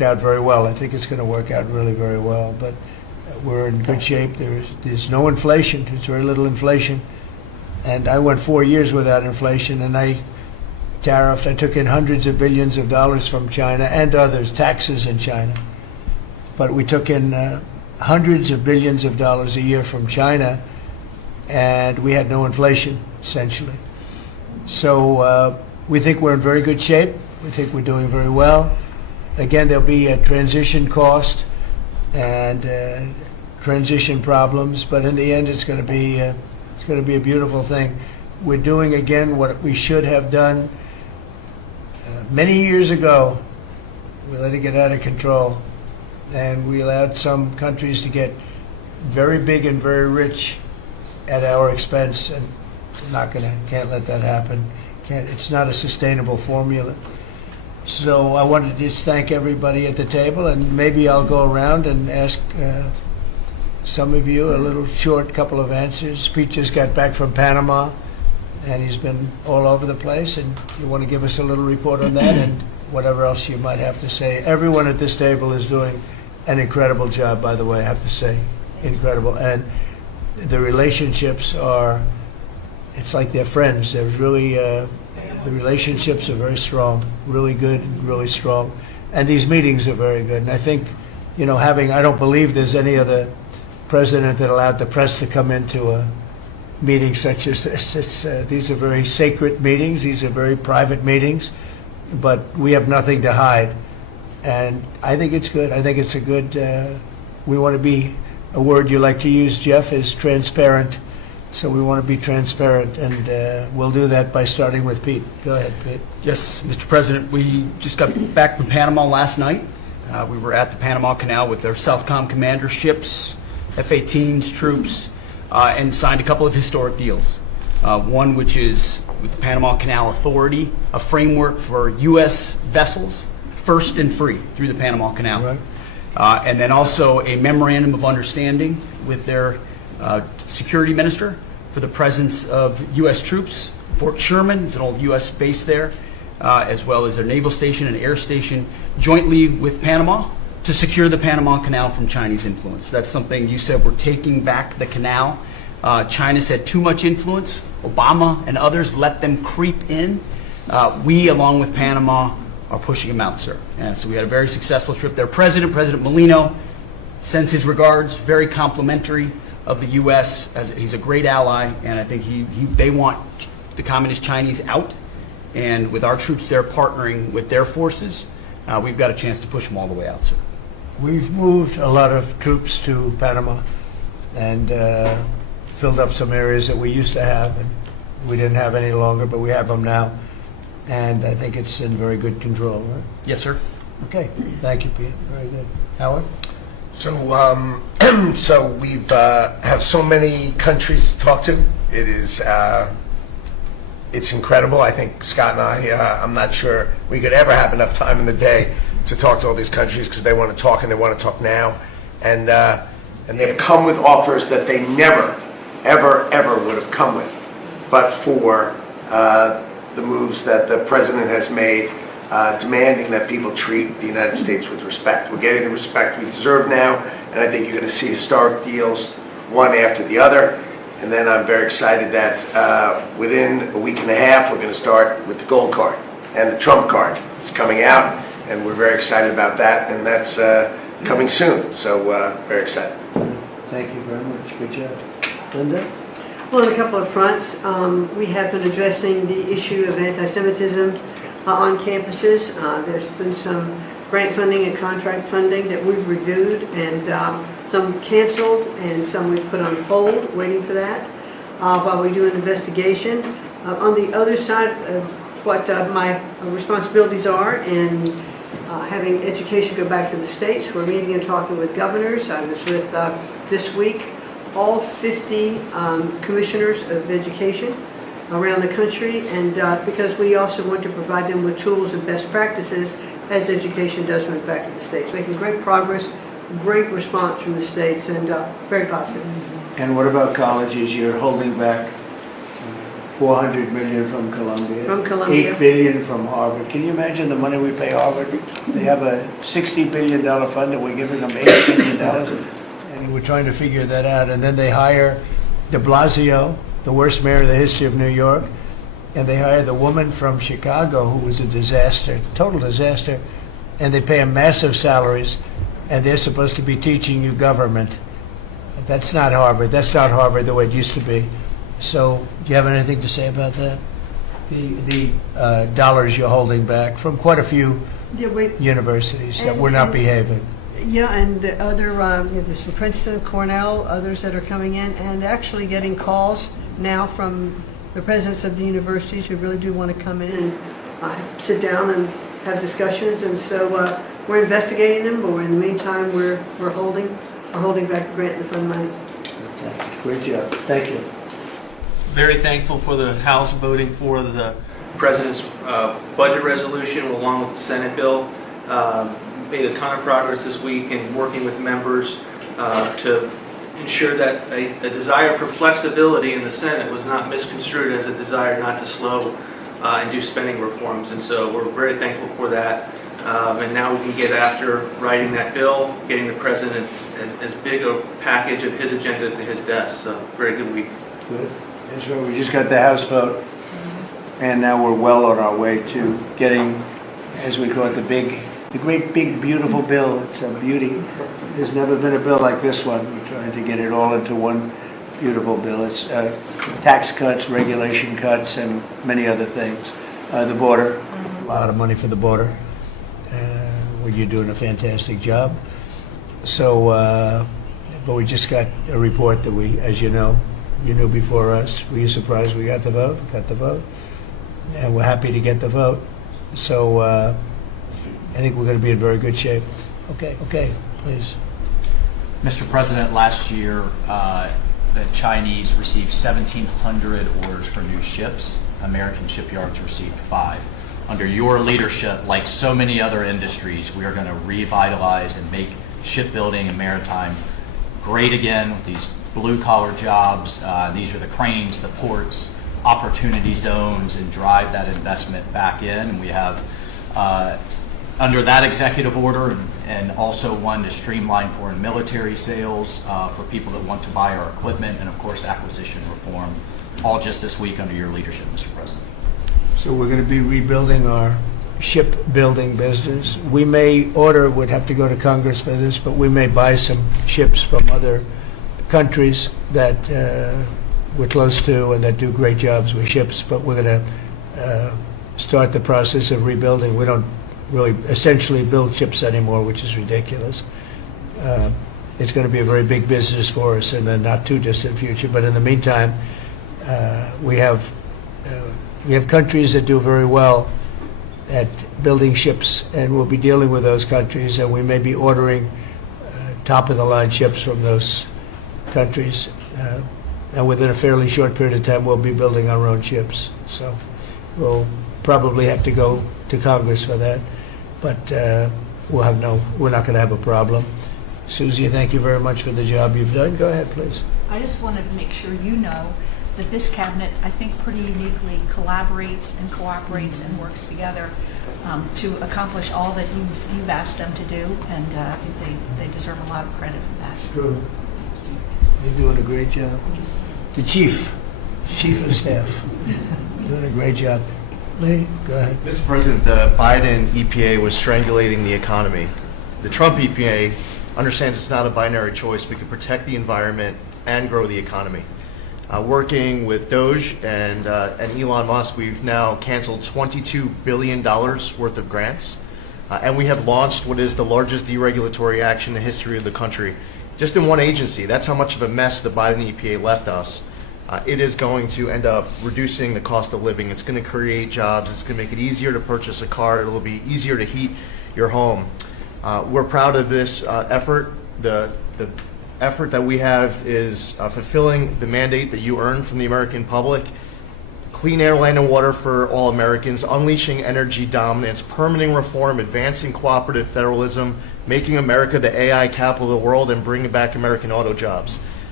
worked out very well. I think it's going to work out really very well. But we're in good shape. There's no inflation. There's very little inflation. And I went 4 years without inflation, and I tariffed. I took in hundreds of billions of dollars from China and others, taxes in China. But we took in hundreds of billions of dollars a year from China, and we had no inflation, essentially. So we think we're in very good shape. We think we're doing very well. Again, there'll be a transition cost and transition problems, but in the end, it's going to be a beautiful thing. We're doing again what we should have done many years ago. We let it get out of control, and we allowed some countries to get very big and very rich at our expense, and can't let that happen. It's not a sustainable formula. So I wanted to just thank everybody at the table, and maybe I'll go around and ask some of you a little short couple of answers. Pete just got back from Panama, and he's been all over the place, and you want to give us a little report on that and whatever else you might have to say. Everyone at this table is doing an incredible job, by the way, I have to say. Incredible. And the relationships are, it's like they're friends. They're really, the relationships are very strong, really good, really strong. And these meetings are very good. And I think, I don't believe there's any other president that allowed the press to come into a meeting such as this. These are very sacred meetings. These are very private meetings. But we have nothing to hide. And I think it's good. I think it's a good, we want to be, a word you like to use, Jeff, is transparent. So we want to be transparent, and we'll do that by starting with Pete. Go ahead, Pete. Yes, Mr. President, we just got back from Panama last night. We were at the Panama Canal with their Southcom commander ships, F-18s, troops, and signed a couple of historic deals. One which is with the Panama Canal Authority, a framework for U.S. vessels, first and free through the Panama Canal. Right. And then also a memorandum of understanding with their security minister for the presence of U.S. troops. Fort Sherman is an old U.S. base there, as well as their naval station and air station, jointly with Panama to secure the Panama Canal from Chinese influence. That's something you said, we're taking back the canal. China said too much influence. Obama and others let them creep in. We, along with Panama, are pushing them out, sir. And so we had a very successful trip there. President Molino sends his regards, very complimentary of the U.S. as he's a great ally, and I think they want the Communist Chinese out, and with our troops there partnering with their forces, we've got a chance to push them all the way out, sir. We've moved a lot of troops to Panama and filled up some areas that we used to have, and we didn't have any longer, but we have them now, and I think it's in very good control, right? Yes, sir. Okay, thank you, Pete. Very good. Howard? So, so we've have so many countries to talk to. It is, it's incredible. I think Scott and I'm not sure we could ever have enough time in the day to talk to all these countries because they want to talk and they want to talk now, and they've come with offers that they never, ever would have come with, but for the moves that the president has made. Demanding that people treat the United States with respect. We're getting the respect we deserve now, and I think you're going to see historic deals, one after the other. And then I'm very excited that within a week and a half, we're going to start with the gold card, and the Trump card is coming out, and we're very excited about that, and that's coming soon. So very excited. Thank you very much. Good job. Linda? Well, on a couple of fronts, we have been addressing the issue of anti-Semitism on campuses. There's been some grant funding and contract funding that we've reviewed, and some canceled and some we've put on hold, waiting for that, while we do an investigation. On the other side of what my responsibilities are in having education go back to the states, we're meeting and talking with governors. I was with, this week, all 50 commissioners of education around the country, and because we also want to provide them with tools and best practices as education does move back to the states. Making great progress, great response from the states, and very positive. And what about colleges? You're holding back 400 million from Columbia. From Columbia. 8 billion from Harvard. Can you imagine the money we pay Harvard? They have a $60 billion fund and we're giving them $8 billion. And we're trying to figure that out. And then they hire de Blasio, the worst mayor in the history of New York. And they hire the woman from Chicago who was a disaster, total disaster. And they pay them massive salaries. And they're supposed to be teaching you government. That's not Harvard. That's not Harvard the way it used to be. So, do you have anything to say about that? The dollars you're holding back from quite a few universities that were not behaving. Yeah, and the other, there's some Princeton, Cornell, others that are coming in, and actually getting calls now from the presidents of the universities who really do want to come in and sit down and have discussions. And so we're investigating them, but in the meantime, we're holding back the grant and fund money. Great job. Thank you. Very thankful for the House voting for the President's budget resolution along with the Senate bill. Made a ton of progress this week in working with members to ensure that a desire for flexibility in the Senate was not misconstrued as a desire not to slow and do spending reforms. And so we're very thankful for that. And now we can get after writing that bill, getting the President as big a package of his agenda to his desk. So very good week. Good. That's right. We just got the House vote, and now we're well on our way to getting, as we call it, the great big beautiful bill. It's a beauty. There's never been a bill like this one. We're trying to get it all into one beautiful bill. It's tax cuts, regulation cuts, and many other things. The border, a lot of money for the border. Well, you're doing a fantastic job. So, but we just got a report that we, as you know, you knew before us. Were you surprised we got the vote? Got the vote. And we're happy to get the vote. So I think we're going to be in very good shape. Okay, please. Mr. President, last year the Chinese received 1,700 orders for new ships. American shipyards received 5. Under your leadership, like so many other industries, we are going to revitalize and make shipbuilding and maritime great again with these blue-collar jobs. These are the cranes, the ports, opportunity zones, and drive that investment back in. And we have, under that executive order, and also one to streamline foreign military sales for people that want to buy our equipment, and of course acquisition reform, all just this week under your leadership, Mr. President. So we're going to be rebuilding our shipbuilding business. We may order, would have to go to Congress for this, but we may buy some ships from other countries that we're close to and that do great jobs with ships, but we're going to start the process of rebuilding. We don't really essentially build ships anymore, which is ridiculous. It's going to be a very big business for us in the not too distant future, but in the meantime, we have countries that do very well at building ships, and we'll be dealing with those countries, and we may be ordering top-of-the-line ships from those countries, and within a fairly short period of time, we'll be building our own ships. So we'll probably have to go to Congress for that, but we're not going to have a problem. Susie, thank you very much for the job you've done. Go ahead, please. I just wanted to make sure you know that this cabinet, I think, pretty uniquely collaborates and cooperates and works together to accomplish all that you've asked them to do, and I think they deserve a lot of credit for that. True. You're doing a great job. The chief of staff, doing a great job. Lee, go ahead. Mr. President, the Biden EPA was strangulating the economy. The Trump EPA understands it's not a binary choice. We can protect the environment and grow the economy. Working with Doge and Elon Musk, we've now canceled $22 billion worth of grants. And we have launched what is the largest deregulatory action in the history of the country. Just in one agency. That's how much of a mess the Biden EPA left us. It is going to end up reducing the cost of living. It's going to create jobs. It's going to make it easier to purchase a car. It'll be easier to heat your home. We're proud of this effort. The effort that we have is fulfilling the mandate that you earned from the American public. Clean air, land, and water for all Americans, unleashing energy dominance, permitting reform, advancing cooperative federalism, making America the AI capital of the world, and bringing back American auto jobs.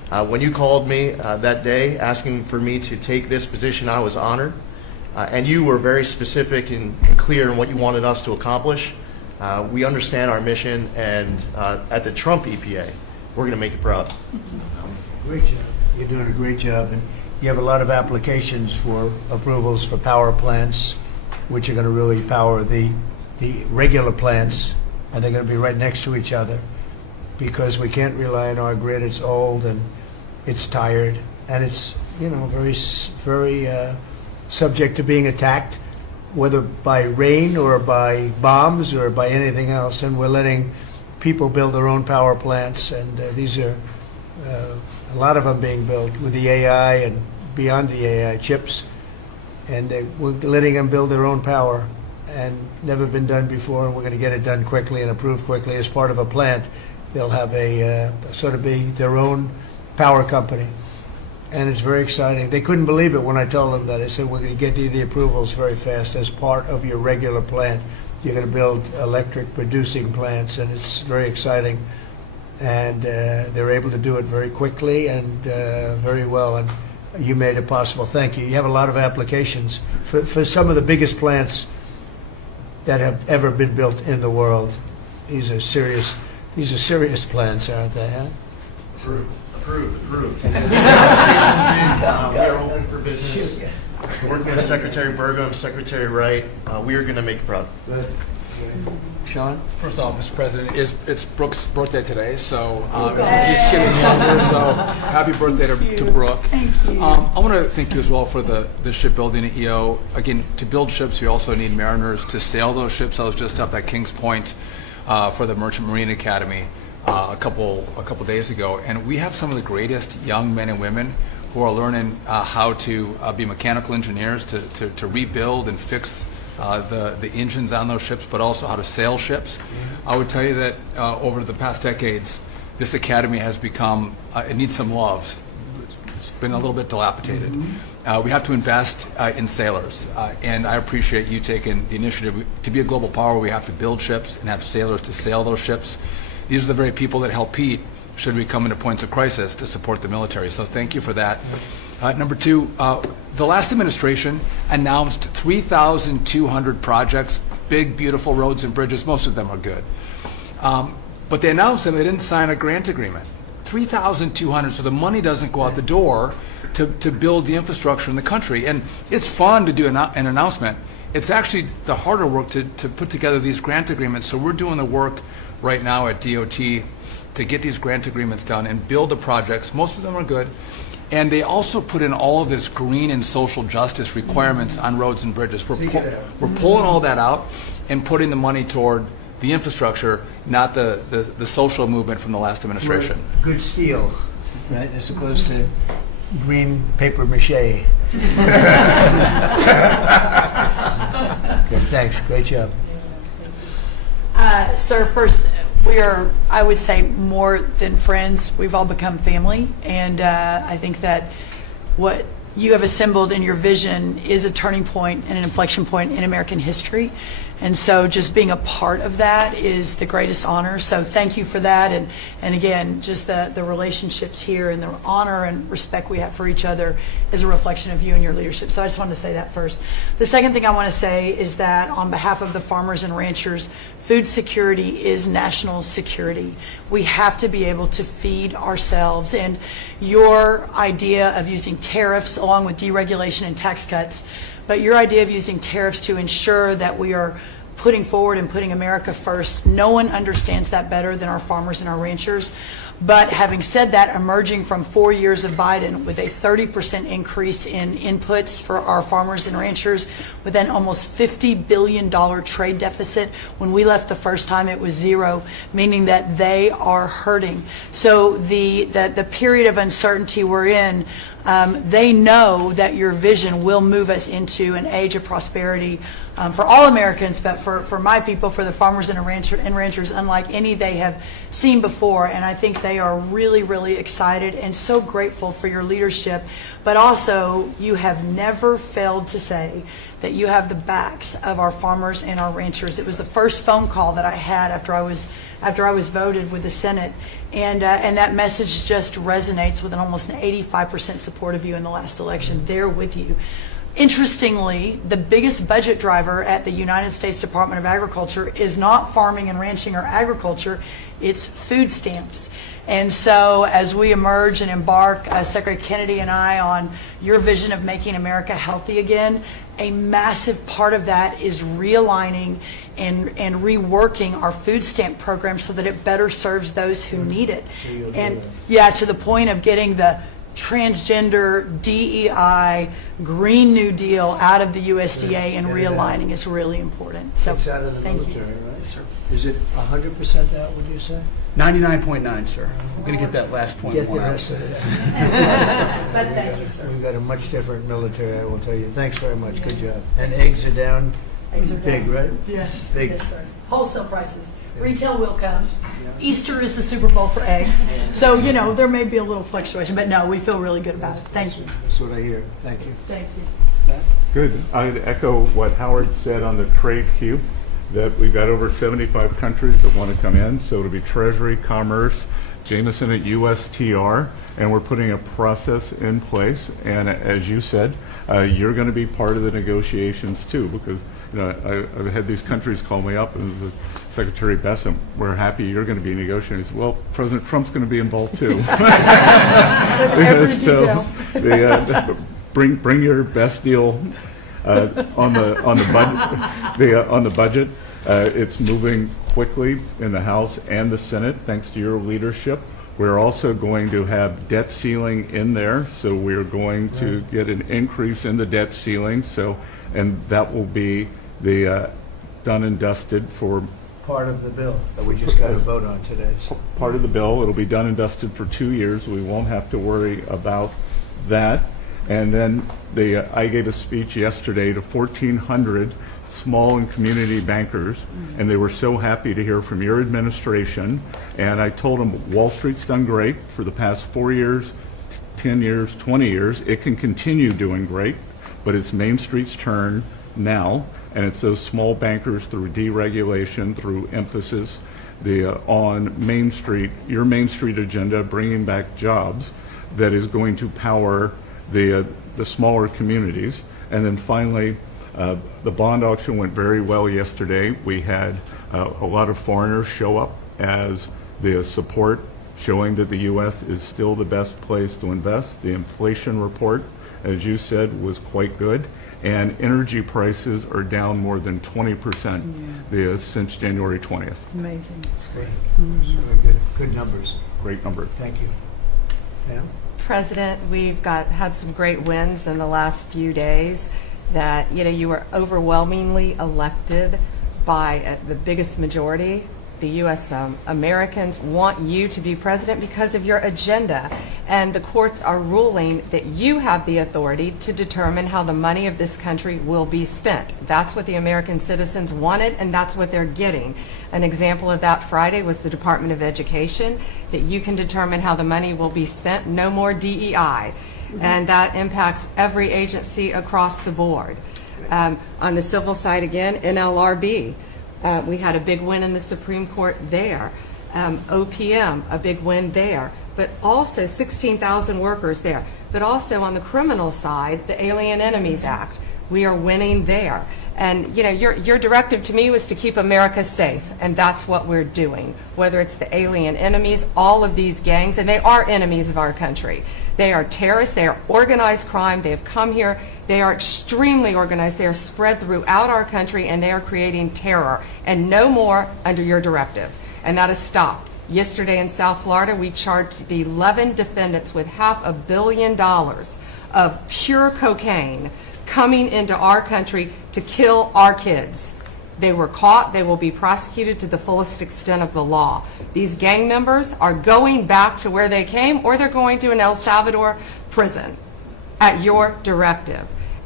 When you called me that day asking for me to take this position, I was honored. And you were very specific and clear in what you wanted us to accomplish. We understand our mission, and at the Trump EPA, we're going to make you proud. Great job. You're doing a great job. And you have a lot of applications for approvals for power plants, which are going to really power the regular plants, and they're going to be right next to each other because we can't rely on our grid. It's old and it's tired, and it's, very subject to being attacked, whether by rain or by bombs or by anything else. And we're letting people build their own power plants, and these are a lot of them being built with the AI and beyond the AI chips, and we're letting them build their own power, and never been done before, and we're going to get it done quickly and approved quickly as part of a plant. They'll have a sort of be their own power company, and it's very exciting. They couldn't believe it when I told them that. I said, we're going to get you the approvals very fast as part of your regular plant. You're going to build electric producing plants, and it's very exciting. And they're able to do it very quickly and very well, and you made it possible. Thank you. You have a lot of applications for some of the biggest plants that have ever been built in the world. These are serious plants, aren't they? Huh? Approved. We are open for business. Working with Secretary Burgum, Secretary Wright, we are going to make you proud. Good. Sean? First off, Mr. President, it's Brooke's birthday today, so she's getting younger, so happy birthday to Brooke. Thank you. I want to thank you as well for the shipbuilding at EO. Again, to build ships, you also need mariners to sail those ships. I was just up at Kings Point for the Merchant Marine Academy a couple days ago, and we have some of the greatest young men and women who are learning how to be mechanical engineers, to rebuild and fix the engines on those ships, but also how to sail ships. I would tell you that over the past decades, this academy has become, it needs some love. It's been a little bit dilapidated. We have to invest in sailors, and I appreciate you taking the initiative. To be a global power, we have to build ships and have sailors to sail those ships. These are the very people that help Pete should we come into points of crisis to support the military. So thank you for that. Number two, the last administration announced 3,200 projects, big, beautiful roads and bridges. Most of them are good. But they announced them, they didn't sign a grant agreement. 3,200, so the money doesn't go out the door to build the infrastructure in the country. And it's fun to do an announcement. It's actually the harder work to put together these grant agreements. So we're doing the work right now at DOT to get these grant agreements done and build the projects. Most of them are good. And they also put in all of this green and social justice requirements on roads and bridges. We're pulling all that out and putting the money toward the infrastructure, not the social movement from the last administration. Good steel, right, as opposed to green paper mache. Okay, thanks. Great job. Sir, first, we are, I would say, more than friends. We've all become family, and I think that what you have assembled in your vision is a turning point and an inflection point in American history. And so just being a part of that is the greatest honor. So thank you for that. And again, just the relationships here and the honor and respect we have for each other is a reflection of you and your leadership. So I just wanted to say that first. The second thing I want to say is that on behalf of the farmers and ranchers, food security is national security. We have to be able to feed ourselves. And your idea of using tariffs along with deregulation and tax cuts, but your idea of using tariffs to ensure that we are putting forward and putting America first, no one understands that better than our farmers and our ranchers. But having said that, emerging from 4 years of Biden with a 30% increase in inputs for our farmers and ranchers, with an almost $50 billion trade deficit. When we left the first time, it was zero, meaning that they are hurting. So the period of uncertainty we're in, they know that your vision will move us into an age of prosperity for all Americans, but for my people, for the farmers and ranchers, unlike any they have seen before. And I think they are really, really excited and so grateful for your leadership. But also, you have never failed to say that you have the backs of our farmers and our ranchers. It was the first phone call that I had after I was voted with the Senate, and that message just resonates with almost an 85% support of you in the last election. They're with you. Interestingly, the biggest budget driver at the United States Department of Agriculture is not farming and ranching or agriculture, it's food stamps. And so as we emerge and embark, Secretary Kennedy and I, on your vision of making America healthy again, a massive part of that is realigning and reworking our food stamp program so that it better serves those who need it. And yeah, to the point of getting the transgender, DEI, Green New Deal out of the USDA and realigning is really important. So Takes out of the thank military, you. right? Yes, sir. Is it 100% out, would you say? 99.9, sir. I'm going to get that last point Get the more out. rest of it. But thank you, sir. We've got a much different military, I will tell you. Thanks very much. Good job. And eggs are down Eggs are big, down. right? Yes, Big. yes, sir. Wholesale prices. Retail will come. Easter is the Super Bowl for eggs. So, you know, there may be a little fluctuation, but no, we feel really good about it. Thank you. That's what I hear. Thank you. Thank you. Good. I'd echo what Howard said on the trade queue, that we've got over 75 countries that want to come in. So it'll be Treasury, Commerce, Jameson at USTR, and we're putting a process in place. And as you said, you're going to be part of the negotiations too, because I've had these countries call me up and the Secretary Bessem, we're happy you're going to be negotiating. I said, well, President Trump's going to be involved too. Every So detail. bring your best deal on the budget. It's moving quickly in the House and the Senate, thanks to your leadership. We're also going to have debt ceiling in there, so we're going to get an increase in the debt ceiling. So, and that will be the done and dusted for Part of the bill that we just got to vote on today. So part of the bill. It'll be done and dusted for 2 years. We won't have to worry about that. And then I gave a speech yesterday to 1,400 small and community bankers, and they were so happy to hear from your administration. And I told them Wall Street's done great for the past 4 years, 10 years, 20 years. It can continue doing great, but it's Main Street's turn now, and it's those small bankers through deregulation, through emphasis on Main Street, your Main Street agenda, bringing back jobs, that is going to power the smaller communities. And then finally, the bond auction went very well yesterday. We had a lot of foreigners show up as the support, showing that the U.S. is still the best place to invest. The inflation report, as you said, was quite good. And energy prices are down more than 20% since January 20th. Amazing. it's great. Very good numbers. Great number. Thank you. Pam? President, we've had some great wins in the last few days. That you were overwhelmingly elected by the biggest majority. The U.S. Americans want you to be president because of your agenda, and the courts are ruling that you have the authority to determine how the money of this country will be spent. That's what the American citizens wanted, and that's what they're getting. An example of that Friday was the Department of Education, that you can determine how the money will be spent. No more DEI. And that impacts every agency across the board. On the civil side again, NLRB, we had a big win in the Supreme Court there. OPM, a big win there. But also 16,000 workers there. But also on the criminal side, the Alien Enemies Act. We are winning there. And your directive to me was to keep America safe, and that's what we're doing. Whether it's the alien enemies, all of these gangs, and they are enemies of our country. They are terrorists, they are organized crime, they have come here, they are extremely organized, they are spread throughout our country, and they are creating terror. And no more under your directive. And that has stopped. Yesterday in South Florida, we charged 11 defendants with $500 million of pure cocaine coming into our country to kill our kids. They were caught. They will be prosecuted to the fullest extent of the law. These gang members are going back to where they came, or they're going to an El Salvador prison at your directive.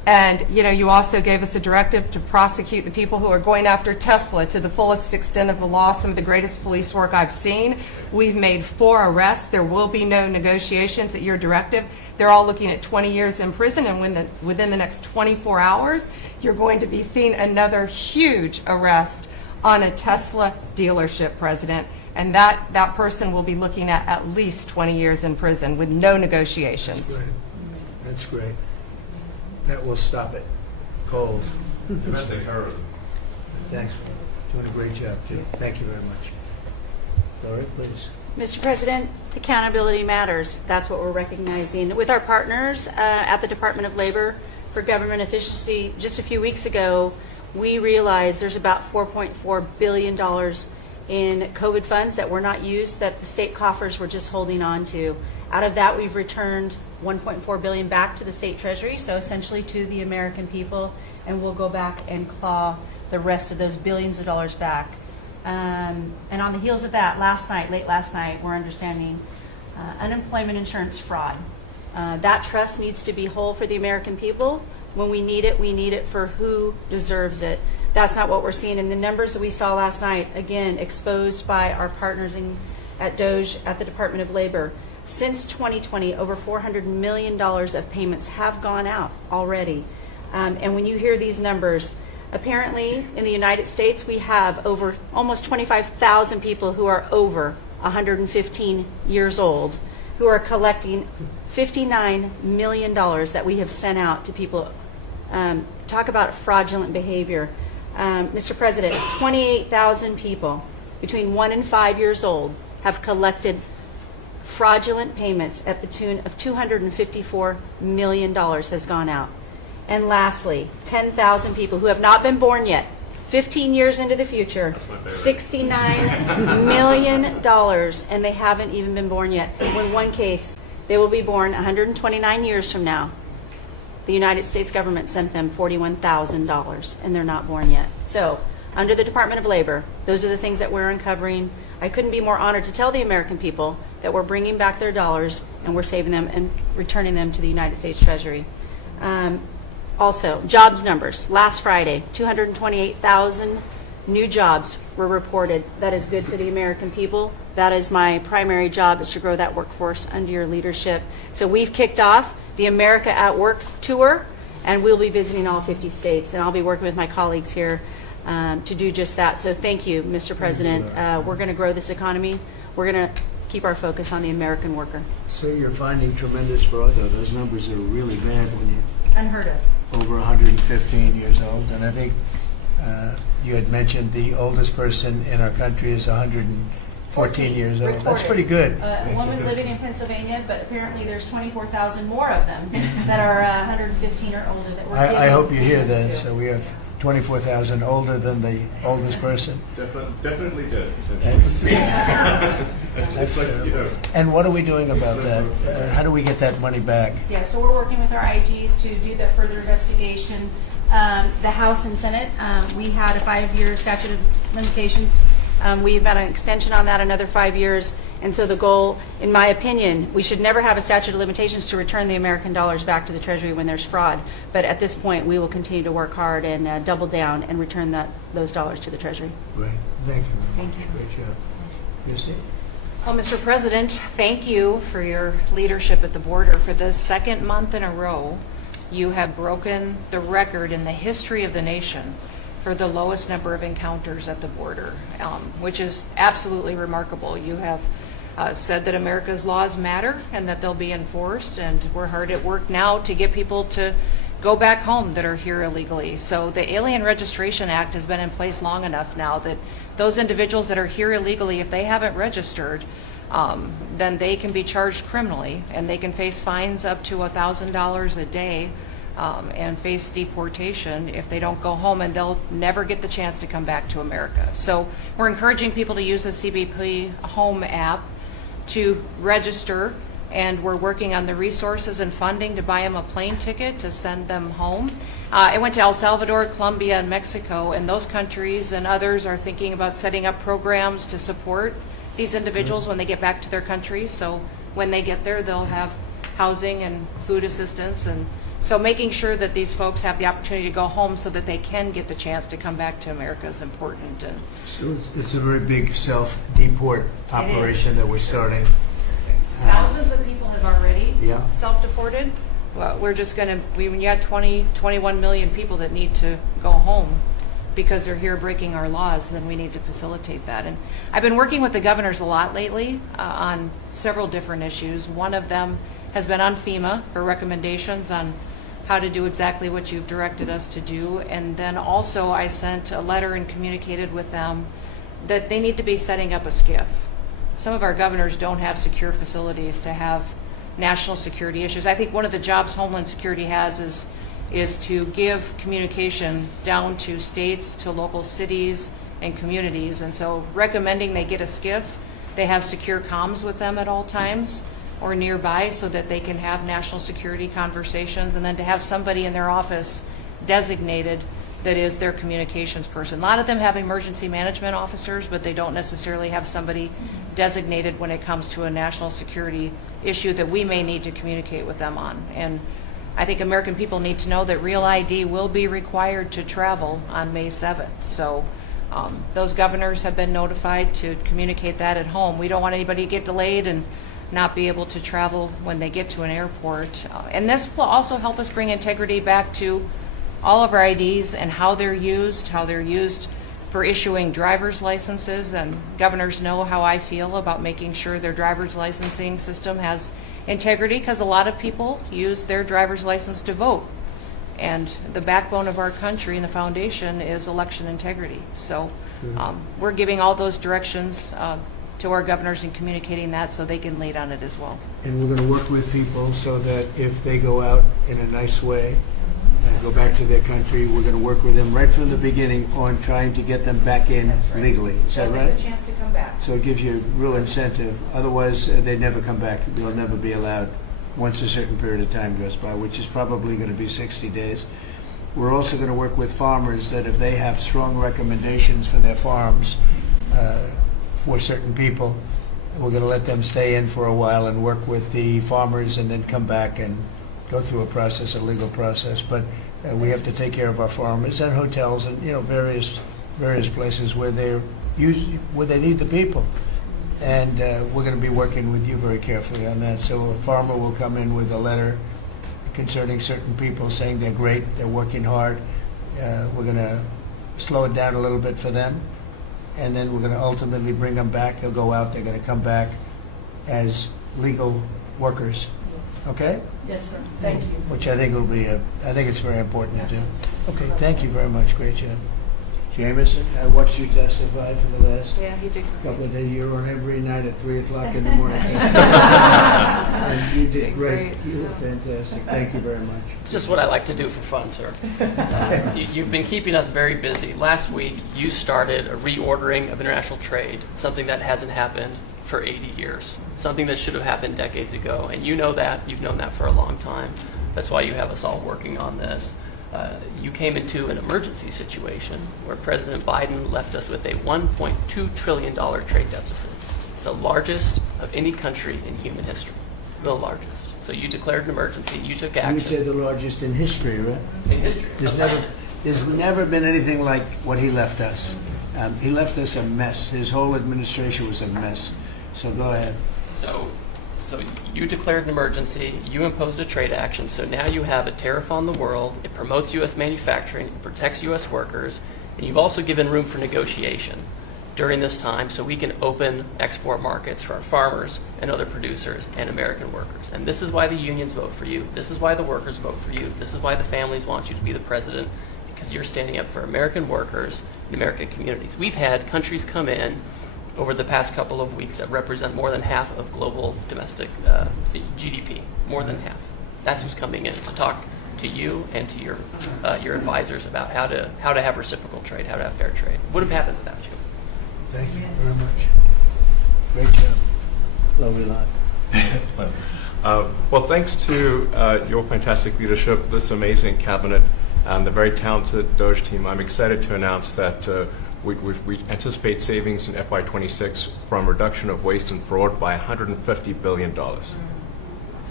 And, you also gave us a directive to prosecute the people who are going after Tesla to the fullest extent of the law, some of the greatest police work I've seen. We've made 4 arrests. There will be no negotiations at your directive. They're all looking at 20 years in prison, and within the next 24 hours, you're going to be seeing another huge arrest on a Tesla dealership, President. And that person will be looking at least 20 years in prison with no negotiations. That's great. That's great. That will stop it cold. Domestic terrorism. Thanks. Doing a great job, too. Thank you very much. Lori, please. Mr. President, accountability matters. That's what we're recognizing. With our partners at the Department of Labor for Government Efficiency, just a few weeks ago, we realized there's about $4.4 billion in COVID funds that were not used, that the state coffers were just holding on to. Out of that, we've returned $1.4 billion back to the state treasury, so essentially to the American people, and we'll go back and claw the rest of those billions of dollars back. And on the heels of that, late last night, we're understanding unemployment insurance fraud. That trust needs to be whole for the American people. When we need it for who deserves it. That's not what we're seeing in the numbers that we saw last night, again, exposed by our partners at DOJ at the Department of Labor. Since 2020, over $400 million of payments have gone out already. And when you hear these numbers, apparently in the United States, we have over almost 25,000 people who are over 115 years old who are collecting $59 million that we have sent out to people. Talk about fraudulent behavior. Mr. President, 28,000 people between 1 and 5 years old have collected fraudulent payments at the tune of $254 million has gone out. And lastly, 10,000 people who have not been born yet, 15 years into the future, $69 million, and they haven't even been born yet. In one case, they will be born 129 years from now. The United States government sent them $41,000, and they're not born yet. So, under the Department of Labor, those are the things that we're uncovering. I couldn't be more honored to tell the American people that we're bringing back their dollars and we're saving them and returning them to the United States Treasury. Also, jobs numbers. Last Friday, 228,000 new jobs were reported. That is good for the American people. That is my primary job, is to grow that workforce under your leadership. So we've kicked off the America at Work tour, and we'll be visiting all 50 states, and I'll be working with my colleagues here to do just that. So thank you, Mr. President. We're going to grow this economy. We're going to keep our focus on the American worker. So you're finding tremendous fraud, though. Those numbers are really bad when you Unheard of. over 115 years old. And I think you had mentioned the oldest person in our country is 114 years old. Recorded. That's pretty good. A woman living in Pennsylvania, but apparently there's 24,000 more of them that are 115 or older that we're I giving hope you hear that. to. So we have 24,000 older than the oldest person. Definitely did. That's and what are we doing about that? How do we get that money back? Yeah, so we're working with our IGs to do the further investigation. The House and Senate, we had a 5-year statute of limitations. We've got an extension on that, another 5 years. And so the goal, in my opinion, we should never have a statute of limitations to return the American dollars back to the Treasury when there's fraud. But at this point, we will continue to work hard and double down and return those dollars to the Treasury. Great. Thank you. Thank you. Great job. Christy? Well, Mr. President, thank you for your leadership at the border. For the second month in a row, you have broken the record in the history of the nation for the lowest number of encounters at the border, which is absolutely remarkable. You have said that America's laws matter and that they'll be enforced, and we're hard at work now to get people to go back home that are here illegally. So the Alien Registration Act has been in place long enough now that those individuals that are here illegally, if they haven't registered, then they can be charged criminally, and they can face fines up to $1,000 a day and face deportation if they don't go home, and they'll never get the chance to come back to America. So we're encouraging people to use the CBP Home app to register, and we're working on the resources and funding to buy them a plane ticket to send them home. I went to El Salvador, Colombia, and Mexico, and those countries and others are thinking about setting up programs to support these individuals when they get back to their countries. So when they get there, they'll have housing and food assistance and So making sure that these folks have the opportunity to go home so that they can get the chance to come back to America is important. And So it's a very big self-deport operation that we're starting. thousands of people have already Yeah. self-deported. Well, we're just going to, when you have 21 million people that need to go home because they're here breaking our laws, then we need to facilitate that. And I've been working with the governors a lot lately on several different issues. One of them has been on FEMA for recommendations on how to do exactly what you've directed us to do. And then also I sent a letter and communicated with them that they need to be setting up a SCIF. Some of our governors don't have secure facilities to have national security issues. I think one of the jobs Homeland Security has is to give communication down to states, to local cities and communities. And so recommending they get a SCIF, they have secure comms with them at all times or nearby so that they can have national security conversations, and then to have somebody in their office designated that is their communications person. A lot of them have emergency management officers, but they don't necessarily have somebody designated when it comes to a national security issue that we may need to communicate with them on. And I think American people need to know that Real ID will be required to travel on May 7th. So those governors have been notified to communicate that at home. We don't want anybody to get delayed and not be able to travel when they get to an airport. And this will also help us bring integrity back to all of our IDs and how they're used for issuing driver's licenses. And governors know how I feel about making sure their driver's licensing system has integrity, because a lot of people use their driver's license to vote. And the backbone of our country and the foundation is election integrity. So we're giving all those directions to our governors and communicating that so they can lead on it as well. And we're going to work with people so that if they go out in a nice way and go back to their country, we're going to work with them right from the beginning on trying to get them back in legally. Is that right? They get a chance to come back. So it gives you real incentive. Otherwise, they'd never come back. They'll never be allowed once a certain period of time goes by, which is probably going to be 60 days. We're also going to work with farmers that if they have strong recommendations for their farms for certain people, we're going to let them stay in for a while and work with the farmers and then come back and go through a process, a legal process. But we have to take care of our farmers and hotels and various places where they need the people. And we're going to be working with you very carefully on that. So a farmer will come in with a letter concerning certain people saying they're great, they're working hard. We're going to slow it down a little bit for them. And then we're going to ultimately bring them back. They'll go out, they're going to come back as legal workers. Okay? Yes, sir. Thank you. Which I think will be I think it's very important to do. Okay, thank you very much. Great job. Jameson, I watched you testify for the last He did couple of days. You were on every night at 3 o'clock in the morning. And you did great. You were fantastic. Thank you very much. It's just what I like to do for fun, sir. You've been keeping us very busy. Last week, you started a reordering of international trade, something that hasn't happened for 80 years, something that should have happened decades ago. And you know that. You've known that for a long time. That's why you have us all working on this. You came into an emergency situation where President Biden left us with a $1.2 trillion trade deficit. It's the largest of any country in human history, the largest. So you declared an emergency, you took action. You said the largest in history, right? In history. There's never been anything like what he left us. He left us a mess. His whole administration was a mess. So go ahead. So you declared an emergency, you imposed a trade action, so now you have a tariff on the world, it promotes U.S. manufacturing, it protects U.S. workers, and you've also given room for negotiation during this time so we can open export markets for our farmers and other producers and American workers. And this is why the unions vote for you, this is why the workers vote for you, this is why the families want you to be the president, because you're standing up for American workers and American communities. We've had countries come in over the past couple of weeks that represent more than half of global domestic GDP, more than half. That's who's coming in to talk to you and to your advisors about how to have reciprocal trade, how to have fair trade. Would have happened without you. Thank you very much. Great job. Lovely lot. Well, thanks to your fantastic leadership, this amazing cabinet, and the very talented Doge team, I'm excited to announce that we anticipate savings in FY26 from reduction of waste and fraud by $150 billion.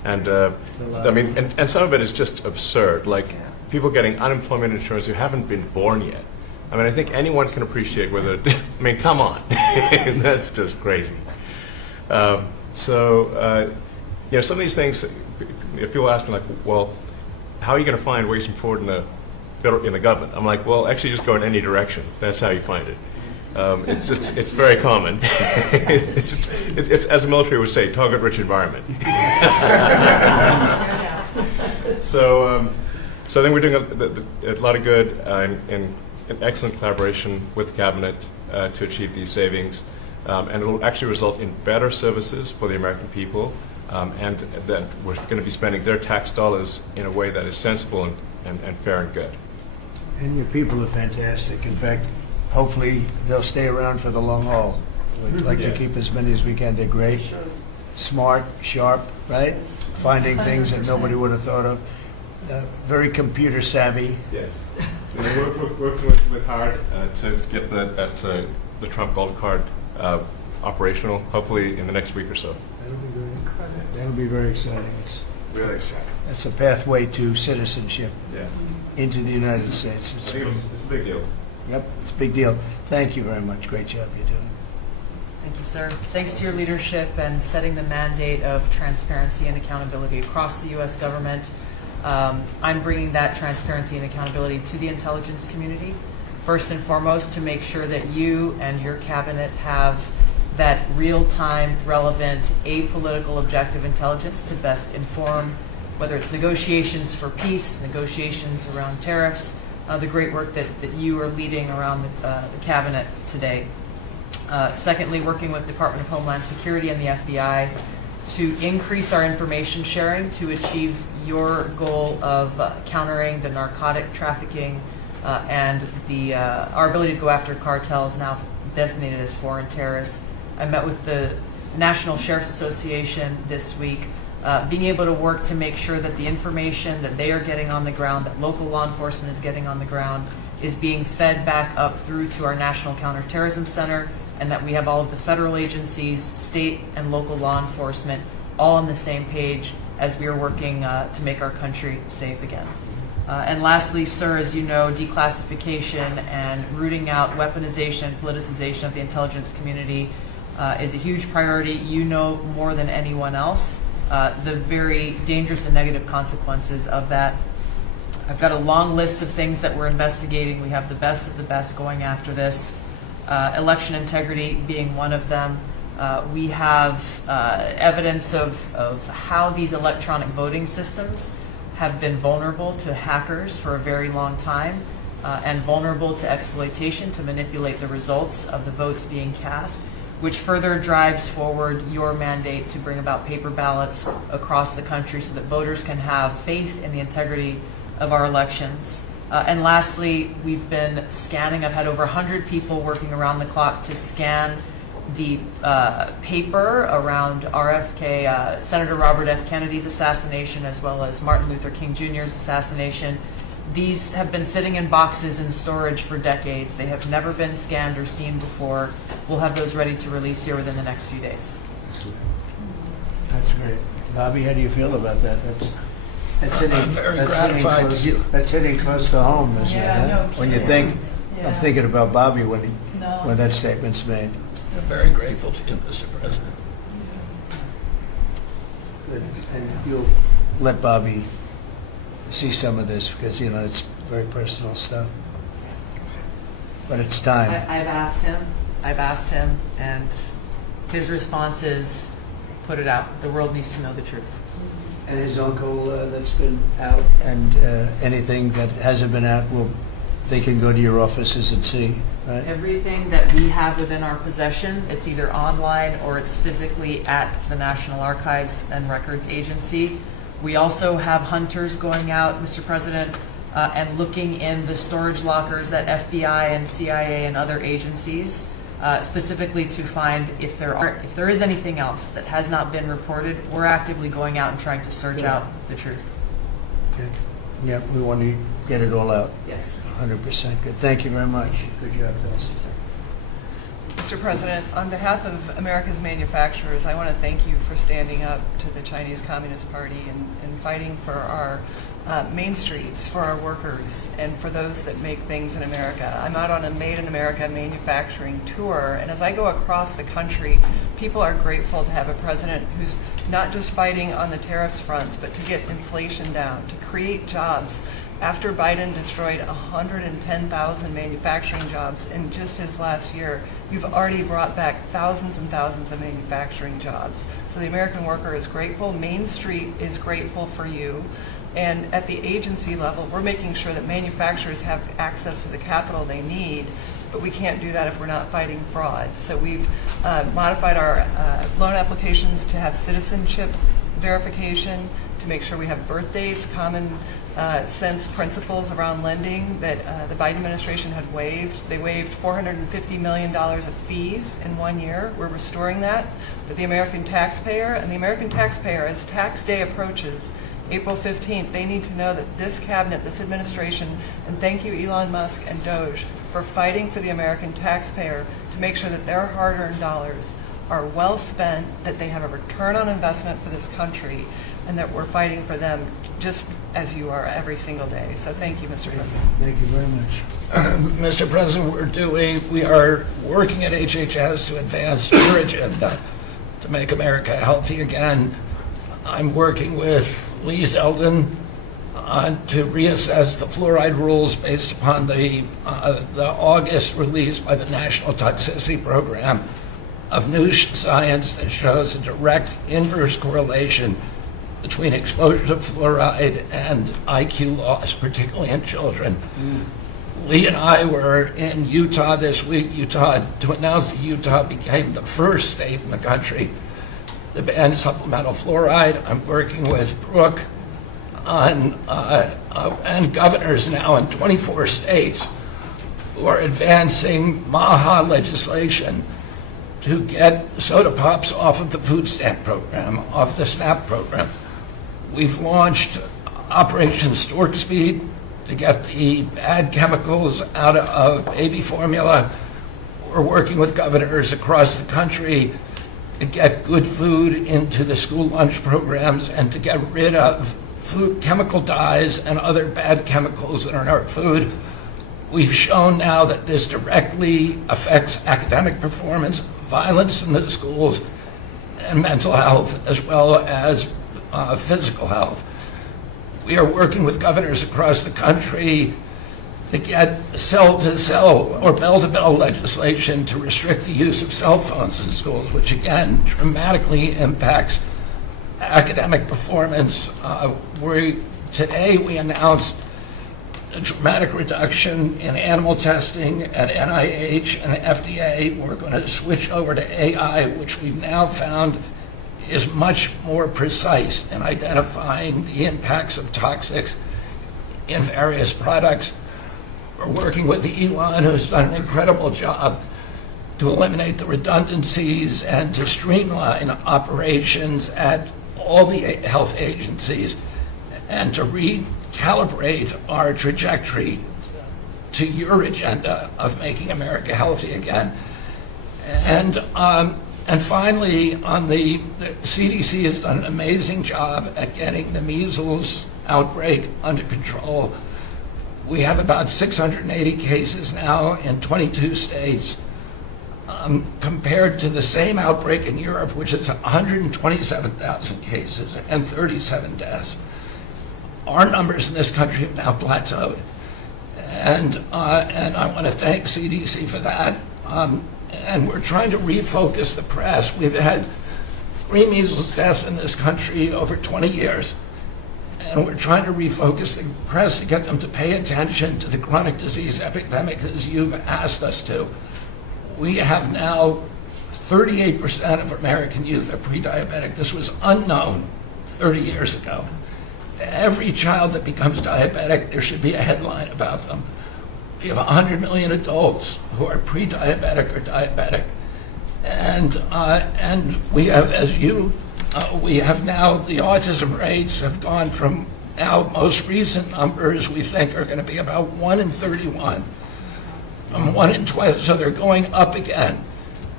And I mean, and some of it is just absurd. Like people getting unemployment insurance who haven't been born yet. I mean, I think anyone can appreciate whether. I mean, come on, that's just crazy. You know, some of these things. If people ask me, like, well, how are you going to find waste and fraud in the government? I'm like, well, actually, just go in any direction. That's how you find it. It's very common. it's as the military would say, target-rich environment. So I think we're doing a lot of good in excellent collaboration with the cabinet to achieve these savings, and it will actually result in better services for the American people, and that we're going to be spending their tax dollars in a way that is sensible and fair and good. And your people are fantastic. In fact, hopefully they'll stay around for the long haul. We'd like to keep as many as we can. They're great, smart, sharp, right? Finding things that nobody would have thought of. Very computer savvy. Yes. We're working with hard to get the Trump Gold Card operational, hopefully in the next week or so. That'll be great. That'll be very exciting. It's Really exciting. It's a pathway to citizenship Yeah. into the United States. I think it's a big deal. Yep, it's a big deal. Thank you very much. Great job you're doing. Thank you, sir. Thanks to your leadership and setting the mandate of transparency and accountability across the U.S. government. I'm bringing that transparency and accountability to the intelligence community, first and foremost, to make sure that you and your cabinet have that real-time, relevant, apolitical, objective intelligence to best inform, whether it's negotiations for peace, negotiations around tariffs, the great work that you are leading around the cabinet today. Secondly, working with Department of Homeland Security and the FBI to increase our information sharing to achieve your goal of countering the narcotic trafficking and our ability to go after cartels now designated as foreign terrorists. I met with the National Sheriff's Association this week, being able to work to make sure that the information that they are getting on the ground, that local law enforcement is getting on the ground, is being fed back up through to our National Counterterrorism Center, and that we have all of the federal agencies, state and local law enforcement, all on the same page as we are working to make our country safe again. And lastly, sir, as you know, declassification and rooting out weaponization, politicization of the intelligence community is a huge priority. You know more than anyone else the very dangerous and negative consequences of that. I've got a long list of things that we're investigating. We have the best of the best going after this. Election integrity being one of them. We have evidence of how these electronic voting systems have been vulnerable to hackers for a very long time and vulnerable to exploitation to manipulate the results of the votes being cast, which further drives forward your mandate to bring about paper ballots across the country so that voters can have faith in the integrity of our elections. And lastly, we've been scanning. I've had over 100 people working around the clock to scan the paper around RFK, Senator Robert F. Kennedy's assassination, as well as Martin Luther King Jr.'s assassination. These have been sitting in boxes in storage for decades. They have never been scanned or seen before. We'll have those ready to release here within the next few days. That's great. Bobby, how do you feel about that? That's hitting close to home, isn't it? No When you kidding. think, I'm thinking about Bobby when that statement's made. I'm very grateful to you, Mr. President. And you'll let Bobby see some of this because, you know, it's very personal stuff. But it's time. I've asked him, and his response is, put it out. The world needs to know the truth. And his uncle that's been out, and anything that hasn't been out, they can go to your offices and see, right? Everything that we have within our possession, it's either online or it's physically at the National Archives and Records Agency. We also have hunters going out, Mr. President, and looking in the storage lockers at FBI and CIA and other agencies, specifically to find if there is anything else that has not been reported. We're actively going out and trying to search out the truth. Okay. Yeah, we want to get it all out. Yes. 100% good. Thank you very much. Good job, Dustin. Mr. Mr. President, on behalf of America's manufacturers, I want to thank you for standing up to the Chinese Communist Party and fighting for our main streets, for our workers, and for those that make things in America. I'm out on a Made in America manufacturing tour, and as I go across the country, people are grateful to have a president who's not just fighting on the tariffs fronts, but to get inflation down, to create jobs. After Biden destroyed 110,000 manufacturing jobs in just his last year, you've already brought back thousands and thousands of manufacturing jobs. So the American worker is grateful. Main Street is grateful for you. And at the agency level, we're making sure that manufacturers have access to the capital they need, but we can't do that if we're not fighting fraud. So we've modified our loan applications to have citizenship verification, to make sure we have birth dates, common sense principles around lending that the Biden administration had waived. They waived $450 million of fees in 1 year. We're restoring that for the American taxpayer. And the American taxpayer, as tax day approaches, April 15th, they need to know that this cabinet, this administration, and thank you Elon Musk and Doge for fighting for the American taxpayer to make sure that their hard-earned dollars are well spent, that they have a return on investment for this country, and that we're fighting for them just as you are every single day. So thank you, Mr. President. Thank you very much. Mr. President, we are working at HHS to advance your agenda to make America healthy again. I'm working with Lee Zeldin to reassess the fluoride rules based upon the August release by the National Toxicity Program of new science that shows a direct inverse correlation between exposure to fluoride and IQ loss, particularly in children. Lee and I were in Utah this week, to announce that Utah became the first state in the country to ban supplemental fluoride. I'm working with Brooke on, and governors now in 24 states who are advancing MAHA legislation to get soda pops off of the food stamp program, off the SNAP program. We've launched Operation Stork Speed to get the bad chemicals out of baby formula. We're working with governors across the country to get good food into the school lunch programs and to get rid of food chemical dyes and other bad chemicals that are in our food. We've shown now that this directly affects academic performance, violence in the schools, and mental health, as well as physical health. We are working with governors across the country to get cell-to-cell or bell-to-bell legislation to restrict the use of cell phones in schools, which again dramatically impacts academic performance. Today we announced a dramatic reduction in animal testing at NIH and FDA. We're going to switch over to AI, which we've now found is much more precise in identifying the impacts of toxics in various products. We're working with Elon, who's done an incredible job to eliminate the redundancies and to streamline operations at all the health agencies and to recalibrate our trajectory to your agenda of making America healthy again. And finally, on the CDC has done an amazing job at getting the measles outbreak under control. We have about 680 cases now in 22 states, compared to the same outbreak in Europe, which is 127,000 cases and 37 deaths. Our numbers in this country have now plateaued. And I want to thank CDC for that. And we're trying to refocus the press. We've had 3 measles deaths in this country over 20 years. And we're trying to refocus the press to get them to pay attention to the chronic disease epidemic as you've asked us to. We have now 38% of American youth are pre-diabetic. This was unknown 30 years ago. Every child that becomes diabetic, there should be a headline about them. We have 100 million adults who are pre-diabetic or diabetic. And we have, we have now, the autism rates have gone from now most recent numbers we think are going to be about 1 in 31, 1 in 20, so they're going up again.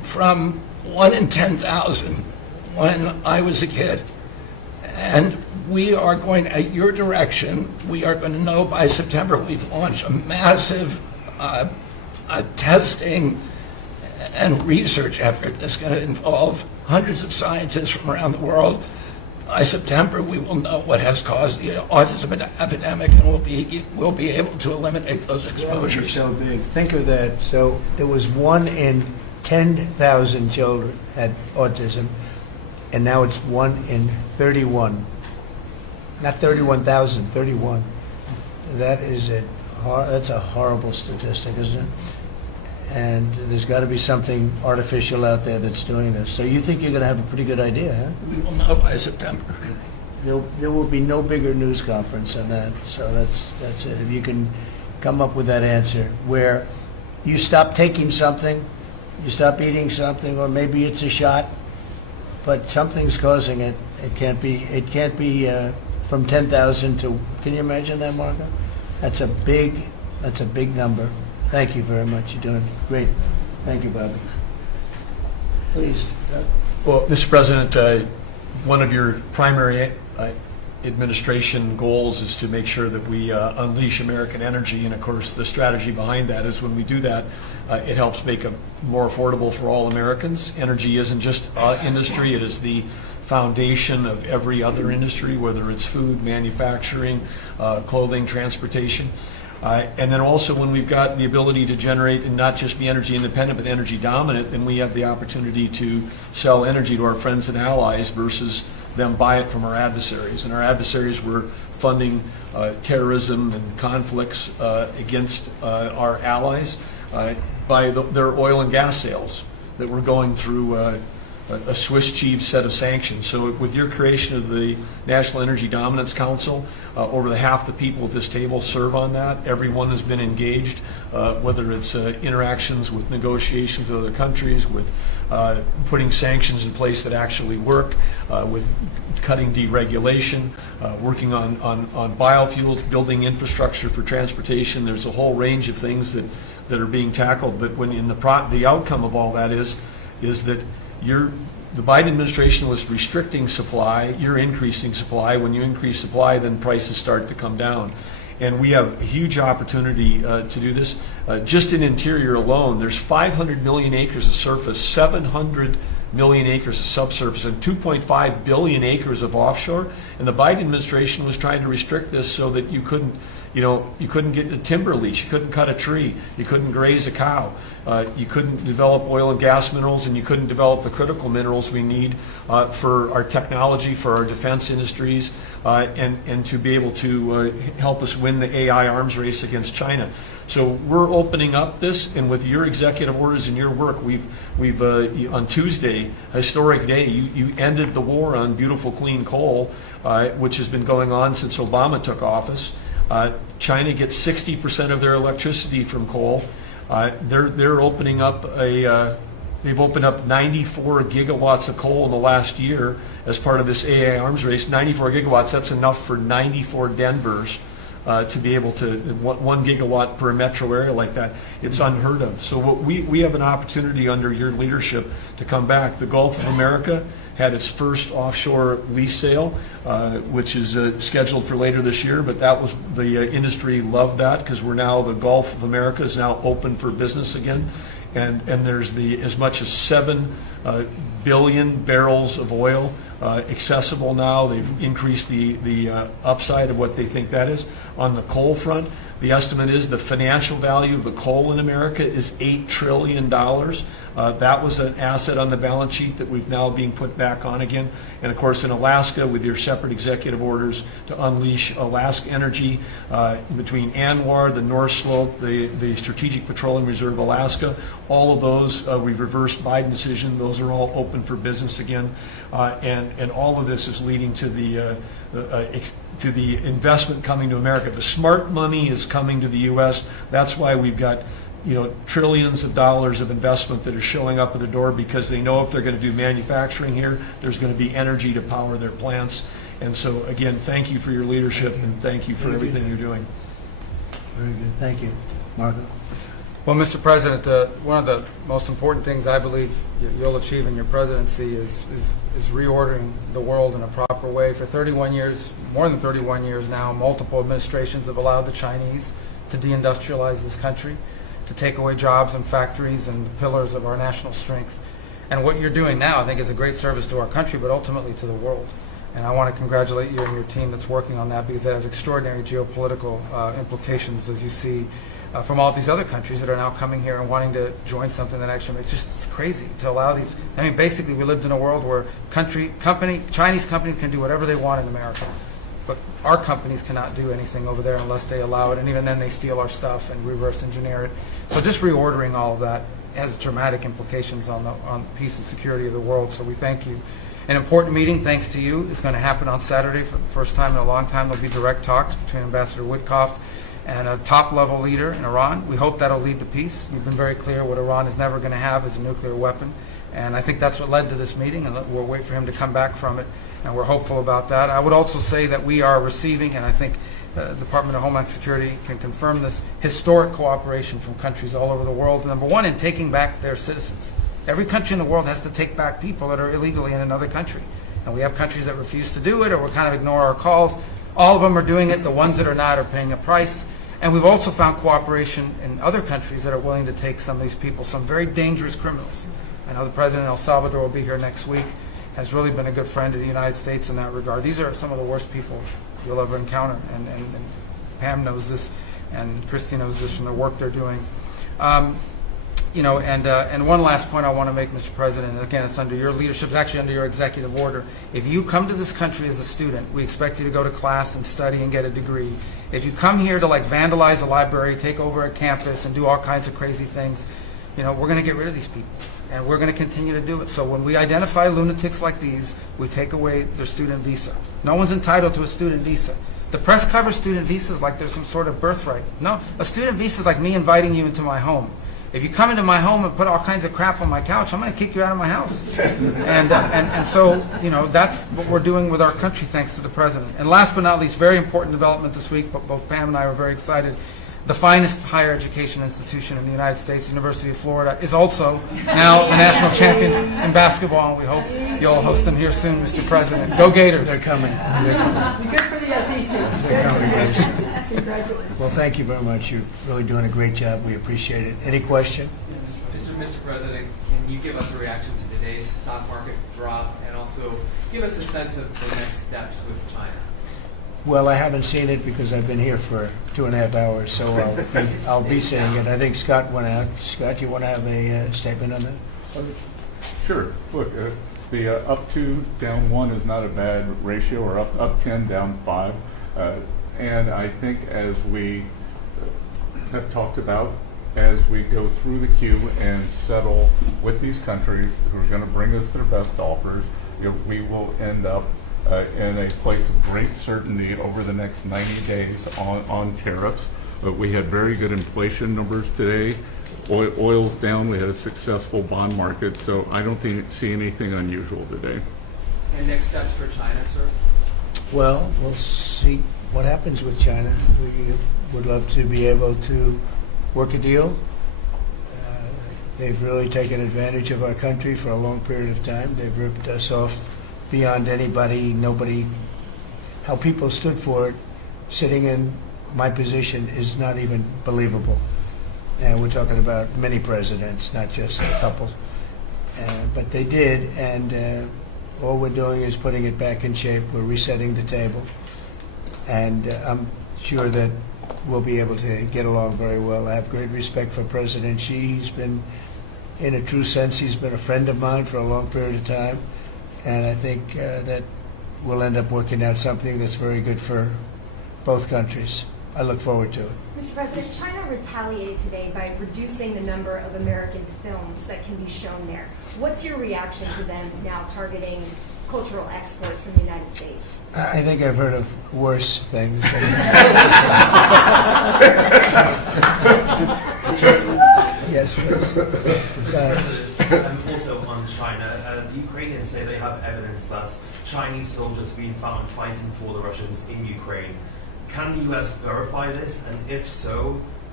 from 1 in 10,000 when I was a kid. And we are going, at your direction, we are going to know by September. We've launched a massive testing and research effort that's going to involve hundreds of scientists from around the world. By September, we will know what has caused the autism epidemic, and we'll be able to eliminate those exposures. So big. Think of that. So it was 1 in 10,000 children had autism, and now it's 1 in 31. Not 31,000, 31. That's a horrible statistic, isn't it? And there's got to be something artificial out there that's doing this. So you think you're going to have a pretty good idea, huh? We will know by September. There will be no bigger news conference than that. So that's it. If you can come up with that answer where you stop taking something, you stop eating something, or maybe it's a shot, but something's causing it. It can't be from 10,000 to. Can you imagine that, Marco? That's a big number. Thank you very much. You're doing great. Thank you, Bobby. Please. Well, Mr. President, one of your primary administration goals is to make sure that we unleash American energy, and of course the strategy behind that is when we do that, it helps make it more affordable for all Americans. Energy isn't just industry, it is the foundation of every other industry, whether it's food, manufacturing, clothing, transportation. And then also when we've got the ability to generate and not just be energy independent but energy dominant, then we have the opportunity to sell energy to our friends and allies versus them buy it from our adversaries. And our adversaries were funding terrorism and conflicts against our allies by their oil and gas sales that were going through a Swiss cheese set of sanctions. So with your creation of the National Energy Dominance Council, over half the people at this table serve on that. Everyone has been engaged, whether it's interactions with negotiations with other countries, with putting sanctions in place that actually work, with cutting deregulation, working on biofuels, building infrastructure for transportation. There's a whole range of things that are being tackled. But when the outcome of all that is that the Biden administration was restricting supply, you're increasing supply. When you increase supply, then prices start to come down. And we have a huge opportunity to do this. Just in interior alone, there's 500 million acres of surface, 700 million acres of subsurface, and 2.5 billion acres of offshore. And the Biden administration was trying to restrict this so that you couldn't get a timber lease, you couldn't cut a tree, you couldn't graze a cow, you couldn't develop oil and gas minerals, and you couldn't develop the critical minerals we need for our technology, for our defense industries, and to be able to help us win the AI arms race against China. So we're opening up this, and with your executive orders and your work, we've on Tuesday, historic day, you ended the war on beautiful clean coal, which has been going on since Obama took office. China gets 60% of their electricity from coal. They're opening up they've opened up 94 gigawatts of coal in the last year as part of this AI arms race. 94 gigawatts, that's enough for 94 Denvers to be able to, 1 gigawatt per metro area like that. It's unheard of. So we have an opportunity under your leadership to come back. The Gulf of America had its first offshore lease sale, which is scheduled for later this year, but that was, the industry loved that because the Gulf of America is now open for business again. And there's as much as 7 billion barrels of oil accessible now. They've increased the upside of what they think that is. On the coal front, the estimate is the financial value of the coal in America is $8 trillion. That was an asset on the balance sheet that we've now being put back on again. And of course in Alaska, with your separate executive orders to unleash Alaska energy between ANWR, the North Slope, the Strategic Petroleum Reserve Alaska, all of those, we've reversed Biden decision. Those are all open for business again. And all of this is leading to the investment coming to America. The smart money is coming to the U.S. That's why we've got trillions of dollars of investment that are showing up at the door, because they know if they're going to do manufacturing here, there's going to be energy to power their plants. And so again, thank you for your leadership and thank you for everything you're doing. Very good. Thank you. Marco? Well, Mr. President, one of the most important things I believe you'll achieve in your presidency is reordering the world in a proper way. For 31 years, more than 31 years now, multiple administrations have allowed the Chinese to deindustrialize this country, to take away jobs and factories and the pillars of our national strength. And what you're doing now, I think, is a great service to our country, but ultimately to the world. And I want to congratulate you and your team that's working on that, because that has extraordinary geopolitical implications, as you see, from all these other countries that are now coming here and wanting to join something that actually makes it's crazy to allow these. I mean, basically, we lived in a world where Chinese companies can do whatever they want in America, but our companies cannot do anything over there unless they allow it, and even then they steal our stuff and reverse engineer it. So just reordering all of that has dramatic implications on peace and security of the world, so we thank you. An important meeting, thanks to you, is going to happen on Saturday for the first time in a long time. There'll be direct talks between Ambassador Witkoff and a top-level leader in Iran. We hope that'll lead to peace. You've been very clear what Iran is never going to have is a nuclear weapon, and I think that's what led to this meeting, and we'll wait for him to come back from it, and we're hopeful about that. I would also say that we are receiving, and I think the Department of Homeland Security can confirm this, historic cooperation from countries all over the world. Number one, in taking back their citizens. Every country in the world has to take back people that are illegally in another country, and we have countries that refuse to do it or will kind of ignore our calls. All of them are doing it. The ones that are not are paying a price. And we've also found cooperation in other countries that are willing to take some of these people, some very dangerous criminals. I know the president of El Salvador will be here next week, has really been a good friend of the United States in that regard. These are some of the worst people you'll ever encounter, and Pam knows this, and Christy knows this from the work they're doing. You know, and one last point I want to make, Mr. President, and again, it's under your leadership, it's actually under your executive order. If you come to this country as a student, we expect you to go to class and study and get a degree. If you come here to like vandalize a library, take over a campus, and do all kinds of crazy things, you know, we're going to get rid of these people, and we're going to continue to do it. So when we identify lunatics like these, we take away their student visa. No one's entitled to a student visa. The press covers student visas like there's some sort of birthright. No, a student visa is like me inviting you into my home. If you come into my home and put all kinds of crap on my couch, I'm going to kick you out of my house. And so, you know, that's what we're doing with our country, thanks to the president. And last but not least, very important development this week, but both Pam and I were very excited. The finest higher education institution in the United States, University of Florida, is also now the national champions in basketball, and we hope you'll host them here soon, Mr. President. Go Gators. They're coming. Good for the SEC. They're coming, guys. Congratulations. Well, thank you very much. You're really doing a great job. We appreciate it. Any question? Mr. President, can you give us a reaction to today's stock market drop, and also give us a sense of the next steps with China? Well, I haven't seen it because I've been here for 2.5 hours, so I'll be seeing it. I think Scott went out. Scott, you want to have a statement on that? Sure. Look, the up 2, down 1 is not a bad ratio, or up 10, down 5. And I think, as we have talked about, as we go through the queue and settle with these countries who are going to bring us their best offers, we will end up in a place of great certainty over the next 90 days on tariffs. But we had very good inflation numbers today. Oil's down. We had a successful bond market. So I don't see anything unusual today. And next steps for China, sir? Well, we'll see what happens with China. We would love to be able to work a deal. They've really taken advantage of our country for a long period of time. They've ripped us off beyond nobody. How people stood for it, sitting in my position, is not even believable. And we're talking about many presidents, not just a couple. But they did, and all we're doing is putting it back in shape. We're resetting the table. And I'm sure that we'll be able to get along very well. I have great respect for President Xi. He's been, in a true sense, he's been a friend of mine for a long period of time. And I think that we'll end up working out something that's very good for both countries. I look forward to it. Mr. President, China retaliated today by reducing the number of American films that can be shown there. What's your reaction to them now targeting cultural exports from the United States? I think I've heard of worse things. Yes, please. Also on China, the Ukrainians say they have evidence that Chinese soldiers have been found fighting for the Russians in Ukraine. Can the US verify this? And if so,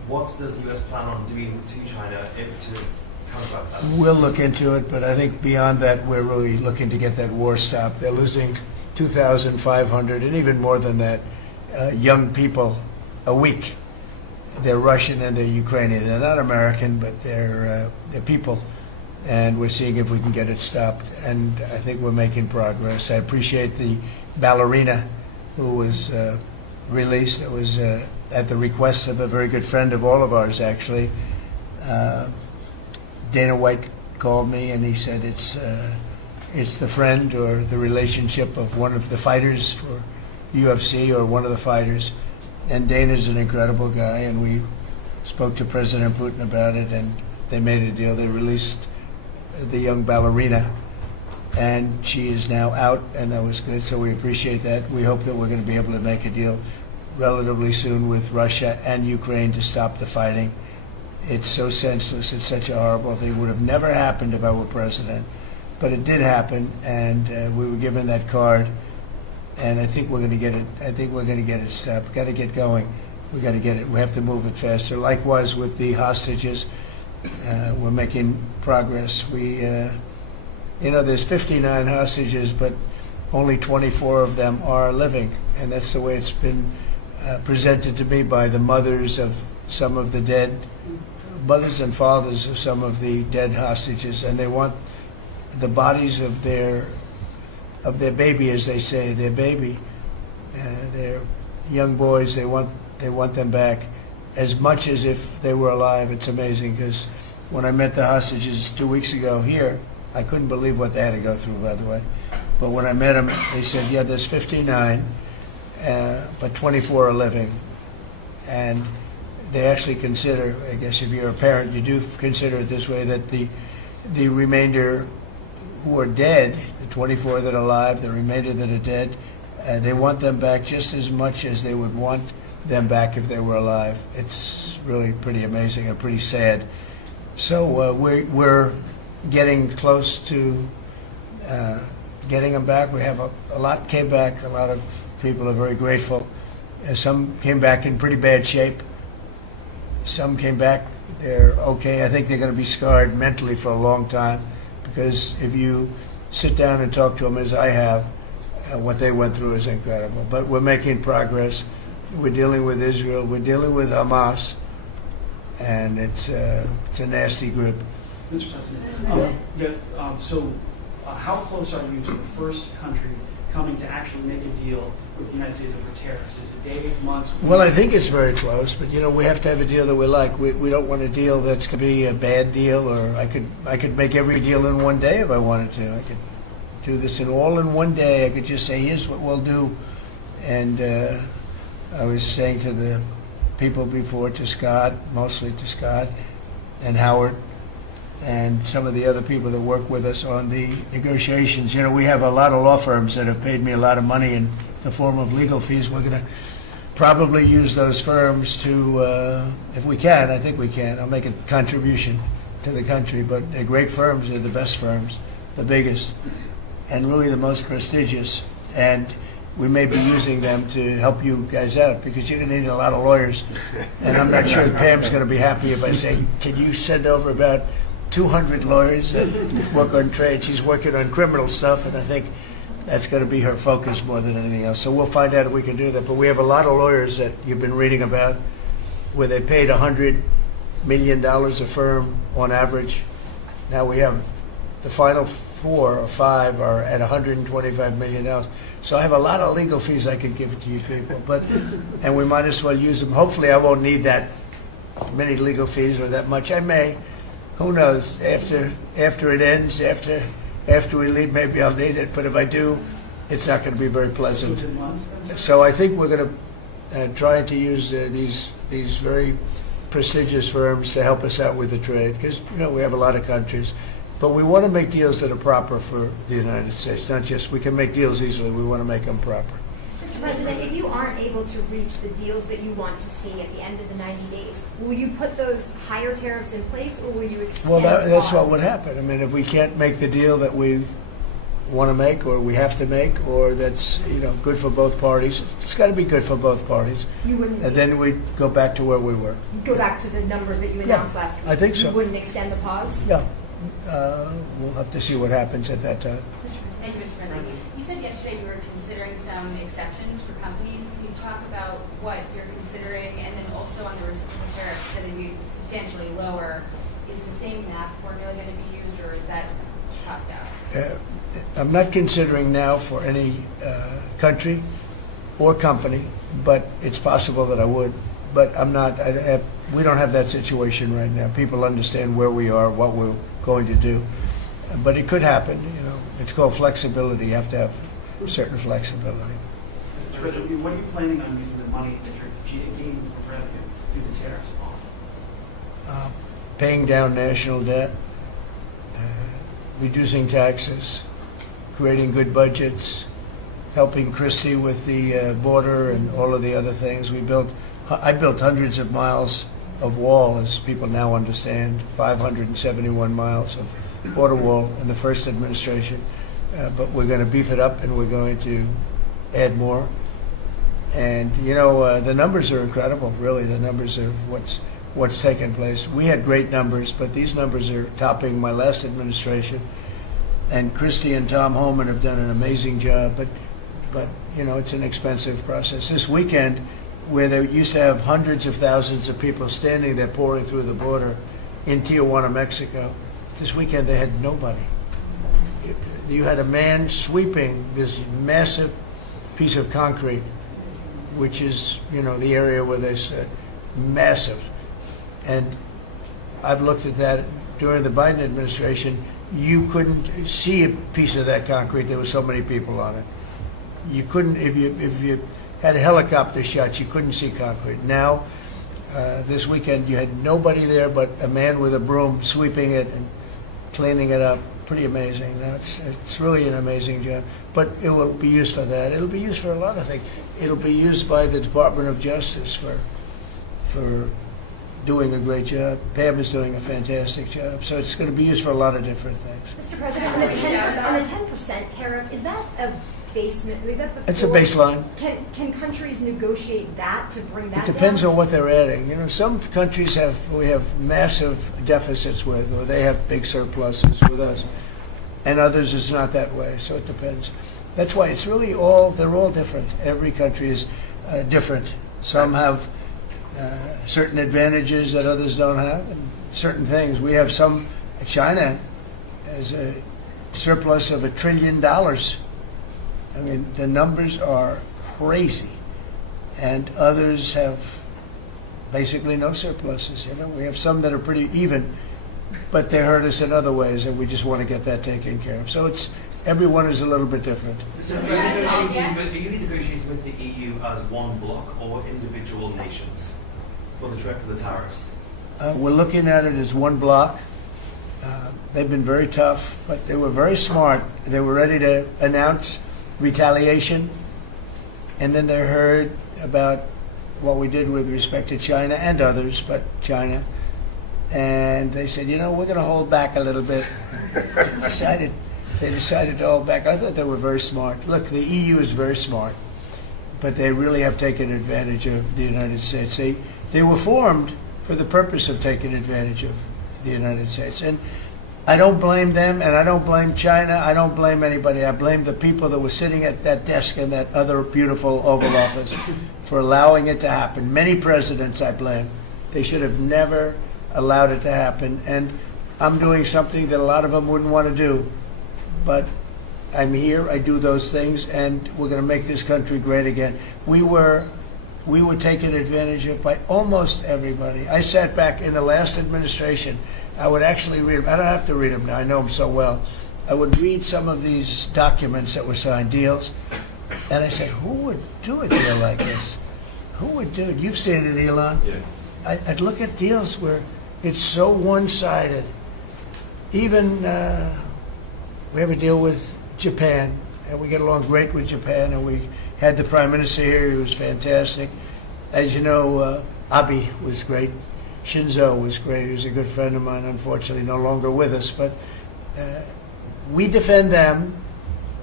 what does the US plan on doing to China to counteract that? We'll look into it, but I think beyond that, we're really looking to get that war stopped. They're losing 2,500 and even more than that young people a week. They're Russian and they're Ukrainian. They're not American, but they're people. And we're seeing if we can get it stopped. And I think we're making progress. I appreciate the ballerina who was released. It was at the request of a very good friend of all of ours, actually. Dana White called me and he said it's the friend or the relationship of one of the fighters for UFC or one of the fighters. And Dana's an incredible guy, and we spoke to President Putin about it, and they made a deal. They released the young ballerina, and she is now out, and that was good, so we appreciate that. We hope that we're going to be able to make a deal relatively soon with Russia and Ukraine to stop the fighting. It's so senseless. It's such a horrible thing. It would have never happened if I were president, but it did happen, and we were given that card. And I think we're going to get it. I think we're going to get it stopped. Got to get going. We got to get it. We have to move it faster. Likewise with the hostages, we're making progress. We, there's 59 hostages, but only 24 of them are living, and that's the way it's been presented to me by the mothers of some of the dead, mothers and fathers of some of the dead hostages, and they want the bodies of their baby, as they say, their baby, their young boys. They want them back as much as if they were alive. It's amazing, because when I met the hostages 2 weeks ago here, I couldn't believe what they had to go through, by the way. But when I met them, they said, yeah, there's 59, but 24 are living. And they actually consider, I guess if you're a parent, you do consider it this way, that the remainder who are dead, the 24 that are alive, the remainder that are dead, they want them back just as much as they would want them back if they were alive. It's really pretty amazing and pretty sad. So we're getting close to getting them back. We have a lot came back. A lot of people are very grateful. Some came back in pretty bad shape. Some came back, they're okay. I think they're going to be scarred mentally for a long time. Because if you sit down and talk to them, as I have, what they went through is incredible. But we're making progress. We're dealing with Israel. We're dealing with Hamas, and it's a nasty group. Mr. President, how close are you to the first country coming to actually make a deal with the United States over tariffs? Is it days, months? Well, I think it's very close, but we have to have a deal that we like. We don't want a deal that's going to be a bad deal, or I could make every deal in one day if I wanted to. I could do this in one day. I could just say, here's what we'll do. And I was saying to the people before, to Scott, mostly to Scott and Howard, and some of the other people that work with us on the negotiations. We have a lot of law firms that have paid me a lot of money in the form of legal fees. We're going to probably use those firms to, if we can, I think we can. I'll make a contribution to the country, but they're great firms. They're the best firms, the biggest, and really the most prestigious. And we may be using them to help you guys out, because you're going to need a lot of lawyers. And I'm not sure Pam's going to be happy if I say, can you send over about 200 lawyers that work on trade? She's working on criminal stuff, and I think that's going to be her focus more than anything else. So we'll find out if we can do that. But we have a lot of lawyers that you've been reading about where they paid $100 million a firm on average. Now we have the final 4 or 5 are at $125 million. So I have a lot of legal fees I could give to you people, and we might as well use them. Hopefully I won't need that many legal fees or that much. I may. Who knows? After it ends, after we leave, maybe I'll need it. But if I do, it's not going to be very pleasant. So I think we're going to try to use these very prestigious firms to help us out with the trade, because we have a lot of countries. But we want to make deals that are proper for the United States, not just we can make deals easily. We want to make them proper. Mr. President, if you aren't able to reach the deals that you want to see at the end of the 90 days, will you put those higher tariffs in place, or will you extend? Well, that's what would happen. I mean, if we can't make the deal that we want to make, or we have to make, or that's good for both parties. It's got to be good for both parties. You wouldn't. And then we go back to where we were. Go back to the numbers that you announced last week. I think so. You wouldn't extend the pause. Yeah, we'll have to see what happens at that time. Thank you, Mr. President. You said yesterday you were considering some exceptions for companies. Can you talk about what you're considering, and then also on the reciprocal tariffs that are substantially lower? Is the same math formula going to be used, or is that tossed out? I'm not considering now for any country or company, but it's possible that I would. But I'm not. We don't have that situation right now. People understand where we are, what we're going to do. But it could happen. It's called flexibility. You have to have certain flexibility. Mr. President, what are you planning on using the money that you're gaining from revenue through the tariffs on? Paying down national debt, reducing taxes, creating good budgets, helping Christie with the border and all of the other things. I built hundreds of miles of wall, as people now understand, 571 miles of border wall in the first administration. But we're going to beef it up, and we're going to add more. And the numbers are incredible. Really, the numbers are what's taken place. We had great numbers, but these numbers are topping my last administration. And Christie and Tom Homan have done an amazing job. But it's an expensive process. This weekend, where they used to have hundreds of thousands of people standing there pouring through the border in Tijuana, Mexico, this weekend they had nobody. You had a man sweeping this massive piece of concrete, which is, the area where they said massive. And I've looked at that during the Biden administration. You couldn't see a piece of that concrete. There were so many people on it. You couldn't, if you had helicopter shots, you couldn't see concrete. Now, this weekend, you had nobody there but a man with a broom sweeping it and cleaning it up. Pretty amazing. Now, it's really an amazing job. But it will be used for that. It'll be used for a lot of things. It'll be used by the Department of Justice for doing a great job. Pam is doing a fantastic job. So it's going to be used for a lot of different things. Mr. President, on the 10% tariff, is that a basement? Is that the It's a floor? baseline. Can countries negotiate that to bring that It depends down? on what they're adding. Some countries we have massive deficits with, or they have big surpluses with us, and others it's not that way. So it depends. That's why it's really they're all different. Every country is different. Some have certain advantages that others don't have, and certain things. We have some. China has a surplus of $1 trillion. I mean, the numbers are crazy, and others have basically no surpluses. We have some that are pretty even, but they hurt us in other ways, and we just want to get that taken care of. So everyone is a little bit different. So are you negotiating with the EU as one bloc or individual nations for the tariffs? We're looking at it as one bloc. They've been very tough, but they were very smart. They were ready to announce retaliation, and then they heard about what we did with respect to China and others, but China, and they said, we're going to hold back a little bit. They decided to hold back. I thought they were very smart. Look, the EU is very smart, but they really have taken advantage of the United States. They were formed for the purpose of taking advantage of the United States, and I don't blame them, and I don't blame China. I don't blame anybody. I blame the people that were sitting at that desk in that other beautiful Oval Office for allowing it to happen. Many presidents I blame. They should have never allowed it to happen. And I'm doing something that a lot of them wouldn't want to do. But I'm here, I do those things, and we're going to make this country great again. We were taken advantage of by almost everybody. I sat back in the last administration. I would actually read them. I don't have to read them now. I know them so well. I would read some of these documents that were signed, deals, and I said, who would do a deal like this? Who would do it? You've seen it, Elon. Yeah. I'd look at deals where it's so one-sided. Even we have a deal with Japan, and we get along great with Japan, and we had the Prime Minister here. He was fantastic. As you know, Abe was great. Shinzo was great. He was a good friend of mine, unfortunately no longer with us. But we defend them,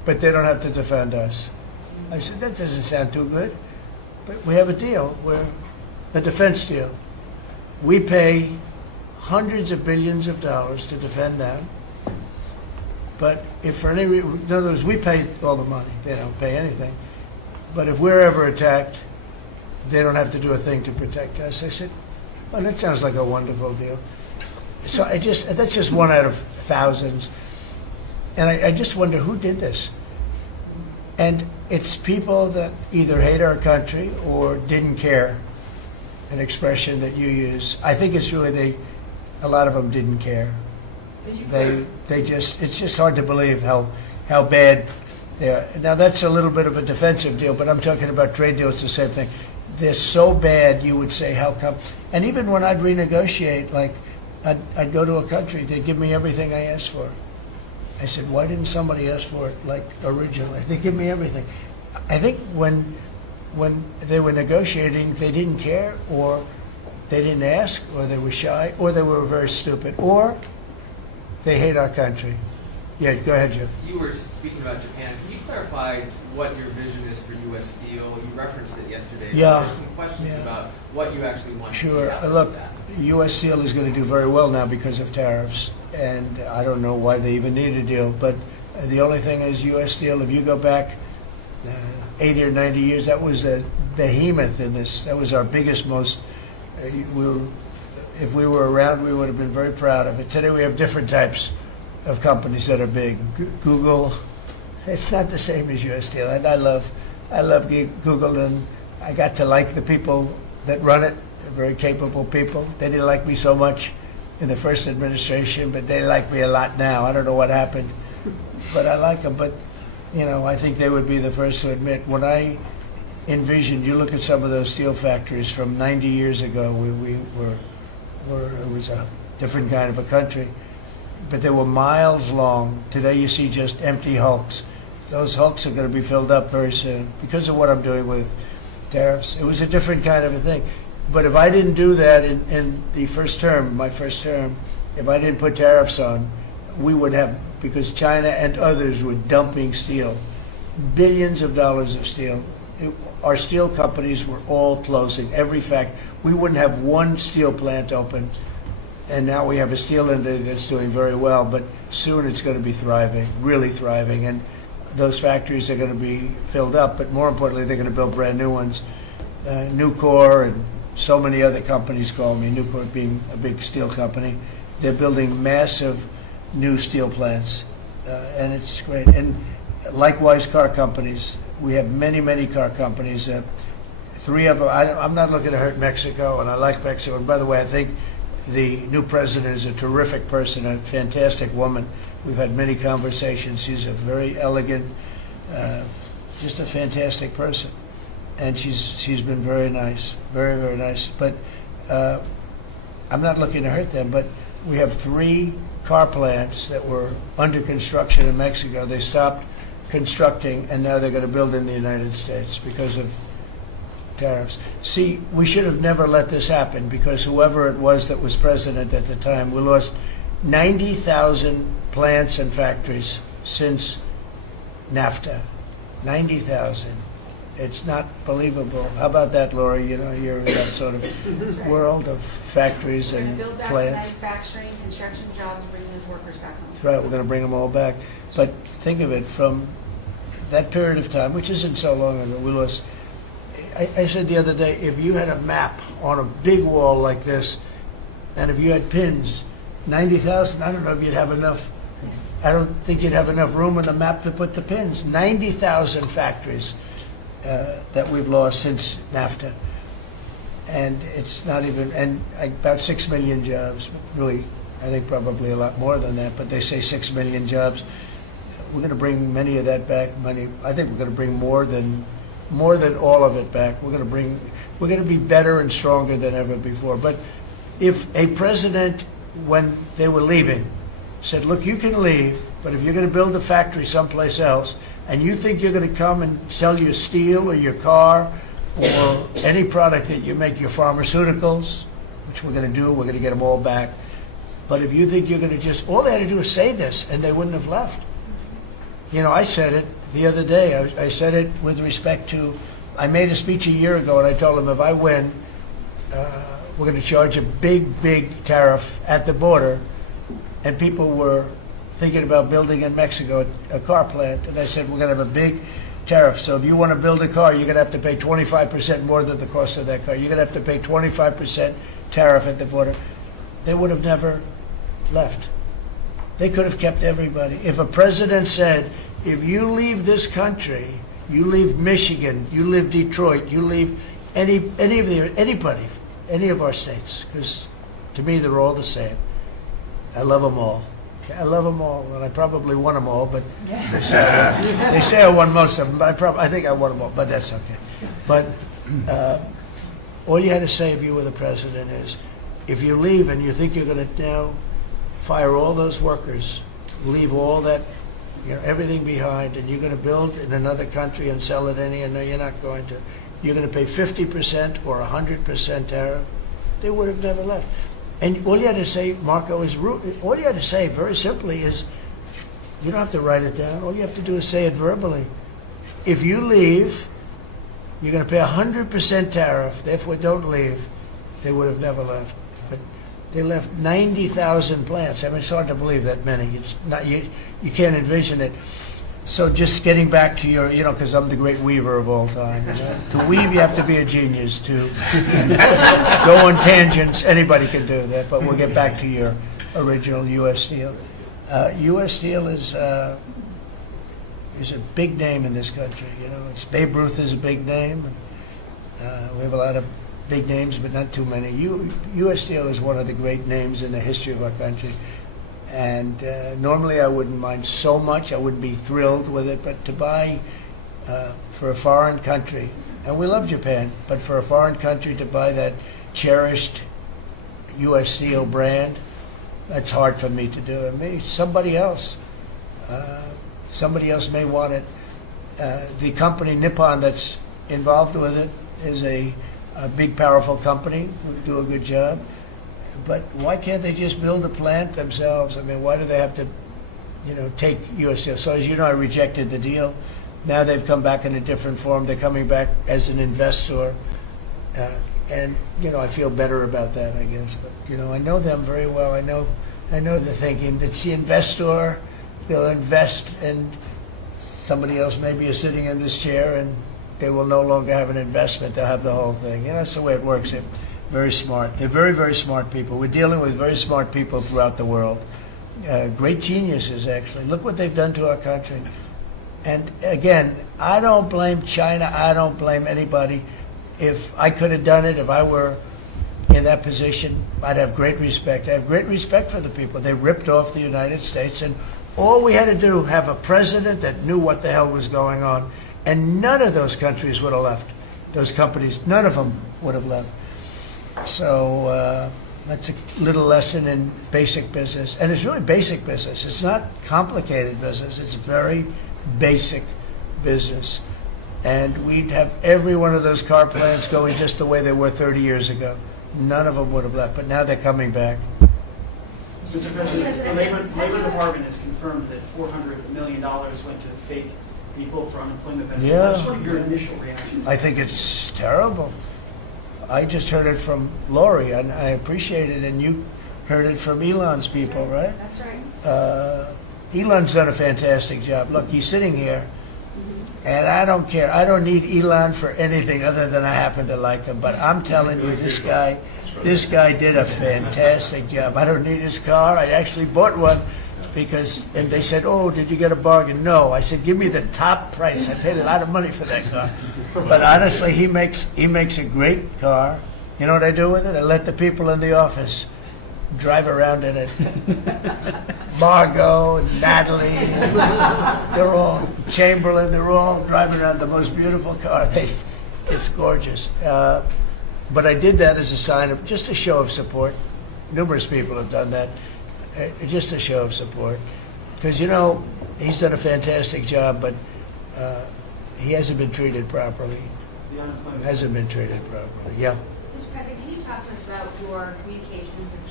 but they don't have to defend us. I said, that doesn't sound too good. But we have a deal, a defense deal. We pay hundreds of billions of dollars to defend them. But if for any reason, in other words, we pay all the money. They don't pay anything. But if we're ever attacked, they don't have to do a thing to protect us. I said, oh, that sounds like a wonderful deal. So that's just one out of thousands. And I just wonder who did this. And it's people that either hate our country or didn't care, an expression that you use. I think it's really a lot of them didn't care. It's just hard to believe how bad they are. Now that's a little bit of a defensive deal, but I'm talking about trade deals, the same thing. They're so bad, you would say, how come? And even when I'd renegotiate, like I'd go to a country, they'd give me everything I asked for. I said, why didn't somebody ask for it like originally? They give me everything. I think when they were negotiating, they didn't care, or they didn't ask, or they were shy, or they were very stupid, or they hate our country. Yeah, go ahead, Jeff. You were speaking about Japan. Can you clarify what your vision is for U.S. Steel? You referenced it yesterday. Yeah. There are some questions about what you actually want to see Sure. out of Look, that. U.S. Steel is going to do very well now because of tariffs, and I don't know why they even need a deal. But the only thing is, U.S. Steel, if you go back 80 or 90 years, that was a behemoth in this. That was our biggest, most. If we were around, we would have been very proud of it. Today, we have different types of companies that are big. Google, it's not the same as U.S. Steel, and I love Google, and I got to like the people that run it. They're very capable people. They didn't like me so much in the first administration, but they like me a lot now. I don't know what happened, but I like them. But I think they would be the first to admit, when I envisioned, you look at some of those steel factories from 90 years ago, it was a different kind of a country, but they were miles long. Today you see just empty hulks. Those hulks are going to be filled up very soon because of what I'm doing with tariffs. It was a different kind of a thing. But if I didn't do that in the my first term, if I didn't put tariffs on, we would have, because China and others were dumping steel, billions of dollars of steel. Our steel companies were all closing. We wouldn't have one steel plant open, and now we have a steel industry that's doing very well, but soon it's going to be thriving, really thriving, and those factories are going to be filled up, but more importantly, they're going to build brand new ones. Nucor and so many other companies call me, Nucor being a big steel company. They're building massive new steel plants, and it's great. And likewise, car companies. We have many, many car companies. 3 of them, I'm not looking to hurt Mexico, and I like Mexico. And by the way, I think the new president is a terrific person, a fantastic woman. We've had many conversations. She's a very elegant, just a fantastic person. And she's been very nice, very, very nice. But I'm not looking to hurt them, but we have 3 car plants that were under construction in Mexico. They stopped constructing, and now they're going to build in the United States because of tariffs. See, we should have never let this happen, because whoever it was that was president at the time, we lost 90,000 plants and factories since NAFTA. 90,000. It's not believable. How about that, Laura? You're in that sort of world of factories and Build back plants. manufacturing, construction jobs, bringing those workers back home. That's right, we're going to bring them all back. But think of it, from that period of time, which isn't so long ago, we lost. I said the other day, if you had a map on a big wall like this, and if you had pins, 90,000, I don't know if you'd have enough. I don't think you'd have enough room on the map to put the pins. 90,000 factories that we've lost since NAFTA. And it's not even, and about 6 million jobs, really, I think probably a lot more than that, but they say 6 million jobs. We're going to bring many of that back. I think we're going to bring more than all of it back. We're going to be better and stronger than ever before. But if a president, when they were leaving, said, look, you can leave, but if you're going to build a factory someplace else, and you think you're going to come and sell your steel or your car or any product that you make, your pharmaceuticals, which we're going to do, we're going to get them all back. But if you think you're going to all they had to do is say this, and they wouldn't have left. You know, I said it the other day. I said it with respect to, I made a speech a year ago, and I told them if I win, we're going to charge a big, big tariff at the border. And people were thinking about building in Mexico a car plant. And I said, we're going to have a big tariff. So if you want to build a car, you're going to have to pay 25% more than the cost of that car. You're going to have to pay 25% tariff at the border. They would have never left. They could have kept everybody. If a president said, if you leave this country, you leave Michigan, you leave Detroit, you leave anybody, any of our states, because to me they're all the same. I love them all. I love them all, and I probably won them all, but they say I won most of them, but I think I won them all, but that's okay. But all you had to say if you were the president is, if you leave and you think you're going to now fire all those workers, leave all that, everything behind, and you're going to build in another country and sell it any, and no, you're not going to. You're going to pay 50% or 100% tariff. They would have never left. And all you had to say, Marco, all you had to say very simply is, you don't have to write it down. All you have to do is say it verbally. If you leave, you're going to pay 100% tariff. Therefore, don't leave. They would have never left. But they left 90,000 plants. I mean, it's hard to believe that many. It's not, you can't envision it. So just getting back to your, because I'm the great weaver of all time. To weave, you have to be a genius. To go on tangents, anybody can do that. But we'll get back to your original U.S. Steel. U.S. Steel is a big name in this country. It's Babe Ruth is a big name. We have a lot of big names, but not too many. U.S. Steel is one of the great names in the history of our country. And normally I wouldn't mind so much. I wouldn't be thrilled with it. But to buy for a foreign country, and we love Japan, but for a foreign country to buy that cherished U.S. Steel brand, that's hard for me to do. And maybe somebody else may want it. The company Nippon that's involved with it is a big, powerful company who do a good job. But why can't they just build a plant themselves? I mean, why do they have to, take U.S. Steel? So as you know, I rejected the deal. Now they've come back in a different form. They're coming back as an investor. And, I feel better about that, I guess. But, I know them very well. I know the thinking. It's the investor. They'll invest, and somebody else maybe is sitting in this chair, and they will no longer have an investment. They'll have the whole thing. That's the way it works. They're very smart. They're very, very smart people. We're dealing with very smart people throughout the world. Great geniuses, actually. Look what they've done to our country. And again, I don't blame China. I don't blame anybody. If I could have done it, if I were in that position, I'd have great respect. I have great respect for the people. They ripped off the United States, and all we had to do, have a president that knew what the hell was going on. And none of those countries would have left. Those companies, none of them would have left. So that's a little lesson in basic business. And it's really basic business. It's not complicated business. It's very basic business. And we'd have every one of those car plants going just the way they were 30 years ago. None of them would have left, but now they're coming back. Mr. President, the Labor Department has confirmed that $400 million went to fake people for unemployment benefits. Yeah. That's what your initial reaction. I think it's terrible. I just heard it from Lori, and I appreciate it, and you heard it from Elon's people, right? That's right. Elon's done a fantastic job. Look, he's sitting here, and I don't care. I don't need Elon for anything other than I happen to like him. But I'm telling you, this guy did a fantastic job. I don't need his car. I actually bought one and they said, "Oh, did you get a bargain?" No. I said, "Give me the top price." I paid a lot of money for that car. But honestly, he makes a great car. You know what I do with it? I let the people in the office drive around in it. Margot and Natalie, they're all, Chamberlain, they're all driving around the most beautiful car. It's gorgeous. But I did that as a sign of, just a show of support. Numerous people have done that. Just a show of support. Because, he's done a fantastic job, but he hasn't been treated properly. Hasn't been treated properly, yeah. Mr. President, can you talk to us about your communications with China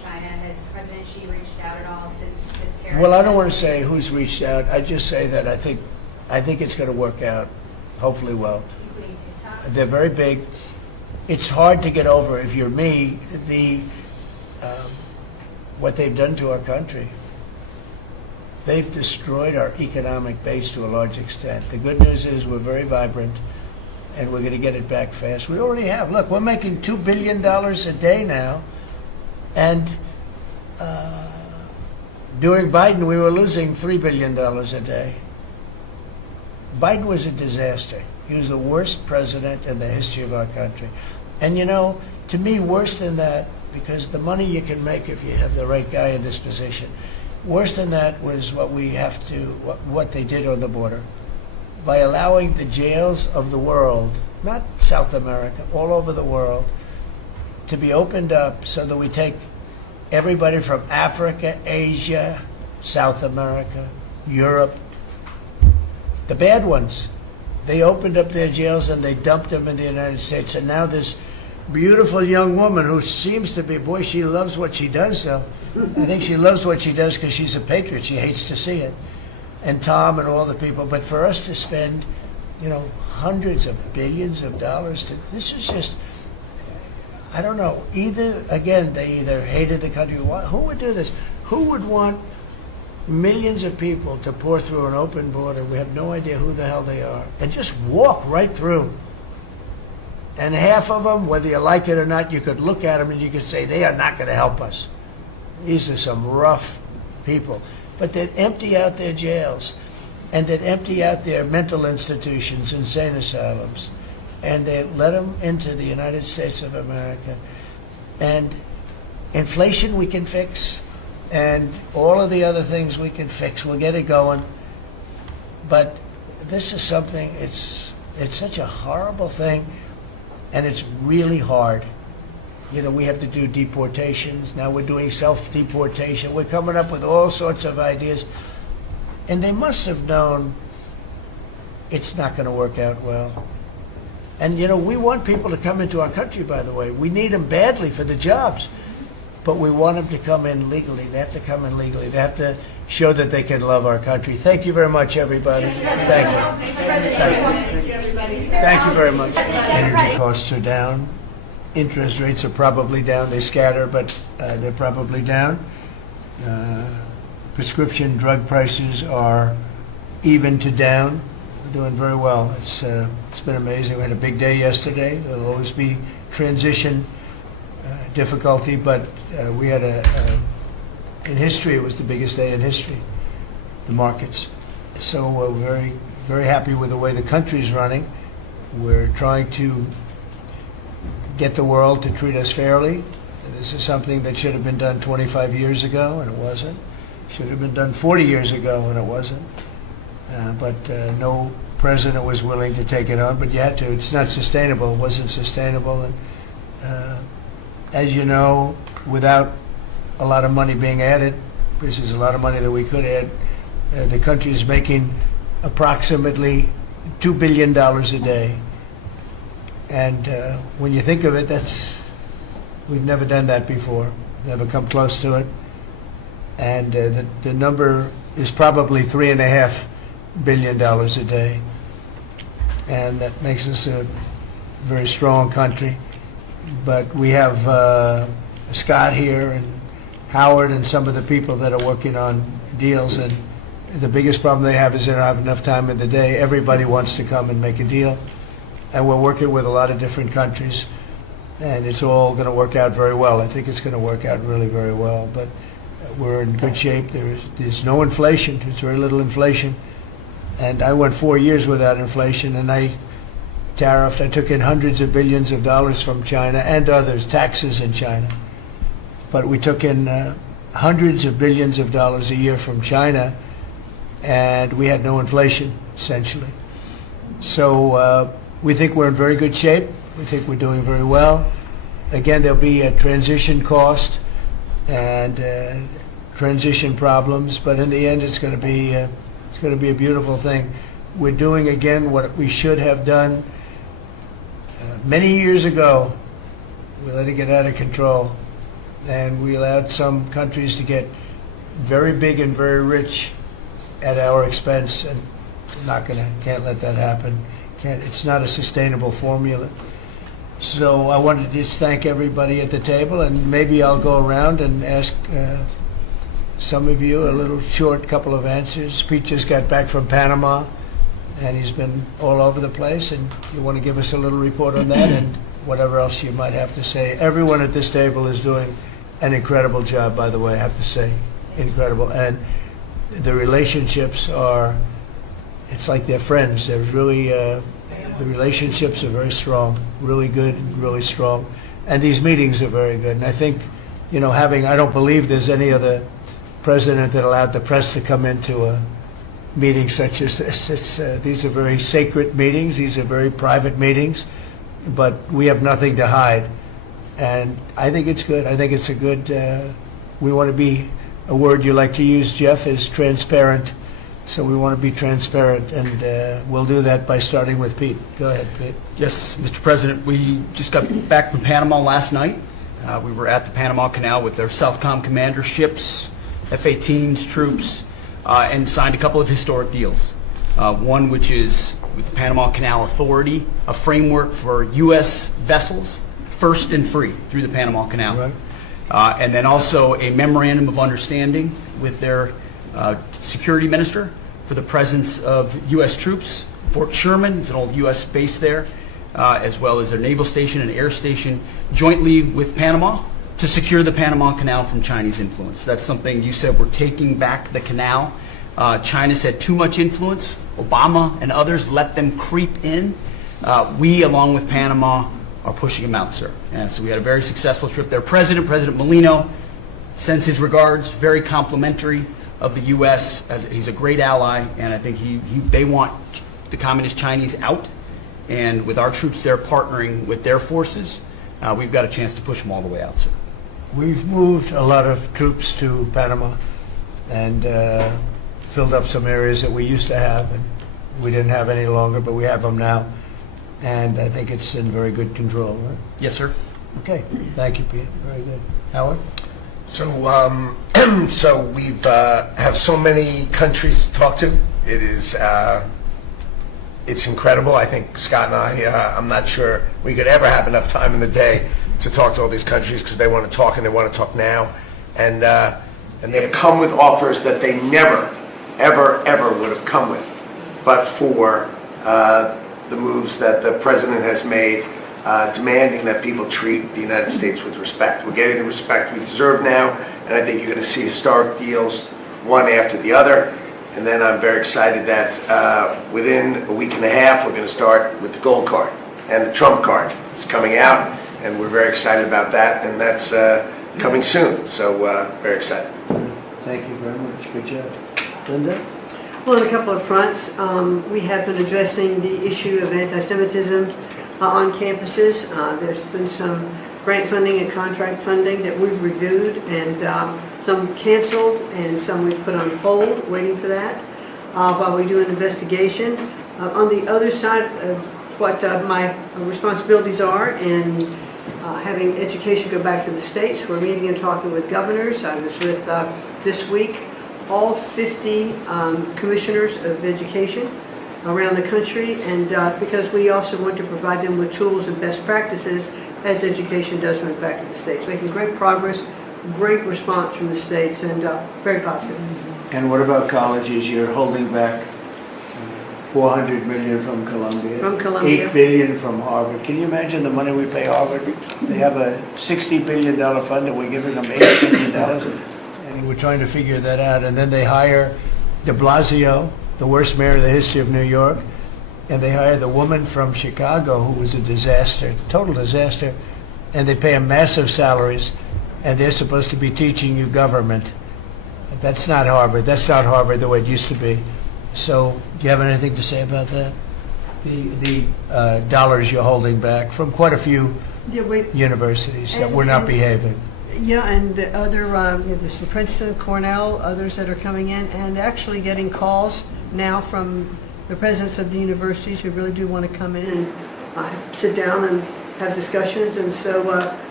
China. Has President Xi reached out at all since the tariff? Well, I don't want to say who's reached out. I just say that I think it's going to work out, hopefully well. Including TikTok? They're very big. It's hard to get over, if you're me, what they've done to our country. They've destroyed our economic base to a large extent. The good news is we're very vibrant, and we're going to get it back fast. We already have. Look, we're making $2 billion a day now, and during Biden, we were losing $3 billion a day. Biden was a disaster. He was the worst president in the history of our country. And you know, to me, worse than that, because the money you can make if you have the right guy in this position, worse than that was what they did on the border. By allowing the jails of the world, not South America, all over the world, to be opened up so that we take everybody from Africa, Asia, South America, Europe, the bad ones. They opened up their jails and they dumped them in the United States. And now this beautiful young woman who seems to be, boy, she loves what she does, though. I think she loves what she does because she's a patriot. She hates to see it. And Tom and all the people. But for us to spend, hundreds of billions of dollars this is just, I don't know. They either hated the country. Who would do this? Who would want millions of people to pour through an open border? We have no idea who the hell they are. And just walk right through. And half of them, whether you like it or not, you could look at them and you could say, they are not going to help us. These are some rough people. But they'd empty out their jails, and they'd empty out their mental institutions, insane asylums, and they'd let them into the United States of America. And inflation we can fix, and all of the other things we can fix. We'll get it going. But this is something, it's such a horrible thing, and it's really hard. We have to do deportations. Now we're doing self-deportation. We're coming up with all sorts of ideas. And they must have known it's not going to work out well. And, we want people to come into our country, by the way. We need them badly for the jobs. But we want them to come in legally. They have to come in legally. They have to show that they can love our country. Thank you very much, everybody. Thank you. Thank you very much. Energy costs are down. Interest rates are probably down. They scatter, but they're probably down. Prescription drug prices are even to down. We're doing very well. It's been amazing. We had a big day yesterday. There'll always be transition difficulty, but we had in history, it was the biggest day in history, the markets. So we're very, very happy with the way the country's running. We're trying to get the world to treat us fairly. This is something that should have been done 25 years ago, and it wasn't. Should have been done 40 years ago, and it wasn't. But no president was willing to take it on, but you had to. It's not sustainable. It wasn't sustainable. And as you know, without a lot of money being added, this is a lot of money that we could add, the country is making approximately $2 billion a day. And when you think of it, we've never done that before, never come close to it. And the number is probably $3.5 billion a day. And that makes us a very strong country. But we have Scott here and Howard and some of the people that are working on deals. And the biggest problem they have is they don't have enough time in the day. Everybody wants to come and make a deal. And we're working with a lot of different countries, and it's all going to work out very well. I think it's going to work out really very well. But we're in good shape. There's no inflation. There's very little inflation. And I went 4 years without inflation, and I tariffed. I took in hundreds of billions of dollars from China and others, taxes in China. But we took in hundreds of billions of dollars a year from China, and we had no inflation, essentially. So we think we're in very good shape. We think we're doing very well. Again, there'll be a transition cost and transition problems, but in the end, it's going to be a beautiful thing. We're doing again what we should have done many years ago. We let it get out of control. and we allowed some countries to get very big and very rich at our expense, and can't let that happen. It's not a sustainable formula. So I wanted to just thank everybody at the table, and maybe I'll go around and ask some of you a little short couple of answers. Pete just got back from Panama, and he's been all over the place, and you want to give us a little report on that and whatever else you might have to say. Everyone at this table is doing an incredible job, by the way, I have to say. Incredible. And the relationships are, it's like they're friends. They're really, the relationships are very strong, really good, really strong. And these meetings are very good. And I think, you know, I don't believe there's any other president that allowed the press to come into a meeting such as this. These are very sacred meetings. These are very private meetings. But we have nothing to hide. And I think it's good. I think it's a good, we want to be, a word you like to use, Jeff, is transparent. So we want to be transparent, and we'll do that by starting with Pete. Go ahead, Pete. Yes, Mr. President, we just got back from Panama last night. We were at the Panama Canal with their Southcom commander ships, F-18s, troops, and signed a couple of historic deals. One which is with the Panama Canal Authority, a framework for U.S. vessels, first and free through the Panama Canal. Right. And then also a memorandum of understanding with their security minister for the presence of U.S. troops. Fort Sherman is an old U.S. base there, as well as their naval station and air station, jointly with Panama to secure the Panama Canal from Chinese influence. That's something you said, we're taking back the canal. China's had too much influence. Obama and others let them creep in. We, along with Panama, are pushing them out, sir. And so we had a very successful trip there. President Molino sends his regards, very complimentary of the U.S. He's a great ally, and I think they want the Communist Chinese out. And with our troops there partnering with their forces, we've got a chance to push them all the way out, sir. We've moved a lot of troops to Panama and filled up some areas that we used to have, and we didn't have any longer, but we have them now. And I think it's in very good control, right? Yes, sir. Okay. Thank you, Pete. Very good. Howard? So, so we've have so many countries to talk to. It is, it's incredible. I think Scott and I'm not sure we could ever have enough time in the day to talk to all these countries because they want to talk and they want to talk now. And they have come with offers that they never, ever, ever would have come with, but for the moves that the president has made, demanding that people treat the United States with respect. We're getting the respect we deserve now, and I think you're going to see historic deals, one after the other. And then I'm very excited that within a week and a half, we're going to start with the gold card, and the Trump card is coming out, and we're very excited about that, and that's coming soon. So very excited. Thank you very much. Good job. Linda? Well, on a couple of fronts, we have been addressing the issue of anti-Semitism on campuses. There's been some grant funding and contract funding that we've reviewed, and some canceled and some we've put on hold, waiting for that, while we do an investigation. On the other side of what my responsibilities are in having education go back to the states, we're meeting and talking with governors. I was with, this week, all 50 commissioners of education around the country, and because we also want to provide them with tools and best practices as education does move back to the states. Making great progress, great response from the states, and very positive. And what about colleges? You're holding back $400 million from Columbia. From Columbia. $8 billion from Harvard. Can you imagine the money we pay Harvard? They have a $60 billion fund and we're giving them $8 billion. And we're trying to figure that out. And then they hire de Blasio, the worst mayor in the history of New York, and they hire the woman from Chicago who was a disaster, total disaster, and they pay them massive salaries, and they're supposed to be teaching you government. That's not Harvard. That's not Harvard the way it used to be. So do you have anything to say about that? The dollars you're holding back from quite a few universities that were not behaving. Yeah, and the other, there's some Princeton, Cornell, others that are coming in, and actually getting calls now from the presidents of the universities who really do want to come in and sit down and have discussions. And so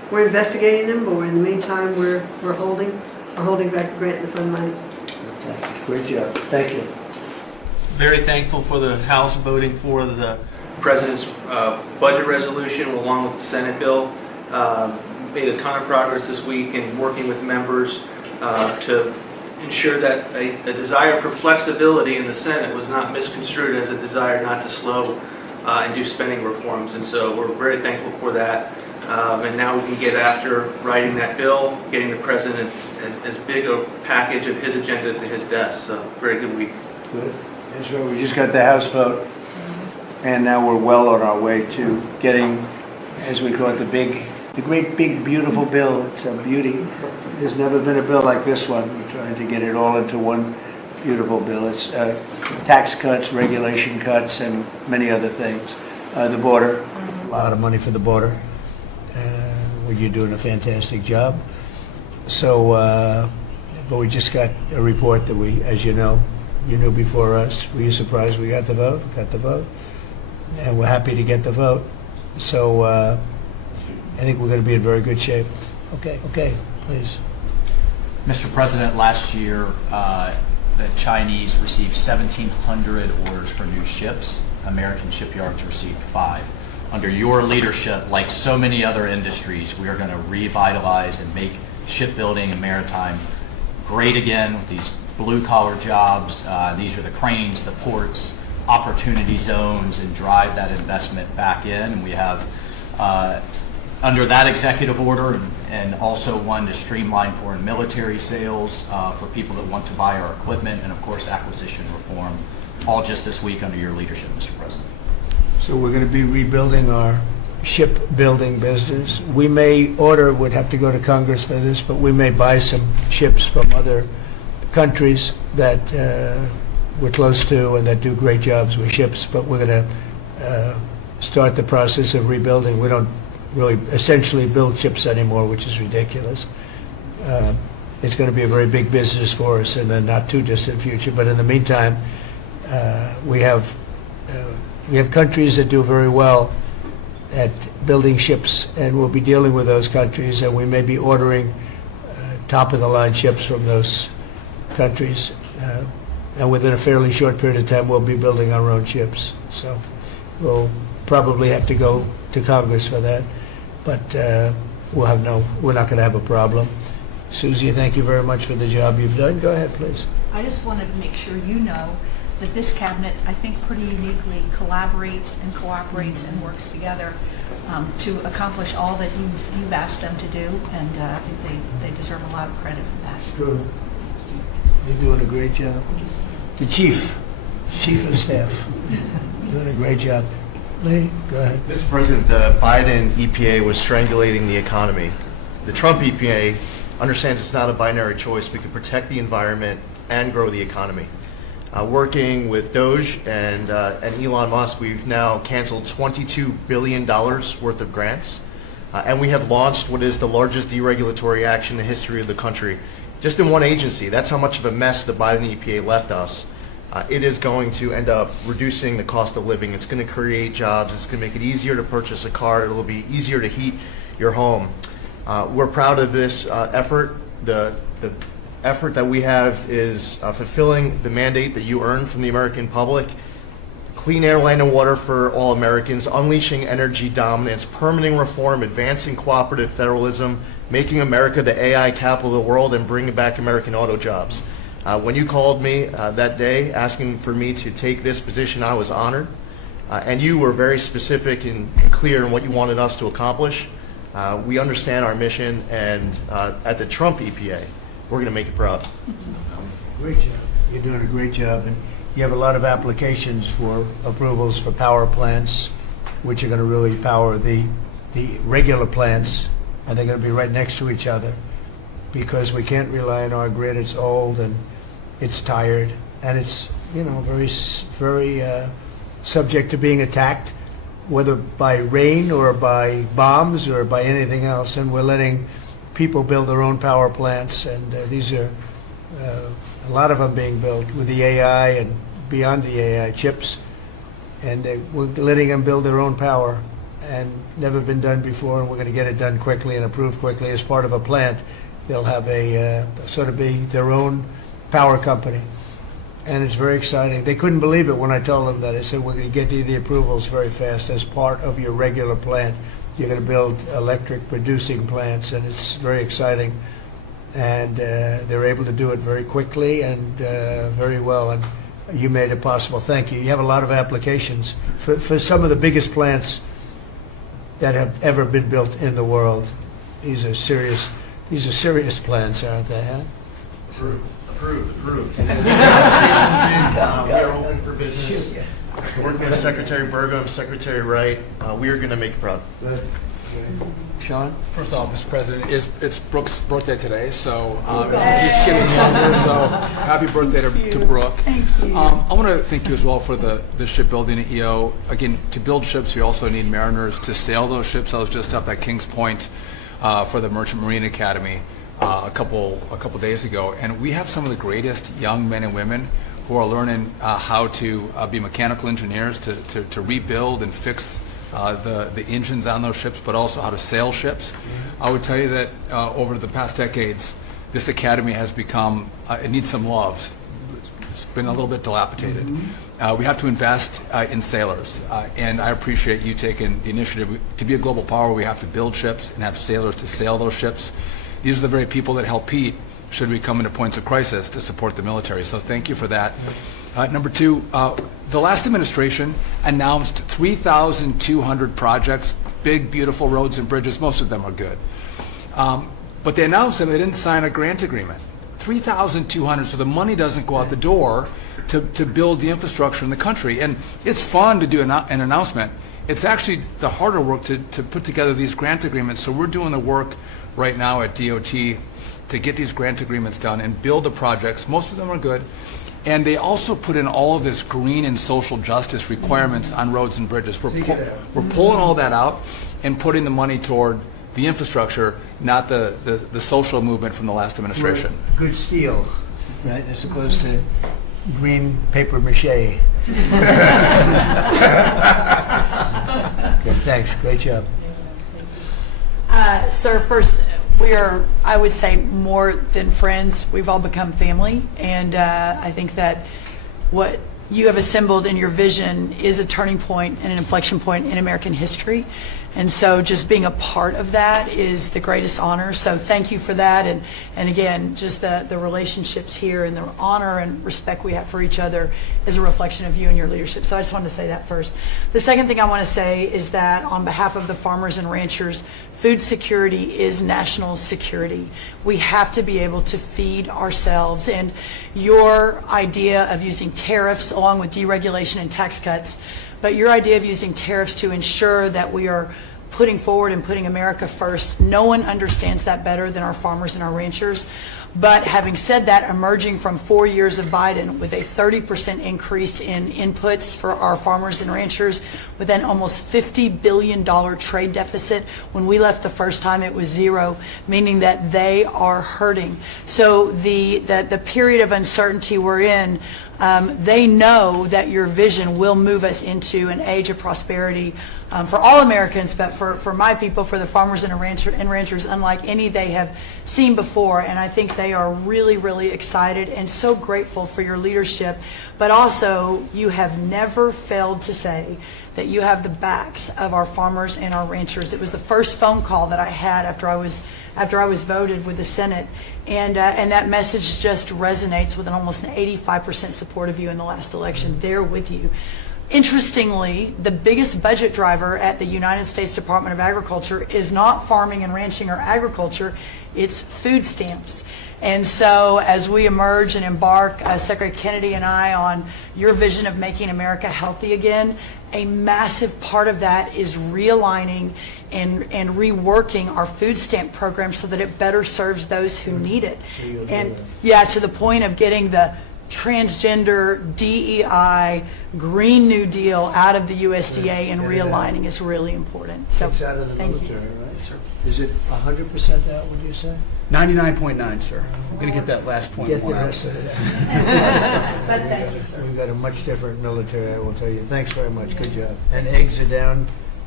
we're investigating them, but in the meantime, we're holding back the grant and the fund money. Great job. Thank you. Very thankful for the House voting for the President's budget resolution along with the Senate bill. Made a ton of progress this week in working with members to ensure that a desire for flexibility in the Senate was not misconstrued as a desire not to slow and do spending reforms. And so we're very thankful for that. And now we can get after writing that bill, getting the President as big a package of his agenda to his desk. So very good week. Good. That's right. We just got the House vote, and now we're well on our way to getting, as we call it, the great big beautiful bill. It's a beauty. There's never been a bill like this one. We're trying to get it all into one beautiful bill. It's tax cuts, regulation cuts, and many other things. The border, a lot of money for the border. You're doing a fantastic job. So, but we just got a report that we, as you know, you knew before us. Were you surprised we got the vote? Got the vote. And we're happy to get the vote. So I think we're going to be in very good shape. Okay, please. Mr. President, last year the Chinese received 1,700 orders for new ships. American shipyards received 5. Under your leadership, like so many other industries, we are going to revitalize and make shipbuilding and maritime great again with these blue-collar jobs. These are the cranes, the ports, opportunity zones, and drive that investment back in. And we have, under that executive order, and also one to streamline foreign military sales for people that want to buy our equipment, and of course acquisition reform, all just this week under your leadership, Mr. President. So we're going to be rebuilding our shipbuilding business. We may order, would have to go to Congress for this, but we may buy some ships from other countries that we're close to and that do great jobs with ships, but we're going to start the process of rebuilding. We don't really essentially build ships anymore, which is ridiculous. It's going to be a very big business for us in the not too distant future, but in the meantime, we have countries that do very well at building ships, and we'll be dealing with those countries, and we may be ordering top-of-the-line ships from those countries. And within a fairly short period of time, we'll be building our own ships. So we'll probably have to go to Congress for that, but we're not going to have a problem. Susie, thank you very much for the job you've done. Go ahead, please. I just wanted to make sure you know that this cabinet, I think, pretty uniquely collaborates and cooperates and works together to accomplish all that you've asked them to do, and I think they deserve a lot of credit for that. True. You're doing a great job. The chief of staff, doing a great job. Lee, go ahead. Mr. President, the Biden EPA was strangulating the economy. The Trump EPA understands it's not a binary choice. We can protect the environment and grow the economy. Working with Doge and Elon Musk, we've now canceled $22 billion worth of grants, and we have launched what is the largest deregulatory action in the history of the country, just in one agency. That's how much of a mess the Biden EPA left us. It is going to end up reducing the cost of living. It's going to create jobs. It's going to make it easier to purchase a car. It will be easier to heat your home. We're proud of this effort. The effort that we have is fulfilling the mandate that you earned from the American public. Clean air, land, and water for all Americans, unleashing energy dominance, permitting reform, advancing cooperative federalism, making America the AI capital of the world, and bringing back American auto jobs. When you called me that day asking for me to take this position, I was honored. And you were very specific and clear in what you wanted us to accomplish. We understand our mission, and at the Trump EPA, we're going to make it proud. Great job. You're doing a great job. And you have a lot of applications for approvals for power plants, which are going to really power the regular plants, and they're going to be right next to each other because we can't rely on our grid. It's old and it's tired, and it's very subject to being attacked, whether by rain or by bombs or by anything else. And we're letting people build their own power plants, and these are a lot of them being built with the AI and beyond the AI chips, and we're letting them build their own power and never been done before, and we're going to get it done quickly and approved quickly as part of a plant. They'll have a sort of be their own power company, and it's very exciting. They couldn't believe it when I told them that. I said, we're going to get you the approvals very fast as part of your regular plant. You're going to build electric producing plants, and it's very exciting. And they're able to do it very quickly and very well. And you made it possible. Thank you. You have a lot of applications for some of the biggest plants that have ever been built in the world. These are serious plants, aren't they? Huh? Approved. We are open for business. Working with Secretary Burgum, Secretary Wright, we are going to make it proud. Good. Sean? First off, Mr. President, it's Brooke's birthday today, so she's getting younger, so happy birthday to Brooke. Thank you. I want to thank you as well for the shipbuilding at EO. Again, to build ships, we also need mariners to sail those ships. I was just up at Kings Point for the Merchant Marine Academy a couple days ago, and we have some of the greatest young men and women who are learning how to be mechanical engineers, to rebuild and fix the engines on those ships, but also how to sail ships. I would tell you that over the past decades, this academy has become, it needs some love. It's been a little bit dilapidated. We have to invest in sailors, and I appreciate you taking the initiative. To be a global power, we have to build ships and have sailors to sail those ships. These are the very people that help Pete should we come into points of crisis to support the military. So thank you for that. Number two, the last administration announced 3,200 projects, big, beautiful roads and bridges. Most of them are good. But they announced them, they didn't sign a grant agreement. 3,200, so the money doesn't go out the door to build the infrastructure in the country. And it's fun to do an announcement. It's actually the harder work to put together these grant agreements. So we're doing the work right now at DOT to get these grant agreements done and build the projects. Most of them are good. And they also put in all of this green and social justice requirements on roads and bridges. We're pulling all that out and putting the money toward the infrastructure, not the social movement from the last administration. Good steel, right, as opposed to green paper mache. Okay, thanks. Great job. Sir, first, we are, I would say, more than friends. We've all become family, and I think that what you have assembled in your vision is a turning point and an inflection point in American history. And so just being a part of that is the greatest honor. So thank you for that. And again, just the relationships here and the honor and respect we have for each other is a reflection of you and your leadership. So I just wanted to say that first. The second thing I want to say is that on behalf of the farmers and ranchers, food security is national security. We have to be able to feed ourselves. And your idea of using tariffs along with deregulation and tax cuts, but your idea of using tariffs to ensure that we are putting forward and putting America first, no one understands that better than our farmers and our ranchers. But having said that, emerging from 4 years of Biden with a 30% increase in inputs for our farmers and ranchers, with an almost $50 billion trade deficit. When we left the first time, it was zero, meaning that they are hurting. So the period of uncertainty we're in, they know that your vision will move us into an age of prosperity for all Americans, but for my people, for the farmers and ranchers, unlike any they have seen before. And I think they are really, really excited and so grateful for your leadership. But also, you have never failed to say that you have the backs of our farmers and our ranchers. It was the first phone call that I had after I was voted with the Senate, and that message just resonates with an almost an 85% support of you in the last election. They're with you. Interestingly, the biggest budget driver at the United States Department of Agriculture is not farming and ranching or agriculture, it's food stamps. And so as we emerge and embark, Secretary Kennedy and I, on your vision of making America healthy again, a massive part of that is realigning and reworking our food stamp program so that it better serves those who need it. And yeah, to the point of getting the transgender, DEI, Green New Deal out of the USDA and realigning is really important. So it's out of the military, right? Yes, sir. Is it 100% out, would you say? 99.9, sir. I'm going to get that last point. Get the rest of it. But thank you, sir. We've got a much different military, I will tell you. Thanks very much. Good job. And eggs are down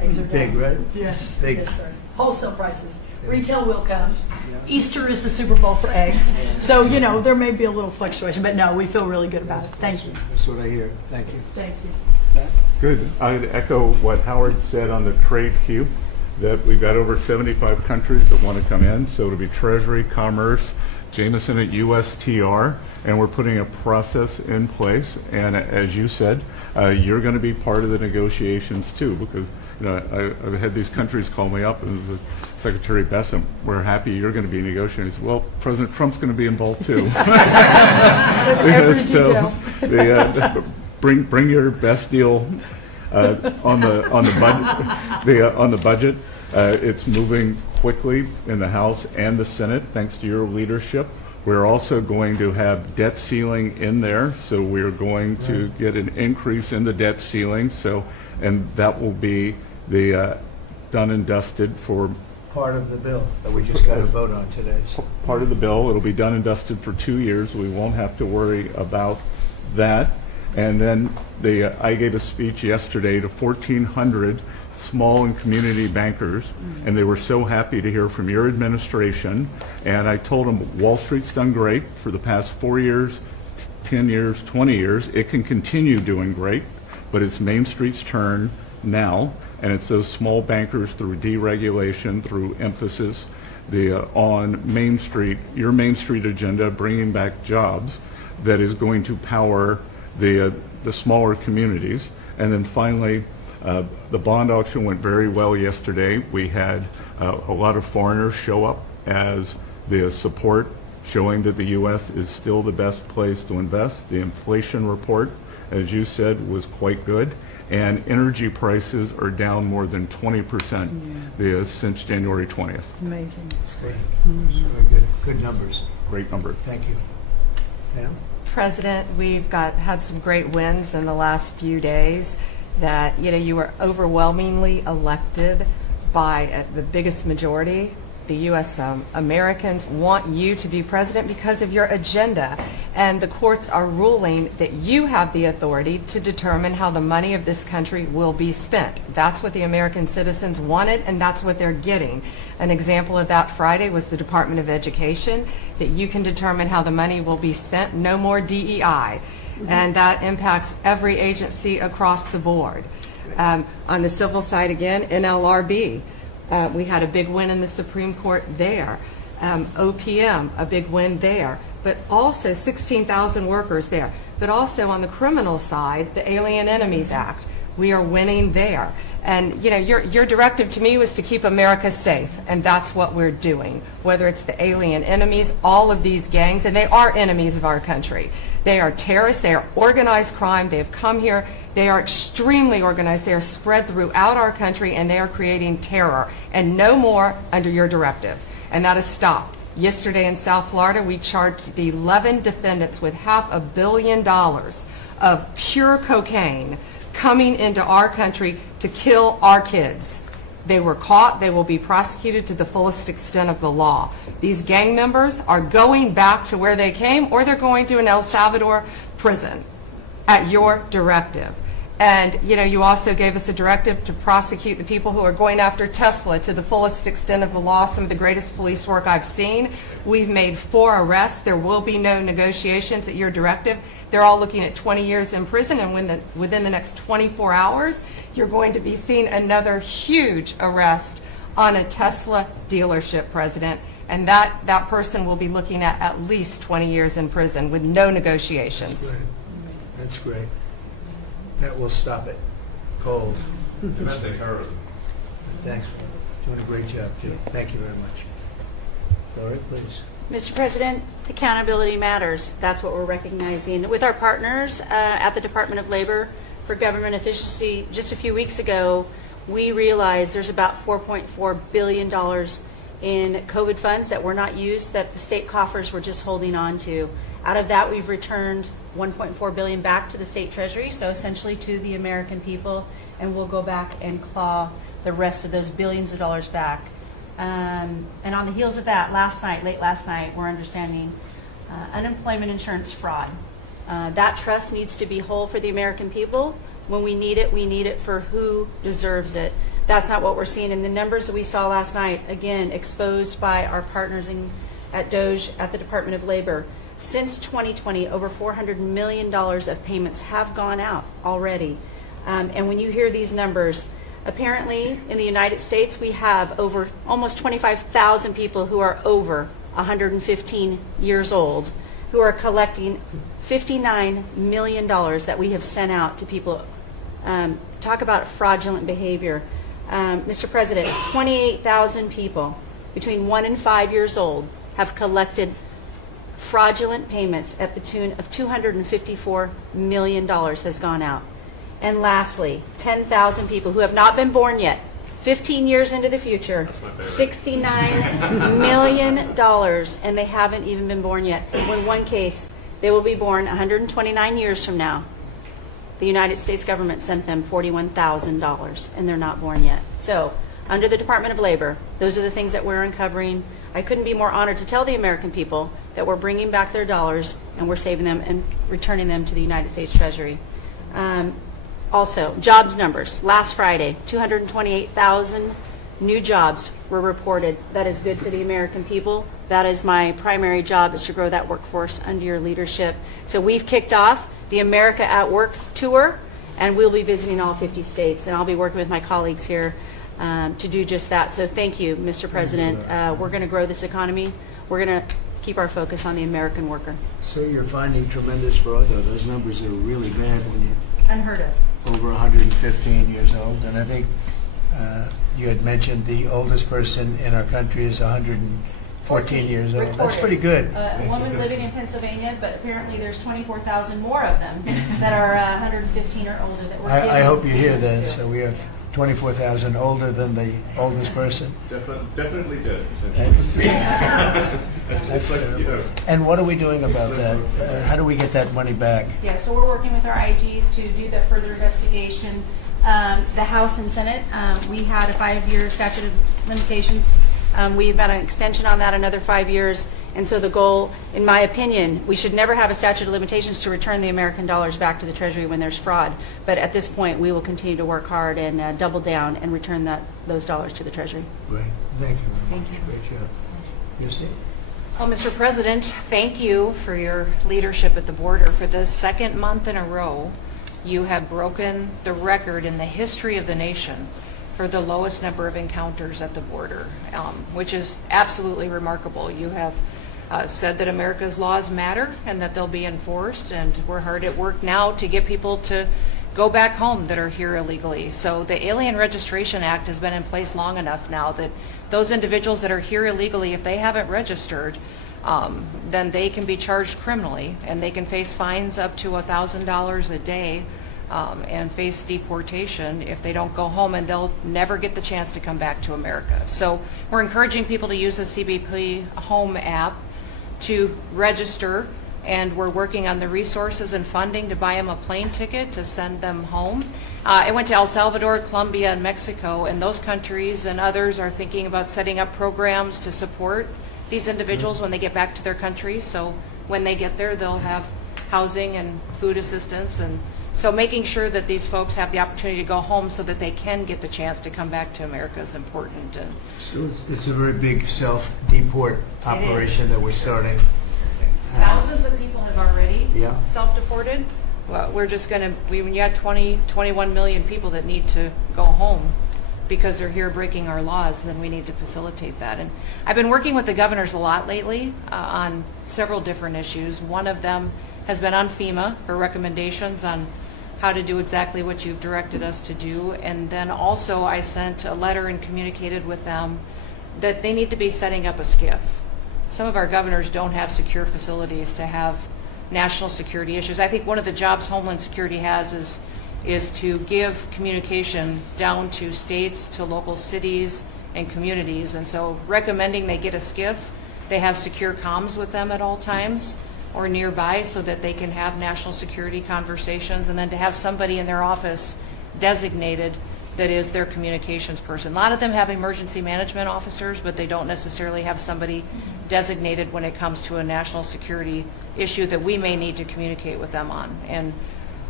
Eggs are Big, down. right? Yes. Big. Yes, sir. Wholesale prices. Retail will come. Easter is the Super Bowl for eggs. So, you know, there may be a little fluctuation, but no, we feel really good about it. Thank you. That's what I hear. Thank you. Thank you. Good. I'd echo what Howard said on the trade queue, that we've got over 75 countries that want to come in. So it'll be Treasury, Commerce, Jameson at USTR, and we're putting a process in place. And as you said, you're going to be part of the negotiations too, because you know I've had these countries call me up and the Secretary Bessent, we're happy you're going to be negotiating. I said, well, President Trump's going to be involved too. Every So detail. bring your best deal on the budget. It's moving quickly in the House and the Senate, thanks to your leadership. We're also going to have debt ceiling in there, so we're going to get an increase in the debt ceiling. So, and that will be the done and dusted for Part of the bill that we just got to vote on today. So. part of the bill. It'll be done and dusted for 2 years. We won't have to worry about that. And then I gave a speech yesterday to 1,400 small and community bankers, and they were so happy to hear from your administration. And I told them Wall Street's done great for the past 4 years, 10 years, 20 years. It can continue doing great, but it's Main Street's turn now, and it's those small bankers through deregulation, through emphasis on Main Street, your Main Street agenda, bringing back jobs, that is going to power the smaller communities. And then finally, the bond auction went very well yesterday. We had a lot of foreigners show up as the support, showing that the U.S. is still the best place to invest. The inflation report, as you said, was quite good. And energy prices are down more than 20% since January 20th. Amazing. That's great. Very good. Good numbers. Great number. Thank you. Ma'am? President, we've had some great wins in the last few days. That you were overwhelmingly elected by the biggest majority. The U.S. Americans want you to be president because of your agenda, and the courts are ruling that you have the authority to determine how the money of this country will be spent. That's what the American citizens wanted, and that's what they're getting. An example of that Friday was the Department of Education, that you can determine how the money will be spent. No more DEI. And that impacts every agency across the board. On the civil side, again, NLRB, we had a big win in the Supreme Court there. OPM, a big win there. But also 16,000 workers there. But also on the criminal side, the Alien Enemies Act. We are winning there. And your directive to me was to keep America safe, and that's what we're doing. Whether it's the alien enemies, all of these gangs, and they are enemies of our country. They are terrorists, they are organized crime, they have come here, they are extremely organized, they are spread throughout our country, and they are creating terror. And no more under your directive. And that has stopped. Yesterday in South Florida, we charged the 11 defendants with $500 million of pure cocaine coming into our country to kill our kids. They were caught. They will be prosecuted to the fullest extent of the law. These gang members are going back to where they came, or they're going to an El Salvador prison at your directive. And you also gave us a directive to prosecute the people who are going after Tesla to the fullest extent of the law, some of the greatest police work I've seen. We've made 4 arrests. There will be no negotiations at your directive. They're all looking at 20 years in prison, and within the next 24 hours, you're going to be seeing another huge arrest on a Tesla dealership, President. And that person will be looking at least 20 years in prison with no negotiations. That's great. That's great. That will stop it cold. Domestic terrorism. Thanks. Doing a great job, too. Thank you very much. Lori, please. Mr. President, accountability matters. That's what we're recognizing. With our partners at the Department of Labor for Government Efficiency, just a few weeks ago, we realized there's about $4.4 billion in COVID funds that were not used, that the state coffers were just holding on to. Out of that, we've returned $1.4 billion back to the state treasury, so essentially to the American people, and we'll go back and claw the rest of those billions of dollars back. And on the heels of that, late last night, we're understanding unemployment insurance fraud. That trust needs to be whole for the American people. When we need it for who deserves it. That's not what we're seeing. And the numbers that we saw last night, again, exposed by our partners at DOJ at the Department of Labor, since 2020, over $400 million of payments have gone out already. And when you hear these numbers, apparently in the United States, we have over almost 25,000 people who are over 115 years old who are collecting $59 million that we have sent out to people. Talk about fraudulent behavior. Mr. President, 28,000 people between 1 and 5 years old have collected fraudulent payments at the tune of $254 million has gone out. And lastly, 10,000 people who have not been born yet, 15 years into the future, $69 million, and they haven't even been born yet. In one case, they will be born 129 years from now. The United States government sent them $41,000, and they're not born yet. So, under the Department of Labor, those are the things that we're uncovering. I couldn't be more honored to tell the American people that we're bringing back their dollars and we're saving them and returning them to the United States Treasury. Also, jobs numbers. Last Friday, 228,000 new jobs were reported. That is good for the American people. That is my primary job, is to grow that workforce under your leadership. So we've kicked off the America at Work tour, and we'll be visiting all 50 states, and I'll be working with my colleagues here to do just that. So thank you, Mr. President. We're going to grow this economy. We're going to keep our focus on the American worker. So you're finding tremendous fraud, though. Those numbers are really bad when you're Unheard of. over 115 years old. And I think you had mentioned the oldest person in our country is 114 years old. That's pretty good. A woman living in Pennsylvania, but apparently there's 24,000 more of them that are 115 or older. That we're I hope you giving hear that. to. So we have 24,000 older than the oldest person. Definitely did. That's and what are we doing about that? How do we get that money back? Yeah, so we're working with our IGs to do that further investigation. The House and Senate, we had a 5-year statute of limitations. We've got an extension on that, another 5 years. And so the goal, in my opinion, we should never have a statute of limitations to return the American dollars back to the Treasury when there's fraud. But at this point, we will continue to work hard and double down and return those dollars to the Treasury. Great. Thank you. Thank you. Great job. Christy? Well, Mr. President, thank you for your leadership at the border. For the second month in a row, you have broken the record in the history of the nation for the lowest number of encounters at the border, which is absolutely remarkable. You have said that America's laws matter and that they'll be enforced, and we're hard at work now to get people to go back home that are here illegally. So the Alien Registration Act has been in place long enough now that those individuals that are here illegally, if they haven't registered, then they can be charged criminally, and they can face fines up to $1,000 a day and face deportation if they don't go home, and they'll never get the chance to come back to America. So we're encouraging people to use the CBP Home app to register, and we're working on the resources and funding to buy them a plane ticket to send them home. I went to El Salvador, Colombia, and Mexico, and those countries and others are thinking about setting up programs to support these individuals when they get back to their countries. So when they get there, they'll have housing and food assistance, and so making sure that these folks have the opportunity to go home so that they can get the chance to come back to America is important. And So it's a very big self-deport operation that we're starting. thousands of people have already Yeah. self-deported. Well, we're just going to, when you have 21 million people that need to go home because they're here breaking our laws, then we need to facilitate that. And I've been working with the governors a lot lately on several different issues. One of them has been on FEMA for recommendations on how to do exactly what you've directed us to do. And then also I sent a letter and communicated with them that they need to be setting up a SCIF. Some of our governors don't have secure facilities to have national security issues. I think one of the jobs Homeland Security has is to give communication down to states, to local cities and communities. And so recommending they get a SCIF, they have secure comms with them at all times or nearby so that they can have national security conversations, and then to have somebody in their office designated that is their communications person. A lot of them have emergency management officers, but they don't necessarily have somebody designated when it comes to a national security issue that we may need to communicate with them on. And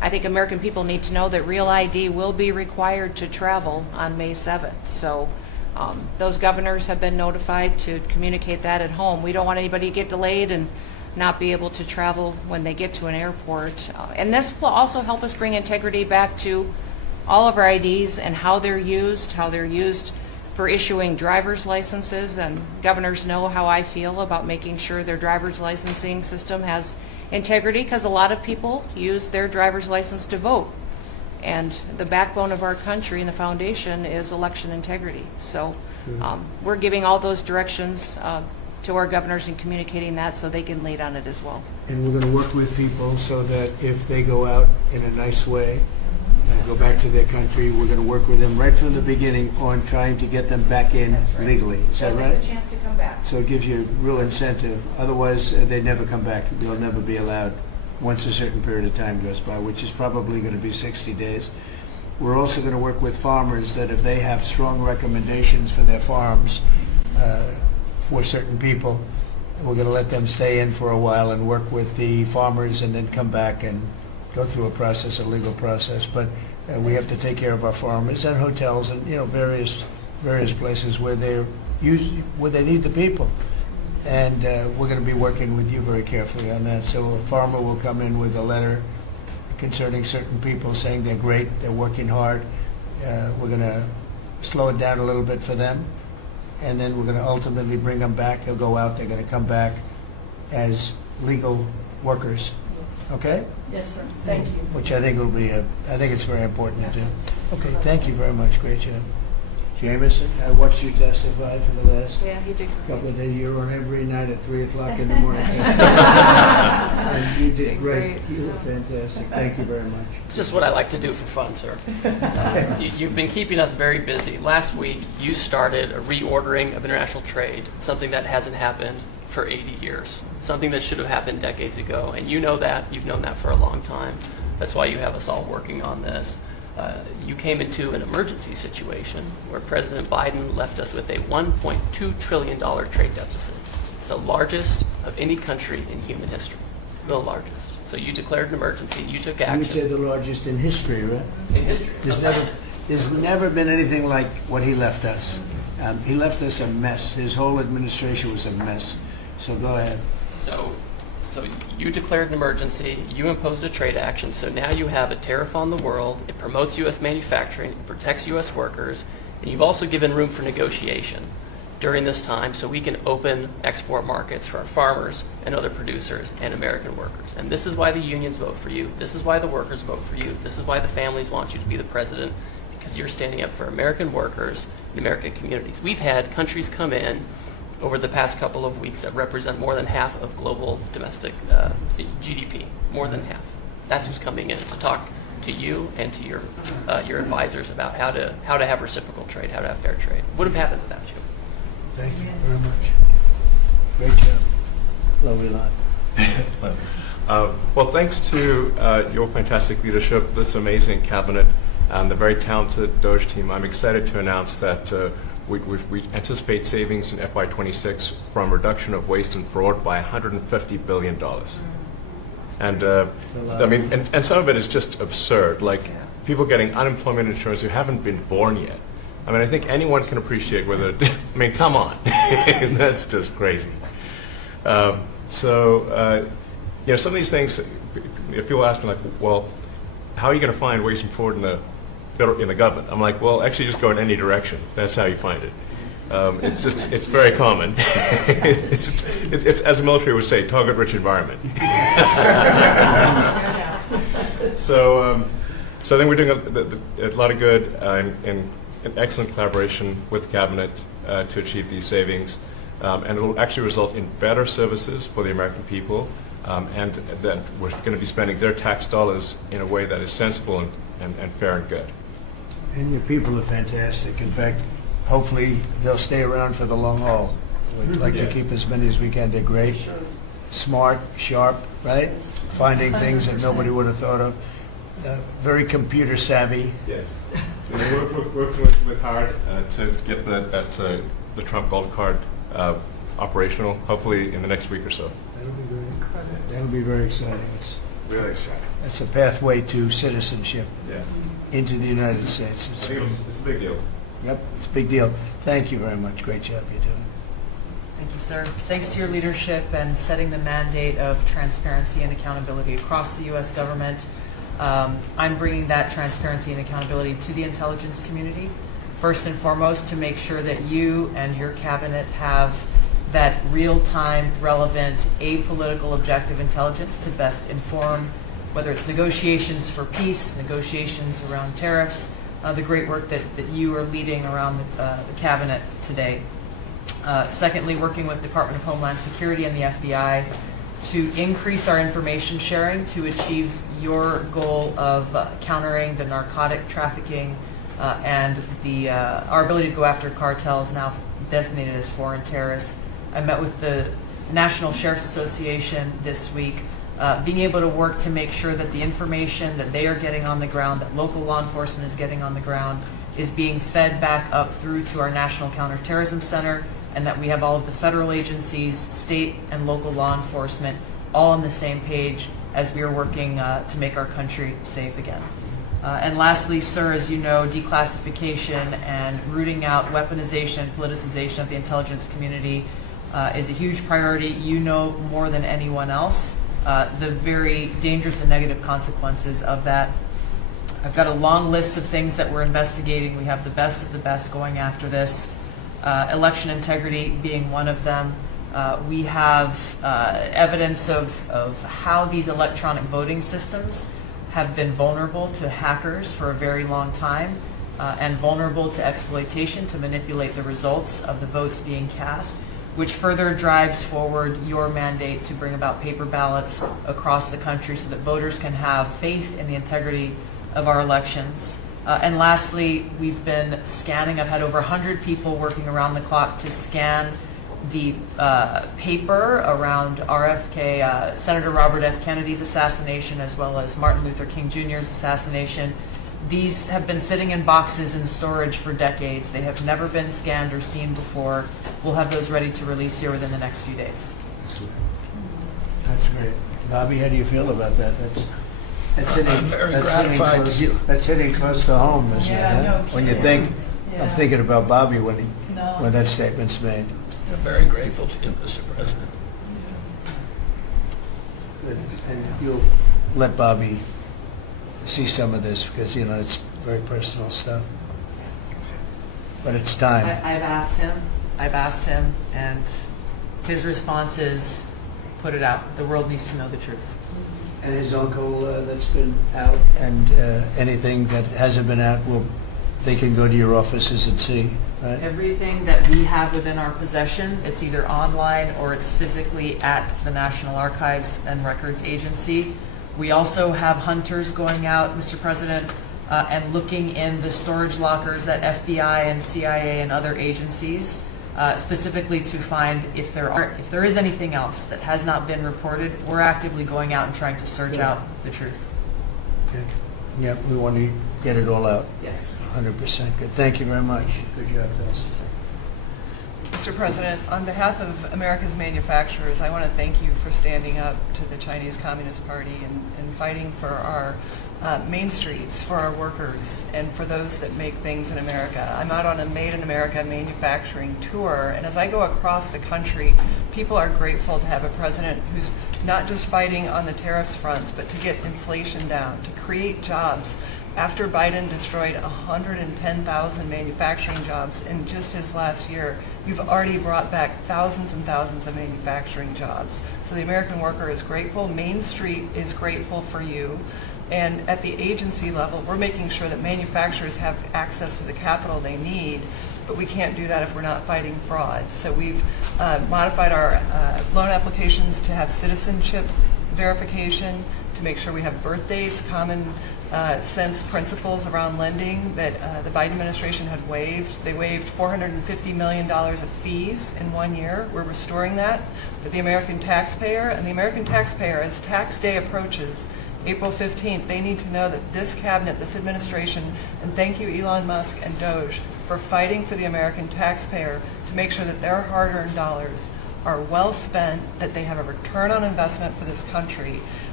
I think American people need to know that Real ID will be required to travel on May 7th. So those governors have been notified to communicate that at home. We don't want anybody to get delayed and not be able to travel when they get to an airport. And this will also help us bring integrity back to all of our IDs and how they're used for issuing driver's licenses. And governors know how I feel about making sure their driver's licensing system has integrity, because a lot of people use their driver's license to vote. And the backbone of our country and the foundation is election integrity. So we're giving all those directions to our governors and communicating that so they can lead on it as well. And we're going to work with people so that if they go out in a nice way and go back to their country, we're going to work with them right from the beginning on trying to get them back in legally. Is that right? A chance to come back. So it gives you real incentive. Otherwise, they never come back. They'll never be allowed once a certain period of time goes by, which is probably going to be 60 days. We're also going to work with farmers that if they have strong recommendations for their farms for certain people, we're going to let them stay in for a while and work with the farmers and then come back and go through a process, a legal process. But we have to take care of our farmers and hotels and various places where they need the people. And we're going to be working with you very carefully on that. So a farmer will come in with a letter concerning certain people saying they're great, they're working hard. We're going to slow it down a little bit for them. And then we're going to ultimately bring them back. They'll go out, they're going to come back as legal workers. Okay? Yes, sir. Thank you. Which I think will be I think it's very important to do. Okay, thank you very much. Great job. Jameson, I watched you testify for the last couple of days. You're on every night at 3 o'clock in the morning. And you did great. You were fantastic. Thank you very much. It's just what I like to do for fun, sir. You've been keeping us very busy. Last week, you started a reordering of international trade, something that hasn't happened for 80 years, something that should have happened decades ago. And you know that. You've known that for a long time. That's why you have us all working on this. You came into an emergency situation where President Biden left us with a $1.2 trillion trade deficit. It's the largest of any country in human history, the largest. So you declared an emergency, you took action. You said the largest in history, right? In history. There's never been anything like what he left us. He left us a mess. His whole administration was a mess. So go ahead. So you declared an emergency, you imposed a trade action, so now you have a tariff on the world, it promotes U.S. manufacturing, it protects U.S. workers, and you've also given room for negotiation during this time so we can open export markets for our farmers and other producers and American workers. And this is why the unions vote for you, this is why the workers vote for you, this is why the families want you to be the president, because you're standing up for American workers and American communities. We've had countries come in over the past couple of weeks that represent more than half of global domestic GDP, more than half. That's who's coming in to talk to you and to your advisors about how to have reciprocal trade, how to have fair trade. Would have happened without you. Thank you very much. Great job. Lovely lot. Well, thanks to your fantastic leadership, this amazing cabinet, and the very talented DOGE team, I'm excited to announce that we anticipate savings in FY26 from reduction of waste and fraud by $150 billion. And I mean, and some of it is just absurd, like people getting unemployment insurance who haven't been born yet. I mean, I think anyone can appreciate whether, I mean, come on, that's just crazy. So, you know, some of these things, people ask me like, well, how are you going to find waste and fraud in the government? I'm like, well, actually just go in any direction. That's how you find it. It's very common. it's as the military would say, target-rich environment. So I think we're doing a lot of good in excellent collaboration with the cabinet to achieve these savings, and it will actually result in better services for the American people, and that we're going to be spending their tax dollars in a way that is sensible and fair and good. And your people are fantastic. In fact, hopefully they'll stay around for the long haul. We'd like to keep as many as we can. They're great, smart, sharp, right? Finding things that nobody would have thought of. Very computer savvy. Yes. We're working with hard to get the Trump Gold Card operational, hopefully in the next week or so. That'll be great. That'll be very exciting. It's really exciting. It's a pathway to citizenship into the United States. It's a big deal. Yep, it's a big deal. Thank you very much. Great job you're doing. Thank you, sir. Thanks to your leadership and setting the mandate of transparency and accountability across the U.S. government. I'm bringing that transparency and accountability to the intelligence community, first and foremost, to make sure that you and your cabinet have that real-time, relevant, apolitical, objective intelligence to best inform, whether it's negotiations for peace, negotiations around tariffs, the great work that you are leading around the cabinet today. Secondly, working with Department of Homeland Security and the FBI to increase our information sharing to achieve your goal of countering the narcotic trafficking and our ability to go after cartels now designated as foreign terrorists. I met with the National Sheriff's Association this week, being able to work to make sure that the information that they are getting on the ground, that local law enforcement is getting on the ground, is being fed back up through to our National Counterterrorism Center, and that we have all of the federal agencies, state and local law enforcement, all on the same page as we are working to make our country safe again. And lastly, sir, as you know, declassification and rooting out weaponization, politicization of the intelligence community is a huge priority. You know more than anyone else the very dangerous and negative consequences of that. I've got a long list of things that we're investigating. We have the best of the best going after this. Election integrity being one of them. We have evidence of how these electronic voting systems have been vulnerable to hackers for a very long time and vulnerable to exploitation to manipulate the results of the votes being cast, which further drives forward your mandate to bring about paper ballots across the country so that voters can have faith in the integrity of our elections. And lastly, we've been scanning. I've had over 100 people working around the clock to scan the paper around RFK, Senator Robert F. Kennedy's assassination, as well as Martin Luther King Jr.'s assassination. These have been sitting in boxes in storage for decades. They have never been scanned or seen before. We'll have those ready to release here within the next few days. That's great. Bobby, how do you feel about that? That's hitting, I'm very gratified. That's hitting close to home, isn't it? No When you think, I'm thinking about Bobby when that statement's made. I'm very grateful to you, Mr. President. Good. And you'll let Bobby see some of this because, you know, it's very personal stuff. But it's time. I've asked him, and his response is, put it out. The world needs to know the truth. And his uncle that's been out, and anything that hasn't been out, they can go to your offices and see, right? Everything that we have within our possession, it's either online or it's physically at the National Archives and Records Agency. We also have hunters going out, Mr. President, and looking in the storage lockers at FBI and CIA and other agencies, specifically to find if there is anything else that has not been reported. We're actively going out and trying to search out the truth. Okay. Yeah, we want to get it all out. Yes. 100% good. Thank you very much. Good job, Dustin. Mr. President, on behalf of America's manufacturers, I want to thank you for standing up to the Chinese Communist Party and fighting for our main streets, for our workers, and for those that make things in America. I'm out on a Made in America manufacturing tour, and as I go across the country, people are grateful to have a president who's not just fighting on the tariffs fronts, but to get inflation down, to create jobs. After Biden destroyed 110,000 manufacturing jobs in just his last year, you've already brought back thousands and thousands of manufacturing jobs. So the American worker is grateful. Main Street is grateful for you. And at the agency level, we're making sure that manufacturers have access to the capital they need, but we can't do that if we're not fighting fraud. So we've modified our loan applications to have citizenship verification, to make sure we have birth dates, common sense principles around lending that the Biden administration had waived. They waived $450 million of fees in 1 year. We're restoring that for the American taxpayer. And the American taxpayer, as tax day approaches, April 15th, they need to know that this cabinet, this administration, and thank you Elon Musk and Doge for fighting for the American taxpayer to make sure that their hard-earned dollars are well spent, that they have a return on investment for this country,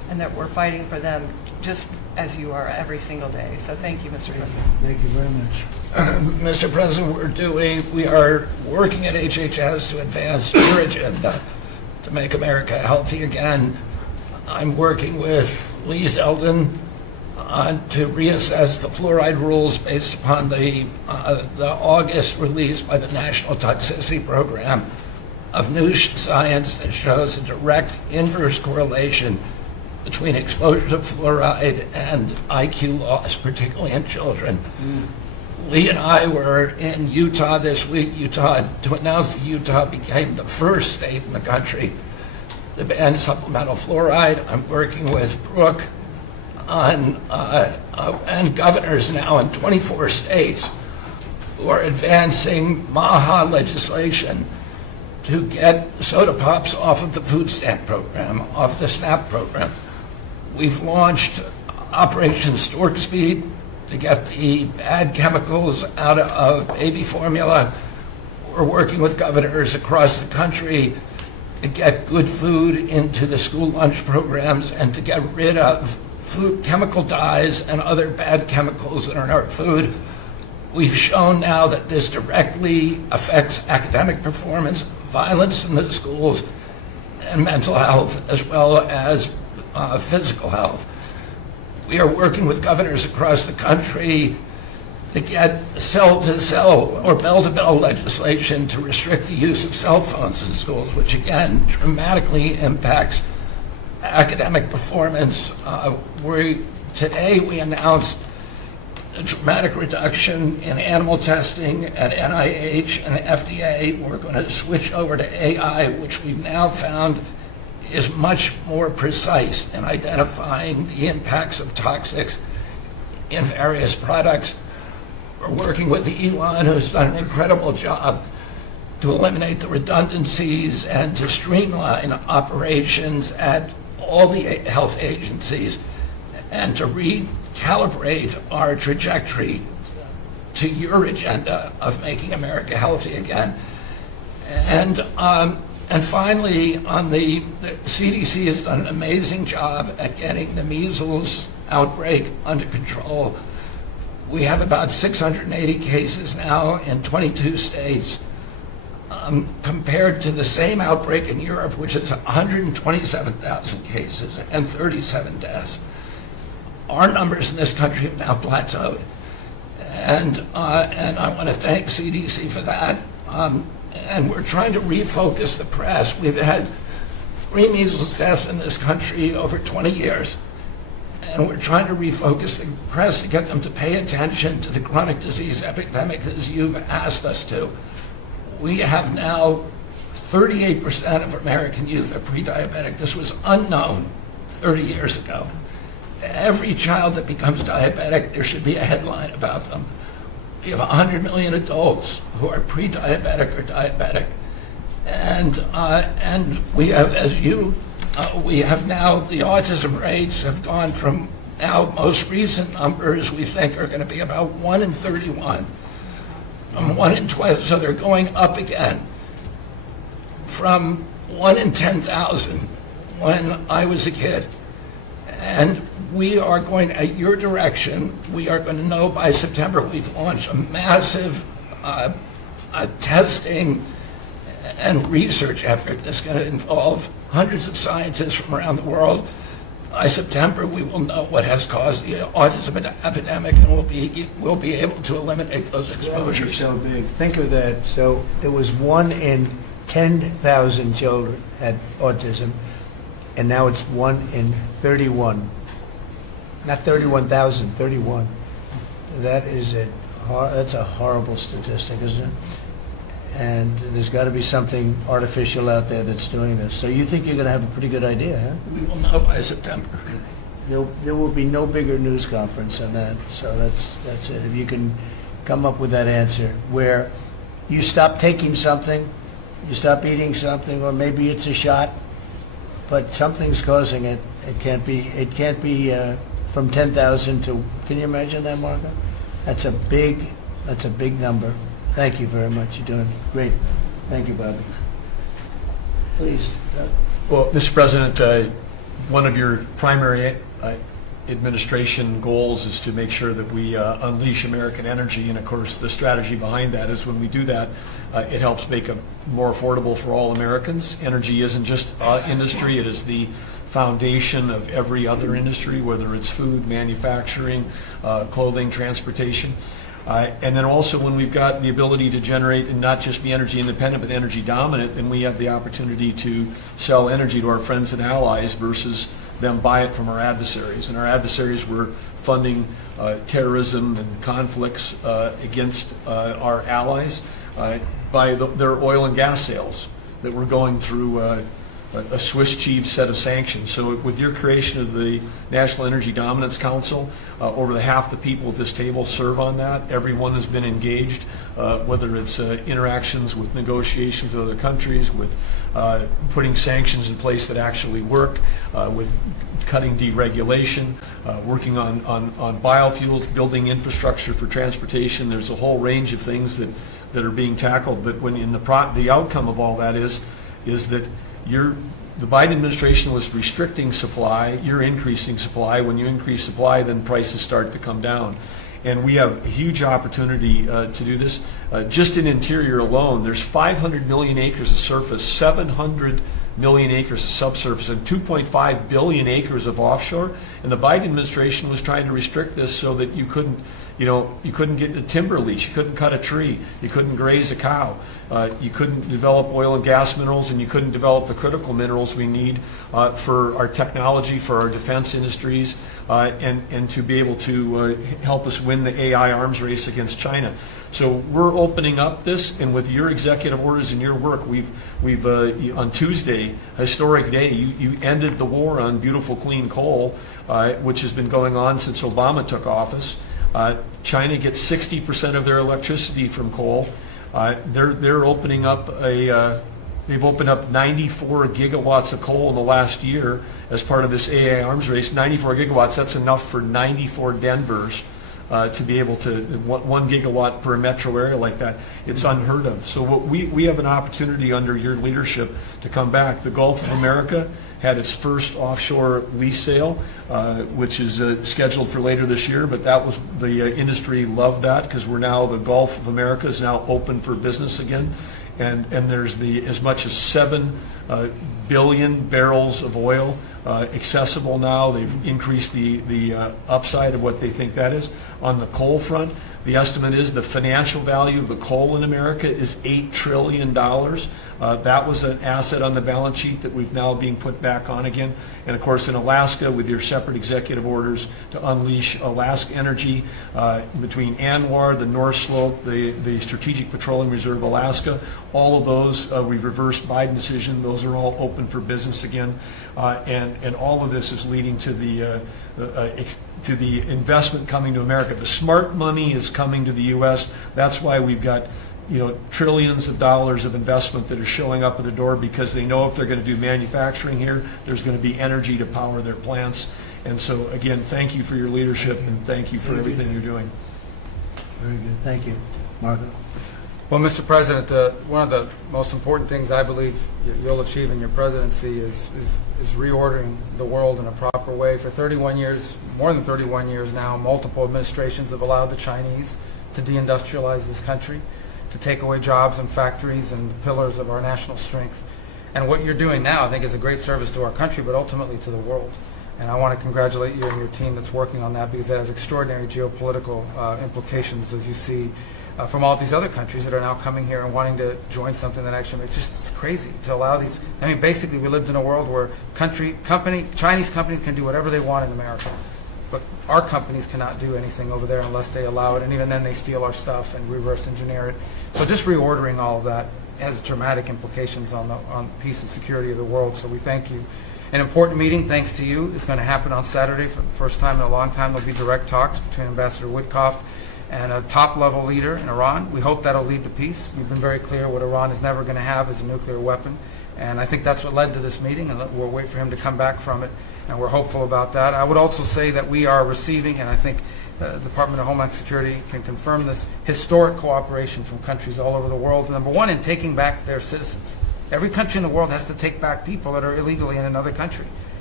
and that we're fighting for them just as you are every single day. So thank you, Mr. President. Thank you very much. Mr. President, we are working at HHS to advance your agenda to make America healthy again. I'm working with Lee Zeldin to reassess the fluoride rules based upon the August release by the National Toxicity Program of new science that shows a direct inverse correlation between exposure to fluoride and IQ loss, particularly in children. Lee and I were in Utah this week, to announce that Utah became the first state in the country to ban supplemental fluoride. I'm working with Brooke on, and governors now in 24 states who are advancing MAHA legislation to get soda pops off of the food stamp program, off the SNAP program. We've launched Operation Stork Speed to get the bad chemicals out of baby formula. We're working with governors across the country to get good food into the school lunch programs and to get rid of food chemical dyes and other bad chemicals that are in our food. We've shown now that this directly affects academic performance, violence in the schools, and mental health, as well as physical health. We are working with governors across the country to get cell-to-cell or bell-to-bell legislation to restrict the use of cell phones in schools, which again dramatically impacts academic performance. Today we announced a dramatic reduction in animal testing at NIH and FDA. We're going to switch over to AI, which we've now found is much more precise in identifying the impacts of toxics in various products. We're working with Elon, who's done an incredible job to eliminate the redundancies and to streamline operations at all the health agencies and to recalibrate our trajectory to your agenda of making America healthy again. And finally, the CDC has done an amazing job at getting the measles outbreak under control. We have about 680 cases now in 22 states, compared to the same outbreak in Europe, which is 127,000 cases and 37 deaths. Our numbers in this country have now plateaued. And I want to thank CDC for that. And we're trying to refocus the press. We've had 3 measles deaths in this country over 20 years. And we're trying to refocus the press to get them to pay attention to the chronic disease epidemic as you've asked us to. We have now 38% of American youth are pre-diabetic. This was unknown 30 years ago. Every child that becomes diabetic, there should be a headline about them. We have 100 million adults who are pre-diabetic or diabetic. And we have, we have now, the autism rates have gone from now most recent numbers we think are going to be about 1 in 31, 1 in 20, so they're going up again from 1 in 10,000 when I was a kid. And we are going, at your direction, we are going to know by September. We've launched a massive testing and research effort that's going to involve hundreds of scientists from around the world. By September, we will know what has caused the autism epidemic, and we'll be able to eliminate those exposures. So big. Think of that. So there was 1 in 10,000 children had autism, and now it's 1 in 31. Not 31,000, 31. That's a horrible statistic, isn't it? And there's got to be something artificial out there that's doing this. So you think you're going to have a pretty good idea, huh? We will know by September. There will be no bigger news conference than that. So that's it. If you can come up with that answer, where you stop taking something, you stop eating something, or maybe it's a shot, but something's causing it. It can't be from 10,000 to. Can you imagine that, Marco? That's a big number. Thank you very much. You're doing great. Thank you, Bobby. Please. Well, Mr. President, one of your primary administration goals is to make sure that we unleash American energy, and of course the strategy behind that is when we do that, it helps make it more affordable for all Americans. Energy isn't just industry, it is the foundation of every other industry, whether it's food, manufacturing, clothing, transportation. And then also when we've got the ability to generate and not just be energy independent but energy dominant, then we have the opportunity to sell energy to our friends and allies versus them buy it from our adversaries. And our adversaries were funding terrorism and conflicts against our allies by their oil and gas sales that were going through a Swiss cheese set of sanctions. So with your creation of the National Energy Dominance Council, over half the people at this table serve on that. Everyone has been engaged, whether it's interactions with negotiations with other countries, with putting sanctions in place that actually work, with cutting deregulation, working on biofuels, building infrastructure for transportation. There's a whole range of things that are being tackled. But when in the outcome of all that is that the Biden administration was restricting supply, you're increasing supply. When you increase supply, then prices start to come down. And we have a huge opportunity to do this. Just in interior alone, there's 500 million acres of surface, 700 million acres of subsurface, and 2.5 billion acres of offshore. And the Biden administration was trying to restrict this so that you couldn't get a timber lease, you couldn't cut a tree, you couldn't graze a cow, you couldn't develop oil and gas minerals, and you couldn't develop the critical minerals we need for our technology, for our defense industries, and to be able to help us win the AI arms race against China. So we're opening up this, and with your executive orders and your work, we've on Tuesday, historic day, you ended the war on beautiful clean coal, which has been going on since Obama took office. China gets 60% of their electricity from coal. They're opening up they've opened up 94 gigawatts of coal in the last year as part of this AI arms race. 94 gigawatts, that's enough for 94 Denvers to be able to, 1 gigawatt per metro area like that. It's unheard of. So we have an opportunity under your leadership to come back. The Gulf of America had its first offshore lease sale, which is scheduled for later this year, but that was, the industry loved that because the Gulf of America is now open for business again. And there's as much as 7 billion barrels of oil accessible now. They've increased the upside of what they think that is. On the coal front, the estimate is the financial value of the coal in America is $8 trillion. That was an asset on the balance sheet that we've now being put back on again. And of course in Alaska, with your separate executive orders to unleash Alaska energy between ANWR, the North Slope, the Strategic Petroleum Reserve Alaska, all of those, we've reversed Biden decision. Those are all open for business again. And all of this is leading to the investment coming to America. The smart money is coming to the U.S. That's why we've got trillions of dollars of investment that are showing up at the door, because they know if they're going to do manufacturing here, there's going to be energy to power their plants. And so again, thank you for your leadership and thank you for everything you're doing. Very good. Thank you. Marco. Well, Mr. President, one of the most important things I believe you'll achieve in your presidency is reordering the world in a proper way. For 31 years, more than 31 years now, multiple administrations have allowed the Chinese to deindustrialize this country, to take away jobs and factories and the pillars of our national strength. And what you're doing now, I think, is a great service to our country, but ultimately to the world. And I want to congratulate you and your team that's working on that, because it has extraordinary geopolitical implications, as you see from all these other countries that are now coming here and wanting to join something that actually, it's crazy to allow these. I mean, basically, we lived in a world where Chinese companies can do whatever they want in America, but our companies cannot do anything over there unless they allow it, and even then they steal our stuff and reverse engineer it. So just reordering all of that has dramatic implications on peace and security of the world, so we thank you. An important meeting, thanks to you, is going to happen on Saturday for the first time in a long time. There'll be direct talks between Ambassador Witkoff and a top-level leader in Iran. We hope that'll lead to peace. You've been very clear what Iran is never going to have is a nuclear weapon, and I think that's what led to this meeting, and we'll wait for him to come back from it, and we're hopeful about that. I would also say that we are receiving, and I think the Department of Homeland Security can confirm this, historic cooperation from countries all over the world. Number one, in taking back their citizens. Every country in the world has to take back people that are illegally in another country.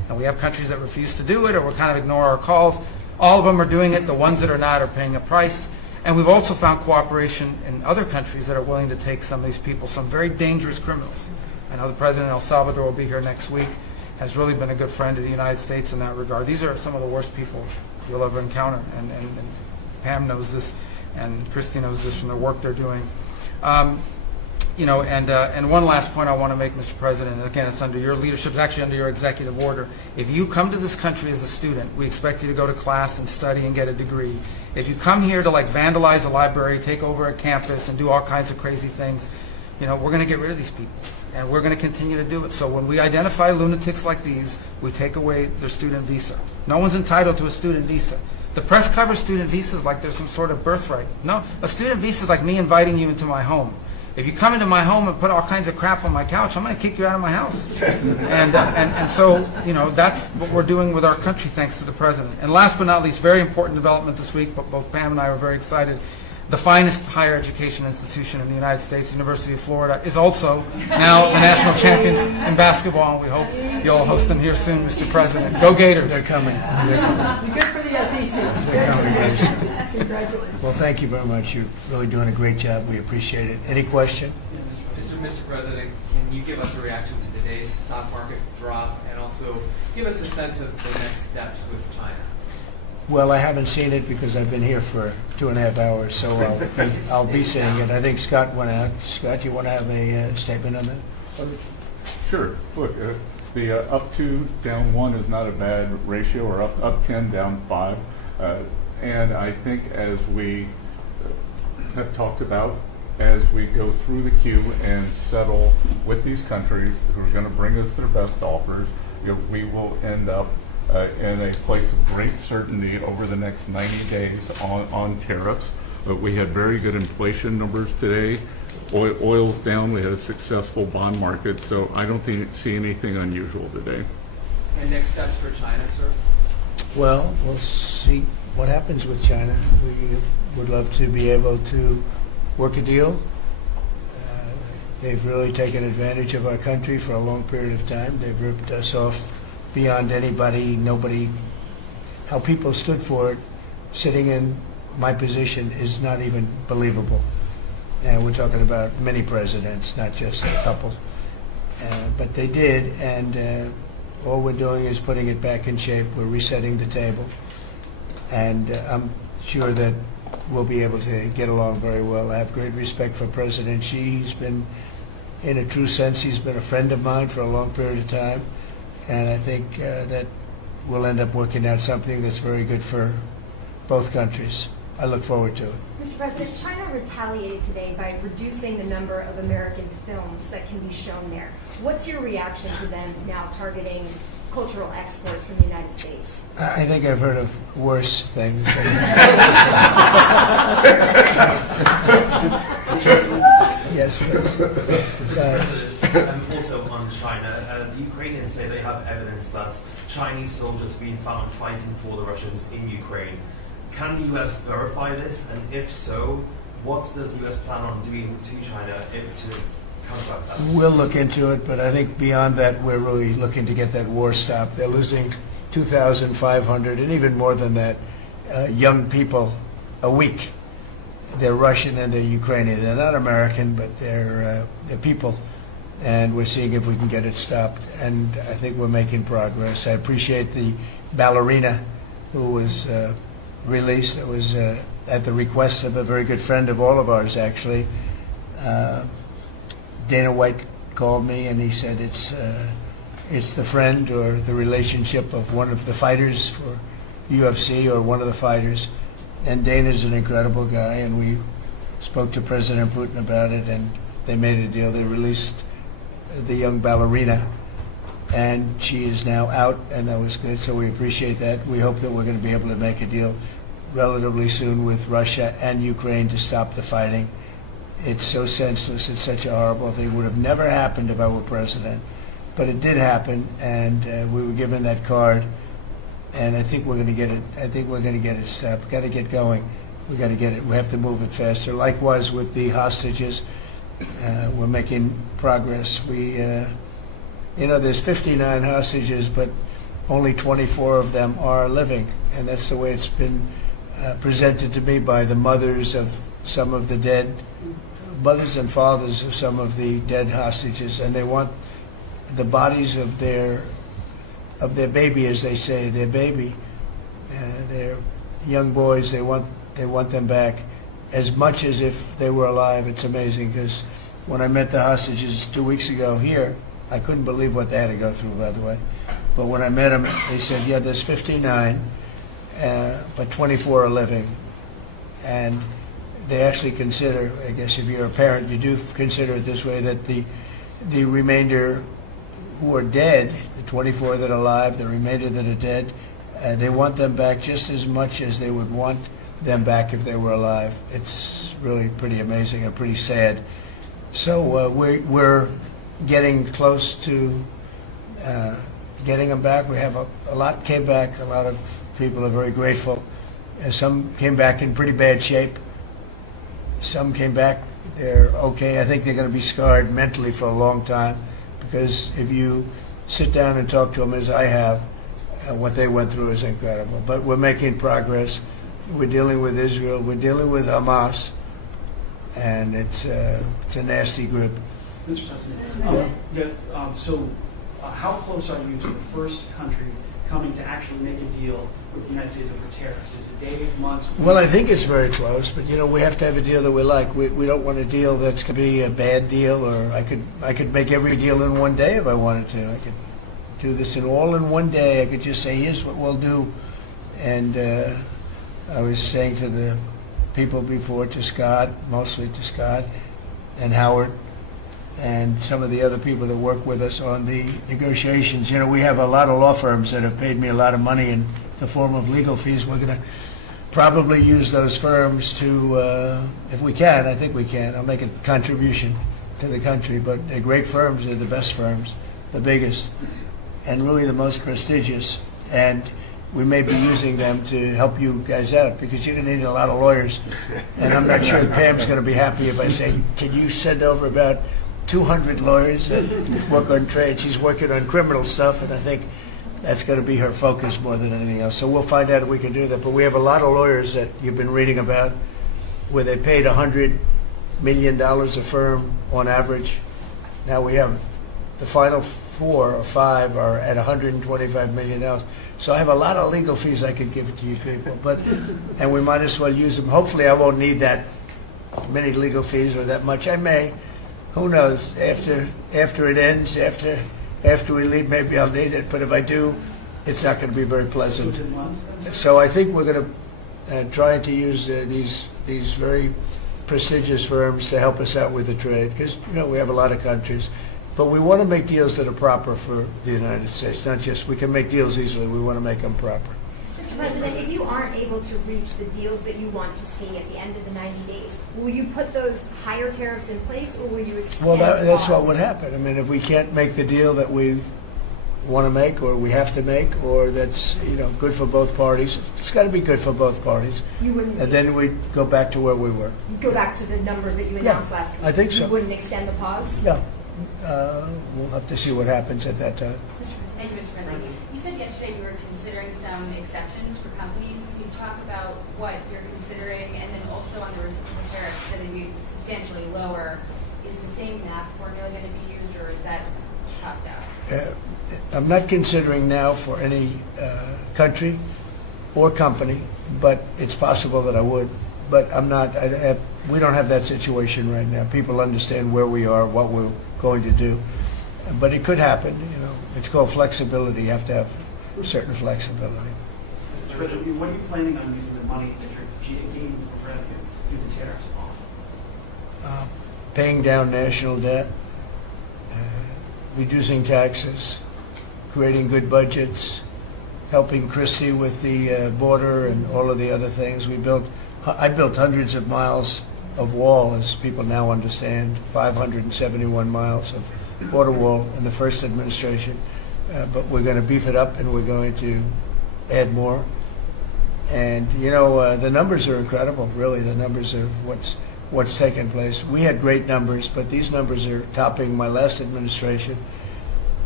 And we have countries that refuse to do it or will kind of ignore our calls. All of them are doing it. The ones that are not are paying a price. And we've also found cooperation in other countries that are willing to take some of these people, some very dangerous criminals. I know the president of El Salvador will be here next week, has really been a good friend to the United States in that regard. These are some of the worst people you'll ever encounter, and Pam knows this, and Christy knows this from the work they're doing. And one last point I want to make, Mr. President, and again, it's under your leadership, it's actually under your executive order. If you come to this country as a student, we expect you to go to class and study and get a degree. If you come here to vandalize a library, take over a campus, and do all kinds of crazy things, we're going to get rid of these people, and we're going to continue to do it. So when we identify lunatics like these, we take away their student visa. No one's entitled to a student visa. The press covers student visas like there's some sort of birthright. No, a student visa is like me inviting you into my home. If you come into my home and put all kinds of crap on my couch, I'm going to kick you out of my house. And so, that's what we're doing with our country, thanks to the president. And last but not least, very important development this week, but both Pam and I were very excited. The finest higher education institution in the United States, University of Florida, is also now the national champions in basketball, and we hope you'll host them here soon, Mr. President. Go Gators. They're coming. Good for the SEC. They're coming, guys. Congratulations. Well, thank you very much. You're really doing a great job. We appreciate it. Any question? Mr. President, can you give us a reaction to today's stock market drop and also give us a sense of the next steps with China? Well, I haven't seen it because I've been here for 2.5 hours, so I'll be seeing it. I think Scott went out. Scott, you want to have a statement on that? Sure. Look, the up 2, down 1 is not a bad ratio, or up 10, down 5. And I think, as we have talked about, as we go through the queue and settle with these countries who are going to bring us their best offers, we will end up in a place of great certainty over the next 90 days on tariffs. But we had very good inflation numbers today. Oil's down. We had a successful bond market. So I don't see anything unusual today. And next steps for China, sir? Well, we'll see what happens with China. We would love to be able to work a deal. They've really taken advantage of our country for a long period of time. They've ripped us off beyond nobody. How people stood for it, sitting in my position, is not even believable. And we're talking about many presidents, not just a couple. But they did, and all we're doing is putting it back in shape. We're resetting the table. And I'm sure that we'll be able to get along very well. I have great respect for President Xi. He's been, in a true sense, he's been a friend of mine for a long period of time. And I think that we'll end up working out something that's very good for both countries. I look forward to it. Mr. President, China retaliated today by reducing the number of American films that can be shown there. What's your reaction to them now targeting cultural exports from the United States? I think I've heard of worse things. Yes, please. Also on China, the Ukrainians say they have evidence that Chinese soldiers have been found fighting for the Russians in Ukraine. Can the U.S. verify this? And if so, what does the U.S. plan on doing to China to counteract that? We'll look into it, but I think beyond that, we're really looking to get that war stopped. They're losing 2,500 and even more than that young people a week. They're Russian and they're Ukrainian. They're not American, but they're people. And we're seeing if we can get it stopped. And I think we're making progress. I appreciate the ballerina who was released. That was at the request of a very good friend of all of ours, actually. Dana White called me and he said it's the friend or the relationship of one of the fighters for UFC or one of the fighters. And Dana's an incredible guy, and we spoke to President Putin about it, and they made a deal. They released the young ballerina, and she is now out, and that was good, so we appreciate that. We hope that we're going to be able to make a deal relatively soon with Russia and Ukraine to stop the fighting. It's so senseless. It's such a horrible thing. It would have never happened if I were president, but it did happen, and we were given that card. And I think we're going to get it. I think we're going to get it stopped. Got to get going. We got to get it. We have to move it faster. Likewise with the hostages, we're making progress. There's 59 hostages, but only 24 of them are living. And that's the way it's been presented to me by the mothers of some of the dead, mothers and fathers of some of the dead hostages, and they want the bodies of their baby, as they say, their baby, their young boys. They want them back as much as if they were alive. It's amazing, because when I met the hostages 2 weeks ago here, I couldn't believe what they had to go through, by the way. But when I met them, they said, yeah, there's 59, but 24 are living. And they actually consider, I guess if you're a parent, you do consider it this way, that the remainder who are dead, the 24 that are alive, the remainder that are dead, they want them back just as much as they would want them back if they were alive. It's really pretty amazing and pretty sad. So we're getting close to getting them back. We have a lot came back. A lot of people are very grateful. Some came back in pretty bad shape. Some came back, they're okay. I think they're going to be scarred mentally for a long time, because if you sit down and talk to them, as I have, what they went through is incredible. But we're making progress. We're dealing with Israel. We're dealing with Hamas, and it's a nasty group. Mr. President, how close are you to the first country coming to actually make a deal with the United States over tariffs? Is it days, months? Well, I think it's very close, but we have to have a deal that we like. We don't want a deal that's going to be a bad deal, or I could make every deal in one day if I wanted to. I could do this all in one day. I could just say, here's what we'll do. And I was saying to the people before, to Scott, mostly to Scott and Howard, and some of the other people that work with us on the negotiations. We have a lot of law firms that have paid me a lot of money in the form of legal fees. We're going to probably use those firms to, if we can, I think we can. I'll make a contribution to the country, but they're great firms. They're the best firms, the biggest, and really the most prestigious. And we may be using them to help you guys out, because you're going to need a lot of lawyers. And I'm not sure Pam's going to be happy if I say, can you send over about 200 lawyers that work on trade? She's working on criminal stuff, and I think that's going to be her focus more than anything else. So we'll find out if we can do that. But we have a lot of lawyers that you've been reading about, where they paid $100 million a firm on average. Now we have the final 4 or 5 are at $125 million. So I have a lot of legal fees I could give to you people, and we might as well use them. Hopefully I won't need that many legal fees or that much. I may. Who knows? After it ends, after we leave, maybe I'll need it. But if I do, it's not going to be very pleasant. So I think we're going to try to use these very prestigious firms to help us out with the trade, because we have a lot of countries. But we want to make deals that are proper for the United States, not just we can make deals easily. We want to make them proper. Mr. President, if you aren't able to reach the deals that you want to see at the end of the 90 days, will you put those higher tariffs in place, or will you extend? Well, that's what would happen. I mean, if we can't make the deal that we want to make, or we have to make, or that's good for both parties, it's got to be good for both parties. You wouldn't. And then we go back to where we were. You'd go back to the numbers that you announced last week. I think so. You wouldn't extend the pause. No. We'll have to see what happens at that time. Thank you, Mr. President. You said yesterday you were considering some exceptions for companies. Can you talk about what you're considering, and then also on the reciprocal tariffs, so that you substantially lower? Is the same math formula going to be used, or is that tossed out? I'm not considering now for any country or company, but it's possible that I would. But I'm not. We don't have that situation right now. People understand where we are, what we're going to do. But it could happen. It's called flexibility. You have to have certain flexibility. Mr. President, what are you planning on using the money that you're gaining from revenue through the tariffs on? Paying down national debt, reducing taxes, creating good budgets, helping Christie with the border and all of the other things. I built hundreds of miles of wall, as people now understand, 571 miles of border wall in the first administration. But we're going to beef it up, and we're going to add more. And the numbers are incredible. Really, the numbers are what's taken place. We had great numbers, but these numbers are topping my last administration.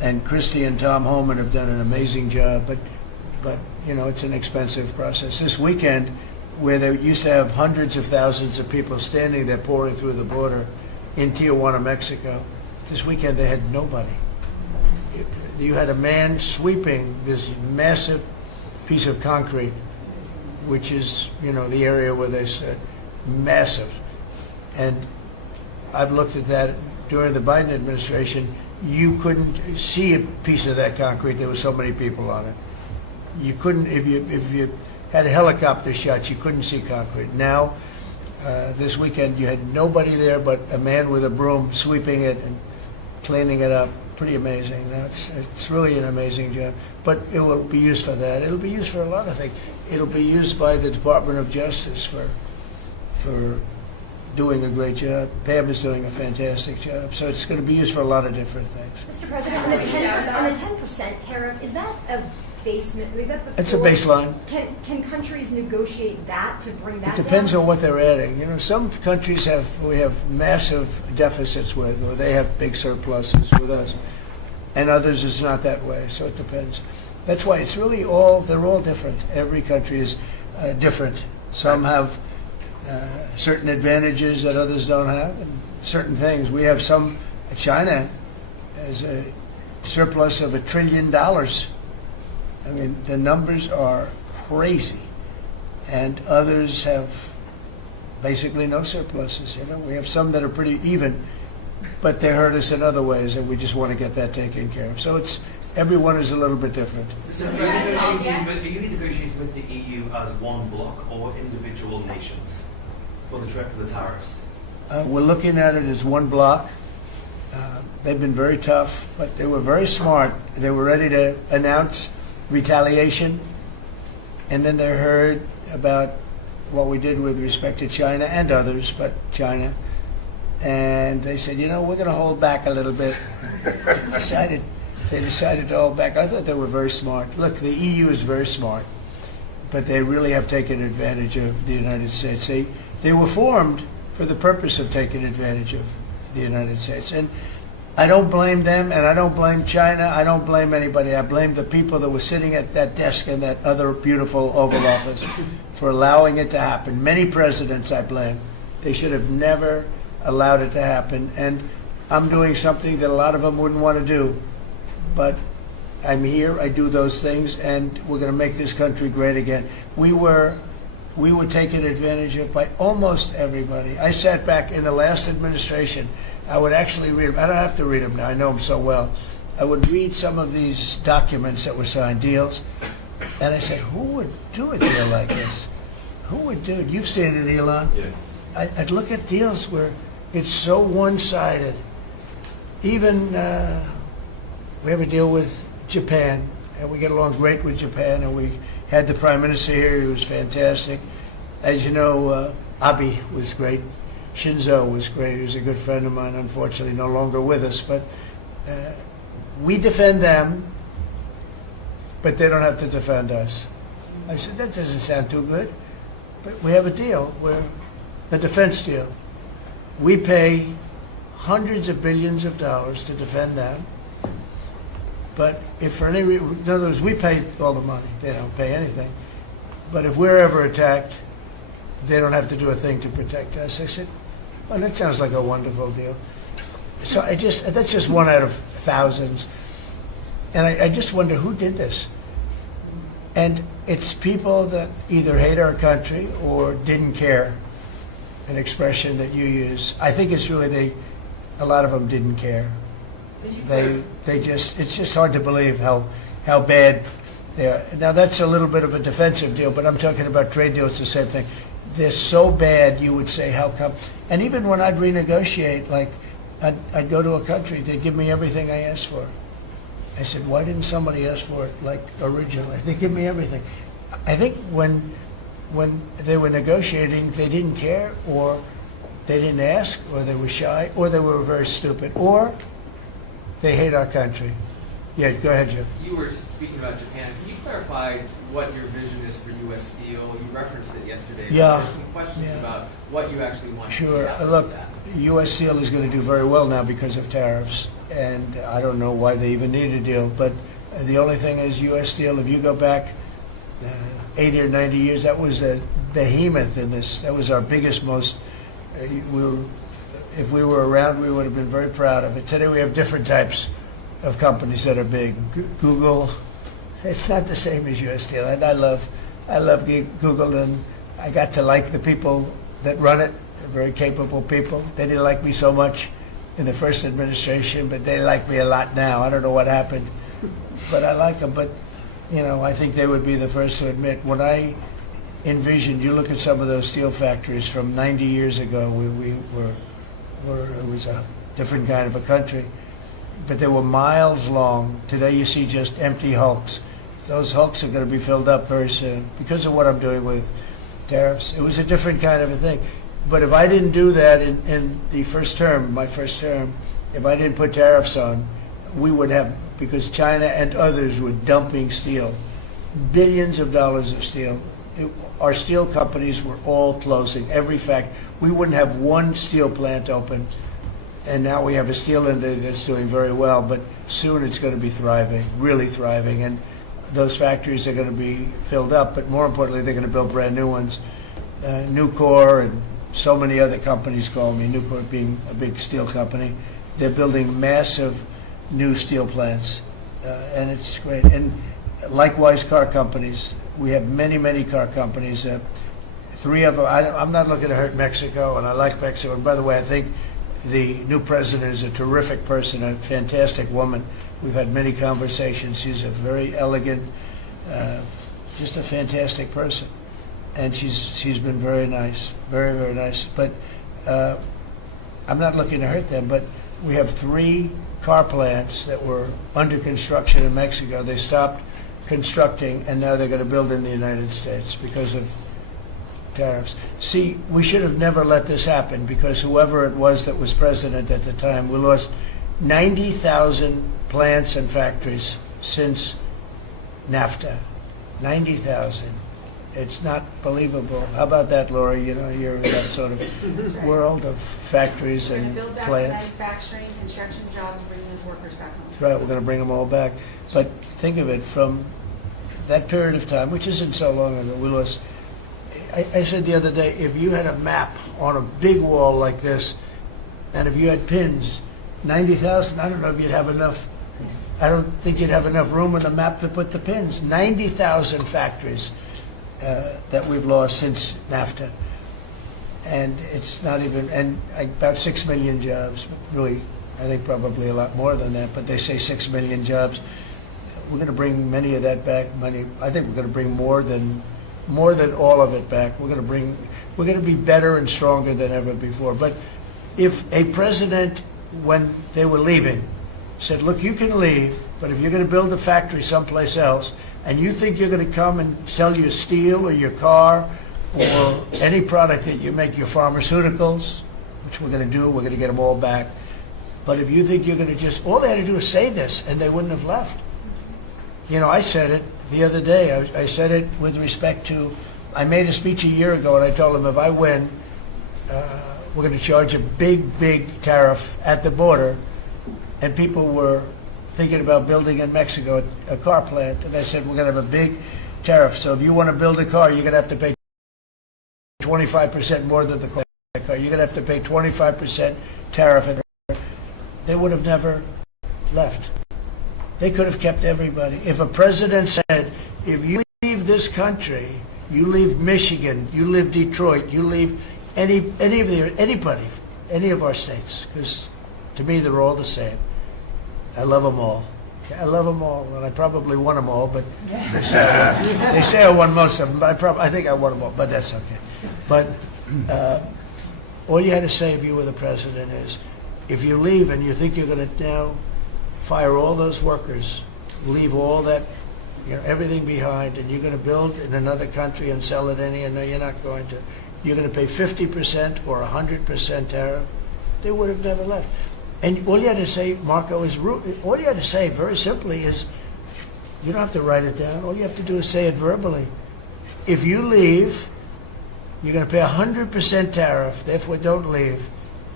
and Christy and Tom Holman have done an amazing job, but you know, it's an expensive process. This weekend, where they used to have hundreds of thousands of people standing there pouring through the border in Tijuana, Mexico, this weekend they had nobody. You had a man sweeping this massive piece of concrete, which is, you know, the area where they said massive. And I've looked at that during the Biden administration. You couldn't see a piece of that concrete. There were so many people on it. You couldn't, if you had helicopter shots, you couldn't see concrete. Now, this weekend, you had nobody there but a man with a broom sweeping it and cleaning it up. Pretty amazing. It's really an amazing job. But it will be used for that. It'll be used for a lot of things. It'll be used by the Department of Justice for doing a great job. Pam is doing a fantastic job. So it's going to be used for a lot of different things. Mr. President, on the 10% tariff, is that a basement? Is that the It's a floor? baseline. Can countries negotiate that to bring that It depends down? on what they're adding. You know, some countries we have massive deficits with, or they have big surpluses with us, and others it's not that way. So it depends. That's why it's really they're all different. Every country is different. Some have certain advantages that others don't have, and certain things. We have some. China has a surplus of $1 trillion. I mean, the numbers are crazy, and others have basically no surpluses. You know, we have some that are pretty even, but they hurt us in other ways, and we just want to get that taken care of. So everyone is a little bit different. So, are you negotiating with the EU as one bloc or individual nations for the tariffs? We're looking at it as one block. They've been very tough, but they were very smart. They were ready to announce retaliation, and then they heard about what we did with respect to China and others, but China, and they said, you know, we're going to hold back a little bit. They decided to hold back. I thought they were very smart. Look, the EU is very smart, but they really have taken advantage of the United States. They were formed for the purpose of taking advantage of the United States, and I don't blame them, and I don't blame China. I don't blame anybody. I blame the people that were sitting at that desk in that other beautiful Oval Office for allowing it to happen. Many presidents I blame. They should have never allowed it to happen. And I'm doing something that a lot of them wouldn't want to do. But I'm here, I do those things, and we're going to make this country great again. We were taken advantage of by almost everybody. I sat back in the last administration. I would actually read them. I don't have to read them now. I know them so well. I would read some of these documents that were signed, deals, and I said, who would do a deal like this? Who would do it? You've seen it, Elon. Yeah. I'd look at deals where it's so one-sided. Even we have a deal with Japan, and we get along great with Japan, and we had the Prime Minister here. He was fantastic. As you know, Abe was great. Shinzo was great. He was a good friend of mine, unfortunately no longer with us. But we defend them, but they don't have to defend us. I said, that doesn't sound too good. But we have a deal, a defense deal. We pay hundreds of billions of dollars to defend them. But if for any reason, in other words, we pay all the money. They don't pay anything. But if we're ever attacked, they don't have to do a thing to protect us. I said, well, that sounds like a wonderful deal. So that's just one out of thousands. And I just wonder who did this. And it's people that either hate our country or didn't care, an expression that you use. I think it's really a lot of them didn't care. It's just hard to believe how bad they are. Now that's a little bit of a defensive deal, but I'm talking about trade deals, the same thing. They're so bad, you would say, how come? And even when I'd renegotiate, like I'd go to a country, they'd give me everything I asked for. I said, why didn't somebody ask for it like originally? They give me everything. I think when they were negotiating, they didn't care, or they didn't ask, or they were shy, or they were very stupid, or they hate our country. Yeah, go ahead, Jeff. You were speaking about Japan. Can you clarify what your vision is for U.S. Steel? You referenced it yesterday. Yeah. There's some questions about what you actually want to see Sure. happen Look, with that. U.S. Steel is going to do very well now because of tariffs, and I don't know why they even need a deal. But the only thing is, U.S. Steel, if you go back 80 or 90 years, that was a behemoth in this. That was our biggest, most. If we were around, we would have been very proud of it. Today we have different types of companies that are big. Google, it's not the same as U.S. Steel, and I love Google, and I got to like the people that run it. They're very capable people. They didn't like me so much in the first administration, but they like me a lot now. I don't know what happened, but I like them. But I think they would be the first to admit, when I envisioned, you look at some of those steel factories from 90 years ago, it was a different kind of a country, but they were miles long. Today you see just empty hulks. Those hulks are going to be filled up very soon because of what I'm doing with tariffs. It was a different kind of a thing. But if I didn't do that in the first term, my first term, if I didn't put tariffs on, we would have, because China and others were dumping steel, billions of dollars of steel. Our steel companies were all closing. We wouldn't have one steel plant open, and now we have a steel industry that's doing very well, but soon it's going to be thriving, really thriving, and those factories are going to be filled up, but more importantly, they're going to build brand new ones. Nucor and so many other companies call me, Nucor being a big steel company. They're building massive new steel plants, and it's great. And likewise, car companies. We have many, many car companies. 3 of them, I'm not looking to hurt Mexico, and I like Mexico. And by the way, I think the new president is a terrific person, a fantastic woman. We've had many conversations. She's a very elegant, just a fantastic person. And she's been very nice, very, very nice. But I'm not looking to hurt them, but we have 3 car plants that were under construction in Mexico. They stopped constructing, and now they're going to build in the United States because of tariffs. See, we should have never let this happen, because whoever it was that was president at the time, we lost 90,000 plants and factories since NAFTA. 90,000. It's not believable. How about that, Laura? You're in that sort of world of factories and build back plants. manufacturing, construction jobs, and bring those workers back home. That's right. We're going to bring them all back. But think of it, from that period of time, which isn't so long ago, we lost. I said the other day, if you had a map on a big wall like this, and if you had pins, 90,000, I don't know if you'd have enough. I don't think you'd have enough room on the map to put the pins. 90,000 factories that we've lost since NAFTA. And it's not even, and about 6 million jobs, really, I think probably a lot more than that, but they say 6 million jobs. We're going to bring many of that back. I think we're going to bring more than all of it back. We're going to be better and stronger than ever before. But if a president, when they were leaving, said, look, you can leave, but if you're going to build a factory someplace else, and you think you're going to come and sell your steel or your car or any product that you make, your pharmaceuticals, which we're going to do, we're going to get them all back. But if you think you're going to just, all they had to do is say this, and they wouldn't have left. I said it the other day. I said it with respect to, I made a speech a year ago, and I told them, if I win, we're going to charge a big, big tariff at the border. And people were thinking about building in Mexico a car plant. And I said, we're going to have a big tariff. So if you want to build a car, you're going to have to pay 25% more than the car. You're going to have to pay 25% tariff. They would have never left. They could have kept everybody. If a president said, if you leave this country, you leave Michigan, you leave Detroit, you leave anybody, any of our states, because to me they're all the same. I love them all. I love them all, and I probably won them all, but they say I won most of them, but I think I won them all, but that's okay. But all you had to say if you were the president is, if you leave and you think you're going to now fire all those workers, leave all that, everything behind, and you're going to build in another country and sell it no, you're not going to. You're going to pay 50% or 100% tariff. They would have never left. And all you had to say, Marco, all you had to say very simply is, you don't have to write it down. All you have to do is say it verbally. If you leave, you're going to pay 100% tariff, therefore don't leave.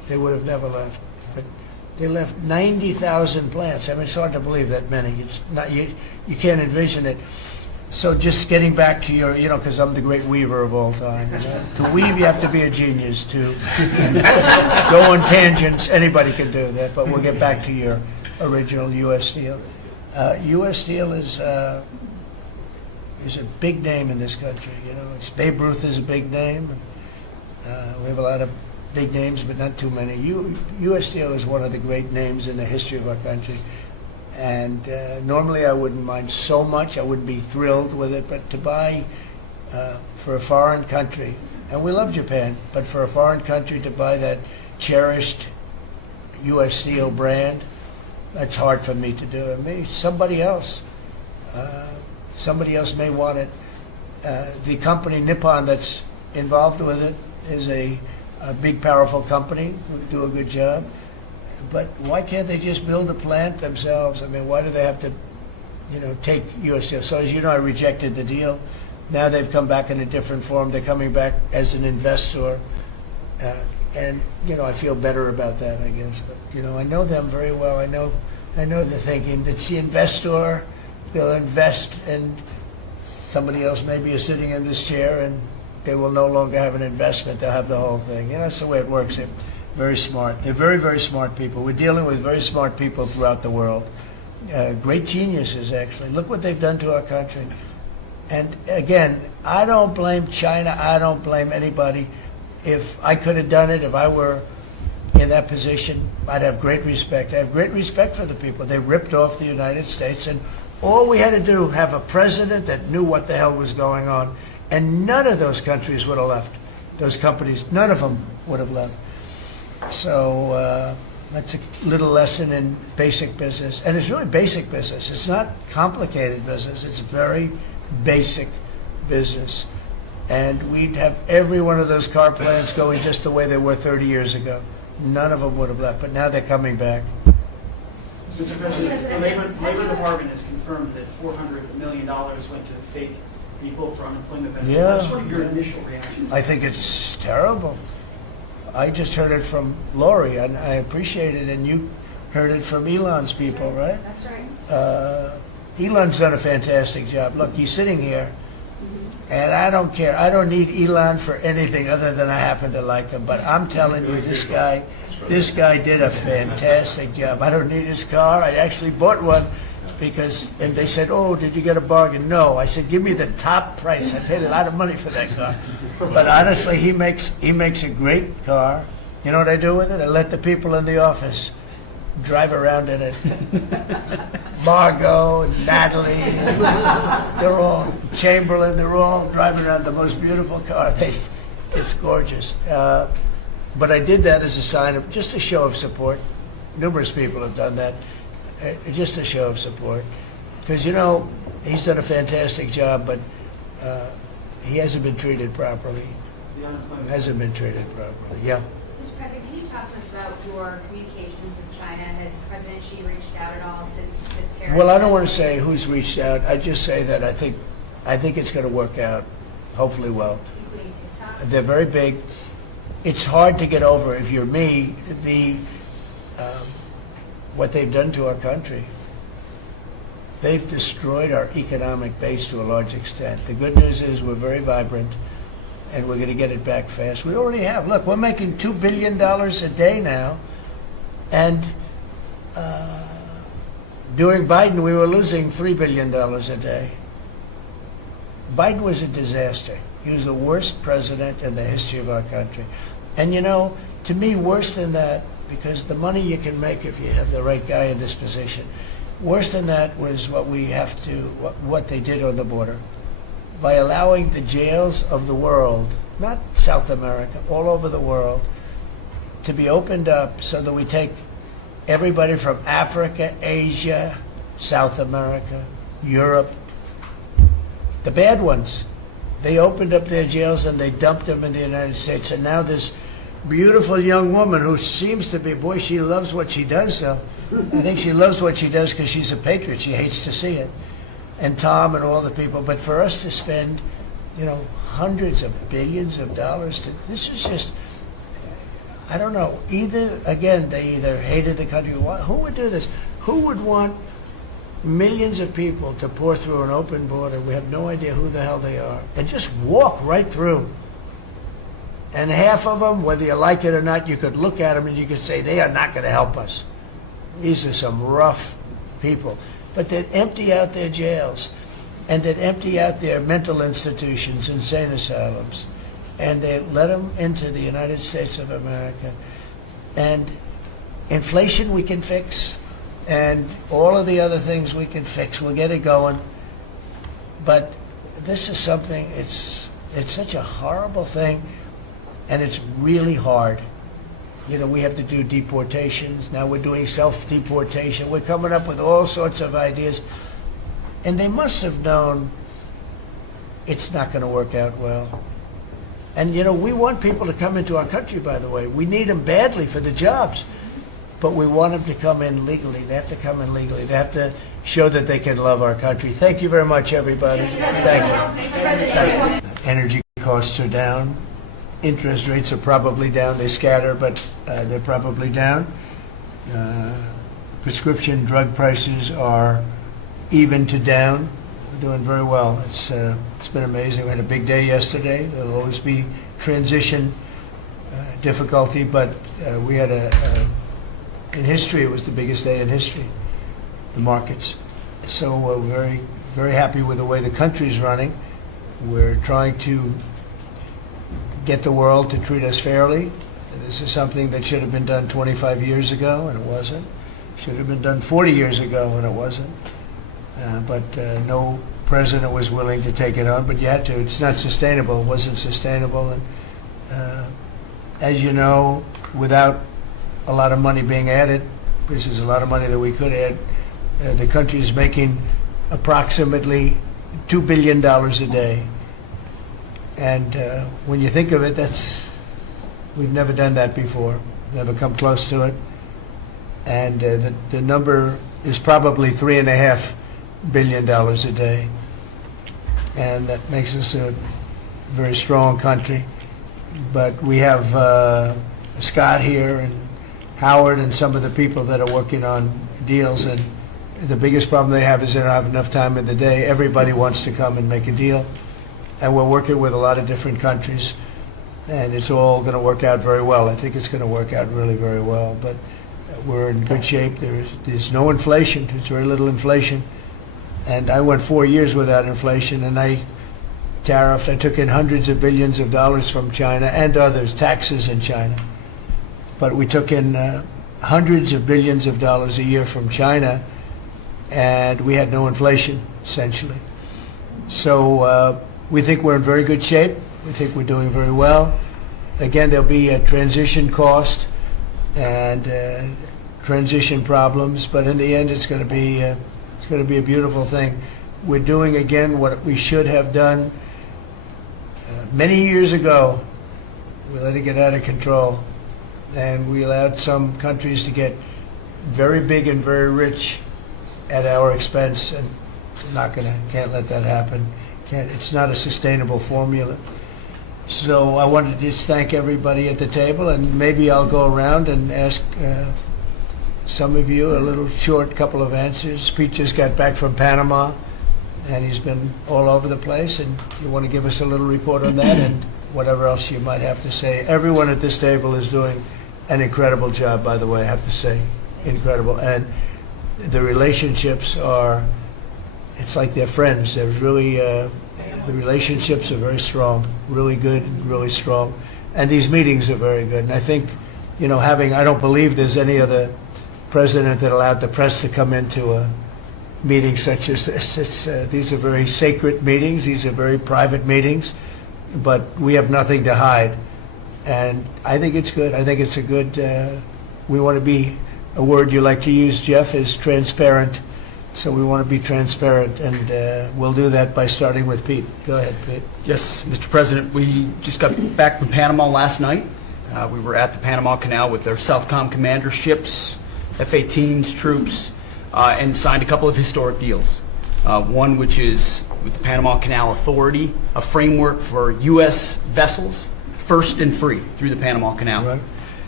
they would have never left. But they left 90,000 plants. I mean, it's hard to believe that many. It's not, you can't envision it. So just getting back to your, because I'm the great weaver of all time. To weave, you have to be a genius. To go on tangents, anybody can do that. But we'll get back to your original U.S. Steel. U.S. Steel is a big name in this country. Babe Ruth is a big name. We have a lot of big names, but not too many. U.S. Steel is one of the great names in the history of our country. And normally I wouldn't mind so much. I wouldn't be thrilled with it. But to buy for a foreign country, and we love Japan, but for a foreign country to buy that cherished U.S. Steel brand, that's hard for me to do. Maybe somebody else may want it. The company Nippon that's involved with it is a big, powerful company who do a good job. But why can't they just build a plant themselves? I mean, why do they have to, take U.S. Steel? So as you know, I rejected the deal. Now they've come back in a different form. They're coming back as an investor. And I feel better about that, I guess. But, I know them very well. I know the thinking. It's the investor. They'll invest, and somebody else maybe is sitting in this chair, and they will no longer have an investment. They'll have the whole thing. That's the way it works. They're very smart. They're very, very smart people. We're dealing with very smart people throughout the world. Great geniuses, actually. Look what they've done to our country. And again, I don't blame China. I don't blame anybody. If I could have done it, if I were in that position, I'd have great respect. I have great respect for the people. They ripped off the United States, and all we had to do, have a president that knew what the hell was going on, and none of those countries would have left. Those companies, none of them would have left. So that's a little lesson in basic business. And it's really basic business. It's not complicated business. It's very basic business. And we'd have every one of those car plants going just the way they were 30 years ago. None of them would have left, but now they're coming back. Mr. President, the Labor Department has confirmed that $400 million went to fake people for unemployment benefits. Yeah. What's sort of your initial reaction? I think it's terrible. I just heard it from Lori, and I appreciate it, and you heard it from Elon's people, right? That's right. Elon's done a fantastic job. Look, he's sitting here, and I don't care. I don't need Elon for anything other than I happen to like him. But I'm telling you, this guy did a fantastic job. I don't need his car. I actually bought one and they said, "Oh, did you get a bargain?" No. I said, "Give me the top price." I paid a lot of money for that car. But honestly, he makes a great car. You know what I do with it? I let the people in the office drive around in it. Margot and Natalie, they're all, Chamberlain, they're all driving around the most beautiful car. It's gorgeous. But I did that as a sign of, just a show of support. Numerous people have done that. Just a show of support. Because, he's done a fantastic job, but he hasn't been treated properly. Hasn't been treated properly, yeah. Mr. President, can you talk to us about your communications with China? Has President Xi reached out at all since the tariffs? Well, I don't want to say who's reached out. I just say that I think it's going to work out, hopefully well. Including TikTok? They're very big. It's hard to get over, if you're me, what they've done to our country. They've destroyed our economic base to a large extent. The good news is we're very vibrant, and we're going to get it back fast. We already have. Look, we're making $2 billion a day now, and during Biden, we were losing $3 billion a day. Biden was a disaster. He was the worst president in the history of our country. And to me, worse than that, because the money you can make if you have the right guy in this position, worse than that was what they did on the border. By allowing the jails of the world, not South America, all over the world, to be opened up so that we take everybody from Africa, Asia, South America, Europe, the bad ones. They opened up their jails and they dumped them in the United States. And now this beautiful young woman who seems to be, boy, she loves what she does, though. I think she loves what she does because she's a patriot. She hates to see it. And Tom and all the people. But for us to spend, hundreds of billions of dollars, this is just, I don't know. They either hated the country. Who would do this? Who would want millions of people to pour through an open border? We have no idea who the hell they are. And just walk right through. And half of them, whether you like it or not, you could look at them and you could say, they are not going to help us. These are some rough people. But they'd empty out their jails, and they'd empty out their mental institutions, insane asylums, and they let them into the United States of America. And inflation we can fix, and all of the other things we can fix. We'll get it going. But this is something, it's such a horrible thing, and it's really hard. You know, we have to do deportations. Now we're doing self-deportation. We're coming up with all sorts of ideas. And they must have known it's not going to work out well. And, you know, we want people to come into our country, by the way. We need them badly for the jobs. But we want them to come in legally. They have to come in legally. They have to show that they can love our country. Thank you very much, everybody. Thank you. Energy costs are down. Interest rates are probably down. They scatter, but they're probably down. Prescription drug prices are even to down. We're doing very well. It's been amazing. We had a big day yesterday. There'll always be transition difficulty, but we had in history, it was the biggest day in history, the markets. So we're very, very happy with the way the country's running. We're trying to get the world to treat us fairly. This is something that should have been done 25 years ago, and it wasn't. Should have been done 40 years ago, and it wasn't. But no president was willing to take it on, but you had to. It's not sustainable. It wasn't sustainable. And as you know, without a lot of money being added, this is a lot of money that we could add, the country is making approximately $2 billion a day. And when you think of it, we've never done that before, never come close to it. And the number is probably $3.5 billion a day. And that makes us a very strong country. But we have Scott here and Howard and some of the people that are working on deals. And the biggest problem they have is they don't have enough time in the day. Everybody wants to come and make a deal. And we're working with a lot of different countries, and it's all going to work out very well. I think it's going to work out really very well. But we're in good shape. There's no inflation. There's very little inflation. And I went 4 years without inflation, and I tariffed. I took in hundreds of billions of dollars from China and others, taxes in China. But we took in hundreds of billions of dollars a year from China, and we had no inflation, essentially. So we think we're in very good shape. We think we're doing very well. Again, there'll be a transition cost and transition problems, but in the end, it's going to be a beautiful thing. We're doing again what we should have done many years ago. We let it get out of control, and we allowed some countries to get very big and very rich at our expense, and can't let that happen. It's not a sustainable formula. So I wanted to just thank everybody at the table, and maybe I'll go around and ask some of you a little short couple of answers. Pete just got back from Panama, and he's been all over the place, and you want to give us a little report on that and whatever else you might have to say. Everyone at this table is doing an incredible job, by the way, I have to say. Incredible. And the relationships are, it's like they're friends. They're really, the relationships are very strong, really good, really strong. And these meetings are very good. And I think, you know, I don't believe there's any other president that allowed the press to come into a meeting such as this. These are very sacred meetings. These are very private meetings. But we have nothing to hide. And I think it's good. I think it's a good, we want to be, a word you like to use, Jeff, is transparent. So we want to be transparent, and we'll do that by starting with Pete. Go ahead, Pete. Yes, Mr. President, we just got back from Panama last night. We were at the Panama Canal with their Southcom commander ships, F-18s, troops, and signed a couple of historic deals. One which is with the Panama Canal Authority, a framework for U.S. vessels, first and free through the Panama Canal. Right.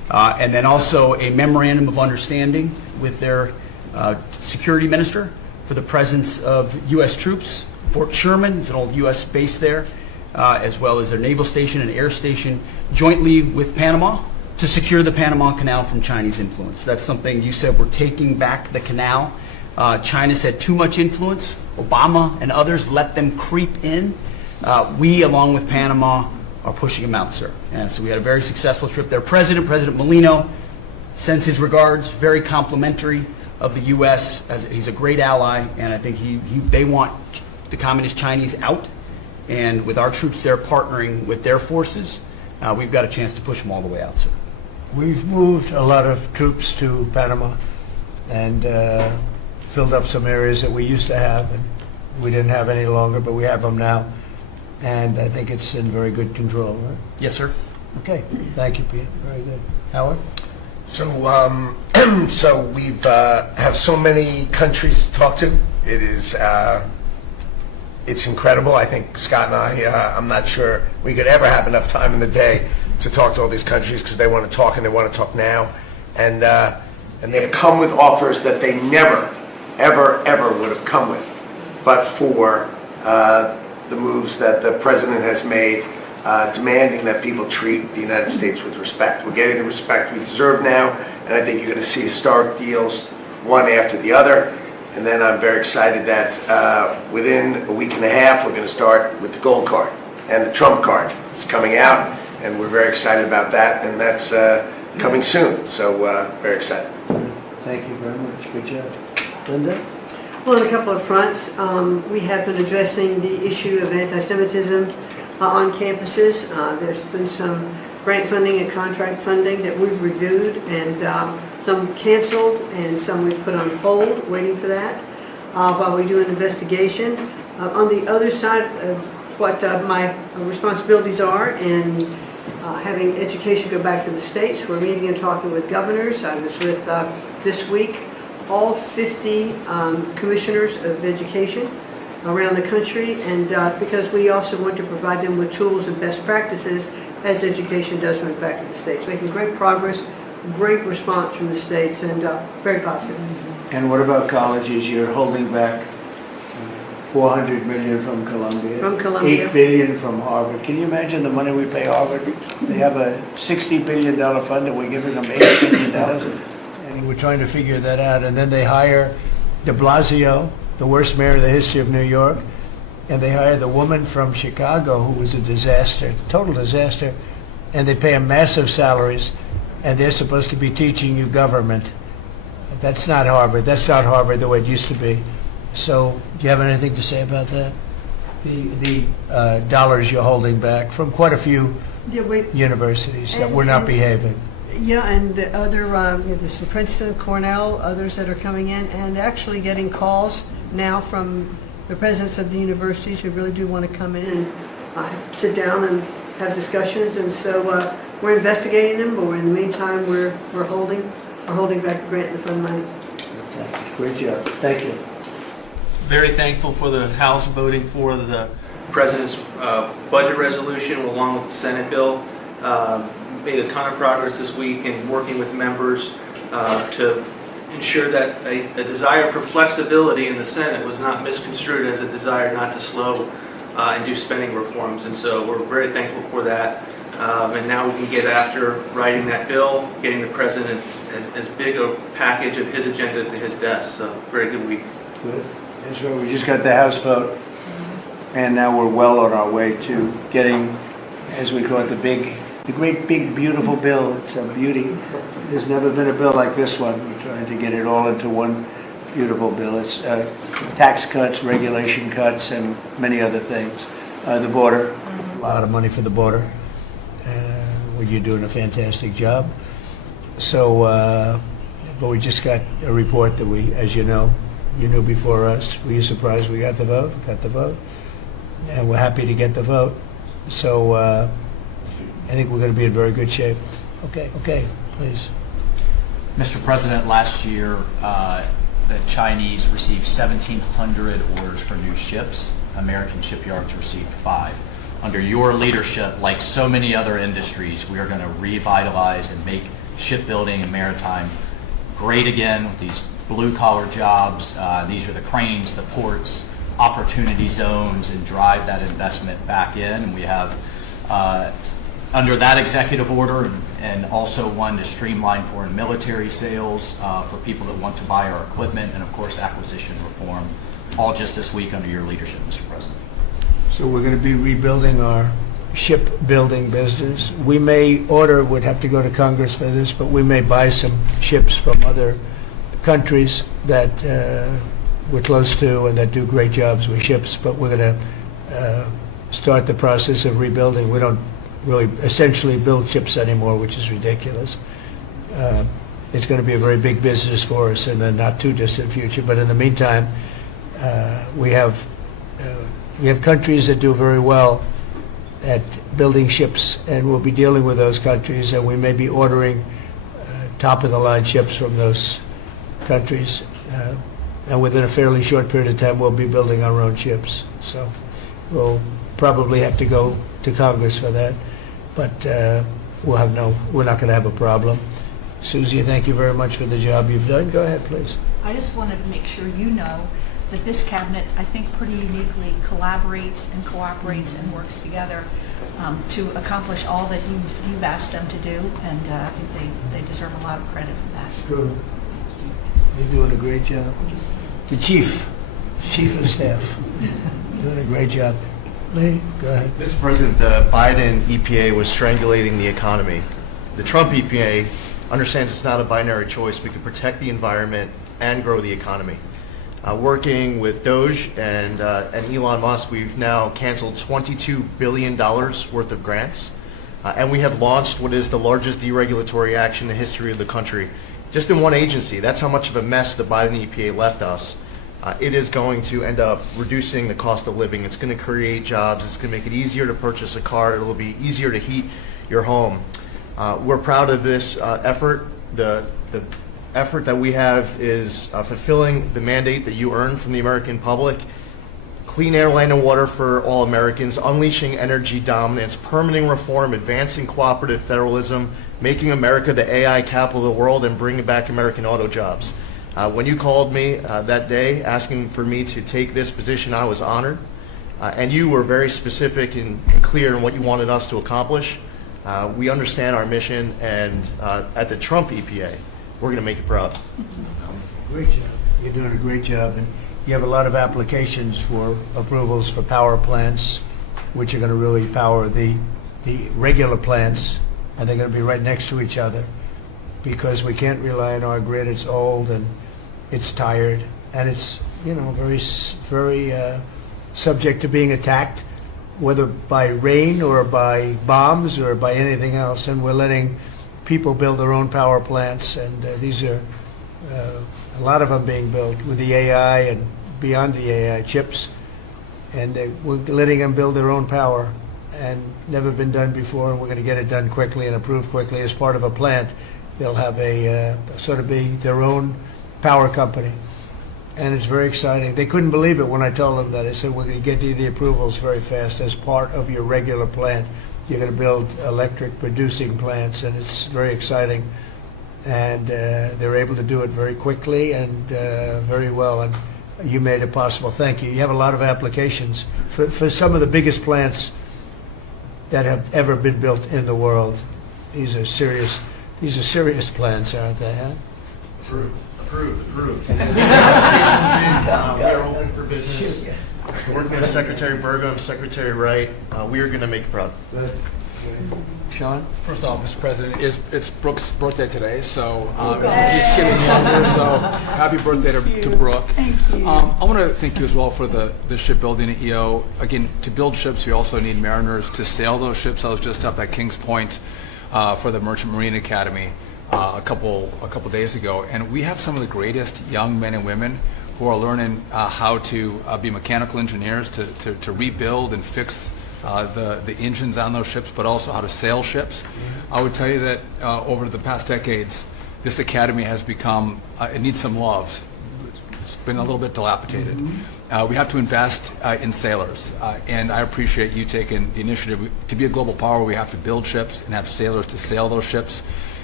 And then also a memorandum of understanding with their security minister for the presence of U.S. troops. Fort Sherman is an old U.S. base there, as well as their naval station and air station, jointly with Panama to secure the Panama Canal from Chinese influence. That's something you said, we're taking back the canal. China's had too much influence. Obama and others let them creep in. We, along with Panama, are pushing them out, sir. And so we had a very successful trip there. President Molino sends his regards, very complimentary of the U.S. He's a great ally, and I think they want the Communist Chinese out. And with our troops there partnering with their forces, we've got a chance to push them all the way out, sir. We've moved a lot of troops to Panama and filled up some areas that we used to have, and we didn't have any longer, but we have them now. And I think it's in very good control, right? Yes, sir. Okay. Thank you, Pete. Very good. Howard? So, so we've have so many countries to talk to. It is, it's incredible. I think Scott and I, I'm not sure we could ever have enough time in the day to talk to all these countries because they want to talk and they want to talk now. And they have come with offers that they never, ever, ever would have come with, but for the moves that the president has made, demanding that people treat the United States with respect. We're getting the respect we deserve now, and I think you're going to see historic deals, one after the other. And then I'm very excited that within a week and a half, we're going to start with the gold card, and the Trump card is coming out, and we're very excited about that, and that's coming soon. So very excited. Thank you very much. Good job. Linda? Well, on a couple of fronts, we have been addressing the issue of anti-Semitism on campuses. There's been some grant funding and contract funding that we've reviewed, and some canceled and some we put on hold, waiting for that, while we do an investigation. On the other side of what my responsibilities are in having education go back to the states, we're meeting and talking with governors. I was with, this week, all 50 commissioners of education around the country, and because we also want to provide them with tools and best practices as education does move back to the states. Making great progress, great response from the states, and very positive. And what about colleges? You're holding back $400 million from Columbia. From Columbia. $8 billion from Harvard. Can you imagine the money we pay Harvard? They have a $60 billion fund and we're giving them $8 billion. And we're trying to figure that out. And then they hire de Blasio, the worst mayor in the history of New York, and they hire the woman from Chicago who was a disaster, total disaster, and they pay them massive salaries, and they're supposed to be teaching you government. That's not Harvard. That's not Harvard the way it used to be. So do you have anything to say about that? The dollars you're holding back from quite a few universities that were not behaving. Yeah, and the other, there's some Princeton, Cornell, others that are coming in, and actually getting calls now from the presidents of the universities who really do want to come in and sit down and have discussions. And so we're investigating them, but in the meantime, we're holding back the grant and the fund money. Great job. Thank you. Very thankful for the House voting for the President's budget resolution along with the Senate bill. Made a ton of progress this week in working with members to ensure that a desire for flexibility in the Senate was not misconstrued as a desire not to slow and do spending reforms. And so we're very thankful for that. And now we can get after writing that bill, getting the President as big a package of his agenda to his desk. So very good week. Good. That's right. We just got the House vote, and now we're well on our way to getting, as we call it, the great big beautiful bill. It's a beauty. There's never been a bill like this one. We're trying to get it all into one beautiful bill. It's tax cuts, regulation cuts, and many other things. The border, a lot of money for the border. Well, you're doing a fantastic job. So, but we just got a report that we, as you know, you knew before us. Were you surprised we got the vote? Got the vote. And we're happy to get the vote. So I think we're going to be in very good shape. Okay, please. Mr. President, last year the Chinese received 1,700 orders for new ships. American shipyards received 5. Under your leadership, like so many other industries, we are going to revitalize and make shipbuilding and maritime great again with these blue-collar jobs. These are the cranes, the ports, opportunity zones, and drive that investment back in. And we have, under that executive order, and also one to streamline foreign military sales for people that want to buy our equipment, and of course acquisition reform, all just this week under your leadership, Mr. President. So we're going to be rebuilding our shipbuilding business. We may order, would have to go to Congress for this, but we may buy some ships from other countries that we're close to and that do great jobs with ships, but we're going to start the process of rebuilding. We don't really essentially build ships anymore, which is ridiculous. It's going to be a very big business for us in the not too distant future, but in the meantime, we have countries that do very well at building ships, and we'll be dealing with those countries, and we may be ordering top-of-the-line ships from those countries, and within a fairly short period of time, we'll be building our own ships. So we'll probably have to go to Congress for that, but we're not going to have a problem. Susie, thank you very much for the job you've done. Go ahead, please. I just wanted to make sure you know that this cabinet, I think, pretty uniquely collaborates and cooperates and works together to accomplish all that you've asked them to do, and I think they deserve a lot of credit for that. True. You're doing a great job. The chief of staff, doing a great job. Lee, go ahead. Mr. President, the Biden EPA was strangulating the economy. The Trump EPA understands it's not a binary choice. We can protect the environment and grow the economy. Working with Doge and Elon Musk, we've now canceled $22 billion worth of grants, and we have launched what is the largest deregulatory action in the history of the country, just in one agency. That's how much of a mess the Biden EPA left us. It is going to end up reducing the cost of living. It's going to create jobs. It's going to make it easier to purchase a car. It will be easier to heat your home. We're proud of this effort. The effort that we have is fulfilling the mandate that you earned from the American public. Clean air, land, and water for all Americans, unleashing energy dominance, permitting reform, advancing cooperative federalism, making America the AI capital of the world, and bringing back American auto jobs. When you called me that day asking for me to take this position, I was honored. And you were very specific and clear in what you wanted us to accomplish. We understand our mission, and at the Trump EPA, we're going to make you proud. Great job. You're doing a great job. And you have a lot of applications for approvals for power plants, which are going to really power the regular plants, and they're going to be right next to each other because we can't rely on our grid. It's old and it's tired, and it's very subject to being attacked, whether by rain or by bombs or by anything else. And we're letting people build their own power plants, and these are a lot of them being built with the AI and beyond the AI chips, and we're letting them build their own power, and never been done before, and we're going to get it done quickly and approved quickly as part of a plant. They'll have a sort of be their own power company, and it's very exciting. They couldn't believe it when I told them that. I said, we're going to get you the approvals very fast as part of your regular plant. You're going to build electric producing plants, and it's very exciting. And they're able to do it very quickly and very well, and you made it possible. Thank you. You have a lot of applications for some of the biggest plants that have ever been built in the world. These are serious plants, aren't they? Huh? Approved. We are open for business. Working with Secretary Burgum, Secretary Wright, we are going to make you proud. Good. Sean? First off, Mr. President, it's Brooke's birthday today, so she's getting younger, so happy birthday to Brooke. Thank you. I want to thank you as well for the shipbuilding at EO. Again, to build ships, we also need mariners to sail those ships. I was just up at Kings Point for the Merchant Marine Academy a couple days ago, and we have some of the greatest young men and women who are learning how to be mechanical engineers, to rebuild and fix the engines on those ships, but also how to sail ships. I would tell you that over the past decades, this academy has become, it needs some love. It's been a little bit dilapidated. We have to invest in sailors, and I appreciate you taking the initiative. To be a global power, we have to build ships and have sailors to sail those ships.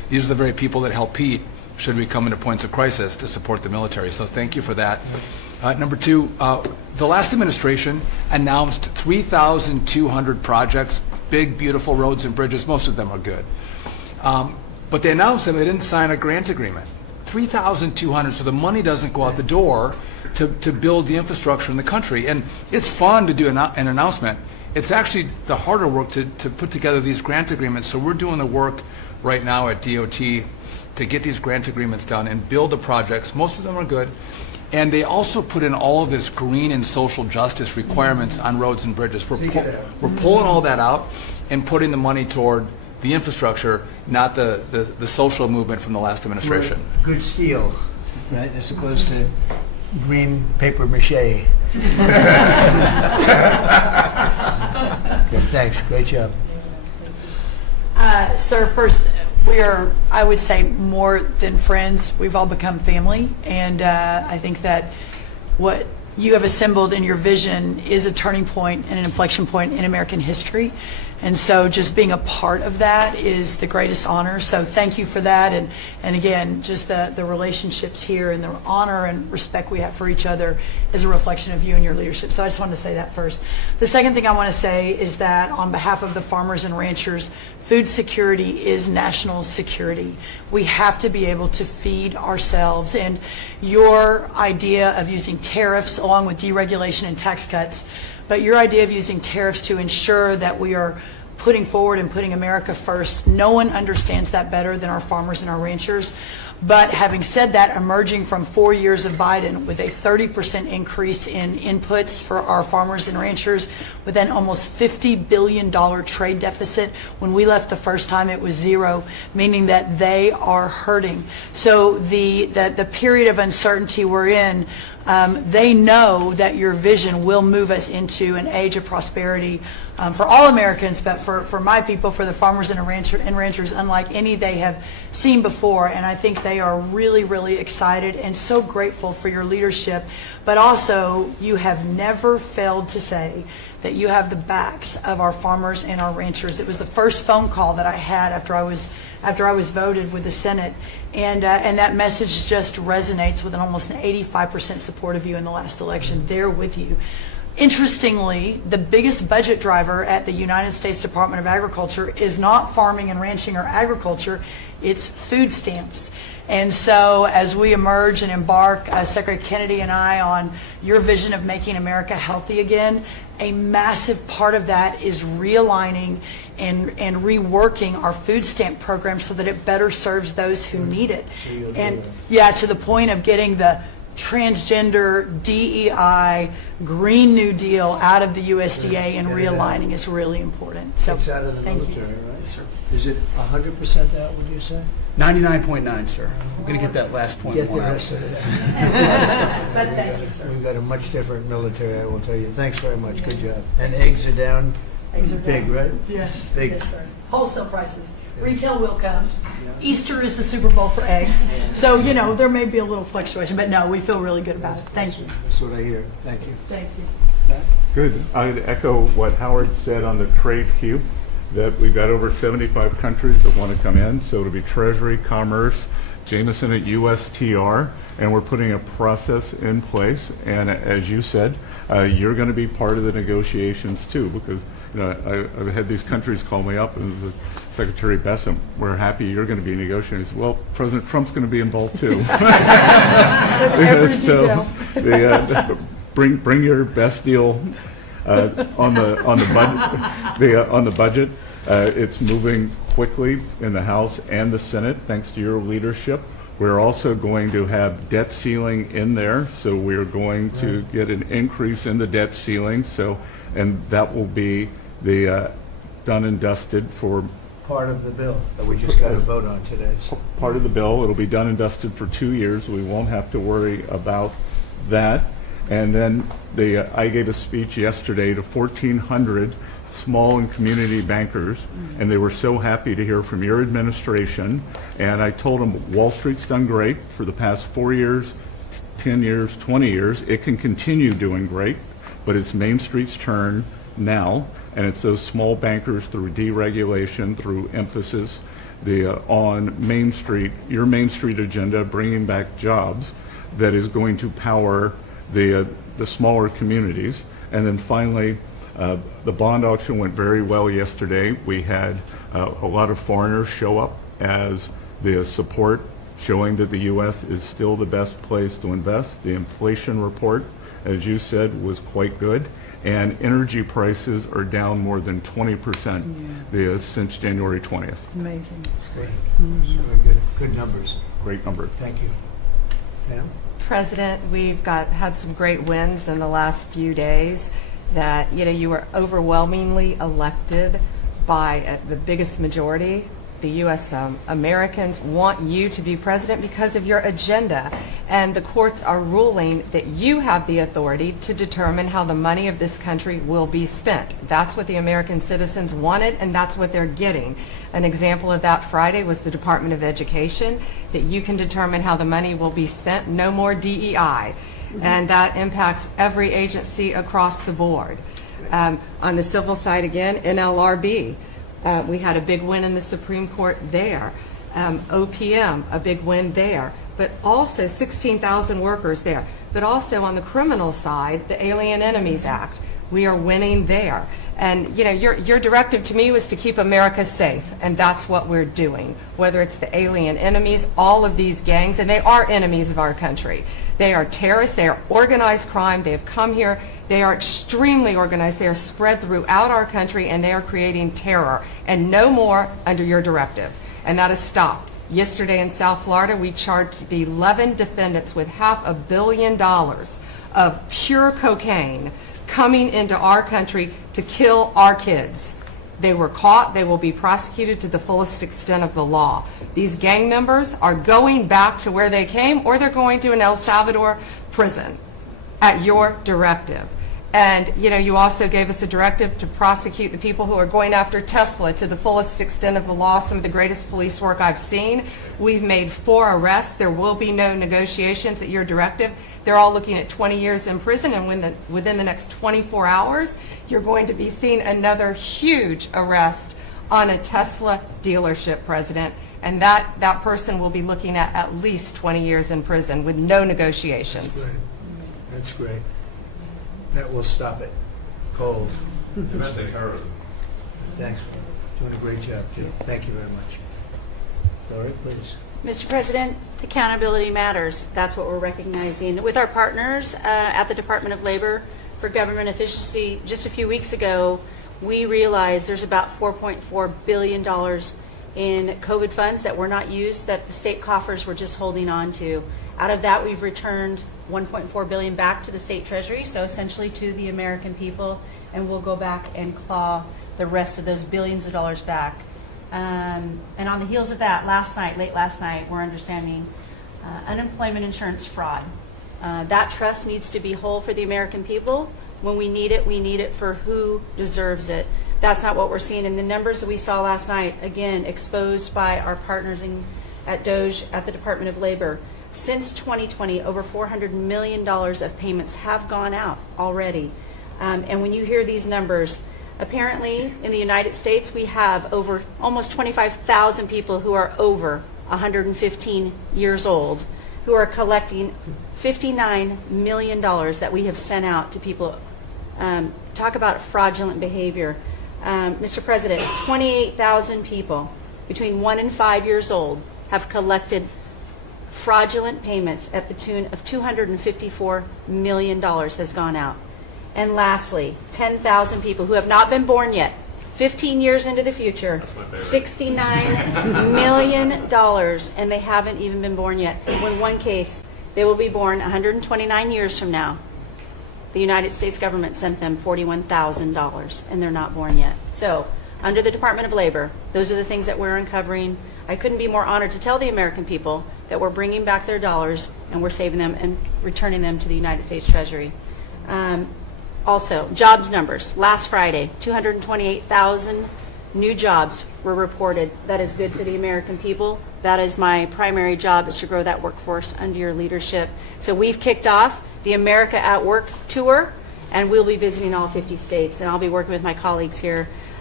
these are the very people that help Pete should we come into points of crisis to support the military. So thank you for that. Number two, the last administration announced 3,200 projects, big, beautiful roads and bridges. Most of them are good. But they announced them, they didn't sign a grant agreement. 3,200, so the money doesn't go out the door to build the infrastructure in the country. And it's fun to do an announcement. It's actually the harder work to put together these grant agreements. So we're doing the work right now at DOT to get these grant agreements done and build the projects. Most of them are good. And they also put in all of this green and social justice requirements on roads and bridges. We're pulling all that out and putting the money toward the infrastructure, not the social movement from the last administration. Good steel, right, as opposed to green paper mache. Okay, thanks. Great job. Sir, first, we are, I would say, more than friends. We've all become family, and I think that what you have assembled in your vision is a turning point and an inflection point in American history. And so just being a part of that is the greatest honor. So thank you for that. And again, just the relationships here and the honor and respect we have for each other is a reflection of you and your leadership. So I just wanted to say that first. The second thing I want to say is that on behalf of the farmers and ranchers, food security is national security. We have to be able to feed ourselves. And your idea of using tariffs along with deregulation and tax cuts, but your idea of using tariffs to ensure that we are putting forward and putting America first, no one understands that better than our farmers and our ranchers. But having said that, emerging from 4 years of Biden with a 30% increase in inputs for our farmers and ranchers, with an almost $50 billion trade deficit. When we left the first time, it was zero, meaning that they are hurting. So the period of uncertainty we're in, they know that your vision will move us into an age of prosperity for all Americans, but for my people, for the farmers and ranchers, unlike any they have seen before. And I think they are really, really excited and so grateful for your leadership. But also, you have never failed to say that you have the backs of our farmers and our ranchers. It was the first phone call that I had after I was voted with the Senate, and that message just resonates with an almost 85% support of you in the last election. They're with you. Interestingly, the biggest budget driver at the United States Department of Agriculture is not farming and ranching or agriculture, it's food stamps. And so as we emerge and embark, Secretary Kennedy and I, on your vision of making America healthy again, a massive part of that is realigning and reworking our food stamp program so that it better serves those who need it. And yeah, to the point of getting the transgender, DEI, Green New Deal out of the USDA and realigning is really important. So it's out of the military, right? Yes, sir. Is it 100% out, would you say? 99.9, sir. I'm going to get that last point. Get the rest of it. But thank you, sir. We've got a much different military, I will tell you. Thanks very much. Good job. And eggs are down. Eggs are big, down. right? Yes. Big. Yes, sir. Wholesale prices. Retail will come. Easter is the Super Bowl for eggs. So, there may be a little fluctuation, but no, we feel really good about it. Thank you. That's what I hear. Thank you. Thank you. Good. I'd echo what Howard said on the trade queue, that we've got over 75 countries that want to come in. So it'll be Treasury, Commerce, Jameson at USTR, and we're putting a process in place. And as you said, you're going to be part of the negotiations too, because I've had these countries call me up and Secretary Bessent, we're happy you're going to be negotiating. I said, well, President Trump's going to be involved too. So bring your best deal on the budget. It's moving quickly in the House and the Senate, thanks to your leadership. We're also going to have debt ceiling in there, so we're going to get an increase in the debt ceiling. And that will be the done and dusted for part of the bill that we just got to vote on today. Part of the bill. It'll be done and dusted for 2 years. We won't have to worry about that. And then I gave a speech yesterday to 1,400 small and community bankers, and they were so happy to hear from your administration. And I told them Wall Street's done great for the past 4 years, 10 years, 20 years. It can continue doing great, but it's Main Street's turn now, and it's those small bankers through deregulation, through emphasis on Main Street, your Main Street agenda, bringing back jobs, that is going to power the smaller communities. And then finally, the bond auction went very well yesterday. We had a lot of foreigners show up as the support, showing that the U.S. is still the best place to invest. The inflation report, as you said, was quite good. And energy prices are down more than 20% since January 20th. Amazing. That's great. Very good numbers. Great number. Thank you. Pam? President, we've had some great wins in the last few days. That you were overwhelmingly elected by the biggest majority. The U.S. Americans want you to be president because of your agenda, and the courts are ruling that you have the authority to determine how the money of this country will be spent. That's what the American citizens wanted, and that's what they're getting. An example of that Friday was the Department of Education, that you can determine how the money will be spent. No more DEI. And that impacts every agency across the board. On the civil side again, NLRB. We had a big win in the Supreme Court there. OPM, a big win there. But also 16,000 workers there. But also on the criminal side, the Alien Enemies Act. We are winning there. And your directive to me was to keep America safe, and that's what we're doing. Whether it's the alien enemies, all of these gangs, and they are enemies of our country. They are terrorists, they are organized crime, they have come here, they are extremely organized, they are spread throughout our country, and they are creating terror. And no more under your directive. And that has stopped. Yesterday in South Florida, we charged the 11 defendants with $500 million of pure cocaine coming into our country to kill our kids. They were caught. They will be prosecuted to the fullest extent of the law. These gang members are going back to where they came, or they're going to an El Salvador prison at your directive. And you also gave us a directive to prosecute the people who are going after Tesla to the fullest extent of the law, some of the greatest police work I've seen. We've made 4 arrests. There will be no negotiations at your directive. They're all looking at 20 years in prison, and within the next 24 hours, you're going to be seeing another huge arrest on a Tesla dealership, President. And that person will be looking at least 20 years in prison with no negotiations. That's great. That's great. That will stop it cold. Domestic terrorism. Thanks. Doing a great job, too. Thank you very much. Lori, please. Mr. President, accountability matters. That's what we're recognizing. With our partners at the Department of Labor for Government Efficiency, just a few weeks ago, we realized there's about $4.4 billion in COVID funds that were not used, that the state coffers were just holding on to. Out of that, we've returned $1.4 billion back to the state treasury, so essentially to the American people, and we'll go back and claw the rest of those billions of dollars back. And on the heels of that, late last night, we're understanding unemployment insurance fraud. That trust needs to be whole for the American people. When we need it for who deserves it. That's not what we're seeing in the numbers that we saw last night, again, exposed by our partners at DOJ at the Department of Labor. Since 2020, over $400 million of payments have gone out already. And when you hear these numbers, apparently in the United States, we have over almost 25,000 people who are over 115 years old who are collecting $59 million that we have sent out to people. Talk about fraudulent behavior. Mr. President, 28,000 people between 1 and 5 years old have collected fraudulent payments at the tune of $254 million has gone out. And lastly, 10,000 people who have not been born yet, 15 years into the future, $69 million, and they haven't even been born yet. In one case, they will be born 129 years from now. The United States government sent them $41,000, and they're not born yet. So, under the Department of Labor, those are the things that we're uncovering. I couldn't be more honored to tell the American people that we're bringing back their dollars and we're saving them and returning them to the United States Treasury. Also, jobs numbers. Last Friday, 228,000 new jobs were reported. That is good for the American people. That is my primary job, is to grow that workforce under your leadership. So we've kicked off the America at Work tour, and we'll be visiting all 50 states. And I'll be working with my colleagues here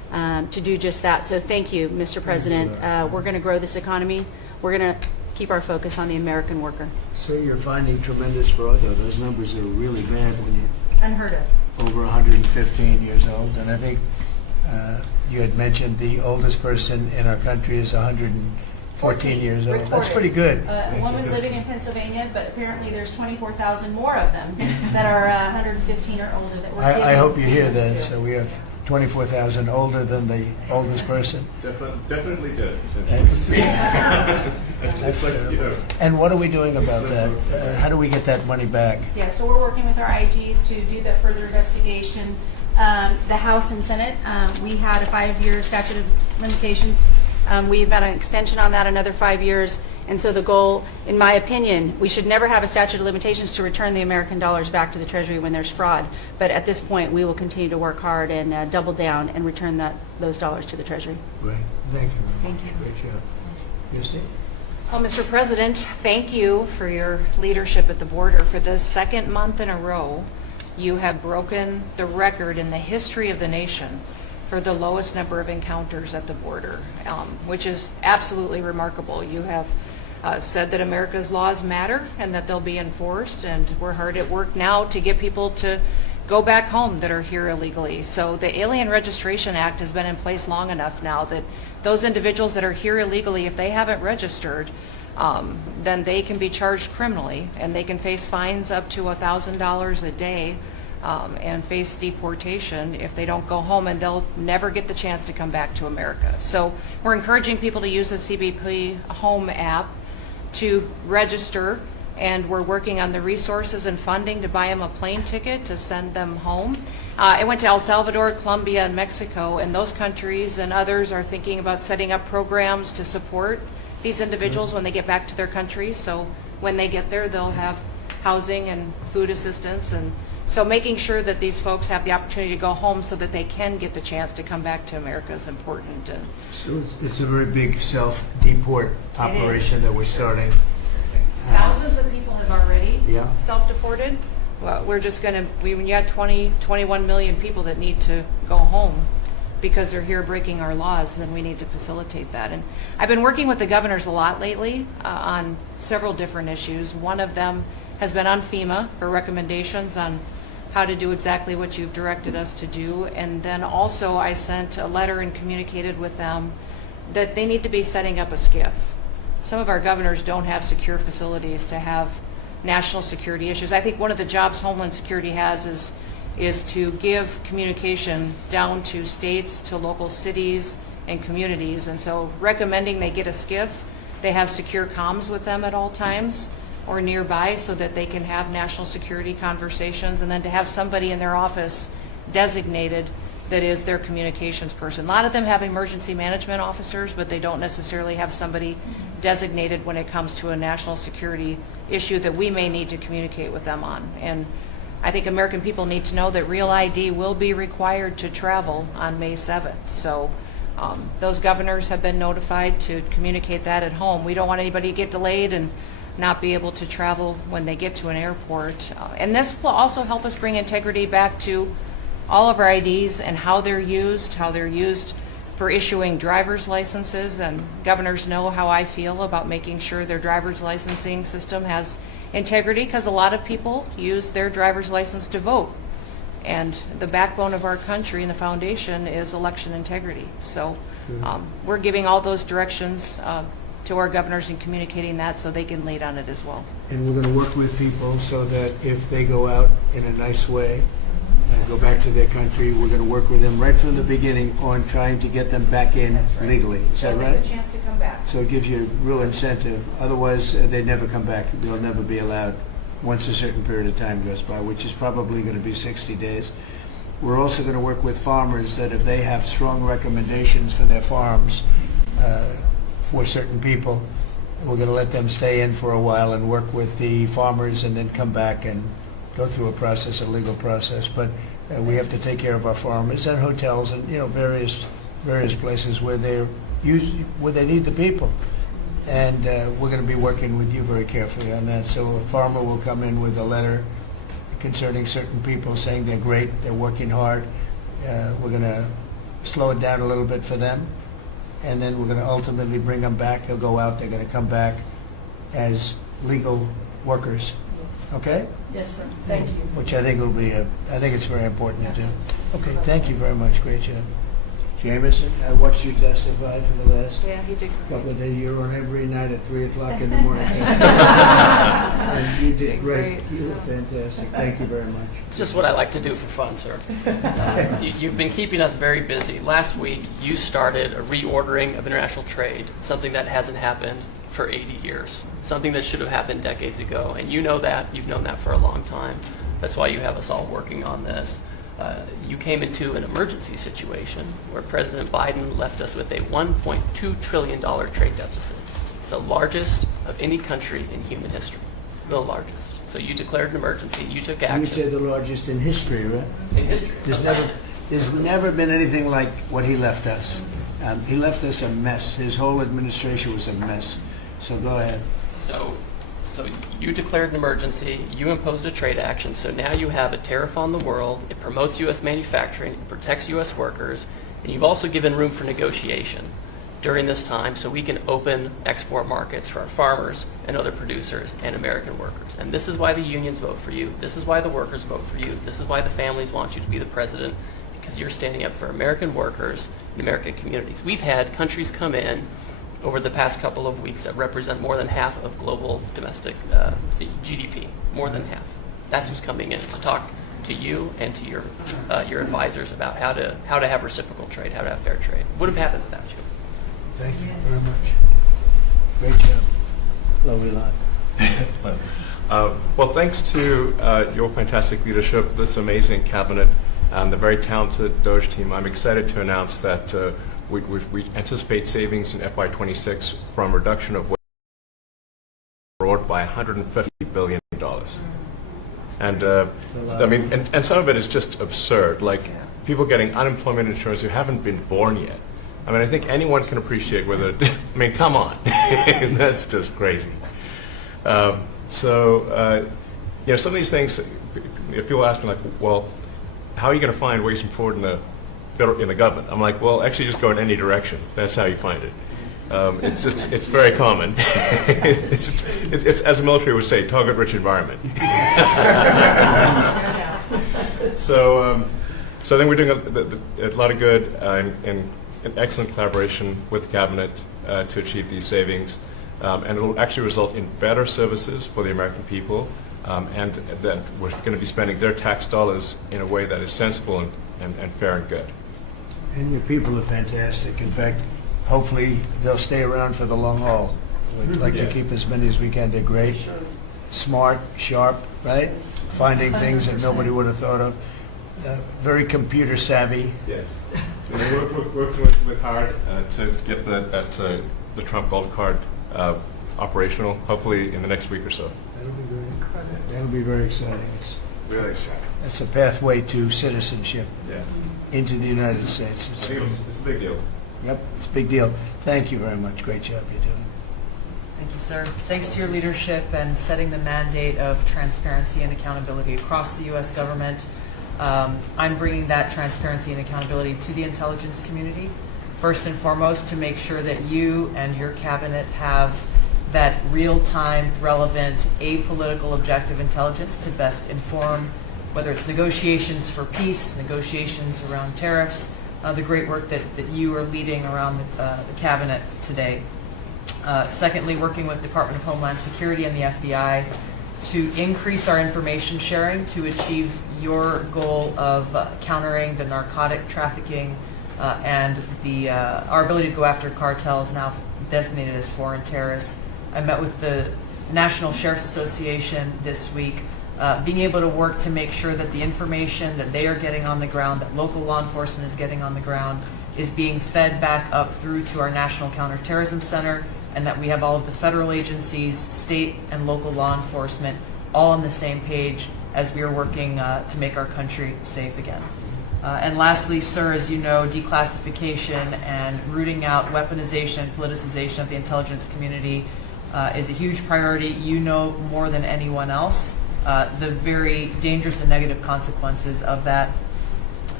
to do just that. So thank you, Mr. President. We're going to grow this economy. We're going to keep our focus on the American worker. So you're finding tremendous fraud, though. Those numbers are really bad when you're Unheard of. over 115 years old. And I think you had mentioned the oldest person in our country is 114 years old. That's pretty good. A woman living in Pennsylvania, but apparently there's 24,000 more of them that are 115 or older that we're I hope you hear giving that. to. So we have 24,000 older than the oldest person. Definitely did. That's terrible. And what are we doing about that? How do we get that money back? Yeah, so we're working with our IGs to do that further investigation. The House and Senate, we had a 5-year statute of limitations. We've had an extension on that, another 5 years. And so the goal, in my opinion, we should never have a statute of limitations to return the American dollars back to the Treasury when there's fraud. But at this point, we will continue to work hard and double down and return those dollars to the Treasury. Great. Thank you. Thank you. Great job. Christy? Well, Mr. President, thank you for your leadership at the border. For the second month in a row, you have broken the record in the history of the nation for the lowest number of encounters at the border, which is absolutely remarkable. You have said that America's laws matter and that they'll be enforced, and we're hard at work now to get people to go back home that are here illegally. So the Alien Registration Act has been in place long enough now that those individuals that are here illegally, if they haven't registered, then they can be charged criminally, and they can face fines up to $1,000 a day and face deportation if they don't go home, and they'll never get the chance to come back to America. So we're encouraging people to use the CBP Home app to register, and we're working on the resources and funding to buy them a plane ticket to send them home. I went to El Salvador, Colombia, and Mexico, and those countries and others are thinking about setting up programs to support these individuals when they get back to their countries. So when they get there, they'll have housing and food assistance, and so making sure that these folks have the opportunity to go home so that they can get the chance to come back to America is important. And So it's a very big self-deport operation that we're starting. thousands of people have already Yeah. self-deported. Well, we're just going to, when you have 21 million people that need to go home because they're here breaking our laws, then we need to facilitate that. And I've been working with the governors a lot lately on several different issues. One of them has been on FEMA for recommendations on how to do exactly what you've directed us to do. And then also I sent a letter and communicated with them that they need to be setting up a SCIF. Some of our governors don't have secure facilities to have national security issues. I think one of the jobs Homeland Security has is to give communication down to states, to local cities and communities. And so recommending they get a SCIF, they have secure comms with them at all times or nearby so that they can have national security conversations, and then to have somebody in their office designated that is their communications person. A lot of them have emergency management officers, but they don't necessarily have somebody designated when it comes to a national security issue that we may need to communicate with them on. And I think American people need to know that Real ID will be required to travel on May 7th. So those governors have been notified to communicate that at home. We don't want anybody to get delayed and not be able to travel when they get to an airport. And this will also help us bring integrity back to all of our IDs and how they're used for issuing driver's licenses. And governors know how I feel about making sure their driver's licensing system has integrity, because a lot of people use their driver's license to vote. And the backbone of our country and the foundation is election integrity. So we're giving all those directions to our governors and communicating that so they can lead on it as well. And we're going to work with people so that if they go out in a nice way and go back to their country, we're going to work with them right from the beginning on trying to get them back in legally. Is that right? A chance to come back. So it gives you a real incentive. Otherwise, they never come back. They'll never be allowed once a certain period of time goes by, which is probably going to be 60 days. We're also going to work with farmers that if they have strong recommendations for their farms for certain people, we're going to let them stay in for a while and work with the farmers and then come back and go through a process, a legal process. But we have to take care of our farmers and hotels and various places where they need the people. And we're going to be working with you very carefully on that. So a farmer will come in with a letter concerning certain people saying they're great, they're working hard. We're going to slow it down a little bit for them, and then we're going to ultimately bring them back. They'll go out. They're going to come back as legal workers. Okay? Yes, sir. Thank you. Which I think will be I think it's very important to do. Okay, thank you very much. Great job. Jameson, I watched you testify for the last Yeah, he did couple of days. You're on every night at 3 o'clock in the morning. And you did great. You were fantastic. Thank you very much. It's just what I like to do for fun, sir. You've been keeping us very busy. Last week, you started a reordering of international trade, something that hasn't happened for 80 years, something that should have happened decades ago. And you know that. You've known that for a long time. That's why you have us all working on this. You came into an emergency situation where President Biden left us with a $1.2 trillion trade deficit. It's the largest of any country in human history, the largest. So you declared an emergency, you took action. You said the largest in history, right? In history. There's never been anything like what he left us. He left us a mess. His whole administration was a mess. So go ahead. So you declared an emergency, you imposed a trade action, so now you have a tariff on the world, it promotes U.S. manufacturing, it protects U.S. workers, and you've also given room for negotiation during this time so we can open export markets for our farmers and other producers and American workers. And this is why the unions vote for you, this is why the workers vote for you, this is why the families want you to be the president, because you're standing up for American workers and American communities. We've had countries come in over the past couple of weeks that represent more than half of global domestic GDP, more than half. That's who's coming in to talk to you and to your advisors about how to have reciprocal trade, how to have fair trade. Would have happened without you. Thank you very much. Great job. Lovely lot. Well, thanks to your fantastic leadership, this amazing cabinet, and the very talented Doge team, I'm excited to announce that we anticipate savings in FY26 from reduction of waste abroad by $150 billion. And I mean, and some of it is just absurd, like people getting unemployment insurance who haven't been born yet. I mean, I think anyone can appreciate whether, I mean, come on, that's just crazy. So, you know, some of these things, people ask me like, well, how are you going to find waste and fraud in the government? I'm like, well, actually just go in any direction. That's how you find it. It's very common. it's as the military would say, target-rich environment. So I think we're doing a lot of good and excellent collaboration with the cabinet to achieve these savings, and it will actually result in better services for the American people, and that we're going to be spending their tax dollars in a way that is sensible and fair and good. And your people are fantastic. In fact, hopefully they'll stay around for the long haul. We'd like to keep as many as we can. They're great, smart, sharp, right? Finding things that nobody would have thought of. Very computer savvy. Yes. We're working with hard to get the Trump Gold Card operational, hopefully in the next week or so. That'll be great. That'll be very exciting. It's really exciting. It's a pathway to citizenship into the United States. It's a big deal. Yep, it's a big deal. Thank you very much. Great job you're doing. Thank you, sir. Thanks to your leadership and setting the mandate of transparency and accountability across the U.S. government. I'm bringing that transparency and accountability to the intelligence community, first and foremost, to make sure that you and your cabinet have that real-time, relevant, apolitical, objective intelligence to best inform, whether it's negotiations for peace, negotiations around tariffs, the great work that you are leading around the cabinet today. Secondly, working with Department of Homeland Security and the FBI to increase our information sharing to achieve your goal of countering the narcotic trafficking and our ability to go after cartels now designated as foreign terrorists. I met with the National Sheriff's Association this week, being able to work to make sure that the information that they are getting on the ground, that local law enforcement is getting on the ground, is being fed back up through to our National Counterterrorism Center, and that we have all of the federal agencies, state and local law enforcement, all on the same page as we are working to make our country safe again. And lastly, sir, as you know, declassification and rooting out weaponization, politicization of the intelligence community is a huge priority. You know more than anyone else the very dangerous and negative consequences of that.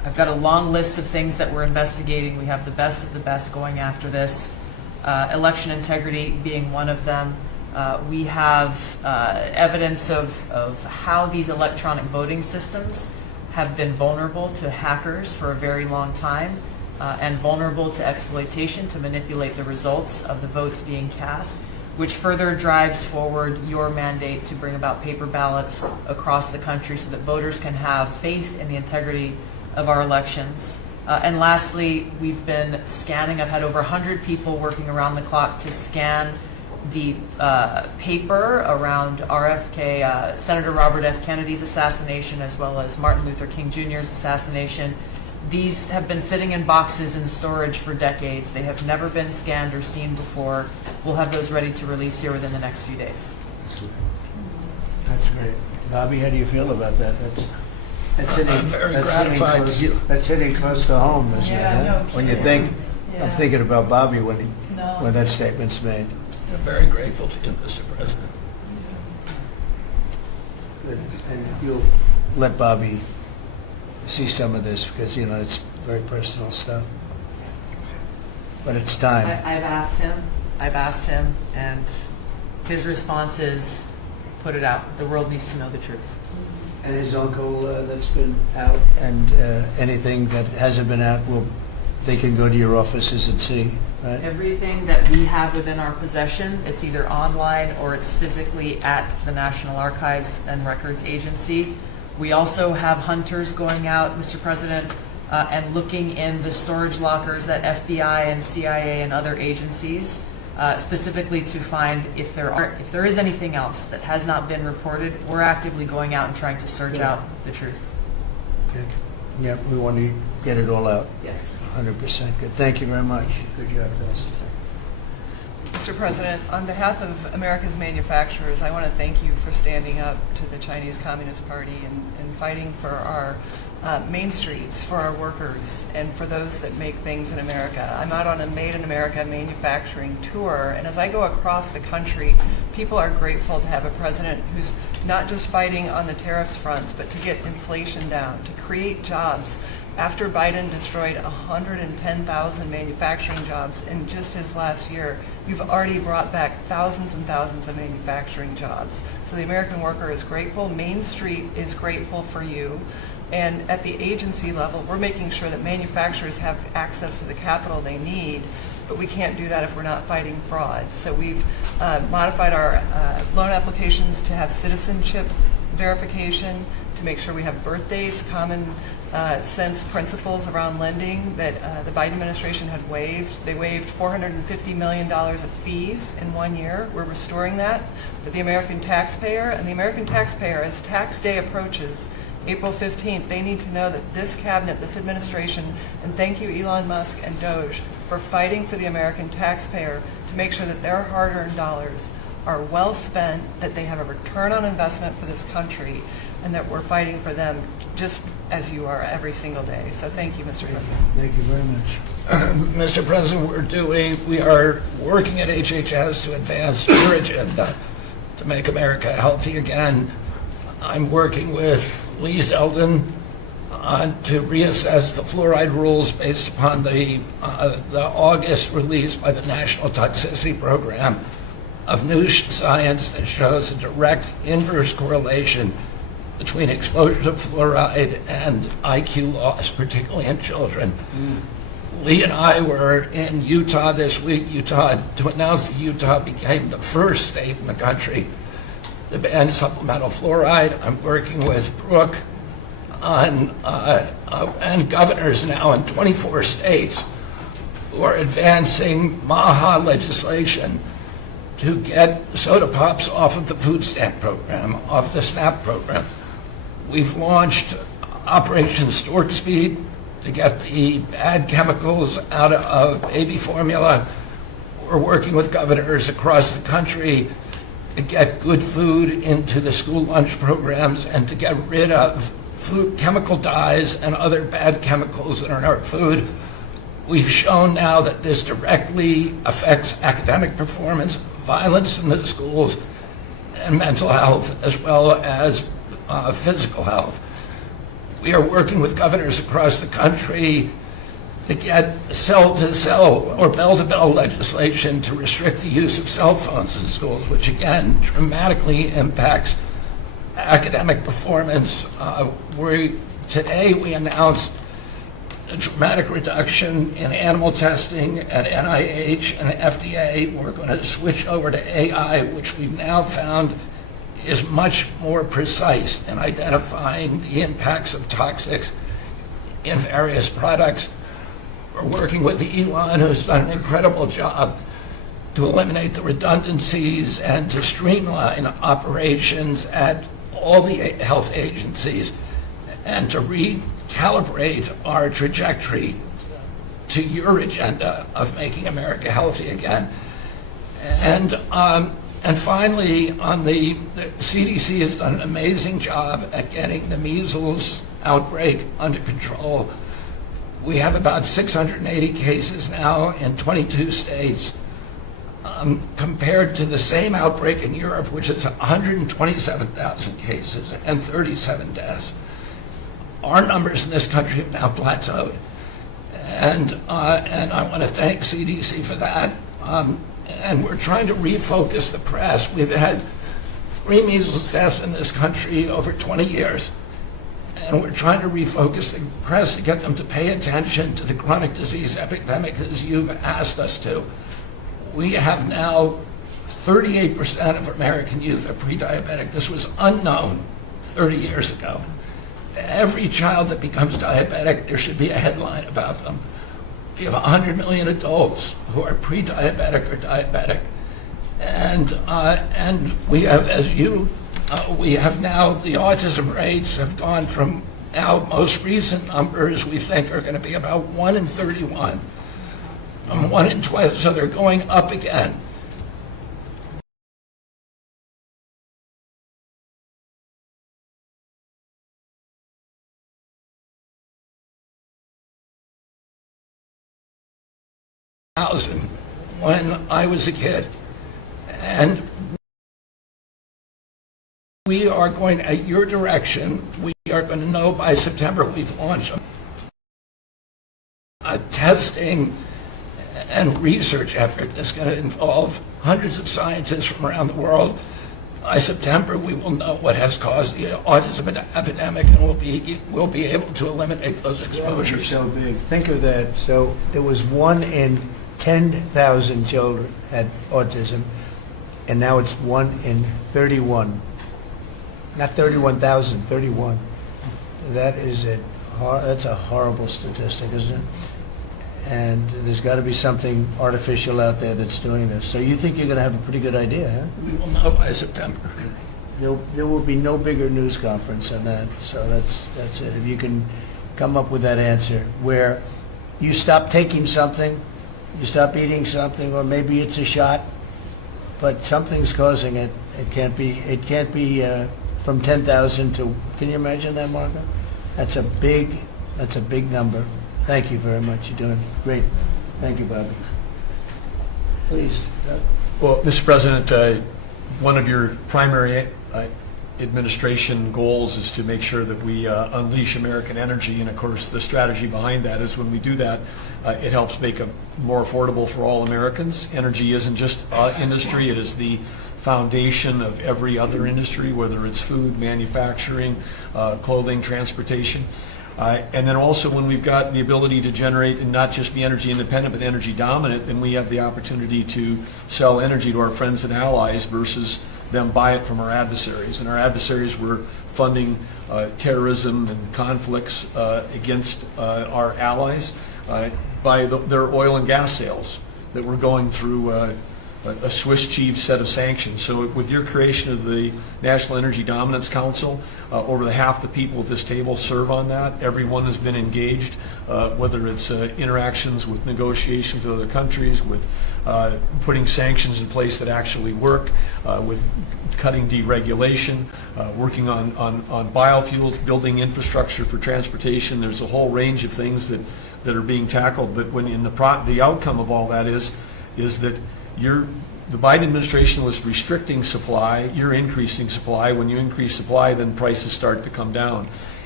I've got a long list of things that we're investigating. We have the best of the best going after this. Election integrity being one of them. We have evidence of how these electronic voting systems have been vulnerable to hackers for a very long time and vulnerable to exploitation to manipulate the results of the votes being cast, which further drives forward your mandate to bring about paper ballots across the country so that voters can have faith in the integrity of our elections. And lastly, we've been scanning. I've had over 100 people working around the clock to scan the paper around RFK, Senator Robert F. Kennedy's assassination, as well as Martin Luther King Jr.'s assassination. These have been sitting in boxes in storage for decades. They have never been scanned or seen before. We'll have those ready to release here within the next few days. That's great. Bobby, how do you feel about that? That's hitting, I'm very gratified. That's hitting close to home, isn't it? Yeah, no When you kidding. think, Yeah. I'm thinking about Bobby when that statement's made. I'm very grateful to you, Mr. President. Good. And you'll let Bobby see some of this because, you know, it's very personal stuff. But it's time. I've asked him, and his response is, put it out. The world needs to know the truth. And his uncle that's been out, and anything that hasn't been out, they can go to your offices and see, right? Everything that we have within our possession, it's either online or it's physically at the National Archives and Records Agency. We also have hunters going out, Mr. President, and looking in the storage lockers at FBI and CIA and other agencies, specifically to find if there is anything else that has not been reported. We're actively going out and trying to search out the truth. Okay. Yeah, we want to get it all out. Yes. 100%. Good. Thank you very much. Good job, guys. Mr. President, on behalf of America's manufacturers, I want to thank you for standing up to the Chinese Communist Party and fighting for our main streets, for our workers, and for those that make things in America. I'm out on a Made in America manufacturing tour, and as I go across the country, people are grateful to have a president who's not just fighting on the tariffs fronts, but to get inflation down, to create jobs. After Biden destroyed 110,000 manufacturing jobs in just his last year, you've already brought back thousands and thousands of manufacturing jobs. So the American worker is grateful. Main Street is grateful for you. And at the agency level, we're making sure that manufacturers have access to the capital they need, but we can't do that if we're not fighting fraud. So we've modified our loan applications to have citizenship verification, to make sure we have birth dates, common sense principles around lending that the Biden administration had waived. They waived $450 million of fees in 1 year. We're restoring that for the American taxpayer. And the American taxpayer, as tax day approaches, April 15th, they need to know that this cabinet, this administration, and thank you Elon Musk and Doge for fighting for the American taxpayer to make sure that their hard-earned dollars are well spent, that they have a return on investment for this country, and that we're fighting for them just as you are every single day. So thank you, Mr. President. Thank you very much. Mr. President, we are working at HHS to advance your agenda to make America healthy again. I'm working with Lee Zeldin to reassess the fluoride rules based upon the August release by the National Toxicity Program of new science that shows a direct inverse correlation between exposure to fluoride and IQ loss, particularly in children. Lee and I were in Utah this week, to announce that Utah became the first state in the country to ban supplemental fluoride. I'm working with Brooke on and governors now in 24 states who are advancing MAHA legislation to get soda pops off of the food stamp program, off the SNAP program. We've launched Operation Stork Speed to get the bad chemicals out of baby formula. We're working with governors across the country to get good food into the school lunch programs and to get rid of food chemical dyes and other bad chemicals that are in our food. We've shown now that this directly affects academic performance, violence in the schools, and mental health, as well as physical health. We are working with governors across the country to get cell-to-cell or bell-to-bell legislation to restrict the use of cell phones in schools, which again dramatically impacts academic performance. Today we announced a dramatic reduction in animal testing at NIH and FDA. We're going to switch over to AI, which we've now found is much more precise in identifying the impacts of toxics in various products. We're working with Elon, who's done an incredible job to eliminate the redundancies and to streamline operations at all the health agencies and to recalibrate our trajectory to your agenda of making America healthy again. And finally, the CDC has done an amazing job at getting the measles outbreak under control. We have about 680 cases now in 22 states, compared to the same outbreak in Europe, which is 127,000 cases and 37 deaths. Our numbers in this country have now plateaued. And I want to thank CDC for that. And we're trying to refocus the press. We've had 3 measles deaths in this country over 20 years. And we're trying to refocus the press to get them to pay attention to the chronic disease epidemic as you've asked us to. We have now 38% of American youth are pre-diabetic. This was unknown 30 years ago. Every child that becomes diabetic, there should be a headline about them. We have 100 million adults who are pre-diabetic or diabetic. And we have, we have now, the autism rates have gone from now most recent numbers we think are going to be about 1 in 31, 1 in 12, so they're going up again. When I was a kid, and we are going, at your direction, we are going to know by September. We've launched a testing and research effort that's going to involve hundreds of scientists from around the world. By September, we will know what has caused the autism epidemic, and we'll be able to eliminate those exposures. So big. Think of that. So there was 1 in 10,000 children had autism, and now it's 1 in 31. Not 31,000, 31. That's a horrible statistic, isn't it? And there's got to be something artificial out there that's doing this. So you think you're going to have a pretty good idea, huh? We will know by September. There will be no bigger news conference than that. So that's it. If you can come up with that answer where you stop taking something, you stop eating something, or maybe it's a shot, but something's causing it. It can't be from 10,000 to. Can you imagine that, Marco? That's a big number. Thank you very much. You're doing great. Thank you, Bobby. Please. Well, Mr. President, one of your primary administration goals is to make sure that we unleash American energy, and of course the strategy behind that is when we do that, it helps make it more affordable for all Americans. Energy isn't just industry, it is the foundation of every other industry, whether it's food, manufacturing, clothing, transportation. And then also when we've got the ability to generate and not just be energy independent but energy dominant, then we have the opportunity to sell energy to our friends and allies versus them buy it from our adversaries. And our adversaries were funding terrorism and conflicts against our allies by their oil and gas sales that were going through a Swiss cheese set of sanctions. So with your creation of the National Energy Dominance Council, over half the people at this table serve on that. Everyone has been engaged, whether it's interactions with negotiations with other countries, with putting sanctions in place that actually work, with cutting deregulation, working on biofuels, building infrastructure for transportation. There's a whole range of things that are being tackled. But when in the outcome of all that is that the Biden administration was restricting supply, you're increasing supply. When you increase supply, then prices start to come down.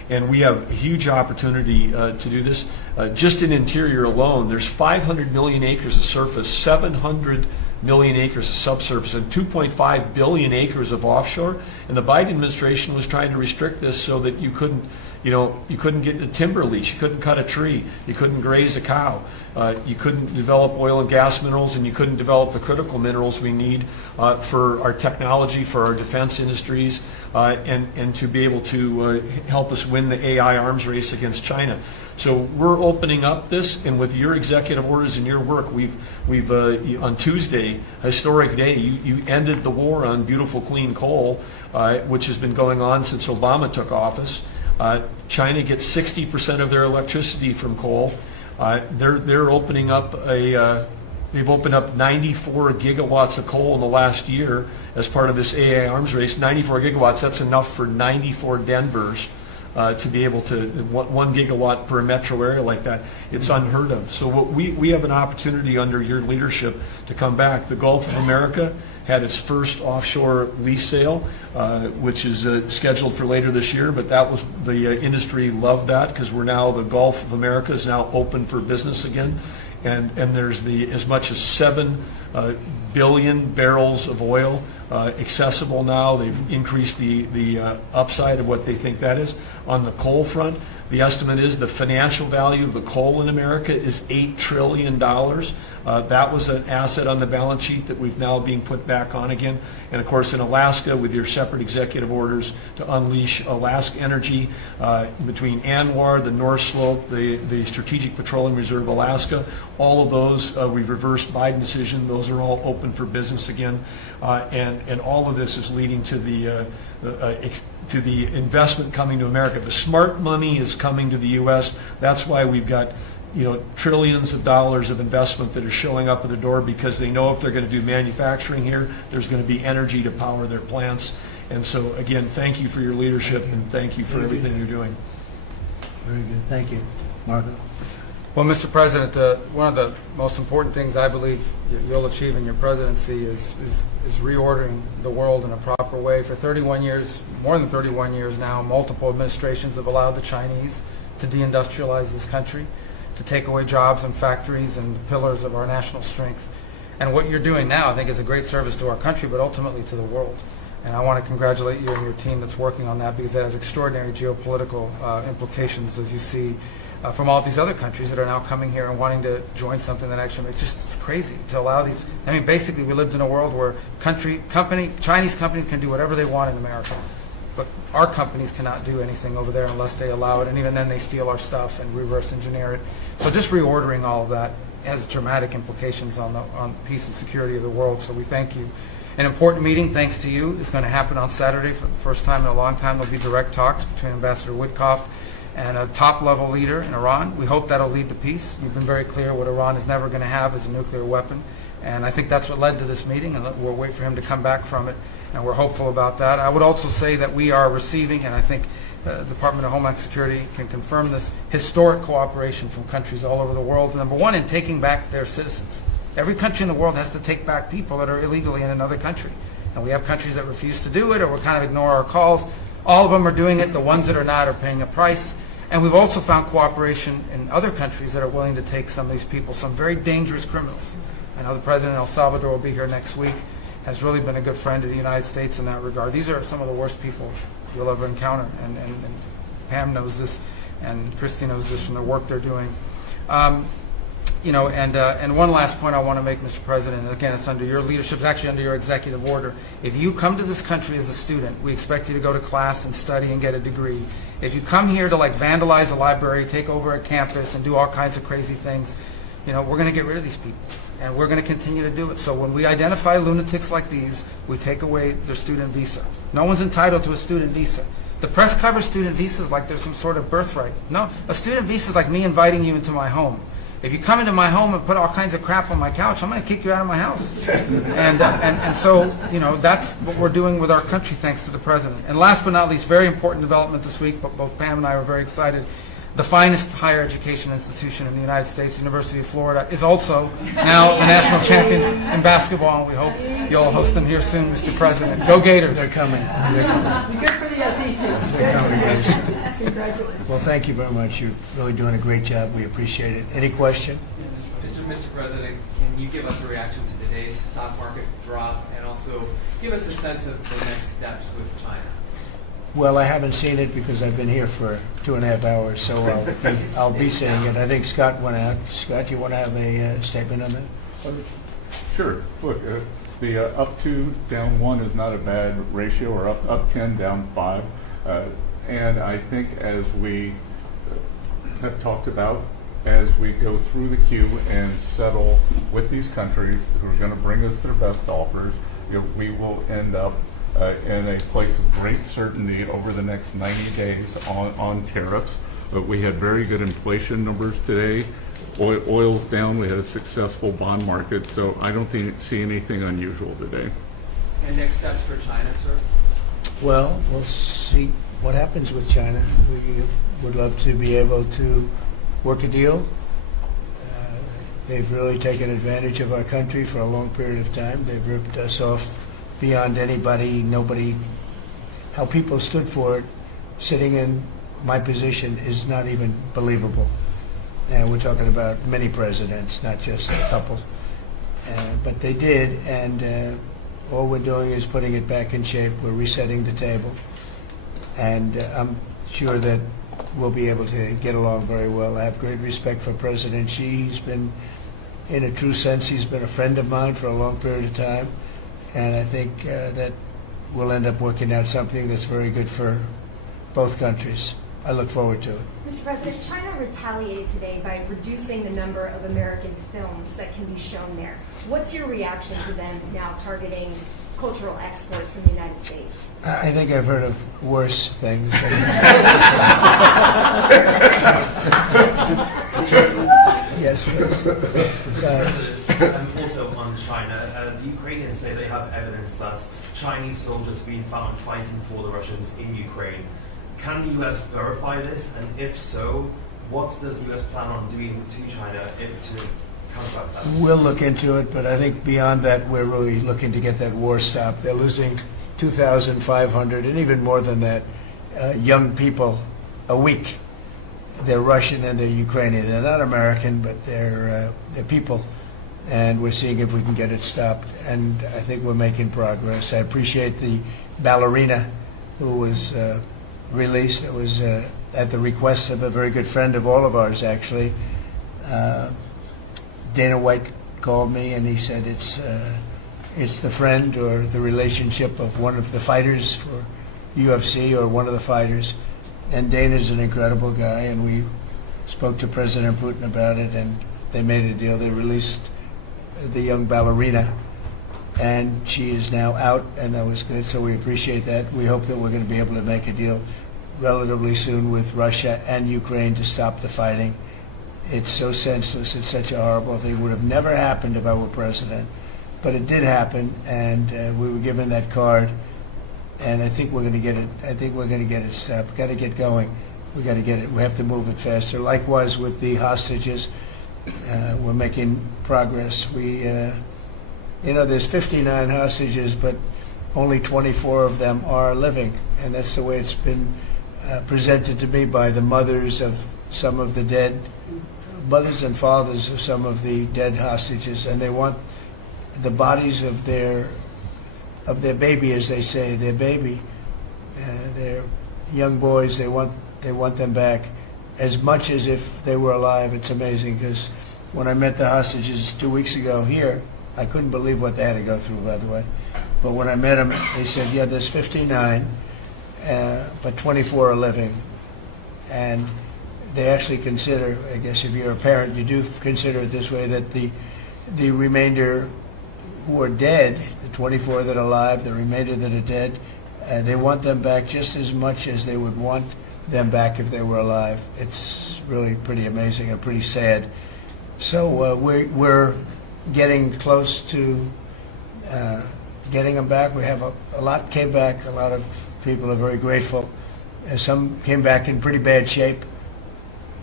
and we have a huge opportunity to do this. Just in interior alone, there's 500 million acres of surface, 700 million acres of subsurface, and 2.5 billion acres of offshore. And the Biden administration was trying to restrict this so that you couldn't get a timber lease, you couldn't cut a tree, you couldn't graze a cow, you couldn't develop oil and gas minerals, and you couldn't develop the critical minerals we need for our technology, for our defense industries, and to be able to help us win the AI arms race against China. So we're opening up this, and with your executive orders and your work, we've on Tuesday, historic day, you ended the war on beautiful clean coal, which has been going on since Obama took office. China gets 60% of their electricity from coal. They're opening up they've opened up 94 gigawatts of coal in the last year as part of this AI arms race. 94 gigawatts, that's enough for 94 Denvers. To be able to, 1 gigawatt per metro area like that, it's unheard of. So we have an opportunity under your leadership to come back. The Gulf of America had its first offshore lease sale, which is scheduled for later this year, but that was, the industry loved that because we're now, the Gulf of America is now open for business again. And there's as much as 7 billion barrels of oil accessible now. They've increased the upside of what they think that is. On the coal front, the estimate is the financial value of the coal in America is $8 trillion. That was an asset on the balance sheet that we've now being put back on again. And of course in Alaska, with your separate executive orders to unleash Alaska energy between ANWR, the North Slope, the Strategic Petroleum Reserve Alaska, all of those, we've reversed Biden decision. Those are all open for business again. And all of this is leading to the investment coming to America. The smart money is coming to the U.S. That's why we've got trillions of dollars of investment that are showing up at the door, because they know if they're going to do manufacturing here, there's going to be energy to power their plants. And so again, thank you for your leadership and thank you for everything you're doing. Very good. Thank you. Marco. Well, Mr. President, one of the most important things I believe you'll achieve in your presidency is reordering the world in a proper way. For 31 years, more than 31 years now, multiple administrations have allowed the Chinese to deindustrialize this country, to take away jobs and factories and the pillars of our national strength. And what you're doing now, I think, is a great service to our country, but ultimately to the world. And I want to congratulate you and your team that's working on that, because it has extraordinary geopolitical implications, as you see, from all these other countries that are now coming here and wanting to join something that actually makes it's crazy to allow these. I mean, basically, we lived in a world where Chinese companies can do whatever they want in America, but our companies cannot do anything over there unless they allow it, and even then they steal our stuff and reverse engineer it. So just reordering all of that has dramatic implications on peace and security of the world, so we thank you. An important meeting, thanks to you, is going to happen on Saturday for the first time in a long time. There'll be direct talks between Ambassador Witkoff and a top-level leader in Iran. We hope that'll lead to peace. You've been very clear what Iran is never going to have is a nuclear weapon, and I think that's what led to this meeting, and we'll wait for him to come back from it, and we're hopeful about that. I would also say that we are receiving, and I think the Department of Homeland Security can confirm this, historic cooperation from countries all over the world. Number one, in taking back their citizens. Every country in the world has to take back people that are illegally in another country, and we have countries that refuse to do it or will kind of ignore our calls. All of them are doing it. The ones that are not are paying a price. And we've also found cooperation in other countries that are willing to take some of these people, some very dangerous criminals. I know the president of El Salvador will be here next week, has really been a good friend of the United States in that regard. These are some of the worst people you'll ever encounter, and Pam knows this, and Christy knows this from the work they're doing. And one last point I want to make, Mr. President, and again, it's under your leadership, it's actually under your executive order. If you come to this country as a student, we expect you to go to class and study and get a degree. If you come here to vandalize a library, take over a campus, and do all kinds of crazy things, we're going to get rid of these people, and we're going to continue to do it. So when we identify lunatics like these, we take away their student visa. No one's entitled to a student visa. The press covers student visas like they're some sort of birthright. No, a student visa is like me inviting you into my home. If you come into my home and put all kinds of crap on my couch, I'm going to kick you out of my house. And so, that's what we're doing with our country, thanks to the president. And last but not least, very important development this week, but both Pam and I were very excited. the finest higher education institution in the United States, University of Florida, is also now the national champions in basketball, and we hope you'll host them here soon, Mr. President. Go Gators! They're coming. They're coming. Good for the SEC. They're coming, guys. Congratulations. Well, thank you very much. You're really doing a great job. We appreciate it. Any question? Mr. President, can you give us a reaction to today's stock market drop and also give us a sense of the next steps with China? Well, I haven't seen it because I've been here for 2.5 hours, so I'll be seeing it. I think Scott went out. Scott, you want to have a statement on that? Sure. Look, the up 2, down 1 is not a bad ratio, or up 10, down 5. And I think as we have talked about, as we go through the queue and settle with these countries who are going to bring us their best offers, we will end up in a place of great certainty over the next 90 days on tariffs. But we had very good inflation numbers today. Oil's down. We had a successful bond market, so I don't see anything unusual today. And next steps for China, sir? Well, we'll see what happens with China. We would love to be able to work a deal. They've really taken advantage of our country for a long period of time. They've ripped us off beyond nobody. How people stood for it, sitting in my position, is not even believable. And we're talking about many presidents, not just a couple. But they did, and all we're doing is putting it back in shape. We're resetting the table. And I'm sure that we'll be able to get along very well. I have great respect for President Xi. He's been, in a true sense, he's been a friend of mine for a long period of time. And I think that we'll end up working out something that's very good for both countries. I look forward to it. Mr. President, China retaliated today by reducing the number of American films that can be shown there. What's your reaction to them now targeting cultural exports from the United States? I think I've heard of worse things. Yes, please. Also on China, the Ukrainians say they have evidence that Chinese soldiers have been found fighting for the Russians in Ukraine. Can the U.S. verify this? And if so, what does the U.S. plan on doing to China to counteract that? We'll look into it, but I think beyond that, we're really looking to get that war stopped. They're losing 2,500 and even more than that young people a week. They're Russian and they're Ukrainian. They're not American, but they're people. And we're seeing if we can get it stopped. And I think we're making progress. I appreciate the ballerina who was released. It was at the request of a very good friend of all of ours, actually. Dana White called me and he said it's the friend or the relationship of one of the fighters for UFC or one of the fighters. And Dana's an incredible guy, and we spoke to President Putin about it, and they made a deal. They released the young ballerina, and she is now out, and that was good, so we appreciate that. We hope that we're going to be able to make a deal relatively soon with Russia and Ukraine to stop the fighting. It's so senseless. It's such a horrible thing. It would have never happened if I were president, but it did happen, and we were given that card. And I think we're going to get it. I think we're going to get it stopped. Got to get going. We got to get it. We have to move it faster. Likewise with the hostages, we're making progress. There's 59 hostages, but only 24 of them are living, and that's the way it's been presented to me by the mothers of some of the dead, mothers and fathers of some of the dead hostages, and they want the bodies of their baby, as they say, their baby, their young boys. They want them back as much as if they were alive. It's amazing, because when I met the hostages 2 weeks ago here, I couldn't believe what they had to go through, by the way. But when I met them, they said, yeah, there's 59, but 24 are living. And they actually consider, I guess if you're a parent, you do consider it this way, that the remainder who are dead, the 24 that are alive, the remainder that are dead, they want them back just as much as they would want them back if they were alive. It's really pretty amazing and pretty sad. So we're getting close to getting them back. We have a lot came back. A lot of people are very grateful. Some came back in pretty bad shape.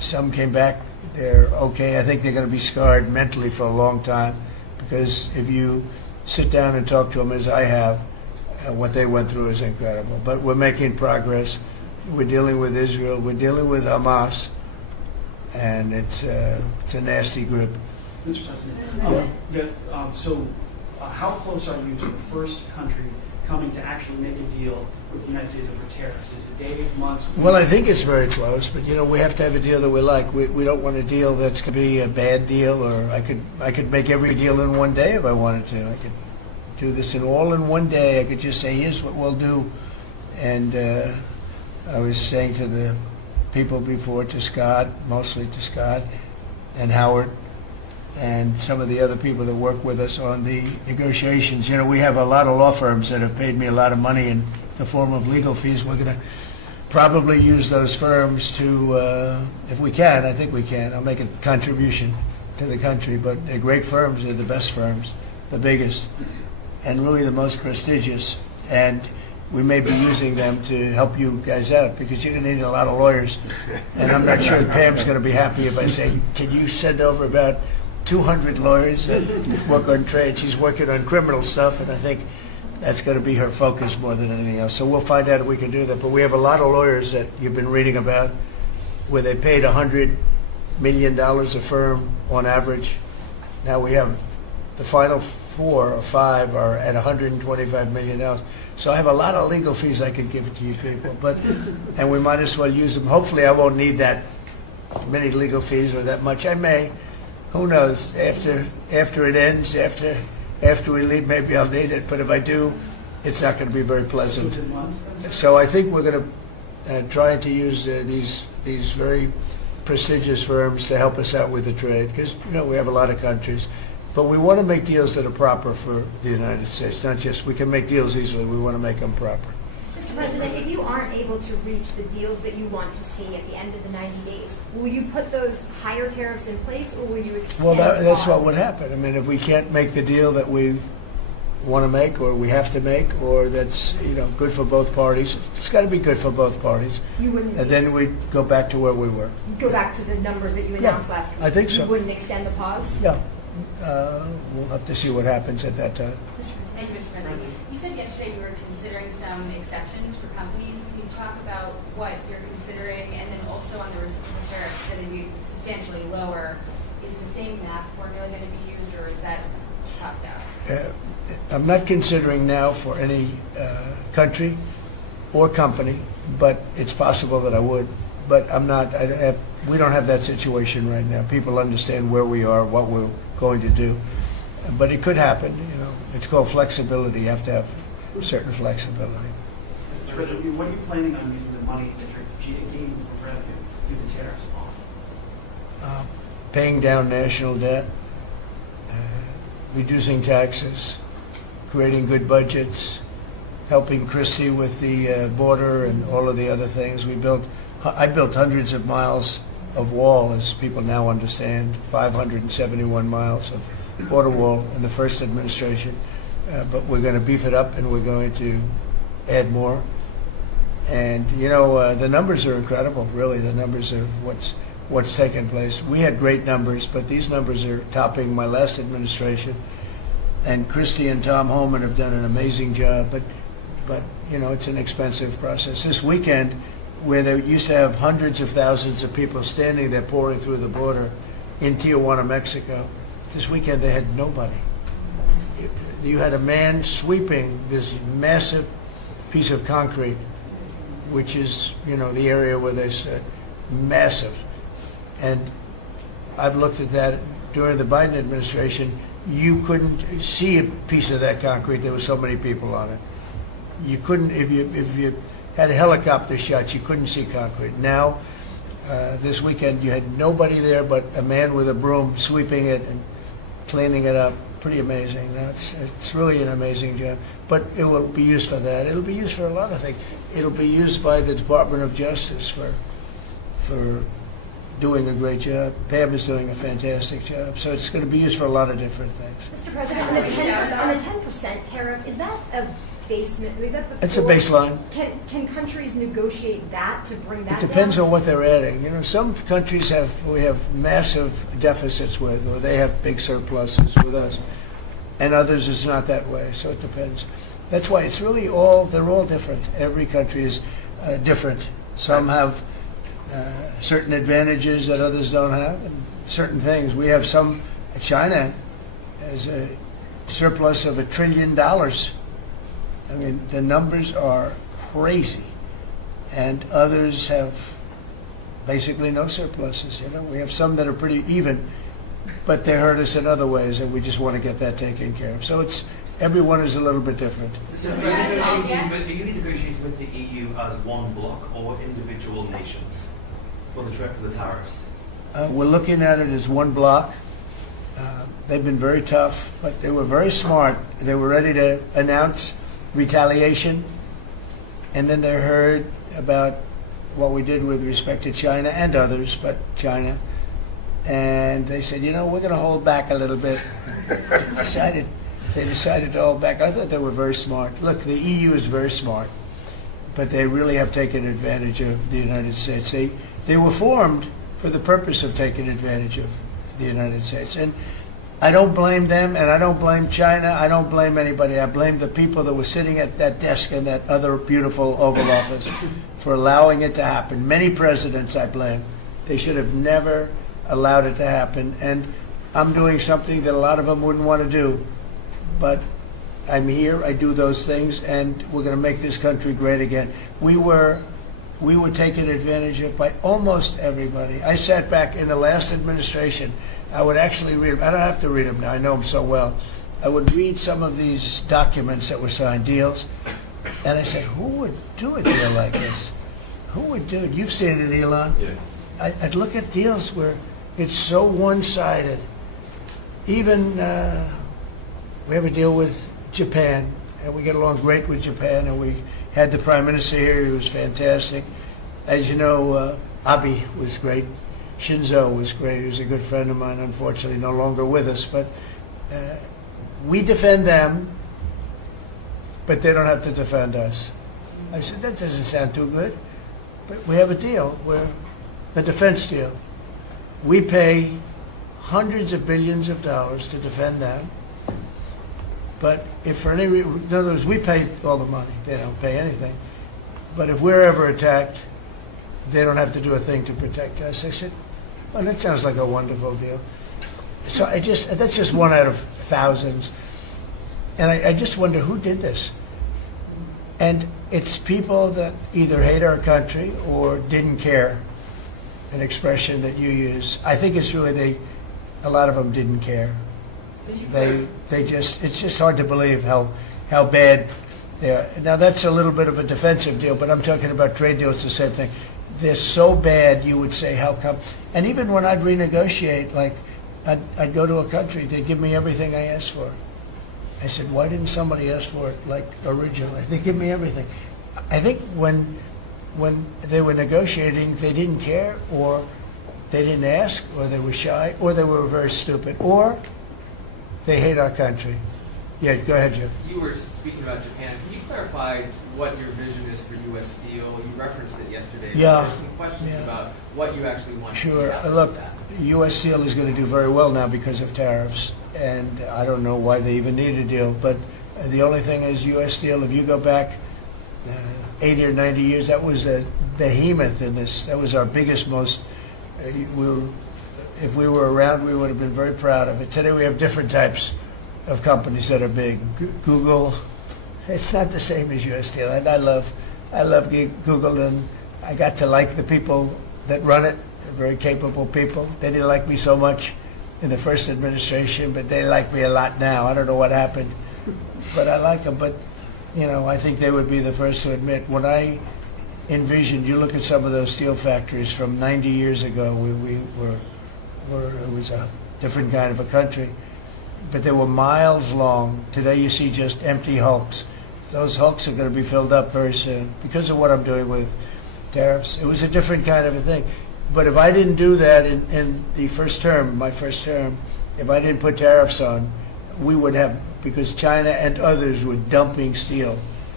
Some came back, they're okay. I think they're going to be scarred mentally for a long time, because if you sit down and talk to them, as I have, what they went through is incredible. But we're making progress. We're dealing with Israel. We're dealing with Hamas, and it's a nasty grip. Mr. President, how close are you to the first country coming to actually make a deal with the United States over tariffs? Is it days, months? Well, I think it's very close, but we have to have a deal that we like. We don't want a deal that's going to be a bad deal, or I could make every deal in one day if I wanted to. I could do this all in one day. I could just say, here's what we'll do. And I was saying to the people before, to Scott, mostly to Scott and Howard, and some of the other people that work with us on the negotiations. We have a lot of law firms that have paid me a lot of money in the form of legal fees. We're going to probably use those firms to, if we can, I think we can. I'll make a contribution to the country, but they're great firms. They're the best firms, the biggest, and really the most prestigious. And we may be using them to help you guys out, because you're going to need a lot of lawyers. And I'm not sure Pam's going to be happy if I say, can you send over about 200 lawyers that work on trade? She's working on criminal stuff, and I think that's going to be her focus more than anything else. So we'll find out if we can do that. But we have a lot of lawyers that you've been reading about, where they paid $100 million a firm on average. Now we have the final 4 or 5 are at $125 million. So I have a lot of legal fees I could give to you people, and we might as well use them. Hopefully I won't need that many legal fees or that much. I may. Who knows? After it ends, after we leave, maybe I'll need it. But if I do, it's not going to be very pleasant. So I think we're going to try to use these very prestigious firms to help us out with the trade, because we have a lot of countries. But we want to make deals that are proper for the United States, not just we can make deals easily. We want to make them proper. Mr. President, if you aren't able to reach the deals that you want to see at the end of the 90 days, will you put those higher tariffs in place, or will you extend Well, that's what laws? would happen. I mean, if we can't make the deal that we want to make, or we have to make, or that's good for both parties, it's got to be good for both parties. You wouldn't. And then we go back to where we were. You'd go back to the numbers that you announced last week. I think so. You wouldn't extend the pause. Yeah. We'll have to see what happens at that time. Thank you, Mr. President. You said yesterday you were considering some exceptions for companies. Can you talk about what you're considering, and then also on the reciprocal tariffs that would be substantially lower? Is the same math formula going to be used, or is that tossed out? I'm not considering now for any country or company, but it's possible that I would. But I'm not. We don't have that situation right now. People understand where we are, what we're going to do. But it could happen. It's called flexibility. You have to have certain flexibility. Mr. President, what are you planning on using the money that you're gaining for revenue through the tariffs on? Paying down national debt, reducing taxes, creating good budgets, helping Christie with the border and all of the other things. I built hundreds of miles of wall, as people now understand, 571 miles of border wall in the first administration. But we're going to beef it up, and we're going to add more. And the numbers are incredible. Really, the numbers are what's taken place. We had great numbers, but these numbers are topping my last administration. And Christie and Tom Homan have done an amazing job. But it's an expensive process. This weekend, where they used to have hundreds of thousands of people standing there pouring through the border in Tijuana, Mexico, this weekend they had nobody. You had a man sweeping this massive piece of concrete, which is, the area where they said massive. And I've looked at that during the Biden administration. You couldn't see a piece of that concrete. There were so many people on it. You couldn't, if you had helicopter shots, you couldn't see concrete. Now, this weekend, you had nobody there but a man with a broom sweeping it and cleaning it up. Pretty amazing. Now, it's really an amazing job. But it will be used for that. It'll be used for a lot of things. It'll be used by the Department of Justice for doing a great job. Pam is doing a fantastic job. So it's going to be used for a lot of different things. Mr. President, on the 10% tariff, is that a basement? Is that the It's a floor? baseline. Can countries negotiate that to bring that It depends down? on what they're adding. You know, some countries we have massive deficits with, or they have big surpluses with us, and others it's not that way. So it depends. That's why it's really they're all different. Every country is different. Some have certain advantages that others don't have, and certain things. We have some. China has a surplus of $1 trillion. I mean, the numbers are crazy, and others have basically no surpluses. You know, we have some that are pretty even, but they hurt us in other ways, and we just want to get that taken care of. So everyone is a little bit different. So are you negotiating with the EU as one bloc or individual nations for the tariffs? We're looking at it as one bloc. They've been very tough, but they were very smart. They were ready to announce retaliation, and then they heard about what we did with respect to China and others, but China, and they said, you know, we're going to hold back a little bit. They decided to hold back. I thought they were very smart. Look, the EU is very smart, but they really have taken advantage of the United States. They were formed for the purpose of taking advantage of the United States. And I don't blame them, and I don't blame China. I don't blame anybody. I blame the people that were sitting at that desk in that other beautiful Oval Office for allowing it to happen. Many presidents I blame. They should have never allowed it to happen. And I'm doing something that a lot of them wouldn't want to do. But I'm here, I do those things, and we're going to make this country great again. We were taken advantage of by almost everybody. I sat back in the last administration. I would actually read them. I don't have to read them now. I know them so well. I would read some of these documents that were signed, deals, and I said, who would do a deal like this? Who would do it? You've seen it, Elon. Yeah. I'd look at deals where it's so one-sided. Even we have a deal with Japan, and we get along great with Japan, and we had the Prime Minister here. He was fantastic. As you know, Abe was great. Shinzo was great. He was a good friend of mine, unfortunately no longer with us. But we defend them, but they don't have to defend us. I said, that doesn't sound too good. But we have a deal, a defense deal. We pay hundreds of billions of dollars to defend them. But if for any reason, in other words, we pay all the money. They don't pay anything. But if we're ever attacked, they don't have to do a thing to protect us. I said, well, that sounds like a wonderful deal. So that's just one out of thousands. And I just wonder who did this. And it's people that either hate our country or didn't care, an expression that you use. I think it's really a lot of them didn't care. It's just hard to believe how bad they are. Now that's a little bit of a defensive deal, but I'm talking about trade deals, the same thing. They're so bad, you would say, how come? And even when I'd renegotiate, like I'd go to a country, they'd give me everything I asked for. I said, why didn't somebody ask for it like originally? They give me everything. I think when they were negotiating, they didn't care, or they didn't ask, or they were shy, or they were very stupid, or they hate our country. Yeah, go ahead, Jeff. You were speaking about Japan. Can you clarify what your vision is for U.S. Steel? You referenced it yesterday. Yeah. There's some questions about what you actually want to see Sure. out of Look, that. U.S. Steel is going to do very well now because of tariffs, and I don't know why they even need a deal. But the only thing is U.S. Steel, if you go back 80 or 90 years, that was a behemoth in this. That was our biggest, most, if we were around, we would have been very proud of it. Today we have different types of companies that are big. Google, it's not the same as U.S. Steel. And I love Google, and I got to like the people that run it. They're very capable people. They didn't like me so much in the first administration, but they like me a lot now. I don't know what happened, but I like them. But, you know, I think they would be the first to admit, when I envisioned, you look at some of those steel factories from 90 years ago, it was a different kind of a country, but they were miles long. Today you see just empty hulks. Those hulks are going to be filled up very soon because of what I'm doing with tariffs. It was a different kind of a thing. But if I didn't do that in the first term, my first term, if I didn't put tariffs on, we would have, because China and others were dumping steel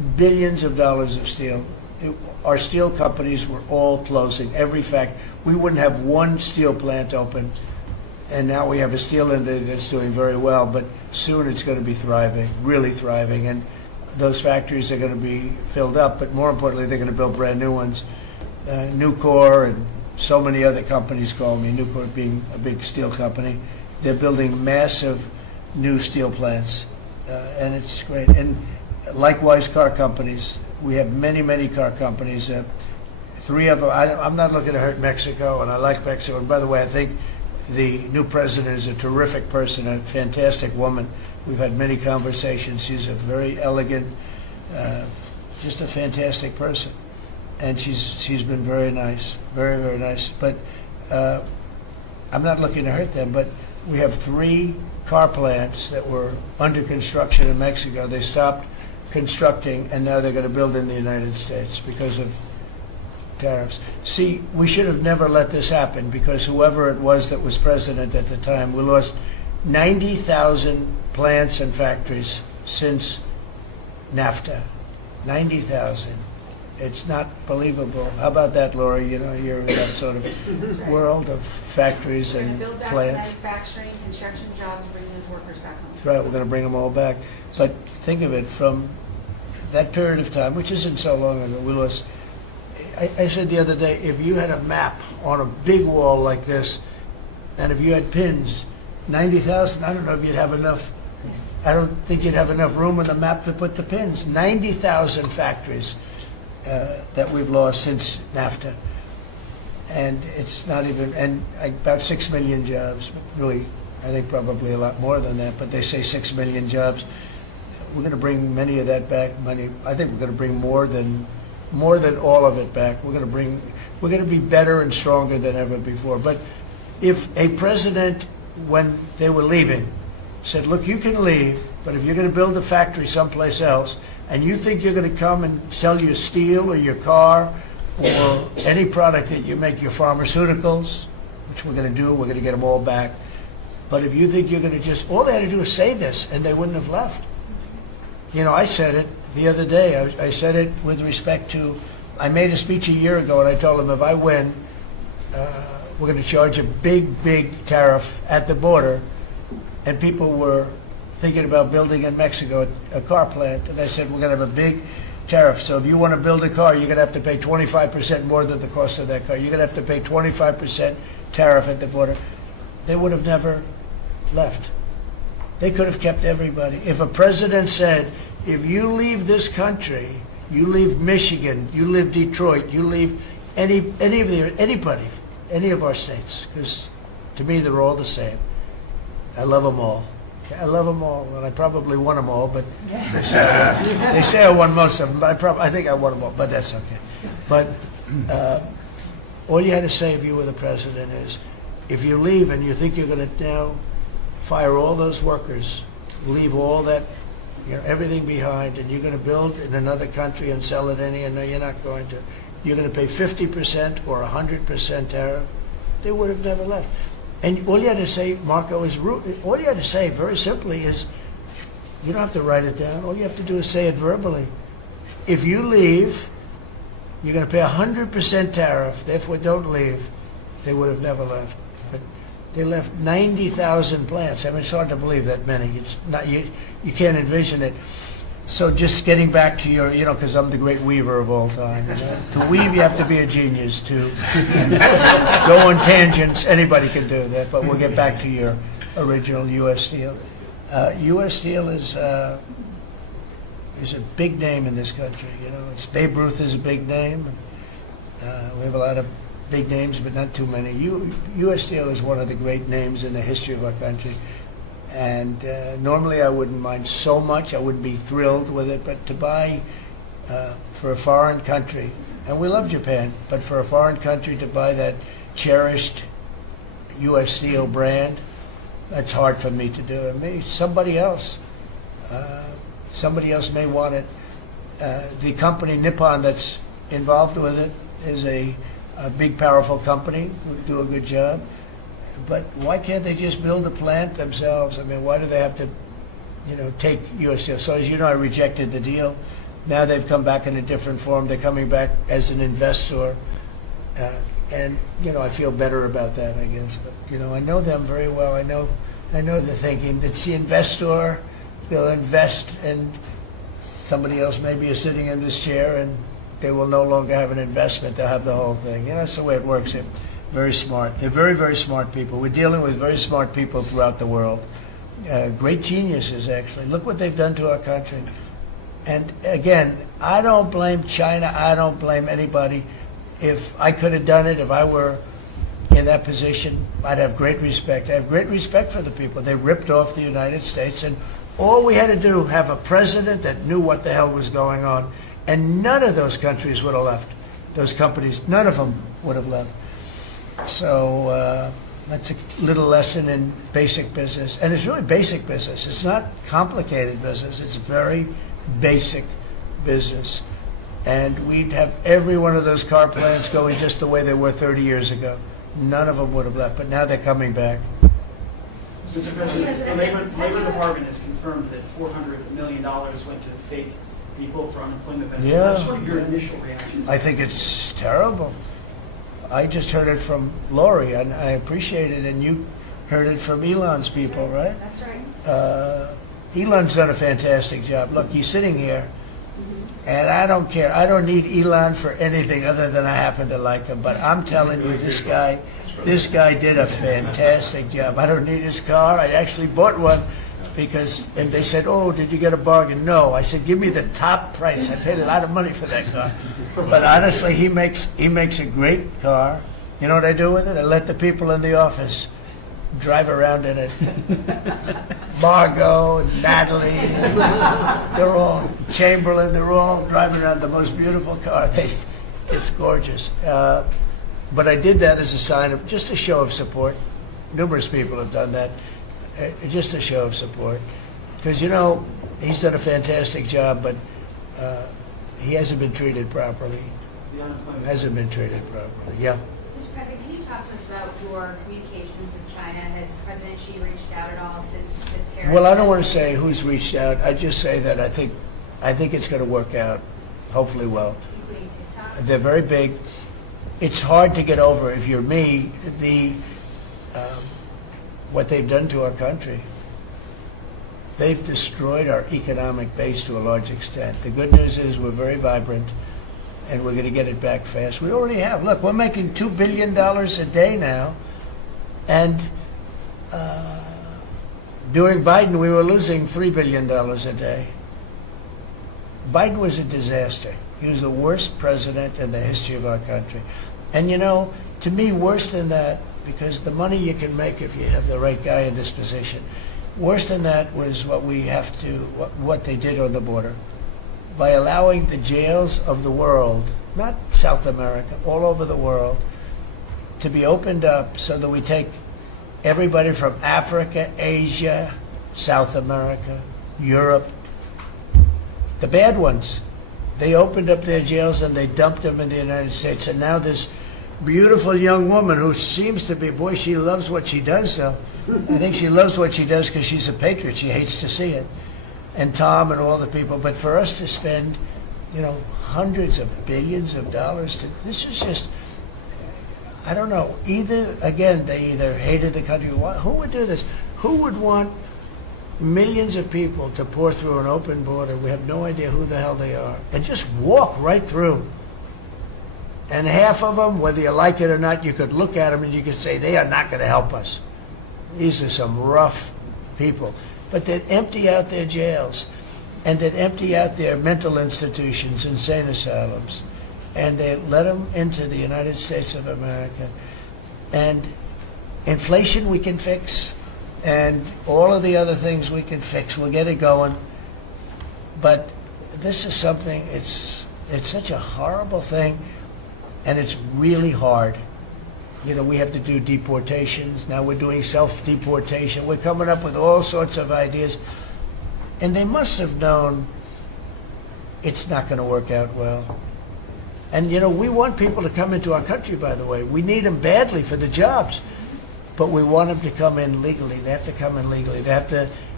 billions of dollars of steel. Our steel companies were all closing. Every fact, we wouldn't have one steel plant open, and now we have a steel industry that's doing very well. But soon it's going to be thriving, really thriving, and those factories are going to be filled up. But more importantly, they're going to build brand new ones. Nucor and so many other companies call me. Nucor being a big steel company, they're building massive new steel plants, and it's great. And likewise, car companies. We have many, many car companies. 3 of them. I'm not looking to hurt Mexico, and I like Mexico. And by the way, I think the new president is a terrific person, a fantastic woman. We've had many conversations. She's a very elegant, just a fantastic person, and she's been very nice, very, very nice. But I'm not looking to hurt them. But we have 3 car plants that were under construction in Mexico. They stopped constructing, and now they're going to build in the United States because of tariffs. See, we should have never let this happen, because whoever it was that was president at the time, we lost 90,000 plants and factories since NAFTA. 90,000. It's not believable. How about that, Laura? You know, you're in that sort of world of factories and Build back plants. manufacturing, construction jobs, bring those workers back home. That's right, we're going to bring them all back. But think of it, from that period of time, which isn't so long ago, we lost. I said the other day, if you had a map on a big wall like this, and if you had pins, 90,000, I don't know if you'd have enough. I don't think you'd have enough room on the map to put the pins. 90,000 factories that we've lost since NAFTA. And it's not even, and about 6 million jobs, but really, I think probably a lot more than that, but they say 6 million jobs. We're going to bring many of that back. I think we're going to bring more than all of it back. We're going to be better and stronger than ever before. But if a president, when they were leaving, said, look, you can leave, but if you're going to build a factory someplace else, and you think you're going to come and sell your steel or your car or any product that you make, your pharmaceuticals, which we're going to do, we're going to get them all back. But if you think you're going to just, all they had to do is say this, and they wouldn't have left. You know, I said it the other day. I said it with respect to, I made a speech a year ago, and I told them, if I win, we're going to charge a big, big tariff at the border. And people were thinking about building in Mexico a car plant. And I said, we're going to have a big tariff. So if you want to build a car, you're going to have to pay 25% more than the cost of that car. You're going to have to pay 25% tariff at the border. They would have never left. They could have kept everybody. If a president said, if you leave this country, you leave Michigan, you leave Detroit, you leave anybody, any of our states, because to me they're all the same. I love them all. I love them all, and I probably won them all, but they say I won most of them, but I think I won them all, but that's okay. But all you had to say if you were the president is, if you leave and you think you're going to now fire all those workers, leave all that, everything behind, and you're going to build in another country and sell it any, and no, you're not going to. You're going to pay 50% or 100% tariff. They would have never left. And all you had to say, Marco, is all you had to say, very simply, is you don't have to write it down. All you have to do is say it verbally. If you leave, you're going to pay 100% tariff. Therefore, don't leave. They would have never left. But they left 90,000 plants. I mean, it's hard to believe that many. It's not, you can't envision it. So just getting back to your, because I'm the great weaver of all time. To weave, you have to be a genius. To go on tangents, anybody can do that. But we'll get back to your original U.S. Steel. U.S. Steel is a big name in this country. Babe Ruth is a big name. We have a lot of big names, but not too many. U.S. Steel is one of the great names in the history of our country. And normally I wouldn't mind so much. I wouldn't be thrilled with it. But to buy for a foreign country, and we love Japan, but for a foreign country to buy that cherished U.S. Steel brand, that's hard for me to do. Maybe somebody else may want it. The company Nippon that's involved with it is a big, powerful company who do a good job. But why can't they just build a plant themselves? I mean, why do they have to, take U.S. Steel? So as you know, I rejected the deal. Now they've come back in a different form. They're coming back as an investor. And, I feel better about that, I guess. But, I know them very well. I know the thinking. It's the investor. They'll invest, and somebody else maybe is sitting in this chair, and they will no longer have an investment. They'll have the whole thing. That's the way it works. They're very smart. They're very, very smart people. We're dealing with very smart people throughout the world. Great geniuses, actually. Look what they've done to our country. And again, I don't blame China. I don't blame anybody. If I could have done it, if I were in that position, I'd have great respect. I have great respect for the people. They ripped off the United States, and all we had to do, have a president that knew what the hell was going on, and none of those countries would have left. Those companies, none of them would have left. So that's a little lesson in basic business. And it's really basic business. It's not complicated business. It's very basic business. And we'd have every one of those car plants going just the way they were 30 years ago. None of them would have left, but now they're coming back. Mr. President, the Labor Department has confirmed that $400 million went to fake people for unemployment benefits. Yeah. I just want your initial reaction. I think it's terrible. I just heard it from Lori, and I appreciate it, and you heard it from Elon's people, right? That's right. Elon's done a fantastic job. Look, he's sitting here, and I don't care. I don't need Elon for anything other than I happen to like him. But I'm telling you, this guy did a fantastic job. I don't need his car. I actually bought one and they said, "Oh, did you get a bargain?" No. I said, "Give me the top price." I paid a lot of money for that car. But honestly, he makes a great car. You know what I do with it? I let the people in the office drive around in it. Margot and Natalie, they're all, Chamberlain, they're all driving around the most beautiful car. It's gorgeous. But I did that as a sign of, just a show of support. Numerous people have done that. Just a show of support. Because, he's done a fantastic job, but he hasn't been treated properly. Hasn't been treated properly. Yeah. Mr. President, can you talk to us about your communications with China? Has President Xi reached out at all since the tariffs? Well, I don't want to say who's reached out. I just say that I think it's going to work out, hopefully well. Including TikTok? They're very big. It's hard to get over, if you're me, what they've done to our country. They've destroyed our economic base to a large extent. The good news is we're very vibrant, and we're going to get it back fast. We already have. Look, we're making $2 billion a day now, and during Biden, we were losing $3 billion a day. Biden was a disaster. He was the worst president in the history of our country. And to me, worse than that, because the money you can make if you have the right guy in this position, worse than that was what they did on the border. By allowing the jails of the world, not South America, all over the world, to be opened up so that we take everybody from Africa, Asia, South America, Europe, the bad ones. They opened up their jails and they dumped them in the United States. And now this beautiful young woman who seems to be, boy, she loves what she does, though. I think she loves what she does because she's a patriot. She hates to see it. And Tom and all the people. But for us to spend, hundreds of billions of dollars this is just, I don't know. They either hated the country. Who would do this? Who would want millions of people to pour through an open border? We have no idea who the hell they are. And just walk right through. And half of them, whether you like it or not, you could look at them and you could say, they are not going to help us. These are some rough people. But they'd empty out their jails, and they'd empty out their mental institutions, insane asylums, and they let them into the United States of America. And inflation we can fix, and all of the other things we can fix. We'll get it going. But this is something, it's such a horrible thing, and it's really hard. We have to do deportations. Now we're doing self-deportation. We're coming up with all sorts of ideas. And they must have known it's not going to work out well. And, we want people to come into our country, by the way. We need them badly for the jobs. But we want them to come in legally. They have to come in legally. They have to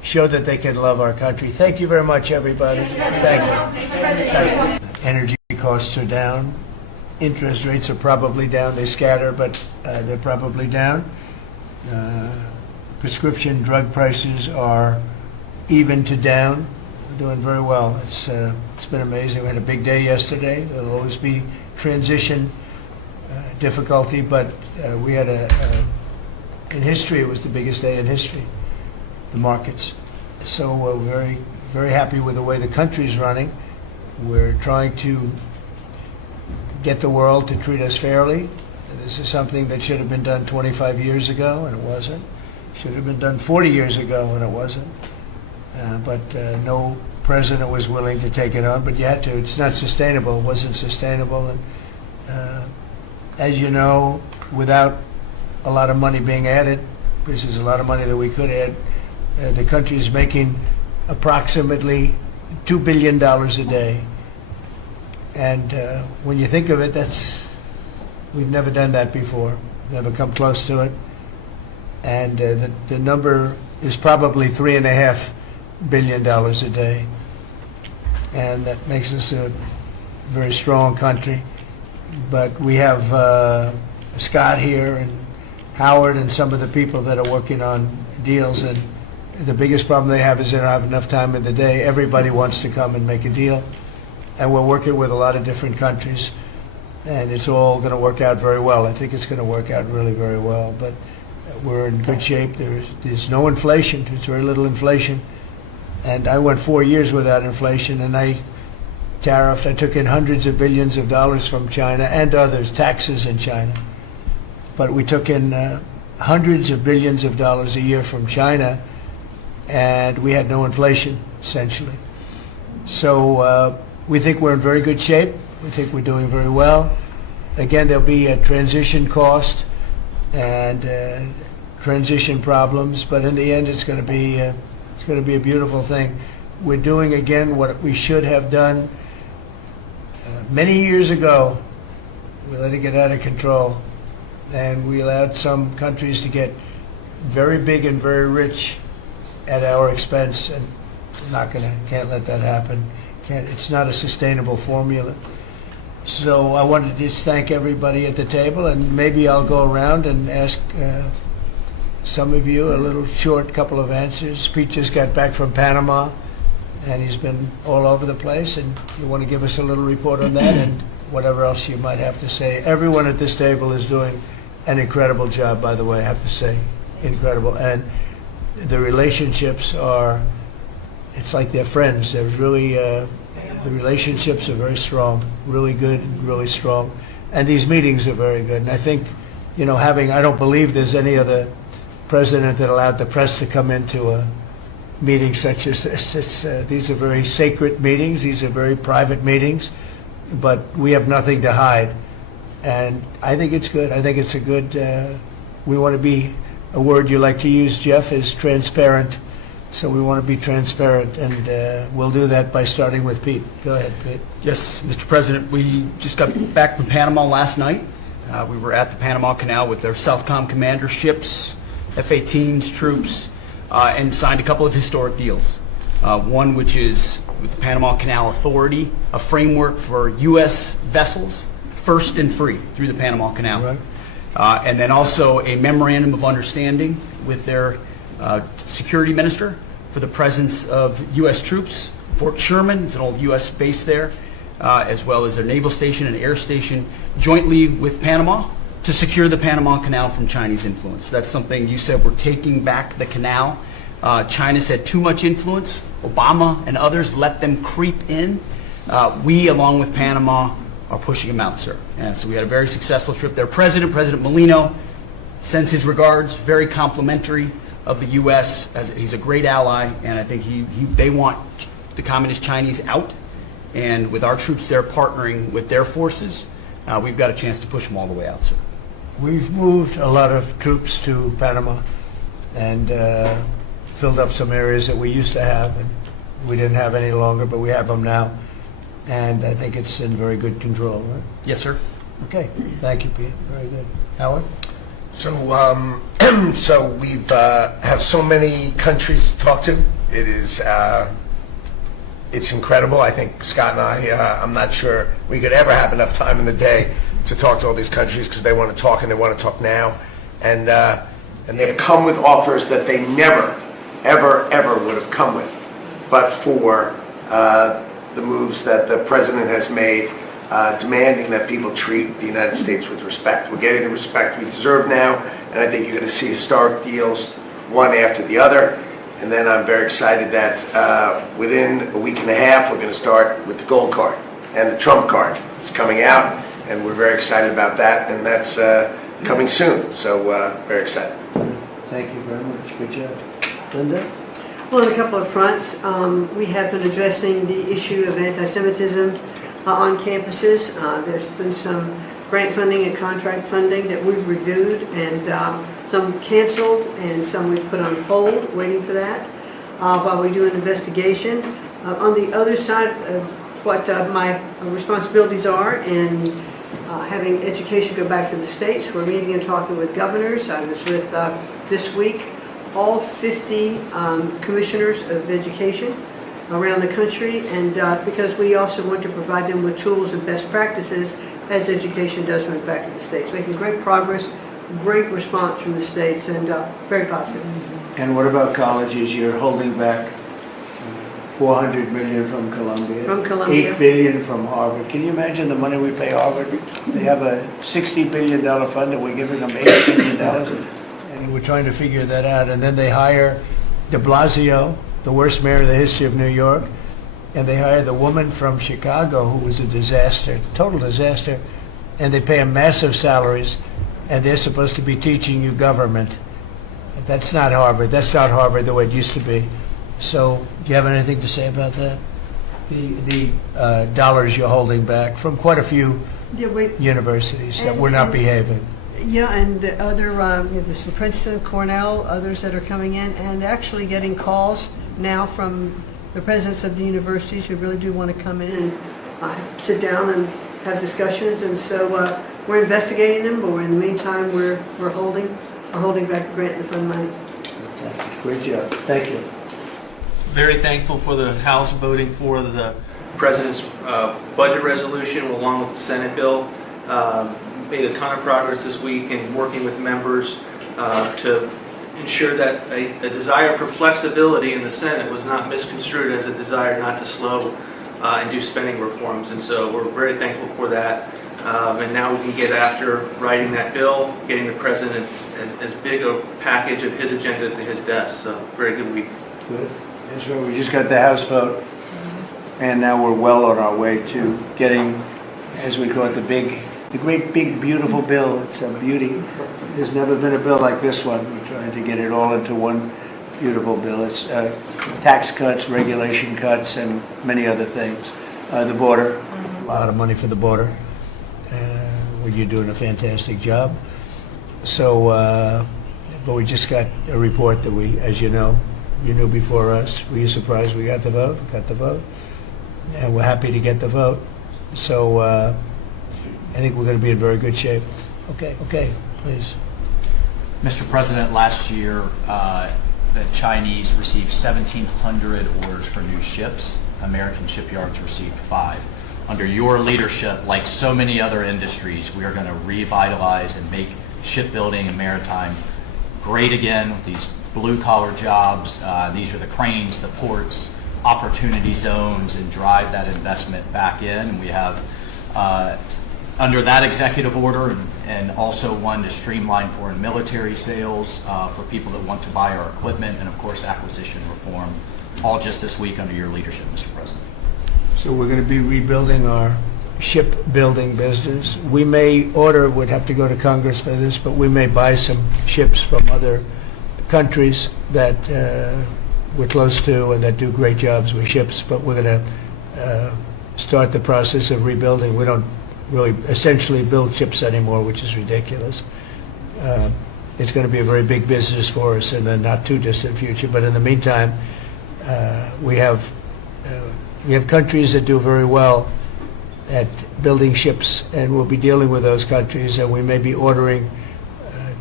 show that they can love our country. Thank you very much, everybody. Thank you. Energy costs are down. Interest rates are probably down. They scatter, but they're probably down. Prescription drug prices are even to down. We're doing very well. It's been amazing. We had a big day yesterday. There'll always be transition difficulty, but we had in history, it was the biggest day in history, the markets. So we're very, very happy with the way the country's running. We're trying to get the world to treat us fairly. This is something that should have been done 25 years ago, and it wasn't. Should have been done 40 years ago, and it wasn't. But no president was willing to take it on, but you had to. It's not sustainable. It wasn't sustainable. And as you know, without a lot of money being added, this is a lot of money that we could add, the country is making approximately $2 billion a day. And when you think of it, we've never done that before, never come close to it. And the number is probably $3.5 billion a day. And that makes us a very strong country. But we have Scott here and Howard and some of the people that are working on deals, and the biggest problem they have is they don't have enough time in the day. Everybody wants to come and make a deal, and we're working with a lot of different countries, and it's all going to work out very well. I think it's going to work out really very well, but we're in good shape. There's no inflation. There's very little inflation, and I went 4 years without inflation, and I tariffed. I took in hundreds of billions of dollars from China and others, taxes in China. But we took in hundreds of billions of dollars a year from China, and we had no inflation, essentially. So we think we're in very good shape. We think we're doing very well. Again, there'll be a transition cost and transition problems, but in the end, it's going to be a beautiful thing. We're doing again what we should have done many years ago. We let it get out of control, and we allowed some countries to get very big and very rich at our expense, and can't let that happen. It's not a sustainable formula. So I wanted to just thank everybody at the table, and maybe I'll go around and ask some of you a little short couple of answers. Pete just got back from Panama, and he's been all over the place, and you want to give us a little report on that and whatever else you might have to say. Everyone at this table is doing an incredible job, by the way, I have to say, incredible. And the relationships it's like they're friends. They're really, the relationships are very strong, really good, really strong. And these meetings are very good. And I think, I don't believe there's any other president that allowed the press to come into a meeting such as this. These are very sacred meetings. These are very private meetings, but we have nothing to hide. And I think it's good. I think it's a good, we want to be, a word you like to use, Jeff, is transparent. So we want to be transparent, and we'll do that by starting with Pete. Go ahead, Pete. Yes, Mr. President, we just got back from Panama last night. We were at the Panama Canal with their Southcom commander ships, F-18s, troops, and signed a couple of historic deals. One which is with the Panama Canal Authority, a framework for U.S. vessels, first and free through the Panama Canal. Right. And then also a memorandum of understanding with their security minister for the presence of U.S. troops. Fort Sherman is an old U.S. base there, as well as their naval station and air station, jointly with Panama to secure the Panama Canal from Chinese influence. That's something you said, we're taking back the canal. China's had too much influence. Obama and others let them creep in. We, along with Panama, are pushing them out, sir. And so we had a very successful trip there. President Molino sends his regards, very complimentary of the U.S. He's a great ally, and I think they want the Communist Chinese out. And with our troops there partnering with their forces, we've got a chance to push them all the way out, sir. We've moved a lot of troops to Panama and filled up some areas that we used to have, and we didn't have any longer, but we have them now. And I think it's in very good control, right? Yes, sir. Okay. Thank you, Pete. Very good. Howard? So So we've have so many countries to talk to. It is it's incredible. I think Scott and I'm not sure we could ever have enough time in the day to talk to all these countries because they want to talk and they want to talk now. And they have come with offers that they never, ever, ever would have come with, but for the moves that the president has made, demanding that people treat the United States with respect. We're getting the respect we deserve now, and I think you're going to see historic deals, one after the other. And then I'm very excited that within a week and a half, we're going to start with the gold card, and the Trump card is coming out, and we're very excited about that, and that's coming soon. So very excited. Thank you very much. Good job. Linda? Well, on a couple of fronts, we have been addressing the issue of anti-Semitism on campuses. There's been some grant funding and contract funding that we've reviewed, and some canceled and some we've put on hold, waiting for that, while we do an investigation. On the other side of what my responsibilities are in having education go back to the states, we're meeting and talking with governors. I was with, this week, all 50 commissioners of education around the country, and because we also want to provide them with tools and best practices as education does move back to the states. Making great progress, great response from the states, and very positive. And what about colleges? You're holding back $400 million from Columbia. From Columbia. $8 billion from Harvard. Can you imagine the money we pay Harvard? They have a $60 billion fund and we're giving them $8 billion. And we're trying to figure that out. And then they hire de Blasio, the worst mayor in the history of New York. And they hire the woman from Chicago who was a disaster, total disaster. And they pay them massive salaries. And they're supposed to be teaching you government. That's not Harvard. That's not Harvard the way it used to be. So, do you have anything to say about that? The dollars you're holding back from quite a few universities that were not behaving. Yeah, and the other, there's Princeton, Cornell, others that are coming in, and actually getting calls now from the presidents of the universities who really do want to come in and sit down and have discussions. And so we're investigating them, but in the meantime, we're holding back the grant and fund money. Great job. Thank you. Very thankful for the House voting for the President's budget resolution along with the Senate bill. Made a ton of progress this week in working with members to ensure that a desire for flexibility in the Senate was not misconstrued as a desire not to slow and do spending reforms. And so we're very thankful for that. And now we can get after writing that bill, getting the President as big a package of his agenda to his desk. So very good week. Good. That's right. We just got the House vote, and now we're well on our way to getting, as we call it, the great big beautiful bill. It's a beauty. There's never been a bill like this one. We're trying to get it all into one beautiful bill. It's tax cuts, regulation cuts, and many other things. The border, a lot of money for the border. Well, you're doing a fantastic job. So, but we just got a report that we, as you know, you knew before us. Were you surprised we got the vote? Got the vote. And we're happy to get the vote. So I think we're going to be in very good shape. Okay, please. Mr. President, last year the Chinese received 1,700 orders for new ships. American shipyards received 5. Under your leadership, like so many other industries, we are going to revitalize and make shipbuilding and maritime great again with these blue-collar jobs. These are the cranes, the ports, opportunity zones, and drive that investment back in. And we have, under that executive order, and also one to streamline foreign military sales for people that want to buy our equipment, and of course acquisition reform, all just this week under your leadership, Mr. President. So we're going to be rebuilding our shipbuilding business. We may order, would have to go to Congress for this, but we may buy some ships from other countries that we're close to and that do great jobs with ships, but we're going to start the process of rebuilding. We don't really essentially build ships anymore, which is ridiculous. It's going to be a very big business for us in the not too distant future, but in the meantime, we have countries that do very well at building ships, and we'll be dealing with those countries, and we may be ordering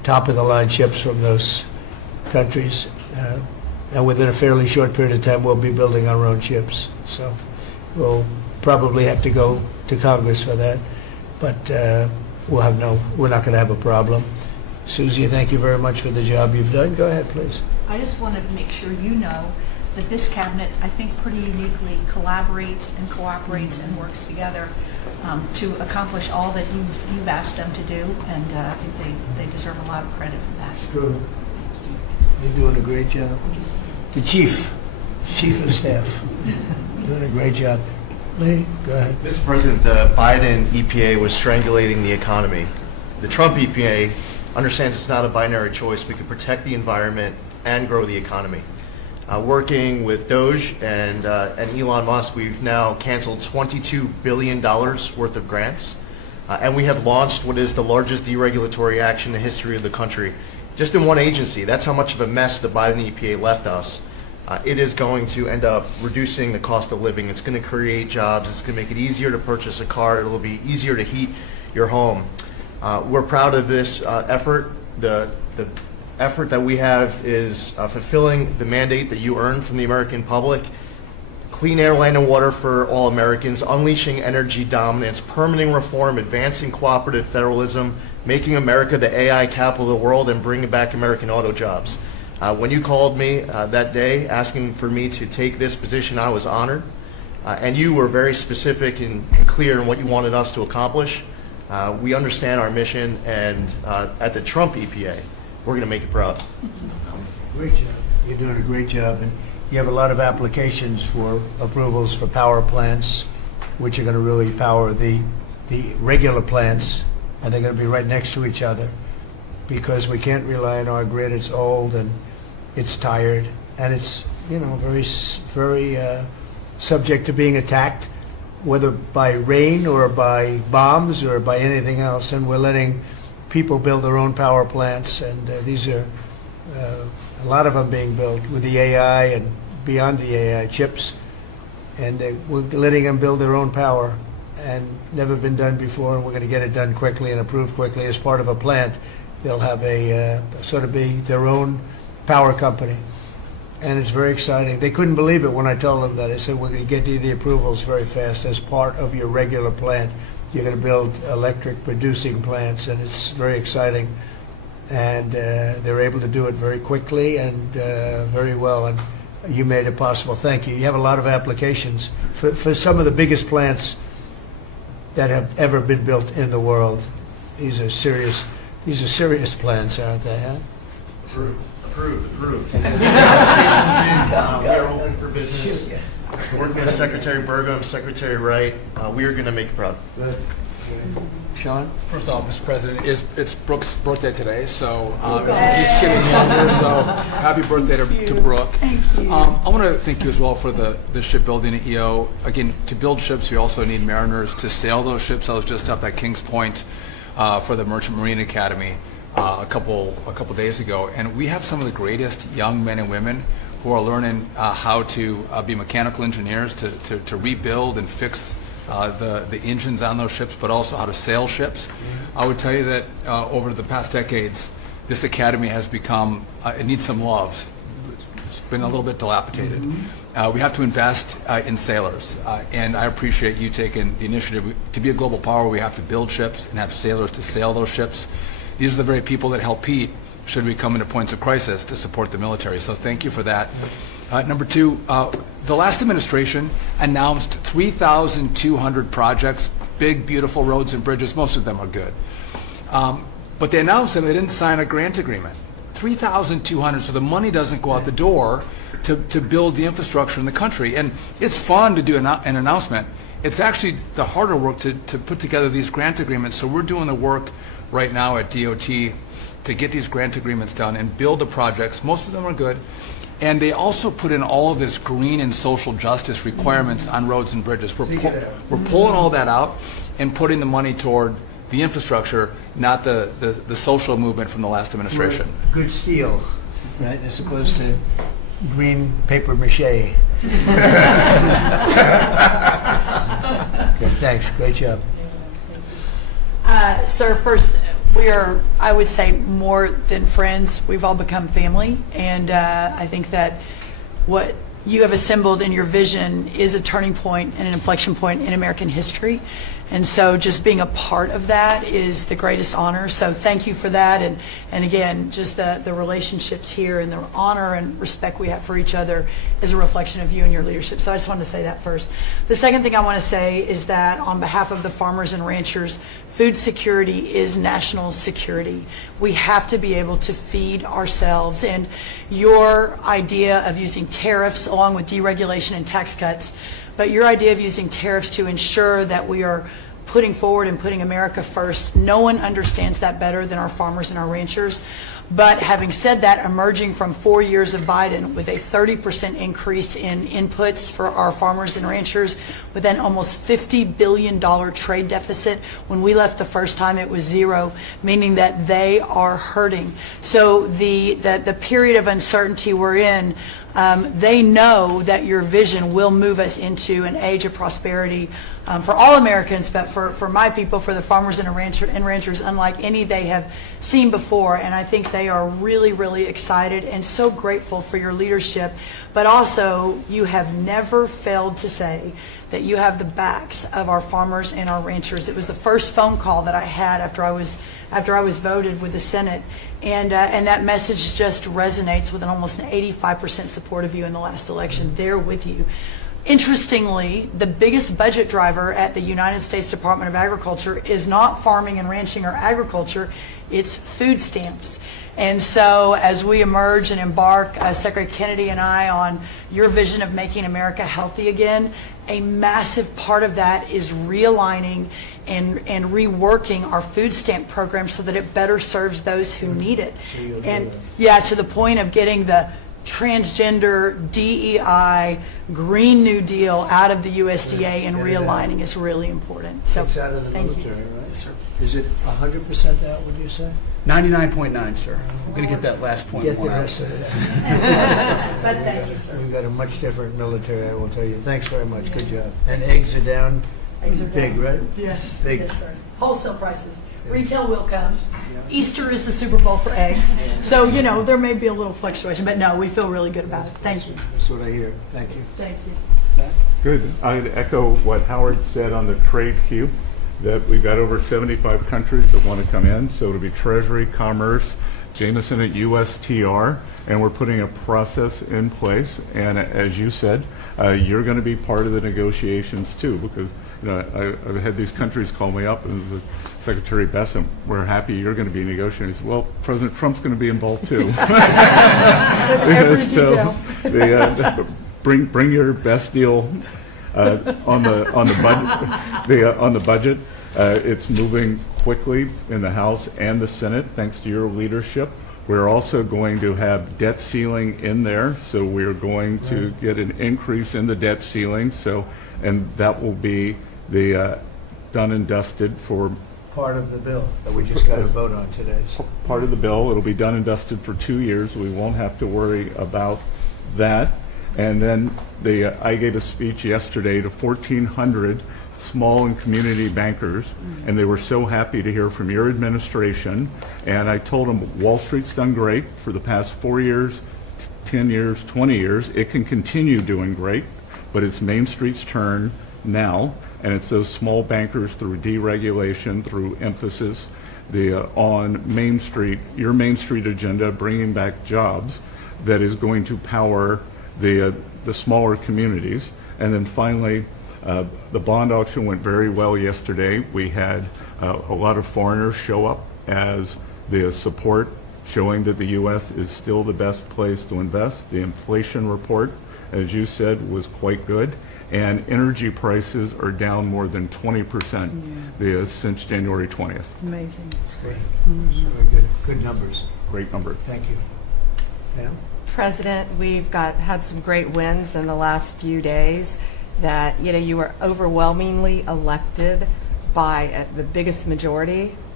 top-of-the-line ships from those countries. And within a fairly short period of time, we'll be building our own ships. So we'll probably have to go to Congress for that. But we're not going to have a problem. Susie, thank you very much for the job you've done. Go ahead, please. I just want to make sure you know that this cabinet, I think, pretty uniquely collaborates and cooperates and works together to accomplish all that you've asked them to do, and I think they deserve a lot of credit for that. True. You're doing a great job. The chief of staff, doing a great job. Lee, go ahead. Mr. President, the Biden EPA was strangulating the economy. The Trump EPA understands it's not a binary choice. We can protect the environment and grow the economy. Working with Doge and Elon Musk, we've now canceled $22 billion worth of grants. And we have launched what is the largest deregulatory action in the history of the country. Just in one agency. That's how much of a mess the Biden EPA left us. It is going to end up reducing the cost of living. It's going to create jobs. It's going to make it easier to purchase a car. It will be easier to heat your home. We're proud of this effort. The effort that we have is fulfilling the mandate that you earned from the American public. Clean air, land, and water for all Americans, unleashing energy dominance, permitting reform, advancing cooperative federalism, making America the AI capital of the world, and bringing back American auto jobs. When you called me that day asking for me to take this position, I was honored. And you were very specific and clear in what you wanted us to accomplish. We understand our mission, and at the Trump EPA, we're going to make it proud. Great job. You're doing a great job. And you have a lot of applications for approvals for power plants, which are going to really power the regular plants, and they're going to be right next to each other because we can't rely on our grid. It's old and it's tired, and it's very subject to being attacked, whether by rain or by bombs or by anything else. And we're letting people build their own power plants, and these are a lot of them being built with the AI and beyond the AI chips, and we're letting them build their own power, and never been done before. And we're going to get it done quickly and approved quickly as part of a plant. They'll have a sort of be their own power company, and it's very exciting. They couldn't believe it when I told them that. I said, we're going to get you the approvals very fast as part of your regular plant. You're going to build electric producing plants, and it's very exciting. And they're able to do it very quickly and very well. And you made it possible. Thank you. You have a lot of applications for some of the biggest plants that have ever been built in the world. These are serious plants, aren't they? Huh? Approved. We are open for business. Working with Secretary Burgum, Secretary Wright, we are going to make it proud. Good. Sean? First off, Mr. President, it's Brooke's birthday today, so she keeps getting younger, so happy birthday to Brooke. Thank you. I want to thank you as well for the shipbuilding at EO. Again, to build ships, we also need mariners to sail those ships. I was just up at Kings Point for the Merchant Marine Academy a couple days ago, and we have some of the greatest young men and women who are learning how to be mechanical engineers, to rebuild and fix the engines on those ships, but also how to sail ships. I would tell you that over the past decades, this academy has become, it needs some love. It's been a little bit dilapidated. We have to invest in sailors, and I appreciate you taking the initiative. To be a global power, we have to build ships and have sailors to sail those ships. These are the very people that help Pete should we come into points of crisis to support the military. So thank you for that. Number two, the last administration announced 3,200 projects, big, beautiful roads and bridges. Most of them are good. But they announced them, they didn't sign a grant agreement. 3,200, so the money doesn't go out the door to build the infrastructure in the country. And it's fun to do an announcement. It's actually the harder work to put together these grant agreements. So we're doing the work right now at DOT to get these grant agreements done and build the projects. Most of them are good. And they also put in all of this green and social justice requirements on roads and bridges. We're pulling all that out and putting the money toward the infrastructure, not the social movement from the last administration. Good steel, right, as opposed to green paper mache. Okay, Thanks. Great job. Sir, first, we are, I would say, more than friends. We've all become family, and I think that what you have assembled in your vision is a turning point and an inflection point in American history. And so just being a part of that is the greatest honor. So thank you for that. And again, just the relationships here and the honor and respect we have for each other is a reflection of you and your leadership. So I just wanted to say that first. The second thing I want to say is that on behalf of the farmers and ranchers, food security is national security. We have to be able to feed ourselves. And your idea of using tariffs along with deregulation and tax cuts, but your idea of using tariffs to ensure that we are putting forward and putting America first, no one understands that better than our farmers and our ranchers. But having said that, emerging from 4 years of Biden with a 30% increase in inputs for our farmers and ranchers, with an almost $50 billion trade deficit. When we left the first time, it was zero, meaning that they are hurting. So the period of uncertainty we're in, they know that your vision will move us into an age of prosperity for all Americans, but for my people, for the farmers and ranchers, unlike any they have seen before. And I think they are really, really excited and so grateful for your leadership. But also, you have never failed to say that you have the backs of our farmers and our ranchers. It was the first phone call that I had after I was voted with the Senate, and that message just resonates with almost an 85% support of you in the last election. They're with you. Interestingly, the biggest budget driver at the United States Department of Agriculture is not farming and ranching or agriculture, it's food stamps. And so as we emerge and embark, Secretary Kennedy and I, on your vision of making America healthy again, a massive part of that is realigning and reworking our food stamp program so that it better serves those who need it. And yeah, to the point of getting the transgender, DEI, Green New Deal out of the USDA and realigning is really important. So it's out of the military, right? Yes, sir. Is it 100% out, would you say? 99.9, sir. I'm going to get that last point. Get the rest of it. But thank you, sir. We've got a much different military, I will tell you. Thanks very much. Good job. And eggs are down. Eggs are big, down. right? Yes. Big. Yes, sir. Wholesale prices. Retail will come. Easter is the Super Bowl for eggs. So, there may be a little fluctuation, but no, we feel really good about it. Thank you. That's what I hear. Thank you. Thank you. Good. I'd echo what Howard said on the trade queue, that we've got over 75 countries that want to come in. So it'll be Treasury, Commerce, Jameson at USTR, and we're putting a process in place. And as you said, you're going to be part of the negotiations too, because I've had these countries call me up and Secretary Bessent, we're happy you're going to be negotiating. Said, well, President Trump's going to be involved too. So bring your best deal on the budget. It's moving quickly in the House and the Senate, thanks to your leadership. We're also going to have debt ceiling in there, so we're going to get an increase in the debt ceiling. And that will be the done and dusted for part of the bill that we just got to vote on today. So. Part of the bill. It'll be done and dusted for 2 years. We won't have to worry about that. And then I gave a speech yesterday to 1,400 small and community bankers, and they were so happy to hear from your administration. And I told them Wall Street's done great for the past 4 years, 10 years, 20 years. It can continue doing great, but it's Main Street's turn now, and it's those small bankers through deregulation, through emphasis on Main Street, your Main Street agenda, bringing back jobs, that is going to power the smaller communities. And then finally, the bond auction went very well yesterday. We had a lot of foreigners show up as the support, showing that the U.S. is still the best place to invest. The inflation report, as you said, was quite good. And energy prices are down more than 20% since January 20th. Amazing. That's great. Very good numbers. Great number. Thank you. Pam? President, we've had some great wins in the last few days. That you were overwhelmingly elected by the biggest majority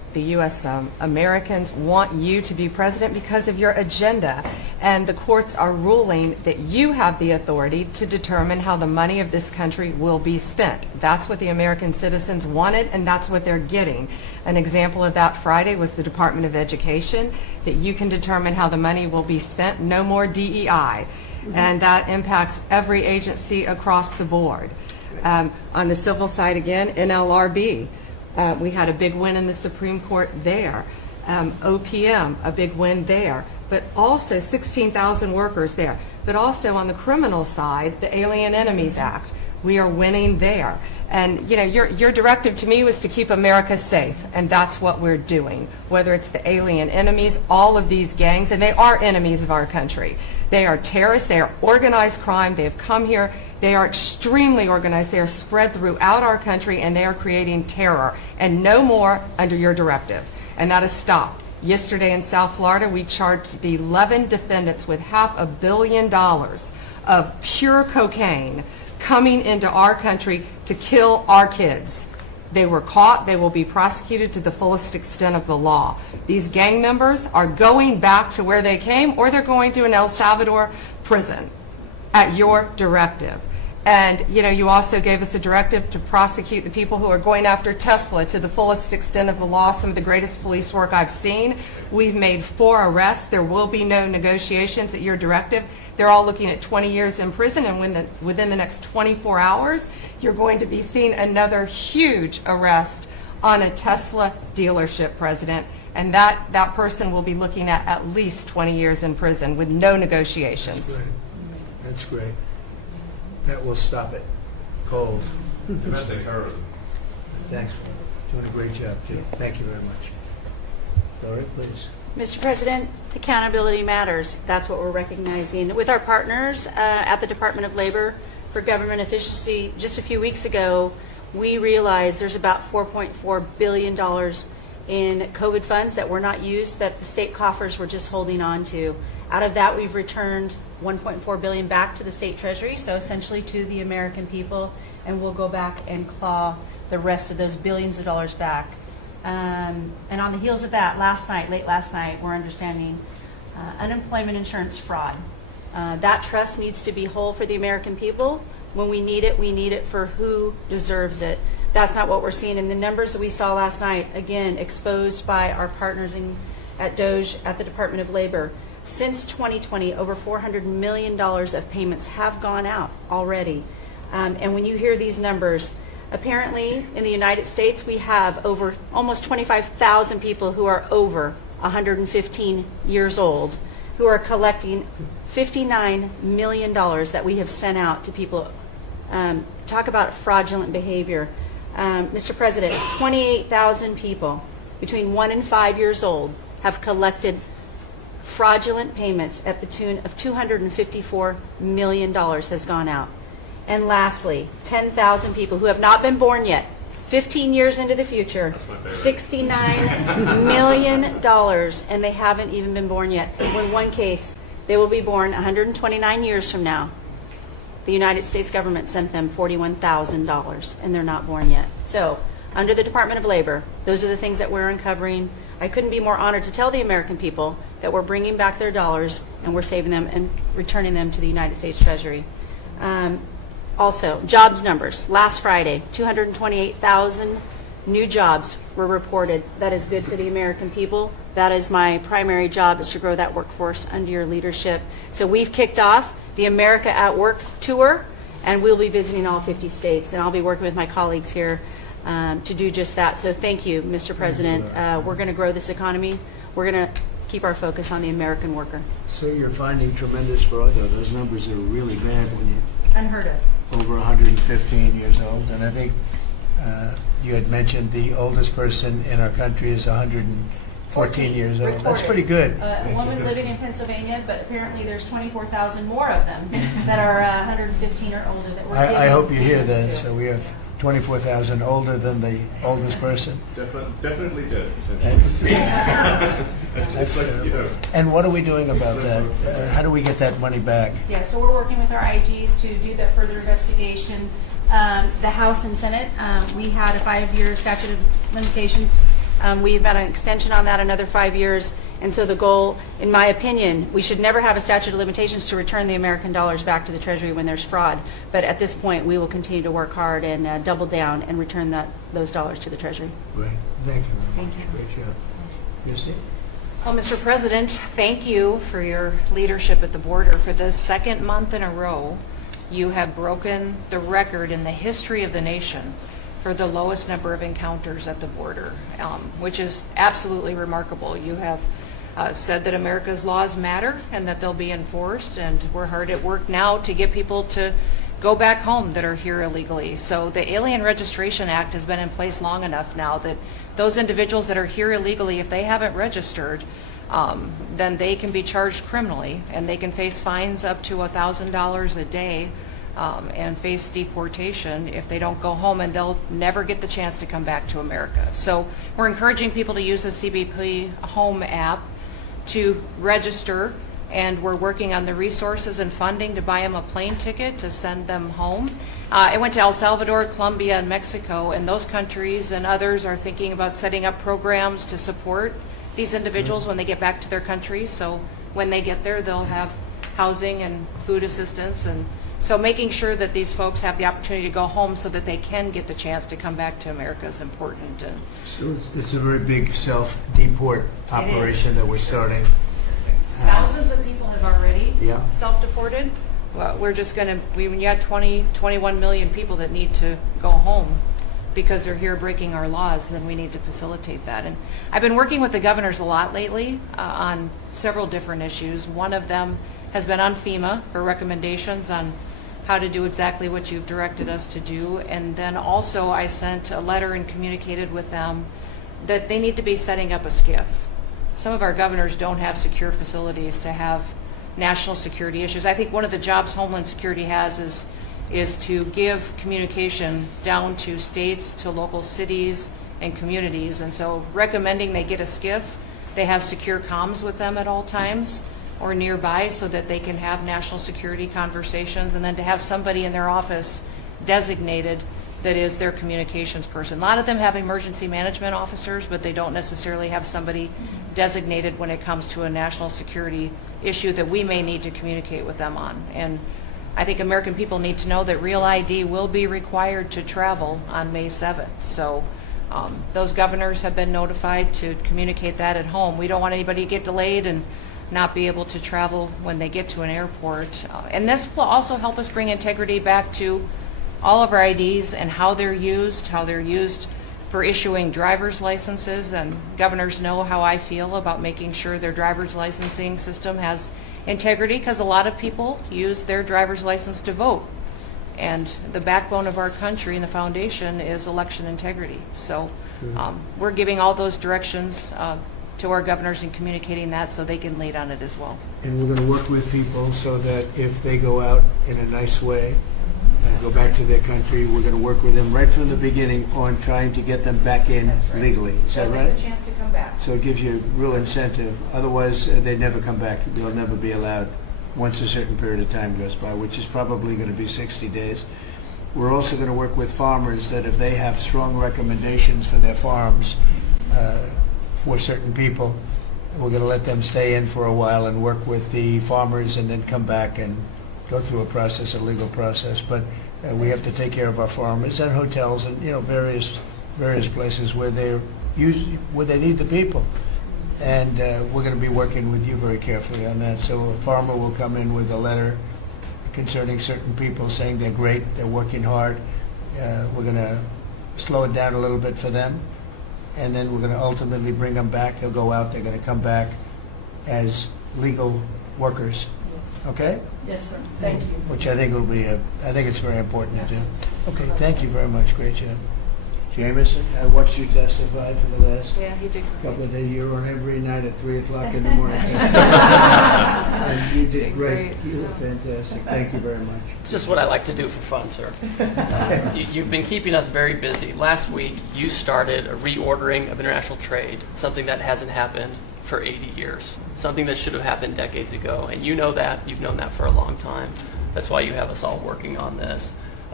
the U.S. Americans want you to be president because of your agenda, and the courts are ruling that you have the authority to determine how the money of this country will be spent. That's what the American citizens wanted, and that's what they're getting. An example of that Friday was the Department of Education, that you can determine how the money will be spent. No more DEI, and that impacts every agency across the board. On the civil side again, NLRB. We had a big win in the Supreme Court there. OPM, a big win there. But also 16,000 workers there. But also on the criminal side, the Alien Enemies Act. We are winning there. And your directive to me was to keep America safe, and that's what we're doing. Whether it's the alien enemies, all of these gangs, and they are enemies of our country. They are terrorists, they are organized crime, they have come here, they are extremely organized, they are spread throughout our country, and they are creating terror. And no more under your directive. And that is stopped. Yesterday in South Florida, we charged the 11 defendants with $500 million of pure cocaine coming into our country to kill our kids. They were caught. They will be prosecuted to the fullest extent of the law. These gang members are going back to where they came, or they're going to an El Salvador prison at your directive. And you also gave us a directive to prosecute the people who are going after Tesla to the fullest extent of the law, some of the greatest police work I've seen. We've made 4 arrests. There will be no negotiations at your directive. They're all looking at 20 years in prison, and within the next 24 hours, you're going to be seeing another huge arrest on a Tesla dealership, President. And that person will be looking at least 20 years in prison with no negotiations. That's great. That's great. That will stop it cold. Domestic terrorism. Thanks. Doing a great job, too. Thank you very much. Lori, please. Mr. President, accountability matters. That's what we're recognizing. With our partners at the Department of Labor for Government Efficiency, just a few weeks ago, we realized there's about $4.4 billion in COVID funds that were not used, that the state coffers were just holding on to. Out of that, we've returned $1.4 billion back to the state treasury, so essentially to the American people, and we'll go back and claw the rest of those billions of dollars back. And on the heels of that, late last night, we're understanding unemployment insurance fraud. That trust needs to be whole for the American people. When we need it for who deserves it. That's not what we're seeing. And the numbers that we saw last night, again, exposed by our partners at DOJ, at the Department of Labor. Since 2020, over $400 million of payments have gone out already. And when you hear these numbers, apparently in the United States, we have over almost 25,000 people who are over 115 years old who are collecting $59 million that we have sent out to people. Talk about fraudulent behavior. Mr. President, 28,000 people between 1 and 5 years old have collected fraudulent payments at the tune of $254 million has gone out. And lastly, 10,000 people who have not been born yet, 15 years into the future, $69 million, and they haven't even been born yet. In one case, they will be born 129 years from now. The United States government sent them $41,000, and they're not born yet. So, under the Department of Labor, those are the things that we're uncovering. I couldn't be more honored to tell the American people that we're bringing back their dollars and we're saving them and returning them to the United States Treasury. Also, jobs numbers. Last Friday, 228,000 new jobs were reported. That is good for the American people. That is my primary job, is to grow that workforce under your leadership. So we've kicked off the America at Work tour, and we'll be visiting all 50 states, and I'll be working with my colleagues here to do just that. So thank you, Mr. President. We're going to grow this economy. We're going to keep our focus on the American worker. So you're finding tremendous fraud, though. Those numbers are really bad when you're Unheard of. over 115 years old. And I think you had mentioned the oldest person in our country is 114 years old. That's pretty good. A woman living in Pennsylvania, but apparently there's 24,000 more of them that are 115 or older. That we're I hope you hear that. So we have 24,000 older than the oldest person. Definitely did. That's and what are we doing about that? How do we get that money back? Yeah, so we're working with our IGs to do that further investigation. The House and Senate, we had a 5-year statute of limitations We've got an extension on that, another 5 years. And so the goal, in my opinion, we should never have a statute of limitations to return the American dollars back to the Treasury when there's fraud. But at this point, we will continue to work hard and double down and return those dollars to the Treasury. Great. Thank you. Thank you. Great job. Christie? Well, Mr. President, thank you for your leadership at the border. For the second month in a row, you have broken the record in the history of the nation for the lowest number of encounters at the border, which is absolutely remarkable. You have said that America's laws matter and that they'll be enforced, and we're hard at work now to get people to go back home that are here illegally. So the Alien Registration Act has been in place long enough now that those individuals that are here illegally, if they haven't registered, then they can be charged criminally, and they can face fines up to $1,000 a day and face deportation if they don't go home, and they'll never get the chance to come back to America. So we're encouraging people to use the CBP Home app to register, and we're working on the resources and funding to buy them a plane ticket to send them home. I went to El Salvador, Colombia, and Mexico, and those countries and others are thinking about setting up programs to support these individuals when they get back to their countries. So when they get there, they'll have housing and food assistance, and so making sure that these folks have the opportunity to go home so that they can get the chance to come back to America is important. And So it's a very big self-deport operation that we're starting. thousands of people have already Yeah. self-deported. Well, we're just going to, when you have 21 million people that need to go home because they're here breaking our laws, then we need to facilitate that. And I've been working with the governors a lot lately on several different issues. One of them has been on FEMA for recommendations on how to do exactly what you've directed us to do. And then also I sent a letter and communicated with them that they need to be setting up a SCIF. Some of our governors don't have secure facilities to have national security issues. I think one of the jobs Homeland Security has is to give communication down to states, to local cities and communities. And so recommending they get a SCIF, they have secure comms with them at all times or nearby so that they can have national security conversations, and then to have somebody in their office designated that is their communications person. A lot of them have emergency management officers, but they don't necessarily have somebody designated when it comes to a national security issue that we may need to communicate with them on. And I think American people need to know that Real ID will be required to travel on May 7th. So those governors have been notified to communicate that at home. We don't want anybody to get delayed and not be able to travel when they get to an airport. And this will also help us bring integrity back to all of our IDs and how they're used for issuing driver's licenses. And governors know how I feel about making sure their driver's licensing system has integrity, because a lot of people use their driver's license to vote. And the backbone of our country and the foundation is election integrity. So we're giving all those directions to our governors and communicating that so they can lead on it as well. And we're going to work with people so that if they go out in a nice way and go back to their country, we're going to work with them right from the beginning on trying to get them back in legally. Is that right? They'll get a chance to come back. So it gives you real incentive. Otherwise, they'd never come back. They'll never be allowed once a certain period of time goes by, which is probably going to be 60 days. We're also going to work with farmers that if they have strong recommendations for their farms for certain people, we're going to let them stay in for a while and work with the farmers and then come back and go through a process, a legal process. But we have to take care of our farmers and hotels and various places where they need the people. And we're going to be working with you very carefully on that. So a farmer will come in with a letter concerning certain people saying they're great, they're working hard. We're going to slow it down a little bit for them. And then we're going to ultimately bring them back. They'll go out, they're going to come back as legal workers. Okay? Yes, sir. Thank you. Which I think will be I think it's very important to do. Okay, thank you very much. Great job. Jameson, I watched you testify for the last couple of days. You were on every night at 3 o'clock in the morning. And you did great. You were fantastic. Thank you very much. It's just what I like to do for fun, sir. You've been keeping us very busy. Last week, you started a reordering of international trade, something that hasn't happened for 80 years, something that should have happened decades ago. And you know that. You've known that for a long time. That's why you have us all working on this.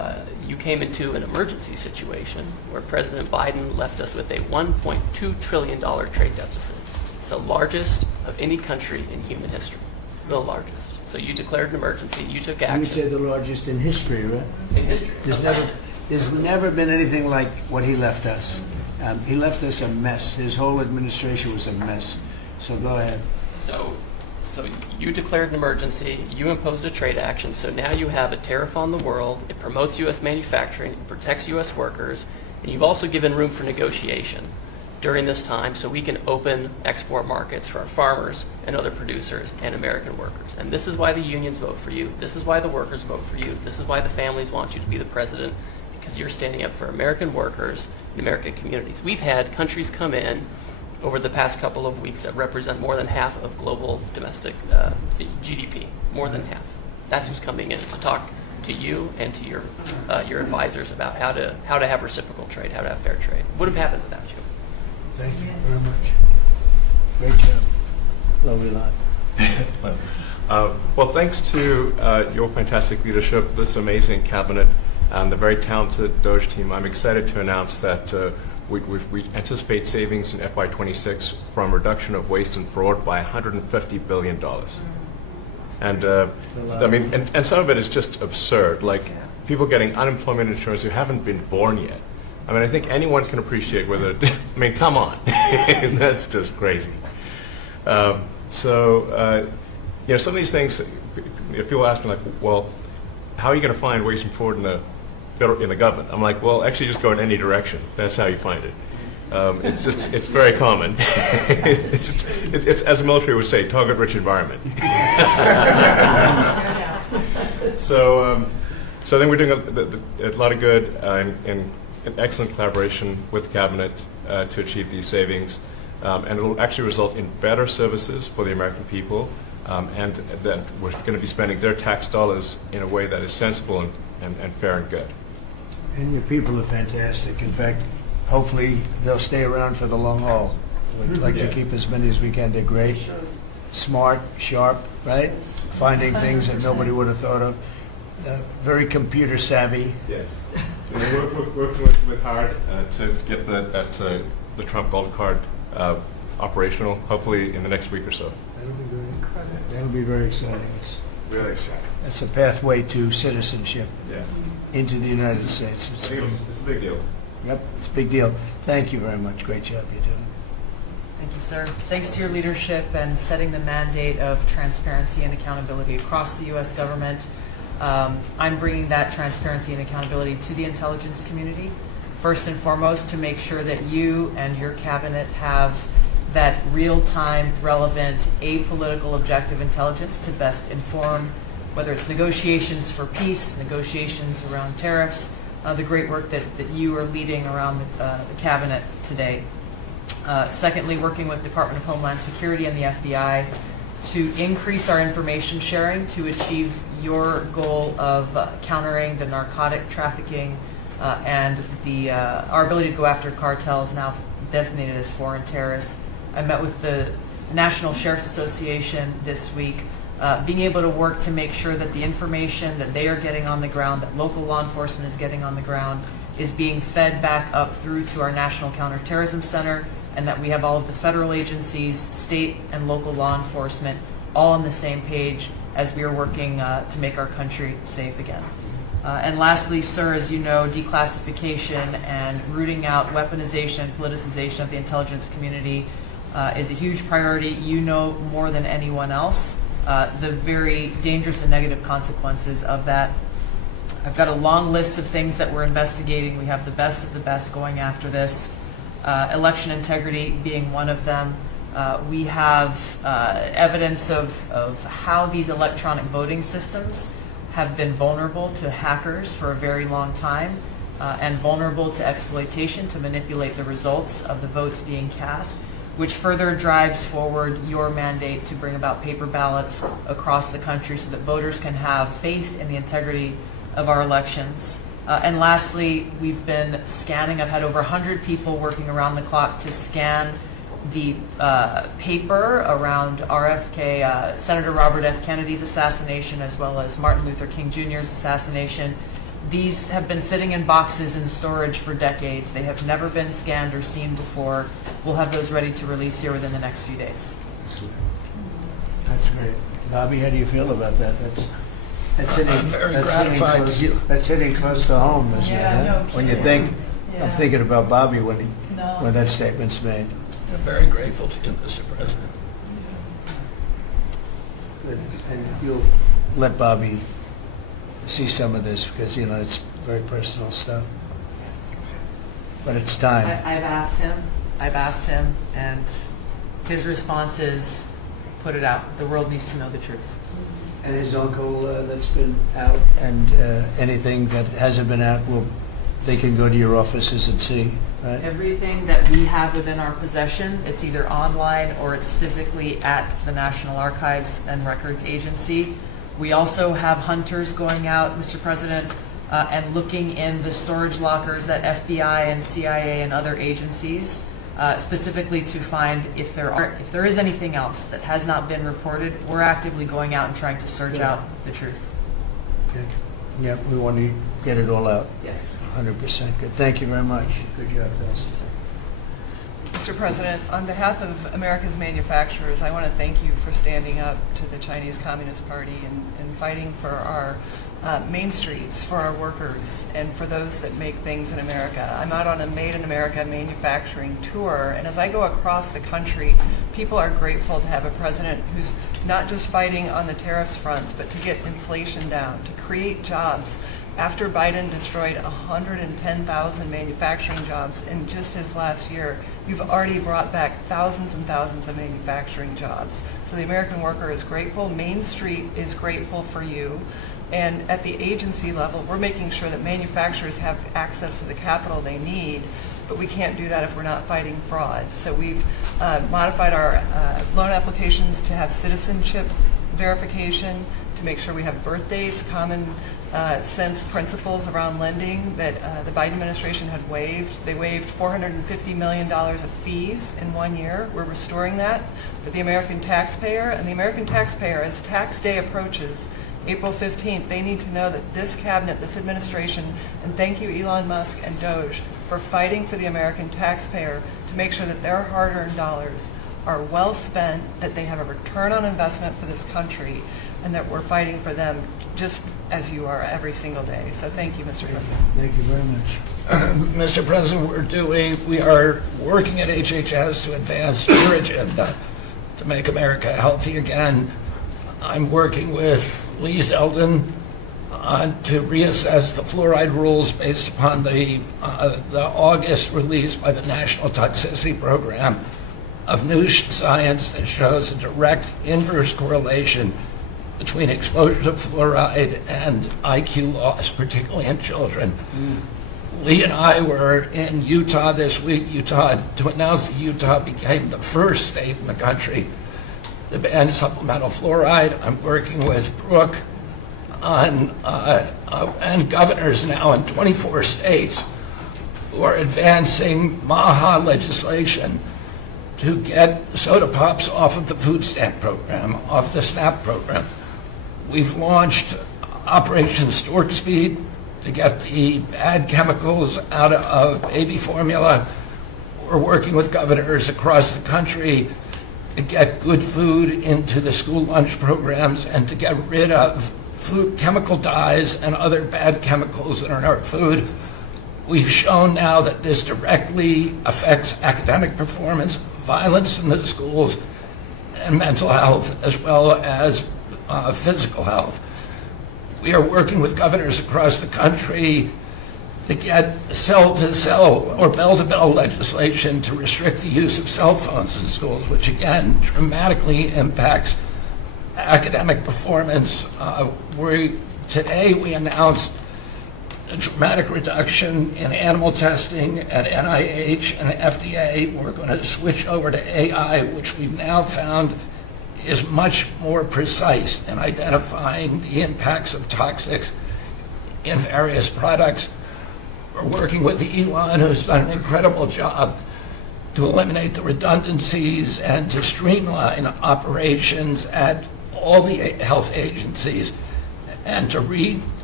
you came into an emergency situation where President Biden left us with a $1.2 trillion trade deficit. It's the largest of any country in human history, the largest. So you declared an emergency, you took You action. say the largest in history, right? In history. There's never been anything like what he left us. He left us a mess. His whole administration was a mess. So go ahead. So you declared an emergency, you imposed a trade action, so now you have a tariff on the world, it promotes U.S. manufacturing, it protects U.S. workers, and you've also given room for negotiation during this time so we can open export markets for our farmers and other producers and American workers. And this is why the unions vote for you, this is why the workers vote for you, this is why the families want you to be the president, because you're standing up for American workers and American communities. We've had countries come in over the past couple of weeks that represent more than half of global domestic GDP, more than half. That's who's coming in to talk to you and to your advisors about how to have reciprocal trade, how to have fair trade. Would have happened without you. Thank you very much. Great job. Lovely lot. Well, thanks to your fantastic leadership, this amazing cabinet, and the very talented Doge team, I'm excited to announce that we anticipate savings in FY26 from reduction of waste and fraud by $150 billion. And I mean, and some of it is just absurd, like people getting unemployment insurance who haven't been born yet. I mean, I think anyone can appreciate whether, I mean, come on, that's just crazy. You know, some of these things, people ask me like, well, how are you going to find waste and fraud in the government? I'm like, well, actually just go in any direction. That's how you find it. It's very common. it's as the military would say, target-rich environment. So I think we're doing a lot of good in excellent collaboration with the cabinet to achieve these savings, and it will actually result in better services for the American people, and that we're going to be spending their tax dollars in a way that is sensible and fair and good. And your people are fantastic. In fact, hopefully they'll stay around for the long haul. We'd like to keep as many as we can. They're great, smart, sharp, right? Finding things that nobody would have thought of. Very computer savvy. Yes. We're working with hard to get the Trump Gold Card operational, hopefully in the next week or so. That'll be great. That'll be very exciting. It's really exciting. It's a pathway to citizenship. Yeah. Into the United States. It's a big deal. Yep, it's a big deal. Thank you very much. Great job you're doing. Thank you, sir. Thanks to your leadership and setting the mandate of transparency and accountability across the U.S. government. I'm bringing that transparency and accountability to the intelligence community, first and foremost to make sure that you and your cabinet have that real-time, relevant, apolitical, objective intelligence to best inform whether it's negotiations for peace, negotiations around tariffs, the great work that you are leading around the cabinet today. Secondly, working with Department of Homeland Security and the FBI to increase our information sharing to achieve your goal of countering the narcotic trafficking and our ability to go after cartels now designated as foreign terrorists. I met with the National Sheriff's Association this week, being able to work to make sure that the information that they are getting on the ground, that local law enforcement is getting on the ground, is being fed back up through to our National Counterterrorism Center, and that we have all of the federal agencies, state and local law enforcement all on the same page as we are working to make our country safe again. And lastly, sir, as you know, declassification and rooting out weaponization, politicization of the intelligence community is a huge priority. You know more than anyone else the very dangerous and negative consequences of that. I've got a long list of things that we're investigating. We have the best of the best going after this. Election integrity being one of them. We have evidence of how these electronic voting systems have been vulnerable to hackers for a very long time and vulnerable to exploitation to manipulate the results of the votes being cast, which further drives forward your mandate to bring about paper ballots across the country so that voters can have faith in the integrity of our elections. And lastly, we've been scanning. I've had over 100 people working around the clock to scan the paper around RFK, Senator Robert F. Kennedy's assassination, as well as Martin Luther King Jr.'s assassination, These have been sitting in boxes in storage for decades. They have never been scanned or seen before. We'll have those ready to release here within the next few days. That's great. Bobby, how do you feel about that? That's hitting, I'm very that's gratified. Hitting close, that's hitting close to home, isn't Yeah, it? no When you kidding. think, Yeah. I'm thinking about Bobby when No. when that statement's made. I'm very grateful to you, Mr. President. And you'll let Bobby see some of this because, you know, it's very personal stuff. But it's time. I've asked him, and his response is, put it out. The world needs to know the truth. And his uncle that's been out, and anything that hasn't been out, they can go to your offices and see, right? Everything that we have within our possession, it's either online or it's physically at the National Archives and Records Agency. We also have hunters going out, Mr. President, and looking in the storage lockers at FBI and CIA and other agencies, specifically to find if there is anything else that has not been reported. We're actively going out and trying to search out the truth. Okay. Yeah, we want to get it all out. Yes. 100% good. Thank you very much. Good job, Dustin. Mr. President, on behalf of America's manufacturers, I want to thank you for standing up to the Chinese Communist Party and fighting for our main streets, for our workers, and for those that make things in America. I'm out on a Made in America manufacturing tour, and as I go across the country, people are grateful to have a president who's not just fighting on the tariffs fronts, but to get inflation down, to create jobs. After Biden destroyed 110,000 manufacturing jobs in just his last year, you've already brought back thousands and thousands of manufacturing jobs. So the American worker is grateful. Main Street is grateful for you. And at the agency level, we're making sure that manufacturers have access to the capital they need, but we can't do that if we're not fighting fraud. So we've modified our loan applications to have citizenship verification, to make sure we have birth dates, common sense principles around lending that the Biden administration had waived. They waived $450 million of fees in 1 year. We're restoring that for the American taxpayer. And the American taxpayer, as tax day approaches, April 15th, they need to know that this cabinet, this administration, and thank you Elon Musk and Doge for fighting for the American taxpayer to make sure that their hard-earned dollars are well spent, that they have a return on investment for this country, and that we're fighting for them just as you are every single day. So thank you, Mr. President. Thank you very much. Mr. President, we are working at HHS to advance your agenda to make America healthy again. I'm working with Lee Zeldin to reassess the fluoride rules based upon the August release by the National Toxicity Program of new science that shows a direct inverse correlation between exposure to fluoride and IQ loss, particularly in children. Lee and I were in Utah this week, to announce that Utah became the first state in the country to ban supplemental fluoride. I'm working with Brooke on and governors now in 24 states who are advancing MAHA legislation to get soda pops off of the food stamp program, off the SNAP program. We've launched Operation Stork Speed to get the bad chemicals out of baby formula. We're working with governors across the country to get good food into the school lunch programs and to get rid of food chemical dyes and other bad chemicals that are in our food. We've shown now that this directly affects academic performance, violence in the schools, and mental health, as well as physical health. We are working with governors across the country to get cell-to-cell or bell-to-bell legislation to restrict the use of cell phones in schools, which again dramatically impacts academic performance. Today we announced a dramatic reduction in animal testing at NIH and FDA. We're going to switch over to AI, which we've now found is much more precise in identifying the impacts of toxics in various products. We're working with Elon, who's done an incredible job to eliminate the redundancies and to streamline operations at all the health agencies and to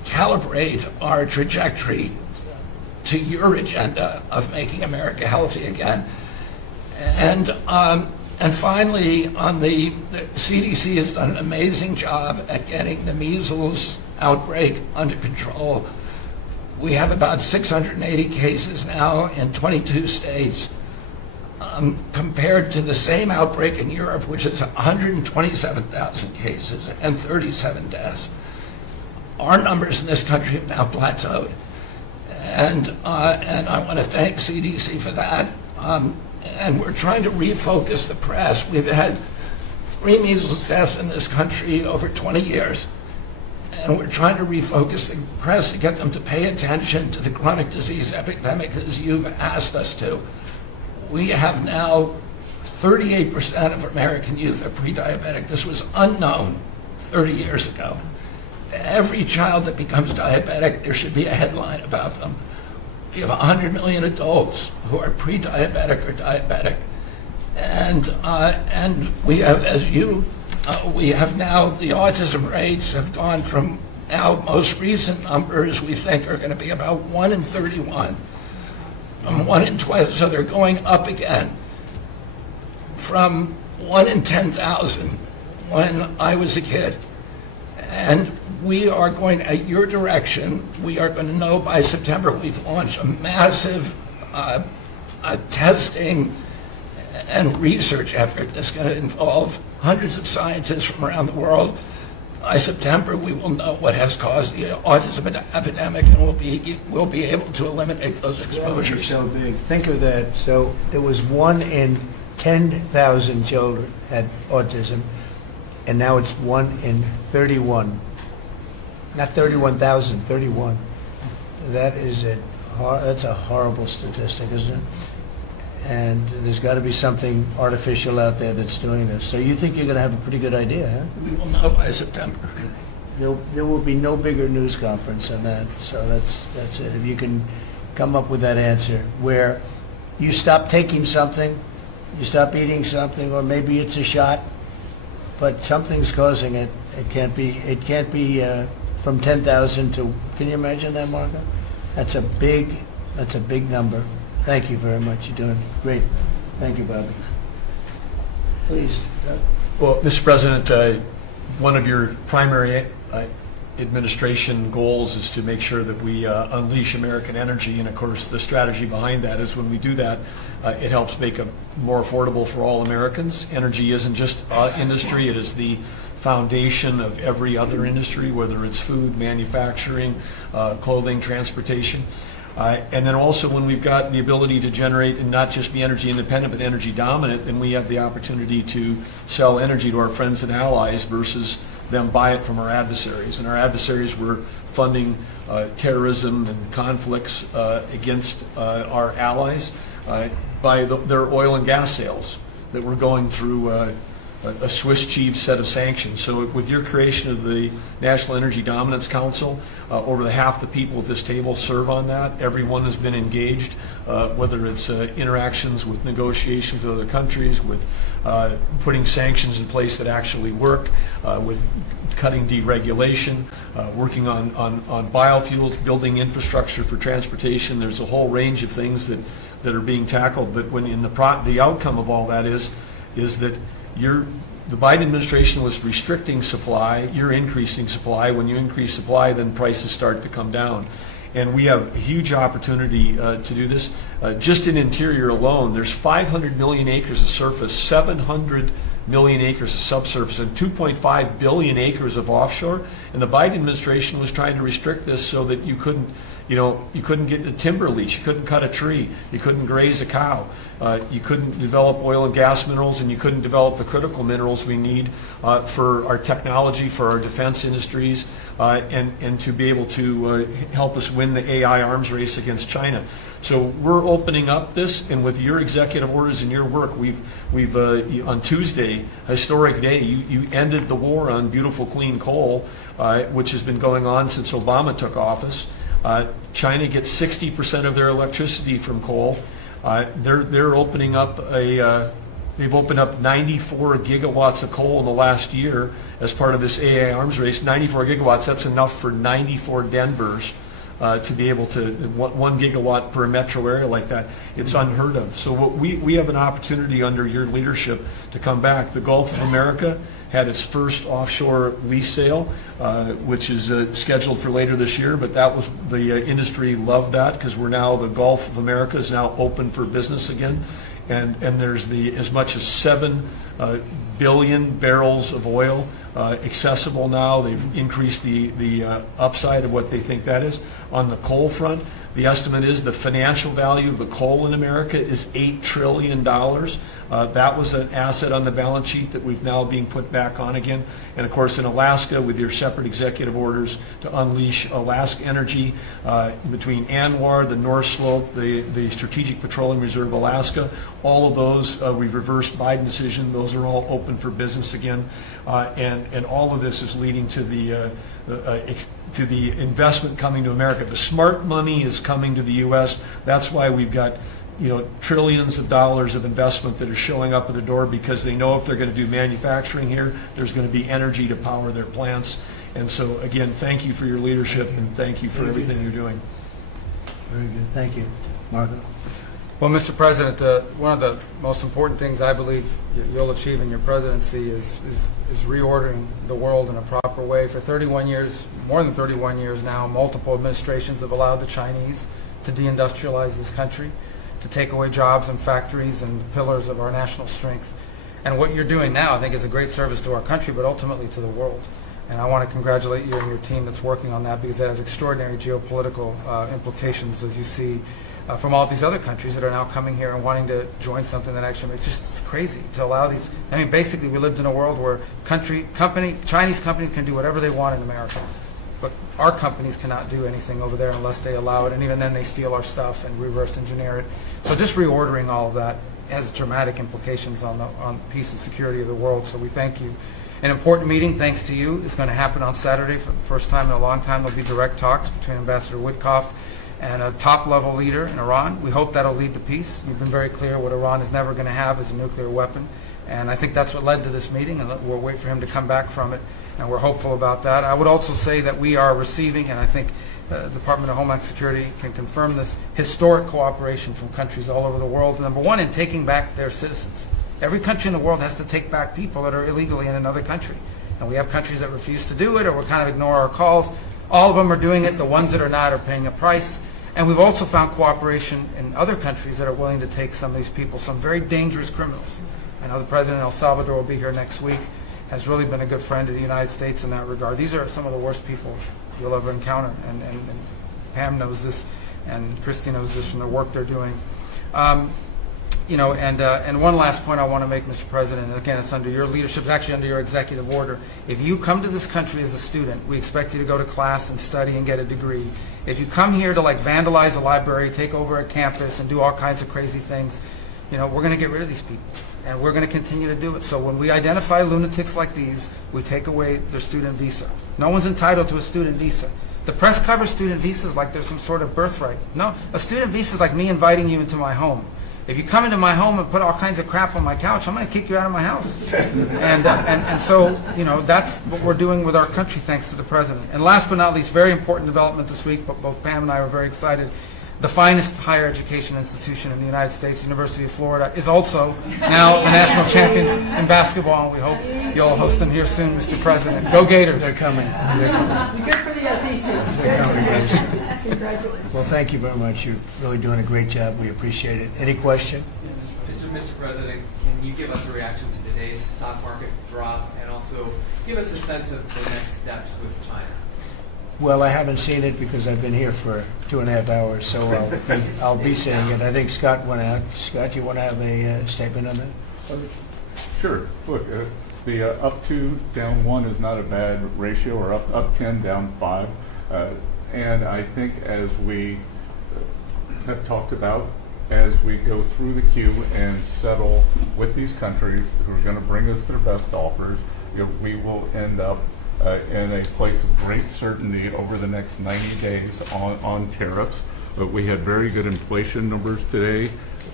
calibrate our trajectory to your agenda of making America healthy again. And finally, on the CDC has done an amazing job at getting the measles outbreak under control. We have about 680 cases now in 22 states, compared to the same outbreak in Europe, which is 127,000 cases and 37 deaths. Our numbers in this country have now plateaued. And I want to thank CDC for that. And we're trying to refocus the press. We've had 3 measles deaths in this country over 20 years. And we're trying to refocus the press to get them to pay attention to the chronic disease epidemic as you've asked us to. We have now 38% of American youth are pre-diabetic. This was unknown 30 years ago. Every child that becomes diabetic, there should be a headline about them. We have 100 million adults who are pre-diabetic or diabetic. And we have, we have now, the autism rates have gone from now most recent numbers we think are going to be about 1 in 31. 1 in 12, so they're going up again from 1 in 10,000 when I was a kid. And we are going, at your direction, we are going to know by September. We've launched a massive testing and research effort that's going to involve hundreds of scientists from around the world. By September, we will know what has caused the autism epidemic, and we'll be able to eliminate those exposures. So big. Think of that. So there was 1 in 10,000 children had autism, and now it's 1 in 31. Not 31,000, 31. That's a horrible statistic, isn't it? And there's got to be something artificial out there that's doing this. So you think you're going to have a pretty good idea, huh? We will know by September. There will be no bigger news conference than that. So that's it. If you can come up with that answer where you stop taking something, you stop eating something, or maybe it's a shot, but something's causing it. It can't be from 10,000 to. Can you imagine that, Marco? That's a big number. Thank you very much. You're doing great. Thank you, Bobby. Please. Well, Mr. President, one of your primary administration goals is to make sure that we unleash American energy, and of course the strategy behind that is when we do that, it helps make it more affordable for all Americans. Energy isn't just industry, it is the foundation of every other industry, whether it's food, manufacturing, clothing, transportation. And then also when we've got the ability to generate and not just be energy independent but energy dominant, then we have the opportunity to sell energy to our friends and allies versus them buy it from our adversaries. And our adversaries were funding terrorism and conflicts against our allies by their oil and gas sales that were going through a Swiss cheese set of sanctions. So with your creation of the National Energy Dominance Council, over half the people at this table serve on that. Everyone has been engaged, whether it's interactions with negotiations with other countries, with putting sanctions in place that actually work, with cutting deregulation, working on biofuels, building infrastructure for transportation. There's a whole range of things that are being tackled. But when in the outcome of all that is that the Biden administration was restricting supply, you're increasing supply. When you increase supply, then prices start to come down. And we have a huge opportunity to do this. Just in interior alone, there's 500 million acres of surface, 700 million acres of subsurface, and 2.5 billion acres of offshore. And the Biden administration was trying to restrict this so that you couldn't get a timber lease, you couldn't cut a tree, you couldn't graze a cow, you couldn't develop oil and gas minerals, and you couldn't develop the critical minerals we need for our technology, for our defense industries, and to be able to help us win the AI arms race against China. So we're opening up this, and with your executive orders and your work, we've on Tuesday, historic day, you ended the war on beautiful clean coal, which has been going on since Obama took office. China gets 60% of their electricity from coal. They're opening up a They've opened up 94 gigawatts of coal in the last year as part of this AA arms race. 94 gigawatts, that's enough for 94 Denvers to be able to, 1 gigawatt per metro area like that. It's unheard of. So we have an opportunity under your leadership to come back. The Gulf of America had its first offshore lease sale, which is scheduled for later this year, but that was, the industry loved that because we're now, the Gulf of America is now open for business again. And there's as much as 7 billion barrels of oil accessible now. They've increased the upside of what they think that is. On the coal front, the estimate is the financial value of the coal in America is $8 trillion. That was an asset on the balance sheet that we've now being put back on again. And of course in Alaska, with your separate executive orders to unleash Alaska energy between ANWR, the North Slope, the Strategic Petroleum Reserve Alaska, all of those, we've reversed Biden decision. Those are all open for business again. And all of this is leading to the investment coming to America. The smart money is coming to the U.S. That's why we've got, trillions of dollars of investment that are showing up at the door, because they know if they're going to do manufacturing here, there's going to be energy to power their plants. And so, again, thank you for your leadership and thank you for everything you're doing. Very good. Thank you. Marco? Well, Mr. President, one of the most important things I believe you'll achieve in your presidency is reordering the world in a proper way. For 31 years, more than 31 years now, multiple administrations have allowed the Chinese to deindustrialize this country, to take away jobs and factories and the pillars of our national strength. And what you're doing now, I think, is a great service to our country, but ultimately to the world. And I want to congratulate you and your team that's working on that, because it has extraordinary geopolitical implications, as you see from all these other countries that are now coming here and wanting to join something that actually makes it's crazy to allow these. I mean, basically, we lived in a world where Chinese companies can do whatever they want in America, but our companies cannot do anything over there unless they allow it, and even then they steal our stuff and reverse engineer it. So just reordering all of that has dramatic implications on peace and security of the world, so we thank you. An important meeting, thanks to you, is going to happen on Saturday for the first time in a long time. There'll be direct talks between Ambassador Witkoff and a top-level leader in Iran. We hope that'll lead to peace. You've been very clear what Iran is never going to have is a nuclear weapon, and I think that's what led to this meeting, and we'll wait for him to come back from it, and we're hopeful about that. I would also say that we are receiving, and I think the Department of Homeland Security can confirm this, historic cooperation from countries all over the world. Number one, in taking back their citizens. Every country in the world has to take back people that are illegally in another country, and we have countries that refuse to do it or will kind of ignore our calls. All of them are doing it. The ones that are not are paying a price. And we've also found cooperation in other countries that are willing to take some of these people, some very dangerous criminals. I know the President of El Salvador will be here next week, has really been a good friend of the United States in that regard. These are some of the worst people you'll ever encounter, and Pam knows this, and Christy knows this from the work they're doing. And one last point I want to make, Mr. President, and again, it's under your leadership, it's actually under your executive order. If you come to this country as a student, we expect you to go to class and study and get a degree. If you come here to vandalize a library, take over a campus, and do all kinds of crazy things, we're going to get rid of these people, and we're going to continue to do it. So when we identify lunatics like these, we take away their student visa. No one's entitled to a student visa. The press covers student visas like there's some sort of birthright. No, a student visa is like me inviting you into my home. If you come into my home and put all kinds of crap on my couch, I'm going to kick you out of my house. And so, that's what we're doing with our country, thanks to the President. And last but not least, very important development this week, but both Pam and I were very excited. The finest higher education institution in the United States, University of Florida, is also now the national champions in basketball, and we hope you'll host them here soon, Mr. President. Go Gators. They're coming. Good for the SEC. They're coming, guys. Congratulations. Well, thank you very much. You're really doing a great job. We appreciate it. Any question? Mr. President, can you give us a reaction to today's stock market drop, and also give us a sense of the next steps with China? Well, I haven't seen it because I've been here for 2.5 hours, so I'll be seeing it. I think Scott went out. Scott, you want to have a statement on that? Sure. Look, the up 2, down 1 is not a bad ratio, or up 10, down 5. And I think, as we have talked about, as we go through the queue and settle with these countries who are going to bring us their best offers, we will end up in a place of great certainty over the next 90 days on tariffs. But we had very good inflation numbers today.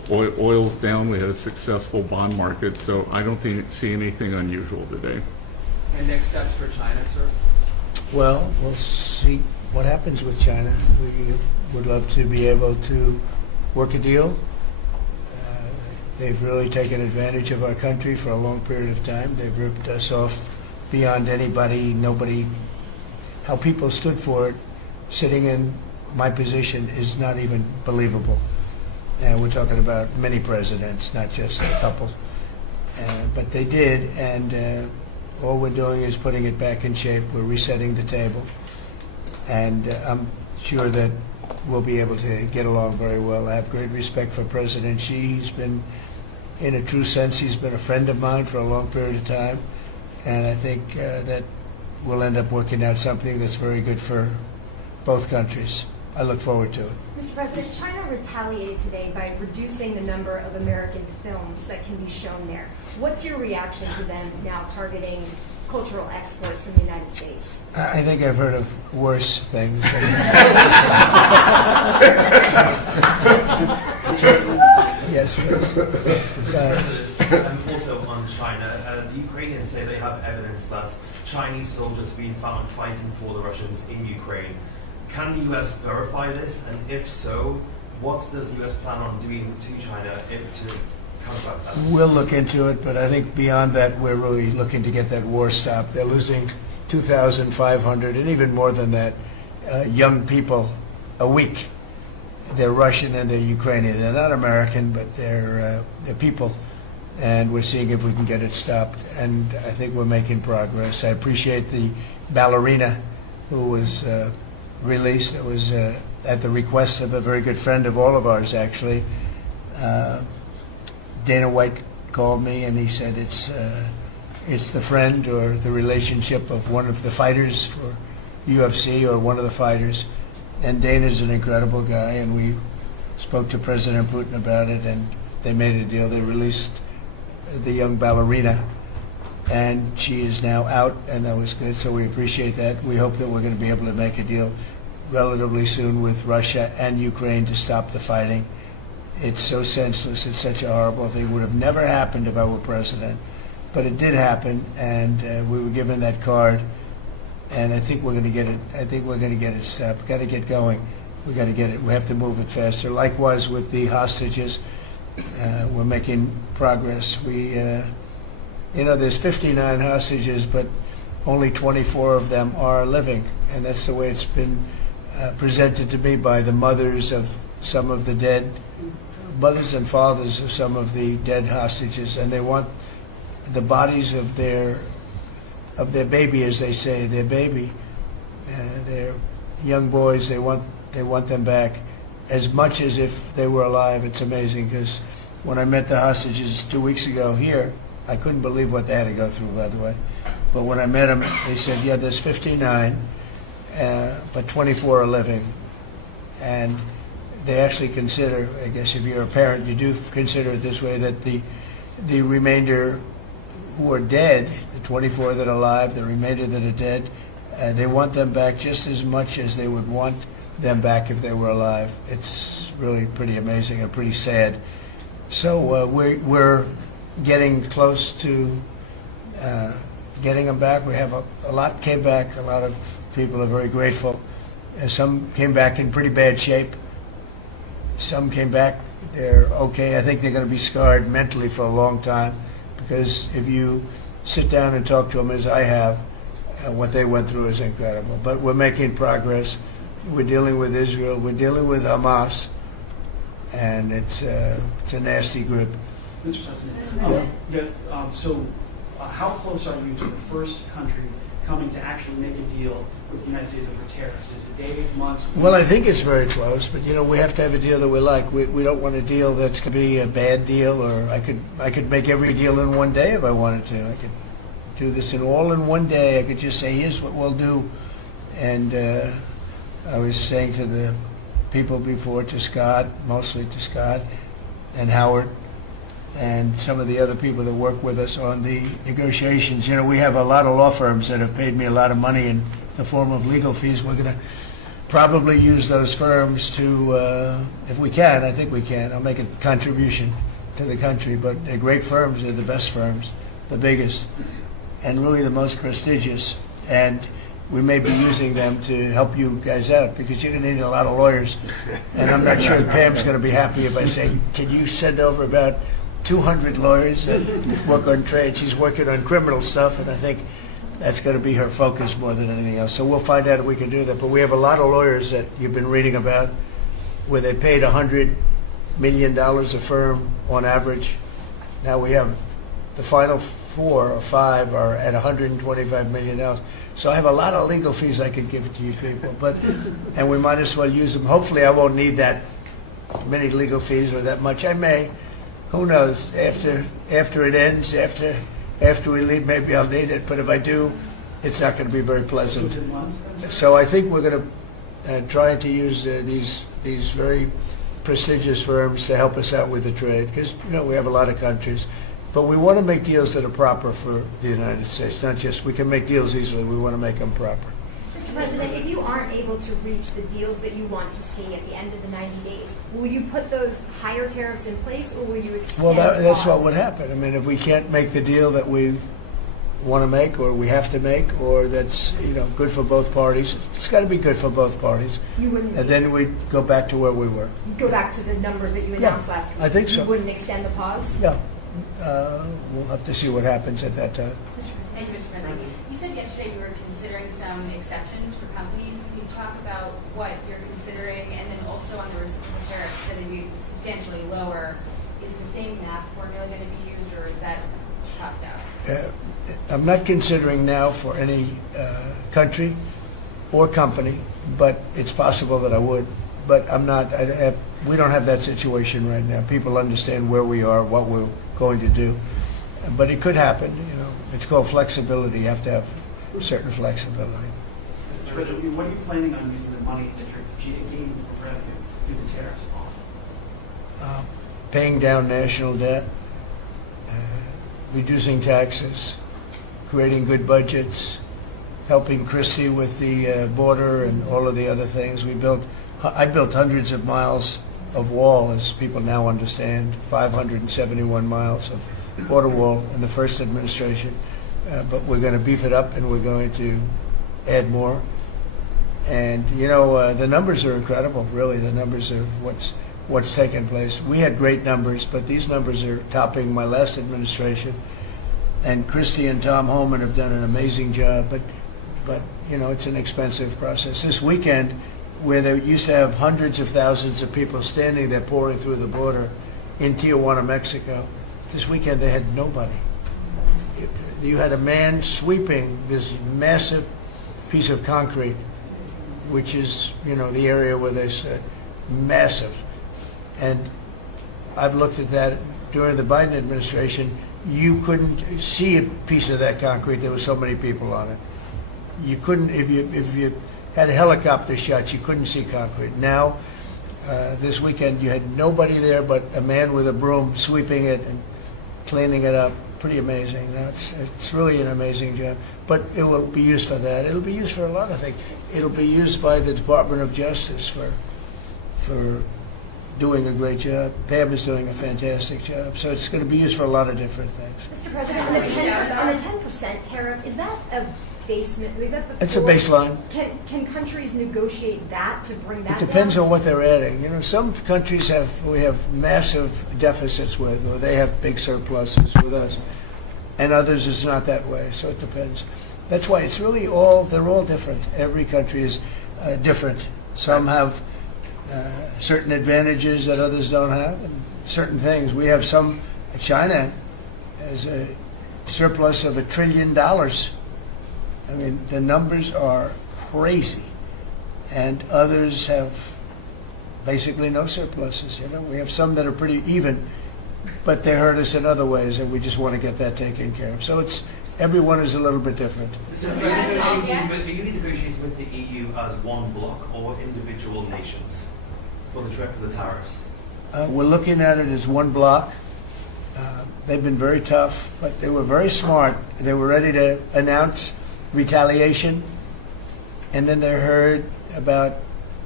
Oil's down. We had a successful bond market, so I don't see anything unusual today. And next steps for China, sir? Well, we'll see what happens with China. We would love to be able to work a deal. They've really taken advantage of our country for a long period of time. They've ripped us off beyond nobody. How people stood for it, sitting in my position, is not even believable. And we're talking about many presidents, not just a couple. But they did, and all we're doing is putting it back in shape. We're resetting the table. And I'm sure that we'll be able to get along very well. I have great respect for President Xi. He's been, in a true sense, he's been a friend of mine for a long period of time. And I think that we'll end up working out something that's very good for both countries. I look forward to it. Mr. President, China retaliated today by reducing the number of American films that can be shown there. What's your reaction to them now targeting cultural exports from the United States? I think I've heard of worse things. Yes, please. Also on China, the Ukrainians say they have evidence that Chinese soldiers have been found fighting for the Russians in Ukraine. Can the U.S. verify this? And if so, what does the U.S. plan on doing to China to combat that? We'll look into it, but I think beyond that, we're really looking to get that war stopped. They're losing 2,500 and even more than that young people a week. They're Russian and they're Ukrainian. They're not American, but they're people. And we're seeing if we can get it stopped. And I think we're making progress. I appreciate the ballerina who was released. It was at the request of a very good friend of all of ours, actually. Dana White called me and he said it's the friend or the relationship of one of the fighters for UFC or one of the fighters. And Dana's an incredible guy, and we spoke to President Putin about it, and they made a deal. They released the young ballerina, and she is now out, and that was good, so we appreciate that. We hope that we're going to be able to make a deal relatively soon with Russia and Ukraine to stop the fighting. It's so senseless. It's such a horrible thing. It would have never happened if I were president, but it did happen, and we were given that card. And I think we're going to get it. I think we're going to get it stopped. We've got to get going. We've got to get it. We have to move it faster. Likewise with the hostages, we're making progress. There's 59 hostages, but only 24 of them are living, and that's the way it's been presented to me by the mothers of some of the dead, mothers and fathers of some of the dead hostages, and they want the bodies of their baby, as they say, their baby, their young boys. They want them back as much as if they were alive. It's amazing, because when I met the hostages 2 weeks ago here, I couldn't believe what they had to go through, by the way. But when I met them, they said, yeah, there's 59, but 24 are living. And they actually consider, I guess if you're a parent, you do consider it this way, that the remainder who are dead, the 24 that are alive, the remainder that are dead, they want them back just as much as they would want them back if they were alive. It's really pretty amazing and pretty sad. So we're getting close to getting them back. We have a lot came back. A lot of people are very grateful. Some came back in pretty bad shape. Some came back, they're okay. I think they're going to be scarred mentally for a long time, because if you sit down and talk to them, as I have, what they went through is incredible. But we're making progress. We're dealing with Israel. We're dealing with Hamas, and it's a nasty group. Mr. President, how close are you to the first country coming to actually make a deal with the United States over tariffs? Is it days, months? Well, I think it's very close, but we have to have a deal that we like. We don't want a deal that's going to be a bad deal, or I could make every deal in one day if I wanted to. I could do this all in one day. I could just say, here's what we'll do. And I was saying to the people before, to Scott, mostly to Scott and Howard, and some of the other people that work with us on the negotiations. We have a lot of law firms that have paid me a lot of money in the form of legal fees. We're going to probably use those firms to, if we can, I think we can, I'll make a contribution to the country, but they're great firms, they're the best firms, the biggest, and really the most prestigious, and we may be using them to help you guys out, because you're going to need a lot of lawyers, and I'm not sure Pam's going to be happy if I say, can you send over about 200 lawyers that work on trade? She's working on criminal stuff, and I think that's going to be her focus more than anything else. So we'll find out if we can do that. But we have a lot of lawyers that you've been reading about where they paid $100 million a firm on average. Now we have the final 4 or 5 are at $125 million. So I have a lot of legal fees I could give to you people. And we might as well use them. Hopefully I won't need that many legal fees or that much. I may. Who knows? After it ends, after we leave, maybe I'll need it, but if I do, it's not going to be very pleasant. So I think we're going to try to use these very prestigious firms to help us out with the trade, because we have a lot of countries, but we want to make deals that are proper for the United States. Not just we can make deals easily; we want to make them proper. Mr. President, if you aren't able to reach the deals that you want to see at the end of the 90 days, will you put those higher tariffs in place, or will you extend? Well, that's pause? what would happen. I mean, if we can't make the deal that we want to make, or we have to make, or that's good for both parties, it's got to be good for both parties. You wouldn't. And then we go back to where we were. You'd go back to the numbers that you announced last week. I think so. You wouldn't extend the pause. Yeah, we'll have to see what happens at that time. Thank you, Mr. President. You said yesterday you were considering some exceptions for companies. Can you talk about what you're considering? And then also on the reciprocal tariffs, that would be substantially lower. Is the same math formula going to be used, or is that tossed out? I'm not considering now for any country or company, but it's possible that I would. But I'm not. We don't have that situation right now. People understand where we are, what we're going to do. But it could happen. It's called flexibility. You have to have certain flexibility. Mr. President, what are you planning on using the money that you're gaining for revenue through the tariffs on? Paying down national debt, reducing taxes, creating good budgets, helping Christie with the border and all of the other things. I built hundreds of miles of wall, as people now understand, 571 miles of border wall in the first administration. But we're going to beef it up, and we're going to add more. And the numbers are incredible. Really, the numbers are what's taken place. We had great numbers, but these numbers are topping my last administration. And Christie and Tom Homan have done an amazing job. But it's an expensive process. This weekend, where they used to have hundreds of thousands of people standing there pouring through the border in Tijuana, Mexico, this weekend they had nobody. You had a man sweeping this massive piece of concrete, which is, the area where they said massive. And I've looked at that during the Biden administration. You couldn't see a piece of that concrete. There were so many people on it. You couldn't, if you had helicopter shots, you couldn't see concrete. Now, this weekend, you had nobody there but a man with a broom sweeping it and cleaning it up. Pretty amazing. It's really an amazing job. But it will be used for that. It'll be used for a lot of things. It'll be used by the Department of Justice for doing a great job. Pam is doing a fantastic job. So it's going to be used for a lot of different things. Mr. President, on the 10% tariff, is that a basement? Is that the It's a floor? baseline. Can countries negotiate that to bring that It down? depends on what they're adding. Some countries we have massive deficits with, or they have big surpluses with us, and others it's not that way. So it depends. That's why it's really they're all different. Every country is different. Some have certain advantages that others don't have, and certain things. We have some. China has a surplus of $1 trillion. I mean, the numbers are crazy, and others have basically no surpluses. We have some that are pretty even, but they hurt us in other ways, and we just want to get that taken care of. So everyone is a little bit different. So, are you negotiating with the EU as one bloc or individual nations for the tariffs? We're looking at it as one bloc. They've been very tough, but they were very smart. They were ready to announce retaliation, and then they heard about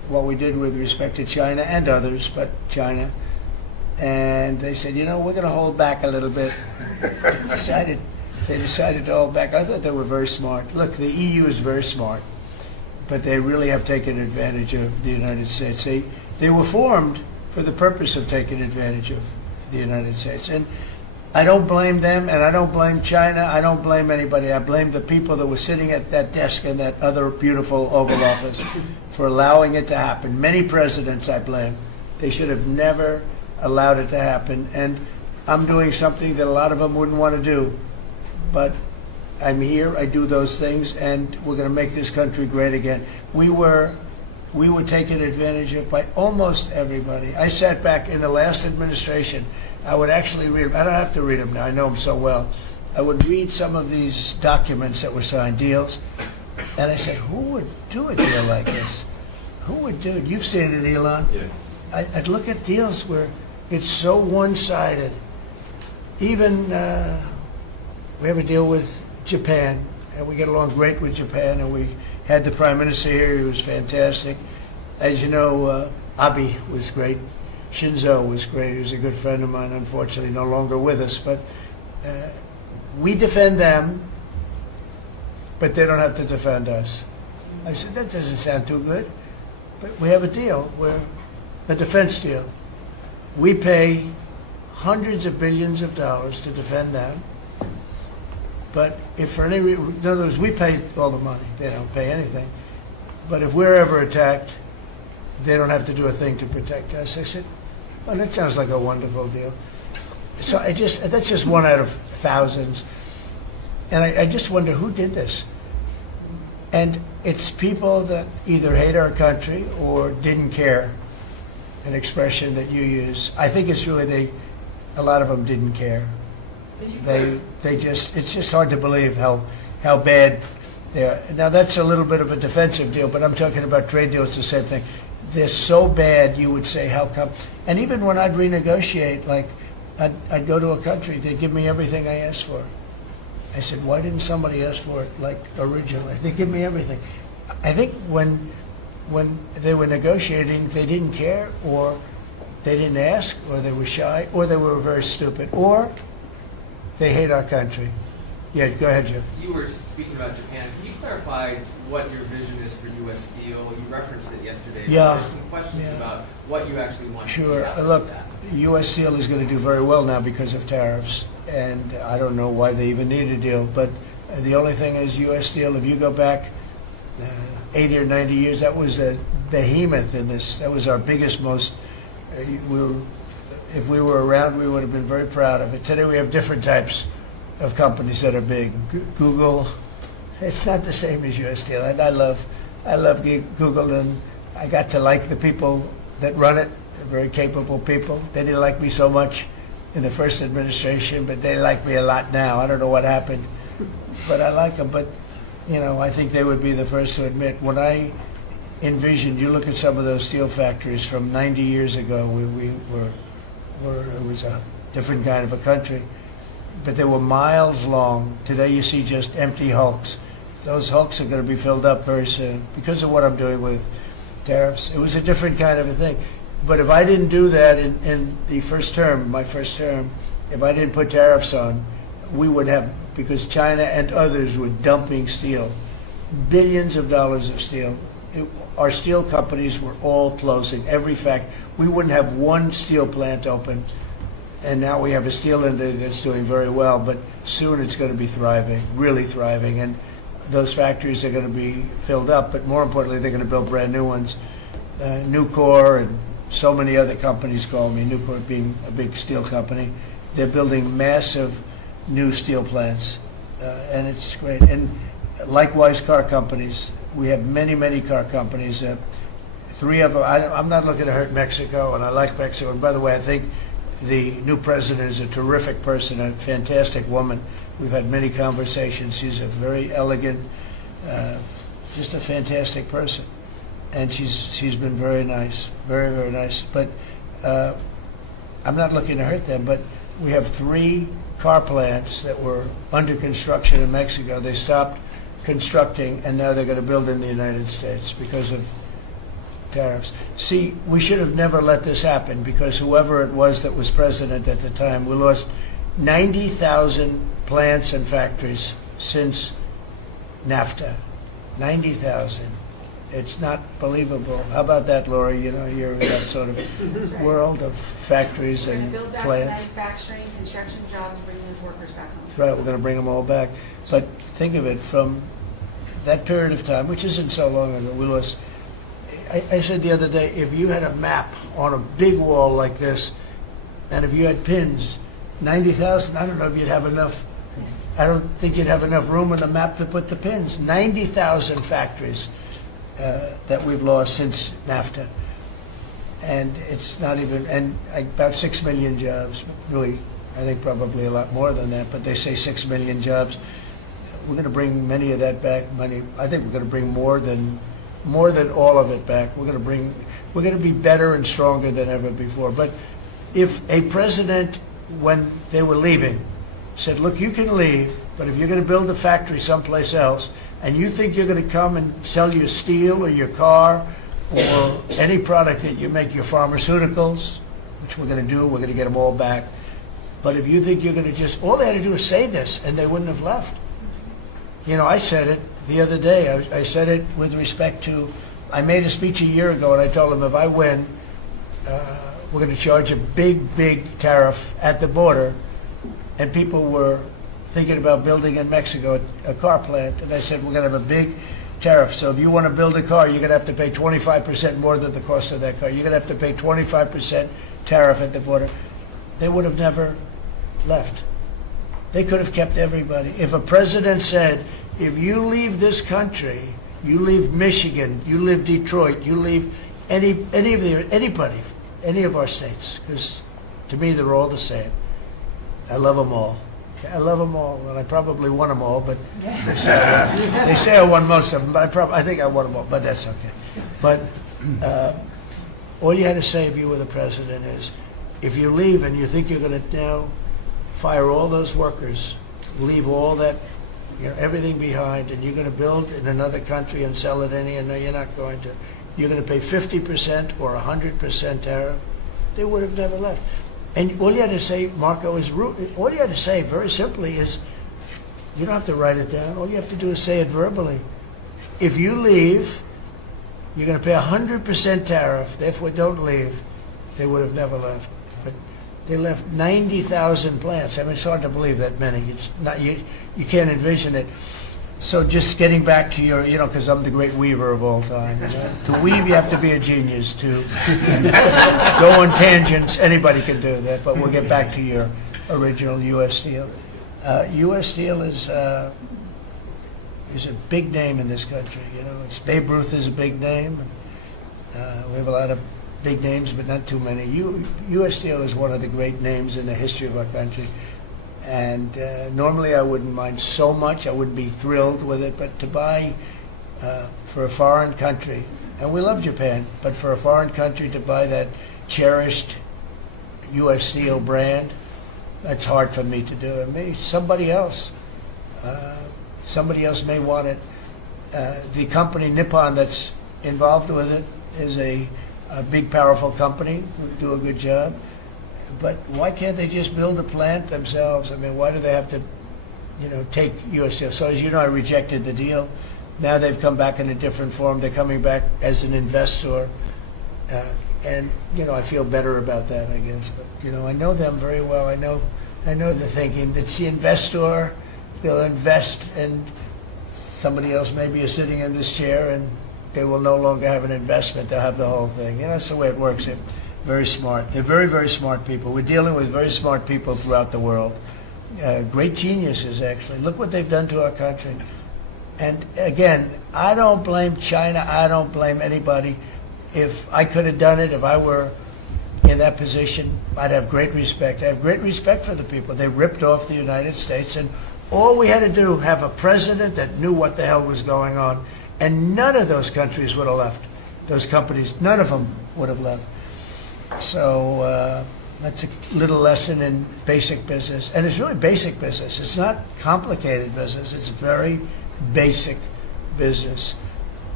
what we did with respect to China and others, but China. And they said, we're going to hold back a little bit. They decided to hold back. I thought they were very smart. Look, the EU is very smart, but they really have taken advantage of the United States. They were formed for the purpose of taking advantage of the United States. And I don't blame them, and I don't blame China. I don't blame anybody. I blame the people that were sitting at that desk in that other beautiful Oval Office for allowing it to happen. Many presidents I blame. They should have never allowed it to happen. And I'm doing something that a lot of them wouldn't want to do. But I'm here, I do those things, and we're going to make this country great again. We were taken advantage of by almost everybody. I sat back in the last administration. I would actually read them. I don't have to read them now. I know them so well. I would read some of these documents that were signed, deals, and I said, who would do a deal like this? Who would do it? You've seen it, Elon. Yeah. I'd look at deals where it's so one-sided. Even we have a deal with Japan, and we get along great with Japan, and we had the Prime Minister here. He was fantastic. As you know, Abe was great. Shinzo was great. He was a good friend of mine, unfortunately no longer with us. But we defend them, but they don't have to defend us. I said, that doesn't sound too good. But we have a deal, where a defense deal. We pay hundreds of billions of dollars to defend them. But if for any reason, in other words, we pay all the money. They don't pay anything. But if we're ever attacked, they don't have to do a thing to protect us. I said, oh, that sounds like a wonderful deal. So that's just one out of thousands. And I just wonder who did this. And it's people that either hate our country or didn't care, an expression that you use. I think it's really a lot of them didn't care. It's just hard to believe how bad they are. Now that's a little bit of a defensive deal, but I'm talking about trade deals, the same thing. They're so bad, you would say, how come? And even when I'd renegotiate, like I'd go to a country, they'd give me everything I asked for. I said, why didn't somebody ask for it like originally? They give me everything. I think when they were negotiating, they didn't care, or they didn't ask, or they were shy, or they were very stupid, or they hate our country. Yeah, go ahead, Jeff. You were speaking about Japan. Can you clarify what your vision is for U.S. Steel? You referenced it yesterday. Yeah. There's some questions about what you actually want to see Sure. out of Look, that. U.S. Steel is going to do very well now because of tariffs, and I don't know why they even need a deal. But the only thing is, U.S. Steel, if you go back 80 or 90 years, that was a behemoth in this. That was our biggest, most. If we were around, we would have been very proud of it. Today we have different types of companies that are big. Google, it's not the same as U.S. Steel. And I love Google, and I got to like the people that run it. They're very capable people. They didn't like me so much in the first administration, but they like me a lot now. I don't know what happened, but I like them. But, I think they would be the first to admit, when I envisioned, you look at some of those steel factories from 90 years ago, it was a different kind of a country, but they were miles long. Today you see just empty hulks. Those hulks are going to be filled up very soon because of what I'm doing with tariffs. It was a different kind of a thing. But if I didn't do that in the first term, my first term, if I didn't put tariffs on, we would have, because China and others were dumping steel, billions of dollars of steel. Our steel companies were all closing. We wouldn't have one steel plant open, and now we have a steel industry that's doing very well, but soon it's going to be thriving, really thriving, and those factories are going to be filled up, but more importantly, they're going to build brand new ones. Nucor and so many other companies call me, Nucor being a big steel company. They're building massive new steel plants, and it's great. And likewise, car companies. We have many, many car companies. 3 of them, I'm not looking to hurt Mexico, and I like Mexico. And by the way, I think the new president is a terrific person, a fantastic woman. We've had many conversations. She's a very elegant, just a fantastic person. And she's been very nice, very, very nice. But I'm not looking to hurt them, but we have 3 car plants that were under construction in Mexico. They stopped constructing, and now they're going to build in the United States because of tariffs. See, we should have never let this happen because whoever it was that was president at the time, we lost 90,000 plants and factories since NAFTA. 90,000. It's not believable. How about that, Laura? You know, you're in that sort of world of factories and Build back plants. manufacturing, construction jobs, and bring those workers back home. That's right, we're going to bring them all back. But think of it, from that period of time, which isn't so long ago, we lost. I said the other day, if you had a map on a big wall like this, and if you had pins, 90,000, I don't know if you'd have enough. I don't think you'd have enough room on the map to put the pins. 90,000 factories that we've lost since NAFTA. And it's not even, and about 6 million jobs, really, I think probably a lot more than that, but they say 6 million jobs. We're going to bring many of that back. I think we're going to bring more than all of it back. We're going to be better and stronger than ever before. But if a president, when they were leaving, said, look, you can leave, but if you're going to build a factory someplace else, and you think you're going to come and sell your steel or your car or any product that you make, your pharmaceuticals, which we're going to do, we're going to get them all back. But if you think you're going to just, all they had to do is say this, and they wouldn't have left. You know, I said it the other day. I said it with respect to, I made a speech a year ago, and I told them if I win, we're going to charge a big, big tariff at the border. And people were thinking about building in Mexico a car plant. And I said, we're going to have a big tariff. So if you want to build a car, you're going to have to pay 25% more than the cost of that car. You're going to have to pay 25% tariff at the border. They would have never left. They could have kept everybody. If a president said, if you leave this country, you leave Michigan, you leave Detroit, you leave anybody, any of our states, because to me they're all the same. I love them all. I love them all, and I probably won them all, but they say I won most of them, but I think I won them all, but that's okay. But all you had to say if you were the president is, if you leave and you think you're going to now fire all those workers, leave all that, everything behind, and you're going to build in another country and sell it any, and no, you're not going to. You're going to pay 50% or 100% tariff. They would have never left. And all you had to say, Marco, all you had to say very simply is, you don't have to write it down. All you have to do is say it verbally. If you leave, you're going to pay 100% tariff. Therefore, don't leave. They would have never left. But they left 90,000 plants. I mean, it's hard to believe that many. It's not, you can't envision it. So just getting back to your, because I'm the great weaver of all time. To weave, you have to be a genius. To go on tangents, anybody can do that. But we'll get back to your original U.S. Steel. U.S. Steel is a big name in this country. It's Babe Ruth is a big name. We have a lot of big names, but not too many. U.S. Steel is one of the great names in the history of our country. And normally I wouldn't mind so much. I wouldn't be thrilled with it. But to buy for a foreign country, and we love Japan, but for a foreign country to buy that cherished U.S. Steel brand, that's hard for me to do. Maybe somebody else may want it. The company Nippon that's involved with it is a big, powerful company who do a good job. But why can't they just build a plant themselves? I mean, why do they have to, take U.S. Steel? So as you know, I rejected the deal. Now they've come back in a different form. They're coming back as an investor. And, I feel better about that, I guess. But, I know them very well. I know the thinking. It's the investor. They'll invest, and somebody else maybe is sitting in this chair, and they will no longer have an investment. They'll have the whole thing. That's the way it works. Very smart. They're very, very smart people. We're dealing with very smart people throughout the world. Great geniuses, actually. Look what they've done to our country. And again, I don't blame China. I don't blame anybody. If I could have done it, if I were in that position, I'd have great respect. I have great respect for the people. They ripped off the United States, and all we had to do, have a president that knew what the hell was going on, and none of those countries would have left. Those companies, none of them would have left. So that's a little lesson in basic business. And it's really basic business. It's not complicated business. It's very basic business.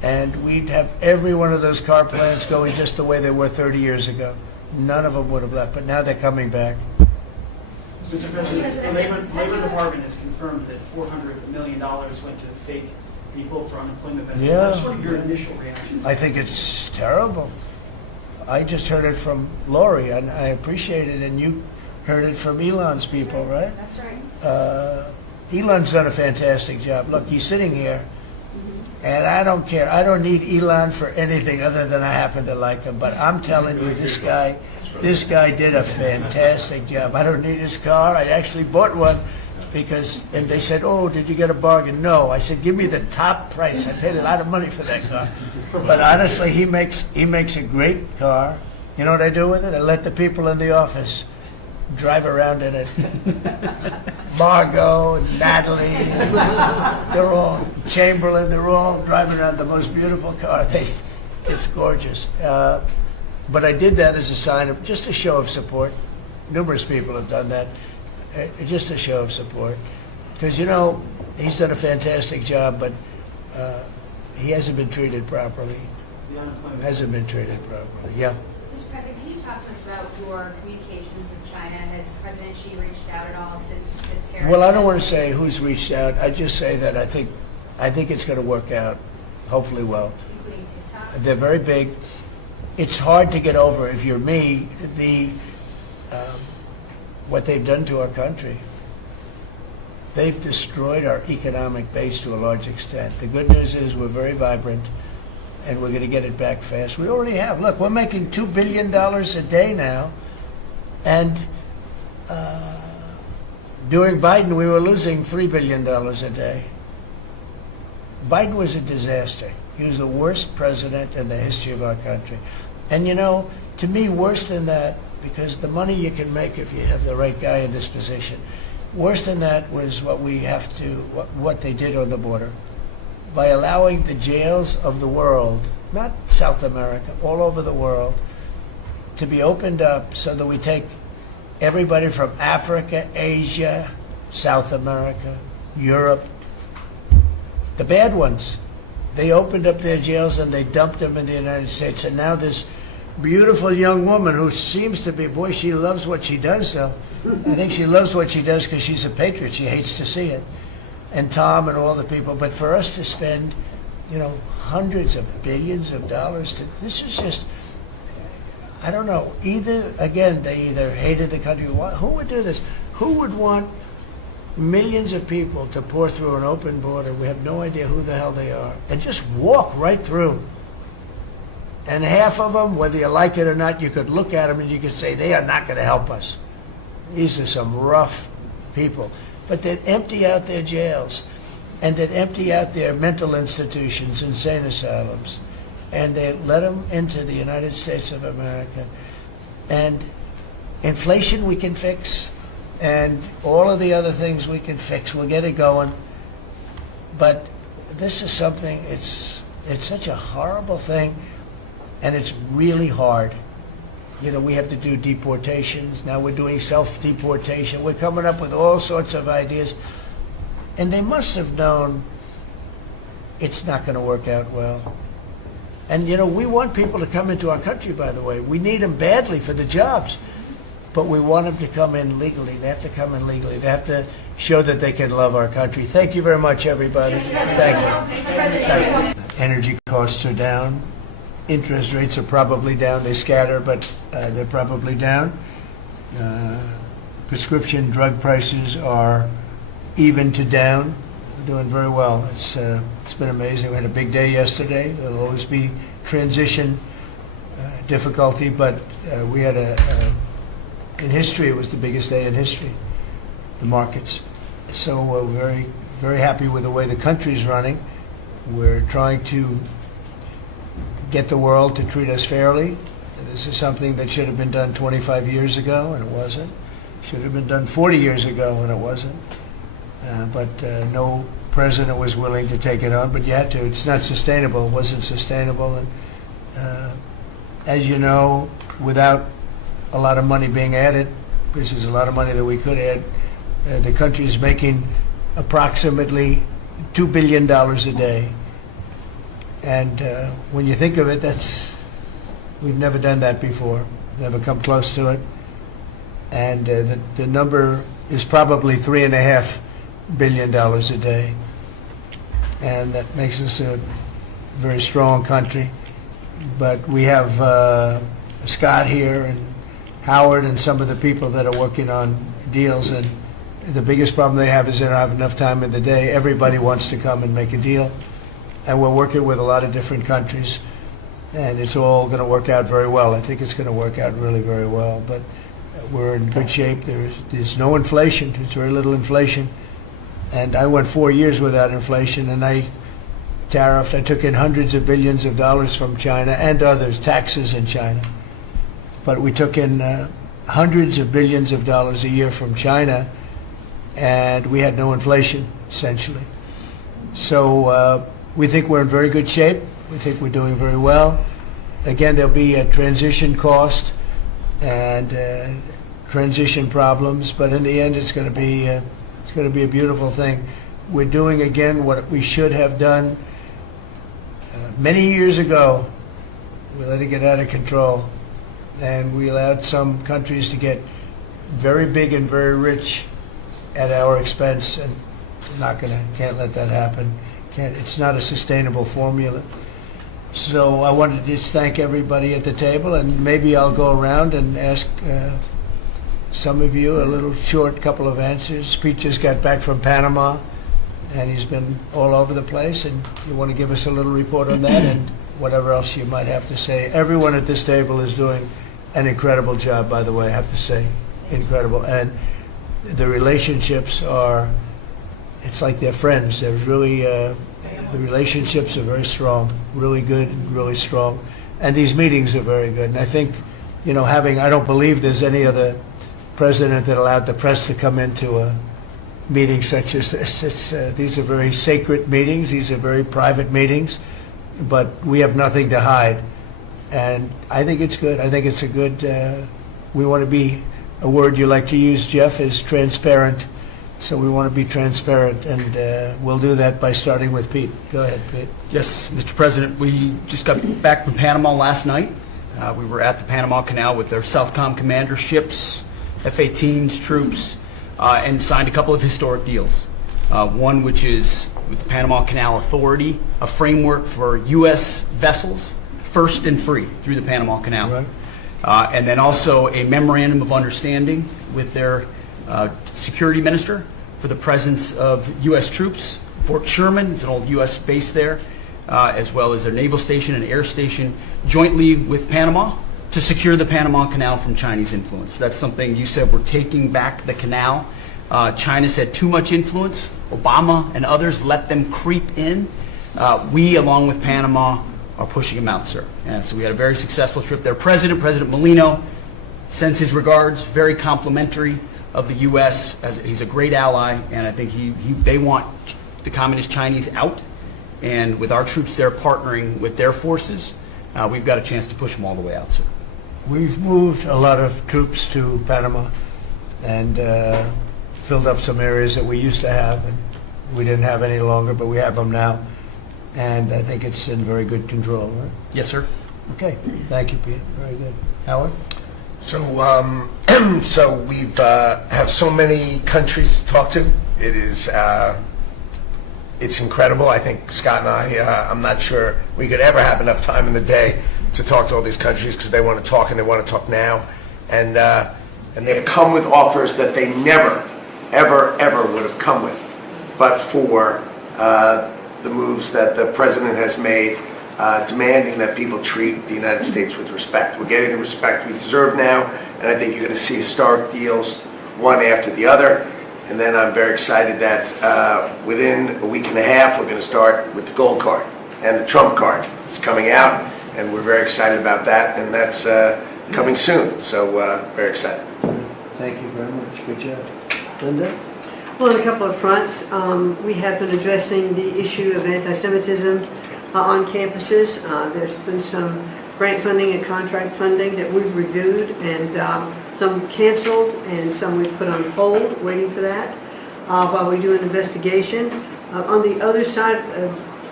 and we'd have every one of those car plants going just the way they were 30 years ago. None of them would have left, but now they're coming back. Mr. President, the Labor Department has confirmed that $400 million went to fake people for unemployment benefits. Yeah. That's sort of your initial reaction. I think it's terrible. I just heard it from Lori, and I appreciate it, and you heard it from Elon's people, right? That's right. Elon's done a fantastic job. Look, he's sitting here, and I don't care. I don't need Elon for anything other than I happen to like him. But I'm telling you, this guy did a fantastic job. I don't need his car. I actually bought one because, and they said, "Oh, did you get a bargain?" No. I said, "Give me the top price." I paid a lot of money for that car. But honestly, he makes a great car. You know what I do with it? I let the people in the office drive around in it. Margot, Natalie, they're all, Chamberlain, they're all driving around the most beautiful car. It's gorgeous. But I did that as a sign of, just a show of support. Numerous people have done that. Just a show of support. Because, you know, he's done a fantastic job, but he hasn't been treated properly. Hasn't been treated properly. Yeah. Mr. President, can you talk to us about your communications with China? Has President Xi reached out at all since the tariffs? Well, I don't want to say who's reached out. I just say that I think it's going to work out, hopefully well. Including TikTok? They're very big. It's hard to get over, if you're me, what they've done to our country. They've destroyed our economic base to a large extent. The good news is we're very vibrant, and we're going to get it back fast. We already have. Look, we're making $2 billion a day now, and during Biden, we were losing $3 billion a day. Biden was a disaster. He was the worst president in the history of our country. And you know, to me, worse than that, because the money you can make if you have the right guy in this position, worse than that was what they did on the border. By allowing the jails of the world, not South America, all over the world, to be opened up so that we take everybody from Africa, Asia, South America, Europe, the bad ones. They opened up their jails and they dumped them in the United States. And now this beautiful young woman who seems to be, boy, she loves what she does, though. I think she loves what she does because she's a patriot. She hates to see it. And Tom and all the people. But for us to spend, you know, hundreds of billions of dollars, this is just, I don't know. They either hated the country. Who would do this? Who would want millions of people to pour through an open border? We have no idea who the hell they are. And just walk right through. And half of them, whether you like it or not, you could look at them and you could say, they are not going to help us. These are some rough people. But they'd empty out their jails, and they'd empty out their mental institutions, insane asylums, and they'd let them into the United States of America. And inflation we can fix, and all of the other things we can fix. We'll get it going. But this is something, it's such a horrible thing, and it's really hard. You know, we have to do deportations. Now we're doing self-deportation. We're coming up with all sorts of ideas. And they must have known it's not going to work out well. And, you know, we want people to come into our country, by the way. We need them badly for the jobs. But we want them to come in legally. They have to come in legally. They have to show that they can love our country. Thank you very much, everybody. Thank you. Energy costs are down. Interest rates are probably down. They scatter, but they're probably down. Prescription drug prices are even to down. We're doing very well. It's been amazing. We had a big day yesterday. There'll always be transition difficulty, but we had in history, it was the biggest day in history, the markets. So we're very, very happy with the way the country's running. We're trying to get the world to treat us fairly. This is something that should have been done 25 years ago, and it wasn't. Should have been done 40 years ago, and it wasn't. But no president was willing to take it on, but you had to. It's not sustainable. It wasn't sustainable. And as you know, without a lot of money being added, this is a lot of money that we could add, the country is making approximately $2 billion a day. And when you think of it, we've never done that before, never come close to it. And the number is probably $3.5 billion a day. And that makes us a very strong country. But we have Scott here and Howard and some of the people that are working on deals, and the biggest problem they have is they don't have enough time in the day. Everybody wants to come and make a deal, and we're working with a lot of different countries, and it's all going to work out very well. I think it's going to work out really very well, but we're in good shape. There's no inflation. There's very little inflation, and I went 4 years without inflation, and I tariffed. I took in hundreds of billions of dollars from China and others, taxes in China. But we took in hundreds of billions of dollars a year from China, and we had no inflation, essentially. So we think we're in very good shape. We think we're doing very well. Again, there'll be a transition cost and transition problems, but in the end, it's going to be a beautiful thing. We're doing again what we should have done many years ago. We let it get out of control, and we allowed some countries to get very big and very rich at our expense, and can't let that happen. It's not a sustainable formula. So I wanted to just thank everybody at the table, and maybe I'll go around and ask some of you a little short couple of answers. Pete just got back from Panama, and he's been all over the place, and you want to give us a little report on that and whatever else you might have to say. Everyone at this table is doing an incredible job, by the way, I have to say. Incredible. And the relationships it's like they're friends. They're really, the relationships are very strong, really good and really strong. And these meetings are very good. And I think, I don't believe there's any other president that allowed the press to come into a meeting such as this. These are very sacred meetings. These are very private meetings. But we have nothing to hide. And I think it's good. I think it's a good, we want to be, a word you like to use, Jeff, is transparent. So we want to be transparent, and we'll do that by starting with Pete. Go ahead, Pete. Yes, Mr. President, we just got back from Panama last night. We were at the Panama Canal with their Southcom commander ships, F-18s, troops, and signed a couple of historic deals. One which is with the Panama Canal Authority, a framework for U.S. vessels, first and free through the Panama Canal. Right. And then also a memorandum of understanding with their security minister for the presence of U.S. troops. Fort Sherman is an old U.S. base there, as well as their naval station and air station, jointly with Panama to secure the Panama Canal from Chinese influence. That's something you said, we're taking back the canal. China's had too much influence. Obama and others let them creep in. We, along with Panama, are pushing them out, sir. And so we had a very successful trip there. President Molino sends his regards, very complimentary of the U.S. He's a great ally, and I think they want the Communist Chinese out. And with our troops there partnering with their forces, we've got a chance to push them all the way out, sir. We've moved a lot of troops to Panama and filled up some areas that we used to have, and we didn't have any longer, but we have them now. And I think it's in very good control, right? Yes, sir. Okay. Thank you, Pete. Very good. Howard? So, so we've have so many countries to talk to. It is, it's incredible. I think Scott and I'm not sure we could ever have enough time in the day to talk to all these countries because they want to talk and they want to talk now. And they've come with offers that they never, ever, ever would have come with, but for the moves that the president has made, demanding that people treat the United States with respect. We're getting the respect we deserve now, and I think you're going to see historic deals, one after the other. And then I'm very excited that within a week and a half, we're going to start with the gold card, and the Trump card is coming out, and we're very excited about that, and that's coming soon. So very excited. Thank you very much. Good job. Linda? Well, on a couple of fronts, we have been addressing the issue of anti-Semitism on campuses. There's been some grant funding and contract funding that we've reviewed, and some canceled and some we've put on hold, waiting for that, while we do an investigation. On the other side of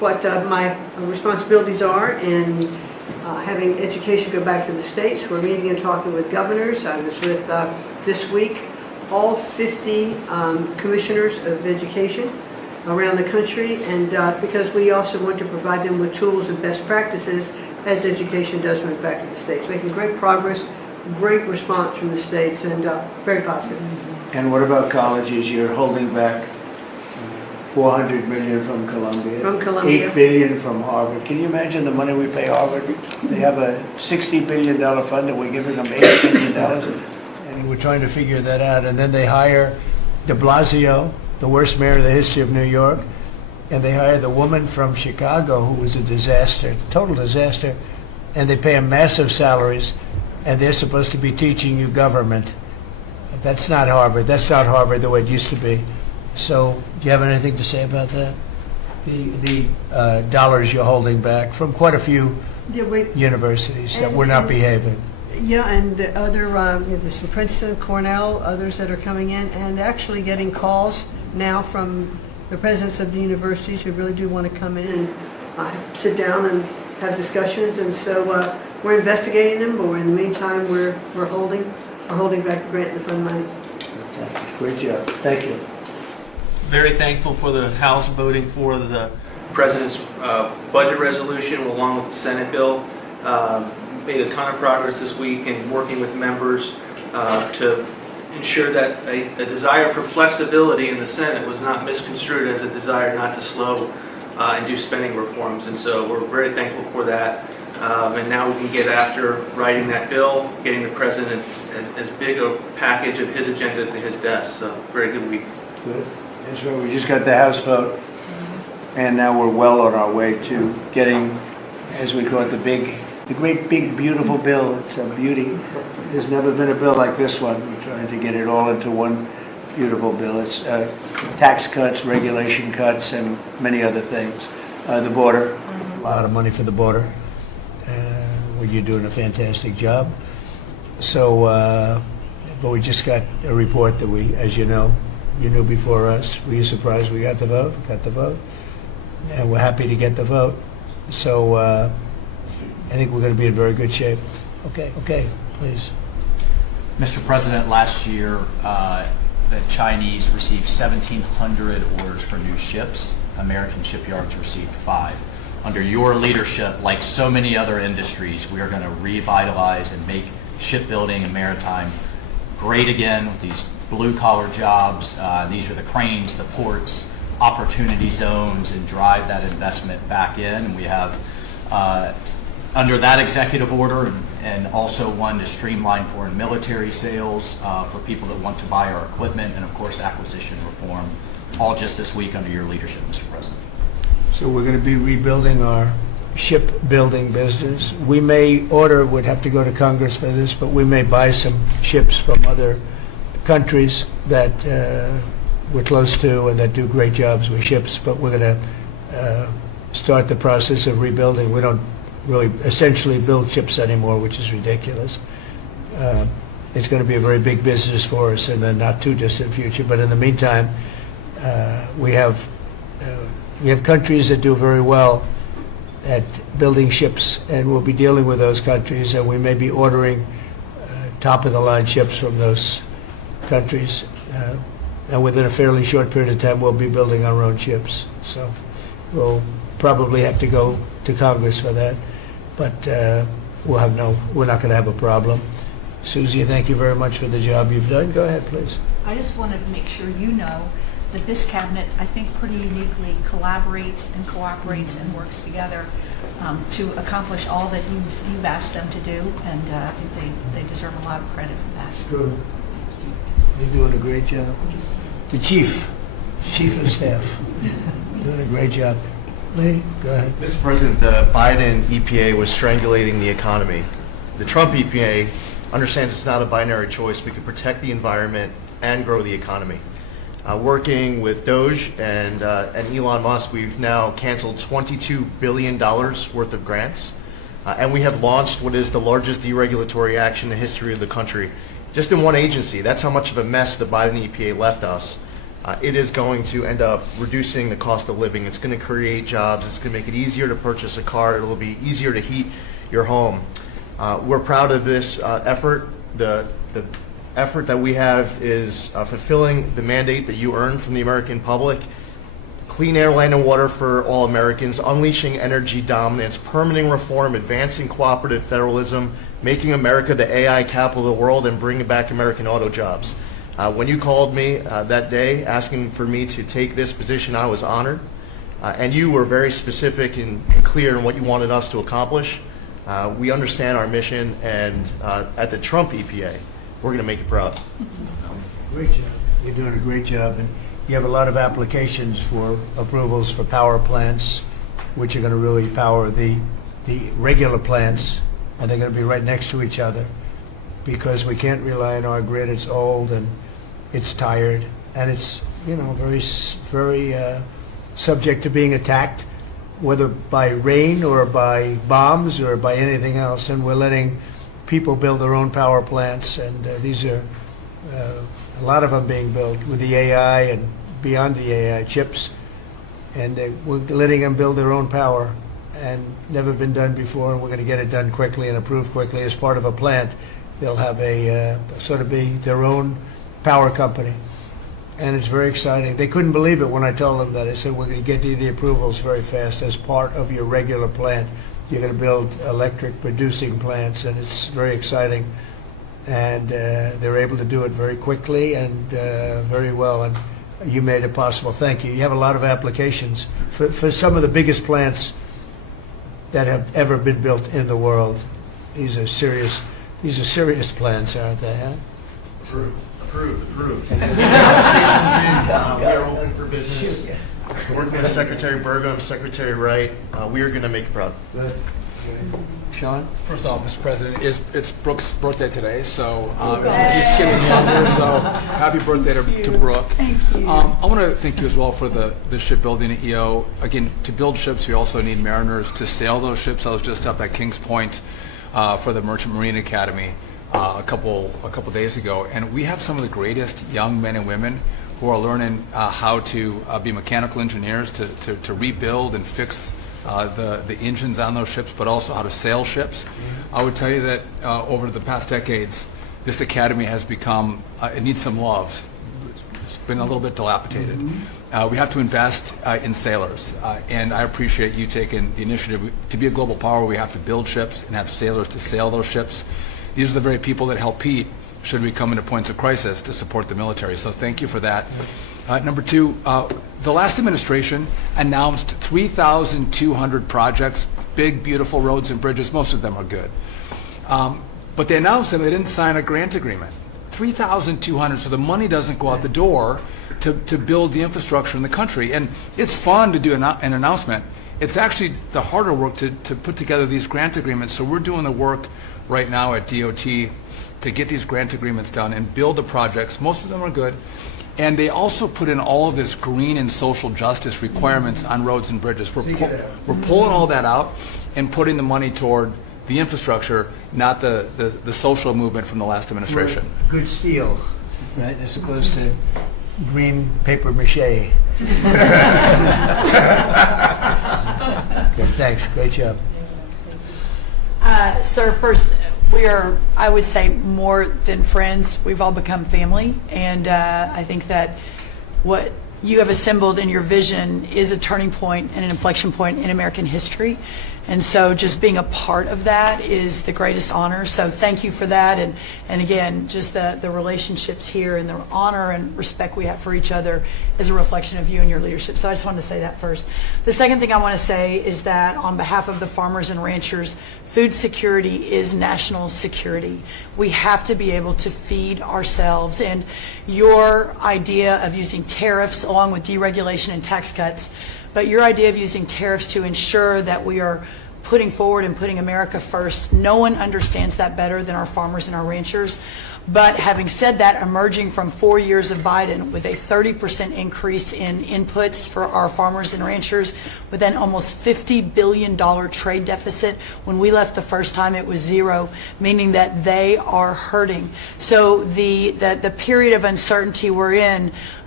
what my responsibilities are in having education go back to the states. We're meeting and talking with governors. I was with, this week, all 50 commissioners of education around the country, and because we also want to provide them with tools and best practices as education does move back to the states. Making great progress, great response from the states, and very positive. And what about colleges? You're holding back $400 million from Columbia. From Columbia. $8 billion from Harvard. Can you imagine the money we pay Harvard? They have a $60 billion fund and we're giving them $8 billion. And we're trying to figure that out. And then they hire de Blasio, the worst mayor in the history of New York. And they hire the woman from Chicago who was a disaster, total disaster. And they pay them massive salaries. And they're supposed to be teaching you government. That's not Harvard. That's not Harvard the way it used to be. So, do you have anything to say about that? The dollars you're holding back from quite a few universities that were not behaving. Yeah, and the other, there's some Princeton, Cornell, others that are coming in, and actually getting calls now from the presidents of the universities who really do want to come in and sit down and have discussions. And so we're investigating them, but in the meantime, we're holding back the grant and the fund money. Great job. Thank you. Very thankful for the House voting for the President's budget resolution along with the Senate bill. Made a ton of progress this week in working with members to ensure that a desire for flexibility in the Senate was not misconstrued as a desire not to slow and do spending reforms. And so we're very thankful for that. And now we can get after writing that bill, getting the President as big a package of his agenda to his desk. So very good week. Good. That's right. We just got the House vote, and now we're well on our way to getting, as we call it, the great big beautiful bill. It's a beauty. There's never been a bill like this one. We're trying to get it all into one beautiful bill. It's tax cuts, regulation cuts, and many other things. The border, a lot of money for the border. Well, you're doing a fantastic job. So, but we just got a report that we, as you know, you knew before us. Were you surprised we got the vote? Got the vote. And we're happy to get the vote. So I think we're going to be in very good shape. Okay, please. Mr. President, last year the Chinese received 1,700 orders for new ships. American shipyards received 5. Under your leadership, like so many other industries, we are going to revitalize and make shipbuilding and maritime great again with these blue-collar jobs. These are the cranes, the ports, opportunity zones, and drive that investment back in. And we have, under that executive order, and also one to streamline foreign military sales for people that want to buy our equipment, and of course acquisition reform, all just this week under your leadership, Mr. President. So we're going to be rebuilding our shipbuilding business. We may order, would have to go to Congress for this, but we may buy some ships from other countries that we're close to and that do great jobs with ships, but we're going to start the process of rebuilding. We don't really essentially build ships anymore, which is ridiculous. It's going to be a very big business for us in the not too distant future, but in the meantime, we have countries that do very well at building ships, and we'll be dealing with those countries, and we may be ordering top-of-the-line ships from those countries, and within a fairly short period of time, we'll be building our own ships. So we'll probably have to go to Congress for that, but we're not going to have a problem. Susie, thank you very much for the job you've done. Go ahead, please. I just wanted to make sure you know that this cabinet, I think, pretty uniquely collaborates and cooperates and works together to accomplish all that you've asked them to do, and I think they deserve a lot of credit for that. True. You're doing a great job. The chief of staff, doing a great job. Lee, go ahead. Mr. President, the Biden EPA was strangulating the economy. The Trump EPA understands it's not a binary choice. We can protect the environment and grow the economy. Working with Doge and Elon Musk, we've now canceled $22 billion worth of grants, and we have launched what is the largest deregulatory action in the history of the country, just in one agency. That's how much of a mess the Biden EPA left us. it is going to end up reducing the cost of living. It's going to create jobs. It's going to make it easier to purchase a car. It will be easier to heat your home. We're proud of this effort. The effort that we have is fulfilling the mandate that you earned from the American public. Clean air, land, and water for all Americans, unleashing energy dominance, permitting reform, advancing cooperative federalism, making America the AI capital of the world, and bringing back American auto jobs. When you called me that day asking for me to take this position, I was honored. And you were very specific and clear in what you wanted us to accomplish. We understand our mission, and at the Trump EPA, we're going to make you proud. Great job. You're doing a great job. And you have a lot of applications for approvals for power plants, which are going to really power the regular plants, and they're going to be right next to each other because we can't rely on our grid. It's old and it's tired, and it's very subject to being attacked, whether by rain or by bombs or by anything else. And we're letting people build their own power plants, and these are a lot of them being built with the AI and beyond the AI chips, and we're letting them build their own power, and never been done before, and we're going to get it done quickly and approved quickly as part of a plant. They'll have a sort of be their own power company, and it's very exciting. They couldn't believe it when I told them that. I said, we're going to get you the approvals very fast as part of your regular plant. You're going to build electric producing plants, and it's very exciting. And they're able to do it very quickly and very well, and you made it possible. Thank you. You have a lot of applications for some of the biggest plants that have ever been built in the world. These are serious plants, aren't they? Huh? Approved. We are open for business. Working with Secretary Burgum, Secretary Wright, we are going to make you proud. Good. Sean? First off, Mr. President, it's Brooke's birthday today, so he's getting younger, so happy birthday to Brooke. Thank you. I want to thank you as well for the shipbuilding at EO. Again, to build ships, we also need mariners to sail those ships. I was just up at Kings Point for the Merchant Marine Academy a couple days ago, and we have some of the greatest young men and women who are learning how to be mechanical engineers, to rebuild and fix the engines on those ships, but also how to sail ships. I would tell you that over the past decades, this academy has become, it needs some love. It's been a little bit dilapidated. We have to invest in sailors, and I appreciate you taking the initiative. To be a global power, we have to build ships and have sailors to sail those ships. These are the very people that help Pete should we come into points of crisis to support the military. So thank you for that. Number two, the last administration announced 3,200 projects, big, beautiful roads and bridges. Most of them are good. But they announced them, they didn't sign a grant agreement. 3,200, so the money doesn't go out the door to build the infrastructure in the country. And it's fun to do an announcement. It's actually the harder work to put together these grant agreements. So we're doing the work right now at DOT to get these grant agreements done and build the projects. Most of them are good. And they also put in all of this green and social justice requirements on roads and bridges. We're pulling all that out and putting the money toward the infrastructure, not the social movement from the last administration. Good steel, right, as opposed to green paper mache. Okay, thanks. Great job. Sir, first, we are, I would say, more than friends. We've all become family, and I think that what you have assembled in your vision is a turning point and an inflection point in American history. And so just being a part of that is the greatest honor. So thank you for that. And again, just the relationships here and the honor and respect we have for each other is a reflection of you and your leadership. So I just wanted to say that first. The second thing I want to say is that on behalf of the farmers and ranchers, food security is national security. We have to be able to feed ourselves. And your idea of using tariffs along with deregulation and tax cuts, but your idea of using tariffs to ensure that we are putting forward and putting America first, no one understands that better than our farmers and our ranchers. But having said that, emerging from 4 years of Biden with a 30% increase in inputs for our farmers and ranchers, with an almost $50 billion trade deficit. When we left the first time, it was zero, meaning that they are hurting. So the period of uncertainty we're in,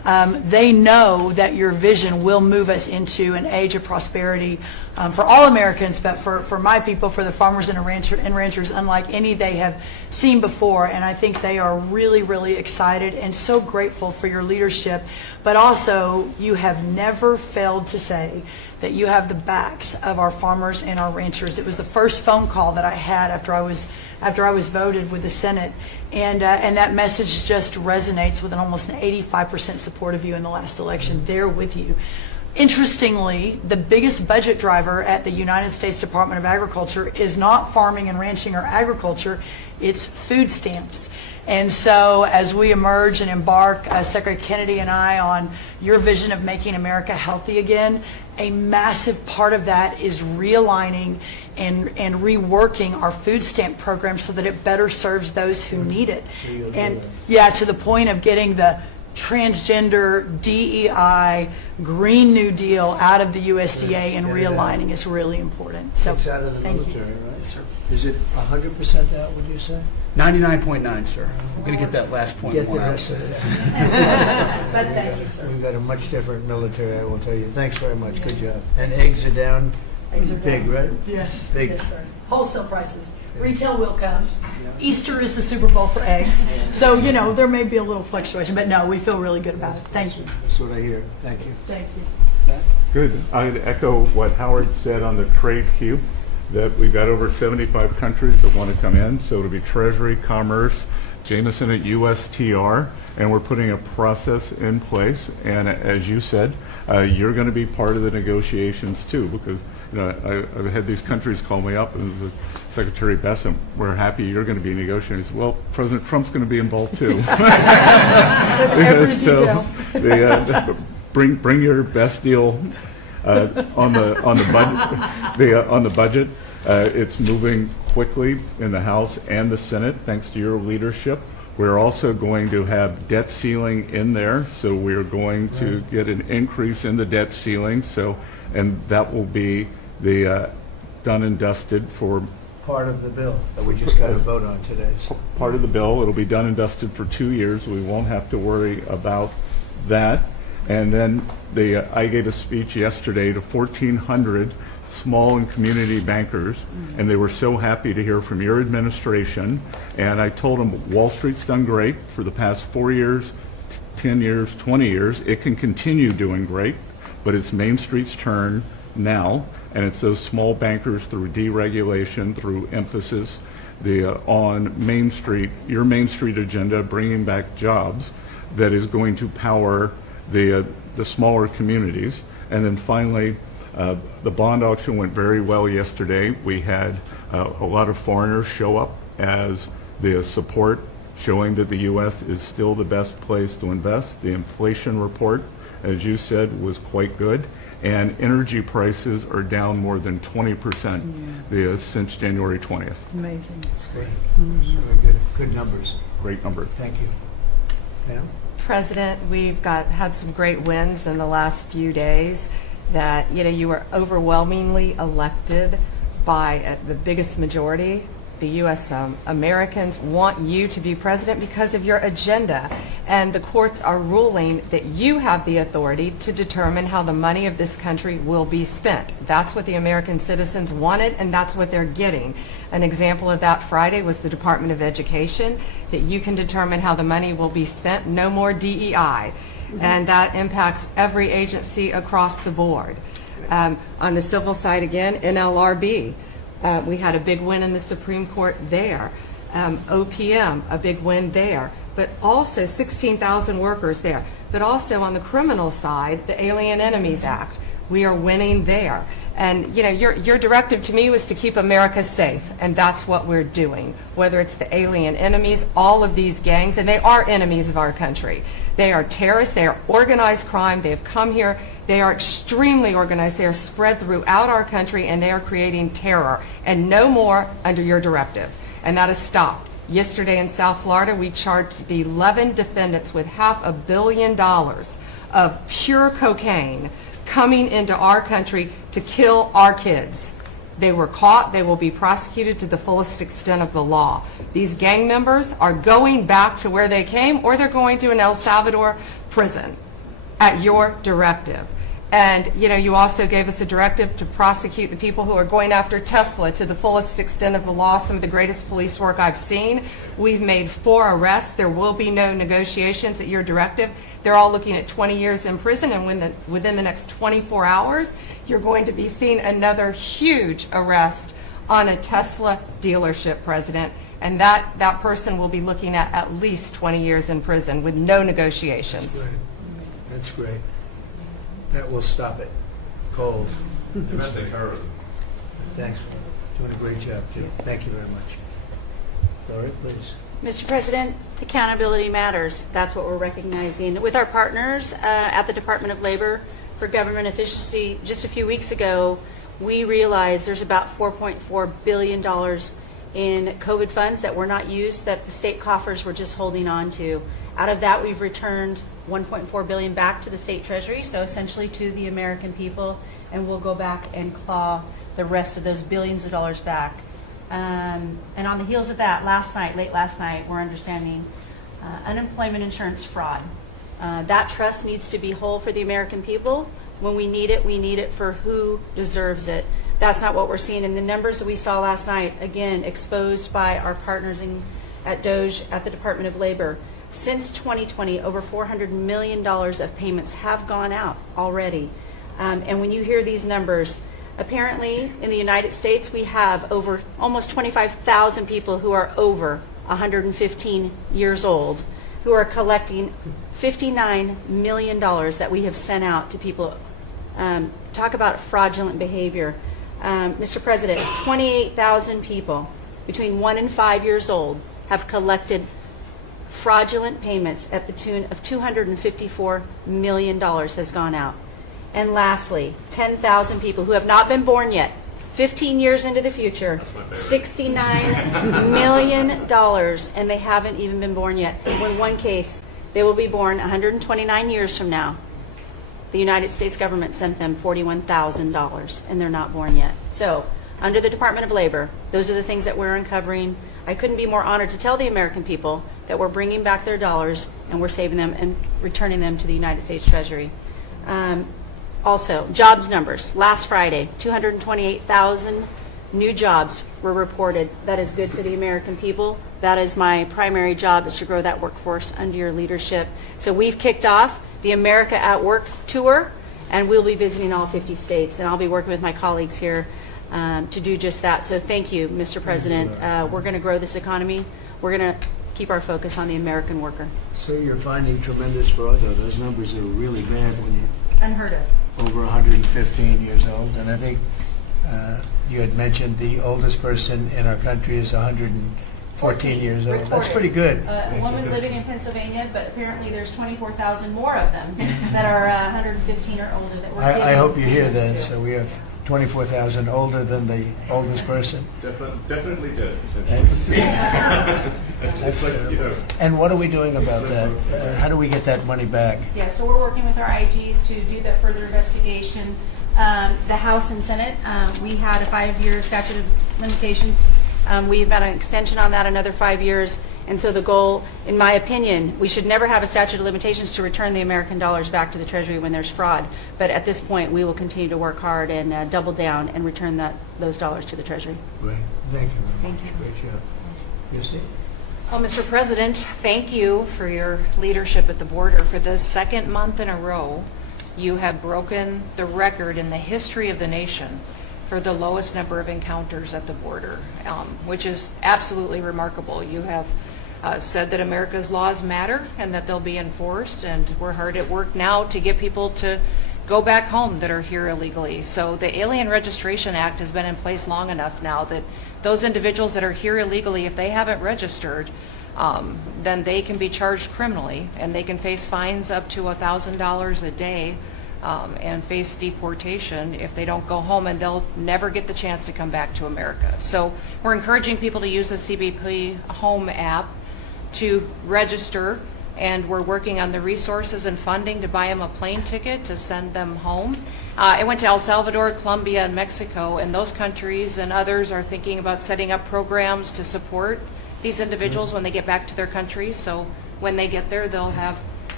They know that your vision will move us into an age of prosperity for all Americans, but for my people, for the farmers and ranchers, unlike any they have seen before. And I think they are really, really excited and so grateful for your leadership. But also, you have never failed to say that you have the backs of our farmers and our ranchers. It was the first phone call that I had after I was voted with the Senate, and that message just resonates with an almost an 85% support of you in the last election. They're with you. Interestingly, the biggest budget driver at the United States Department of Agriculture is not farming and ranching or agriculture, it's food stamps. And so as we emerge and embark, Secretary Kennedy and I, on your vision of making America healthy again, a massive part of that is realigning and reworking our food stamp program so that it better serves those who need it. And yeah, to the point of getting the transgender, DEI, Green New Deal out of the USDA and realigning is really important. So It's out of the thank military, you. right? Yes, sir. Is it 100% out, would you say? 99.9, sir. We're going to get that last point. Get the more out. rest of it. But thank you, sir. We've got a much different military, I will tell you. Thanks very much. Good job. And eggs are down. Eggs are Big, down. right? Yes. Big. Yes, sir. Wholesale prices. Retail will come. Easter is the Super Bowl for eggs. So, there may be a little fluctuation, but no, we feel really good about it. Thank you. That's what I hear. Thank you. Thank you. Good. I'd echo what Howard said on the trade queue, that we've got over 75 countries that want to come in. So it'll be Treasury, Commerce, Jameson at USTR, and we're putting a process in place. And as you said, you're going to be part of the negotiations too, because I've had these countries call me up and the Secretary Bessent, we're happy you're going to be negotiating. I said, well, President Trump's going to be involved too. Every So detail. bring your best deal on the budget. It's moving quickly in the House and the Senate, thanks to your leadership. We're also going to have debt ceiling in there, so we're going to get an increase in the debt ceiling. So, and that will be the done and dusted for Part of the bill that we just got to vote on today. So. part of the bill. It'll be done and dusted for 2 years. We won't have to worry about that. And then I gave a speech yesterday to 1,400 small and community bankers, and they were so happy to hear from your administration. And I told them Wall Street's done great for the past 4 years, 10 years, 20 years. It can continue doing great, but it's Main Street's turn now, and it's those small bankers through deregulation, through emphasis on Main Street, your Main Street agenda, bringing back jobs, that is going to power the smaller communities. And then finally, the bond auction went very well yesterday. We had a lot of foreigners show up as the support, showing that the U.S. is still the best place to invest. The inflation report, as you said, was quite good. And energy prices are down more than 20% since January 20th. Amazing. That's great. Very good. Good numbers. Great number. Thank you. Pam? President, we've had some great wins in the last few days. That you were overwhelmingly elected by the biggest majority. The U.S. Americans want you to be president because of your agenda, and the courts are ruling that you have the authority to determine how the money of this country will be spent. That's what the American citizens wanted, and that's what they're getting. An example of that Friday was the Department of Education, that you can determine how the money will be spent. No more DEI. And that impacts every agency across the board. On the civil side again, NLRB, we had a big win in the Supreme Court there. OPM, a big win there. But also 16,000 workers there. But also on the criminal side, the Alien Enemies Act. We are winning there. And your directive to me was to keep America safe, and that's what we're doing. Whether it's the alien enemies, all of these gangs, and they are enemies of our country. They are terrorists, they are organized crime, they have come here, they are extremely organized, they are spread throughout our country, and they are creating terror. And no more under your directive. And that has stopped. Yesterday in South Florida, we charged the 11 defendants with $500 million of pure cocaine coming into our country to kill our kids. They were caught. They will be prosecuted to the fullest extent of the law. These gang members are going back to where they came, or they're going to an El Salvador prison. at your directive. And, you know, you also gave us a directive to prosecute the people who are going after Tesla to the fullest extent of the law, some of the greatest police work I've seen. We've made 4 arrests. There will be no negotiations at your directive. They're all looking at 20 years in prison, and within the next 24 hours, you're going to be seeing another huge arrest on a Tesla dealership, President. And that person will be looking at least 20 years in prison with no negotiations. That's great. That's great. That will stop it cold. Domestic terrorism. Thanks. Doing a great job, too. Thank you very much. Lori, please. Mr. President, accountability matters. That's what we're recognizing. With our partners at the Department of Labor for Government Efficiency, just a few weeks ago, we realized there's about $4.4 billion in COVID funds that were not used, that the state coffers were just holding on to. Out of that, we've returned $1.4 billion back to the state treasury, so essentially to the American people, and we'll go back and claw the rest of those billions of dollars back. And on the heels of that, late last night, we're understanding unemployment insurance fraud. That trust needs to be whole for the American people. When we need it for who deserves it. That's not what we're seeing in the numbers that we saw last night, again, exposed by our partners at DOJ at the Department of Labor. Since 2020, over $400 million of payments have gone out already. And when you hear these numbers, apparently in the United States, we have over almost 25,000 people who are over 115 years old who are collecting $59 million that we have sent out to people. Talk about fraudulent behavior. Mr. President, 28,000 people between 1 and 5 years old have collected fraudulent payments at the tune of $254 million has gone out. And lastly, 10,000 people who have not been born yet, 15 years into the future, $69 million, and they haven't even been born yet. In one case, they will be born 129 years from now. The United States government sent them $41,000, and they're not born yet. So, under the Department of Labor, those are the things that we're uncovering. I couldn't be more honored to tell the American people that we're bringing back their dollars and we're saving them and returning them to the United States Treasury. Also, jobs numbers. Last Friday, 228,000 new jobs were reported. That is good for the American people. That is my primary job, is to grow that workforce under your leadership. So we've kicked off the America at Work tour, and we'll be visiting all 50 states, and I'll be working with my colleagues here to do just that. So thank you, Mr. President. We're going to grow this economy. We're going to keep our focus on the American worker. So you're finding tremendous fraud, though. Those numbers are really bad when you're Unheard of. over 115 years old. And I think you had mentioned the oldest person in our country is 114 years old. That's pretty good. A woman living in Pennsylvania, but apparently there's 24,000 more of them that are 115 or older. That we're I hope you getting hear that. to. So we have 24,000 older than the oldest person. Definitely did. That's and what are we doing about that? How do we get that money back? Yeah, so we're working with our IGs to do that further investigation. The House and Senate, we had a 5-year statute of limitations. We've got an extension on that, another 5 years. And so the goal, in my opinion, we should never have a statute of limitations to return the American dollars back to the Treasury when there's fraud. But at this point, we will continue to work hard and double down and return those dollars to the Treasury. Great. Thank you very Thank much. you. Great job. Christy? Well, Mr. President, thank you for your leadership at the border. For the second month in a row, you have broken the record in the history of the nation for the lowest number of encounters at the border, which is absolutely remarkable. You have said that America's laws matter and that they'll be enforced, and we're hard at work now to get people to go back home that are here illegally. So the Alien Registration Act has been in place long enough now that those individuals that are here illegally, if they haven't registered, then they can be charged criminally, and they can face fines up to $1,000 a day and face deportation if they don't go home, and they'll never get the chance to come back to America. So we're encouraging people to use the CBP Home app to register, and we're working on the resources and funding to buy them a plane ticket to send them home. I went to El Salvador, Colombia, and Mexico, and those countries and others are thinking about setting up programs to support these individuals when they get back to their countries. So when they get there, they'll have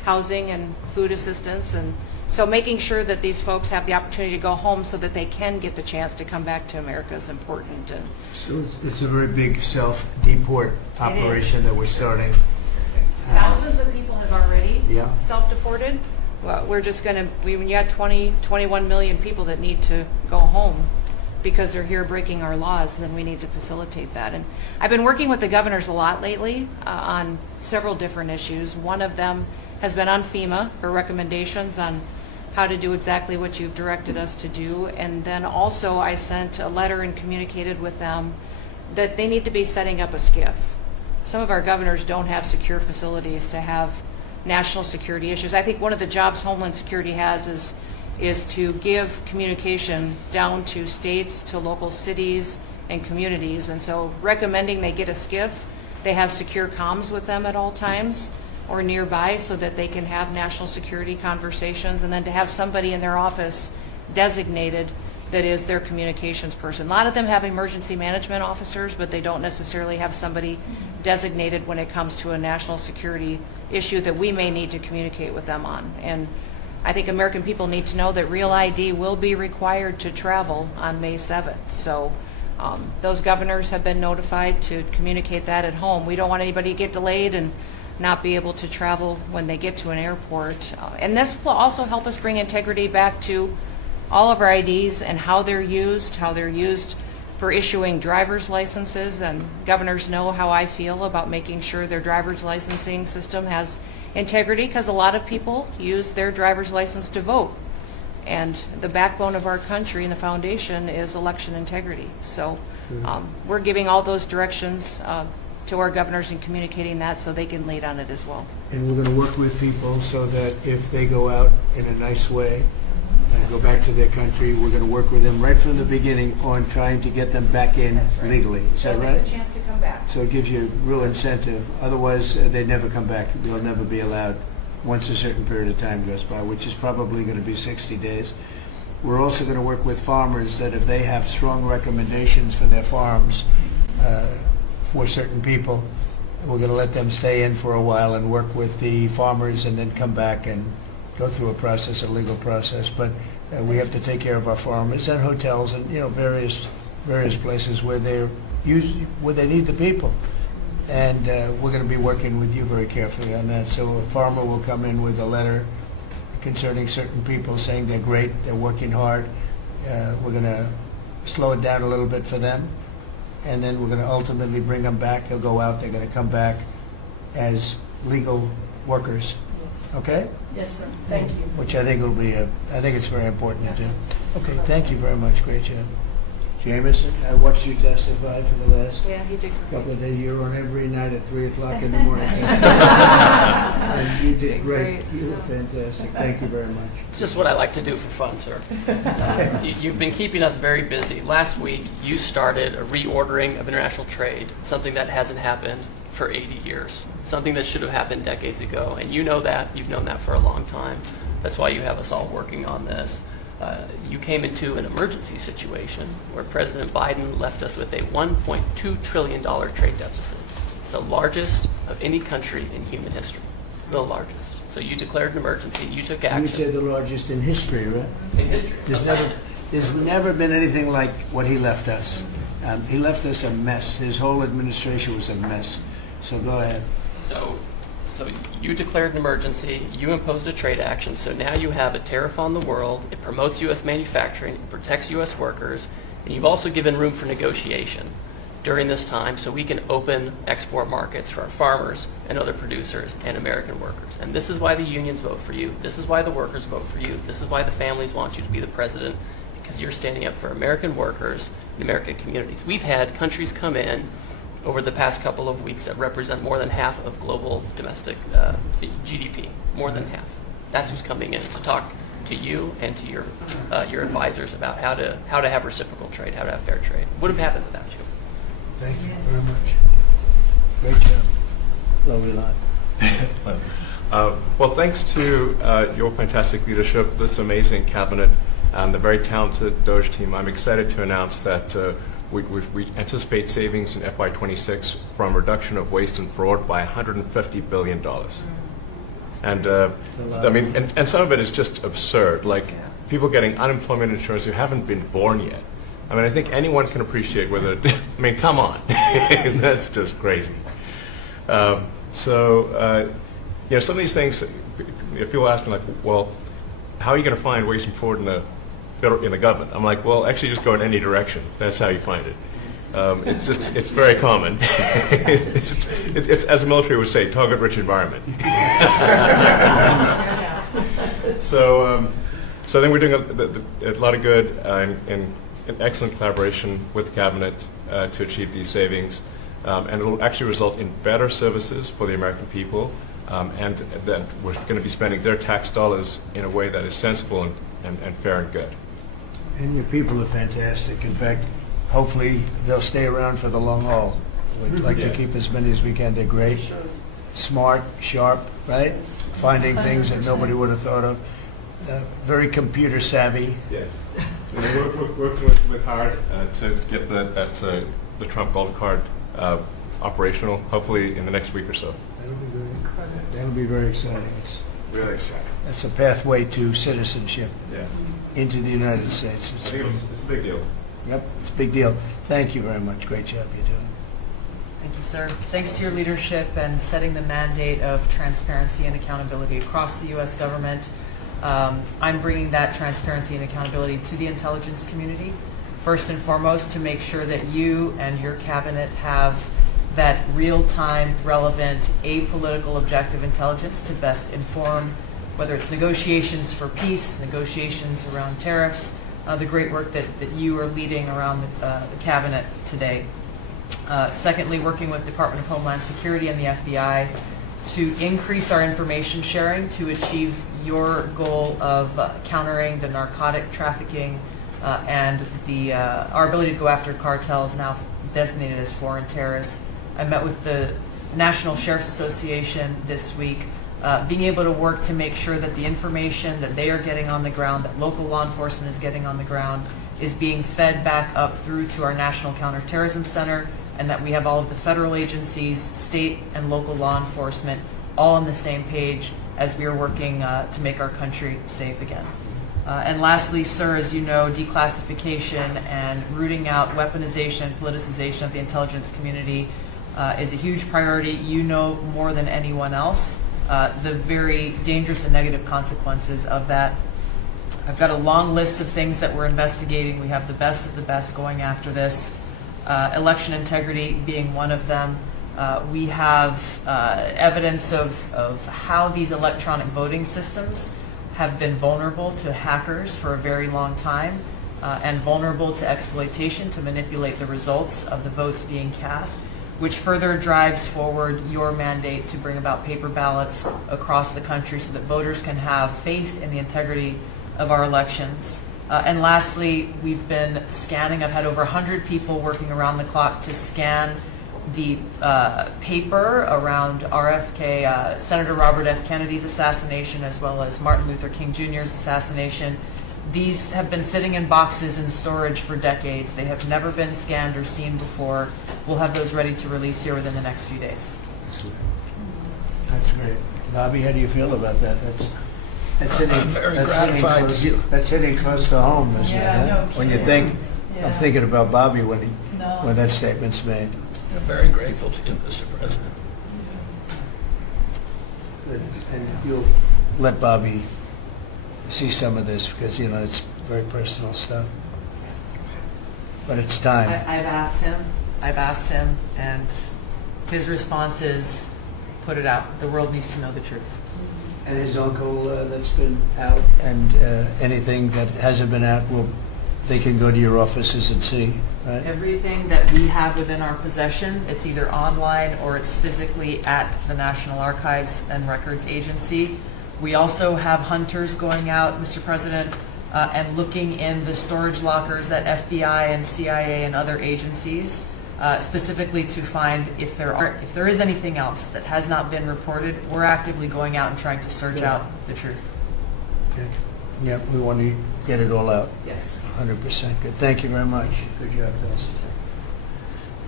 housing and food assistance. And so making sure that these folks have the opportunity to go home so that they can get the chance to come back to America is important. And So it's a very big self-deport operation that we're starting. thousands of people have already Yeah. self-deported. Well, we're just going to, when you had 21 million people that need to go home because they're here breaking our laws, then we need to facilitate that. And I've been working with the governors a lot lately on several different issues. One of them has been on FEMA for recommendations on how to do exactly what you've directed us to do. And then also I sent a letter and communicated with them that they need to be setting up a SCIF. Some of our governors don't have secure facilities to have national security issues. I think one of the jobs Homeland Security has is to give communication down to states, to local cities and communities. And so recommending they get a SCIF, they have secure comms with them at all times or nearby so that they can have national security conversations, and then to have somebody in their office designated that is their communications person. A lot of them have emergency management officers, but they don't necessarily have somebody designated when it comes to a national security issue that we may need to communicate with them on. And I think American people need to know that Real ID will be required to travel on May 7th. So those governors have been notified to communicate that at home. We don't want anybody to get delayed and not be able to travel when they get to an airport. And this will also help us bring integrity back to all of our IDs and how they're used for issuing driver's licenses. And governors know how I feel about making sure their driver's licensing system has integrity, because a lot of people use their driver's license to vote. And the backbone of our country and the foundation is election integrity. So we're giving all those directions to our governors and communicating that so they can lead on it as well. And we're going to work with people so that if they go out in a nice way and go back to their country, we're going to work with them right from the beginning on trying to get them back in legally. Is that right? A chance to come back. So it gives you real incentive. Otherwise, they never come back. They'll never be allowed once a certain period of time goes by, which is probably going to be 60 days. We're also going to work with farmers that if they have strong recommendations for their farms for certain people, we're going to let them stay in for a while and work with the farmers and then come back and go through a process, a legal process. But we have to take care of our farmers and hotels and various places where they need the people. And we're going to be working with you very carefully on that. So a farmer will come in with a letter concerning certain people saying they're great, they're working hard. We're going to slow it down a little bit for them. And then we're going to ultimately bring them back. They'll go out, they're going to come back as legal workers. Okay? Yes, sir. Thank you. Which I think will be I think it's very important to do. Okay, thank you very much. Great job. Jameson, I watched you testify for the last couple of days. You were on every night at 3 o'clock in the morning. And you did great. You were fantastic. Thank you very much. It's just what I like to do for fun, sir. You've been keeping us very busy. Last week, you started a reordering of international trade, something that hasn't happened for 80 years, something that should have happened decades ago. And you know that. You've known that for a long time. That's why you have us all working on this. You came into an emergency situation where President Biden left us with a $1.2 trillion trade deficit. It's the largest of any country in human history, the largest. So you declared an emergency, you took action. You said the largest in history, right? In history. There's never been anything like what he left us. He left us a mess. His whole administration was a mess. So go ahead. So you declared an emergency, you imposed a trade action, so now you have a tariff on the world, it promotes U.S. manufacturing, it protects U.S. workers, and you've also given room for negotiation during this time so we can open export markets for our farmers and other producers and American workers. And this is why the unions vote for you, this is why the workers vote for you, this is why the families want you to be the president, because you're standing up for American workers and American communities. We've had countries come in over the past couple of weeks that represent more than half of global domestic GDP, more than half. That's who's coming in to talk to you and to your advisors about how to have reciprocal trade, how to have fair trade. Would have happened without you. Thank you very much. Great job. Lovely lot. Well, thanks to your fantastic leadership, this amazing cabinet, and the very talented DOGE team, I'm excited to announce that we anticipate savings in FY26 from reduction of waste and fraud by $150 billion. And I mean, and some of it is just absurd, like people getting unemployment insurance who haven't been born yet. I mean, I think anyone can appreciate whether, I mean, come on, that's just crazy. So, you know, some of these things, people ask me like, well, how are you going to find waste and fraud in the government? I'm like, well, actually just go in any direction. That's how you find it. It's very common. it's, as the military would say, target-rich environment. So I think we're doing a lot of good in excellent collaboration with the cabinet to achieve these savings, and it will actually result in better services for the American people, and that we're going to be spending their tax dollars in a way that is sensible and fair and good. And your people are fantastic. In fact, hopefully they'll stay around for the long haul. We'd like to keep as many as we can. They're great, smart, sharp, right? Finding things that nobody would have thought of. Very computer savvy. Yes. We're working with hard to get the Trump Gold Card operational, hopefully in the next week or so. That'll be great. That'll be very exciting. It's really exciting. That's a pathway to citizenship Yeah. into the United States. I think it's a big deal. Yep, it's a big deal. Thank you very much. Great job you're doing. Thank you, sir. Thanks to your leadership and setting the mandate of transparency and accountability across the U.S. government. I'm bringing that transparency and accountability to the intelligence community, first and foremost, to make sure that you and your cabinet have that real-time, relevant, apolitical, objective intelligence to best inform whether it's negotiations for peace, negotiations around tariffs, the great work that you are leading around the cabinet today. Secondly, working with Department of Homeland Security and the FBI to increase our information sharing to achieve your goal of countering the narcotic trafficking and our ability to go after cartels now designated as foreign terrorists. I met with the National Sheriff's Association this week, being able to work to make sure that the information that they are getting on the ground, that local law enforcement is getting on the ground, is being fed back up through to our National Counterterrorism Center, and that we have all of the federal agencies, state and local law enforcement all on the same page as we are working to make our country safe again. And lastly, sir, as you know, declassification and rooting out weaponization, politicization of the intelligence community is a huge priority. You know more than anyone else the very dangerous and negative consequences of that. I've got a long list of things that we're investigating. We have the best of the best going after this. Election integrity being one of them. We have evidence of how these electronic voting systems have been vulnerable to hackers for a very long time and vulnerable to exploitation to manipulate the results of the votes being cast, which further drives forward your mandate to bring about paper ballots across the country so that voters can have faith in the integrity of our elections. And lastly, we've been scanning. I've had over 100 people working around the clock to scan the paper around RFK, Senator Robert F. Kennedy's assassination, as well as Martin Luther King Jr.'s assassination. These have been sitting in boxes in storage for decades. They have never been scanned or seen before. We'll have those ready to release here within the next few days. That's great. Bobby, how do you feel about that? That's hitting, I'm very that's gratified. That's hitting close to home, isn't it? No When you kidding. think, Yeah. I'm thinking about Bobby when that statement's made. I'm very grateful to you, Mr. President. And you'll let Bobby see some of this because, you know, it's very personal stuff. But it's time. I've asked him, and his response is, put it out. The world needs to know the truth. And his uncle that's been out, and anything that hasn't been out, they can go to your offices and see, right? Everything that we have within our possession, it's either online or it's physically at the National Archives and Records Agency. We also have hunters going out, Mr. President, and looking in the storage lockers at FBI and CIA and other agencies, specifically to find if there is anything else that has not been reported. We're actively going out and trying to search out the truth. Okay. Yeah, we want to get it all out. Yes. 100%. Good. Thank you very much. Good job, Dennis.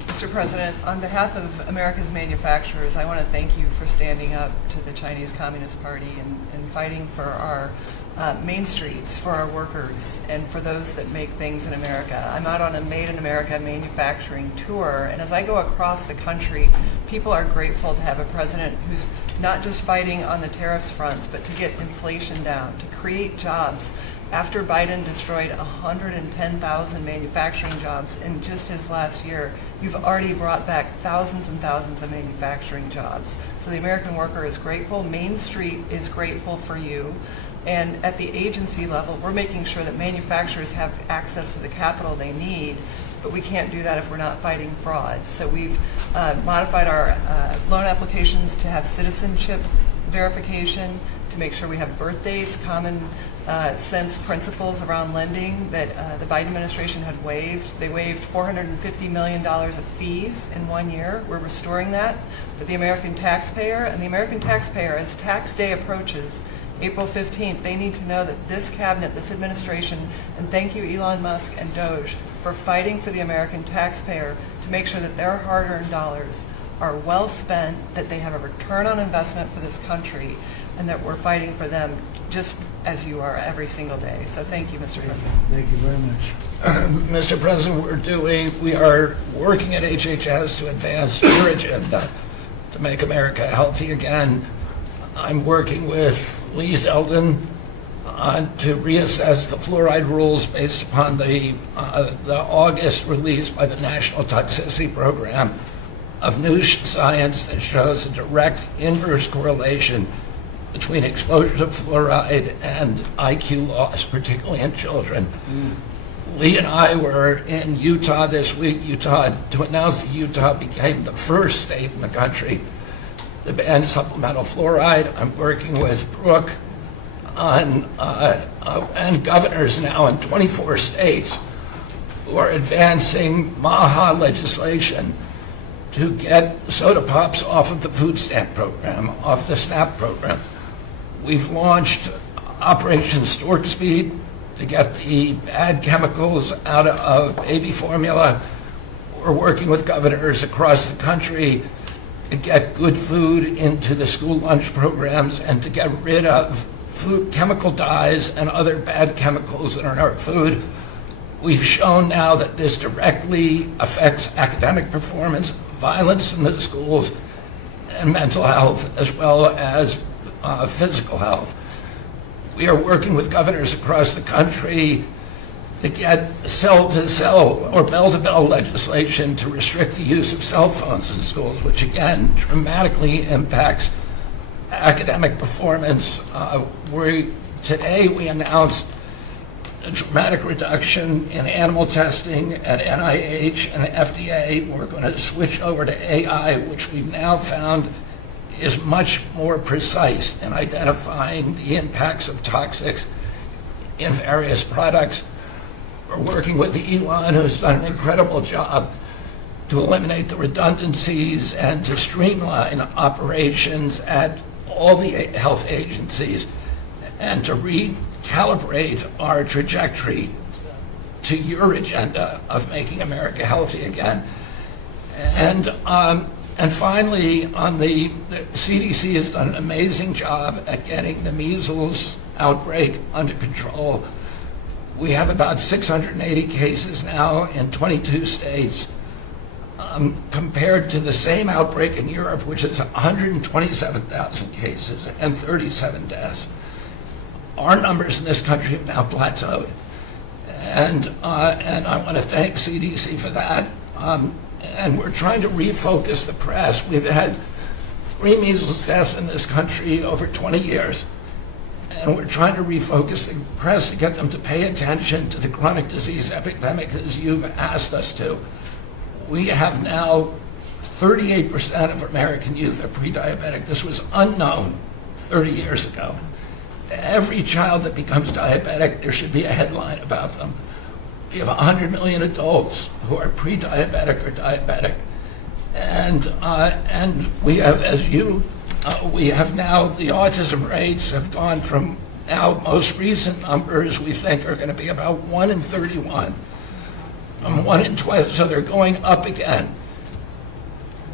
Mr. President, on behalf of America's manufacturers, I want to thank you for standing up to the Chinese Communist Party and fighting for our main streets, for our workers, and for those that make things in America. I'm out on a Made in America manufacturing tour, and as I go across the country, people are grateful to have a president who's not just fighting on the tariffs fronts, but to get inflation down, to create jobs. After Biden destroyed 110,000 manufacturing jobs in just his last year, you've already brought back thousands and thousands of manufacturing jobs. So the American worker is grateful. Main Street is grateful for you. And at the agency level, we're making sure that manufacturers have access to the capital they need, but we can't do that if we're not fighting fraud. So we've modified our loan applications to have citizenship verification, to make sure we have birth dates, common sense principles around lending that the Biden administration had waived. They waived $450 million of fees in 1 year. We're restoring that for the American taxpayer. And the American taxpayer, as tax day approaches, April 15th, they need to know that this cabinet, this administration, and thank you Elon Musk and Doge for fighting for the American taxpayer to make sure that their hard-earned dollars are well spent, that they have a return on investment for this country, and that we're fighting for them just as you are every single day. So thank you, Mr. President. Thank you very much. Mr. President, we are working at HHS to advance your agenda to make America healthy again. I'm working with Lee Zeldin to reassess the fluoride rules based upon the August release by the National Toxicity Program of new science that shows a direct inverse correlation between exposure to fluoride and IQ loss, particularly in children. Lee and I were in Utah this week, to announce that Utah became the first state in the country to ban supplemental fluoride. I'm working with Brooke on and governors now in 24 states who are advancing MAHA legislation to get soda pops off of the food stamp program, off the SNAP program. We've launched Operation Stork Speed to get the bad chemicals out of baby formula. We're working with governors across the country to get good food into the school lunch programs and to get rid of food chemical dyes and other bad chemicals that are in our food. We've shown now that this directly affects academic performance, violence in the schools, and mental health, as well as physical health. We are working with governors across the country to get cell-to-cell or bell-to-bell legislation to restrict the use of cell phones in schools, which again dramatically impacts academic performance. Today we announced a dramatic reduction in animal testing at NIH and FDA. We're going to switch over to AI, which we've now found is much more precise in identifying the impacts of toxics in various products. We're working with Elon, who's done an incredible job to eliminate the redundancies and to streamline operations at all the health agencies and to recalibrate our trajectory to your agenda of making America healthy again. And finally, the CDC has done an amazing job at getting the measles outbreak under control. We have about 680 cases now in 22 states, compared to the same outbreak in Europe, which is 127,000 cases and 37 deaths. Our numbers in this country have now plateaued. And I want to thank CDC for that. And we're trying to refocus the press. We've had 3 measles deaths in this country over 20 years. And we're trying to refocus the press to get them to pay attention to the chronic disease epidemic as you've asked us to. We have now 38% of American youth are pre-diabetic. This was unknown 30 years ago. Every child that becomes diabetic, there should be a headline about them. We have 100 million adults who are pre-diabetic or diabetic. And we have, we have now, the autism rates have gone from now most recent numbers we think are going to be about 1 in 31, 1 in 20, so they're going up again.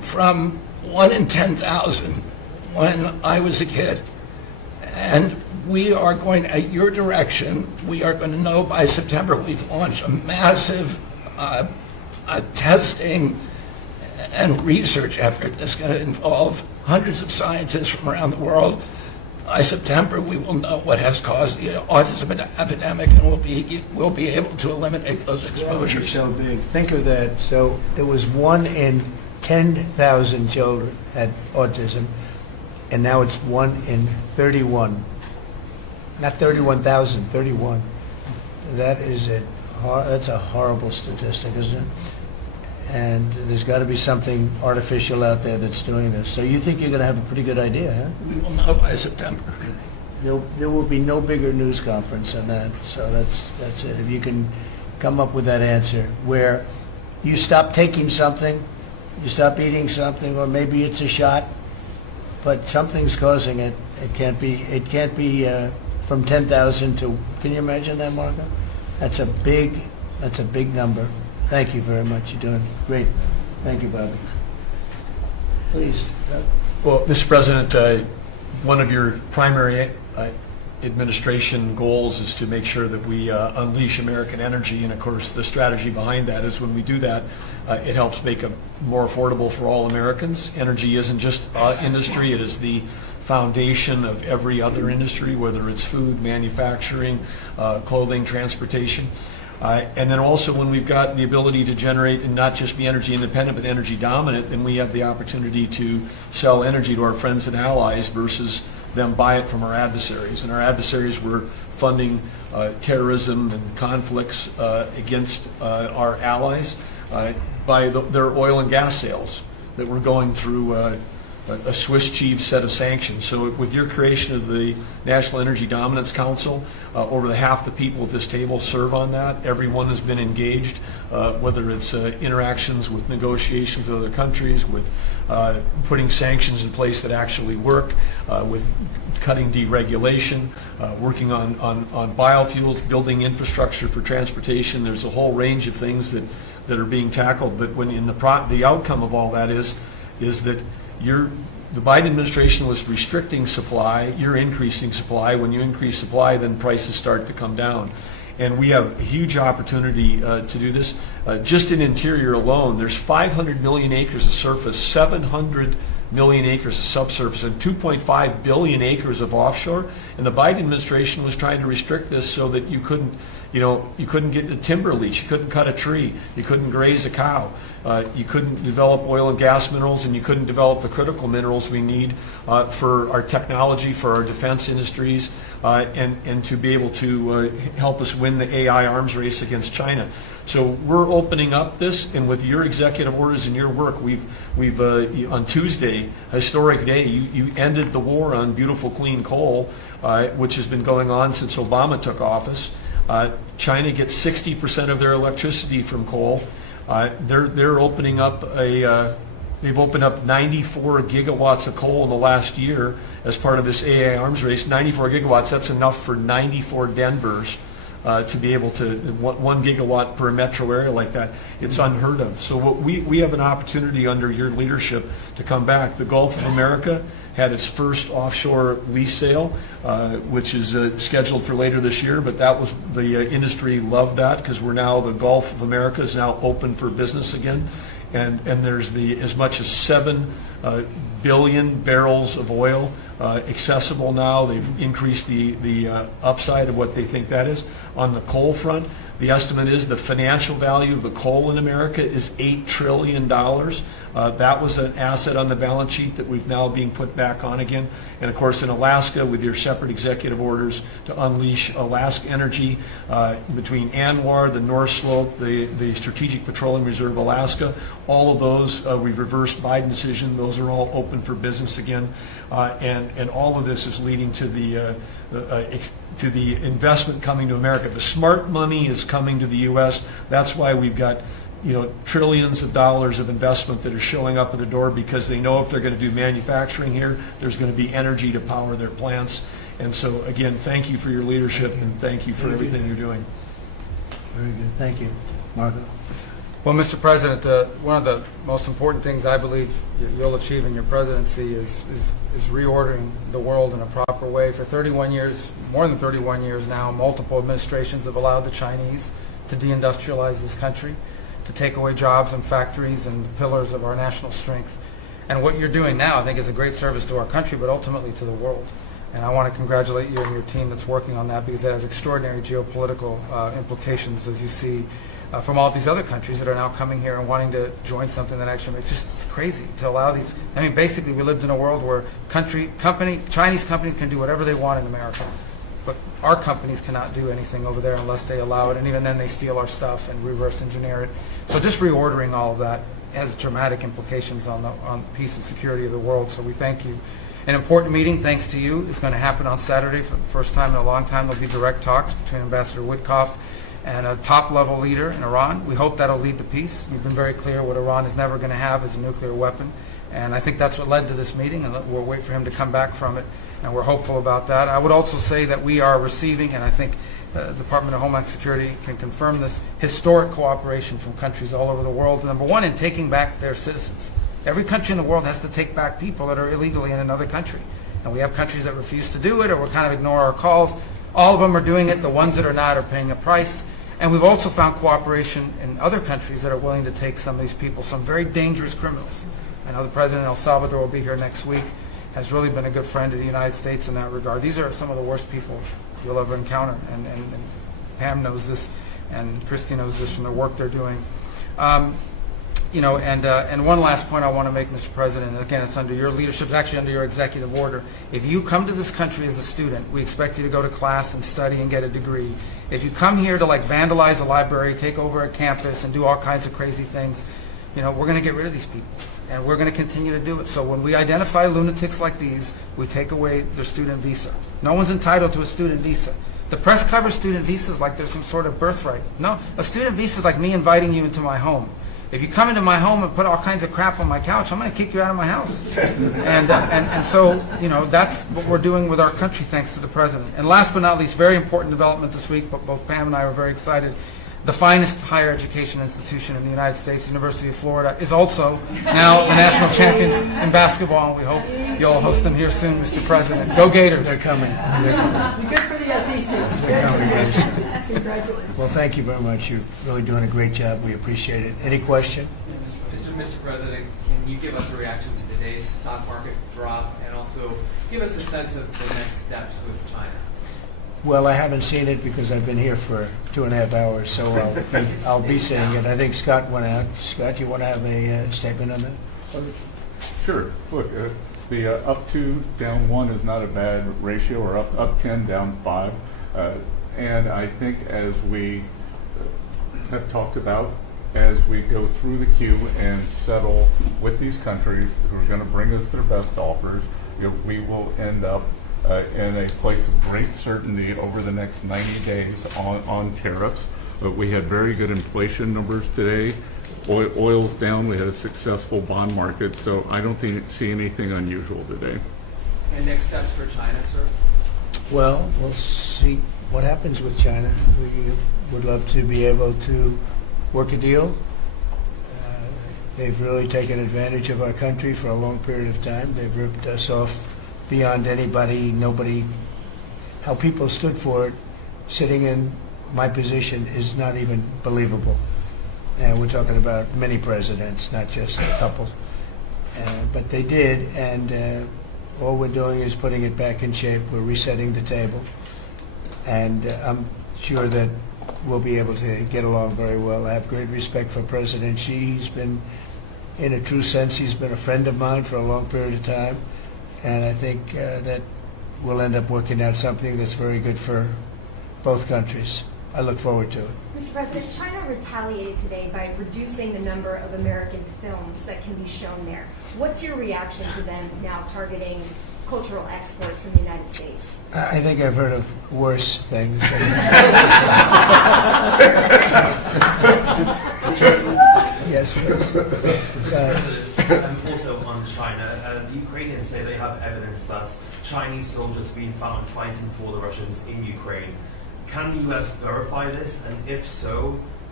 from 1 in 10,000 when I was a kid. And we are going, at your direction, we are going to know by September. We've launched a massive testing and research effort that's going to involve hundreds of scientists from around the world. By September, we will know what has caused the autism epidemic, and we'll be able to eliminate those exposures. So big. Think of that. So there was 1 in 10,000 children had autism, and now it's 1 in 31. Not 31,000, 31. That's a horrible statistic, isn't it? And there's got to be something artificial out there that's doing this. So you think you're going to have a pretty good idea, huh? We will know by September. There will be no bigger news conference than that. So that's it. If you can come up with that answer where you stop taking something, you stop eating something, or maybe it's a shot, but something's causing it. It can't be from 10,000 to. Can you imagine that, Marco? That's a big number. Thank you very much. You're doing great. Thank you, Bobby. Please. Well, Mr. President, one of your primary administration goals is to make sure that we unleash American energy, and of course the strategy behind that is when we do that, it helps make it more affordable for all Americans. Energy isn't just industry, it is the foundation of every other industry, whether it's food, manufacturing, clothing, transportation. And then also when we've got the ability to generate and not just be energy independent but energy dominant, then we have the opportunity to sell energy to our friends and allies versus them buy it from our adversaries. And our adversaries were funding terrorism and conflicts against our allies by their oil and gas sales that were going through a Swiss cheese set of sanctions. So with your creation of the National Energy Dominance Council, over half the people at this table serve on that. Everyone has been engaged, whether it's interactions with negotiations with other countries, with putting sanctions in place that actually work, with cutting deregulation, working on biofuels, building infrastructure for transportation. There's a whole range of things that are being tackled. But when in the outcome of all that is that the Biden administration was restricting supply, you're increasing supply. When you increase supply, then prices start to come down. And we have a huge opportunity to do this. Just in interior alone, there's 500 million acres of surface, 700 million acres of subsurface, and 2.5 billion acres of offshore. And the Biden administration was trying to restrict this so that you couldn't get a timber lease, you couldn't cut a tree, you couldn't graze a cow, you couldn't develop oil and gas minerals, and you couldn't develop the critical minerals we need for our technology, for our defense industries, and to be able to help us win the AI arms race against China. So we're opening up this, and with your executive orders and your work, we've on Tuesday, historic day, you ended the war on beautiful clean coal, which has been going on since Obama took office. China gets 60% of their electricity from coal. They're opening up they've opened up 94 gigawatts of coal in the last year as part of this AI arms race. 94 gigawatts, that's enough for 94 Denvers to be able to, 1 gigawatt per metro area like that. It's unheard of. So we have an opportunity under your leadership to come back. The Gulf of America had its first offshore lease sale, which is scheduled for later this year, but that was, the industry loved that because the Gulf of America is now open for business again. And there's as much as 7 billion barrels of oil accessible now. They've increased the upside of what they think that is. On the coal front, the estimate is the financial value of the coal in America is $8 trillion. That was an asset on the balance sheet that we've now being put back on again. And of course in Alaska, with your separate executive orders to unleash Alaska energy between ANWR, the North Slope, the Strategic Petroleum Reserve Alaska, all of those, we've reversed Biden decision. Those are all open for business again. And all of this is leading to the investment coming to America. The smart money is coming to the U.S. That's why we've got trillions of dollars of investment that are showing up at the door, because they know if they're going to do manufacturing here, there's going to be energy to power their plants. And so again, thank you for your leadership and thank you for everything you're doing. Very good. Thank you. Marco? Well, Mr. President, one of the most important things I believe you'll achieve in your presidency is reordering the world in a proper way. For 31 years, more than 31 years now, multiple administrations have allowed the Chinese to deindustrialize this country, to take away jobs and factories and the pillars of our national strength. And what you're doing now, I think, is a great service to our country, but ultimately to the world. And I want to congratulate you and your team that's working on that, because it has extraordinary geopolitical implications, as you see, from all these other countries that are now coming here and wanting to join something that actually makes it's crazy to allow these. I mean, basically, we lived in a world where Chinese companies can do whatever they want in America, but our companies cannot do anything over there unless they allow it, and even then they steal our stuff and reverse engineer it. So just reordering all of that has dramatic implications on the peace and security of the world. So we thank you. An important meeting, thanks to you, is going to happen on Saturday for the first time in a long time. There'll be direct talks between Ambassador Witkoff and a top-level leader in Iran. We hope that'll lead to peace. We've been very clear what Iran is never going to have is a nuclear weapon. And I think that's what led to this meeting, and we'll wait for him to come back from it, and we're hopeful about that. I would also say that we are receiving, and I think the Department of Homeland Security can confirm this, historic cooperation from countries all over the world. Number one, in taking back their citizens. Every country in the world has to take back people that are illegally in another country. And we have countries that refuse to do it, or will kind of ignore our calls. All of them are doing it. The ones that are not are paying a price. And we've also found cooperation in other countries that are willing to take some of these people, some very dangerous criminals. I know the President of El Salvador will be here next week, has really been a good friend to the United States in that regard. These are some of the worst people you'll ever encounter, and Pam knows this, and Christy knows this from the work they're doing. And one last point I want to make, Mr. President, and again, it's under your leadership, it's actually under your executive order. If you come to this country as a student, we expect you to go to class and study and get a degree. If you come here to vandalize a library, take over a campus, and do all kinds of crazy things, we're going to get rid of these people. And we're going to continue to do it. So when we identify lunatics like these, we take away their student visa. No one's entitled to a student visa. The press covers student visas like there's some sort of birthright. No, a student visa is like me inviting you into my home. If you come into my home and put all kinds of crap on my couch, I'm going to kick you out of my house. And so, that's what we're doing with our country, thanks to the President. And last but not least, very important development this week, but both Pam and I were very excited. The finest higher education institution in the United States, University of Florida, is also now the national champions in basketball, and we hope you'll host them here soon, Mr. President. Go Gators. They're coming. Good for the SEC. They're coming. Congratulations. Well, thank you very much. You're really doing a great job. We appreciate it. Any question? Mr. President, can you give us a reaction to today's stock market drop, and also give us a sense of the next steps with China? Well, I haven't seen it because I've been here for 2.5 hours, so I'll be seeing it. I think Scott went out. Scott, you want to have a statement on that? Sure. Look, the up 2, down 1 is not a bad ratio, or up 10, down 5. And I think, as we have talked about, as we go through the queue and settle with these countries who are going to bring us their best offers, we will end up in a place of great certainty over the next 90 days on tariffs. But we had very good inflation numbers today. Oil's down. We had a successful bond market. So I don't see anything unusual today. And next steps for China, sir? Well, we'll see what happens with China. We would love to be able to work a deal. They've really taken advantage of our country for a long period of time. They've ripped us off beyond nobody. How people stood for it, sitting in my position, is not even believable. And we're talking about many presidents, not just a couple. But they did, and all we're doing is putting it back in shape. We're resetting the table. And I'm sure that we'll be able to get along very well. I have great respect for President Xi. He's been, in a true sense, he's been a friend of mine for a long period of time. And I think that we'll end up working out something that's very good for both countries. I look forward to it. Mr. President, China retaliated today by reducing the number of American films that can be shown there. What's your reaction to them now targeting cultural exports from the United States? I think I've heard of worse things. Yes, please. Also on China, the Ukrainians say they have evidence that Chinese soldiers have been found fighting for the Russians in Ukraine. Can the US verify this? And if so,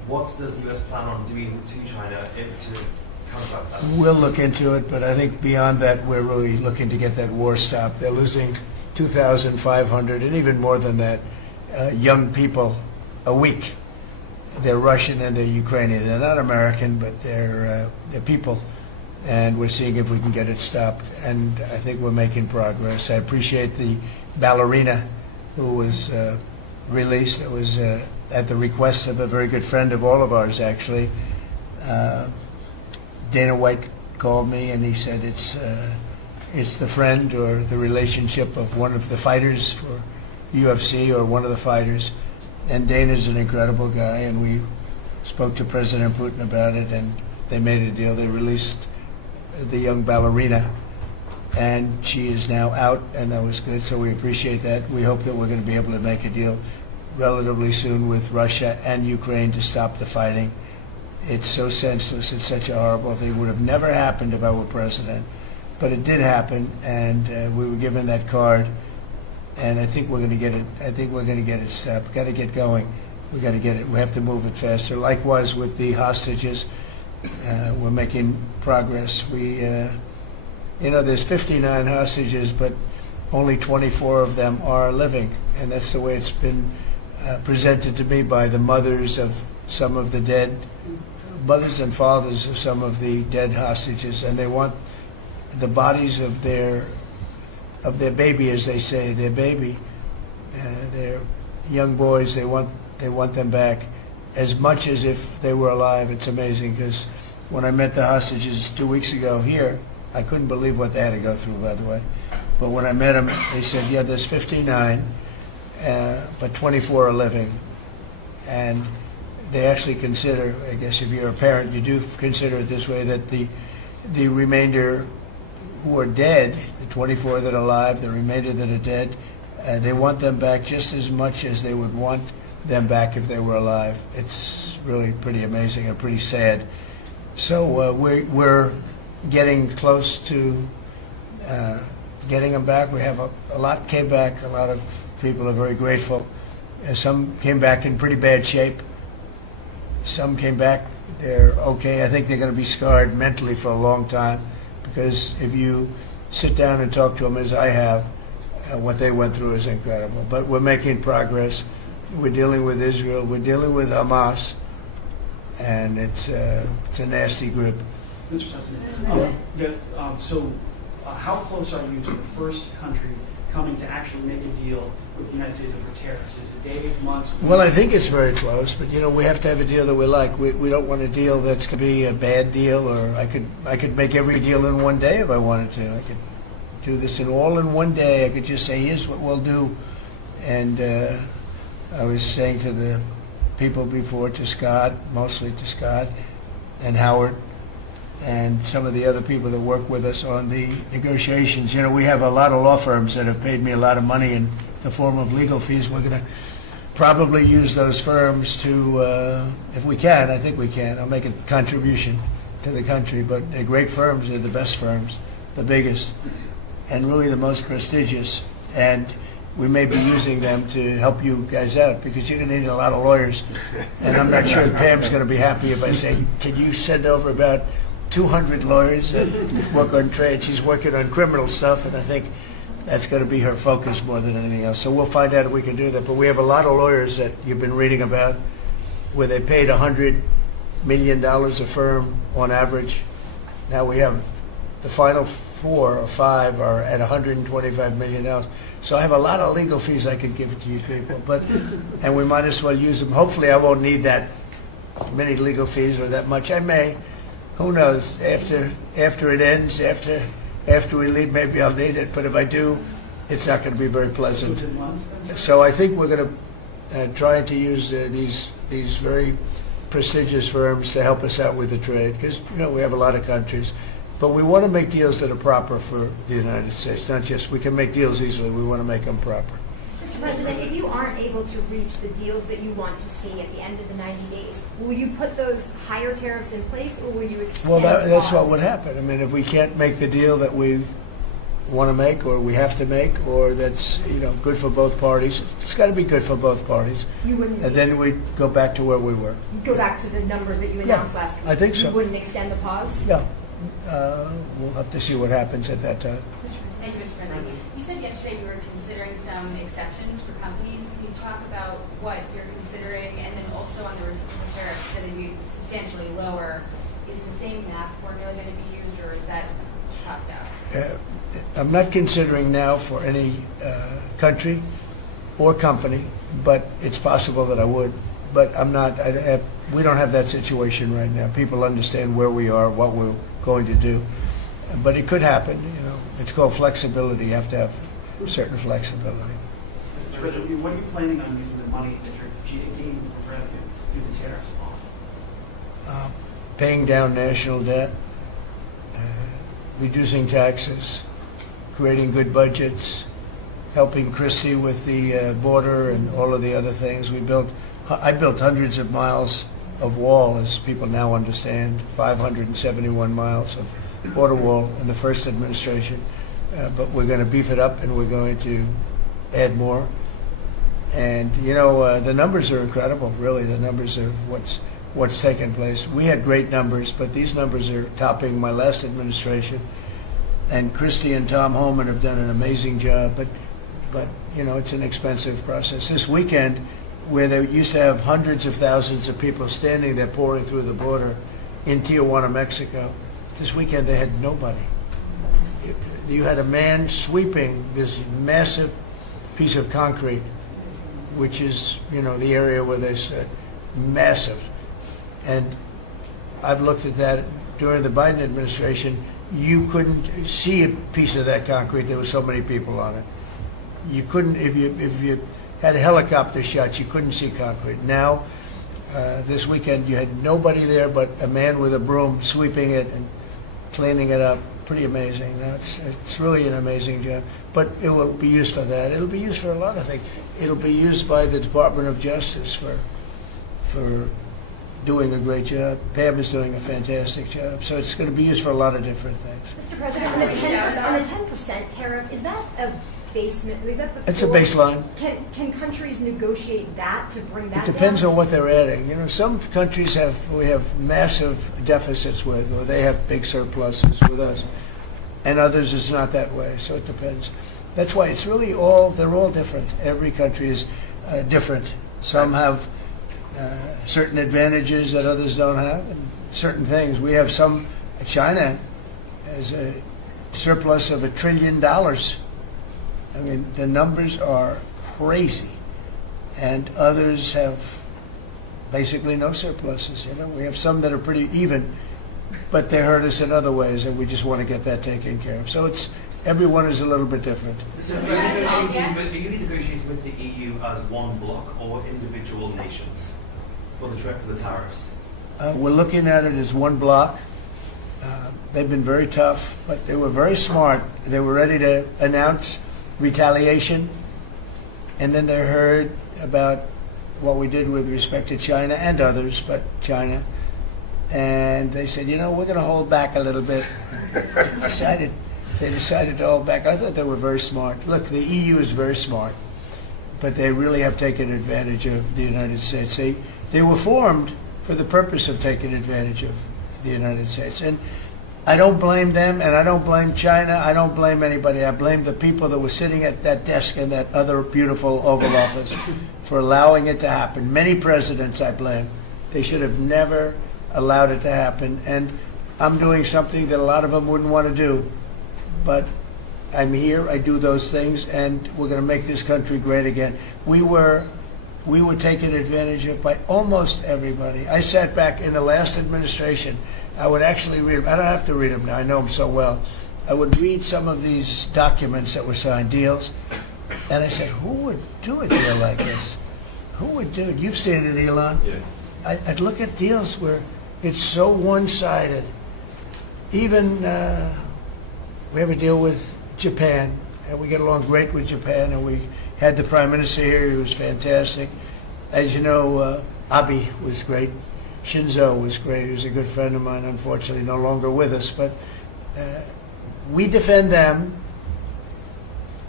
what does the US plan on doing to China to counteract that? We'll look into it, but I think beyond that, we're really looking to get that war stopped. They're losing 2,500 and even more than that young people a week. They're Russian and they're Ukrainian. They're not American, but they're people. And we're seeing if we can get it stopped. And I think we're making progress. I appreciate the ballerina who was released. It was at the request of a very good friend of all of ours, actually. Dana White called me and he said it's the friend or the relationship of one of the fighters for UFC or one of the fighters. And Dana's an incredible guy, and we spoke to President Putin about it, and they made a deal. They released the young ballerina, and she is now out, and that was good, so we appreciate that. We hope that we're going to be able to make a deal relatively soon with Russia and Ukraine to stop the fighting. It's so senseless. It's such a horrible thing. It would have never happened if I were president, but it did happen, and we were given that card. And I think we're going to get it. I think we're going to get it stopped. We've got to get going. We got to get it. We have to move it faster. Likewise with the hostages, we're making progress. There's 59 hostages, but only 24 of them are living, and that's the way it's been presented to me by the mothers of some of the dead, mothers and fathers of some of the dead hostages, and they want the bodies of their baby, as they say, their baby, their young boys. They want them back as much as if they were alive. It's amazing, because when I met the hostages 2 weeks ago here, I couldn't believe what they had to go through, by the way. But when I met them, they said, yeah, there's 59, but 24 are living. And they actually consider, I guess if you're a parent, you do consider it this way, that the remainder who are dead, the 24 that are alive, the remainder that are dead, they want them back just as much as they would want them back if they were alive. It's really pretty amazing and pretty sad. So we're getting close to getting them back. We have a lot came back. A lot of people are very grateful. Some came back in pretty bad shape. Some came back, they're okay. I think they're going to be scarred mentally for a long time, because if you sit down and talk to them, as I have, what they went through is incredible. But we're making progress. We're dealing with Israel. We're dealing with Hamas, and it's a nasty group. Mr. President, how close are you to the first country coming to actually make a deal with the United States over tariffs? Is it days, months? Well, I think it's very close, but we have to have a deal that we like. We don't want a deal that's going to be a bad deal, or I could make every deal in one day if I wanted to. I could do this all in one day. I could just say, here's what we'll do. And I was saying to the people before, to Scott, mostly to Scott and Howard, and some of the other people that work with us on the negotiations. We have a lot of law firms that have paid me a lot of money in the form of legal fees. We're going to probably use those firms to, if we can, I think we can. I'll make a contribution to the country, but they're great firms. They're the best firms, the biggest, and really the most prestigious. And we may be using them to help you guys out, because you're going to need a lot of lawyers. And I'm not sure Pam's going to be happy if I say, can you send over about 200 lawyers that work on trade? She's working on criminal stuff, and I think that's going to be her focus more than anything else. So we'll find out if we can do that. But we have a lot of lawyers that you've been reading about, where they paid $100 million a firm on average. Now we have the final 4 or 5 are at $125 million. So I have a lot of legal fees I could give to you people, and we might as well use them. Hopefully I won't need that many legal fees or that much. I may. Who knows? After it ends, after we leave, maybe I'll need it. But if I do, it's not going to be very pleasant. So I think we're going to try to use these very prestigious firms to help us out with the trade, because we have a lot of countries. But we want to make deals that are proper for the United States, not just we can make deals easily. We want to make them proper. Mr. President, if you aren't able to reach the deals that you want to see at the end of the 90 days, will you put those higher tariffs in place, or will you extend Well, that's pause? what would happen. I mean, if we can't make the deal that we want to make, or we have to make, or that's good for both parties. It's got to be good for both parties. You wouldn't. And then we go back to where we were. You'd go back to the numbers that you announced last week. I think so. You wouldn't extend the pause. Yeah. We'll have to see what happens at that time. Thank you, Mr. President. You said yesterday you were considering some exceptions for companies. Can you talk about what you're considering? And then also on the reciprocal tariffs, that it'd be substantially lower. Is the same math formula going to be used, or is that tossed out? I'm not considering now for any country or company, but it's possible that I would. But I'm not. We don't have that situation right now. People understand where we are, what we're going to do. But it could happen. It's called flexibility. You have to have certain flexibility. What are you planning on using the money that you're gaining for revenue through the tariffs on? Paying down national debt, reducing taxes, creating good budgets, helping Christie with the border and all of the other things. I built hundreds of miles of wall, as people now understand, 571 miles of border wall in the first administration. But we're going to beef it up, and we're going to add more. And the numbers are incredible. Really, the numbers are what's taken place. We had great numbers, but these numbers are topping my last administration. And Christie and Tom Homan have done an amazing job. But it's an expensive process. This weekend, where they used to have hundreds of thousands of people standing there pouring through the border in Tijuana, Mexico, this weekend they had nobody. You had a man sweeping this massive piece of concrete, which is, the area where they said massive. And I've looked at that during the Biden administration. You couldn't see a piece of that concrete. There were so many people on it. You couldn't, if you had helicopter shots, you couldn't see concrete. Now, this weekend, you had nobody there but a man with a broom sweeping it and cleaning it up. Pretty amazing. It's really an amazing job. But it will be used for that. It'll be used for a lot of things. It'll be used by the Department of Justice for doing a great job. Pam is doing a fantastic job. So it's going to be used for a lot of different things. Mr. President, on the 10% tariff, is that a basement? Is that the It's a floor? baseline. Can countries negotiate that to bring that It down? depends on what they're adding. Some countries we have massive deficits with, or they have big surpluses with us, and others it's not that way. So it depends. That's why it's really they're all different. Every country is different. Some have certain advantages that others don't have, and certain things. We have China has a surplus of $1 trillion. I mean, the numbers are crazy, and others have basically no surpluses. We have some that are pretty even, but they hurt us in other ways, and we just want to get that taken care of. So everyone is a little bit different. So are you negotiating with the EU as one bloc or individual nations for the tariffs? We're looking at it as one block. They've been very tough, but they were very smart. They were ready to announce retaliation, and then they heard about what we did with respect to China and others, but China, and they said, we're going to hold back a little bit. They decided to hold back. I thought they were very smart. Look, the EU is very smart, but they really have taken advantage of the United States. They were formed for the purpose of taking advantage of the United States, and I don't blame them, and I don't blame China. I don't blame anybody. I blame the people that were sitting at that desk in that other beautiful Oval Office for allowing it to happen. Many presidents I blame. They should have never allowed it to happen. And I'm doing something that a lot of them wouldn't want to do. But I'm here, I do those things, and we're going to make this country great again. We were taken advantage of by almost everybody. I sat back in the last administration. I would actually read them. I don't have to read them now. I know them so well. I would read some of these documents that were signed, deals, and I said, who would do a deal like this? Who would do it? You've seen it, Elon. Yeah. I'd look at deals where it's so one-sided. Even we have a deal with Japan, and we get along great with Japan, and we had the Prime Minister here. He was fantastic. As you know, Abe was great. Shinzo was great. He was a good friend of mine, unfortunately no longer with us. But we defend them,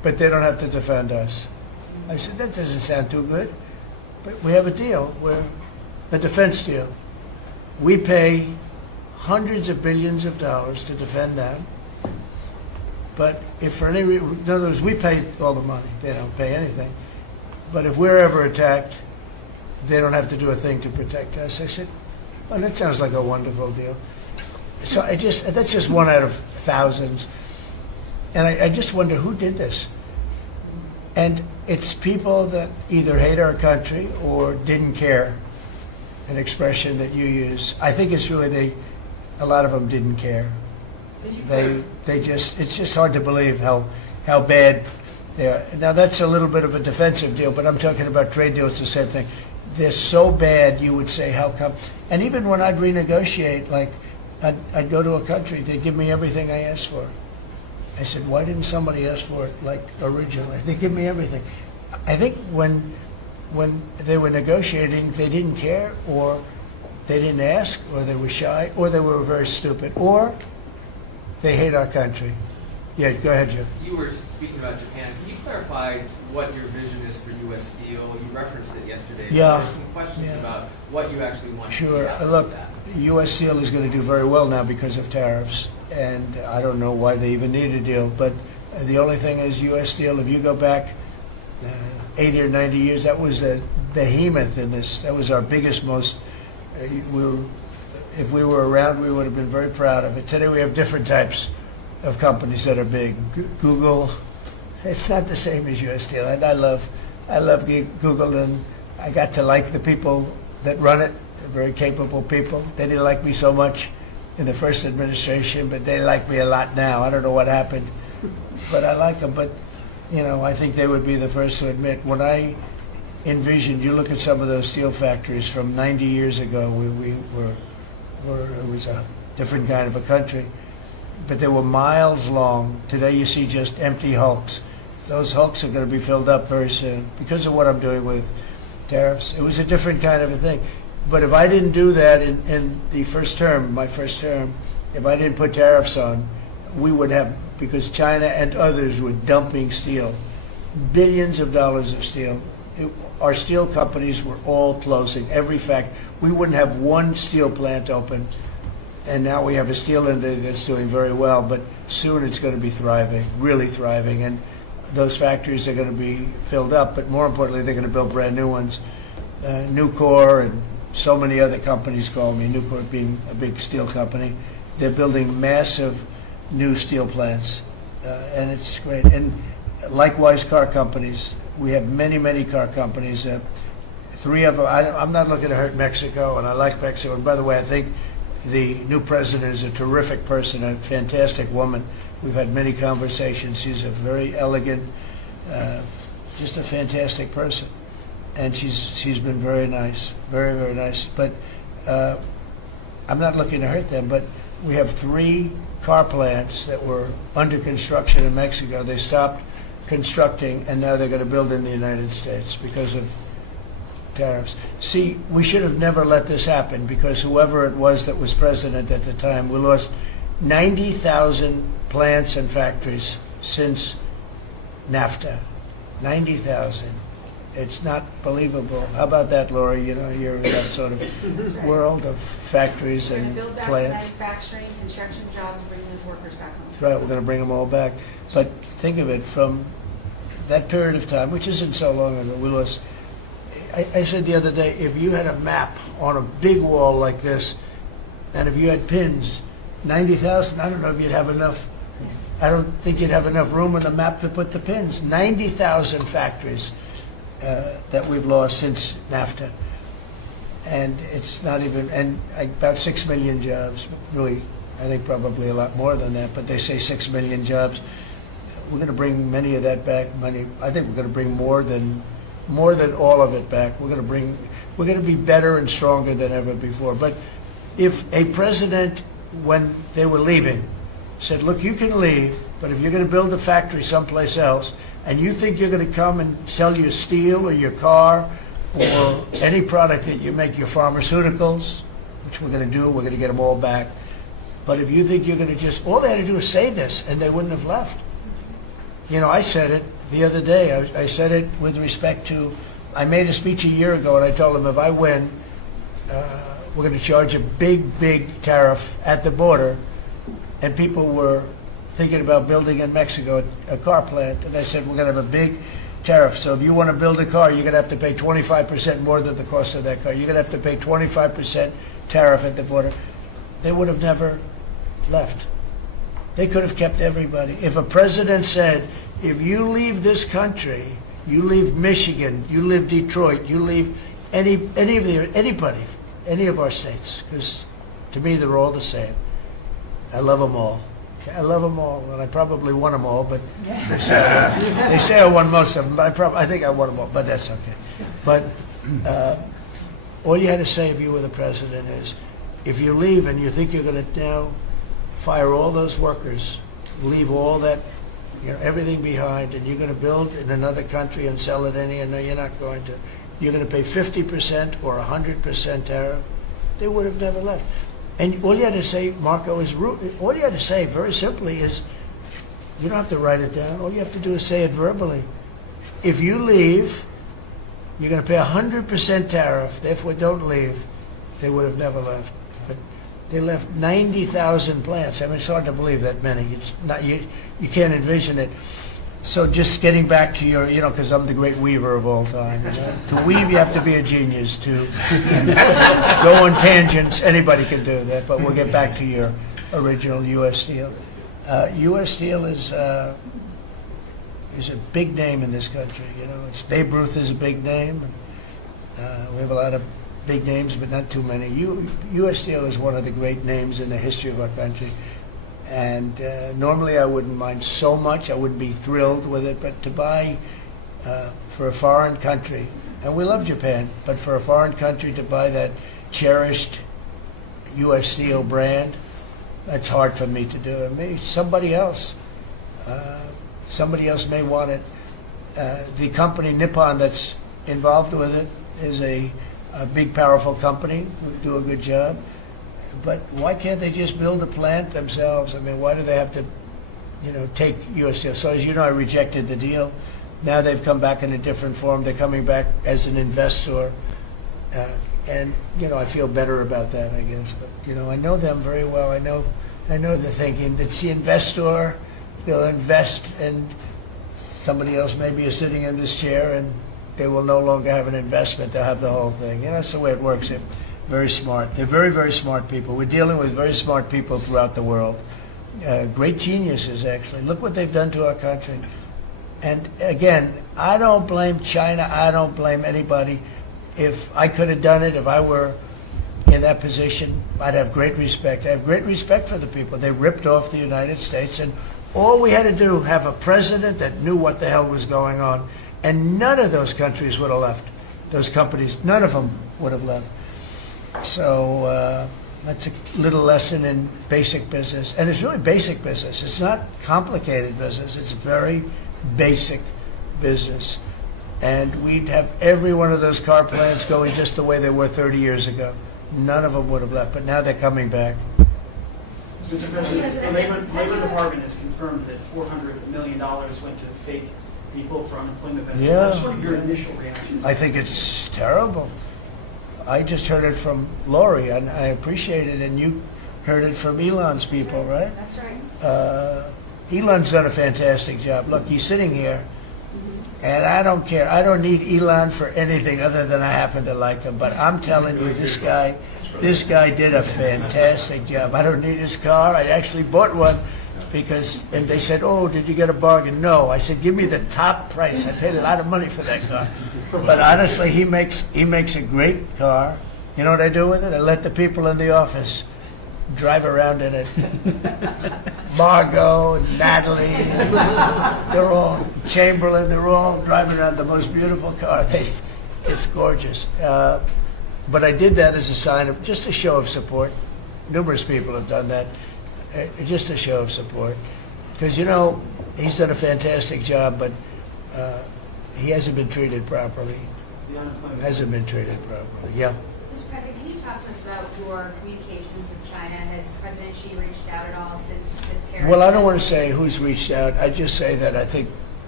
but they don't have to defend us. I said, that doesn't sound too good. But we have a deal where a defense deal. We pay hundreds of billions of dollars to defend them. But if for any reason, in other words, we pay all the money. They don't pay anything. But if we're ever attacked, they don't have to do a thing to protect us. I said, oh, that sounds like a wonderful deal. So that's just one out of thousands. And I just wonder who did this. And it's people that either hate our country or didn't care, an expression that you use. I think it's really a lot of them didn't care. It's just hard to believe how bad they are. Now that's a little bit of a defensive deal, but I'm talking about trade deals, the same thing. They're so bad, you would say, how come? And even when I'd renegotiate, like I'd go to a country, they'd give me everything I asked for. I said, why didn't somebody ask for it like originally? They give me everything. I think when they were negotiating, they didn't care, or they didn't ask, or they were shy, or they were very stupid, or they hate our country. Yeah, go ahead, Jeff. You were speaking about Japan. Can you clarify what your vision is for U.S. Steel? You referenced it yesterday. Yeah. There's some questions about what you actually want to see Sure. out of Look, that. U.S. Steel is going to do very well now because of tariffs, and I don't know why they even need a deal. But the only thing is, U.S. Steel, if you go back 80 or 90 years, that was a behemoth in this. That was our biggest, most. If we were around, we would have been very proud of it. Today we have different types of companies that are big. Google, it's not the same as U.S. Steel, and I love Google, and I got to like the people that run it. They're very capable people. They didn't like me so much in the first administration, but they like me a lot now. I don't know what happened, but I like them. But I think they would be the first to admit, when I envisioned, you look at some of those steel factories from 90 years ago, it was a different kind of a country, but they were miles long. Today you see just empty hulks. Those hulks are going to be filled up very soon because of what I'm doing with tariffs. It was a different kind of a thing. But if I didn't do that in the first term, my first term, if I didn't put tariffs on, we would have, because China and others were dumping steel, billions of dollars of steel. Our steel companies were all closing. We wouldn't have one steel plant open. And now we have a steel industry that's doing very well, but soon it's going to be thriving, really thriving. And those factories are going to be filled up, but more importantly, they're going to build brand new ones. Nucor and so many other companies call me, Nucor being a big steel company. They're building massive new steel plants, and it's great. And likewise, car companies. We have many, many car companies. 3 of them, I'm not looking to hurt Mexico, and I like Mexico. And by the way, I think the new president is a terrific person, a fantastic woman. We've had many conversations. She's a very elegant, just a fantastic person. And she's been very nice, very, very nice. But I'm not looking to hurt them, but we have 3 car plants that were under construction in Mexico. They stopped constructing, and now they're going to build in the United States because of tariffs. See, we should have never let this happen, because whoever it was that was president at the time, we lost 90,000 plants and factories since NAFTA. 90,000. It's not believable. How about that, Laura? You're in that sort of world of factories and build back plants. manufacturing, construction jobs, and bring those workers back home. That's right, we're going to bring them all back. But think of it, from that period of time, which isn't so long ago, we lost. I said the other day, if you had a map on a big wall like this, and if you had pins, 90,000, I don't know if you'd have enough. I don't think you'd have enough room on the map to put the pins. 90,000 factories that we've lost since NAFTA. And it's not even, and about 6 million jobs, really, I think probably a lot more than that, but they say 6 million jobs. We're going to bring many of that back. I think we're going to bring more than all of it back. We're going to be better and stronger than ever before. But if a president, when they were leaving, said, look, you can leave, but if you're going to build a factory someplace else, and you think you're going to come and sell your steel or your car or any product that you make, your pharmaceuticals, which we're going to do, we're going to get them all back. But if you think you're going to all they had to do is say this, and they wouldn't have left. I said it, the other day. I said it with respect to, I made a speech a year ago, and I told them if I win, we're going to charge a big, big tariff at the border. And people were thinking about building in Mexico a car plant. And I said, we're going to have a big tariff. So if you want to build a car, you're going to have to pay 25% more than the cost of that car. You're going to have to pay 25% tariff at the border. They would have never left. They could have kept everybody. If a president said, if you leave this country, you leave Michigan, you leave Detroit, you leave anybody, any of our states, because to me they're all the same. I love them all. I love them all, and I probably won them all, but they say I won most of them, but I think I won them all, but that's okay. But all you had to say if you were the president is, if you leave and you think you're going to now fire all those workers, leave all that, everything behind, and you're going to build in another country and sell it any, and no, you're not going to. You're going to pay 50% or 100% tariff. They would have never left. And all you had to say, Marco, all you had to say very simply is, you don't have to write it down. All you have to do is say it verbally. If you leave, you're going to pay 100% tariff. Therefore, don't leave. They would have never left. But they left 90,000 plants. I mean, it's hard to believe that many. It's not, you can't envision it. So just getting back to your, because I'm the great weaver of all time. To weave, you have to be a genius. To go on tangents, anybody can do that. But we'll get back to your original U.S. Steel. U.S. Steel is a big name in this country. It's Babe Ruth is a big name. We have a lot of big names, but not too many. U.S. Steel is one of the great names in the history of our country. And normally I wouldn't mind so much. I wouldn't be thrilled with it. But to buy for a foreign country, and we love Japan, but for a foreign country to buy that cherished U.S. Steel brand, that's hard for me to do. Maybe somebody else may want it. The company Nippon that's involved with it is a big, powerful company who do a good job. But why can't they just build a plant themselves? I mean, why do they have to, take U.S. Steel? So as you know, I rejected the deal. Now they've come back in a different form. They're coming back as an investor. And, I feel better about that, I guess. But, I know them very well. I know the thinking. It's the investor. They'll invest, and somebody else maybe is sitting in this chair, and they will no longer have an investment. They'll have the whole thing. That's the way it works. Very smart. They're very, very smart people. We're dealing with very smart people throughout the world. Great geniuses, actually. Look what they've done to our country. And again, I don't blame China. I don't blame anybody. If I could have done it, if I were in that position, I'd have great respect. I have great respect for the people. They ripped off the United States, and all we had to do, have a president that knew what the hell was going on, and none of those countries would have left. Those companies, none of them would have left. So that's a little lesson in basic business. And it's really basic business. It's not complicated business. It's very basic business. And we'd have every one of those car plants going just the way they were 30 years ago. None of them would have left, but now they're coming back. Mr. President, the Labor Department has confirmed that $400 million went to fake people for unemployment benefits. Yeah. That's sort of your initial reaction. I think it's terrible. I just heard it from Lori, and I appreciate it, and you heard it from Elon's people, right? That's right. Elon's done a fantastic job. Look, he's sitting here, and I don't care. I don't need Elon for anything other than I happen to like him. But I'm telling you, this guy did a fantastic job. I don't need his car. I actually bought one and they said, oh, did you get a bargain? No. I said, give me the top price. I paid a lot of money for that car. But honestly, he makes a great car. You know what I do with it? I let the people in the office drive around in it. Margot and Natalie, they're all, Chamberlain, they're all driving around the most beautiful car. It's gorgeous. But I did that as a sign of, just a show of support. Numerous people have done that. Just a show of support. Because, he's done a fantastic job, but he hasn't been treated properly. Hasn't been treated properly. Yeah. Mr. President, can you talk to us about your communications with China? Has President Xi reached out at all since the tariffs? Well, I don't want to say who's reached out. I just say that I think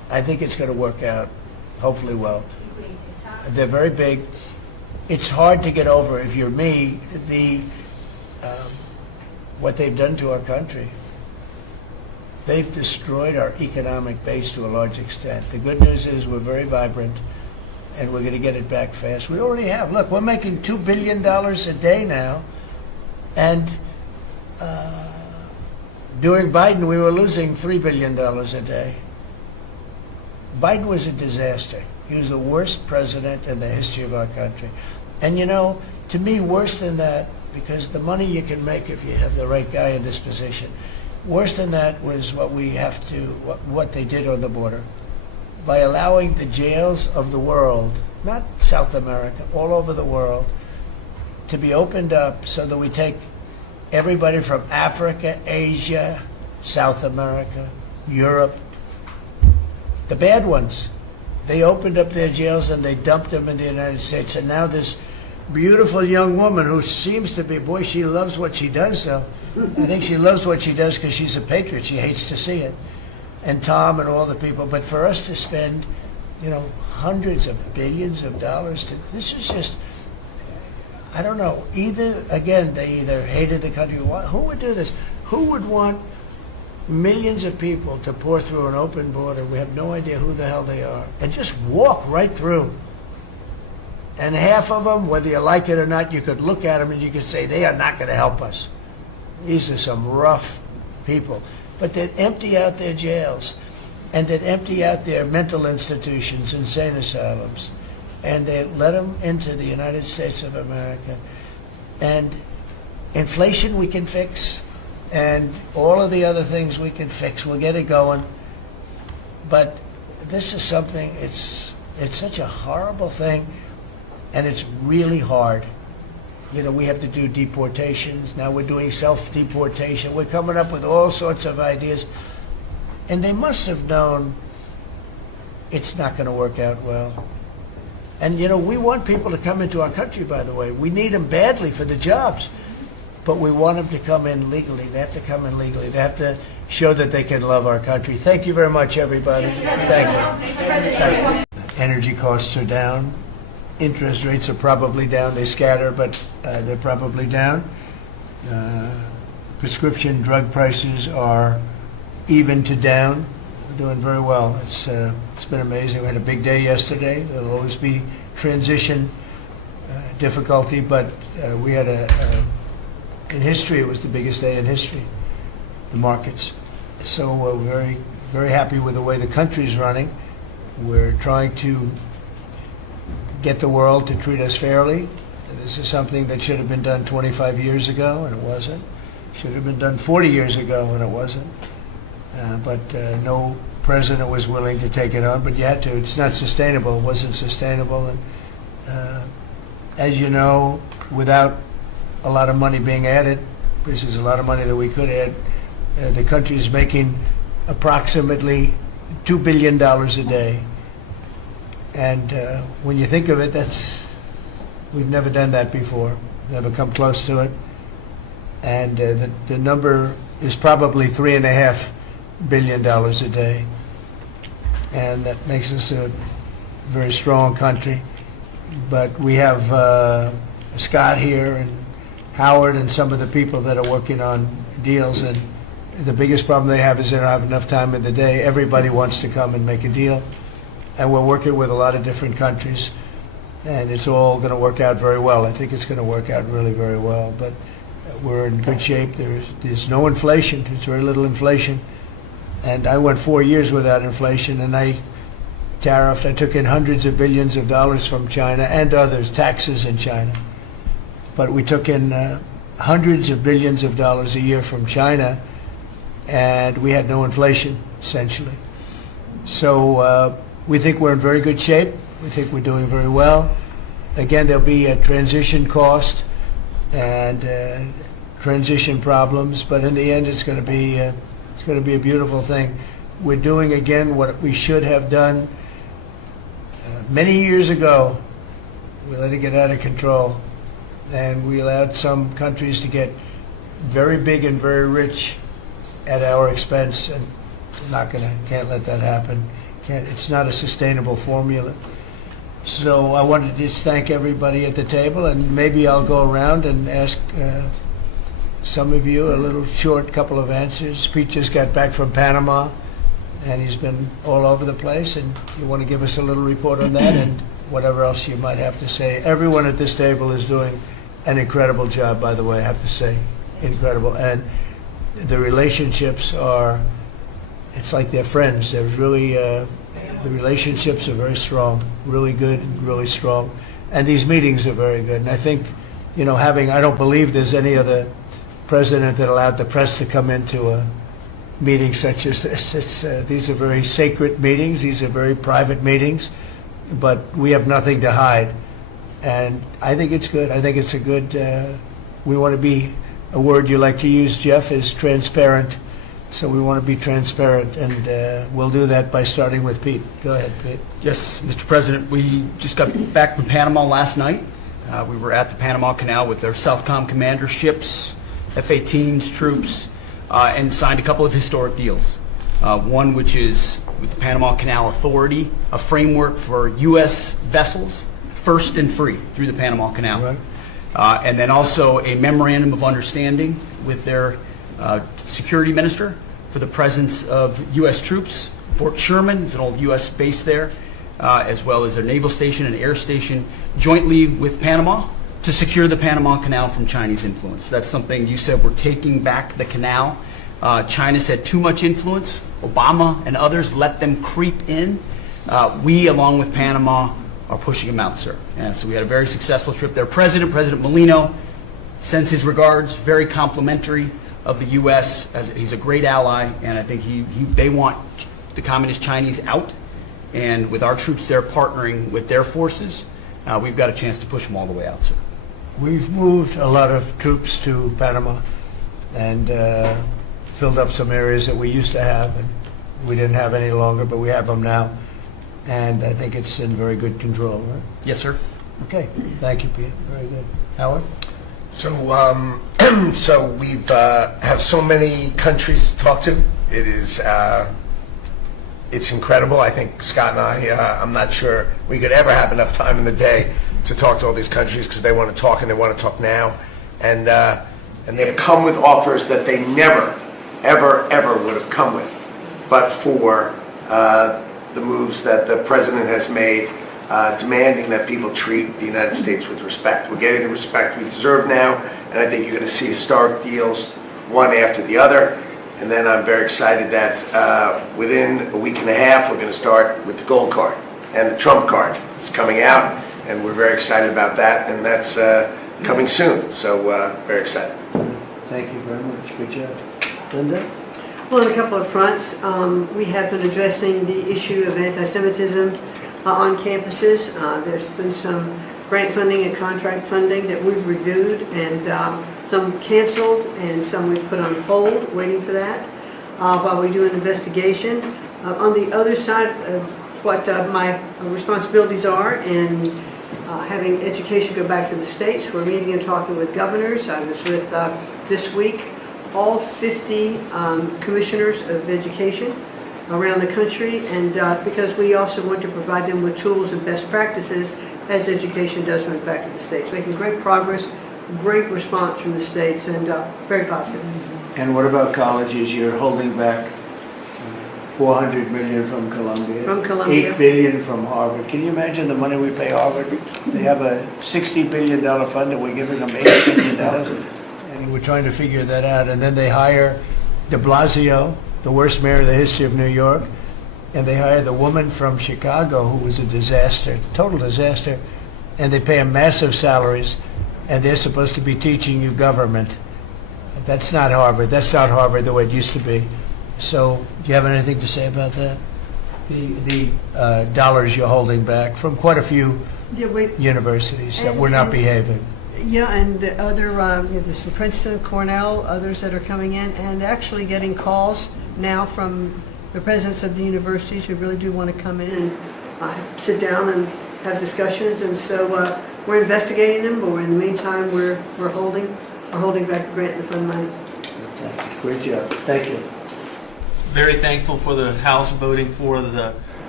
I think it's going to work out, hopefully well. They're very big. It's hard to get over, if you're me, what they've done to our country. They've destroyed our economic base to a large extent. The good news is we're very vibrant, and we're going to get it back fast. We already have. Look, we're making $2 billion a day now, and during Biden, we were losing $3 billion a day. Biden was a disaster. He was the worst president in the history of our country. And you know, to me, worse than that, because the money you can make if you have the right guy in this position, worse than that was what they did on the border. By allowing the jails of the world, not South America, all over the world, to be opened up so that we take everybody from Africa, Asia, South America, Europe, the bad ones. They opened up their jails and they dumped them in the United States. And now this beautiful young woman who seems to be, boy, she loves what she does, though. I think she loves what she does because she's a patriot. She hates to see it. And Tom and all the people. But for us to spend, you know, hundreds of billions of dollars, this is just, I don't know. They either hated the country. Who would do this? Who would want millions of people to pour through an open border? We have no idea who the hell they are. And just walk right through. And half of them, whether you like it or not, you could look at them and you could say, they are not going to help us. These are some rough people. But they'd empty out their jails, and they'd empty out their mental institutions, insane asylums, and they'd let them into the United States of America. And inflation we can fix, and all of the other things we can fix. We'll get it going. But this is something, it's such a horrible thing, and it's really hard. You know, we have to do deportations. Now we're doing self-deportation. We're coming up with all sorts of ideas. And they must have known it's not going to work out well. And, you know, we want people to come into our country, by the way. We need them badly for the jobs. But we want them to come in legally. They have to come in legally. They have to show that they can love our country. Thank you very much, everybody. Thank you. Energy costs are down. Interest rates are probably down. They scatter, but they're probably down. Prescription drug prices are even to down. We're doing very well. It's been amazing. We had a big day yesterday. There'll always be transition difficulty, but we had in history, it was the biggest day in history, the markets. So we're very, very happy with the way the country's running. We're trying to get the world to treat us fairly. This is something that should have been done 25 years ago, and it wasn't. Should have been done 40 years ago, and it wasn't. But no president was willing to take it on, but you had to. It's not sustainable. It wasn't sustainable. And as you know, without a lot of money being added, this is a lot of money that we could add, the country is making approximately $2 billion a day. And when you think of it, we've never done that before, never come close to it. And the number is probably $3.5 billion a day. And that makes us a very strong country. But we have Scott here and Howard and some of the people that are working on deals. And the biggest problem they have is they don't have enough time in the day. Everybody wants to come and make a deal. And we're working with a lot of different countries, and it's all going to work out very well. I think it's going to work out really very well. But we're in good shape. There's no inflation. There's very little inflation. And I went 4 years without inflation, and I tariffed. I took in hundreds of billions of dollars from China and others, taxes in China. But we took in hundreds of billions of dollars a year from China, and we had no inflation, essentially. So we think we're in very good shape. We think we're doing very well. Again, there'll be a transition cost and transition problems, but in the end, it's going to be a beautiful thing. We're doing again what we should have done many years ago. We let it get out of control, and we allowed some countries to get very big and very rich at our expense, and can't let that happen. It's not a sustainable formula. So I wanted to just thank everybody at the table, and maybe I'll go around and ask some of you a little short couple of answers. Pete just got back from Panama, and he's been all over the place, and you want to give us a little report on that and whatever else you might have to say. Everyone at this table is doing an incredible job, by the way, I have to say. Incredible. And the relationships are, it's like they're friends. They're really, the relationships are very strong, really good, really strong. And these meetings are very good. And I think, you know, I don't believe there's any other president that allowed the press to come into a meeting such as this. These are very sacred meetings. These are very private meetings. But we have nothing to hide. And I think it's good. I think it's a good, we want to be, a word you like to use, Jeff, is transparent. So we want to be transparent, and we'll do that by starting with Pete. Go ahead, Pete. Yes, Mr. President, we just got back from Panama last night. We were at the Panama Canal with their Southcom commander ships, F-18s, troops, and signed a couple of historic deals. One which is with the Panama Canal Authority, a framework for U.S. vessels, first and free through the Panama Canal. Right. And then also a memorandum of understanding with their security minister for the presence of U.S. troops. Fort Sherman is an old U.S. base there, as well as their naval station and air station, jointly with Panama to secure the Panama Canal from Chinese influence. That's something you said, we're taking back the canal. China said too much influence. Obama and others let them creep in. We, along with Panama, are pushing them out, sir. And so we had a very successful trip there. President Molino sends his regards, very complimentary of the U.S. as he's a great ally, and I think they want the Communist Chinese out. And with our troops there partnering with their forces, we've got a chance to push them all the way out, sir. We've moved a lot of troops to Panama and filled up some areas that we used to have, and we didn't have any longer, but we have them now. And I think it's in very good control, right? Yes, sir. Okay. Thank you, Pete. Very good. Howard? So, so we've have so many countries to talk to. It is, it's incredible. I think Scott and I, I'm not sure we could ever have enough time in the day to talk to all these countries because they want to talk and they want to talk now. And they've come with offers that they never, ever, ever would have come with, but for the moves that the president has made, demanding that people treat the United States with respect. We're getting the respect we deserve now, and I think you're going to see historic deals, one after the other. And then I'm very excited that within a week and a half, we're going to start with the gold card, and the Trump card is coming out, and we're very excited about that, and that's coming soon. So very excited. Thank you very much. Good job. Linda? Well, on a couple of fronts, we have been addressing the issue of anti-Semitism on campuses. There's been some grant funding and contract funding that we've reviewed, and some canceled and some we've put on hold, waiting for that, while we do an investigation. On the other side of what my responsibilities are in having education go back to the states, we're meeting and talking with governors. I was with, this week, all 50 commissioners of education around the country, and because we also want to provide them with tools and best practices as education does move back to the states. Making great progress, great response from the states, and very positive. And what about colleges? You're holding back $400 million from Columbia. From Columbia. $8 billion from Harvard. Can you imagine the money we pay Harvard? They have a $60 billion fund and we're giving them $8 billion. And we're trying to figure that out. And then they hire de Blasio, the worst mayor in the history of New York. And they hire the woman from Chicago who was a disaster, total disaster. And they pay them massive salaries. And they're supposed to be teaching you government. That's not Harvard. That's not Harvard the way it used to be. So, do you have anything to say about that? The dollars you're holding back from quite a few universities that were not behaving. Yeah, and the other, there's some Princeton, Cornell, others that are coming in, and actually getting calls now from the presidents of the universities who really do want to come in and sit down and have discussions. And so we're investigating them, but in the meantime, we're holding back the grant and the fund money. Great job. Thank you. Very thankful for the House voting for the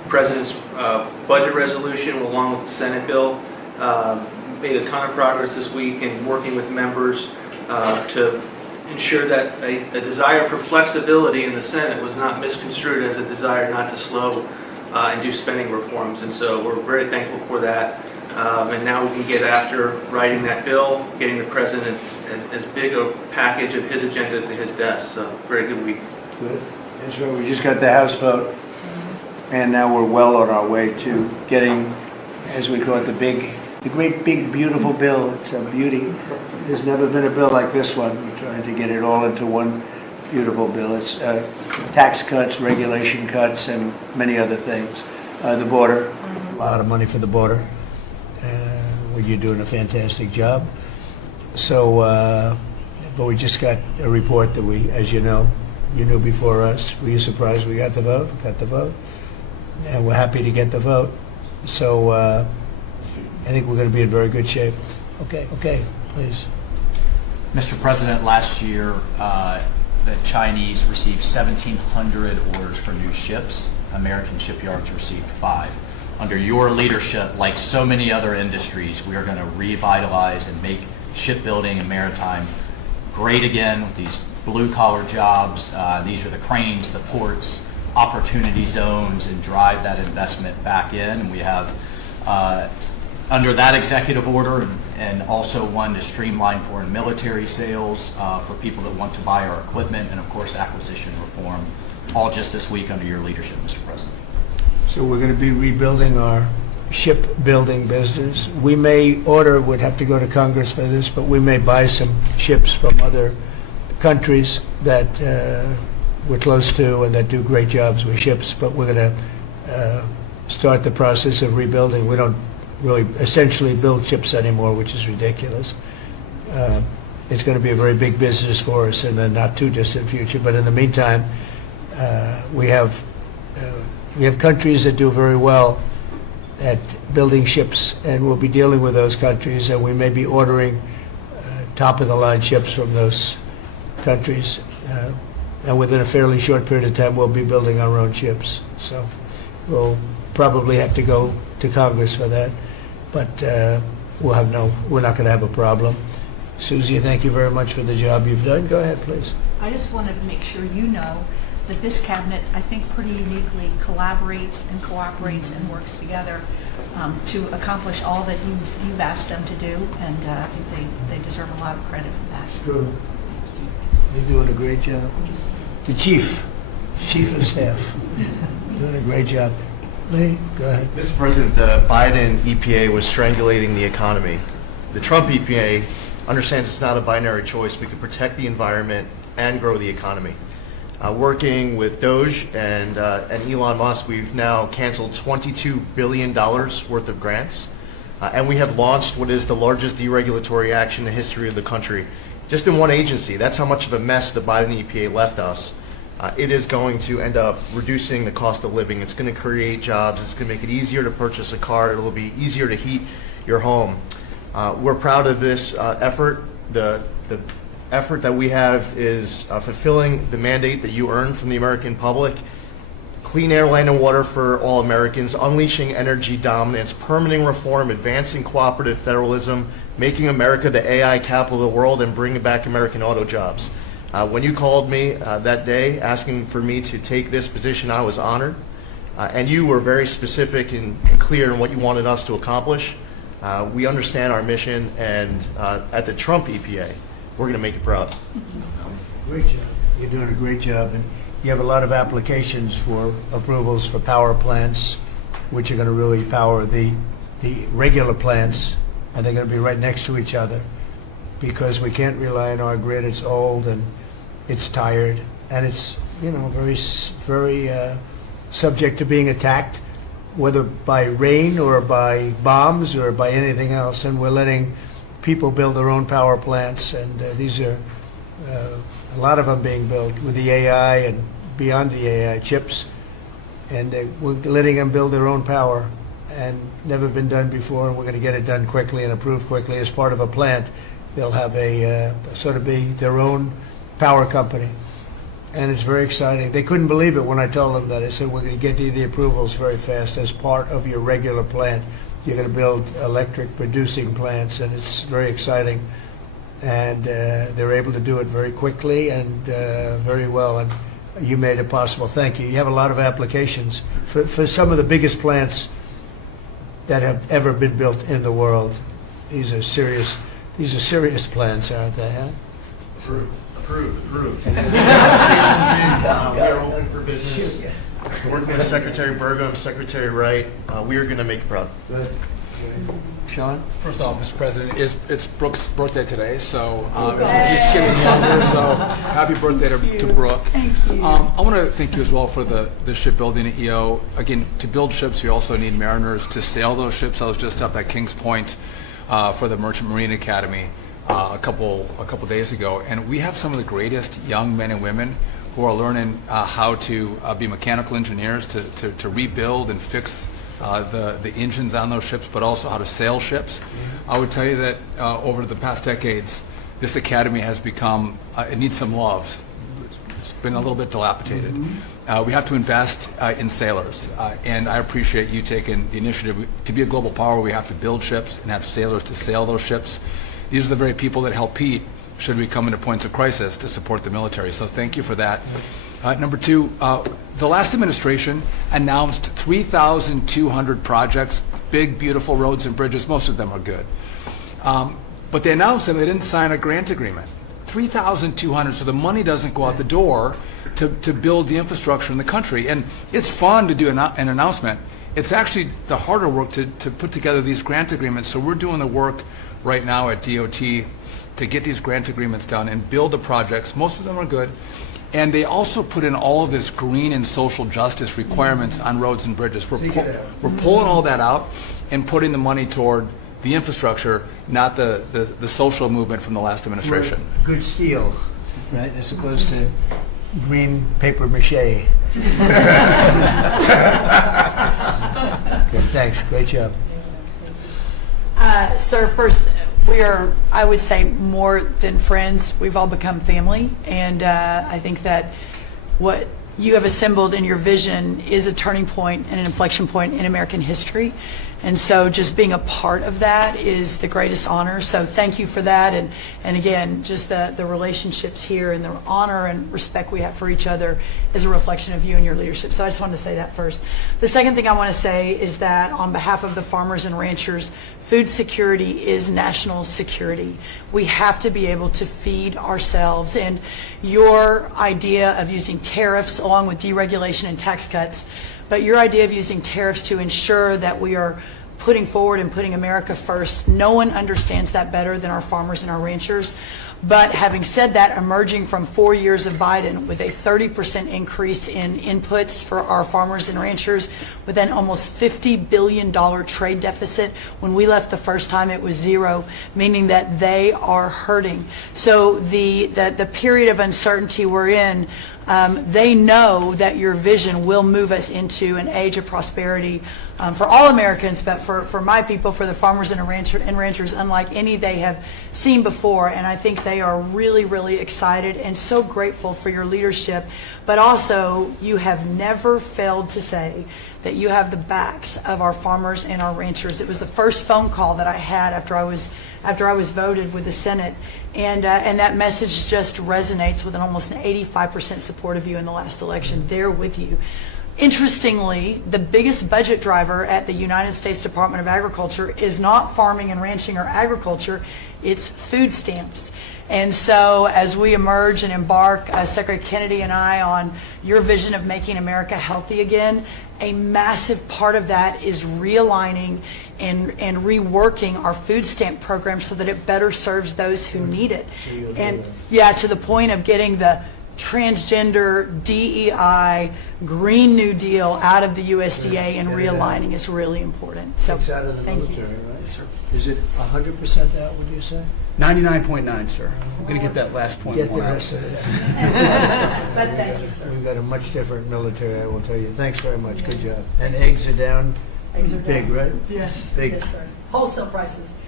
President's budget resolution along with the Senate bill. Made a ton of progress this week in working with members to ensure that a desire for flexibility in the Senate was not misconstrued as a desire not to slow and do spending reforms. And so we're very thankful for that. And now we can get after writing that bill, getting the President as big a package of his agenda to his desk. So very good week. Good. That's right. We just got the House vote, and now we're well on our way to getting, as we call it, the great big beautiful bill. It's a beauty. There's never been a bill like this one. We're trying to get it all into one beautiful bill. It's tax cuts, regulation cuts, and many other things. The border, a lot of money for the border. Well, you're doing a fantastic job. So, but we just got a report that we, as you know, you knew before us. Were you surprised we got the vote? Got the vote. And we're happy to get the vote. So I think we're going to be in very good shape. Okay, please. Mr. President, last year the Chinese received 1,700 orders for new ships. American shipyards received 5. Under your leadership, like so many other industries, we are going to revitalize and make shipbuilding and maritime great again with these blue-collar jobs. These are the cranes, the ports, opportunity zones, and drive that investment back in. And we have, under that executive order, and also one to streamline foreign military sales for people that want to buy our equipment, and of course acquisition reform, all just this week under your leadership, Mr. President. So we're going to be rebuilding our shipbuilding business. We may order, would have to go to Congress for this, but we may buy some ships from other countries that we're close to and that do great jobs with ships, but we're going to start the process of rebuilding. We don't really essentially build ships anymore, which is ridiculous. It's going to be a very big business for us in the not too distant future, but in the meantime, we have countries that do very well at building ships, and we'll be dealing with those countries, and we may be ordering top-of-the-line ships from those countries. And within a fairly short period of time, we'll be building our own ships. So we'll probably have to go to Congress for that, but we're not going to have a problem. Susie, thank you very much for the job you've done. Go ahead, please. I just wanted to make sure you know that this cabinet, I think, pretty uniquely collaborates and cooperates and works together to accomplish all that you've asked them to do, and I think they deserve a lot of credit for that. It's true. You're doing a great job. The chief of staff, doing a great job. Lee, go ahead. Mr. President, the Biden EPA was strangulating the economy. The Trump EPA understands it's not a binary choice. We can protect the environment and grow the economy. Working with Doge and Elon Musk, we've now canceled $22 billion worth of grants, and we have launched what is the largest deregulatory action in the history of the country. Just in one agency. That's how much of a mess the Biden EPA left us. It is going to end up reducing the cost of living. It's going to create jobs. It's going to make it easier to purchase a car. It will be easier to heat your home. We're proud of this effort. The effort that we have is fulfilling the mandate that you earned from the American public. Clean air, land, and water for all Americans, unleashing energy dominance, permitting reform, advancing cooperative federalism, making America the AI capital of the world, and bringing back American auto jobs. When you called me that day asking for me to take this position, I was honored. And you were very specific and clear in what you wanted us to accomplish. We understand our mission, and at the Trump EPA, we're going to make you proud. Great job. You're doing a great job. And you have a lot of applications for approvals for power plants, which are going to really power the regular plants, and they're going to be right next to each other because we can't rely on our grid. It's old and it's tired, and it's very subject to being attacked, whether by rain or by bombs or by anything else. And we're letting people build their own power plants, and these are a lot of them being built with the AI and beyond the AI chips, and we're letting them build their own power, and never been done before, and we're going to get it done quickly and approved quickly as part of a plant. They'll have a sort of be their own power company, and it's very exciting. They couldn't believe it when I told them that. I said, we're going to get you the approvals very fast as part of your regular plant. You're going to build electric producing plants, and it's very exciting. And they're able to do it very quickly and very well. And you made it possible. Thank you. You have a lot of applications for some of the biggest plants that have ever been built in the world. These are serious plants, aren't they? Huh? Approved. We are open for business. Working with Secretary Burgum, Secretary Wright, we are going to make you proud. Good. Sean? First off, Mr. President, it's Brooke's birthday today, so she keeps getting younger, so happy birthday to Brooke. Thank you. I want to thank you as well for the shipbuilding at EO. Again, to build ships, you also need mariners to sail those ships. I was just up at Kings Point for the Merchant Marine Academy a couple days ago, and we have some of the greatest young men and women who are learning how to be mechanical engineers, to rebuild and fix the engines on those ships, but also how to sail ships. I would tell you that over the past decades, this academy has become, it needs some love. It's been a little bit dilapidated. We have to invest in sailors, and I appreciate you taking the initiative. To be a global power, we have to build ships and have sailors to sail those ships. These are the very people that help Pete should we come into points of crisis to support the military. So thank you for that. Number two, the last administration announced 3,200 projects, big, beautiful roads and bridges. Most of them are good. But they announced them, they didn't sign a grant agreement. 3,200, so the money doesn't go out the door to build the infrastructure in the country. And it's fun to do an announcement. It's actually the harder work to put together these grant agreements. So we're doing the work right now at DOT to get these grant agreements done and build the projects. Most of them are good. And they also put in all of this green and social justice requirements on roads and bridges. We're pulling all that out and putting the money toward the infrastructure, not the social movement from the last administration. Good steel, right, as opposed to green paper mache. Good, thanks. Great job. Sir, first, we are, I would say, more than friends. We've all become family, and I think that what you have assembled in your vision is a turning point and an inflection point in American history. And so just being a part of that is the greatest honor. So thank you for that. And again, just the relationships here and the honor and respect we have for each other is a reflection of you and your leadership. So I just wanted to say that first. The second thing I want to say is that on behalf of the farmers and ranchers, food security is national security. We have to be able to feed ourselves. And your idea of using tariffs along with deregulation and tax cuts, but your idea of using tariffs to ensure that we are putting forward and putting America first, no one understands that better than our farmers and our ranchers. But having said that, emerging from 4 years of Biden with a 30% increase in inputs for our farmers and ranchers, with an almost $50 billion trade deficit. When we left the first time, it was zero, meaning that they are hurting. So the period of uncertainty we're in, they know that your vision will move us into an age of prosperity for all Americans, but for my people, for the farmers and ranchers, unlike any they have seen before. And I think they are really, really excited and so grateful for your leadership. But also, you have never failed to say that you have the backs of our farmers and our ranchers. It was the first phone call that I had after I was voted with the Senate, and that message just resonates with an almost an 85% support of you in the last election. They're with you. Interestingly, the biggest budget driver at the United States Department of Agriculture is not farming and ranching or agriculture, it's food stamps. And so as we emerge and embark, Secretary Kennedy and I, on your vision of making America healthy again, a massive part of that is realigning and reworking our food stamp program so that it better serves those who need it. And yeah, to the point of getting the transgender, DEI, Green New Deal out of the USDA and realigning is really important. So Takes out of the thank military, you. right? Yes, sir. Is it 100% out, would you say? 99.9, sir. I'm going to get that last point. Get the more out. rest of it. But thank you, sir. We've got a much different military, I will tell you. Thanks very much. Good job. And eggs are down. Eggs are Big, down. right? Yes. Big. Yes, sir. Wholesale prices.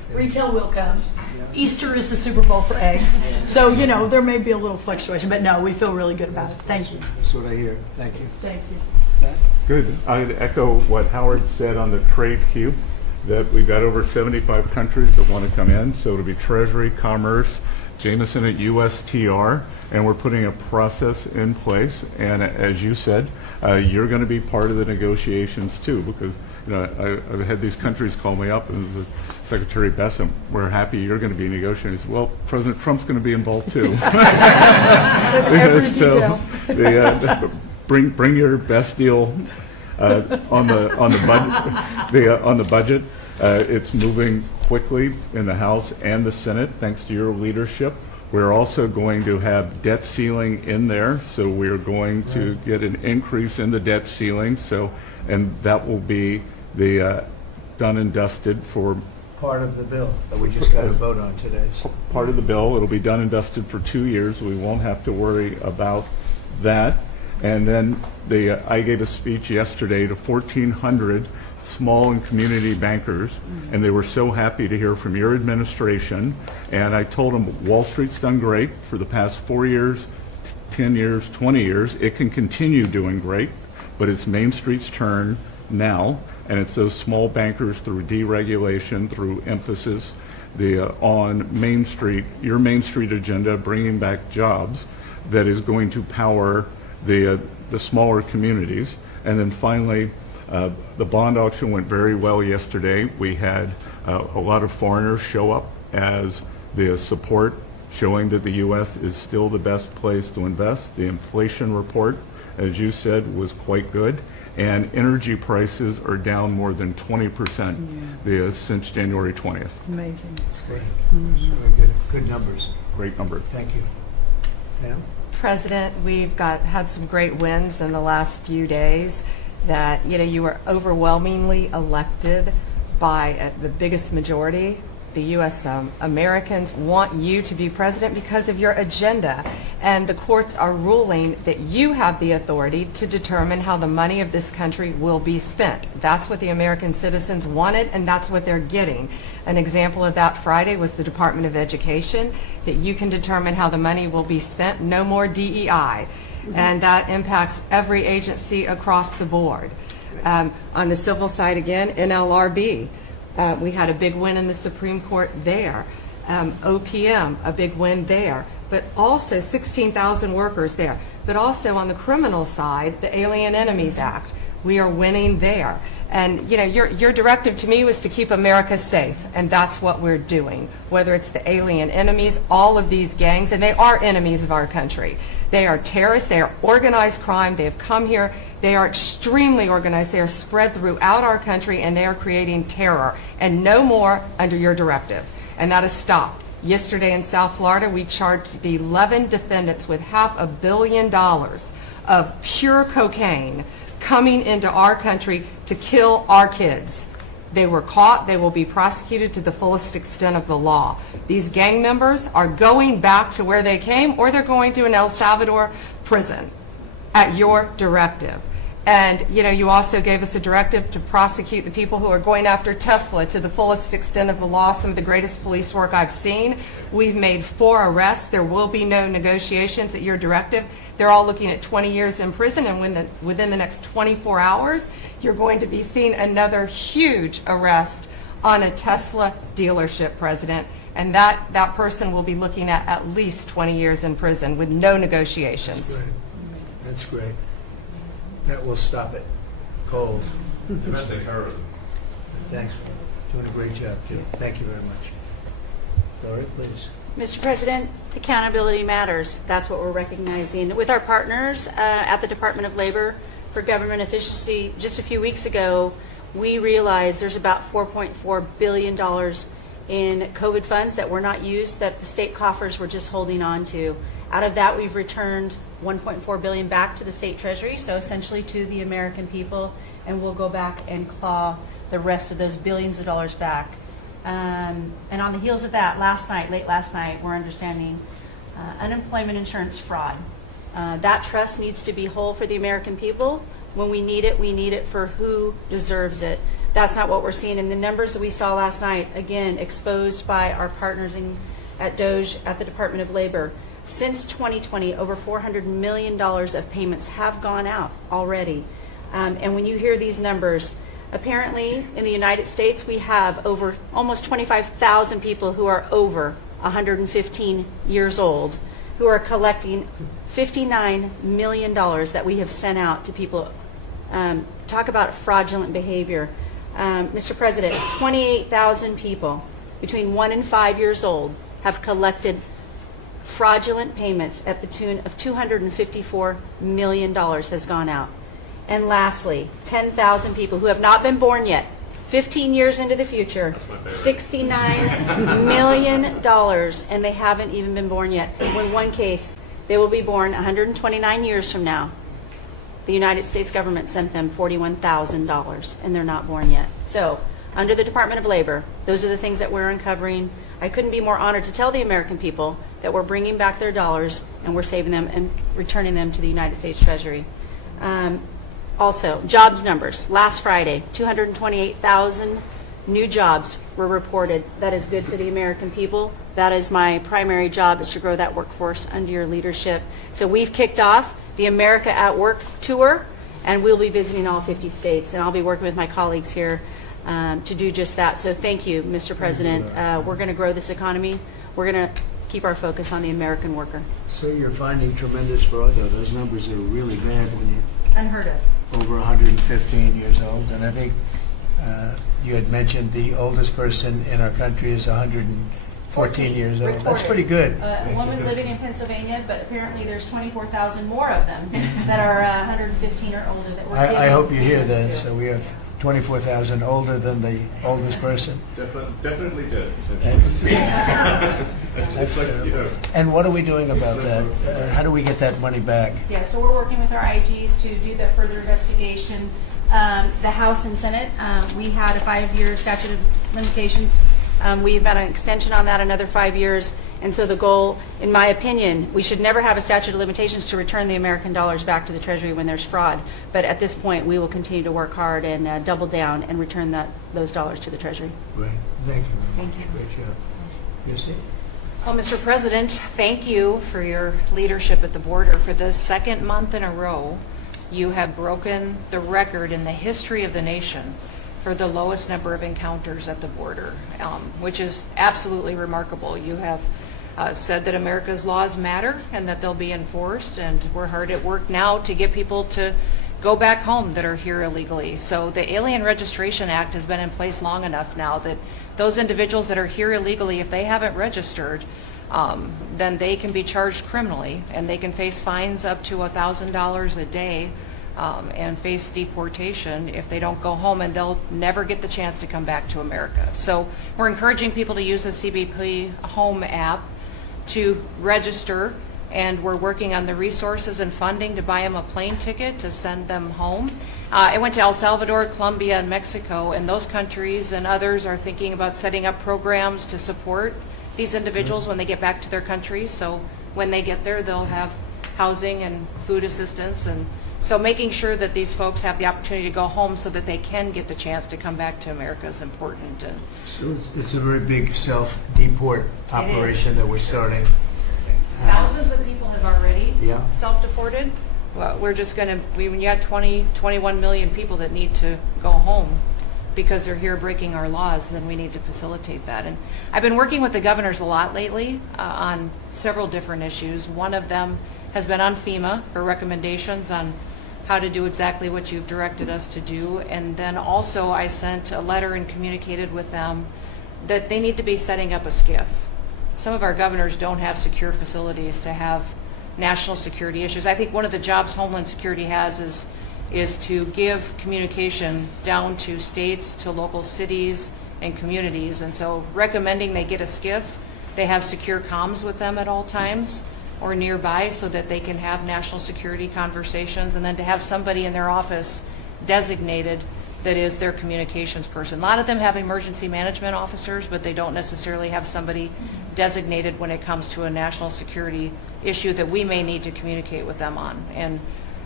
Retail will come. Easter is the Super Bowl for eggs. So, you know, there may be a little fluctuation, but no, we feel really good about it. Thank you. That's what I hear. Thank you. Thank you. Good. I'd echo what Howard said on the trade queue, that we've got over 75 countries that want to come in. So it'll be Treasury, Commerce, Jameson at USTR, and we're putting a process in place. And as you said, you're going to be part of the negotiations too, because you know I've had these countries call me up and Secretary Bessem, we're happy you're going to be negotiating. I said, well, President Trump's going to be involved too. Every So detail. bring your best deal on the budget. It's moving quickly in the House and the Senate, thanks to your leadership. We're also going to have debt ceiling in there, so we're going to get an increase in the debt ceiling. So, and that will be the done and dusted for Part of the bill that we just got to vote on today. So. part of the bill. It'll be done and dusted for 2 years. We won't have to worry about that. And then I gave a speech yesterday to 1,400 small and community bankers, and they were so happy to hear from your administration. And I told them Wall Street's done great for the past 4 years, 10 years, 20 years. It can continue doing great, but it's Main Street's turn now, and it's those small bankers through deregulation, through emphasis on Main Street, your Main Street agenda, bringing back jobs, that is going to power the smaller communities. And then finally, the bond auction went very well yesterday. We had a lot of foreigners show up as the support, showing that the U.S. is still the best place to invest. The inflation report, as you said, was quite good. And energy prices are down more than 20% since January 20th. Amazing. That's great. Very good numbers. Great number. Thank you. Pam? President, we've had some great wins in the last few days. That you were overwhelmingly elected by the biggest majority. The U.S. Americans want you to be president because of your agenda, and the courts are ruling that you have the authority to determine how the money of this country will be spent. That's what the American citizens wanted, and that's what they're getting. An example of that Friday was the Department of Education, that you can determine how the money will be spent. No more DEI. And that impacts every agency across the board. On the civil side again, NLRB, we had a big win in the Supreme Court there. OPM, a big win there. But also 16,000 workers there. But also on the criminal side, the Alien Enemies Act. We are winning there. And your directive to me was to keep America safe, and that's what we're doing. Whether it's the alien enemies, all of these gangs, and they are enemies of our country. They are terrorists, they are organized crime, they have come here, they are extremely organized, they are spread throughout our country, and they are creating terror. And no more under your directive. And that is stopped. Yesterday in South Florida, we charged the 11 defendants with $500 million of pure cocaine coming into our country to kill our kids. They were caught. They will be prosecuted to the fullest extent of the law. These gang members are going back to where they came, or they're going to an El Salvador prison at your directive. And you also gave us a directive to prosecute the people who are going after Tesla to the fullest extent of the law, some of the greatest police work I've seen. We've made 4 arrests. There will be no negotiations at your directive. They're all looking at 20 years in prison, and within the next 24 hours, you're going to be seeing another huge arrest on a Tesla dealership, President. And that person will be looking at least 20 years in prison with no negotiations. That's great. That's great. That will stop it cold. Domestic terrorism. Thanks. Doing a great job, too. Thank you very much. Lori, please. Mr. President, accountability matters. That's what we're recognizing. With our partners at the Department of Labor for Government Efficiency, just a few weeks ago, we realized there's about $4.4 billion in COVID funds that were not used, that the state coffers were just holding on to. Out of that, we've returned $1.4 billion back to the state treasury, so essentially to the American people, and we'll go back and claw the rest of those billions of dollars back. And on the heels of that, late last night, we're understanding unemployment insurance fraud. That trust needs to be whole for the American people. When we need it for who deserves it. That's not what we're seeing. And the numbers that we saw last night, again, exposed by our partners at DOGE at the Department of Labor, since 2020, over $400 million of payments have gone out already. And when you hear these numbers, apparently in the United States, we have over almost 25,000 people who are over 115 years old who are collecting $59 million that we have sent out to people. Talk about fraudulent behavior. Mr. President, 28,000 people between 1 and 5 years old have collected fraudulent payments at the tune of $254 million has gone out. And lastly, 10,000 people who have not been born yet, 15 years into the future, $69 million, and they haven't even been born yet. In one case, they will be born 129 years from now. The United States government sent them $41,000, and they're not born yet. So, under the Department of Labor, those are the things that we're uncovering. I couldn't be more honored to tell the American people that we're bringing back their dollars and we're saving them and returning them to the United States Treasury. Also, jobs numbers. Last Friday, 228,000 new jobs were reported. That is good for the American people. That is my primary job, is to grow that workforce under your leadership. So we've kicked off the America at Work tour, and we'll be visiting all 50 states, and I'll be working with my colleagues here to do just that. So thank you, Mr. President. We're going to grow this economy. We're going to keep our focus on the American worker. So you're finding tremendous fraud, though. Those numbers are really bad when you're Unheard of. over 115 years old. And I think you had mentioned the oldest person in our country is 114 years old. That's pretty good. A woman living in Pennsylvania, but apparently there's 24,000 more of them that are 115 or older. That we're I hope you hear that. So we have 24,000 older than the oldest person. Definitely did. That's and what are we doing about that? How do we get that money back? Yeah, so we're working with our IGs to do the further investigation. The House and Senate, we had a 5-year statute of limitations. We've got an extension on that, another 5 years. And so the goal, in my opinion, we should never have a statute of limitations to return the American dollars back to the Treasury when there's fraud. But at this point, we will continue to work hard and double down and return those dollars to the Treasury. Great. Thank you. Thank you. Great job. Christy? Well, Mr. President, thank you for your leadership at the border. For the second month in a row, you have broken the record in the history of the nation for the lowest number of encounters at the border, which is absolutely remarkable. You have said that America's laws matter and that they'll be enforced, and we're hard at work now to get people to go back home that are here illegally. So the Alien Registration Act has been in place long enough now that those individuals that are here illegally, if they haven't registered, then they can be charged criminally, and they can face fines up to $1,000 a day and face deportation if they don't go home, and they'll never get the chance to come back to America. So we're encouraging people to use the CBP Home app to register, and we're working on the resources and funding to buy them a plane ticket to send them home. I went to El Salvador, Colombia, and Mexico, and those countries and others are thinking about setting up programs to support these individuals when they get back to their countries. So when they get there, they'll have housing and food assistance, and so making sure that these folks have the opportunity to go home so that they can get the chance to come back to America is important. And So it's a very big self-deport operation that we're starting. thousands of people have already Yeah. self-deported. Well, we're just going to, when you have 21 million people that need to go home because they're here breaking our laws, then we need to facilitate that. And I've been working with the governors a lot lately on several different issues. One of them has been on FEMA for recommendations on how to do exactly what you've directed us to do. And then also I sent a letter and communicated with them that they need to be setting up a SCIF. Some of our governors don't have secure facilities to have national security issues. I think one of the jobs Homeland Security has is to give communication down to states, to local cities and communities. And so recommending they get a SCIF, they have secure comms with them at all times or nearby so that they can have national security conversations, and then to have somebody in their office designated that is their communications person. A lot of them have emergency management officers, but they don't necessarily have somebody designated when it comes to a national security issue that we may need to communicate with them on. And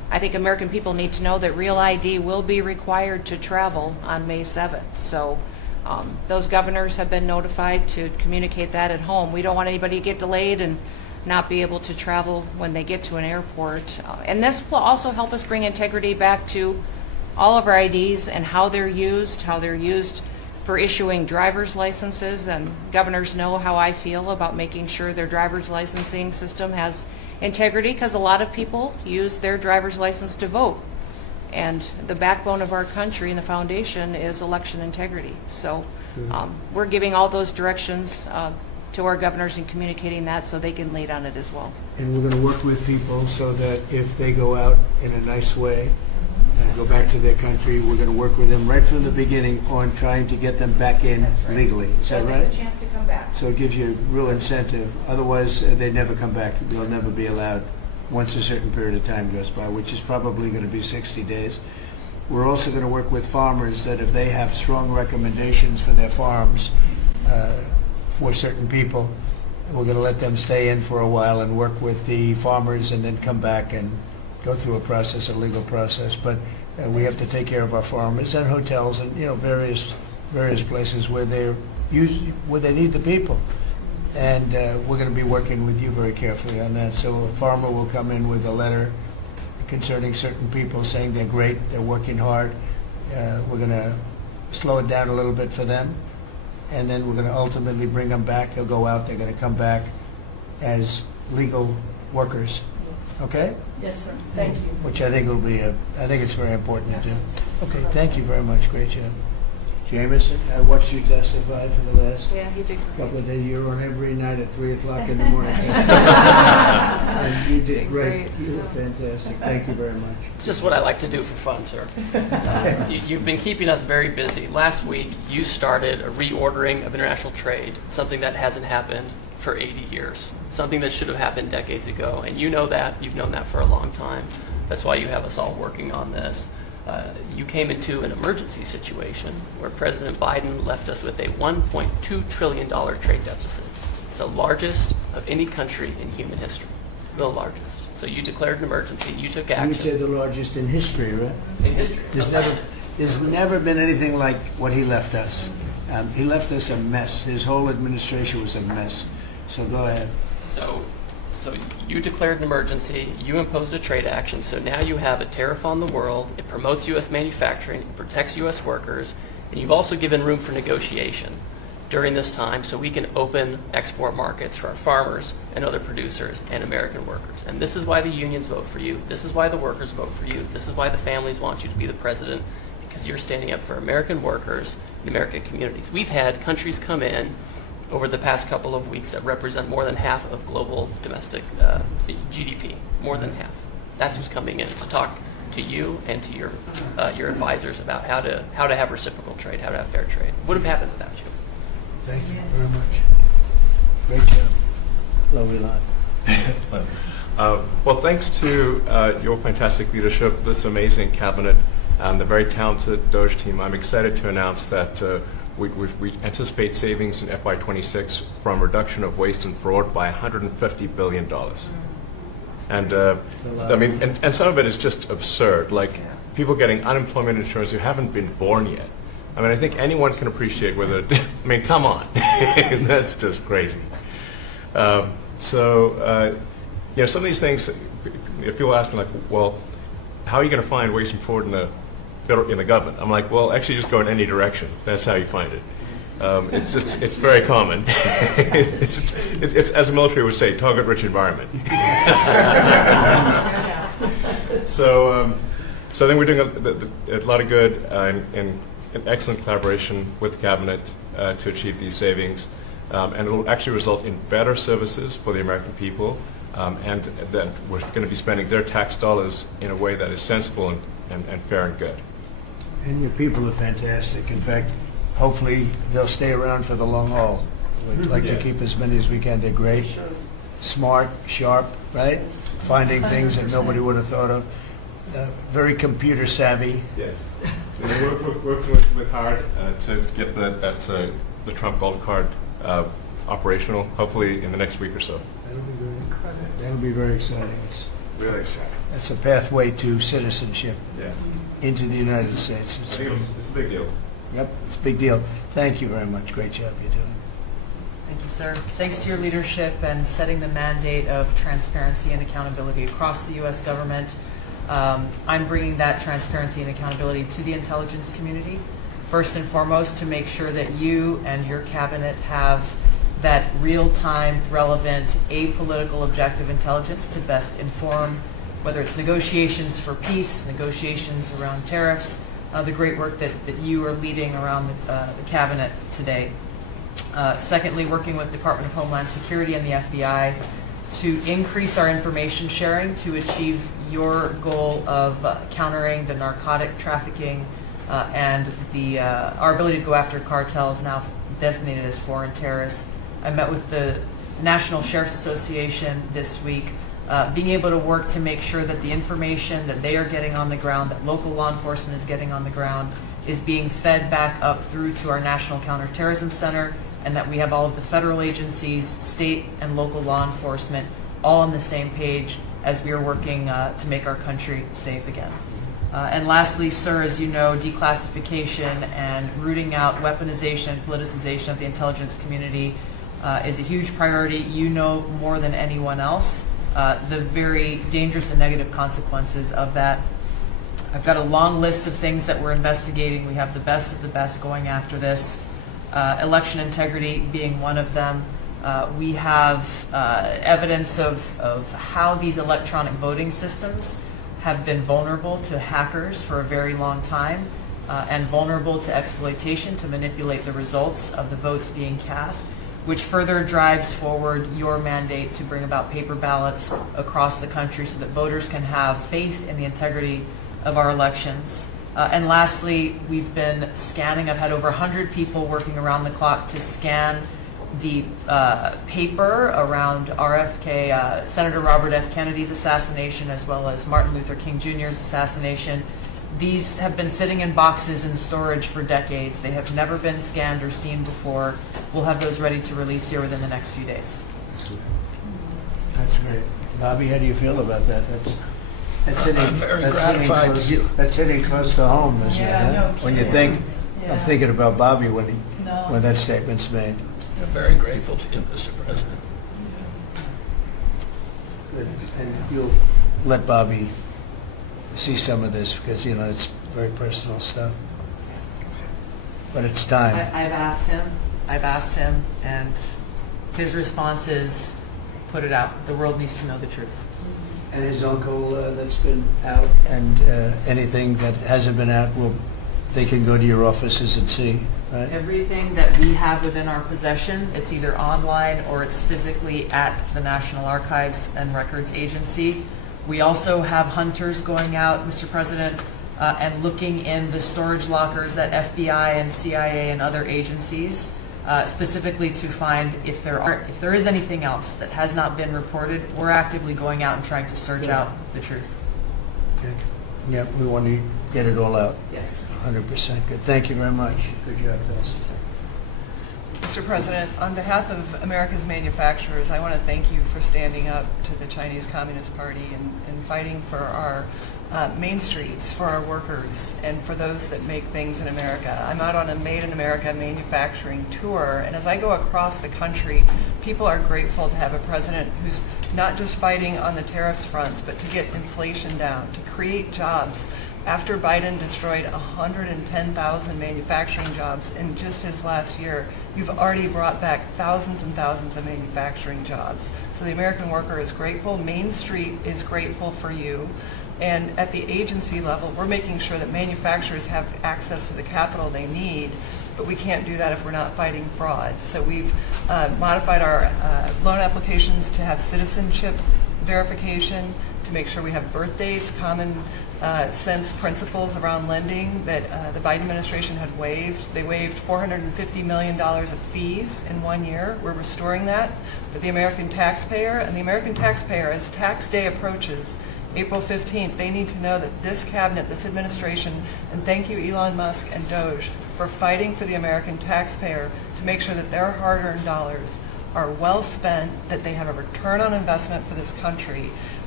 I think American people need to know that Real ID will be required to travel on May 7th. So those governors have been notified to communicate that at home. We don't want anybody to get delayed and not be able to travel when they get to an airport. And this will also help us bring integrity back to all of our IDs and how they're used for issuing driver's licenses. And governors know how I feel about making sure their driver's licensing system has integrity, because a lot of people use their driver's license to vote. And the backbone of our country and the foundation is election integrity. So we're giving all those directions to our governors and communicating that so they can lead on it as well. And we're going to work with people so that if they go out in a nice way and go back to their country, we're going to work with them right from the beginning on trying to get them back in legally. Is that right? A chance to come back. So it gives you real incentive. Otherwise, they never come back. They'll never be allowed once a certain period of time goes by, which is probably going to be 60 days. We're also going to work with farmers that if they have strong recommendations for their farms for certain people, we're going to let them stay in for a while and work with the farmers and then come back and go through a legal process. But we have to take care of our farmers and hotels and various places where they need the people. And we're going to be working with you very carefully on that. So a farmer will come in with a letter concerning certain people saying they're great, they're working hard. We're going to slow it down a little bit for them. And then we're going to ultimately bring them back. They'll go out, they're going to come back as legal workers. Okay? Yes, sir. Thank you. Which I think I think it's very important to do. Okay, thank you very much. Great job. Jameson, I watched you testify for the last couple of days. You were on every night at 3 o'clock in the morning. And you did great. You were fantastic. Thank you very much. It's just what I like to do for fun, sir. You've been keeping us very busy. Last week, you started a reordering of international trade, something that hasn't happened for 80 years, something that should have happened decades ago. And you know that. You've known that for a long time. That's why you have us all working on this. You came into an emergency situation where President Biden left us with a $1.2 trillion trade deficit. It's the largest of any country in human history, the largest. So you declared an emergency, you took action. You say the largest in history, right? In history. There's never been anything like what he left us. He left us a mess. His whole administration was a mess. So go ahead. So you declared an emergency, you imposed a trade action, so now you have a tariff on the world, it promotes U.S. manufacturing, it protects U.S. workers, and you've also given room for negotiation during this time so we can open export markets for our farmers and other producers and American workers. And this is why the unions vote for you, this is why the workers vote for you, this is why the families want you to be the president, because you're standing up for American workers and American communities. We've had countries come in over the past couple of weeks that represent more than half of global domestic GDP, more than half. That's who's coming in to talk to you and to your advisors about how to have reciprocal trade, how to have fair trade. Would have happened without you. Thank you very much. Great job. Lovely lot. Well, thanks to your fantastic leadership, this amazing cabinet, and the very talented DOGE team, I'm excited to announce that we anticipate savings in FY26 from reduction of waste and fraud by $150 billion. And I mean, and some of it is just absurd, like people getting unemployment insurance who haven't been born yet. I mean, I think anyone can appreciate whether, I mean, come on, that's just crazy. So, some of these things, people ask me like, well, how are you going to find waste and fraud in the government? I'm like, well, actually just go in any direction. That's how you find it. It's very common. it's as the military would say, target-rich environment. So I think we're doing a lot of good in excellent collaboration with the cabinet to achieve these savings, and it will actually result in better services for the American people, and that we're going to be spending their tax dollars in a way that is sensible and fair and good. And your people are fantastic. In fact, hopefully they'll stay around for the long haul. We'd like to keep as many as we can. They're great, smart, sharp, right? Finding things that nobody would have thought of. Very computer savvy. Yes. We're working with hard to get the Trump Gold Card operational, hopefully in the next week or so. That'll be very exciting. It's really exciting. That's a pathway to citizenship into the United States. It's a big deal. Yep, it's a big deal. Thank you very much. Great job you're doing. Thank you, sir. Thanks to your leadership and setting the mandate of transparency and accountability across the U.S. government, I'm bringing that transparency and accountability to the intelligence community. First and foremost, to make sure that you and your cabinet have that real-time, relevant, apolitical, objective intelligence to best inform, whether it's negotiations for peace, negotiations around tariffs, the great work that you are leading around the cabinet today. Secondly, working with Department of Homeland Security and the FBI to increase our information sharing to achieve your goal of countering the narcotic trafficking and our ability to go after cartels now designated as foreign terrorists. I met with the National Sheriff's Association this week, being able to work to make sure that the information that they are getting on the ground, that local law enforcement is getting on the ground, is being fed back up through to our National Counterterrorism Center, and that we have all of the federal agencies, state and local law enforcement all on the same page as we are working to make our country safe again. And lastly, sir, as you know, declassification and rooting out weaponization and politicization of the intelligence community is a huge priority. You know more than anyone else the very dangerous and negative consequences of that. I've got a long list of things that we're investigating. We have the best of the best going after this. Election integrity being one of them. We have evidence of how these electronic voting systems have been vulnerable to hackers for a very long time and vulnerable to exploitation to manipulate the results of the votes being cast, which further drives forward your mandate to bring about paper ballots across the country so that voters can have faith in the integrity of our elections. And lastly, we've been scanning. I've had over 100 people working around the clock to scan the paper around RFK, Senator Robert F. Kennedy's assassination, as well as Martin Luther King Jr.'s assassination. These have been sitting in boxes in storage for decades. They have never been scanned or seen before. We'll have those ready to release here within the next few days. That's great. Bobby, how do you feel about that? That's hitting, I'm very gratified. That's hitting close to home, isn't it? No When you think, I'm thinking about Bobby when that statement's made. I'm very grateful to you, Mr. President. Good. And you'll let Bobby see some of this because, you know, it's very personal stuff. But it's time. I've asked him, and his response is, put it out. The world needs to know the truth. And his uncle that's been out and anything that hasn't been out, they can go to your offices and see, right? Everything that we have within our possession, it's either online or it's physically at the National Archives and Records Agency. We also have hunters going out, Mr. President, and looking in the storage lockers at FBI and CIA and other agencies, specifically to find if there is anything else that has not been reported. We're actively going out and trying to search out the truth. Okay. Yeah, we want to get it all out. Yes. 100% good. Thank you very much. Good job, guys. Mr. President, on behalf of America's manufacturers, I want to thank you for standing up to the Chinese Communist Party and fighting for our main streets, for our workers, and for those that make things in America. I'm out on a Made in America manufacturing tour, and as I go across the country, people are grateful to have a president who's not just fighting on the tariffs fronts, but to get inflation down, to create jobs. After Biden destroyed 110,000 manufacturing jobs in just his last year, you've already brought back thousands and thousands of manufacturing jobs. So the American worker is grateful. Main Street is grateful for you. And at the agency level, we're making sure that manufacturers have access to the capital they need, but we can't do that if we're not fighting fraud. So we've modified our loan applications to have citizenship verification, to make sure we have birth dates, common sense principles around lending that the Biden administration had waived. They waived $450 million of fees in 1 year. We're restoring that for the American taxpayer. And the American taxpayer, as tax day approaches, April 15th, they need to know that this cabinet, this administration, and thank you Elon Musk and Doge for fighting for the American taxpayer to make sure that their hard-earned dollars are well spent, that they have a return on investment for this country,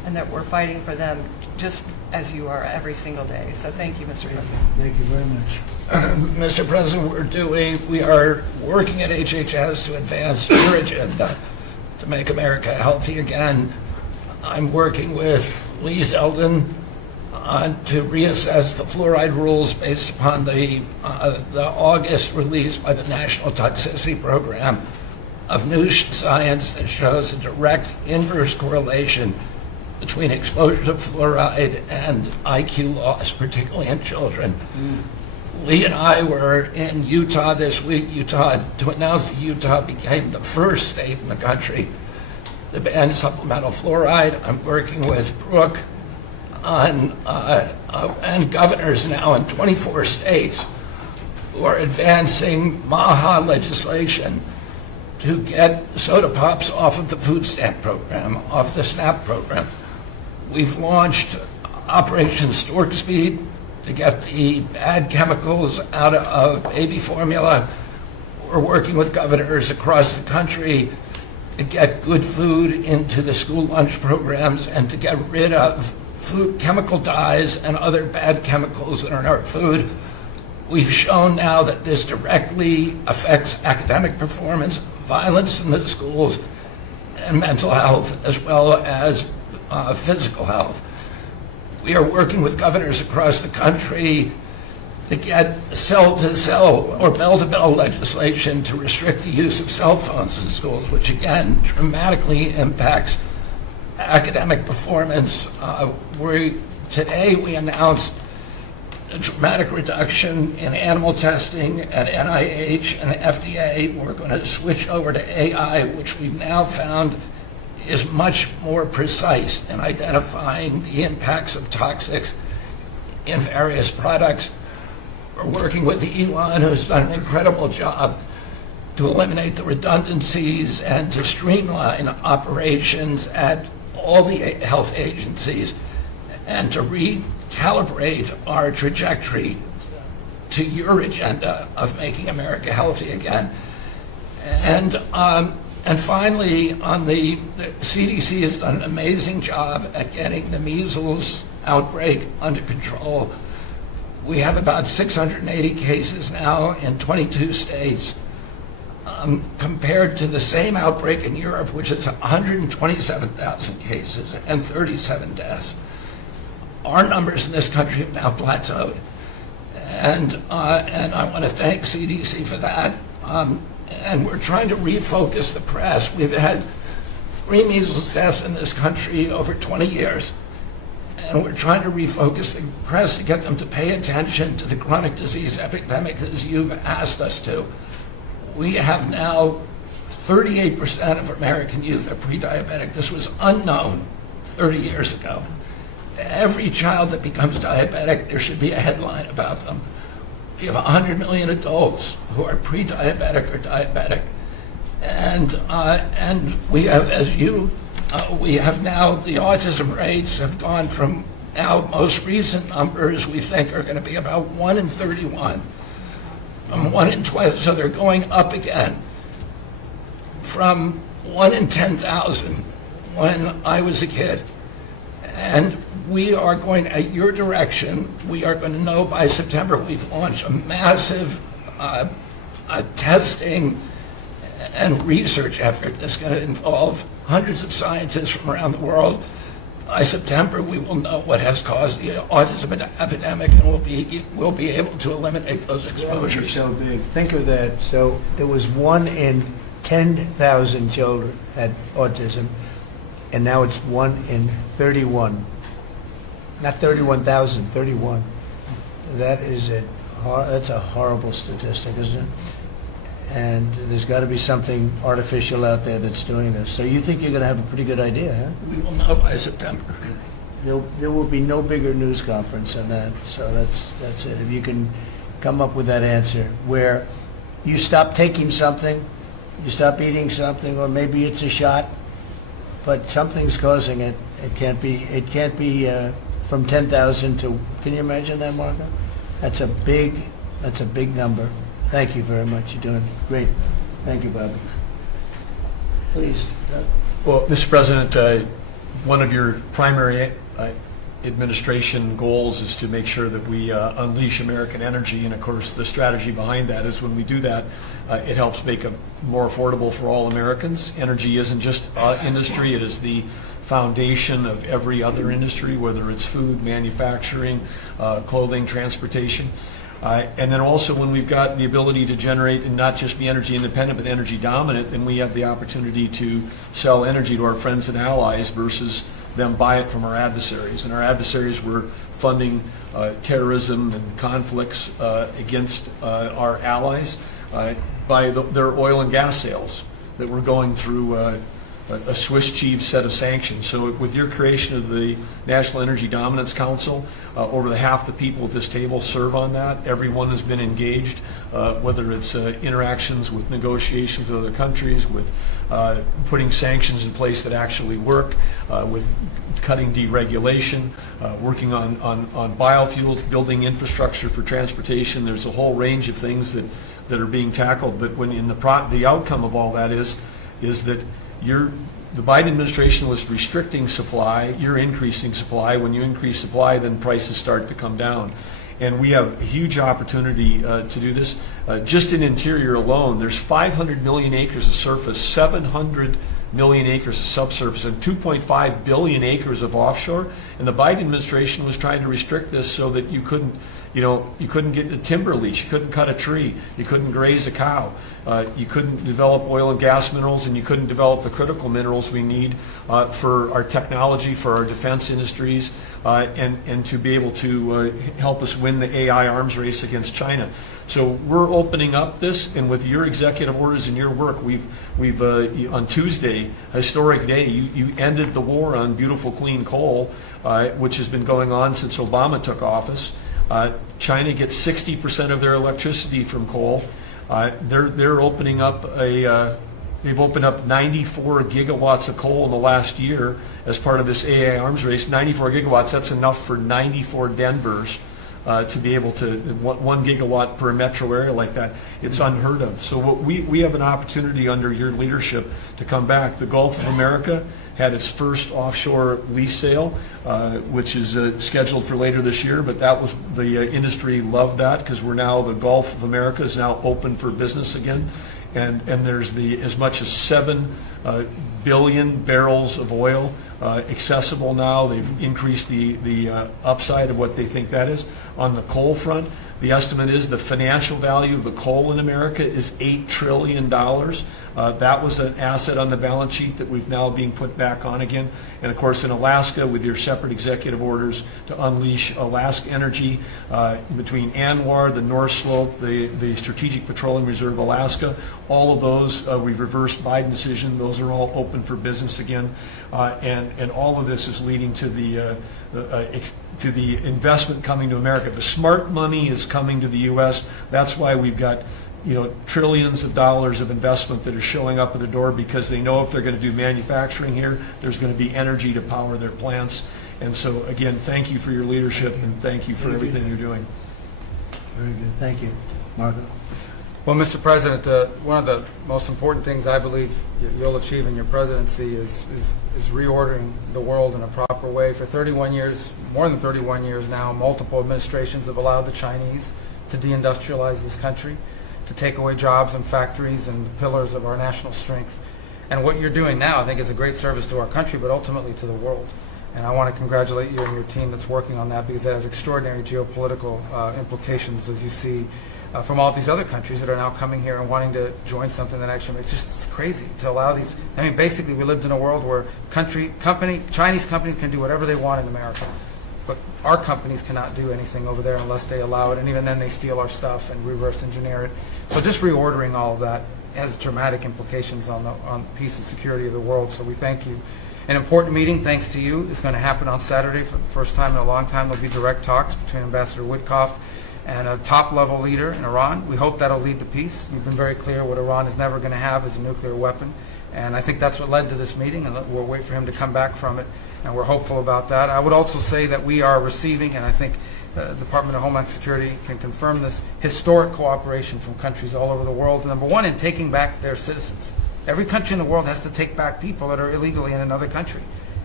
and that we're fighting for them just as you are every single day. So thank you, Mr. President. Thank you very much. Mr. President, we are working at HHS to advance your agenda to make America healthy again. I'm working with Lee Zeldin to reassess the fluoride rules based upon the August release by the National Toxicity Program of new science that shows a direct inverse correlation between exposure to fluoride and IQ loss, particularly in children. Lee and I were in Utah this week, to announce that Utah became the first state in the country to ban supplemental fluoride. I'm working with Brooke on, and governors now in 24 states who are advancing MAHA legislation to get soda pops off of the food stamp program, off the SNAP program. We've launched Operation Stork Speed to get the bad chemicals out of baby formula. We're working with governors across the country to get good food into the school lunch programs and to get rid of food chemical dyes and other bad chemicals that are in our food. We've shown now that this directly affects academic performance, violence in the schools, and mental health, as well as physical health. We are working with governors across the country to get cell-to-cell or bell-to-bell legislation to restrict the use of cell phones in schools, which again dramatically impacts academic performance. Today we announced a dramatic reduction in animal testing at NIH and FDA. We're going to switch over to AI, which we've now found is much more precise in identifying the impacts of toxics in various products. We're working with Elon, who's done an incredible job to eliminate the redundancies and to streamline operations at all the health agencies and to recalibrate our trajectory to your agenda of making America healthy again. And finally, the CDC has done an amazing job at getting the measles outbreak under control. We have about 680 cases now in 22 states, compared to the same outbreak in Europe, which is 127,000 cases and 37 deaths. Our numbers in this country have now plateaued. And I want to thank CDC for that. And we're trying to refocus the press. We've had 3 measles deaths in this country over 20 years. And we're trying to refocus the press to get them to pay attention to the chronic disease epidemic as you've asked us to. We have now 38% of American youth are pre-diabetic. This was unknown 30 years ago. Every child that becomes diabetic, there should be a headline about them. We have 100 million adults who are pre-diabetic or diabetic. And we have, we have now, the autism rates have gone from now most recent numbers we think are going to be about 1 in 31, 1 in 20, so they're going up again from 1 in 10,000 when I was a kid. And we are going, at your direction, we are going to know by September. We've launched a massive testing and research effort that's going to involve hundreds of scientists from around the world. By September, we will know what has caused the autism epidemic, and we'll be able to eliminate those exposures. So big. Think of that. So there was 1 in 10,000 children had autism, and now it's 1 in 31. Not 31,000, 31. That's a horrible statistic, isn't it? And there's got to be something artificial out there that's doing this. So you think you're going to have a pretty good idea, huh? We will know by September. There will be no bigger news conference than that. So that's it. If you can come up with that answer where you stop taking something, you stop eating something, or maybe it's a shot, but something's causing it. It can't be from 10,000 to. Can you imagine that, Marco? That's a big number. Thank you very much. You're doing great. Thank you, Bobby. Please. Well, Mr. President, one of your primary administration goals is to make sure that we unleash American energy, and of course the strategy behind that is when we do that, it helps make it more affordable for all Americans. Energy isn't just industry, it is the foundation of every other industry, whether it's food, manufacturing, clothing, transportation. And then also when we've got the ability to generate and not just be energy independent but energy dominant, then we have the opportunity to sell energy to our friends and allies versus them buy it from our adversaries. And our adversaries were funding terrorism and conflicts against our allies by their oil and gas sales that were going through a Swiss cheese set of sanctions. So with your creation of the National Energy Dominance Council, over half the people at this table serve on that. Everyone has been engaged, whether it's interactions with negotiations with other countries, with putting sanctions in place that actually work, with cutting deregulation, working on biofuels, building infrastructure for transportation. There's a whole range of things that are being tackled. But when in the outcome of all that is that the Biden administration was restricting supply, you're increasing supply. When you increase supply, then prices start to come down. And we have a huge opportunity to do this. Just in interior alone, there's 500 million acres of surface, 700 million acres of subsurface, and 2.5 billion acres of offshore. And the Biden administration was trying to restrict this so that you couldn't get a timber lease, you couldn't cut a tree, you couldn't graze a cow, you couldn't develop oil and gas minerals, and you couldn't develop the critical minerals we need for our technology, for our defense industries, and to be able to help us win the AI arms race against China. So we're opening up this, and with your executive orders and your work, we've on Tuesday, historic day, you ended the war on beautiful clean coal, which has been going on since Obama took office. China gets 60% of their electricity from coal. They're opening up they've opened up 94 gigawatts of coal in the last year as part of this AI arms race. 94 gigawatts, that's enough for 94 Denvers to be able to, 1 gigawatt per metro area like that. It's unheard of. So we have an opportunity under your leadership to come back. The Gulf of America had its first offshore lease sale, which is scheduled for later this year, but that was, the industry loved that because we're now, the Gulf of America is now open for business again. And there's as much as 7 billion barrels of oil accessible now. They've increased the upside of what they think that is. On the coal front, the estimate is the financial value of the coal in America is $8 trillion. That was an asset on the balance sheet that we've now being put back on again. And of course in Alaska, with your separate executive orders to unleash Alaska energy between ANWR, the North Slope, the Strategic Petroleum Reserve Alaska, all of those, we've reversed Biden decision. Those are all open for business again. And all of this is leading to the investment coming to America. The smart money is coming to the U.S. That's why we've got trillions of dollars of investment that are showing up at the door, because they know if they're going to do manufacturing here, there's going to be energy to power their plants. And so again, thank you for your leadership and thank you for everything you're doing. Very good. Thank you. Marco? Well, Mr. President, one of the most important things I believe you'll achieve in your presidency is reordering the world in a proper way. For 31 years, more than 31 years now, multiple administrations have allowed the Chinese to deindustrialize this country, to take away jobs and factories and the pillars of our national strength. And what you're doing now, I think, is a great service to our country, but ultimately to the world. And I want to congratulate you and your team that's working on that, because it has extraordinary geopolitical implications, as you see, from all these other countries that are now coming here and wanting to join something that actually makes it's crazy to allow these. I mean, basically, we lived in a world where Chinese companies can do whatever they want in America, but our companies cannot do anything over there unless they allow it, and even then they steal our stuff and reverse engineer it. So just reordering all of that has dramatic implications on peace and security of the world, so we thank you. An important meeting, thanks to you, is going to happen on Saturday for the first time in a long time. There'll be direct talks between Ambassador Witkoff and a top-level leader in Iran. We hope that'll lead to peace. You've been very clear what Iran is never going to have is a nuclear weapon, and I think that's what led to this meeting, and we'll wait for him to come back from it, and we're hopeful about that. I would also say that we are receiving, and I think the Department of Homeland Security can confirm this, historic cooperation from countries all over the world. Number one, in taking back their citizens. Every country in the world has to take back people that are illegally in another country.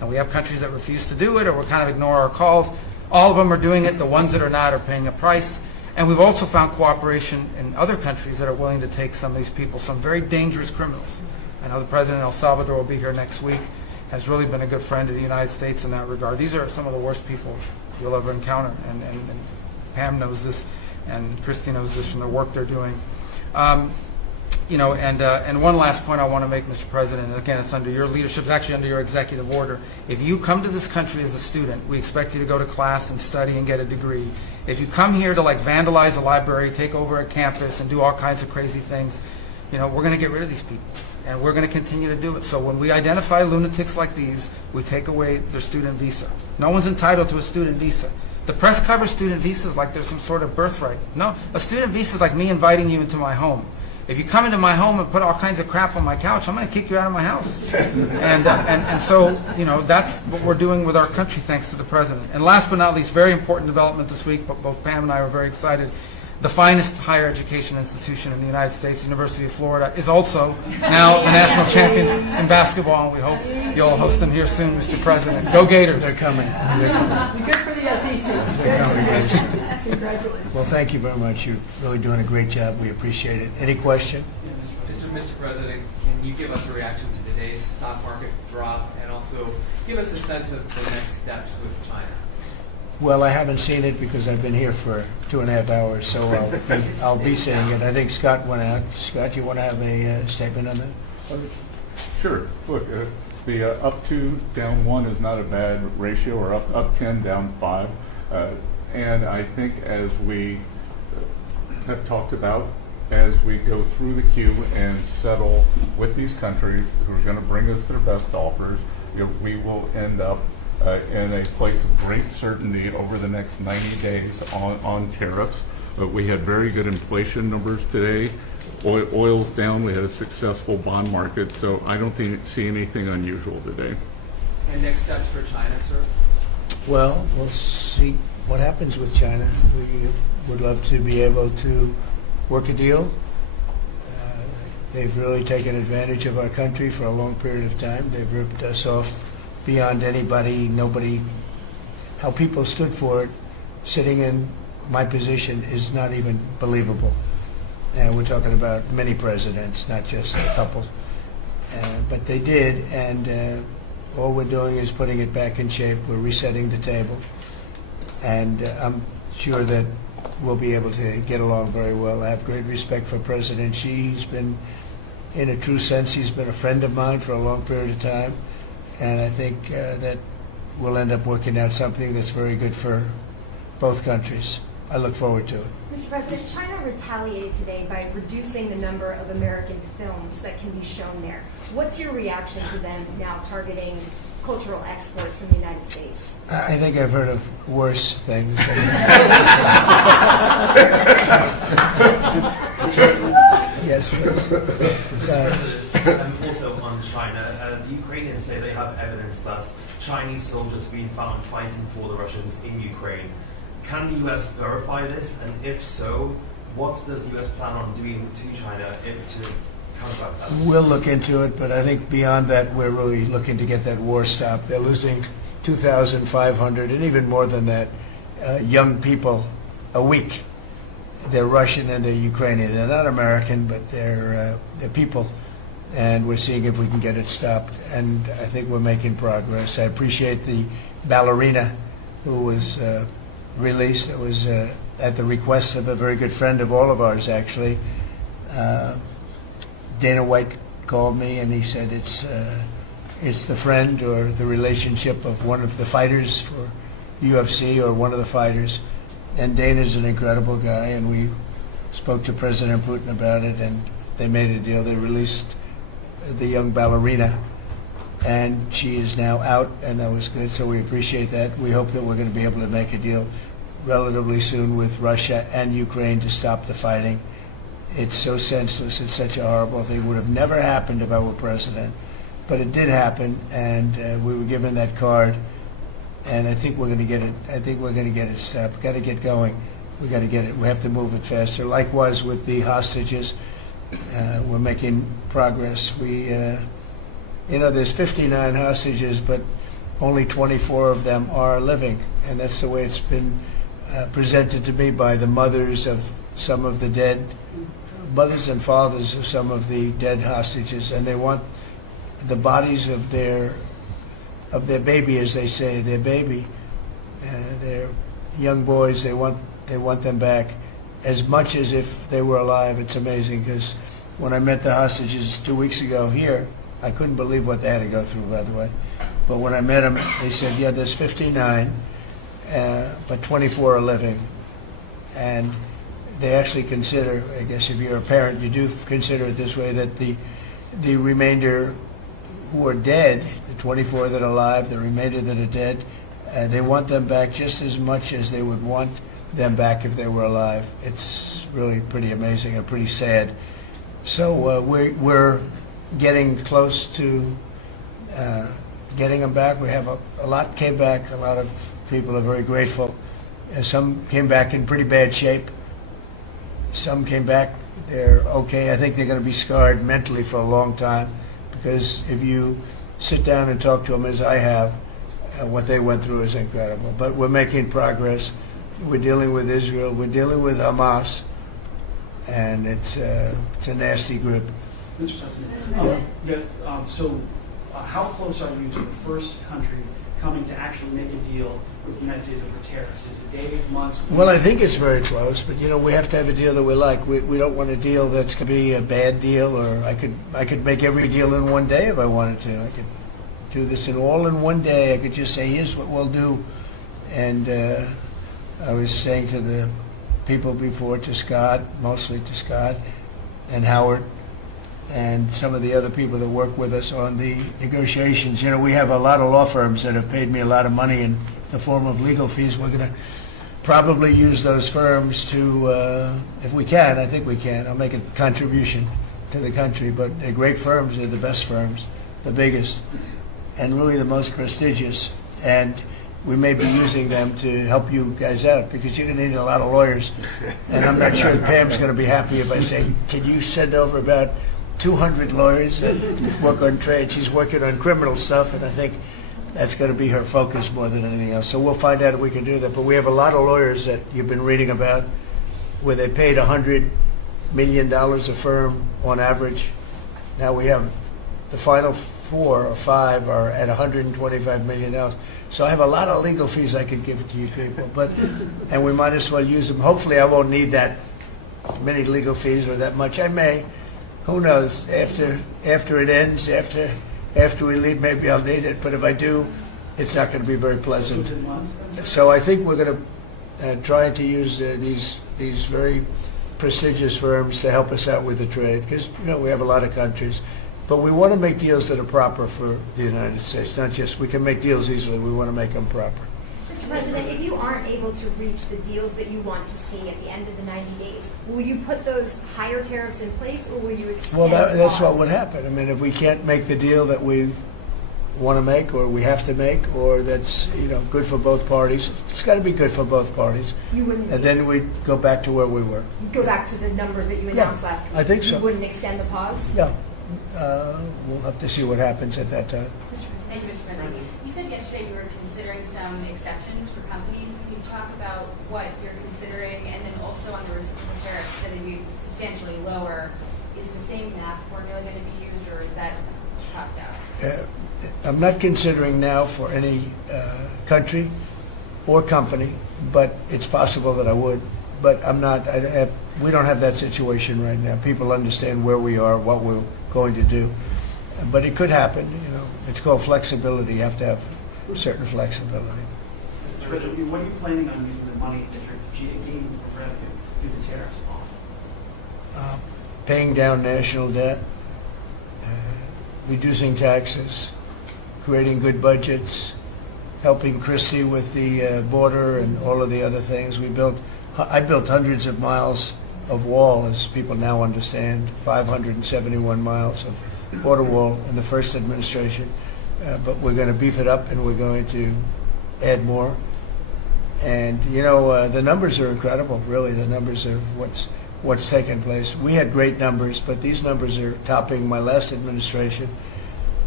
And we have countries that refuse to do it or will kind of ignore our calls. All of them are doing it. The ones that are not are paying a price. And we've also found cooperation in other countries that are willing to take some of these people, some very dangerous criminals. I know the president of El Salvador will be here next week, has really been a good friend of the United States in that regard. These are some of the worst people you'll ever encounter, and Pam knows this, and Christy knows this from the work they're doing. You know, and one last point I want to make, Mr. President, and again, it's under your leadership, it's actually under your executive order. If you come to this country as a student, we expect you to go to class and study and get a degree. If you come here to like vandalize a library, take over a campus, and do all kinds of crazy things, you know, we're going to get rid of these people, and we're going to continue to do it. So when we identify lunatics like these, we take away their student visa. No one's entitled to a student visa. The press covers student visas like there's some sort of birthright. No, a student visa is like me inviting you into my home. If you come into my home and put all kinds of crap on my couch, I'm going to kick you out of my house. And so, you know, that's what we're doing with our country, thanks to the president. And last but not least, very important development this week, but both Pam and I were very excited. The finest higher education institution in the United States, University of Florida, is also now the national champions in basketball, and we hope you'll host them here soon, Mr. President. Go Gators. They're coming. Good for the SEC. They're coming, guys. Congratulations. Well, thank you very much. You're really doing a great job. We appreciate it. Any question? Mr. President, can you give us a reaction to today's stock market drop and also give us a sense of the next steps with China? Well, I haven't seen it because I've been here for 2.5 hours, so I'll be seeing it. I think Scott went out. Scott, you want to have a statement on that? Sure. Look, the up 2, down 1 is not a bad ratio, or up 10, down 5. And I think as we have talked about, as we go through the queue and settle with these countries who are going to bring us their best offers, we will end up in a place of great certainty over the next 90 days on tariffs. But we had very good inflation numbers today. Oil's down. We had a successful bond market. So I don't see anything unusual today. And next steps for China, sir? Well, we'll see what happens with China. We would love to be able to work a deal. They've really taken advantage of our country for a long period of time. They've ripped us off beyond anybody, nobody. How people stood for it, sitting in my position, is not even believable. And we're talking about many presidents, not just a couple. But they did, and all we're doing is putting it back in shape. We're resetting the table. And I'm sure that we'll be able to get along very well. I have great respect for President Xi. He's been, in a true sense, he's been a friend of mine for a long period of time. And I think that we'll end up working out something that's very good for both countries. I look forward to it. Mr. President, China retaliated today by reducing the number of American films that can be shown there. What's your reaction to them now targeting cultural exports from the United States? I think I've heard of worse things. Yes, please. Also on China, the Ukrainians say they have evidence that Chinese soldiers have been found fighting for the Russians in Ukraine. Can the U.S. verify this? And if so, what does the U.S. plan on doing to China to counteract that? We'll look into it, but I think beyond that, we're really looking to get that war stopped. They're losing 2,500 and even more than that young people a week. They're Russian and they're Ukrainian. They're not American, but they're people. And we're seeing if we can get it stopped. And I think we're making progress. I appreciate the ballerina who was released. That was at the request of a very good friend of all of ours, actually. Dana White called me and he said it's the friend or the relationship of one of the fighters for UFC or one of the fighters. And Dana's an incredible guy, and we spoke to President Putin about it, and they made a deal. They released the young ballerina, and she is now out, and that was good, so we appreciate that. We hope that we're going to be able to make a deal relatively soon with Russia and Ukraine to stop the fighting. It's so senseless. It's such a horrible thing. It would have never happened if I were president, but it did happen, and we were given that card. And I think we're going to get it. I think we're going to get it stopped. Got to get going. We got to get it. We have to move it faster. Likewise with the hostages, we're making progress. There's 59 hostages, but only 24 of them are living. And that's the way it's been presented to me by the mothers of some of the dead, mothers and fathers of some of the dead hostages, and they want the bodies of their baby, as they say, their baby, their young boys. They want them back as much as if they were alive. It's amazing, because when I met the hostages 2 weeks ago here, I couldn't believe what they had to go through, by the way. But when I met them, they said, yeah, there's 59, but 24 are living. And they actually consider, I guess if you're a parent, you do consider it this way, that the remainder who are dead, the 24 that are alive, the remainder that are dead, they want them back just as much as they would want them back if they were alive. It's really pretty amazing and pretty sad. So we're getting close to getting them back. We have a lot came back. A lot of people are very grateful. Some came back in pretty bad shape. Some came back, they're okay. I think they're going to be scarred mentally for a long time, because if you sit down and talk to them, as I have, what they went through is incredible. But we're making progress. We're dealing with Israel. We're dealing with Hamas, and it's a nasty group. Mr. President, how close are you to the first country coming to actually make a deal with the United States over tariffs? Is it days, months? Well, I think it's very close, but we have to have a deal that we like. We don't want a deal that's going to be a bad deal, or I could make every deal in one day if I wanted to. I could do this all in one day. I could just say, here's what we'll do. And I was saying to the people before, to Scott, mostly to Scott and Howard, and some of the other people that work with us on the negotiations. We have a lot of law firms that have paid me a lot of money in the form of legal fees. We're going to probably use those firms to, if we can, I think we can. I'll make a contribution to the country, but they're great firms. They're the best firms, the biggest, and really the most prestigious. And we may be using them to help you guys out, because you're going to need a lot of lawyers. And I'm not sure Pam's going to be happy if I say, can you send over about 200 lawyers that work on trade? She's working on criminal stuff, and I think that's going to be her focus more than anything else. So we'll find out if we can do that. But we have a lot of lawyers that you've been reading about, where they paid $100 million a firm on average. Now we have the final 4 or 5 are at $125 million. So I have a lot of legal fees I could give to you people, and we might as well use them. Hopefully I won't need that many legal fees or that much. I may. Who knows? After it ends, after we leave, maybe I'll need it. But if I do, it's not going to be very pleasant. So I think we're going to try to use these very prestigious firms to help us out with the trade, because we have a lot of countries. But we want to make deals that are proper for the United States, not just we can make deals easily. We want to make them proper. Mr. President, if you aren't able to reach the deals that you want to see at the end of the 90 days, will you put those higher tariffs in place, or will you extend? Well, that's what would happen. I mean, if we can't make the deal that we want to make, or we have to make, or that's good for both parties, it's got to be good for both parties. You wouldn't. And then we'd go back to where we were. You'd go back to the numbers that you announced last week. I think so. You wouldn't extend the pause. No. We'll have to see what happens at that time. Thank you, Mr. President. You said yesterday you were considering some exceptions for companies. Can you talk about what you're considering, and then also on the reciprocal tariffs that would be substantially lower? Is the same math formula going to be used, or is that tossed out? I'm not considering now for any country or company, but it's possible that I would. But I'm not. We don't have that situation right now. People understand where we are, what we're going to do. But it could happen. It's called flexibility. You have to have certain flexibility. Mr. President, what are you planning on using the money that you're gaining from revenue through the tariffs on? Paying down national debt, reducing taxes, creating good budgets, helping Christie with the border and all of the other things. I built hundreds of miles of wall, as people now understand, 571 miles of border wall in the first administration. But we're going to beef it up, and we're going to add more. And the numbers are incredible. Really, the numbers are what's taken place. We had great numbers, but these numbers are topping my last administration.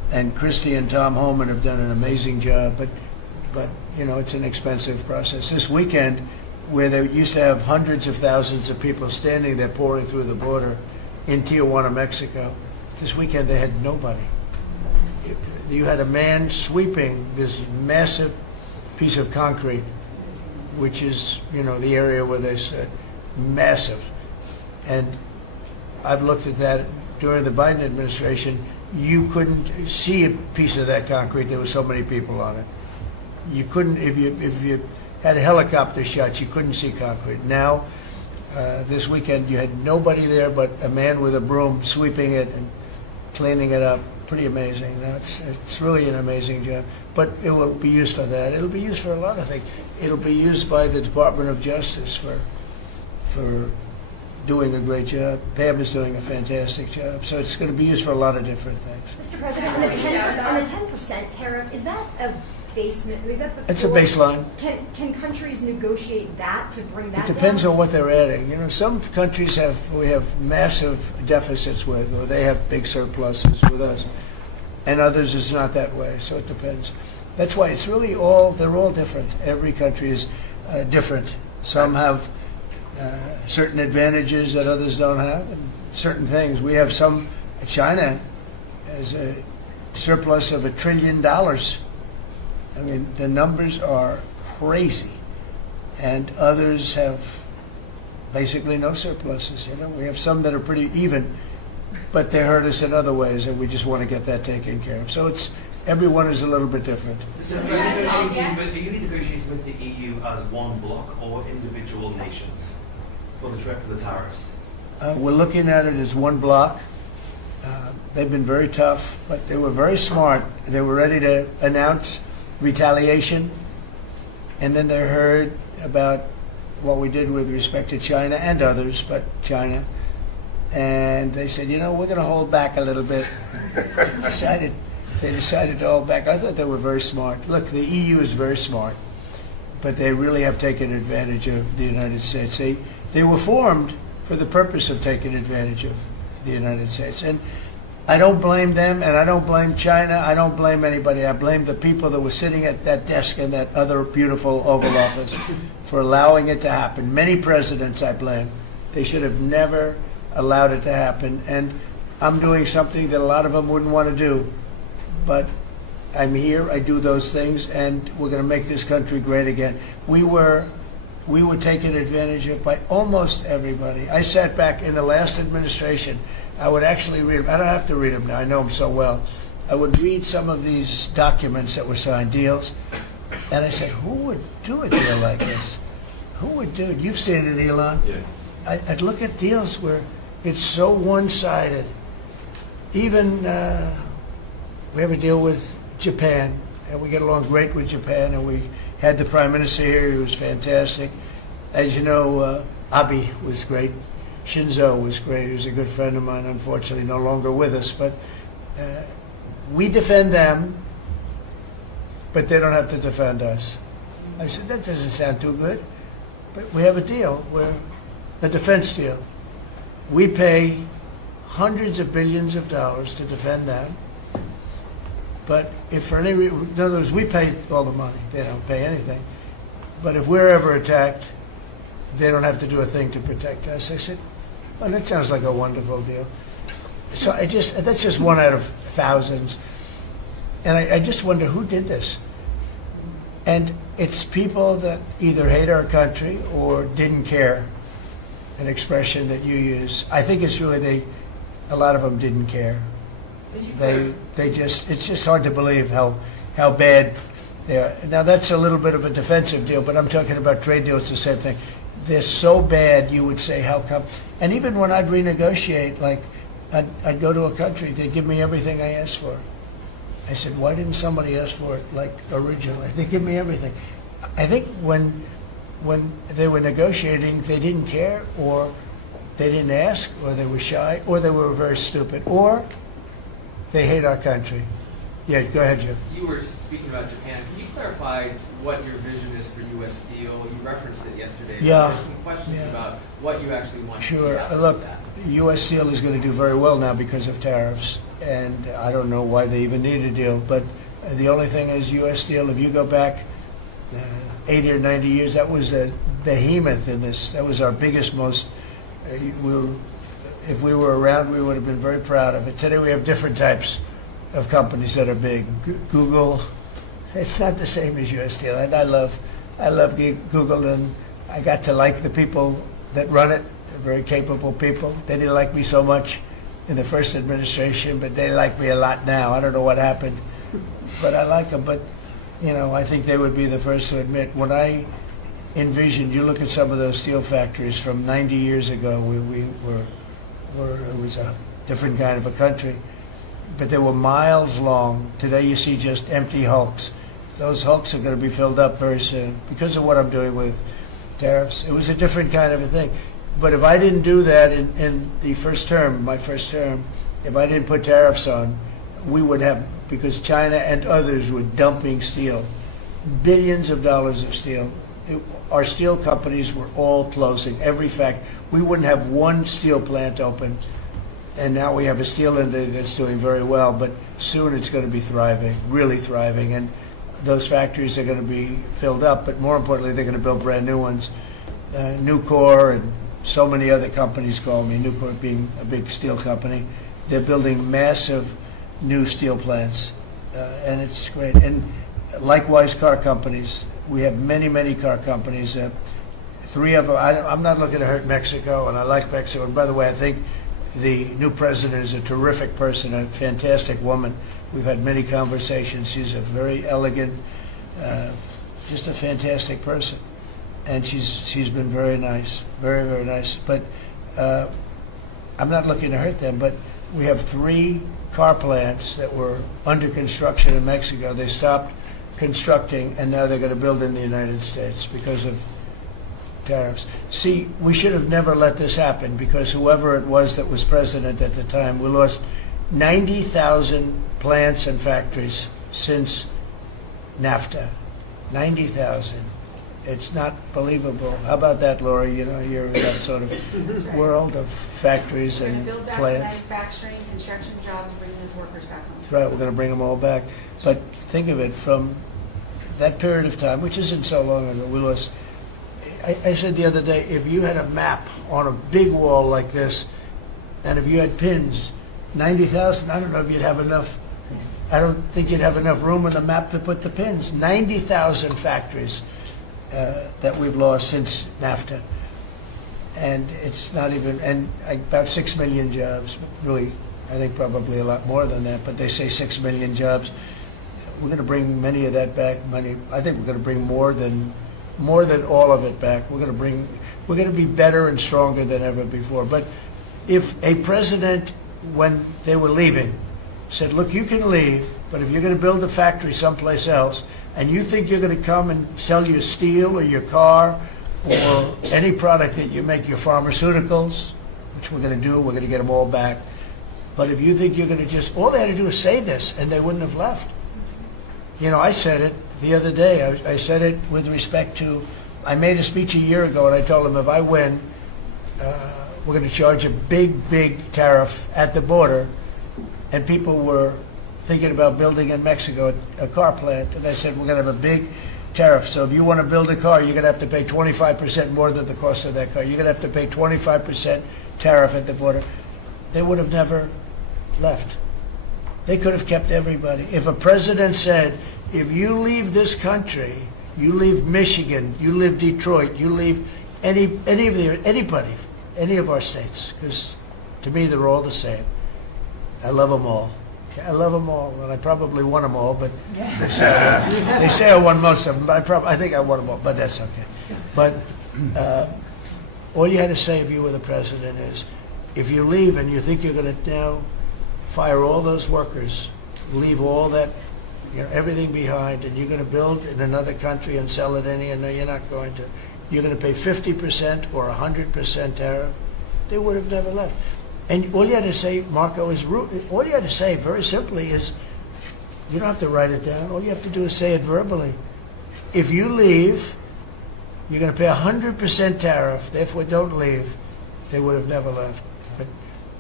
and Christy and Tom Holman have done an amazing job, but you know, it's an expensive process. This weekend, where they used to have hundreds of thousands of people standing there pouring through the border in Tijuana, Mexico, this weekend they had nobody. You had a man sweeping this massive piece of concrete, which is, you know, the area where they said massive. And I've looked at that during the Biden administration. You couldn't see a piece of that concrete. There were so many people on it. You couldn't, if you had helicopter shots, you couldn't see concrete. Now, this weekend, you had nobody there but a man with a broom sweeping it and cleaning it up. Pretty amazing. Now, it's really an amazing job. But it will be used for that. It'll be used for a lot of things. It'll be used by the Department of Justice for doing a great job. Pam is doing a fantastic job. So it's going to be used for a lot of different things. Mr. President, on the 10% tariff, is that a basement? Is that the It's a floor? baseline. Can countries negotiate that to bring that It depends down? on what they're adding. You know, some countries we have massive deficits with, or they have big surpluses with us, and others it's not that way. So it depends. That's why it's really they're all different. Every country is different. Some have certain advantages that others don't have, and certain things. We have some. China has a surplus of $1 trillion. I mean, the numbers are crazy, and others have basically no surpluses. You know, we have some that are pretty even, but they hurt us in other ways, and we just want to get that taken care of. So everyone is a little bit different. So are you negotiating with the EU as one bloc or individual nations for the tariffs? We're looking at it as one block. They've been very tough, but they were very smart. They were ready to announce retaliation, and then they heard about what we did with respect to China and others, but China, and they said, you know, we're going to hold back a little bit. They decided to hold back. I thought they were very smart. Look, the EU is very smart, but they really have taken advantage of the United States. They were formed for the purpose of taking advantage of the United States, and I don't blame them, and I don't blame China. I don't blame anybody. I blame the people that were sitting at that desk in that other beautiful Oval Office for allowing it to happen. Many presidents I blame. They should have never allowed it to happen. And I'm doing something that a lot of them wouldn't want to do. But I'm here, I do those things, and we're going to make this country great again. We were taken advantage of by almost everybody. I sat back in the last administration. I would actually read them. I don't have to read them now. I know them so well. I would read some of these documents that were signed, deals, and I said, who would do a deal like this? Who would do it? You've seen it, Elon. Yeah. I'd look at deals where it's so one-sided. Even we have a deal with Japan, and we get along great with Japan, and we had the Prime Minister here. He was fantastic. As you know, Abe was great. Shinzo was great. He was a good friend of mine, unfortunately no longer with us. But we defend them, but they don't have to defend us. I said, that doesn't sound too good. But we have a deal, where a defense deal. We pay hundreds of billions of dollars to defend them. But if for any reason, in other words, we pay all the money. They don't pay anything. But if we're ever attacked, they don't have to do a thing to protect us. I said, oh, that sounds like a wonderful deal. So that's just one out of thousands. And I just wonder who did this. And it's people that either hate our country or didn't care, an expression that you use. I think it's really a lot of them didn't care. It's just hard to believe how bad they are. Now that's a little bit of a defensive deal, but I'm talking about trade deals, the same thing. They're so bad, you would say, how come? And even when I'd renegotiate, like I'd go to a country, they'd give me everything I asked for. I said, why didn't somebody ask for it like originally? They give me everything. I think when they were negotiating, they didn't care, or they didn't ask, or they were shy, or they were very stupid, or they hate our country. Yeah, go ahead, Jeff. You were speaking about Japan. Can you clarify what your vision is for U.S. Steel? You referenced it yesterday. Yeah. There's some questions about what you actually want to see Sure. out of Look, that. U.S. Steel is going to do very well now because of tariffs. and I don't know why they even need a deal. But the only thing is U.S. Steel, if you go back 80 or 90 years, that was a behemoth in this. That was our biggest, most, if we were around, we would have been very proud of it. Today we have different types of companies that are big. Google, it's not the same as U.S. Steel. And I love Google, and I got to like the people that run it. They're very capable people. They didn't like me so much in the first administration, but they like me a lot now. I don't know what happened, but I like them. But, you know, I think they would be the first to admit, when I envisioned, you look at some of those steel factories from 90 years ago, it was a different kind of a country, but they were miles long. Today you see just empty hulks. Those hulks are going to be filled up very soon because of what I'm doing with tariffs. It was a different kind of a thing. But if I didn't do that in the first term, my first term, if I didn't put tariffs on, we would have, because China and others were dumping steel, billions of dollars of steel. Our steel companies were all closing. We wouldn't have one steel plant open, and now we have a steel industry that's doing very well, but soon it's going to be thriving, really thriving, and those factories are going to be filled up, but more importantly, they're going to build brand new ones. Nucor and so many other companies call me, Nucor being a big steel company. They're building massive new steel plants, and it's great. And likewise, car companies. We have many, many car companies. 3 of them, I'm not looking to hurt Mexico, and I like Mexico. And by the way, I think the new president is a terrific person, a fantastic woman. We've had many conversations. She's a very elegant, just a fantastic person. And she's been very nice, very, very nice. But I'm not looking to hurt them, but we have 3 car plants that were under construction in Mexico. They stopped constructing, and now they're going to build in the United States because of tariffs. See, we should have never let this happen, because whoever it was that was president at the time, we lost 90,000 plants and factories since NAFTA. 90,000. It's not believable. How about that, Laura? You know, you're in that sort of world of factories and Build back plants. manufacturing, construction jobs, bring those workers back home. That's right, we're going to bring them all back. But think of it, from that period of time, which isn't so long ago, we lost. I said the other day, if you had a map on a big wall like this, and if you had pins, 90,000, I don't know if you'd have enough. I don't think you'd have enough room on the map to put the pins. 90,000 factories that we've lost since NAFTA. And it's not even, and about 6 million jobs, really, I think probably a lot more than that, but they say 6 million jobs. We're going to bring many of that back. I think we're going to bring more than all of it back. We're going to be better and stronger than ever before. But if a president, when they were leaving, said, look, you can leave, but if you're going to build a factory someplace else, and you think you're going to come and sell your steel or your car or any product that you make, your pharmaceuticals, which we're going to do, we're going to get them all back. But if you think you're going to just, all they had to do is say this, and they wouldn't have left. You know, I said it the other day. I said it with respect to, I made a speech a year ago, and I told them, if I win, we're going to charge a big, big tariff at the border. And people were thinking about building in Mexico a car plant. And I said, we're going to have a big tariff. So if you want to build a car, you're going to have to pay 25% more than the cost of that car. You're going to have to pay 25% tariff at the border. They would have never left. They could have kept everybody. If a president said, if you leave this country, you leave Michigan, you leave Detroit, you leave anybody, any of our states, because to me they're all the same. I love them all. I love them all, and I probably won them all, but they say I won most of them, but I think I won them all, but that's okay. But all you had to say if you were the president is, if you leave and you think you're going to now fire all those workers, leave all that, everything behind, and you're going to build in another country and sell it any, and no, you're not going to. You're going to pay 50% or 100% tariff. They would have never left. And all you had to say, Marco, all you had to say very simply is, you don't have to write it down. All you have to do is say it verbally. If you leave, you're going to pay 100% tariff. Therefore, don't leave. They would have never left. But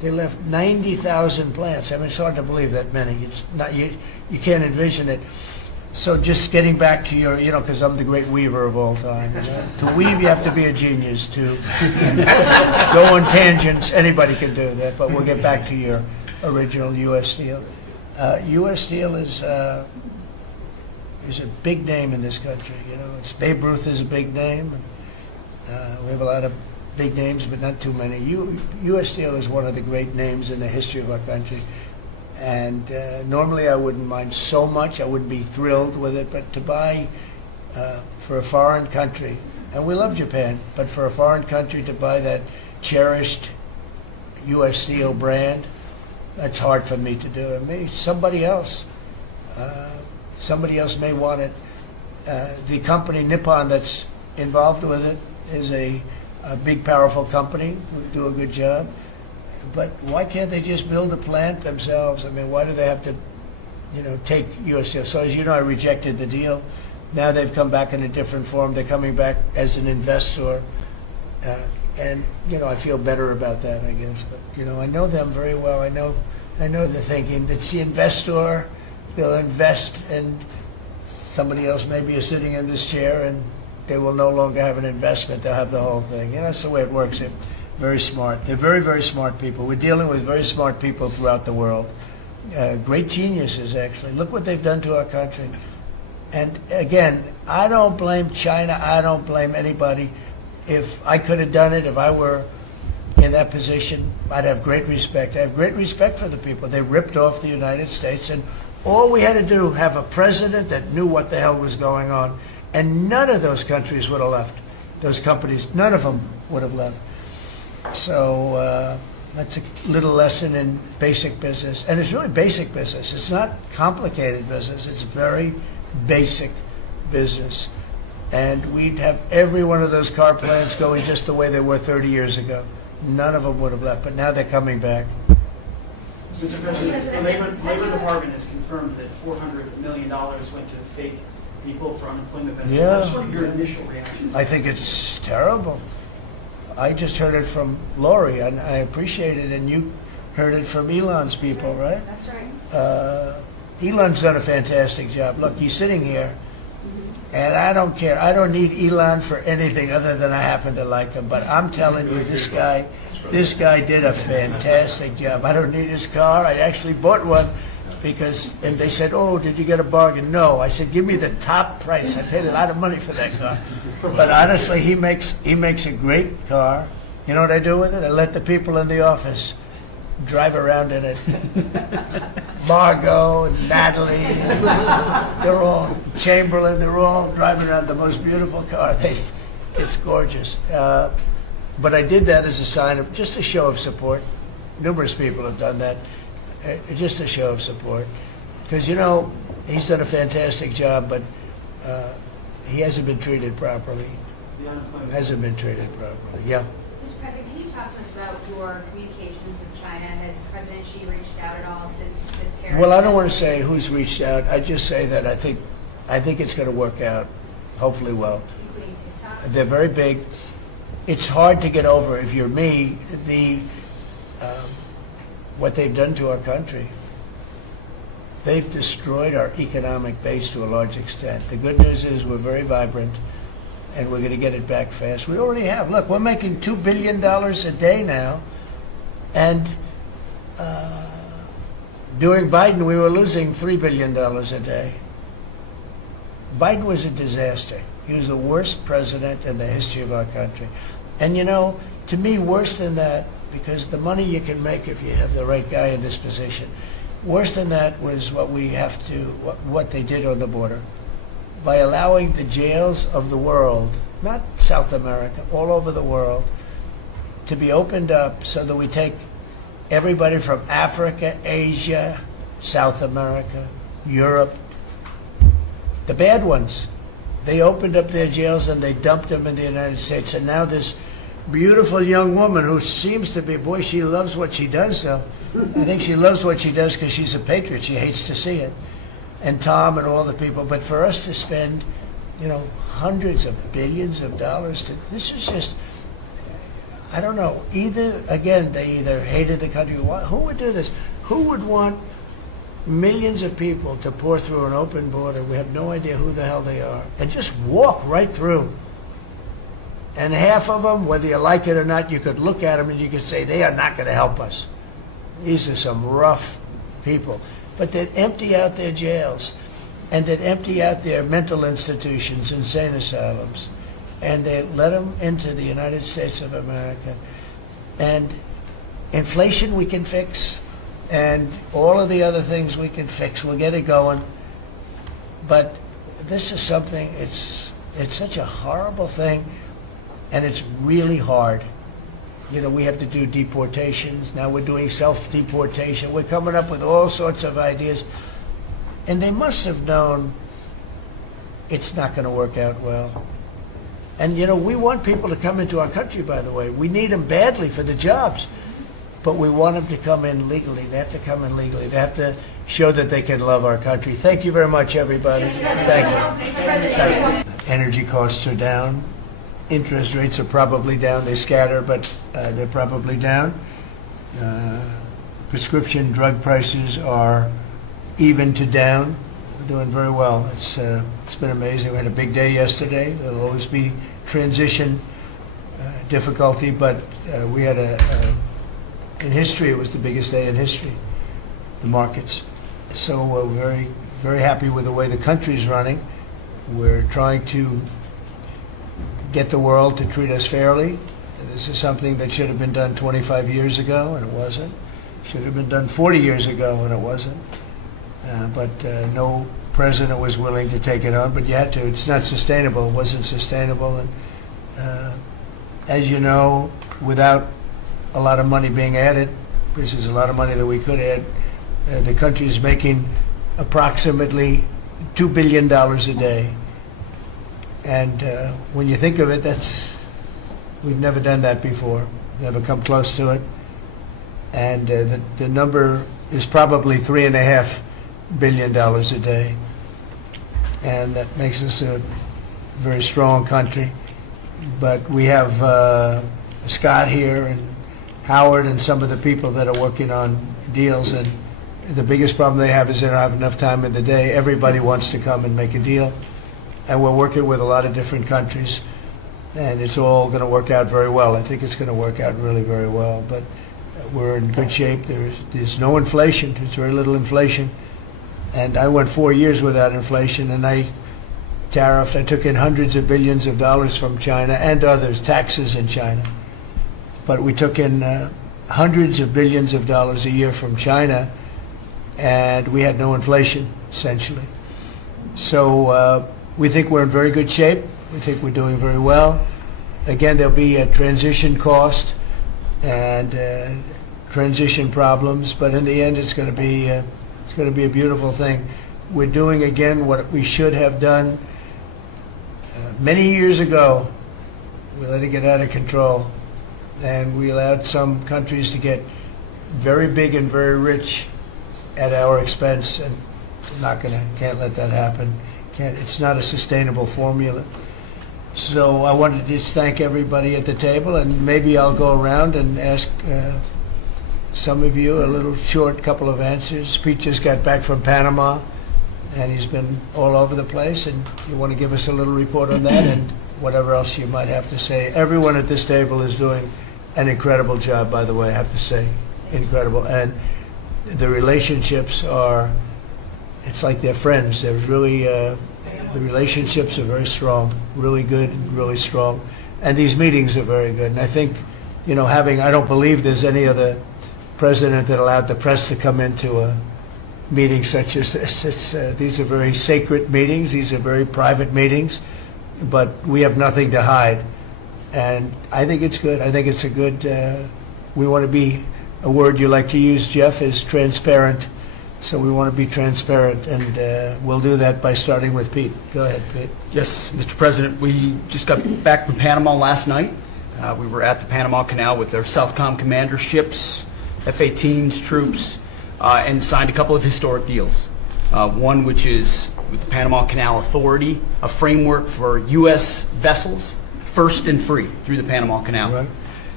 They left 90,000 plants. I mean, it's hard to believe that many. It's not, you can't envision it. So just getting back to your, because I'm the great weaver of all time. To weave, you have to be a genius. To go on tangents, anybody can do that. But we'll get back to your original U.S. Steel. U.S. Steel is a big name in this country. It's Babe Ruth is a big name. We have a lot of big names, but not too many. U.S. Steel is one of the great names in the history of our country. And normally I wouldn't mind so much. I wouldn't be thrilled with it. But to buy for a foreign country, and we love Japan, but for a foreign country to buy that cherished U.S. Steel brand, that's hard for me to do. Maybe somebody else may want it. The company Nippon that's involved with it is a big, powerful company who do a good job. But why can't they just build a plant themselves? I mean, why do they have to, take U.S. Steel? So as you know, I rejected the deal. Now they've come back in a different form. They're coming back as an investor. And I feel better about that, I guess. But, I know them very well. I know the thinking. It's the investor. They'll invest, and somebody else maybe is sitting in this chair, and they will no longer have an investment. They'll have the whole thing. That's the way it works. They're very smart. They're very, very smart people. We're dealing with very smart people throughout the world. Great geniuses, actually. Look what they've done to our country. And again, I don't blame China. I don't blame anybody. If I could have done it, if I were in that position, I'd have great respect. I have great respect for the people. They ripped off the United States, and all we had to do, have a president that knew what the hell was going on, and none of those countries would have left. Those companies, none of them would have left. So that's a little lesson in basic business. And it's really basic business. It's not complicated business. It's very basic business. And we'd have every one of those car plants going just the way they were 30 years ago. None of them would have left, but now they're coming back. Mr. President, the Labor Department has confirmed that $400 million went to fake people for unemployment benefits. Yeah. I just want your initial reaction. I think it's terrible. I just heard it from Lori, and I appreciate it, and you heard it from Elon's people, right? That's right. Elon's done a fantastic job. Look, he's sitting here, and I don't care. I don't need Elon for anything other than I happen to like him. But I'm telling you, this guy did a fantastic job. I don't need his car. I actually bought one and they said, "Oh, did you get a bargain?" No. I said, "Give me the top price." I paid a lot of money for that car. But honestly, he makes a great car. You know what I do with it? I let the people in the office drive around in it. Margot and Natalie, they're all, Chamberlain, they're all driving around the most beautiful car. It's gorgeous. But I did that as a sign of, just a show of support. Numerous people have done that. Just a show of support. Because, he's done a fantastic job, but he hasn't been treated properly. Hasn't been treated properly. Yeah. Mr. President, can you talk to us about your communications with China? Has President Xi reached out at all since the tariffs? Well, I don't want to say who's reached out. I just say that I think it's going to work out, hopefully well. Including TikTok? They're very big. It's hard to get over, if you're me, what they've done to our country. They've destroyed our economic base to a large extent. The good news is we're very vibrant, and we're going to get it back fast. We already have. Look, we're making $2 billion a day now, and during Biden, we were losing $3 billion a day. Biden was a disaster. He was the worst president in the history of our country. And to me, worse than that, because the money you can make if you have the right guy in this position, worse than that was what they did on the border. By allowing the jails of the world, not South America, all over the world, to be opened up so that we take everybody from Africa, Asia, South America, Europe, the bad ones. They opened up their jails and they dumped them in the United States. And now this beautiful young woman who seems to be, boy, she loves what she does, though. I think she loves what she does because she's a patriot. She hates to see it. And Tom and all the people. But for us to spend, hundreds of billions of dollars, this is just, I don't know. They either hated the country. Who would do this? Who would want millions of people to pour through an open border? We have no idea who the hell they are, and just walk right through. And half of them, whether you like it or not, you could look at them and you could say, they are not going to help us. These are some rough people. But they'd empty out their jails, and they'd empty out their mental institutions, insane asylums, and they let them into the United States of America. And inflation we can fix, and all of the other things we can fix. We'll get it going. But this is something, it's such a horrible thing, and it's really hard. You know, we have to do deportations. Now we're doing self-deportation. We're coming up with all sorts of ideas. And they must have known it's not going to work out well. And, you know, we want people to come into our country, by the way. We need them badly for the jobs. But we want them to come in legally. They have to come in legally. They have to show that they can love our country. Thank you very much, everybody. Thank you. Energy costs are down. Interest rates are probably down. They scatter, but they're probably down. Prescription drug prices are even to down. We're doing very well. It's been amazing. We had a big day yesterday. There'll always be transition difficulty, but we had in history, it was the biggest day in history, the markets. So we're very, very happy with the way the country's running. We're trying to get the world to treat us fairly. This is something that should have been done 25 years ago, and it wasn't. Should have been done 40 years ago, and it wasn't. But no president was willing to take it on, but you had to. It's not sustainable. It wasn't sustainable. And as you know, without a lot of money being added, this is a lot of money that we could add, the country is making approximately $2 billion a day. And when you think of it, we've never done that before, never come close to it. And the number is probably $3.5 billion a day. And that makes us a very strong country. But we have Scott here and Howard and some of the people that are working on deals, and the biggest problem they have is they don't have enough time in the day. Everybody wants to come and make a deal. And we're working with a lot of different countries, and it's all going to work out very well. I think it's going to work out really very well. But we're in good shape. There's no inflation. There's very little inflation. And I went 4 years without inflation, and I tariffed. I took in hundreds of billions of dollars from China and others, taxes in China. But we took in hundreds of billions of dollars a year from China, and we had no inflation, essentially. So we think we're in very good shape. We think we're doing very well. Again, there'll be a transition cost and transition problems, but in the end, it's going to be a beautiful thing. We're doing again what we should have done many years ago. We let it get out of control, and we allowed some countries to get very big and very rich at our expense, and can't let that happen. It's not a sustainable formula. So I wanted to just thank everybody at the table, and maybe I'll go around and ask some of you a little short couple of answers. Pete just got back from Panama, and he's been all over the place, and you want to give us a little report on that and whatever else you might have to say. Everyone at this table is doing an incredible job, by the way, I have to say. Incredible. And the relationships it's like they're friends. They're really, the relationships are very strong, really good, really strong. And these meetings are very good. And I think, you know, I don't believe there's any other president that allowed the press to come into a meeting such as this. These are very sacred meetings. These are very private meetings. But we have nothing to hide. And I think it's good. I think it's a good, we want to be, a word you like to use, Jeff, is transparent. So we want to be transparent, and we'll do that by starting with Pete. Go ahead, Pete. Yes, Mr. President, we just got back from Panama last night. We were at the Panama Canal with their Southcom commander ships, F-18s, troops, and signed a couple of historic deals. One which is with the Panama Canal Authority, a framework for U.S. vessels, first and free through the Panama Canal. Right.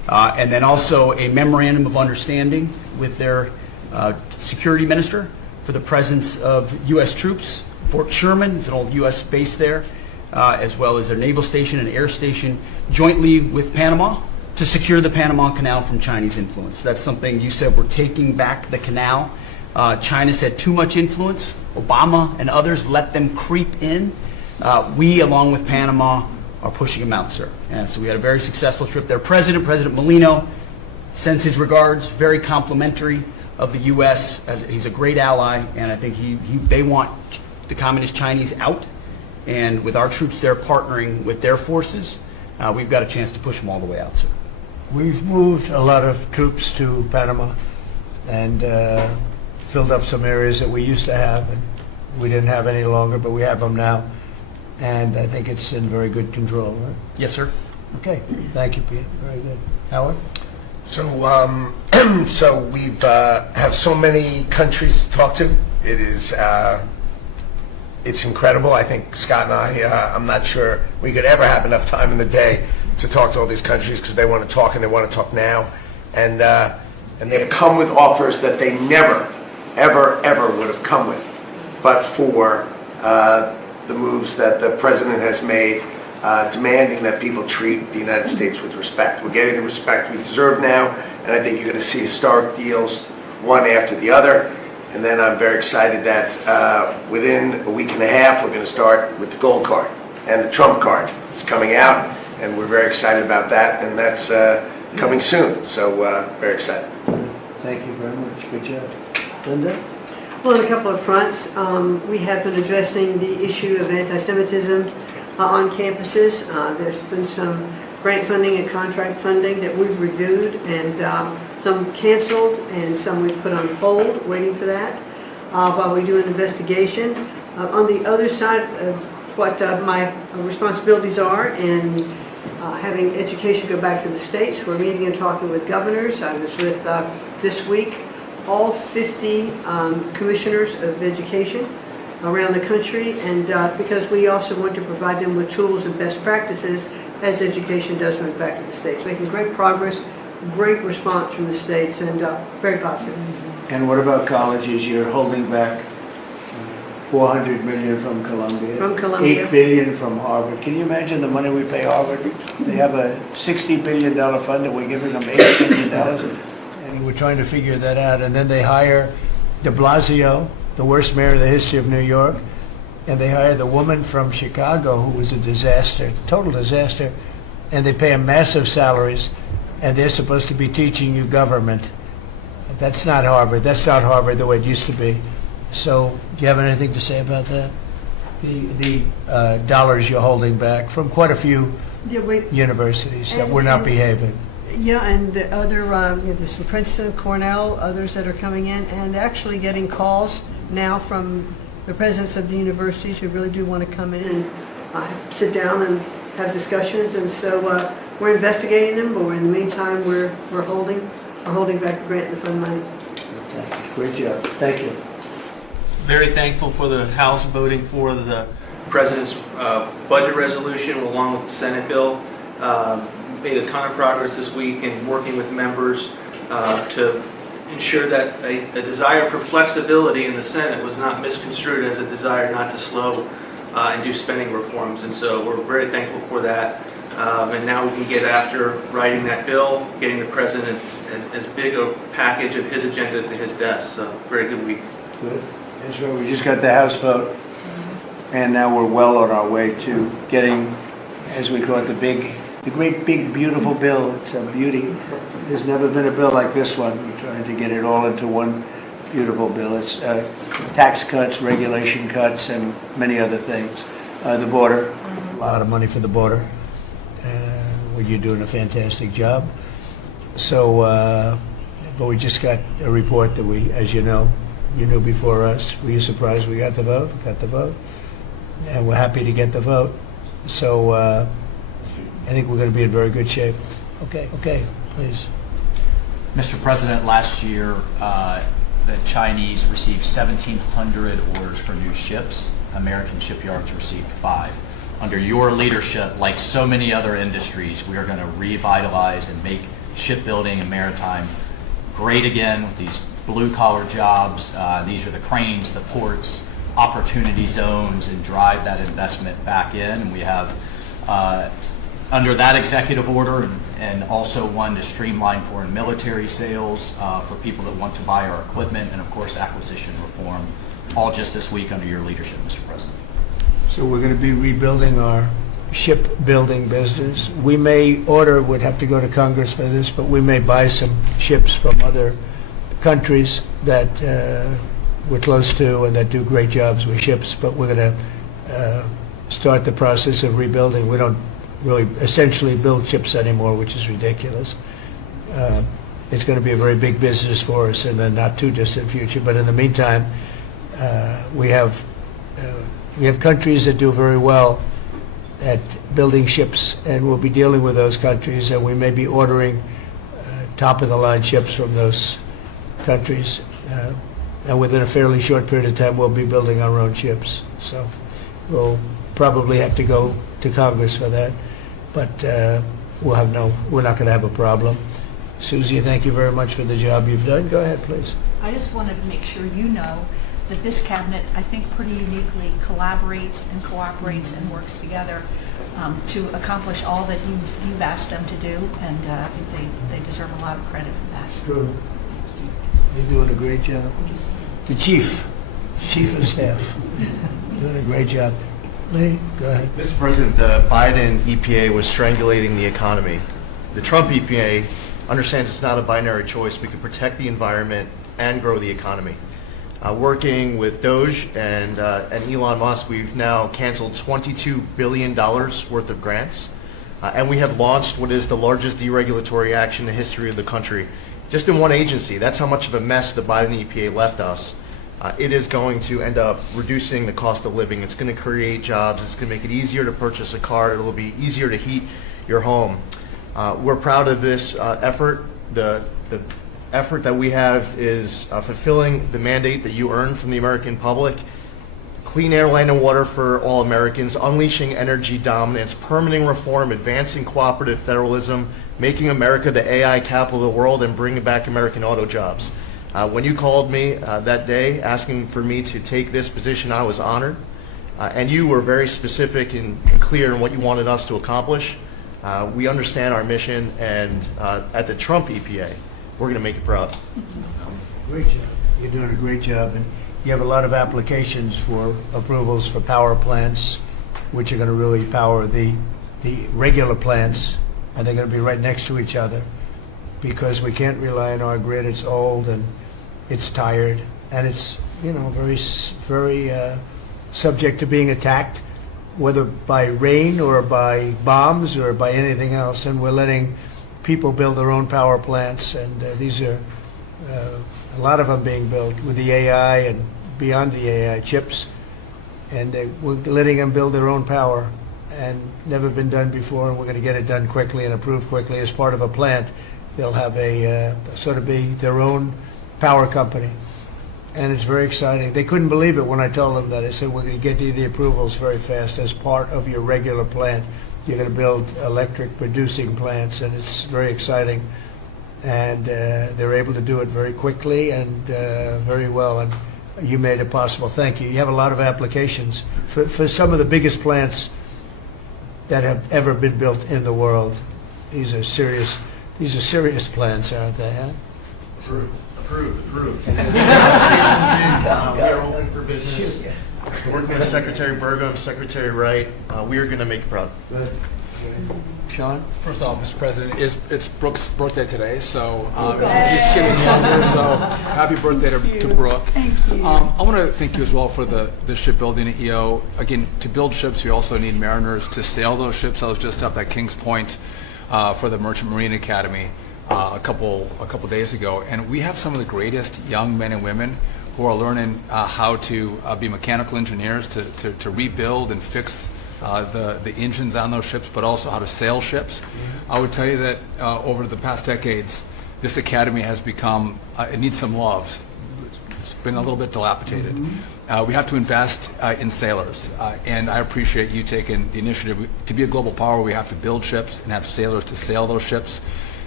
And then also a memorandum of understanding with their security minister for the presence of U.S. troops. Fort Sherman is an old U.S. base there, as well as their naval station and air station, jointly with Panama to secure the Panama Canal from Chinese influence. That's something you said, we're taking back the canal. China's had too much influence. Obama and others let them creep in. We, along with Panama, are pushing them out, sir. And so we had a very successful trip there. President Molino sends his regards, very complimentary of the U.S. as he's a great ally, and I think they want the Communist Chinese out. And with our troops there partnering with their forces, we've got a chance to push them all the way out, sir. We've moved a lot of troops to Panama and filled up some areas that we used to have, and we didn't have any longer, but we have them now. And I think it's in very good control, right? Yes, sir. Okay. Thank you, Pete. Very good. Howard? So, so we've have so many countries to talk to. It is, it's incredible. I think Scott and I'm not sure we could ever have enough time in the day to talk to all these countries because they want to talk and they want to talk now. And they have come with offers that they never, ever, ever would have come with, but for the moves that the president has made, demanding that people treat the United States with respect. We're getting the respect we deserve now, and I think you're going to see historic deals, one after the other. And then I'm very excited that within a week and a half, we're going to start with the gold card, and the Trump card is coming out, and we're very excited about that, and that's coming soon. So very excited. Thank you very much. Good job. Linda? Well, on a couple of fronts, we have been addressing the issue of anti-Semitism on campuses. There's been some grant funding and contract funding that we've reviewed, and some canceled and some we've put on hold, waiting for that, while we do an investigation. On the other side of what my responsibilities are in having education go back to the states, we're meeting and talking with governors. I was with, this week, all 50 commissioners of education around the country, and because we also want to provide them with tools and best practices as education does move back to the states. Making great progress, great response from the states, and very positive. And what about colleges? You're holding back $400 million from Columbia. From Columbia. $8 billion from Harvard. Can you imagine the money we pay Harvard? They have a $60 billion fund and we're giving them $8 billion. And we're trying to figure that out. And then they hire de Blasio, the worst mayor in the history of New York, and they hire the woman from Chicago who was a disaster, total disaster, and they pay them massive salaries, and they're supposed to be teaching you government. That's not Harvard. That's not Harvard the way it used to be. So do you have anything to say about that? The dollars you're holding back from quite a few universities that were not behaving. Yeah, and the other, there's some Princeton, Cornell, others that are coming in, and actually getting calls now from the presidents of the universities who really do want to come in and sit down and have discussions. And so we're investigating them, but in the meantime, we're holding back the grant and the fund money. Great job. Thank you. Very thankful for the House voting for the President's budget resolution along with the Senate bill. Made a ton of progress this week in working with members to ensure that a desire for flexibility in the Senate was not misconstrued as a desire not to slow and do spending reforms. And so we're very thankful for that. And now we can get after writing that bill, getting the President as big a package of his agenda to his desk. So very good week. Good. That's right. We just got the House vote, and now we're well on our way to getting, as we call it, the great big beautiful bill. It's a beauty. There's never been a bill like this one. We're trying to get it all into one beautiful bill. It's tax cuts, regulation cuts, and many other things. The border, a lot of money for the border. Well, you're doing a fantastic job. So, but we just got a report that we, as you know, you knew before us. Were you surprised we got the vote? Got the vote. And we're happy to get the vote. So I think we're going to be in very good shape. Okay, please. Mr. President, last year the Chinese received 1,700 orders for new ships. American shipyards received 5. Under your leadership, like so many other industries, we are going to revitalize and make shipbuilding and maritime great again with these blue-collar jobs. These are the cranes, the ports, opportunity zones, and drive that investment back in. And we have, under that executive order, and also one to streamline foreign military sales for people that want to buy our equipment, and of course acquisition reform, all just this week under your leadership, Mr. President. So we're going to be rebuilding our shipbuilding business. We may order, would have to go to Congress for this, but we may buy some ships from other countries that we're close to and that do great jobs with ships, but we're going to start the process of rebuilding. We don't really essentially build ships anymore, which is ridiculous. It's going to be a very big business for us in the not too distant future, but in the meantime, we have countries that do very well at building ships, and we'll be dealing with those countries, and we may be ordering top-of-the-line ships from those countries, and within a fairly short period of time, we'll be building our own ships. So we'll probably have to go to Congress for that, but we're not going to have a problem. Susie, thank you very much for the job you've done. Go ahead, please. I just wanted to make sure you know that this cabinet, I think, pretty uniquely collaborates and cooperates and works together to accomplish all that you've asked them to do, and I think they deserve a lot of credit for that. True. You're doing a great job. The chief of staff, doing a great job. Lee, go ahead. Mr. President, the Biden EPA was strangulating the economy. The Trump EPA understands it's not a binary choice. We can protect the environment and grow the economy. Working with Doge and Elon Musk, we've now canceled $22 billion worth of grants, and we have launched what is the largest deregulatory action in the history of the country, just in one agency. That's how much of a mess the Biden EPA left us. It is going to end up reducing the cost of living. It's going to create jobs. It's going to make it easier to purchase a car. It will be easier to heat your home. We're proud of this effort. The effort that we have is fulfilling the mandate that you earned from the American public. Clean air, land, and water for all Americans, unleashing energy dominance, permitting reform, advancing cooperative federalism, making America the AI capital of the world, and bringing back American auto jobs. When you called me that day asking for me to take this position, I was honored. And you were very specific and clear in what you wanted us to accomplish. We understand our mission, and at the Trump EPA, we're going to make it proud. Great job. You're doing a great job, and you have a lot of applications for approvals for power plants, which are going to really power the regular plants, and they're going to be right next to each other, because we can't rely on our grid. It's old and it's tired, and it's very subject to being attacked, whether by rain or by bombs or by anything else. And we're letting people build their own power plants, and these are a lot of them being built with the AI and beyond the AI chips, and we're letting them build their own power, and never been done before, and we're going to get it done quickly and approved quickly as part of a plant. They'll have a sort of be their own power company, and it's very exciting. They couldn't believe it when I told them that. I said, we're going to get you the approvals very fast as part of your regular plant. You're going to build electric producing plants, and it's very exciting. And they're able to do it very quickly and very well, and you made it possible. Thank you. You have a lot of applications for some of the biggest plants that have ever been built in the world. These are serious plants, aren't they? Huh? Approved. We are open for business. Working with Secretary Burgum, Secretary Wright, we are going to make it proud. Good. Sean? First off, Mr. President, it's Brooke's birthday today, so he's getting younger, so happy birthday to Brooke. Thank you. I want to thank you as well for the shipbuilding at EO. Again, to build ships, we also need mariners to sail those ships. I was just up at Kings Point for the Merchant Marine Academy a couple days ago, and we have some of the greatest young men and women who are learning how to be mechanical engineers, to rebuild and fix the engines on those ships, but also how to sail ships. I would tell you that over the past decades, this academy has become, it needs some love. It's been a little bit dilapidated. We have to invest in sailors, and I appreciate you taking the initiative. To be a global power, we have to build ships and have sailors to sail those ships.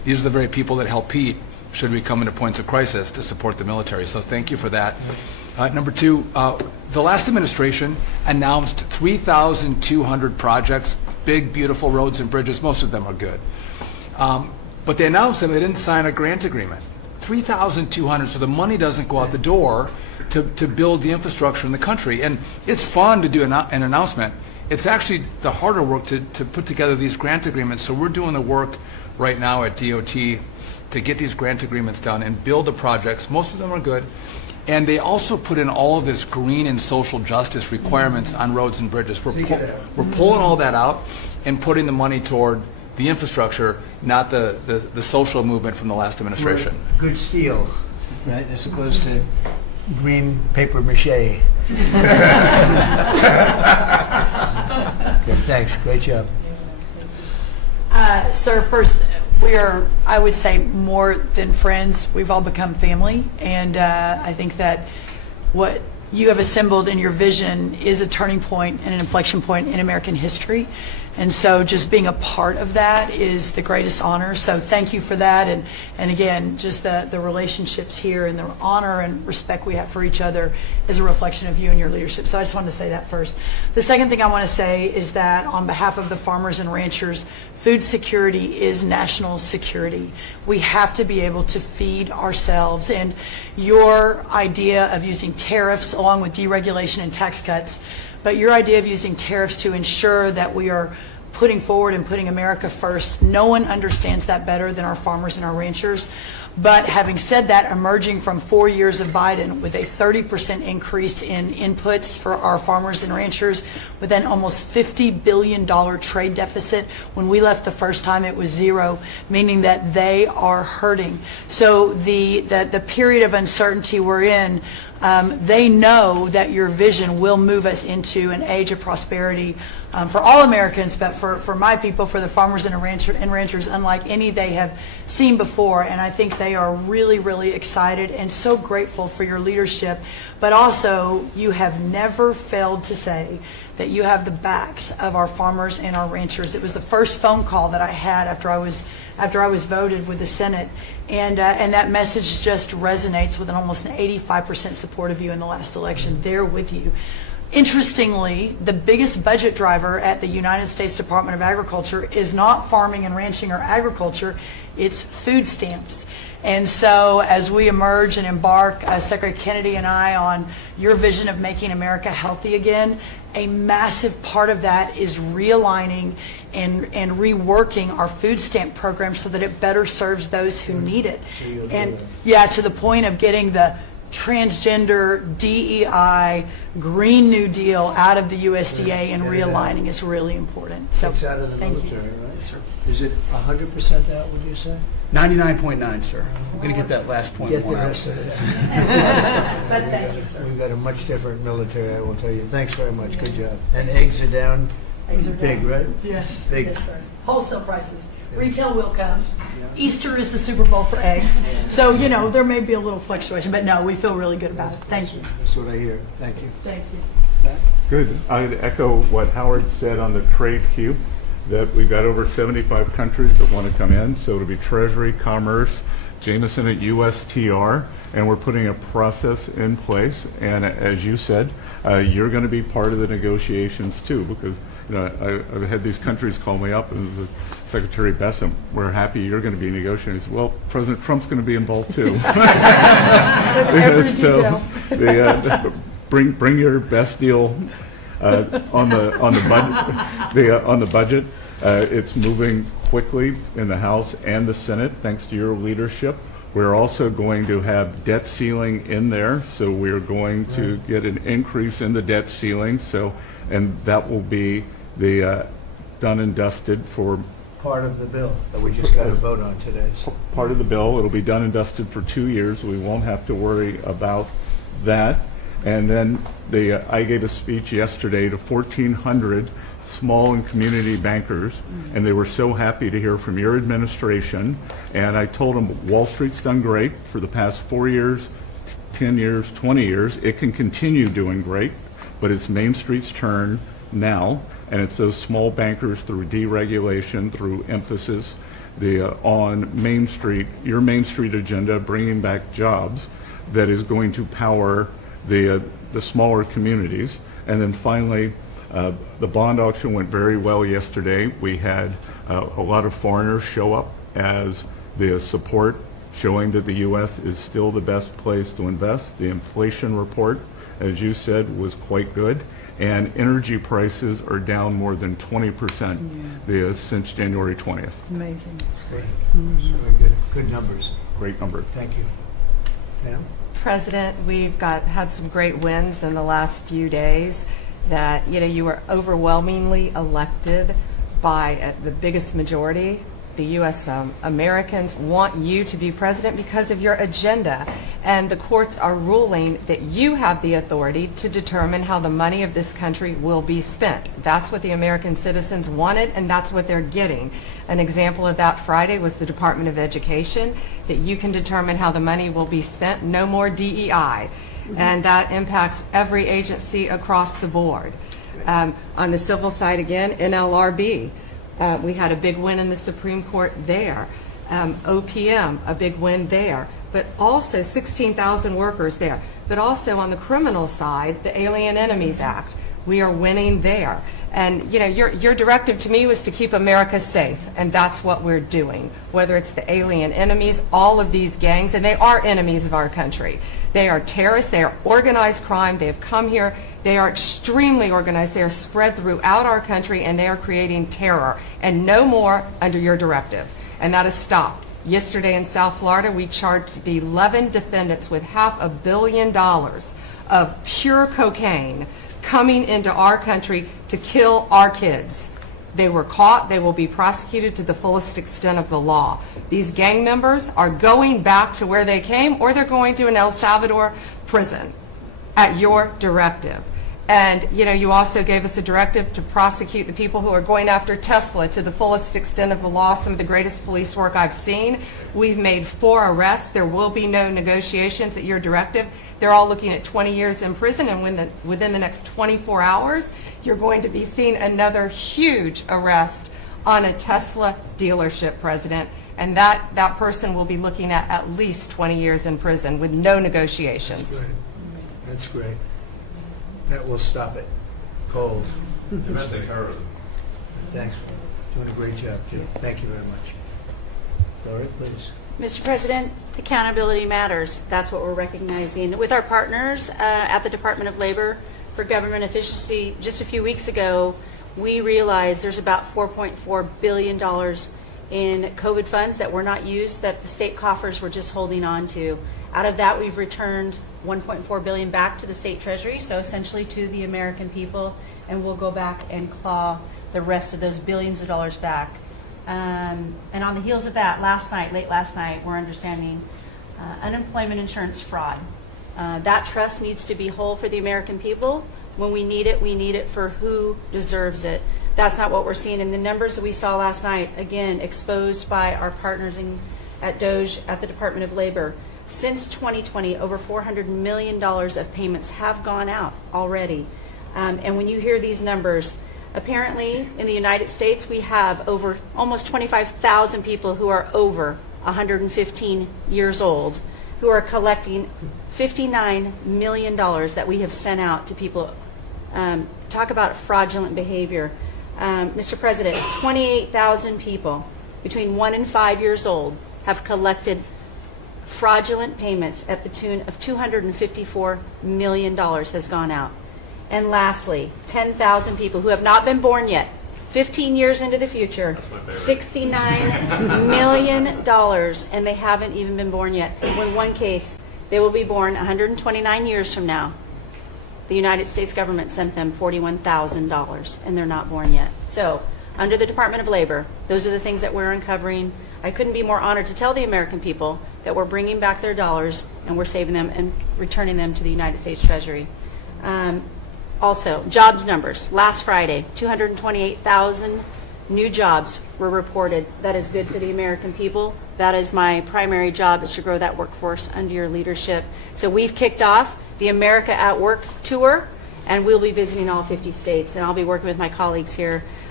these are the very people that help Pete should we come into points of crisis to support the military. So thank you for that. Number two, the last administration announced 3,200 projects, big, beautiful roads and bridges. Most of them are good. But they announced them, they didn't sign a grant agreement. 3,200, so the money doesn't go out the door to build the infrastructure in the country. And it's fun to do an announcement. It's actually the harder work to put together these grant agreements. So we're doing the work right now at DOT to get these grant agreements done and build the projects. Most of them are good. And they also put in all of this green and social justice requirements on roads and bridges. We're pulling all that out and putting the money toward the infrastructure, not the social movement from the last administration. Good steel, right, as opposed to green paper mache. Okay, thanks. Great job. Sir, first, we are, I would say, more than friends. We've all become family, and I think that what you have assembled in your vision is a turning point and an inflection point in American history. And so just being a part of that is the greatest honor. So thank you for that. And again, just the relationships here and the honor and respect we have for each other is a reflection of you and your leadership. So I just wanted to say that first. The second thing I want to say is that on behalf of the farmers and ranchers, food security is national security. We have to be able to feed ourselves. And your idea of using tariffs along with deregulation and tax cuts, but your idea of using tariffs to ensure that we are putting forward and putting America first, no one understands that better than our farmers and our ranchers. But having said that, emerging from 4 years of Biden with a 30% increase in inputs for our farmers and ranchers, with an almost $50 billion trade deficit. When we left the first time, it was zero, meaning that they are hurting. So the period of uncertainty we're in, they know that your vision will move us into an age of prosperity for all Americans, but for my people, for the farmers and ranchers, unlike any they have seen before. And I think they are really, really excited and so grateful for your leadership. But also, you have never failed to say that you have the backs of our farmers and our ranchers. It was the first phone call that I had after I was voted with the Senate, and that message just resonates with almost an 85% support of you in the last election. They're with you. Interestingly, the biggest budget driver at the United States Department of Agriculture is not farming and ranching or agriculture, it's food stamps. And so as we emerge and embark, Secretary Kennedy and I, on your vision of making America healthy again, a massive part of that is realigning and reworking our food stamp program so that it better serves those who need it. And yeah, to the point of getting the transgender, DEI, Green New Deal out of the USDA and realigning is really important. So It's out of the thank military, you. right? Yes, sir. Is it 100% out, would you say? 99.9, sir. I'm going to get that last point. Get the rest of it. But thank you, sir. We've got a much different military, I will tell you. Thanks very much. Good job. And eggs are down. Eggs are Big, down. right? Yes. Big. Yes, sir. Wholesale prices. Retail will come. Easter is the Super Bowl for eggs. So, there may be a little fluctuation, but no, we feel really good about it. Thank you. That's what I hear. Thank you. Thank you. Good. I'd echo what Howard said on the trade queue, that we've got over 75 countries that want to come in. So it'll be Treasury, Commerce, Jameson at USTR, and we're putting a process in place. And as you said, you're going to be part of the negotiations too, because I've had these countries call me up and Secretary Bessent, we're happy you're going to be negotiating. I said, well, President Trump's going to be involved too. Every So detail. bring your best deal on the budget. It's moving quickly in the House and the Senate, thanks to your leadership. We're also going to have debt ceiling in there, so we're going to get an increase in the debt ceiling. And that will be the done and dusted for Part of the bill that we just got to vote on today. So. part of the bill. It'll be done and dusted for 2 years. We won't have to worry about that. And then I gave a speech yesterday to 1,400 small and community bankers, and they were so happy to hear from your administration. And I told them Wall Street's done great for the past 4 years, 10 years, 20 years. It can continue doing great, but it's Main Street's turn now, and it's those small bankers through deregulation, through emphasis on Main Street, your Main Street agenda, bringing back jobs, that is going to power the smaller communities. And then finally, the bond auction went very well yesterday. We had a lot of foreigners show up as the support, showing that the U.S. is still the best place to invest. The inflation report, as you said, was quite good. And energy prices are down more than 20% since January 20th. Amazing. That's great. Very good. Good numbers. Great number. Thank you. Pam? President, we've had some great wins in the last few days. That you were overwhelmingly elected by the biggest majority. The U.S. Americans want you to be president because of your agenda, and the courts are ruling that you have the authority to determine how the money of this country will be spent. That's what the American citizens wanted, and that's what they're getting. An example of that Friday was the Department of Education, that you can determine how the money will be spent. No more DEI. And that impacts every agency across the board. On the civil side again, NLRB. We had a big win in the Supreme Court there. OPM, a big win there. But also 16,000 workers there. But also on the criminal side, the Alien Enemies Act. We are winning there. And your directive to me was to keep America safe, and that's what we're doing. Whether it's the alien enemies, all of these gangs, and they are enemies of our country. They are terrorists, they are organized crime, they have come here, they are extremely organized, they are spread throughout our country, and they are creating terror. And no more under your directive. And that is stopped. Yesterday in South Florida, we charged the 11 defendants with $500 million of pure cocaine coming into our country to kill our kids. They were caught. They will be prosecuted to the fullest extent of the law. These gang members are going back to where they came, or they're going to an El Salvador prison at your directive. And you also gave us a directive to prosecute the people who are going after Tesla to the fullest extent of the law, some of the greatest police work I've seen. We've made 4 arrests. There will be no negotiations at your directive. They're all looking at 20 years in prison, and within the next 24 hours, you're going to be seeing another huge arrest on a Tesla dealership, President. And that person will be looking at least 20 years in prison with no negotiations. That's great. That's great. That will stop it cold. Domestic terrorism. Thanks. Doing a great job, too. Thank you very much. Lori, please. Mr. President, accountability matters. That's what we're recognizing. With our partners at the Department of Labor for Government Efficiency, just a few weeks ago, we realized there's about $4.4 billion in COVID funds that were not used, that the state coffers were just holding on to. Out of that, we've returned $1.4 billion back to the state treasury, so essentially to the American people, and we'll go back and claw the rest of those billions of dollars back. And on the heels of that, late last night, we're understanding unemployment insurance fraud. That trust needs to be whole for the American people. When we need it for who deserves it. That's not what we're seeing. And the numbers that we saw last night, again, exposed by our partners at DOJ, at the Department of Labor, since 2020, over $400 million of payments have gone out already. And when you hear these numbers, apparently in the United States, we have over almost 25,000 people who are over 115 years old who are collecting $59 million that we have sent out to people. Talk about fraudulent behavior. Mr. President, 28,000 people between 1 and 5 years old have collected fraudulent payments at the tune of $254 million has gone out. And lastly, 10,000 people who have not been born yet, 15 years into the future, $69 million, and they haven't even been born yet. In one case, they will be born 129 years from now. The United States government sent them $41,000, and they're not born yet. So, under the Department of Labor, those are the things that we're uncovering. I couldn't be more honored to tell the American people that we're bringing back their dollars and we're saving them and returning them to the United States Treasury. Also, jobs numbers. Last Friday, 228,000 new jobs were reported. That is good for the American people. That is my primary job, is to grow that workforce under your leadership. So we've kicked off the America at Work tour, and we'll be visiting all 50 states. And I'll be working with my colleagues here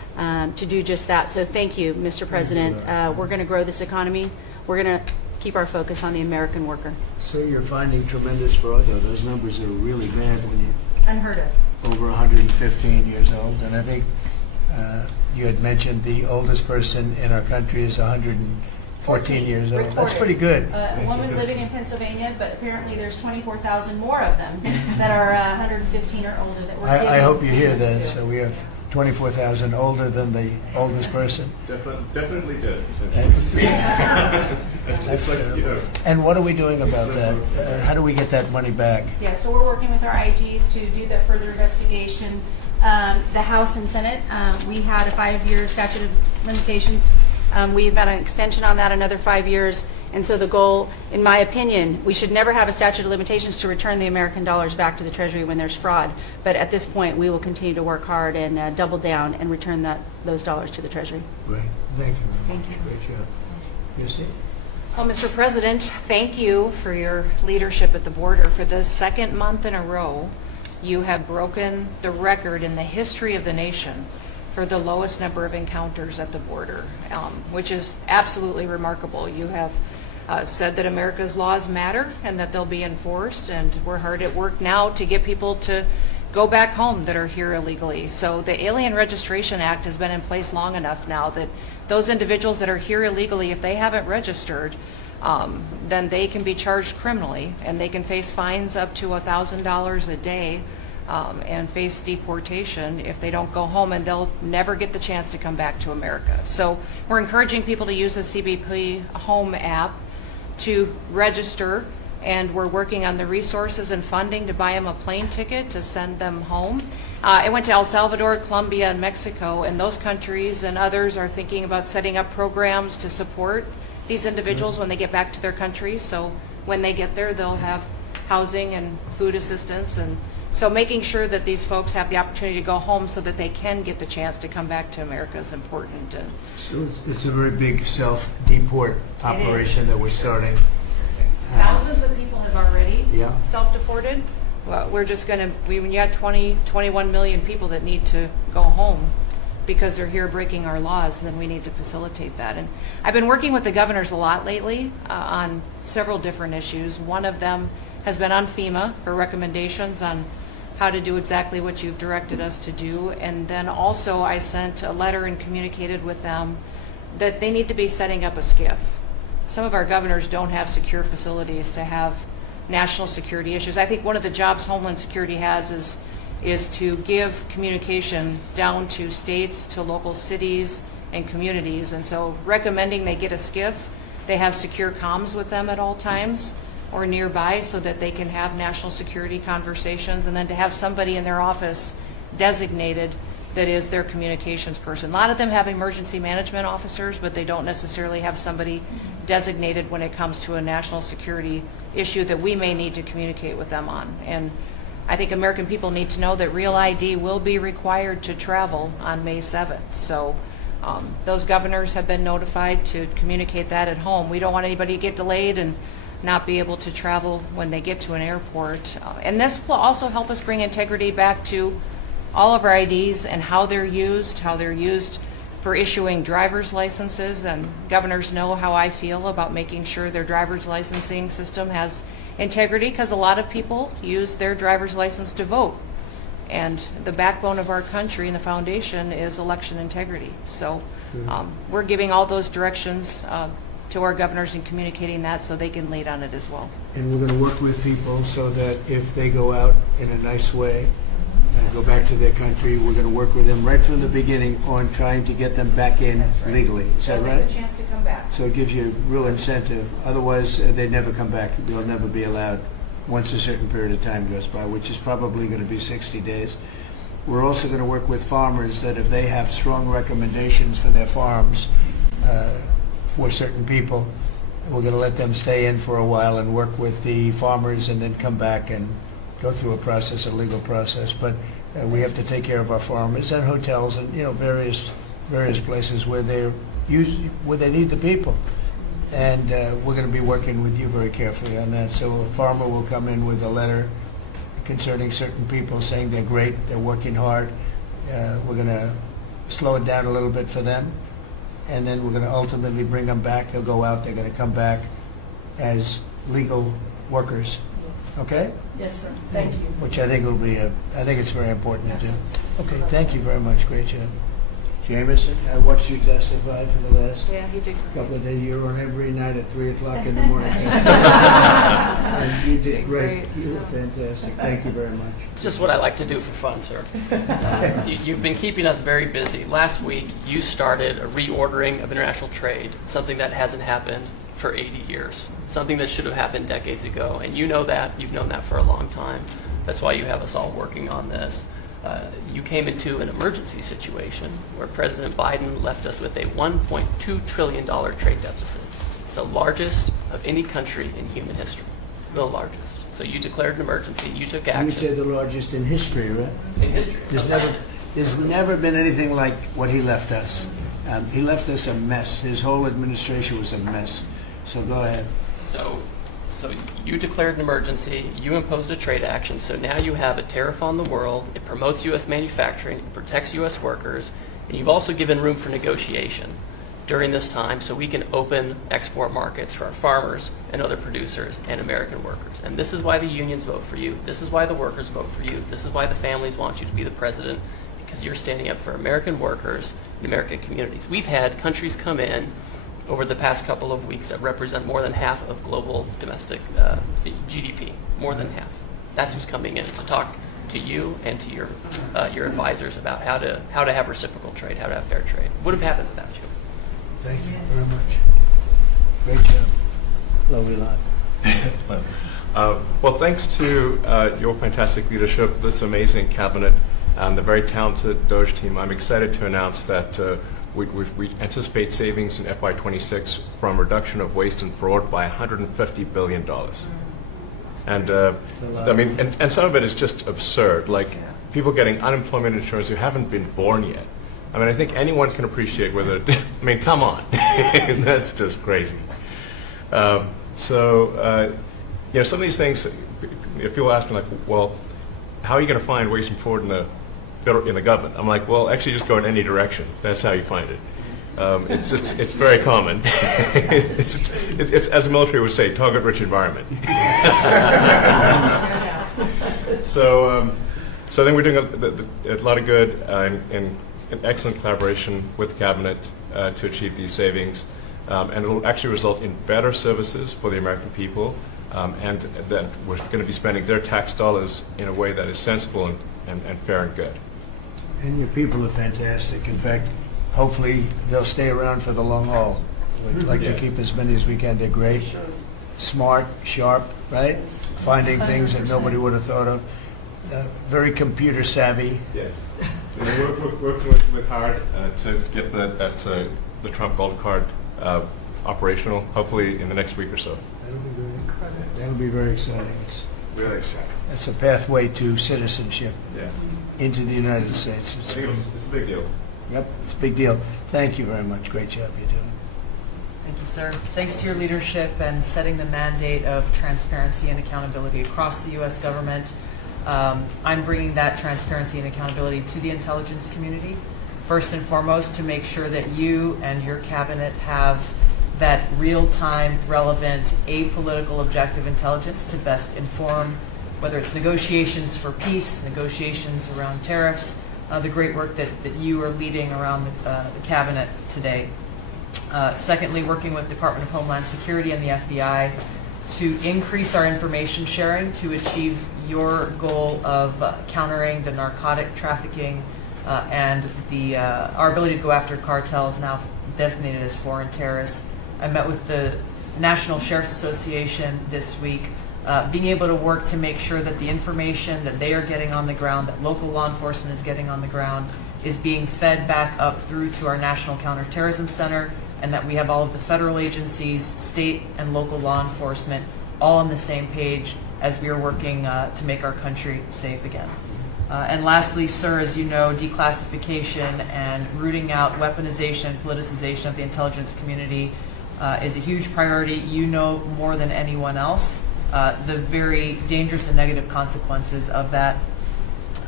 to do just that. So thank you, Mr. President. We're going to grow this economy. We're going to keep our focus on the American worker. So you're finding tremendous fraud, though. Those numbers are really bad when you're Unheard of. over 115 years old. And I think you had mentioned the oldest person in our country is 114 years old. That's pretty good. A woman living in Pennsylvania, but apparently there's 24,000 more of them that are 115 or older that we're I hope you giving hear that. to. So we have 24,000 older than the oldest person. Definitely did. That's terrible. And what are we doing about that? How do we get that money back? Yeah, so we're working with our IGs to do that further investigation. The House and Senate, we had a 5-year statute of limitations. We've got an extension on that, another 5 years. And so the goal, in my opinion, we should never have a statute of limitations to return the American dollars back to the Treasury when there's fraud. But at this point, we will continue to work hard and double down and return those dollars to the Treasury. Great. Thank you. Thank you. Great job. Christy? Well, Mr. President, thank you for your leadership at the border. For the second month in a row, you have broken the record in the history of the nation for the lowest number of encounters at the border, which is absolutely remarkable. You have said that America's laws matter and that they'll be enforced, and we're hard at work now to get people to go back home that are here illegally. So the Alien Registration Act has been in place long enough now that those individuals that are here illegally, if they haven't registered, then they can be charged criminally, and they can face fines up to $1,000 a day and face deportation if they don't go home, and they'll never get the chance to come back to America. So we're encouraging people to use the CBP Home app to register, and we're working on the resources and funding to buy them a plane ticket to send them home. I went to El Salvador, Colombia, and Mexico, and those countries and others are thinking about setting up programs to support these individuals when they get back to their countries. So when they get there, they'll have housing and food assistance, and so making sure that these folks have the opportunity to go home so that they can get the chance to come back to America is important. And So it's a very big self-deport operation that we're starting. thousands of people have already Yeah. self-deported. Well, we're just going to, when you have 21 million people that need to go home because they're here breaking our laws, then we need to facilitate that. And I've been working with the governors a lot lately on several different issues. One of them has been on FEMA for recommendations on how to do exactly what you've directed us to do. And then also I sent a letter and communicated with them that they need to be setting up a SCIF. Some of our governors don't have secure facilities to have national security issues. I think one of the jobs Homeland Security has is to give communication down to states, to local cities and communities. And so recommending they get a SCIF, they have secure comms with them at all times or nearby so that they can have national security conversations, and then to have somebody in their office designated that is their communications person. A lot of them have emergency management officers, but they don't necessarily have somebody designated when it comes to a national security issue that we may need to communicate with them on. And I think American people need to know that Real ID will be required to travel on May 7th. So those governors have been notified to communicate that at home. We don't want anybody to get delayed and not be able to travel when they get to an airport. And this will also help us bring integrity back to all of our IDs and how they're used for issuing driver's licenses. And governors know how I feel about making sure their driver's licensing system has integrity, because a lot of people use their driver's license to vote. And the backbone of our country and the foundation is election integrity. So we're giving all those directions to our governors and communicating that so they can lead on it as well. And we're going to work with people so that if they go out in a nice way and go back to their country, we're going to work with them right from the beginning on trying to get them back in legally. Is that right? A chance to come back. So it gives you real incentive. Otherwise, they never come back. They'll never be allowed once a certain period of time goes by, which is probably going to be 60 days. We're also going to work with farmers that if they have strong recommendations for their farms for certain people, we're going to let them stay in for a while and work with the farmers and then come back and go through a process, a legal process. But we have to take care of our farmers and hotels and various places where they need the people. And we're going to be working with you very carefully on that. So a farmer will come in with a letter concerning certain people saying they're great, they're working hard. We're going to slow it down a little bit for them, and then we're going to ultimately bring them back. They'll go out. They're going to come back as legal workers. Okay? Yes, sir. Thank you. Which I think will be I think it's very important to do. Okay, thank you very much. Great job. Jameson, I watched you testify for the last Yeah, he did couple of days. You were on every night at 3 o'clock in the morning. And you did great. You were fantastic. Thank you very much. It's just what I like to do for fun, sir. You've been keeping us very busy. Last week, you started a reordering of international trade, something that hasn't happened for 80 years, something that should have happened decades ago. And you know that. You've known that for a long time. That's why you have us all working on this. You came into an emergency situation where President Biden left us with a $1.2 trillion trade deficit. It's the largest of any country in human history, the largest. So you declared an emergency, you took action. You said the largest in history, right? In history. There's never been anything like what he left us. He left us a mess. His whole administration was a mess. So go ahead. So you declared an emergency, you imposed a trade action, so now you have a tariff on the world, it promotes U.S. manufacturing, it protects U.S. workers, and you've also given room for negotiation during this time so we can open export markets for our farmers and other producers and American workers. And this is why the unions vote for you, this is why the workers vote for you, this is why the families want you to be the president, because you're standing up for American workers and American communities. We've had countries come in over the past couple of weeks that represent more than half of global domestic GDP, more than half. That's who's coming in to talk to you and to your advisors about how to have reciprocal trade, how to have fair trade. Would have happened without you. Thank you very much. Great job. Lovely lot. Well, thanks to your fantastic leadership, this amazing cabinet, and the very talented Doge team, I'm excited to announce that we anticipate savings in FY26 from reduction of waste and fraud by $150 billion. And I mean, and some of it is just absurd, like people getting unemployment insurance who haven't been born yet. I mean, I think anyone can appreciate whether, I mean, come on, that's just crazy. You know, some of these things, people ask me like, well, how are you going to find waste and fraud in the government? I'm like, well, actually just go in any direction. That's how you find it. It's very common. it's as the military would say, target-rich environment. So I think we're doing a lot of good in excellent collaboration with the cabinet to achieve these savings, and it will actually result in better services for the American people, and that we're going to be spending their tax dollars in a way that is sensible and fair and good. And your people are fantastic. In fact, hopefully they'll stay around for the long haul. We'd like to keep as many as we can. They're great, smart, sharp, right? Finding things that nobody would have thought of. Very computer savvy. Yes. We're working with hard to get the Trump Gold Card operational, hopefully in the next week or so. That'll be great. That'll be very exciting. It's really exciting. That's a pathway to citizenship. Yeah. Into the United States. It's a big deal. Yep, it's a big deal. Thank you very much. Great job you're doing. Thank you, sir. Thanks to your leadership and setting the mandate of transparency and accountability across the U.S. government. I'm bringing that transparency and accountability to the intelligence community, first and foremost, to make sure that you and your cabinet have that real-time, relevant, apolitical, objective intelligence to best inform whether it's negotiations for peace, negotiations around tariffs, the great work that you are leading around the cabinet today. Secondly, working with Department of Homeland Security and the FBI to increase our information sharing to achieve your goal of countering the narcotic trafficking and our ability to go after cartels now designated as foreign terrorists. I met with the National Sheriff's Association this week, being able to work to make sure that the information that they are getting on the ground, that local law enforcement is getting on the ground, is being fed back up through to our National Counterterrorism Center, and that we have all of the federal agencies, state and local law enforcement, all on the same page as we are working to make our country safe again. And lastly, sir, as you know, declassification and rooting out weaponization, politicization of the intelligence community is a huge priority. You know more than anyone else the very dangerous and negative consequences of that.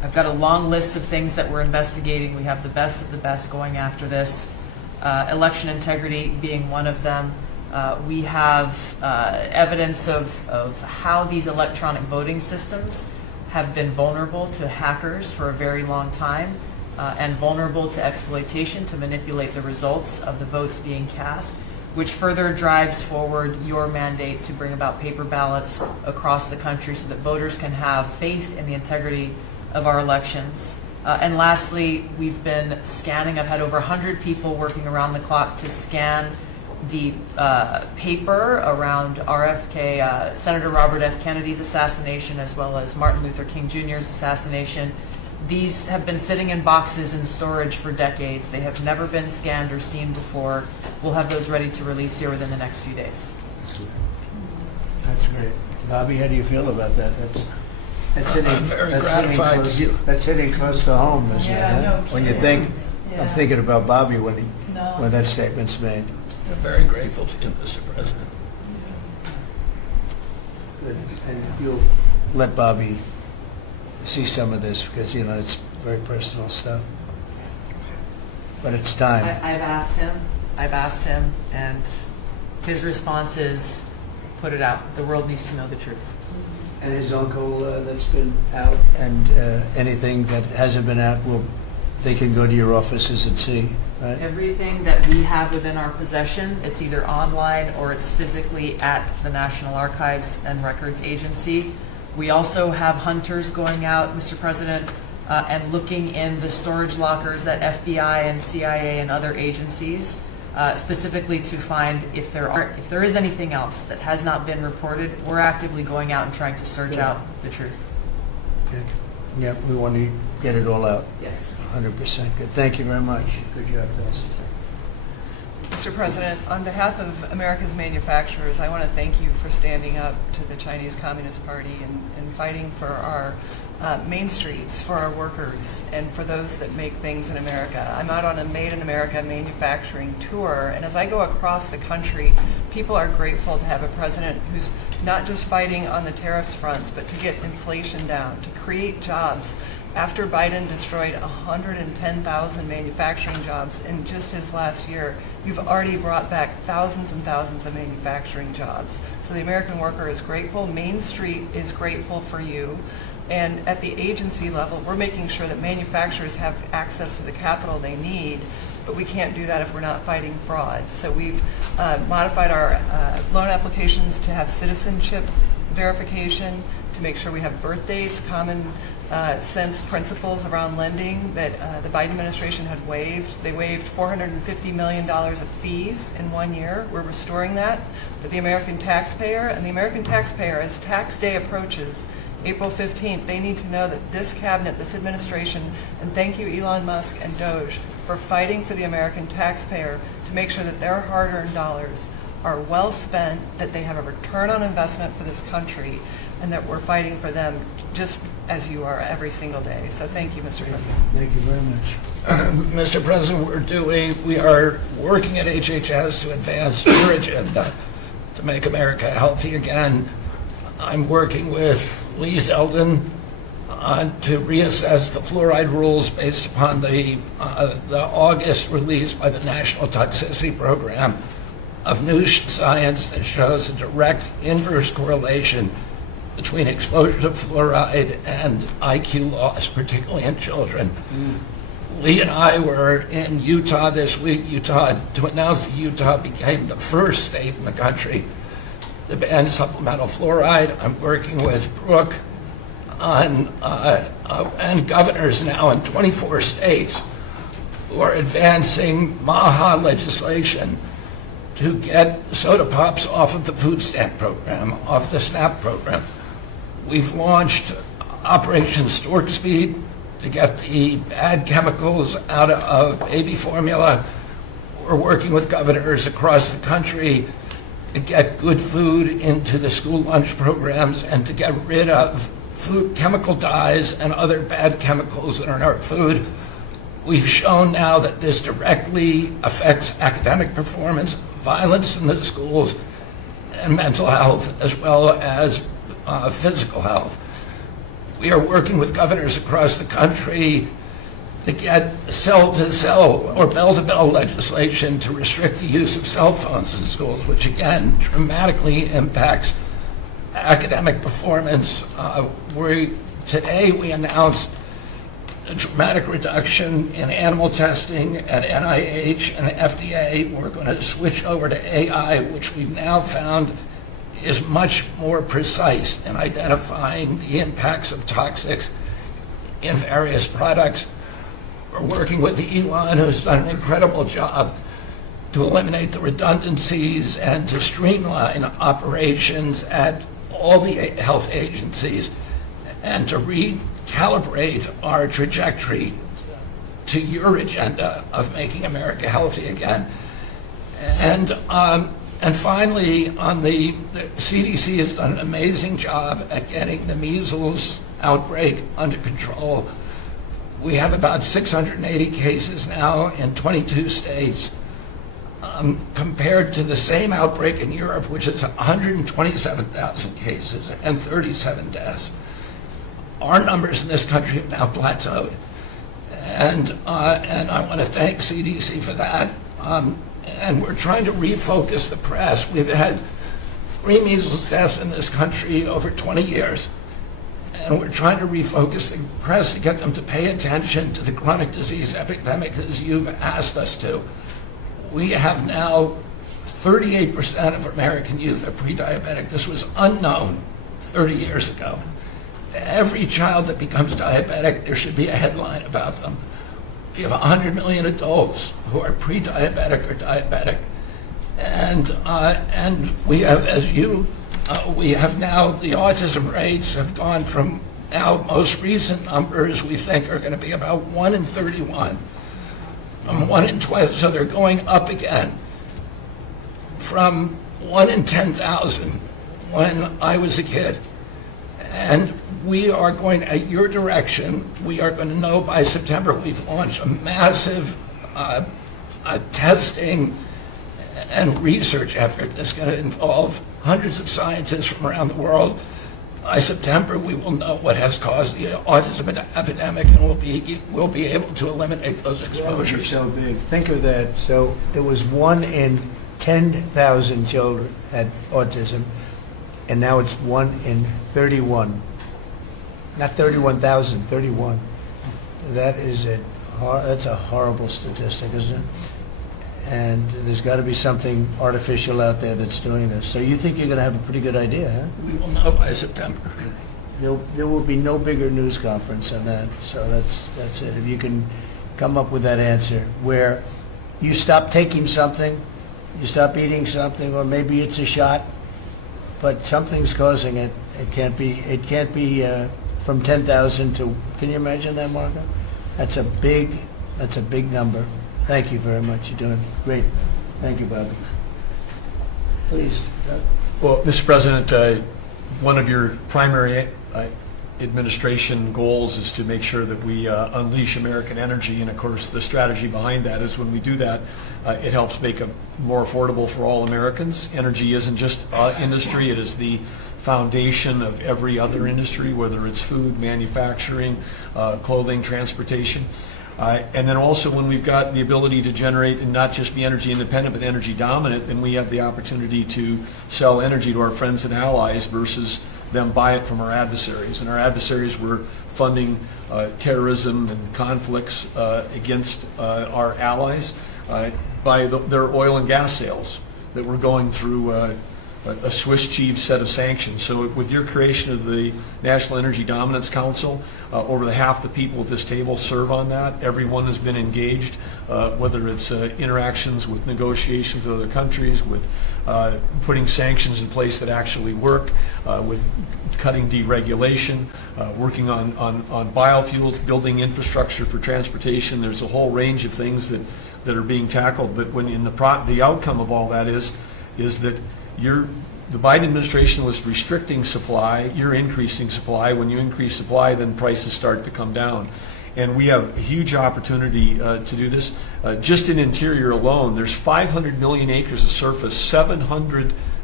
I've got a long list of things that we're investigating. We have the best of the best going after this. Election integrity being one of them. We have evidence of how these electronic voting systems have been vulnerable to hackers for a very long time and vulnerable to exploitation to manipulate the results of the votes being cast, which further drives forward your mandate to bring about paper ballots across the country so that voters can have faith in the integrity of our elections. And lastly, we've been scanning. I've had over 100 people working around the clock to scan the paper around RFK, Senator Robert F. Kennedy's assassination, as well as Martin Luther King Jr.'s assassination. These have been sitting in boxes in storage for decades. They have never been scanned or seen before. We'll have those ready to release here within the next few days. That's great. Bobby, how do you feel about that? That's hitting, I'm very that's gratified. hitting close, that's hitting close to home, isn't it? no When you kidding. think, Yeah. I'm thinking about Bobby when No. when that statement's made. I'm very grateful to you, Mr. President. And you'll let Bobby see some of this because, you know, it's very personal stuff. But it's time. I've asked him, and his response is, put it out. The world needs to know the truth. And his uncle that's been out, and anything that hasn't been out, they can go to your offices and see, right? Everything that we have within our possession, it's either online or it's physically at the National Archives and Records Agency. We also have hunters going out, Mr. President, and looking in the storage lockers at FBI and CIA and other agencies, specifically to find if there is anything else that has not been reported. We're actively going out and trying to search out the truth. Okay. Yeah, we want to get it all out. Yes. 100% good. Thank you very much. Good job, guys. Mr. President, on behalf of America's manufacturers, I want to thank you for standing up to the Chinese Communist Party and fighting for our main streets, for our workers, and for those that make things in America. I'm out on a Made in America manufacturing tour, and as I go across the country, people are grateful to have a president who's not just fighting on the tariffs fronts, but to get inflation down, to create jobs. After Biden destroyed 110,000 manufacturing jobs in just his last year, you've already brought back thousands and thousands of manufacturing jobs. So the American worker is grateful. Main Street is grateful for you. And at the agency level, we're making sure that manufacturers have access to the capital they need, but we can't do that if we're not fighting fraud. So we've modified our loan applications to have citizenship verification, to make sure we have birth dates, common sense principles around lending that the Biden administration had waived. They waived $450 million of fees in 1 year. We're restoring that for the American taxpayer. And the American taxpayer, as tax day approaches, April 15th, they need to know that this cabinet, this administration, and thank you Elon Musk and Doge for fighting for the American taxpayer to make sure that their hard-earned dollars are well spent, that they have a return on investment for this country, and that we're fighting for them just as you are every single day. So thank you, Mr. President. Thank you very much. Mr. President, we are working at HHS to advance your agenda to make America healthy again. I'm working with Lee Zeldin to reassess the fluoride rules based upon the August release by the National Toxicity Program of new science that shows a direct inverse correlation between exposure to fluoride and IQ loss, particularly in children. Lee and I were in Utah this week, to announce that Utah became the first state in the country to ban supplemental fluoride. I'm working with Brooke on and governors now in 24 states who are advancing MAHA legislation to get soda pops off of the food stamp program, off the SNAP program. We've launched Operation Stork Speed to get the bad chemicals out of baby formula. We're working with governors across the country to get good food into the school lunch programs and to get rid of food chemical dyes and other bad chemicals that are in our food. We've shown now that this directly affects academic performance, violence in the schools, and mental health, as well as physical health. We are working with governors across the country to get cell-to-cell or bell-to-bell legislation to restrict the use of cell phones in schools, which again dramatically impacts academic performance. Today we announced a dramatic reduction in animal testing at NIH and FDA. We're going to switch over to AI, which we've now found is much more precise in identifying the impacts of toxics in various products. We're working with Elon, who's done an incredible job to eliminate the redundancies and to streamline operations at all the health agencies and to recalibrate our trajectory to your agenda of making America healthy again. And finally, on the CDC has done an amazing job at getting the measles outbreak under control. We have about 680 cases now in 22 states, compared to the same outbreak in Europe, which is 127,000 cases and 37 deaths. Our numbers in this country have now plateaued, and I want to thank CDC for that. And we're trying to refocus the press. We've had 3 measles deaths in this country over 20 years. And we're trying to refocus the press to get them to pay attention to the chronic disease epidemic as you've asked us to. We have now 38% of American youth are pre-diabetic. This was unknown 30 years ago. Every child that becomes diabetic, there should be a headline about them. We have 100 million adults who are pre-diabetic or diabetic. And we have, we have now, the autism rates have gone from now most recent numbers we think are going to be about 1 in 31, 1 in 20, so they're going up again from 1 in 10,000 when I was a kid. And we are going, at your direction, we are going to know by September. We've launched a massive testing and research effort that's going to involve hundreds of scientists from around the world. By September, we will know what has caused the autism epidemic, and we'll be able to eliminate those exposures. So big. Think of that. So there was 1 in 10,000 children had autism, and now it's 1 in 31. Not 31,000, 31. That's a horrible statistic, isn't it? And there's got to be something artificial out there that's doing this. So you think you're going to have a pretty good idea, huh? We will know by September. There will be no bigger news conference than that. So that's it. If you can come up with that answer where you stop taking something, you stop eating something, or maybe it's a shot, but something's causing it. It can't be from 10,000 to. Can you imagine that, Marco? That's a big number. Thank you very much. You're doing great. Thank you, Bobby. Please. Well, Mr. President, one of your primary administration goals is to make sure that we unleash American energy, and of course the strategy behind that is when we do that, it helps make it more affordable for all Americans. Energy isn't just industry, it is the foundation of every other industry, whether it's food, manufacturing, clothing, transportation. And then also when we've got the ability to generate and not just be energy independent but energy dominant, then we have the opportunity to sell energy to our friends and allies versus them buy it from our adversaries. And our adversaries were funding terrorism and conflicts against our allies by their oil and gas sales that were going through a Swiss cheese set of sanctions. So with your creation of the National Energy Dominance Council, over half the people at this table serve on that. Everyone has been engaged, whether it's interactions with negotiations with other countries, with putting sanctions in place that actually work, with cutting deregulation, working on biofuels, building infrastructure for transportation. There's a whole range of things that are being tackled. But when in the outcome of all that is that the Biden administration was restricting supply, you're increasing supply. When you increase supply, then prices start to come down. And we have a huge opportunity to do this. Just in interior alone, there's 500 million acres of surface, 700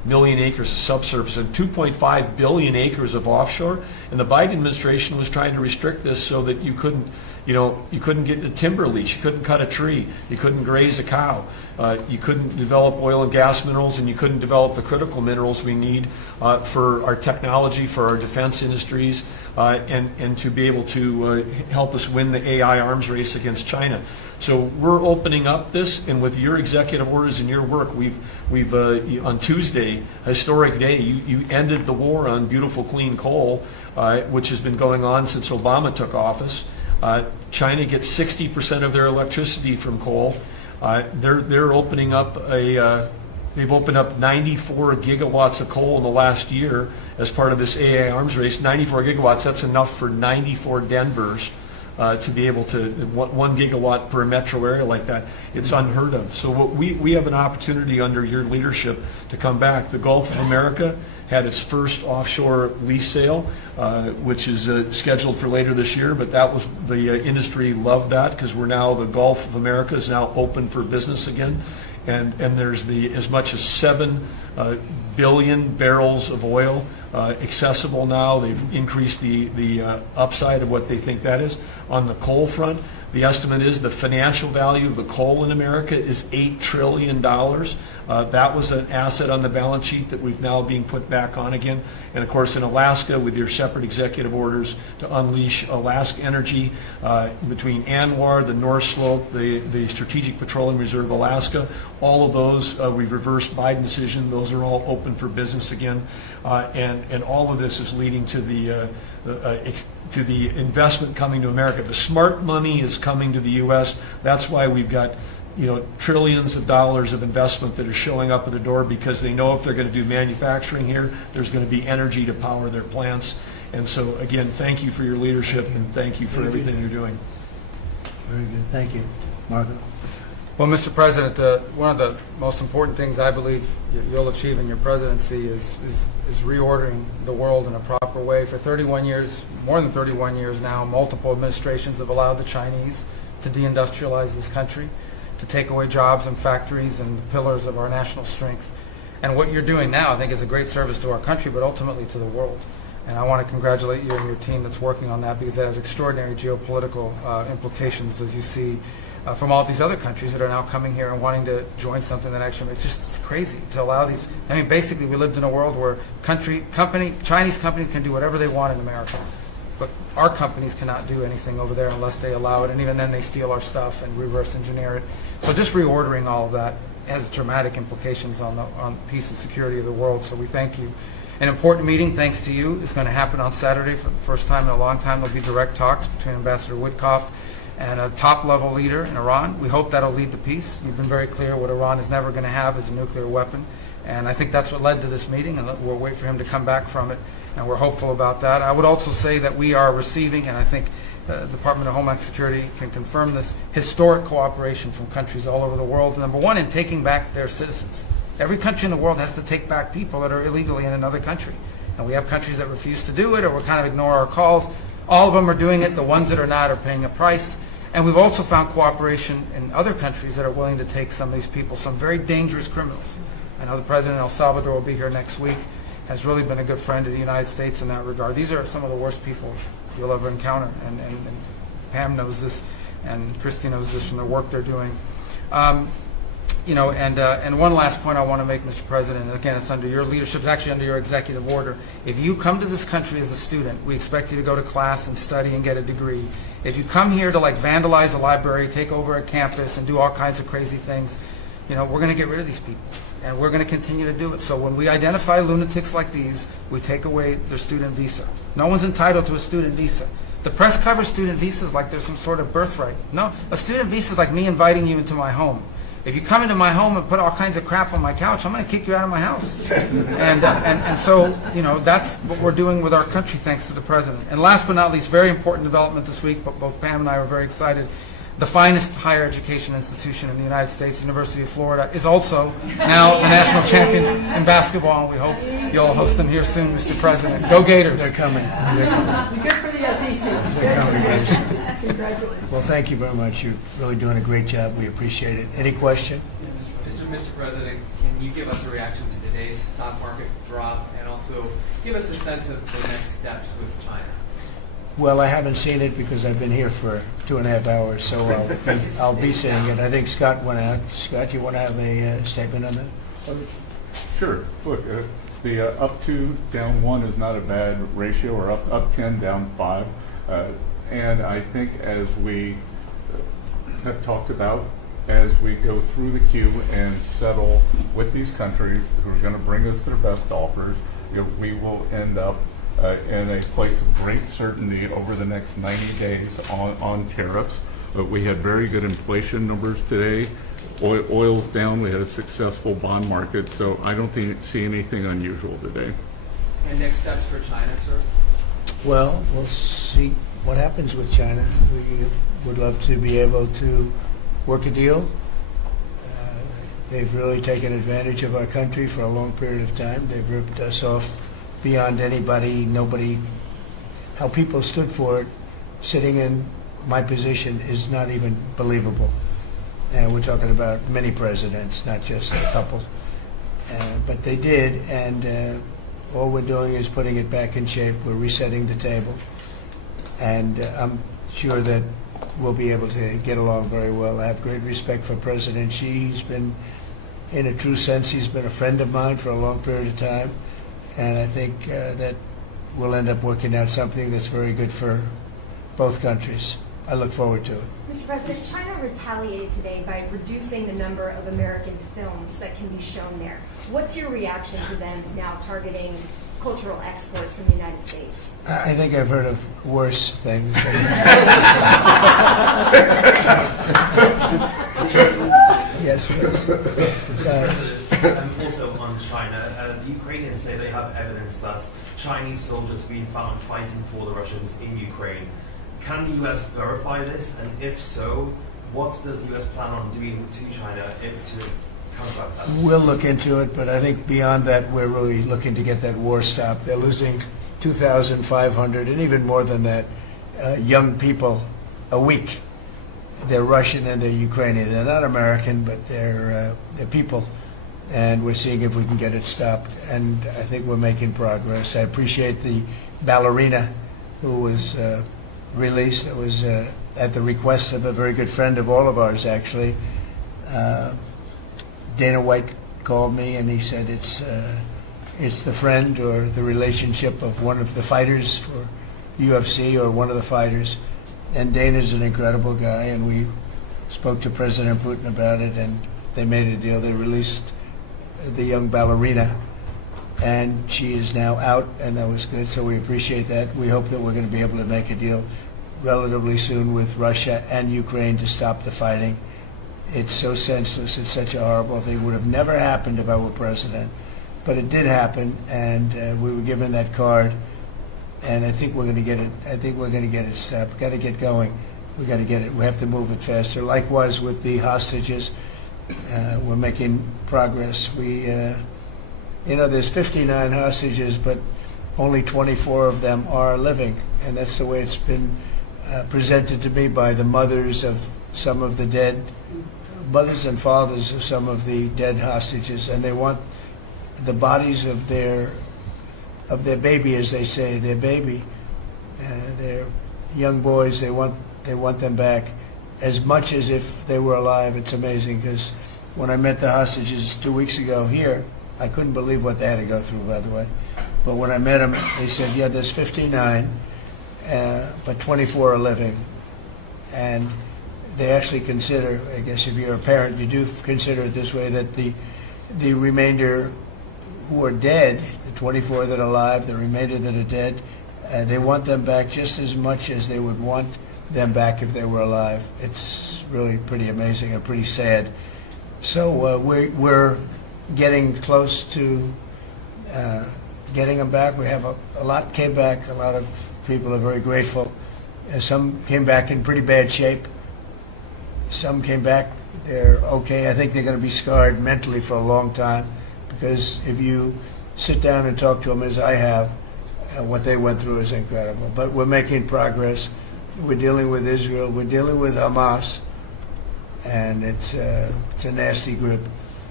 million acres of subsurface and 2.5 billion acres of offshore. And the Biden administration was trying to restrict this so that you couldn't get a timber lease, you couldn't cut a tree, you couldn't graze a cow, you couldn't develop oil and gas minerals, and you couldn't develop the critical minerals we need for our technology, for our defense industries, and to be able to help us win the AI arms race against China. So we're opening up this, and with your executive orders and your work, we've on Tuesday, historic day, you ended the war on beautiful clean coal, which has been going on since Obama took office. China gets 60% of their electricity from coal. They're opening up they've opened up 94 gigawatts of coal in the last year as part of this AI arms race. 94 gigawatts, that's enough for 94 Denvers to be able to, 1 gigawatt per metro area like that. It's unheard of. So we have an opportunity under your leadership to come back. The Gulf of America had its first offshore lease sale, which is scheduled for later this year, but that was, the industry loved that because we're now, the Gulf of America is now open for business again. And there's as much as 7 billion barrels of oil accessible now. They've increased the upside of what they think that is. On the coal front, the estimate is the financial value of the coal in America is $8 trillion. That was an asset on the balance sheet that we've now being put back on again. And of course in Alaska, with your separate executive orders to unleash Alaska energy between ANWR, the North Slope, the Strategic Petroleum Reserve Alaska, all of those, we've reversed Biden decision. Those are all open for business again. And all of this is leading to the investment coming to America. The smart money is coming to the U.S. That's why we've got trillions of dollars of investment that are showing up at the door, because they know if they're going to do manufacturing here, there's going to be energy to power their plants. And so again, thank you for your leadership and thank you for everything you're doing. Very good. Thank you. Marco. Well, Mr. President, one of the most important things I believe you'll achieve in your presidency is reordering the world in a proper way. For 31 years, more than 31 years now, multiple administrations have allowed the Chinese to deindustrialize this country, to take away jobs and factories and the pillars of our national strength. And what you're doing now, I think, is a great service to our country, but ultimately to the world. And I want to congratulate you and your team that's working on that, because that has extraordinary geopolitical implications, as you see from all these other countries that are now coming here and wanting to join something that actually, it's crazy to allow these. I mean, basically, we lived in a world where Chinese companies can do whatever they want in America, but our companies cannot do anything over there unless they allow it, and even then they steal our stuff and reverse engineer it. So just reordering all of that has dramatic implications on peace and security of the world, so we thank you. An important meeting, thanks to you, is going to happen on Saturday for the first time in a long time. There'll be direct talks between Ambassador Witkoff and a top-level leader in Iran. We hope that'll lead to peace. You've been very clear what Iran is never going to have is a nuclear weapon, and I think that's what led to this meeting, and we'll wait for him to come back from it, and we're hopeful about that. I would also say that we are receiving, and I think the Department of Homeland Security can confirm this, historic cooperation from countries all over the world. Number one, in taking back their citizens. Every country in the world has to take back people that are illegally in another country, and we have countries that refuse to do it or will kind of ignore our calls. All of them are doing it. The ones that are not are paying a price. And we've also found cooperation in other countries that are willing to take some of these people, some very dangerous criminals. I know the President of El Salvador will be here next week, has really been a good friend of the United States in that regard. These are some of the worst people you'll ever encounter, and Pam knows this, and Christy knows this from the work they're doing. And one last point I want to make, Mr. President, and again, it's under your leadership, it's actually under your executive order. If you come to this country as a student, we expect you to go to class and study and get a degree. If you come here to vandalize a library, take over a campus, and do all kinds of crazy things, we're going to get rid of these people, and we're going to continue to do it. So when we identify lunatics like these, we take away their student visa. No one's entitled to a student visa. The press covers student visas like there's some sort of birthright. No, a student visa is like me inviting you into my home. If you come into my home and put all kinds of crap on my couch, I'm going to kick you out of my house. And so, that's what we're doing with our country, thanks to the President. And last but not least, very important development this week, but both Pam and I were very excited. The finest higher education institution in the United States, University of Florida, is also now the national champions in basketball, and we hope you'll host them here soon, Mr. President. Go Gators. They're coming. Good for the SEC. They're coming, guys. Congratulations. Well, thank you very much. You're really doing a great job. We appreciate it. Any question? Mr. President, can you give us a reaction to today's days, stock market drop, and also give us a sense of the next steps with China. Well, I haven't seen it because I've been here for 2.5 hours, so I'll be seeing it. I think Scott went out. Scott, you want to have a statement on that? Sure. Look, the up 2, down 1 is not a bad ratio, or up 10, down 5. And I think as we have talked about, as we go through the queue and settle with these countries who are going to bring us their best offers, we will end up in a place of great certainty over the next 90 days on tariffs. But we had very good inflation numbers today. Oil's down. We had a successful bond market, so I don't see anything unusual today. And next steps for China, sir? Well, we'll see what happens with China. We would love to be able to work a deal. They've really taken advantage of our country for a long period of time. They've ripped us off beyond nobody. How people stood for it, sitting in my position, is not even believable. And we're talking about many presidents, not just a couple. But they did, and all we're doing is putting it back in shape. We're resetting the table. And I'm sure that we'll be able to get along very well. I have great respect for President Xi. He's been, in a true sense, he's been a friend of mine for a long period of time. And I think that we'll end up working out something that's very good for both countries. I look forward to it. Mr. President, China retaliated today by reducing the number of American films that can be shown there. What's your reaction to them now targeting cultural exports from the United States? I think I've heard of worse things. Yes, please. Also on China, the Ukrainians say they have evidence that Chinese soldiers have been found fighting for the Russians in Ukraine. Can the U.S. verify this? And if so, what does the U.S. plan on doing to China to counteract that? We'll look into it, but I think beyond that, we're really looking to get that war stopped. They're losing 2,500 and even more than that young people a week. They're Russian and they're Ukrainian. They're not American, but they're people. And we're seeing if we can get it stopped. And I think we're making progress. I appreciate the ballerina who was released. That was at the request of a very good friend of all of ours, actually. Dana White called me and he said it's the friend or the relationship of one of the fighters for UFC or one of the fighters. And Dana's an incredible guy, and we spoke to President Putin about it, and they made a deal. They released the young ballerina, and she is now out, and that was good, so we appreciate that. We hope that we're going to be able to make a deal relatively soon with Russia and Ukraine to stop the fighting. It's so senseless. It's such a horrible thing. It would have never happened if I were president, but it did happen, and we were given that card. And I think we're going to get it. I think we're going to get it stopped. We've got to get going. We got to get it. We have to move it faster. Likewise with the hostages, we're making progress. There's 59 hostages, but only 24 of them are living, and that's the way it's been presented to me by the mothers of some of the dead, mothers and fathers of some of the dead hostages, and they want the bodies of their baby, as they say, their baby, their young boys. They want them back as much as if they were alive. It's amazing, because when I met the hostages 2 weeks ago here, I couldn't believe what they had to go through, by the way. But when I met them, they said, yeah, there's 59, but 24 are living. And they actually consider, I guess if you're a parent, you do consider it this way, that the remainder who are dead, the 24 that are alive, the remainder that are dead, they want them back just as much as they would want them back if they were alive. It's really pretty amazing and pretty sad. So we're getting close to getting them back. We have a lot came back. A lot of people are very grateful. Some came back in pretty bad shape. Some came back, they're okay. I think they're going to be scarred mentally for a long time, because if you sit down and talk to them, as I have, what they went through is incredible. But we're making progress. We're dealing with Israel. We're dealing with Hamas, and it's a nasty group.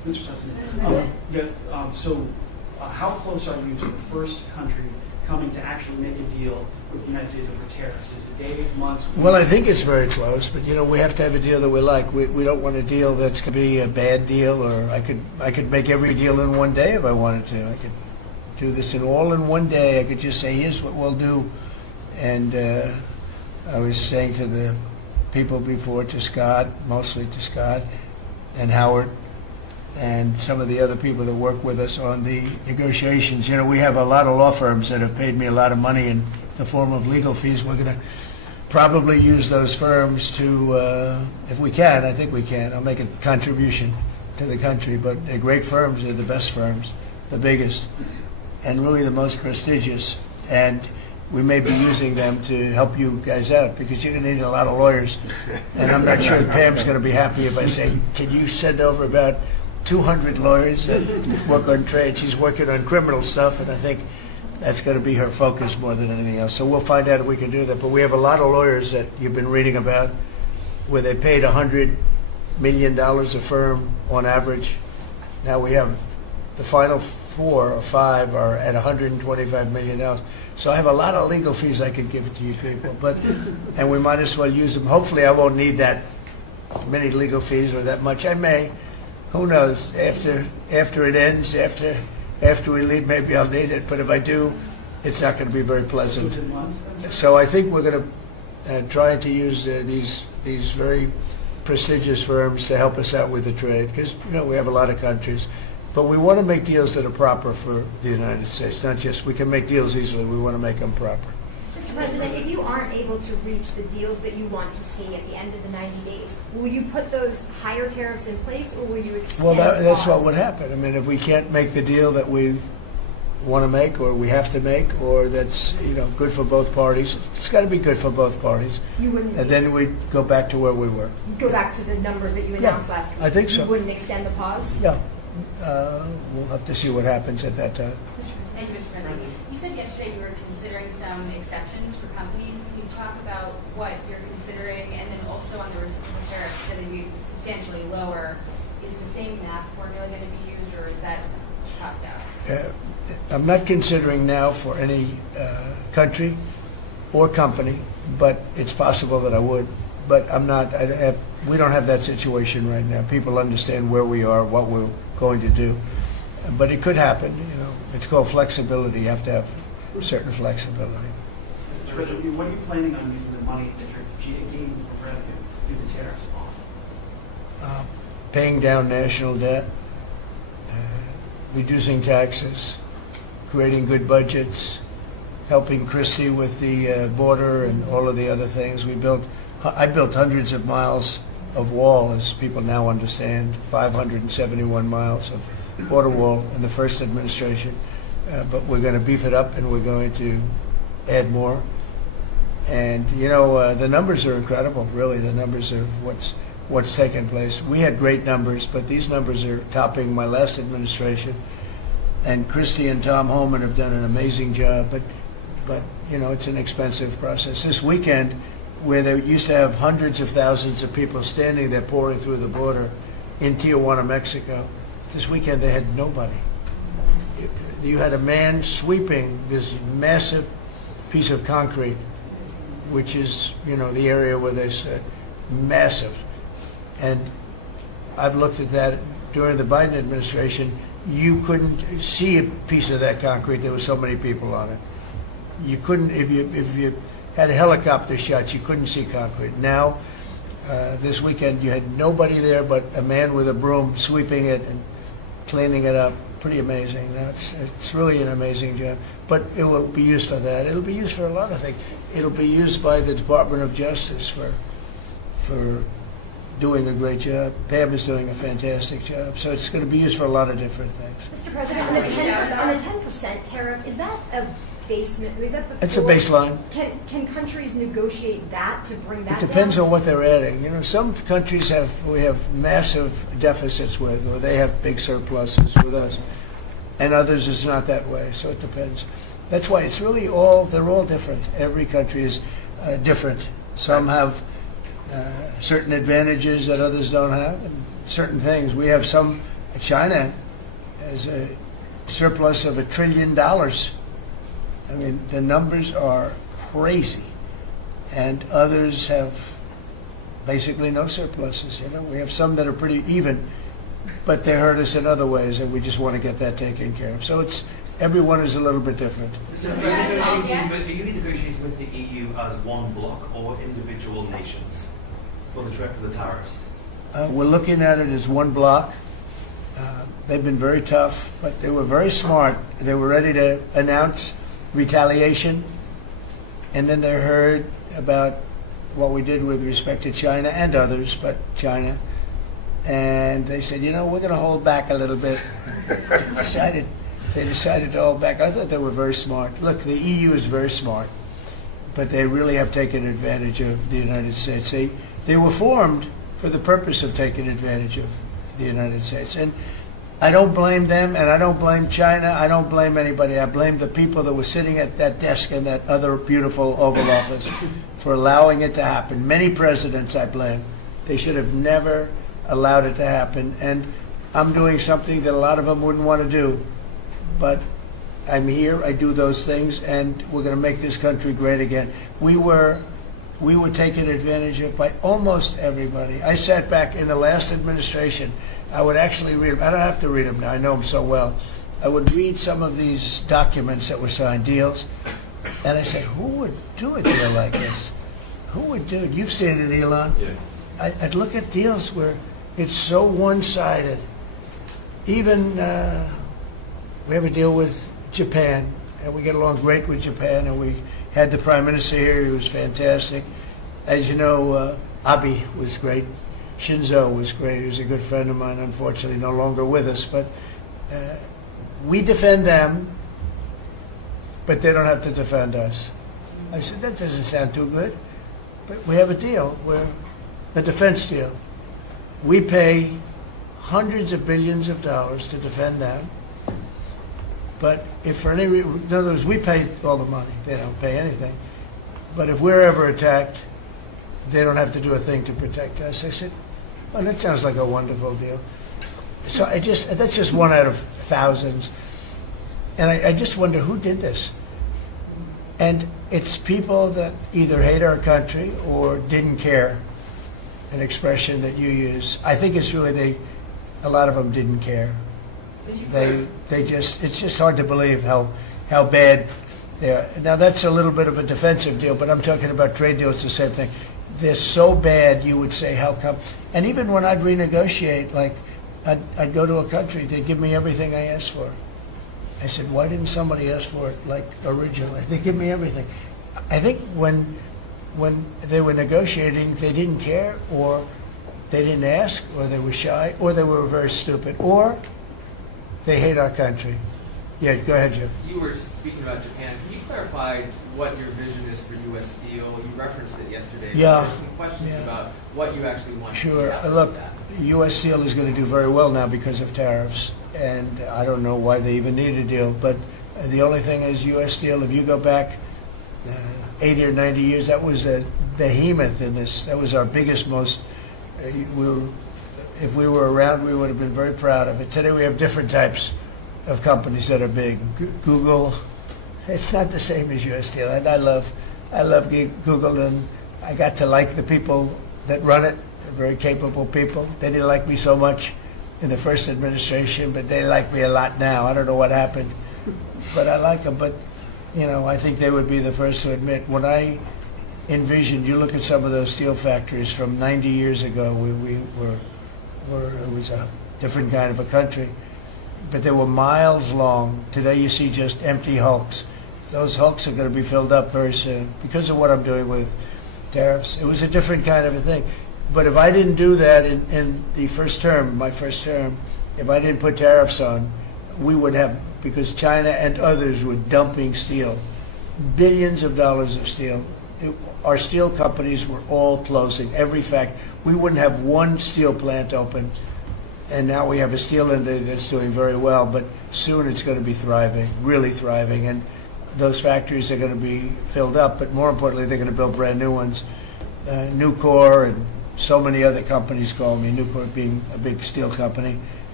Mr. President, how close are you to the first country coming to actually make a deal with the United States over tariffs? Is it days, months? Well, I think it's very close, but we have to have a deal that we like. We don't want a deal that's going to be a bad deal, or I could make every deal in one day if I wanted to. I could do this in one day. I could just say, here's what we'll do. And I was saying to the people before, to Scott, mostly to Scott and Howard, and some of the other people that work with us on the negotiations. We have a lot of law firms that have paid me a lot of money in the form of legal fees. We're going to probably use those firms to, if we can, I think we can. I'll make a contribution to the country, but they're great firms. They're the best firms, the biggest, and really the most prestigious. And we may be using them to help you guys out, because you're going to need a lot of lawyers. And I'm not sure Pam's going to be happy if I say, can you send over about 200 lawyers that work on trade? She's working on criminal stuff, and I think that's going to be her focus more than anything else. So we'll find out if we can do that. But we have a lot of lawyers that you've been reading about where they paid $100 million a firm on average. Now we have the final 4 or 5 are at $125 million. So I have a lot of legal fees I could give to you people, and we might as well use them. Hopefully I won't need that many legal fees or that much. I may. Who knows? After it ends, after we leave, maybe I'll need it. But if I do, it's not going to be very pleasant. So I think we're going to try to use these very prestigious firms to help us out with the trade, because we have a lot of countries. But we want to make deals that are proper for the United States, not just we can make deals easily. We want to make them proper. Mr. President, if you aren't able to reach the deals that you want to see at the end of the 90 days, will you put those higher tariffs in place, or will you extend Well, that's pause? what would happen. I mean, if we can't make the deal that we want to make, or we have to make, or that's good for both parties, it's got to be good for both parties. You wouldn't. And then we go back to where we were. You'd go back to the numbers that you announced last week. I think so. You wouldn't extend the pause. Yeah. We'll have to see what happens at that time. Thank you, Mr. President. You said yesterday you were considering some exceptions for companies. Can you talk about what you're considering, and then also on the reciprocal tariffs that would be substantially lower? Is the same math formula going to be used, or is that tossed out? I'm not considering now for any country or company, but it's possible that I would. But I'm not. We don't have that situation right now. People understand where we are, what we're going to do. But it could happen. It's called flexibility. You have to have certain flexibility. Mr. President, what are you planning on using the money that you're gaining from revenue through the tariffs on? Paying down national debt, reducing taxes, creating good budgets, helping Christie with the border and all of the other things. I built hundreds of miles of wall, as people now understand, 571 miles of border wall in the first administration. But we're going to beef it up, and we're going to add more. And the numbers are incredible. Really, the numbers are what's taken place. We had great numbers, but these numbers are topping my last administration. And Christie and Tom Homan have done an amazing job. But it's an expensive process. This weekend, where they used to have hundreds of thousands of people standing there pouring through the border in Tijuana, Mexico, this weekend they had nobody. You had a man sweeping this massive piece of concrete, which is, the area where they said massive. And I've looked at that during the Biden administration. You couldn't see a piece of that concrete. There were so many people on it. You couldn't, if you had helicopter shots, you couldn't see concrete. Now, this weekend, you had nobody there but a man with a broom sweeping it and cleaning it up. Pretty amazing. It's really an amazing job. But it will be used for that. It'll be used for a lot of things. It'll be used by the Department of Justice for doing a great job. Pam is doing a fantastic job. So it's going to be used for a lot of different things. Mr. President, on the 10% tariff, is that a basement? Is that the It's a floor? baseline. Can countries negotiate that to bring that It depends down? on what they're adding. Some countries we have massive deficits with, or they have big surpluses with us, and others it's not that way. So it depends. That's why it's really they're all different. Every country is different. Some have certain advantages that others don't have, and certain things. We have some China has a surplus of $1 trillion. I mean, the numbers are crazy. And others have basically no surpluses. You know, we have some that are pretty even, but they hurt us in other ways, and we just want to get that taken care of. So it's everyone is a little bit different. So, but are you negotiating with the EU as one bloc or individual nations for the tariffs? We're looking at it as one block. They've been very tough, but they were very smart. They were ready to announce retaliation, and then they heard about what we did with respect to China and others, but China, and they said, you know, we're going to hold back a little bit. They decided to hold back. I thought they were very smart. Look, the EU is very smart, but they really have taken advantage of the United States. They were formed for the purpose of taking advantage of the United States. And I don't blame them, and I don't blame China. I don't blame anybody. I blame the people that were sitting at that desk in that other beautiful Oval Office for allowing it to happen. Many presidents I blame. They should have never allowed it to happen. And I'm doing something that a lot of them wouldn't want to do. But I'm here, I do those things, and we're going to make this country great again. We were taken advantage of by almost everybody. I sat back in the last administration. I would actually read them. I don't have to read them now. I know them so well. I would read some of these documents that were signed, deals, and I said, who would do a deal like this? Who would do it? You've seen it, Elon. Yeah. I'd look at deals where it's so one-sided. Even we have a deal with Japan, and we get along great with Japan, and we had the Prime Minister here. He was fantastic. As you know, Abe was great. Shinzo was great. He was a good friend of mine, unfortunately no longer with us. But we defend them, but they don't have to defend us. I said, that doesn't sound too good. But we have a deal where, a defense deal. We pay hundreds of billions of dollars to defend them. But if for any reason, in other words, we pay all the money. They don't pay anything. But if we're ever attacked, they don't have to do a thing to protect us. I said, oh, that sounds like a wonderful deal. So that's just one out of thousands. And I just wonder who did this. And it's people that either hate our country or didn't care, an expression that you use. I think it's really a lot of them didn't care. It's just hard to believe how bad they are. Now that's a little bit of a defensive deal, but I'm talking about trade deals, the same thing. They're so bad, you would say, how come? And even when I'd renegotiate, like I'd go to a country, they'd give me everything I asked for. I said, why didn't somebody ask for it like originally? They give me everything. I think when they were negotiating, they didn't care, or they didn't ask, or they were shy, or they were very stupid, or they hate our country. Yeah, go ahead, Jeff. You were speaking about Japan. Can you clarify what your vision is for U.S. Steel? You referenced it yesterday. Yeah. There's some questions about what you actually want to see Sure. out of Look, that. U.S. Steel is going to do very well now because of tariffs, and I don't know why they even need a deal. But the only thing is, U.S. Steel, if you go back 80 or 90 years, that was a behemoth in this. That was our biggest, most. If we were around, we would have been very proud of it. Today we have different types of companies that are big. Google, it's not the same as U.S. Steel. And I love Google, and I got to like the people that run it. They're very capable people. They didn't like me so much in the first administration, but they like me a lot now. I don't know what happened, but I like them. But, you know, I think they would be the first to admit, when I envisioned, you look at some of those steel factories from 90 years ago, it was a different kind of a country, but they were miles long. Today you see just empty hulks. Those hulks are going to be filled up very soon because of what I'm doing with tariffs. It was a different kind of a thing. But if I didn't do that in the first term, my first term, if I didn't put tariffs on, we would have, because China and others were dumping steel, billions of dollars of steel. Our steel companies were all closing. Every fact, we wouldn't have one steel plant open, and now we have a steel industry that's doing very well. But soon it's going to be thriving, really thriving, and those factories are going to be filled up. But more importantly, they're going to build brand new ones. Nucor and so many other companies call me. Nucor being a big steel company,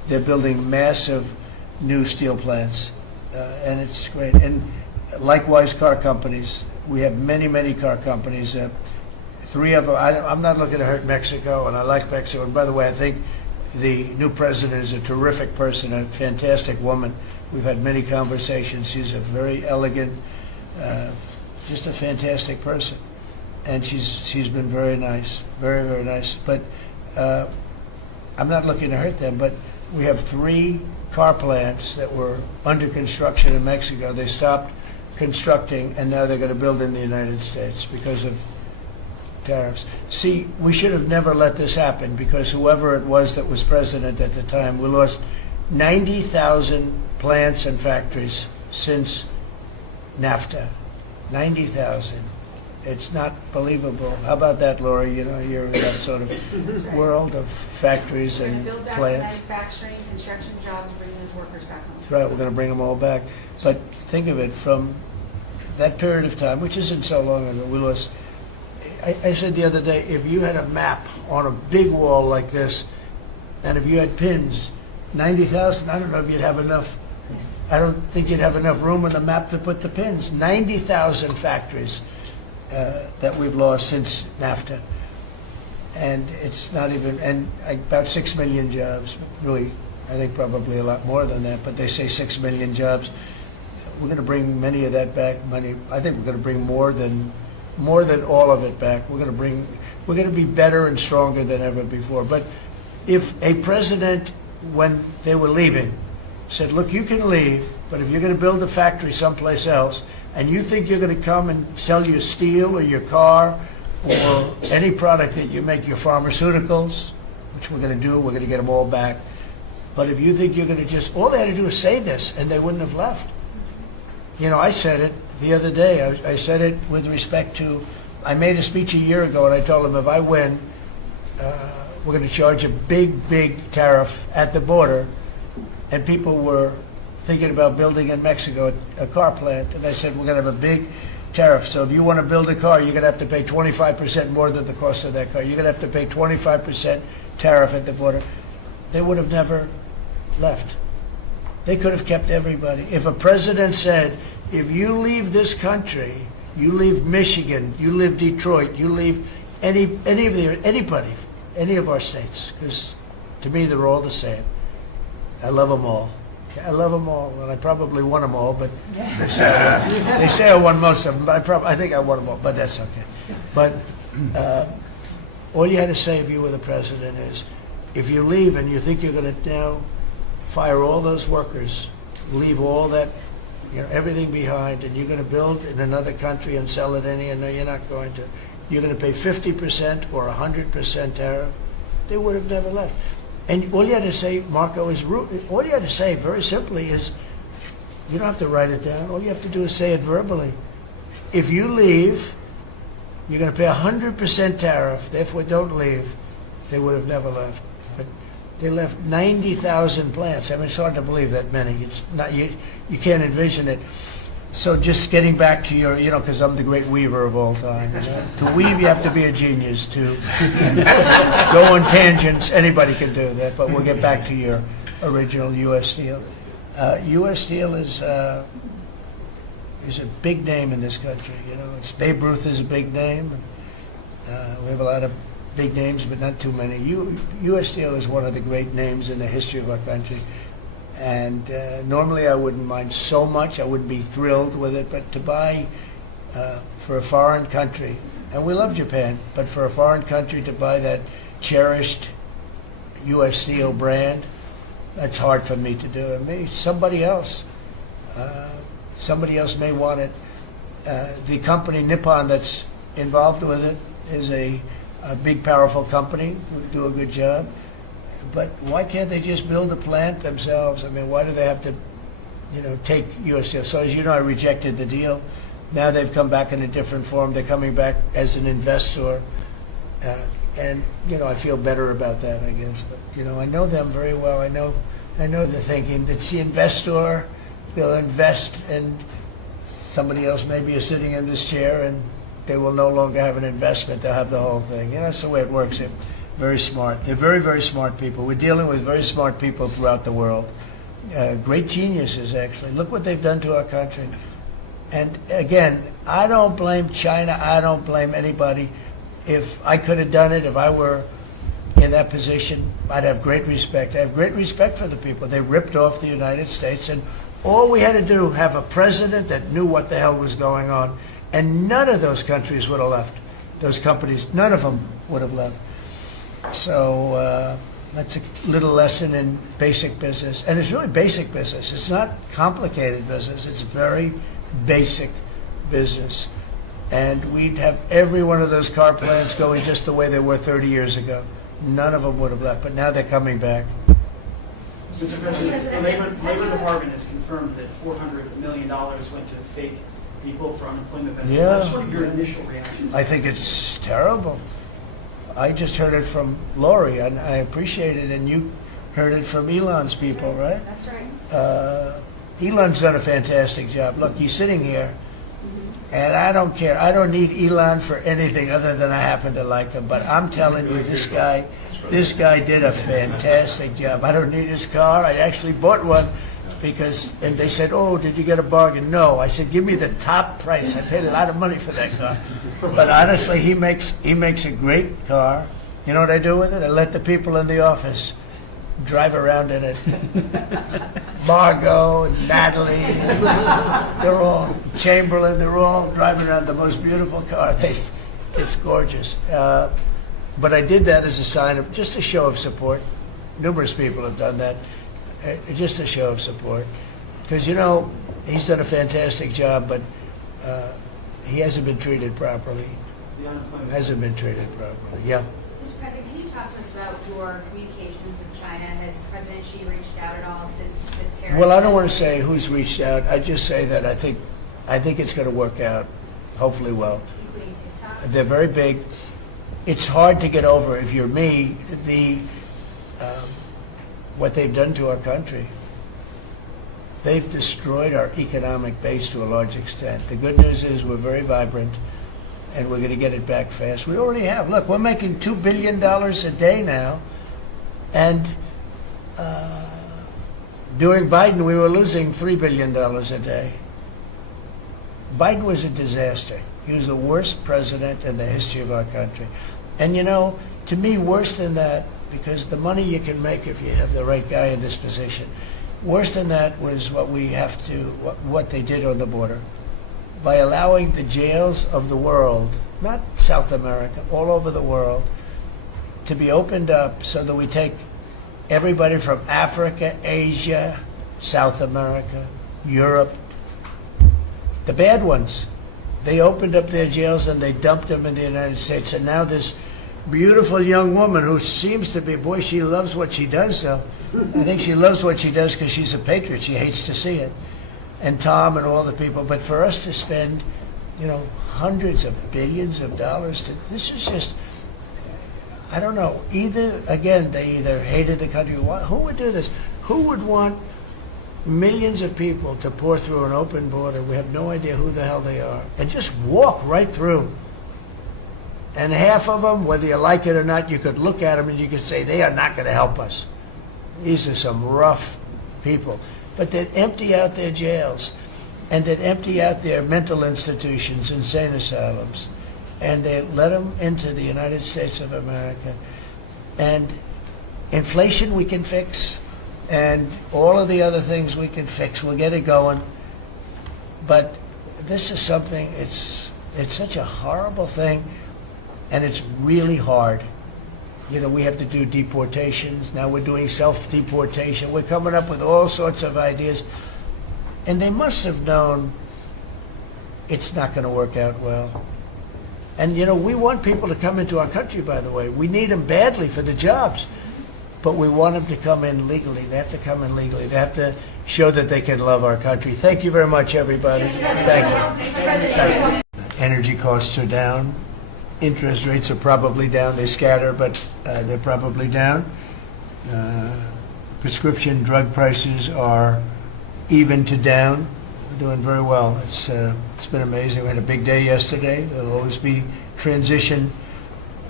They're building massive new steel plants, and it's great. And likewise, car companies. We have many, many car companies. 3 of them. I'm not looking to hurt Mexico, and I like Mexico. And by the way, I think the new president is a terrific person, a fantastic woman. We've had many conversations. She's a very elegant, just a fantastic person, and she's been very nice, very, very nice. But I'm not looking to hurt them. But we have 3 car plants that were under construction in Mexico. They stopped constructing, and now they're going to build in the United States because of tariffs. See, we should have never let this happen, because whoever it was that was president at the time, we lost 90,000 plants and factories since NAFTA. 90,000. It's not believable. How about that, Laura? You know, you're in that sort of world of factories and Build back plants. manufacturing, construction jobs, bring those workers back home. That's right, we're going to bring them all back. But think of it, from that period of time, which isn't so long ago, we lost. I said the other day, if you had a map on a big wall like this, and if you had pins, 90,000, I don't know if you'd have enough. I don't think you'd have enough room on the map to put the pins. 90,000 factories that we've lost since NAFTA. And it's not even, and about 6 million jobs, really, I think probably a lot more than that, but they say 6 million jobs. We're going to bring many of that back. I think we're going to bring more than all of it back. We're going to be better and stronger than ever before. But if a president, when they were leaving, said, look, you can leave, but if you're going to build a factory someplace else, and you think you're going to come and sell your steel or your car or any product that you make, your pharmaceuticals, which we're going to do, we're going to get them all back. But if you think you're going to just, all they had to do is say this, and they wouldn't have left. You know, I said it the other day. I said it with respect to, I made a speech a year ago, and I told them if I win, we're going to charge a big, big tariff at the border. And people were thinking about building in Mexico a car plant. And I said, we're going to have a big tariff. So if you want to build a car, you're going to have to pay 25% more than the cost of that car. You're going to have to pay 25% tariff at the border. They would have never left. They could have kept everybody. If a president said, if you leave this country, you leave Michigan, you leave Detroit, you leave anybody, any of our states, because to me they're all the same. I love them all. I love them all, and I probably won them all, but they say I won most of them, but I think I won them all, but that's okay. But all you had to say if you were the president is, if you leave and you think you're going to now fire all those workers, leave all that, everything behind, and you're going to build in another country and sell it any, and no, you're not going to. You're going to pay 50% or 100% tariff. They would have never left. And all you had to say, Marco, all you had to say very simply is, you don't have to write it down. All you have to do is say it verbally. If you leave, you're going to pay 100% tariff. Therefore, don't leave. They would have never left. But they left 90,000 plants. I mean, it's hard to believe that many. It's not, you can't envision it. So just getting back to your, because I'm the great weaver of all time. To weave, you have to be a genius. To go on tangents, anybody can do that. But we'll get back to your original U.S. Steel. U.S. Steel is a big name in this country. It's Babe Ruth is a big name. We have a lot of big names, but not too many. U.S. Steel is one of the great names in the history of our country. And normally I wouldn't mind so much. I wouldn't be thrilled with it. But to buy for a foreign country, and we love Japan, but for a foreign country to buy that cherished U.S. Steel brand, that's hard for me to do. Maybe somebody else may want it. The company Nippon that's involved with it is a big, powerful company who do a good job. But why can't they just build a plant themselves? I mean, why do they have to, take U.S. Steel? So as you know, I rejected the deal. Now they've come back in a different form. They're coming back as an investor. And, I feel better about that, I guess. But, I know them very well. I know the thinking. It's the investor. They'll invest, and somebody else maybe is sitting in this chair, and they will no longer have an investment. They'll have the whole thing. That's the way it works. very smart. They're very, very smart people. We're dealing with very smart people throughout the world. Great geniuses, actually. Look what they've done to our country. And again, I don't blame China. I don't blame anybody. If I could have done it, if I were in that position, I'd have great respect. I have great respect for the people. They ripped off the United States, and all we had to do, have a president that knew what the hell was going on, and none of those countries would have left. Those companies, none of them would have left. So that's a little lesson in basic business. And it's really basic business. It's not complicated business. It's very basic business. And we'd have every one of those car plants going just the way they were 30 years ago. None of them would have left, but now they're coming back. Mr. President, the Labor Department has confirmed that $400 million went to fake people for unemployment benefits. Yeah. That's sort of your initial reaction. I think it's terrible. I just heard it from Lori, and I appreciate it, and you heard it from Elon's people, right? That's right. Elon's done a fantastic job. Look, he's sitting here, and I don't care. I don't need Elon for anything other than I happen to like him. But I'm telling you, this guy did a fantastic job. I don't need his car. I actually bought one because, and they said, "Oh, did you get a bargain?" No. I said, "Give me the top price." I paid a lot of money for that car. But honestly, he makes a great car. You know what I do with it? I let the people in the office drive around in it. Margot and Natalie, they're all, Chamberlain, they're all driving around the most beautiful car. It's gorgeous. But I did that as a sign of, just a show of support. Numerous people have done that. Just a show of support. Because, you know, he's done a fantastic job, but he hasn't been treated properly. Hasn't been treated properly. Yeah. Mr. President, can you talk to us about your communications with China? Has President Xi reached out at all since the tariffs? Well, I don't want to say who's reached out. I just say that I think it's going to work out, hopefully well. Including TikTok? They're very big. It's hard to get over, if you're me, what they've done to our country. They've destroyed our economic base to a large extent. The good news is we're very vibrant, and we're going to get it back fast. We already have. Look, we're making $2 billion a day now, and during Biden, we were losing $3 billion a day. Biden was a disaster. He was the worst president in the history of our country. And you know, to me, worse than that, because the money you can make if you have the right guy in this position, worse than that was what they did on the border. By allowing the jails of the world, not South America, all over the world, to be opened up so that we take everybody from Africa, Asia, South America, Europe, the bad ones. They opened up their jails and they dumped them in the United States. And now this beautiful young woman who seems to be, boy, she loves what she does, though. I think she loves what she does because she's a patriot. She hates to see it. And Tom and all the people. But for us to spend, you know, hundreds of billions of dollars, this is just, I don't know. They either hated the country. Who would do this? Who would want millions of people to pour through an open border? We have no idea who the hell they are. And just walk right through. And half of them, whether you like it or not, you could look at them and you could say, they are not going to help us. These are some rough people. But they'd empty out their jails, and they'd empty out their mental institutions, insane asylums, and they let them into the United States of America. And inflation we can fix, and all of the other things we can fix. We'll get it going. But this is something, it's such a horrible thing, and it's really hard. You know, we have to do deportations. Now we're doing self-deportation. We're coming up with all sorts of ideas. And they must have known it's not going to work out well. And, you know, we want people to come into our country, by the way. We need them badly for the jobs. But we want them to come in legally. They have to come in legally. They have to show that they can love our country. Thank you very much, everybody. Thank you. Energy costs are down. Interest rates are probably down. They scatter, but they're probably down. Prescription drug prices are even to down. We're doing very well. It's been amazing. We had a big day yesterday. There'll always be transition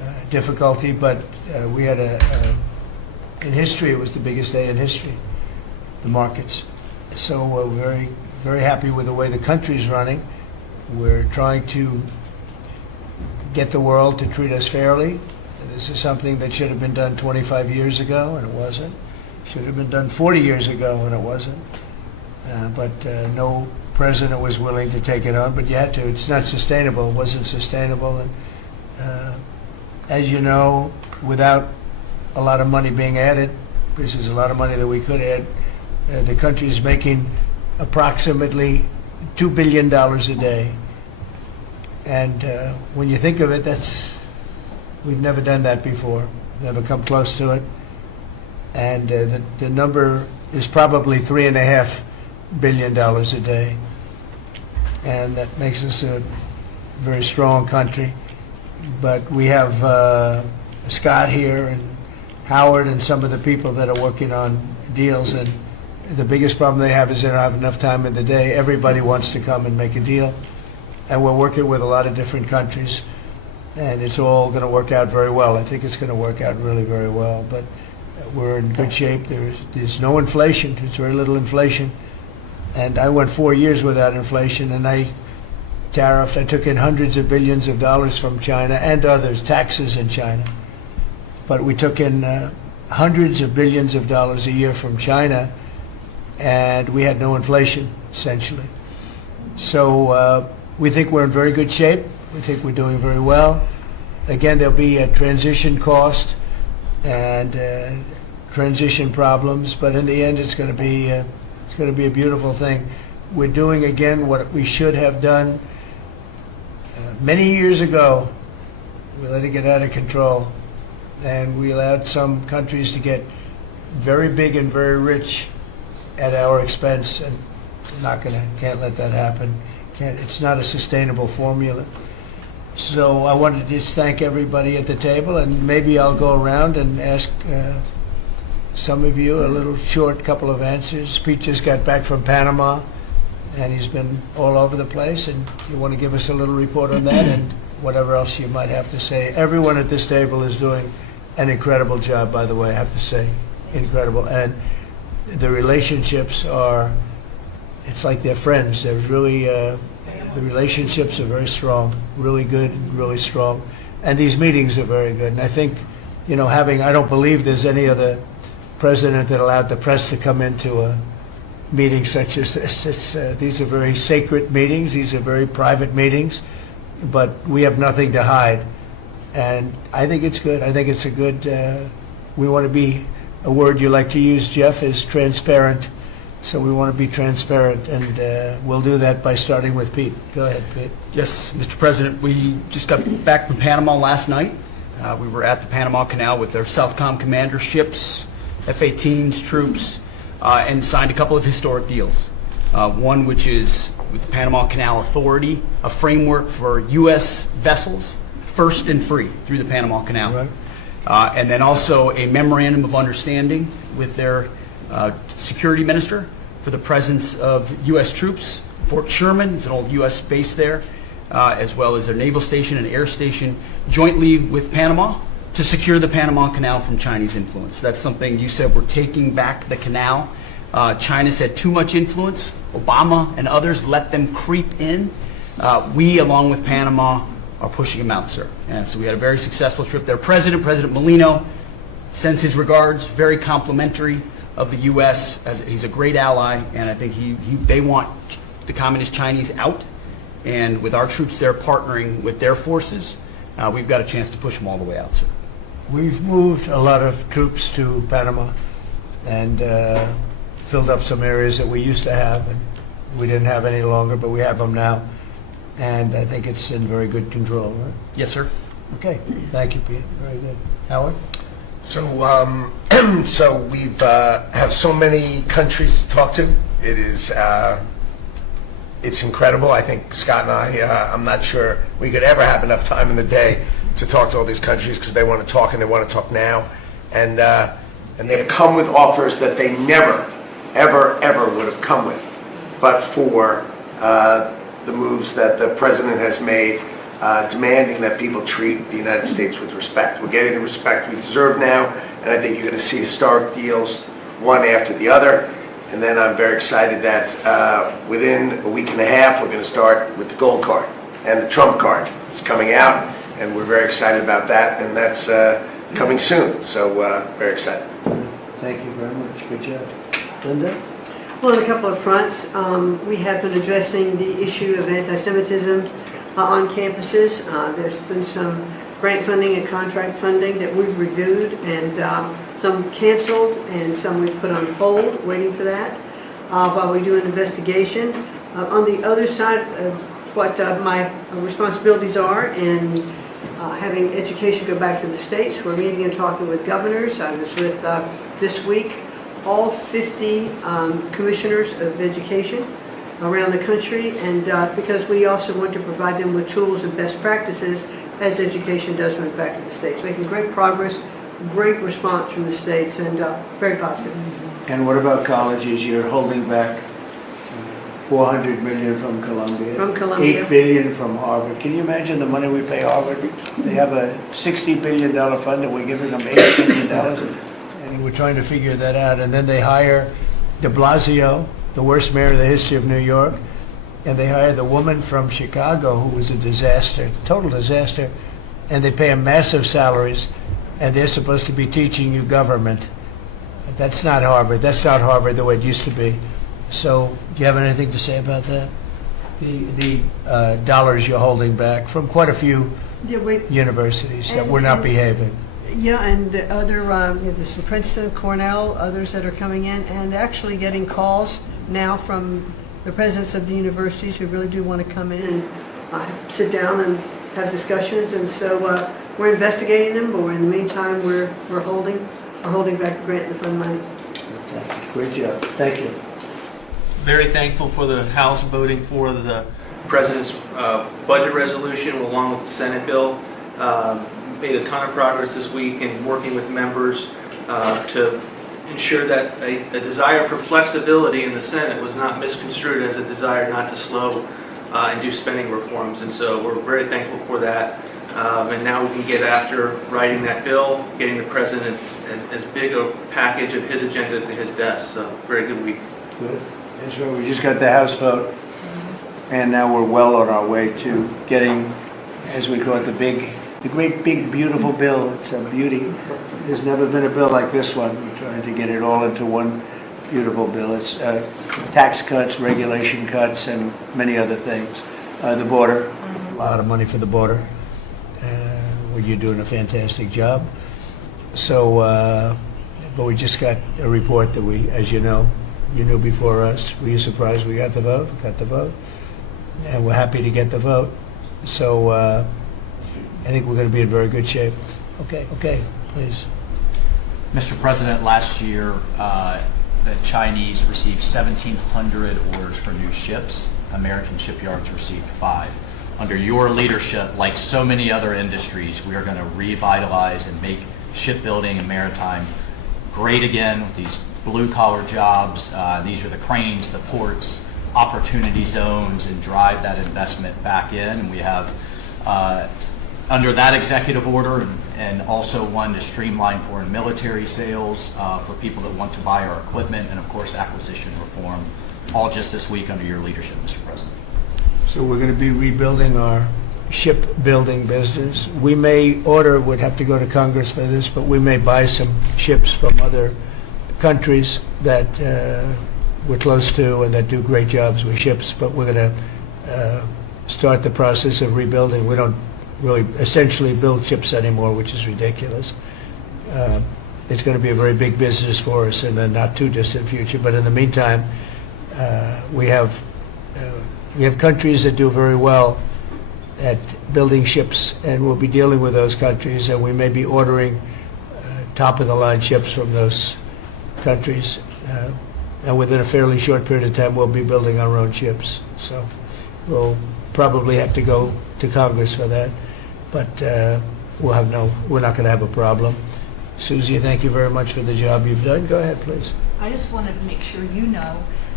difficulty, but we had in history, it was the biggest day in history, the markets. So we're very, very happy with the way the country's running. We're trying to get the world to treat us fairly. This is something that should have been done 25 years ago, and it wasn't. Should have been done 40 years ago, and it wasn't. But no president was willing to take it on, but you had to. It's not sustainable. It wasn't sustainable. And as you know, without a lot of money being added, this is a lot of money that we could add, the country is making approximately $2 billion a day. And when you think of it, we've never done that before, never come close to it. And the number is probably $3.5 billion a day. And that makes us a very strong country. But we have Scott here and Howard and some of the people that are working on deals, and the biggest problem they have is they don't have enough time in the day. Everybody wants to come and make a deal, and we're working with a lot of different countries, and it's all going to work out very well. I think it's going to work out really very well, but we're in good shape. There's no inflation. There's very little inflation, and I went 4 years without inflation, and I tariffed. I took in hundreds of billions of dollars from China and others, taxes in China. But we took in hundreds of billions of dollars a year from China, and we had no inflation, essentially. So we think we're in very good shape. We think we're doing very well. Again, there'll be a transition cost and transition problems, but in the end, it's going to be a beautiful thing. We're doing again what we should have done many years ago. We let it get out of control, and we allowed some countries to get very big and very rich at our expense, and can't let that happen. It's not a sustainable formula. So I wanted to just thank everybody at the table, and maybe I'll go around and ask some of you a little short couple of answers. Pete just got back from Panama, and he's been all over the place, and you want to give us a little report on that and whatever else you might have to say. Everyone at this table is doing an incredible job, by the way, I have to say. Incredible. And the relationships are, it's like they're friends. They're really, the relationships are very strong, really good, really strong. And these meetings are very good. And I think, I don't believe there's any other president that allowed the press to come into a meeting such as this. These are very sacred meetings. These are very private meetings. But we have nothing to hide. And I think it's good. I think it's a good, we want to be, a word you like to use, Jeff, is transparent. So we want to be transparent, and we'll do that by starting with Pete. Go ahead, Pete. Yes, Mr. President, we just got back from Panama last night. We were at the Panama Canal with their Southcom commander ships, F-18s, troops, and signed a couple of historic deals. One which is with the Panama Canal Authority, a framework for U.S. vessels, first and free through the Panama Canal. Right. And then also a memorandum of understanding with their security minister for the presence of U.S. troops. Fort Sherman is an old U.S. base there, as well as their naval station and air station, jointly with Panama to secure the Panama Canal from Chinese influence. That's something you said, we're taking back the canal. China said too much influence. Obama and others let them creep in. We, along with Panama, are pushing them out, sir. And so we had a very successful trip there. President Molino sends his regards, very complimentary of the U.S. as he's a great ally, and I think they want the Communist Chinese out. And with our troops there partnering with their forces, we've got a chance to push them all the way out, sir. We've moved a lot of troops to Panama and filled up some areas that we used to have, and we didn't have any longer, but we have them now. And I think it's in very good control, right? Yes, sir. Okay. Thank you, Pete. Very good. Howard? So, so we've have so many countries to talk to. It is, it's incredible. I think Scott and I, I'm not sure we could ever have enough time in the day to talk to all these countries because they want to talk and they want to talk now. And they have come with offers that they never, ever, ever would have come with, but for the moves that the president has made demanding that people treat the United States with respect. We're getting the respect we deserve now, and I think you're going to see historic deals, one after the other. And then I'm very excited that within a week and a half, we're going to start with the gold card. And the Trump card is coming out, and we're very excited about that, and that's coming soon. So very excited. Thank you very much. Good job. Linda? Well, on a couple of fronts, we have been addressing the issue of anti-Semitism on campuses. There's been some grant funding and contract funding that we've reviewed, and some canceled and some we've put on hold, waiting for that, while we do an investigation. On the other side of what my responsibilities are in having education go back to the states, we're meeting and talking with governors. I was with, this week, all 50 commissioners of education around the country, and because we also want to provide them with tools and best practices as education does move back to the states. Making great progress, great response from the states, and very positive. And what about colleges? You're holding back $400 million from Columbia. From Columbia. $8 billion from Harvard. Can you imagine the money we pay Harvard? They have a $60 billion fund and we're giving them $8 billion. And we're trying to figure that out. And then they hire de Blasio, the worst mayor in the history of New York. And they hire the woman from Chicago who was a disaster, total disaster. And they pay them massive salaries. And they're supposed to be teaching you government. That's not Harvard. That's not Harvard the way it used to be. So, do you have anything to say about that? The dollars you're holding back from quite a few universities that were not behaving. Yeah, and the other, there's some Princeton, Cornell, others that are coming in, and actually getting calls now from the presidents of the universities who really do want to come in and sit down and have discussions. And so we're investigating them, but in the meantime, we're holding back the grant and the fund money. Great job. Thank you. Very thankful for the House voting for the President's budget resolution along with the Senate bill. Made a ton of progress this week in working with members to ensure that a desire for flexibility in the Senate was not misconstrued as a desire not to slow and do spending reforms. And so we're very thankful for that. And now we can get after writing that bill, getting the President as big a package of his agenda to his desk. So very good week. Good. That's right. We just got the House vote, and now we're well on our way to getting, as we call it, the great big beautiful bill. It's a beauty. There's never been a bill like this one. We're trying to get it all into one beautiful bill. It's tax cuts, regulation cuts, and many other things. The border, a lot of money for the border. Well, you're doing a fantastic job. So, but we just got a report that we, as you know, you knew before us. Were you surprised we got the vote? We got the vote. And we're happy to get the vote. So I think we're going to be in very good shape. Okay, please. Mr. President, last year the Chinese received 1,700 orders for new ships. American shipyards received 5. Under your leadership, like so many other industries, we are going to revitalize and make shipbuilding and maritime great again with these blue-collar jobs. These are the cranes, the ports, opportunity zones, and drive that investment back in. And we have, under that executive order, and also one to streamline foreign military sales for people that want to buy our equipment, and of course acquisition reform, all just this week under your leadership, Mr. President. So we're going to be rebuilding our shipbuilding business. We may would have to go to Congress for this, but we may buy some ships from other countries that we're close to and that do great jobs with ships, but we're going to start the process of rebuilding. We don't really essentially build ships anymore, which is ridiculous. It's going to be a very big business for us in the not too distant future, but in the meantime, we have countries that do very well at building ships, and we'll be dealing with those countries, and we may be ordering top-of-the-line ships from those countries, and within a fairly short period of time, we'll be building our own ships. So we'll probably have to go to Congress for that, but we're not going to have a problem. Susie, thank you very much for the job you've done. Go ahead, please. I just want to make sure you know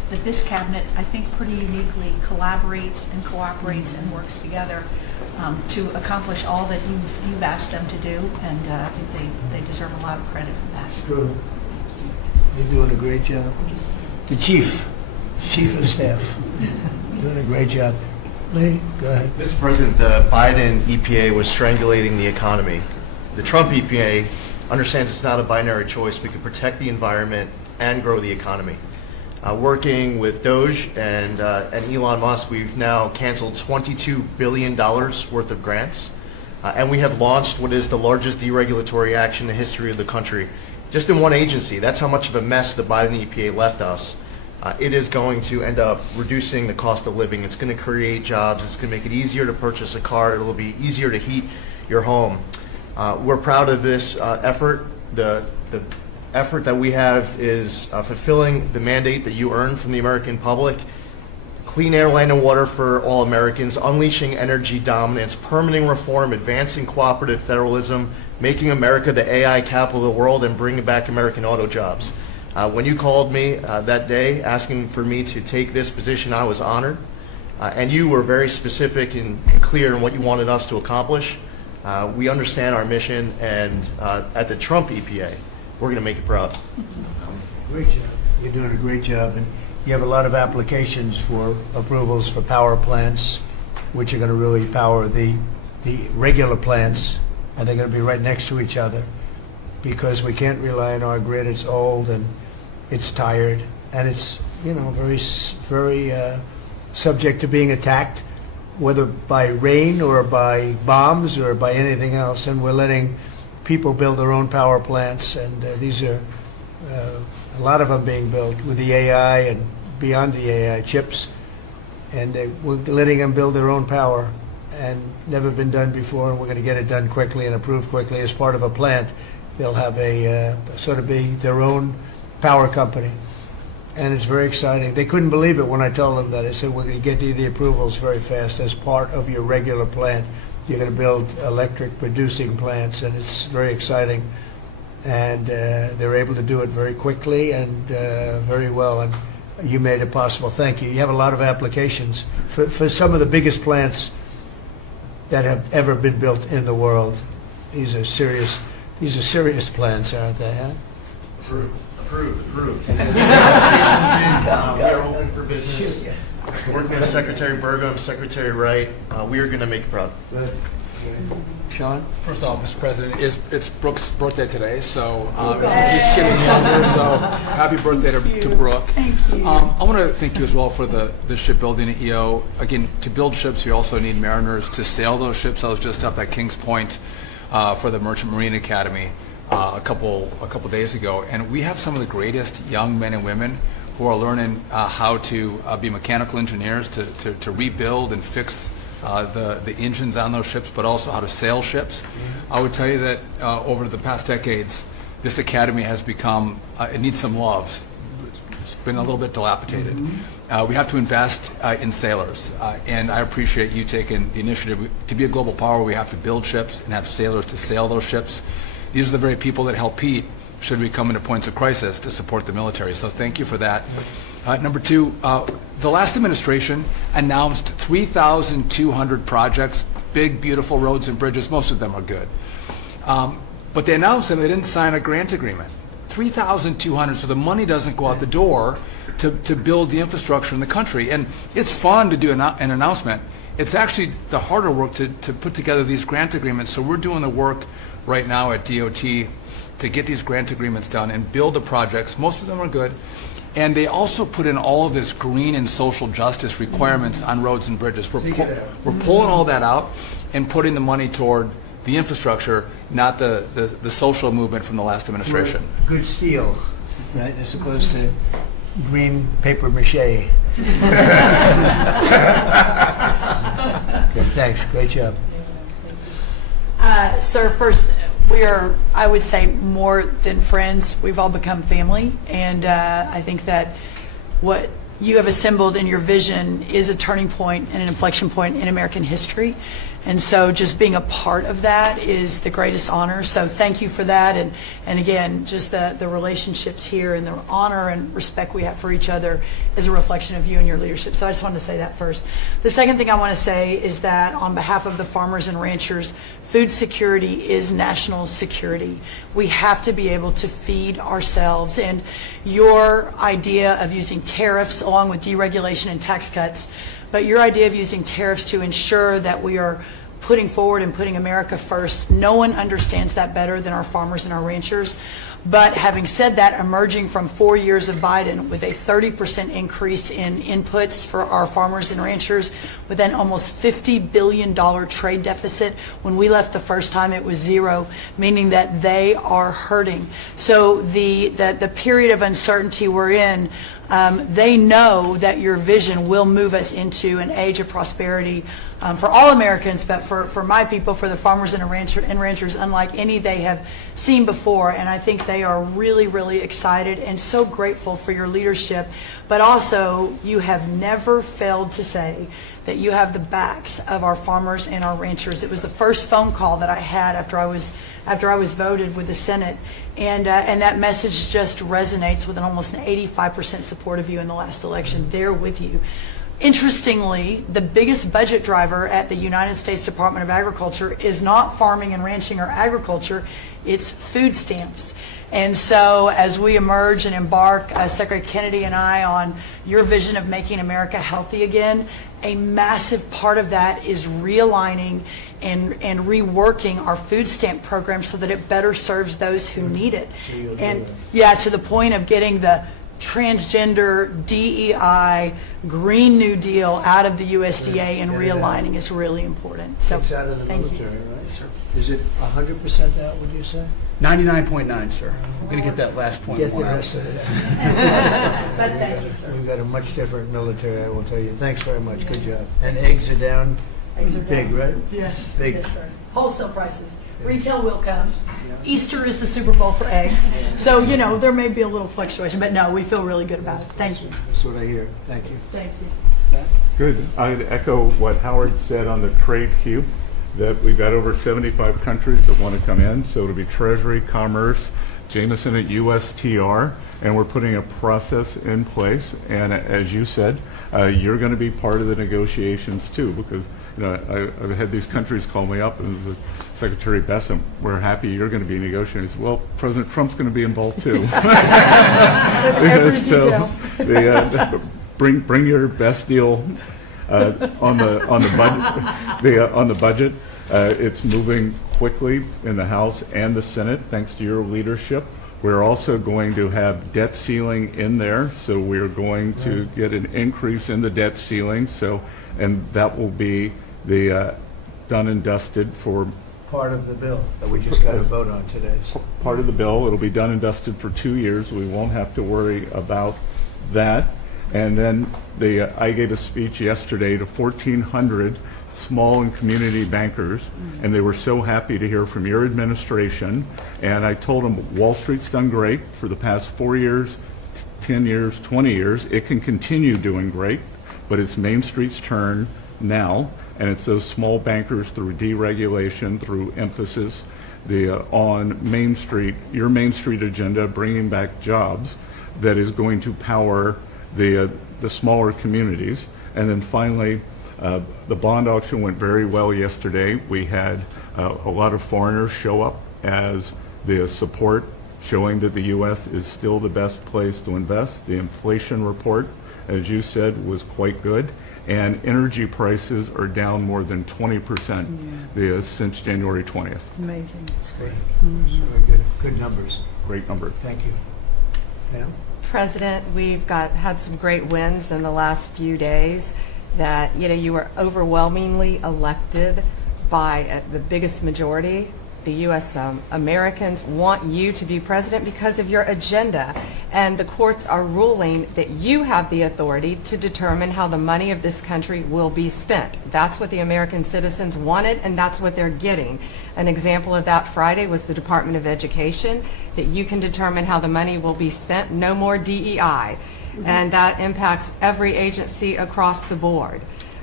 that this cabinet, I think, pretty uniquely collaborates and cooperates and works together to accomplish all that you've asked them to do, and I think they deserve a lot of credit for that. True. You're doing a great job. The chief of staff, doing a great job. Lee, go ahead. Mr. President, the Biden EPA was strangulating the economy. The Trump EPA understands it's not a binary choice. We can protect the environment and grow the economy. Working with Doge and Elon Musk, we've now canceled $22 billion worth of grants. And we have launched what is the largest deregulatory action in the history of the country. Just in one agency. That's how much of a mess the Biden EPA left us. It is going to end up reducing the cost of living. It's going to create jobs. It's going to make it easier to purchase a car. It will be easier to heat your home. We're proud of this effort. The effort that we have is fulfilling the mandate that you earned from the American public. Clean air, land, and water for all Americans, unleashing energy dominance, permitting reform, advancing cooperative federalism, making America the AI capital of the world, and bringing back American auto jobs. When you called me that day asking for me to take this position, I was honored. And you were very specific and clear in what you wanted us to accomplish. We understand our mission, and at the Trump EPA, we're going to make it proud. Great job. You're doing a great job. And you have a lot of applications for approvals for power plants, which are going to really power the regular plants, and they're going to be right next to each other because we can't rely on our grid. It's old and it's tired, and it's very subject to being attacked, whether by rain or by bombs or by anything else. And we're letting people build their own power plants, and these are a lot of them being built with the AI and beyond the AI chips, and we're letting them build their own power, and never been done before, and we're going to get it done quickly and approved quickly as part of a plant. They'll have a sort of be their own power company, and it's very exciting. They couldn't believe it when I told them that. I said, we're going to get you the approvals very fast as part of your regular plant. You're going to build electric producing plants, and it's very exciting. And they're able to do it very quickly and very well, and you made it possible. Thank you. You have a lot of applications for some of the biggest plants that have ever been built in the world. These are serious plants, aren't they? Huh? Approved. We are open for business. Working with Secretary Burgum, Secretary Wright, we are going to make it proud. Good. Sean? First off, Mr. President, it's Brooke's birthday today, so she's getting younger, so happy birthday to Brooke. Thank you. I want to thank you as well for the shipbuilding at EO. Again, to build ships, you also need mariners to sail those ships. I was just up at Kings Point for the Merchant Marine Academy a couple days ago, and we have some of the greatest young men and women who are learning how to be mechanical engineers, to rebuild and fix the engines on those ships, but also how to sail ships. I would tell you that over the past decades, this academy has become, it needs some love. It's been a little bit dilapidated. We have to invest in sailors, and I appreciate you taking the initiative. To be a global power, we have to build ships and have sailors to sail those ships. These are the very people that help Pete should we come into points of crisis to support the military. So thank you for that. Number two, the last administration announced 3,200 projects, big, beautiful roads and bridges. Most of them are good. But they announced them, they didn't sign a grant agreement. 3,200, so the money doesn't go out the door to build the infrastructure in the country. And it's fun to do an announcement. It's actually the harder work to put together these grant agreements. So we're doing the work right now at DOT to get these grant agreements done and build the projects. Most of them are good. And they also put in all of this green and social justice requirements on roads and bridges. We're pulling all that out and putting the money toward the infrastructure, not the social movement from the last administration. Good steel, right, as opposed to green paper mache. Okay, thanks. Great job. Sir, first, we are, I would say, more than friends. We've all become family, and I think that what you have assembled in your vision is a turning point and an inflection point in American history. And so just being a part of that is the greatest honor. So thank you for that. And again, just the relationships here and the honor and respect we have for each other is a reflection of you and your leadership. So I just wanted to say that first. The second thing I want to say is that on behalf of the farmers and ranchers, food security is national security. We have to be able to feed ourselves. And your idea of using tariffs along with deregulation and tax cuts, but your idea of using tariffs to ensure that we are putting forward and putting America first, no one understands that better than our farmers and our ranchers. But having said that, emerging from 4 years of Biden with a 30% increase in inputs for our farmers and ranchers, with an almost $50 billion trade deficit. When we left the first time, it was zero, meaning that they are hurting. So the period of uncertainty we're in, they know that your vision will move us into an age of prosperity for all Americans, but for my people, for the farmers and ranchers, unlike any they have seen before. And I think they are really, really excited and so grateful for your leadership. But also, you have never failed to say that you have the backs of our farmers and our ranchers. It was the first phone call that I had after I was voted with the Senate, and that message just resonates with almost an 85% support of you in the last election. They're with you. Interestingly, the biggest budget driver at the United States Department of Agriculture is not farming and ranching or agriculture, it's food stamps. And so as we emerge and embark, Secretary Kennedy and I, on your vision of making America healthy again, a massive part of that is realigning and reworking our food stamp program so that it better serves those who need it. And yeah, to the point of getting the transgender, DEI, Green New Deal out of the USDA and realigning is really important. So It's out of the thank military, you. right? Yes, sir. Is it 100% out, would you say? 99.9, sir. I'm going to get that last point. Get the more out. rest of it. But thank you, sir. We've got a much different military, I will tell you. Thanks very much. Good job. And eggs are down Eggs are big, down. right? Yes, Big. yes, sir. Wholesale prices. Retail will come. Easter is the Super Bowl for eggs. So, there may be a little fluctuation, but no, we feel really good about it. Thank you. That's what I hear. Thank you. Thank you. Good. I'd echo what Howard said on the trade queue, that we've got over 75 countries that want to come in. So it'll be Treasury, Commerce, Jameson at USTR, and we're putting a process in place. And as you said, you're going to be part of the negotiations too, because I've had these countries call me up and the Secretary Bessem, we're happy you're going to be negotiating. Well, President Trump's going to be involved too. Every detail. Bring your best deal on the budget. It's moving quickly in the House and the Senate, thanks to your leadership. We're also going to have debt ceiling in there, so we're going to get an increase in the debt ceiling. And that will be the done and dusted for Part of the bill that we just got to vote on today. part of the bill. It'll be done and dusted for 2 years. We won't have to worry about that. And then I gave a speech yesterday to 1,400 small and community bankers, and they were so happy to hear from your administration. And I told them Wall Street's done great for the past 4 years, 10 years, 20 years. It can continue doing great, but it's Main Street's turn now, and it's those small bankers through deregulation, through emphasis on Main Street, your Main Street agenda, bringing back jobs, that is going to power the smaller communities. And then finally, the bond auction went very well yesterday. We had a lot of foreigners show up as the support, showing that the U.S. is still the best place to invest. The inflation report, as you said, was quite good. And energy prices are down more than 20% since January 20th. Amazing. That's great. Very good numbers. Great number. Thank you. Pam? President, we've had some great wins in the last few days. That you were overwhelmingly elected by the biggest majority. The U.S. Americans want you to be president because of your agenda, and the courts are ruling that you have the authority to determine how the money of this country will be spent. That's what the American citizens wanted, and that's what they're getting. An example of that Friday was the Department of Education, that you can determine how the money will be spent. No more DEI. And that impacts every agency across the board.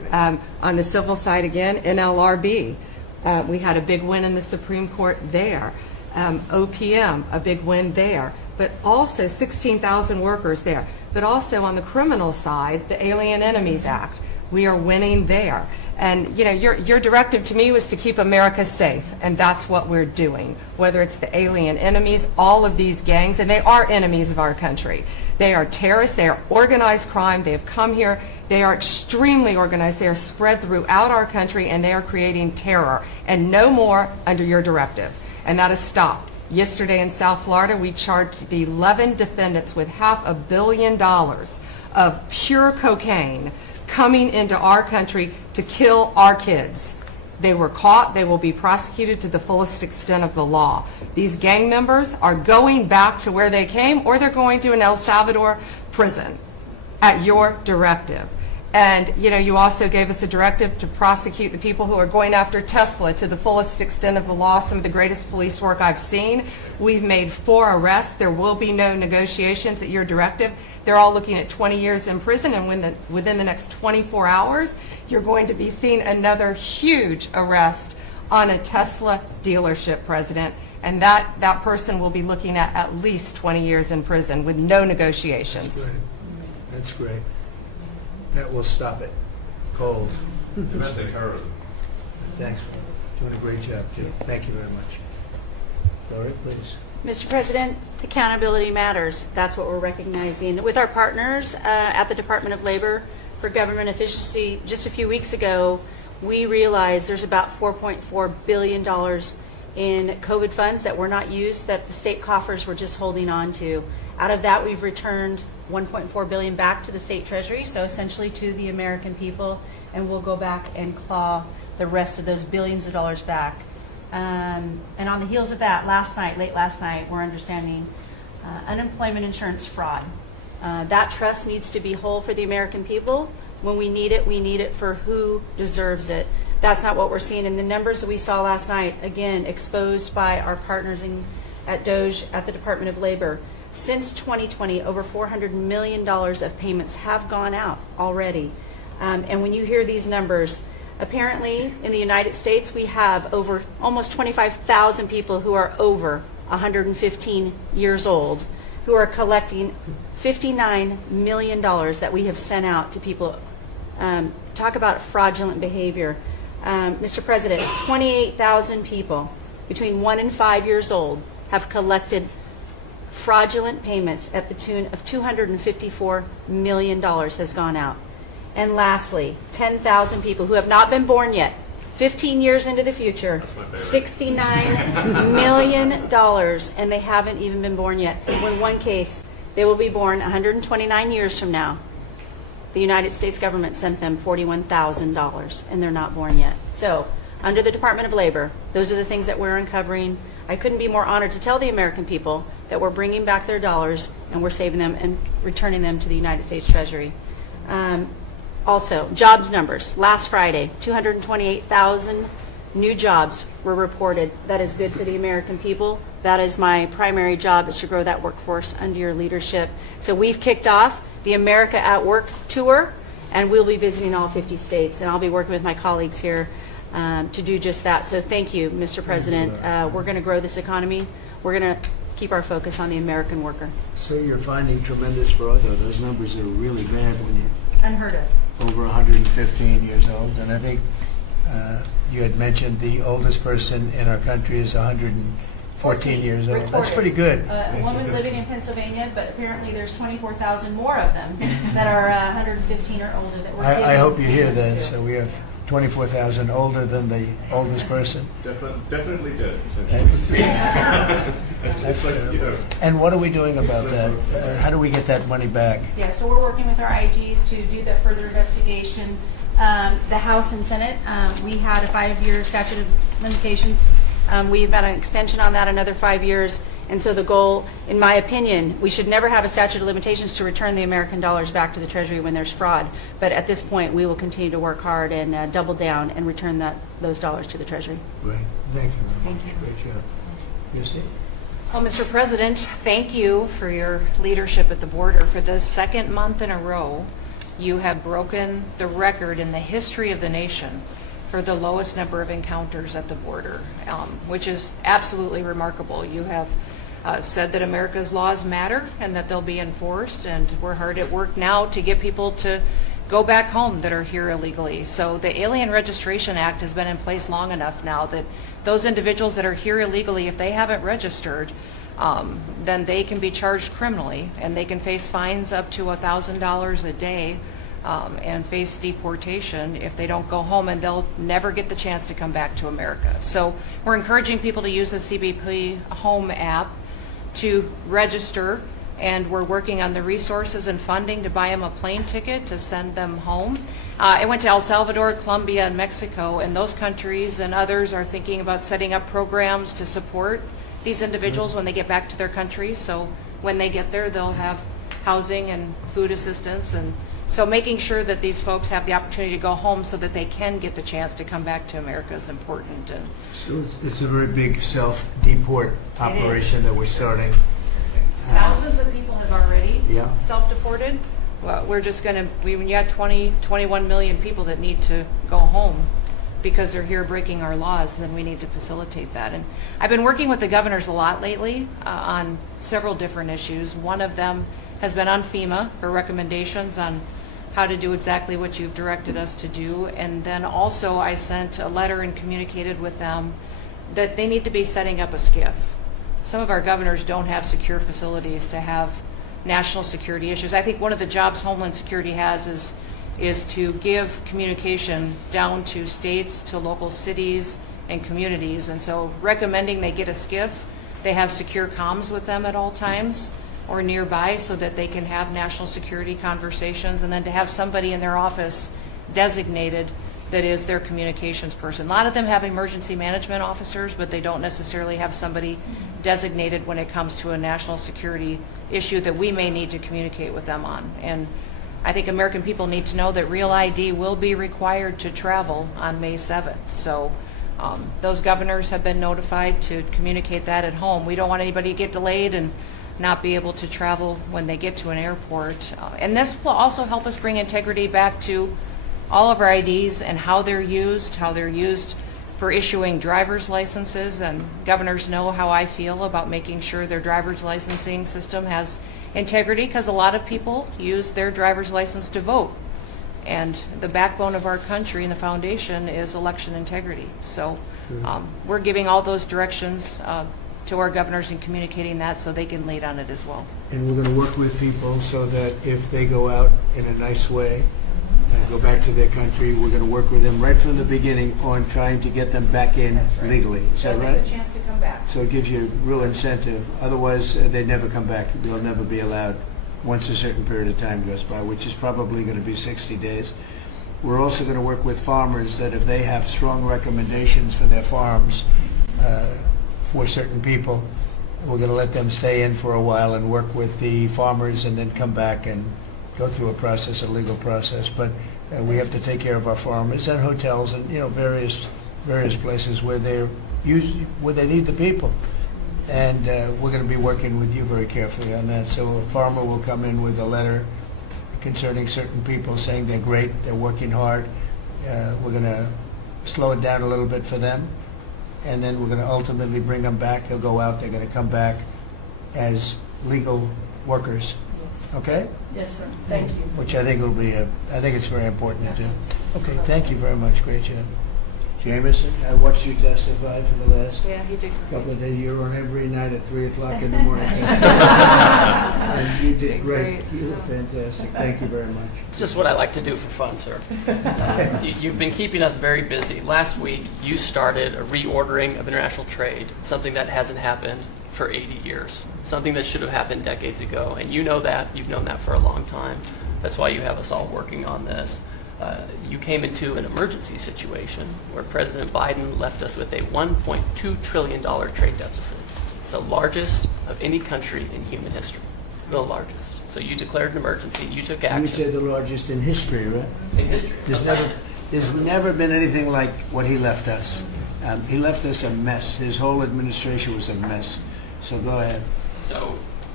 On the civil side, again, NLRB. We had a big win in the Supreme Court there. OPM, a big win there. But also 16,000 workers there. But also on the criminal side, the Alien Enemies Act. We are winning there. And you know, your directive to me was to keep America safe, and that's what we're doing. Whether it's the alien enemies, all of these gangs, and they are enemies of our country. They are terrorists, they are organized crime, they have come here, they are extremely organized, they are spread throughout our country, and they are creating terror. And no more under your directive. And that has stopped. Yesterday in South Florida, we charged the 11 defendants with $500 million of pure cocaine coming into our country to kill our kids. They were caught. They will be prosecuted to the fullest extent of the law. These gang members are going back to where they came, or they're going to an El Salvador prison at your directive. And you know, you also gave us a directive to prosecute the people who are going after Tesla to the fullest extent of the law, some of the greatest police work I've seen. We've made 4 arrests. There will be no negotiations at your directive. They're all looking at 20 years in prison, and within the next 24 hours, you're going to be seeing another huge arrest on a Tesla dealership, President. And that person will be looking at least 20 years in prison with no negotiations. That's great. That's great. That will stop it cold. Domestic terrorism. Thanks. Doing a great job, too. Thank you very much. Lori, please. Mr. President, accountability matters. That's what we're recognizing. With our partners at the Department of Labor for Government Efficiency, just a few weeks ago, we realized there's about $4.4 billion in COVID funds that were not used, that the state coffers were just holding on to. Out of that, we've returned $1.4 billion back to the state treasury, so essentially to the American people, and we'll go back and claw the rest of those billions of dollars back. And on the heels of that, late last night, we're understanding unemployment insurance fraud. That trust needs to be whole for the American people. When we need it for who deserves it. That's not what we're seeing in the numbers that we saw last night, again, exposed by our partners at DOJ at the Department of Labor. Since 2020, over $400 million of payments have gone out already. And when you hear these numbers, apparently in the United States, we have over almost 25,000 people who are over 115 years old who are collecting $59 million that we have sent out to people. Talk about fraudulent behavior. Mr. President, 28,000 people between 1 and 5 years old have collected fraudulent payments at the tune of $254 million has gone out. And lastly, 10,000 people who have not been born yet, 15 years into the future, $69 million, and they haven't even been born yet. In one case, they will be born 129 years from now. The United States government sent them $41,000, and they're not born yet. So, under the Department of Labor, those are the things that we're uncovering. I couldn't be more honored to tell the American people that we're bringing back their dollars and we're saving them and returning them to the United States Treasury. Also, jobs numbers. Last Friday, 228,000 new jobs were reported. That is good for the American people. That is my primary job, is to grow that workforce under your leadership. So we've kicked off the America at Work tour, and we'll be visiting all 50 states, and I'll be working with my colleagues here to do just that. So thank you, Mr. President. We're going to grow this economy. We're going to keep our focus on the American worker. So you're finding tremendous fraud, though. Those numbers are really bad when you're Unheard of. over 115 years old. And I think you had mentioned the oldest person in our country is 114 years old. That's pretty good. A woman living in Pennsylvania, but apparently there's 24,000 more of them that are 115 or older that we're seeing. I hope you hear that. So we have 24,000 older than the oldest person. Definitely did. That's terrible. And what are we doing about that? How do we get that money back? Yeah, so we're working with our IGs to do the further investigation. The House and Senate, we had a 5-year statute of limitations. We've got an extension on that, another 5 years. And so the goal, in my opinion, we should never have a statute of limitations to return the American dollars back to the Treasury when there's fraud. But at this point, we will continue to work hard and double down and return those dollars to the Treasury. Great. Thank you very much. Thank you. Great job. Christy? Well, Mr. President, thank you for your leadership at the border. For the second month in a row, You have broken the record in the history of the nation for the lowest number of encounters at the border, which is absolutely remarkable. You have said that America's laws matter and that they'll be enforced, and we're hard at work now to get people to go back home that are here illegally. So the Alien Registration Act has been in place long enough now that those individuals that are here illegally, if they haven't registered, then they can be charged criminally, and they can face fines up to $1,000 a day and face deportation if they don't go home, and they'll never get the chance to come back to America. So we're encouraging people to use the CBP Home app to register, and we're working on the resources and funding to buy them a plane ticket to send them home. I went to El Salvador, Colombia, and Mexico, and those countries and others are thinking about setting up programs to support these individuals when they get back to their countries. So when they get there, they'll have housing and food assistance, and so making sure that these folks have the opportunity to go home so that they can get the chance to come back to America is important. And So it's a very big self-deport operation that we're starting. thousands of people have already Yeah. self-deported. Well, we're just going to, when you have 21 million people that need to go home because they're here breaking our laws, then we need to facilitate that. And I've been working with the governors a lot lately on several different issues. One of them has been on FEMA for recommendations on how to do exactly what you've directed us to do. And then also I sent a letter and communicated with them that they need to be setting up a SCIF. Some of our governors don't have secure facilities to have national security issues. I think one of the jobs Homeland Security has is to give communication down to states, to local cities and communities. And so recommending they get a SCIF, they have secure comms with them at all times or nearby so that they can have national security conversations, and then to have somebody in their office designated that is their communications person. A lot of them have emergency management officers, but they don't necessarily have somebody designated when it comes to a national security issue that we may need to communicate with them on. And I think American people need to know that Real ID will be required to travel on May 7th. So those governors have been notified to communicate that at home. We don't want anybody to get delayed and not be able to travel when they get to an airport. And this will also help us bring integrity back to all of our IDs and how they're used for issuing driver's licenses. And governors know how I feel about making sure their driver's licensing system has integrity, because a lot of people use their driver's license to vote. And the backbone of our country and the foundation is election integrity. So we're giving all those directions to our governors and communicating that so they can lead on it as well. And we're going to work with people so that if they go out in a nice way and go back to their country, we're going to work with them right from the beginning on trying to get them back in legally. Is that right? A chance to come back. So it gives you real incentive. Otherwise, they never come back. They'll never be allowed once a certain period of time goes by, which is probably going to be 60 days. We're also going to work with farmers that if they have strong recommendations for their farms for certain people, we're going to let them stay in for a while and work with the farmers and then come back and go through a process, a legal process. But we have to take care of our farmers and hotels and various places where they need the people. And we're going to be working with you very carefully on that. So a farmer will come in with a letter concerning certain people saying they're great, they're working hard. We're going to slow it down a little bit for them. And then we're going to ultimately bring them back. They'll go out, they're going to come back as legal workers. Okay? Yes, sir. Thank you. Which I think will be I think it's very important to do. Okay, thank you very much. Great job. Jameson, I watched you testify for the last couple of days. You were on every night at 3 o'clock in the morning. And you did great. You were fantastic. Thank you very much. It's just what I like to do for fun, sir. You've been keeping us very busy. Last week, you started a reordering of international trade, something that hasn't happened for 80 years, something that should have happened decades ago. And you know that. You've known that for a long time. That's why you have us all working on this. You came into an emergency situation where President Biden left us with a $1.2 trillion trade deficit. It's the largest of any country in human history, the largest. So you declared an emergency, you took action. You say the largest in history, right? In history. There's never been anything like what he left us. He left us a mess. His whole administration was a mess. So go ahead. So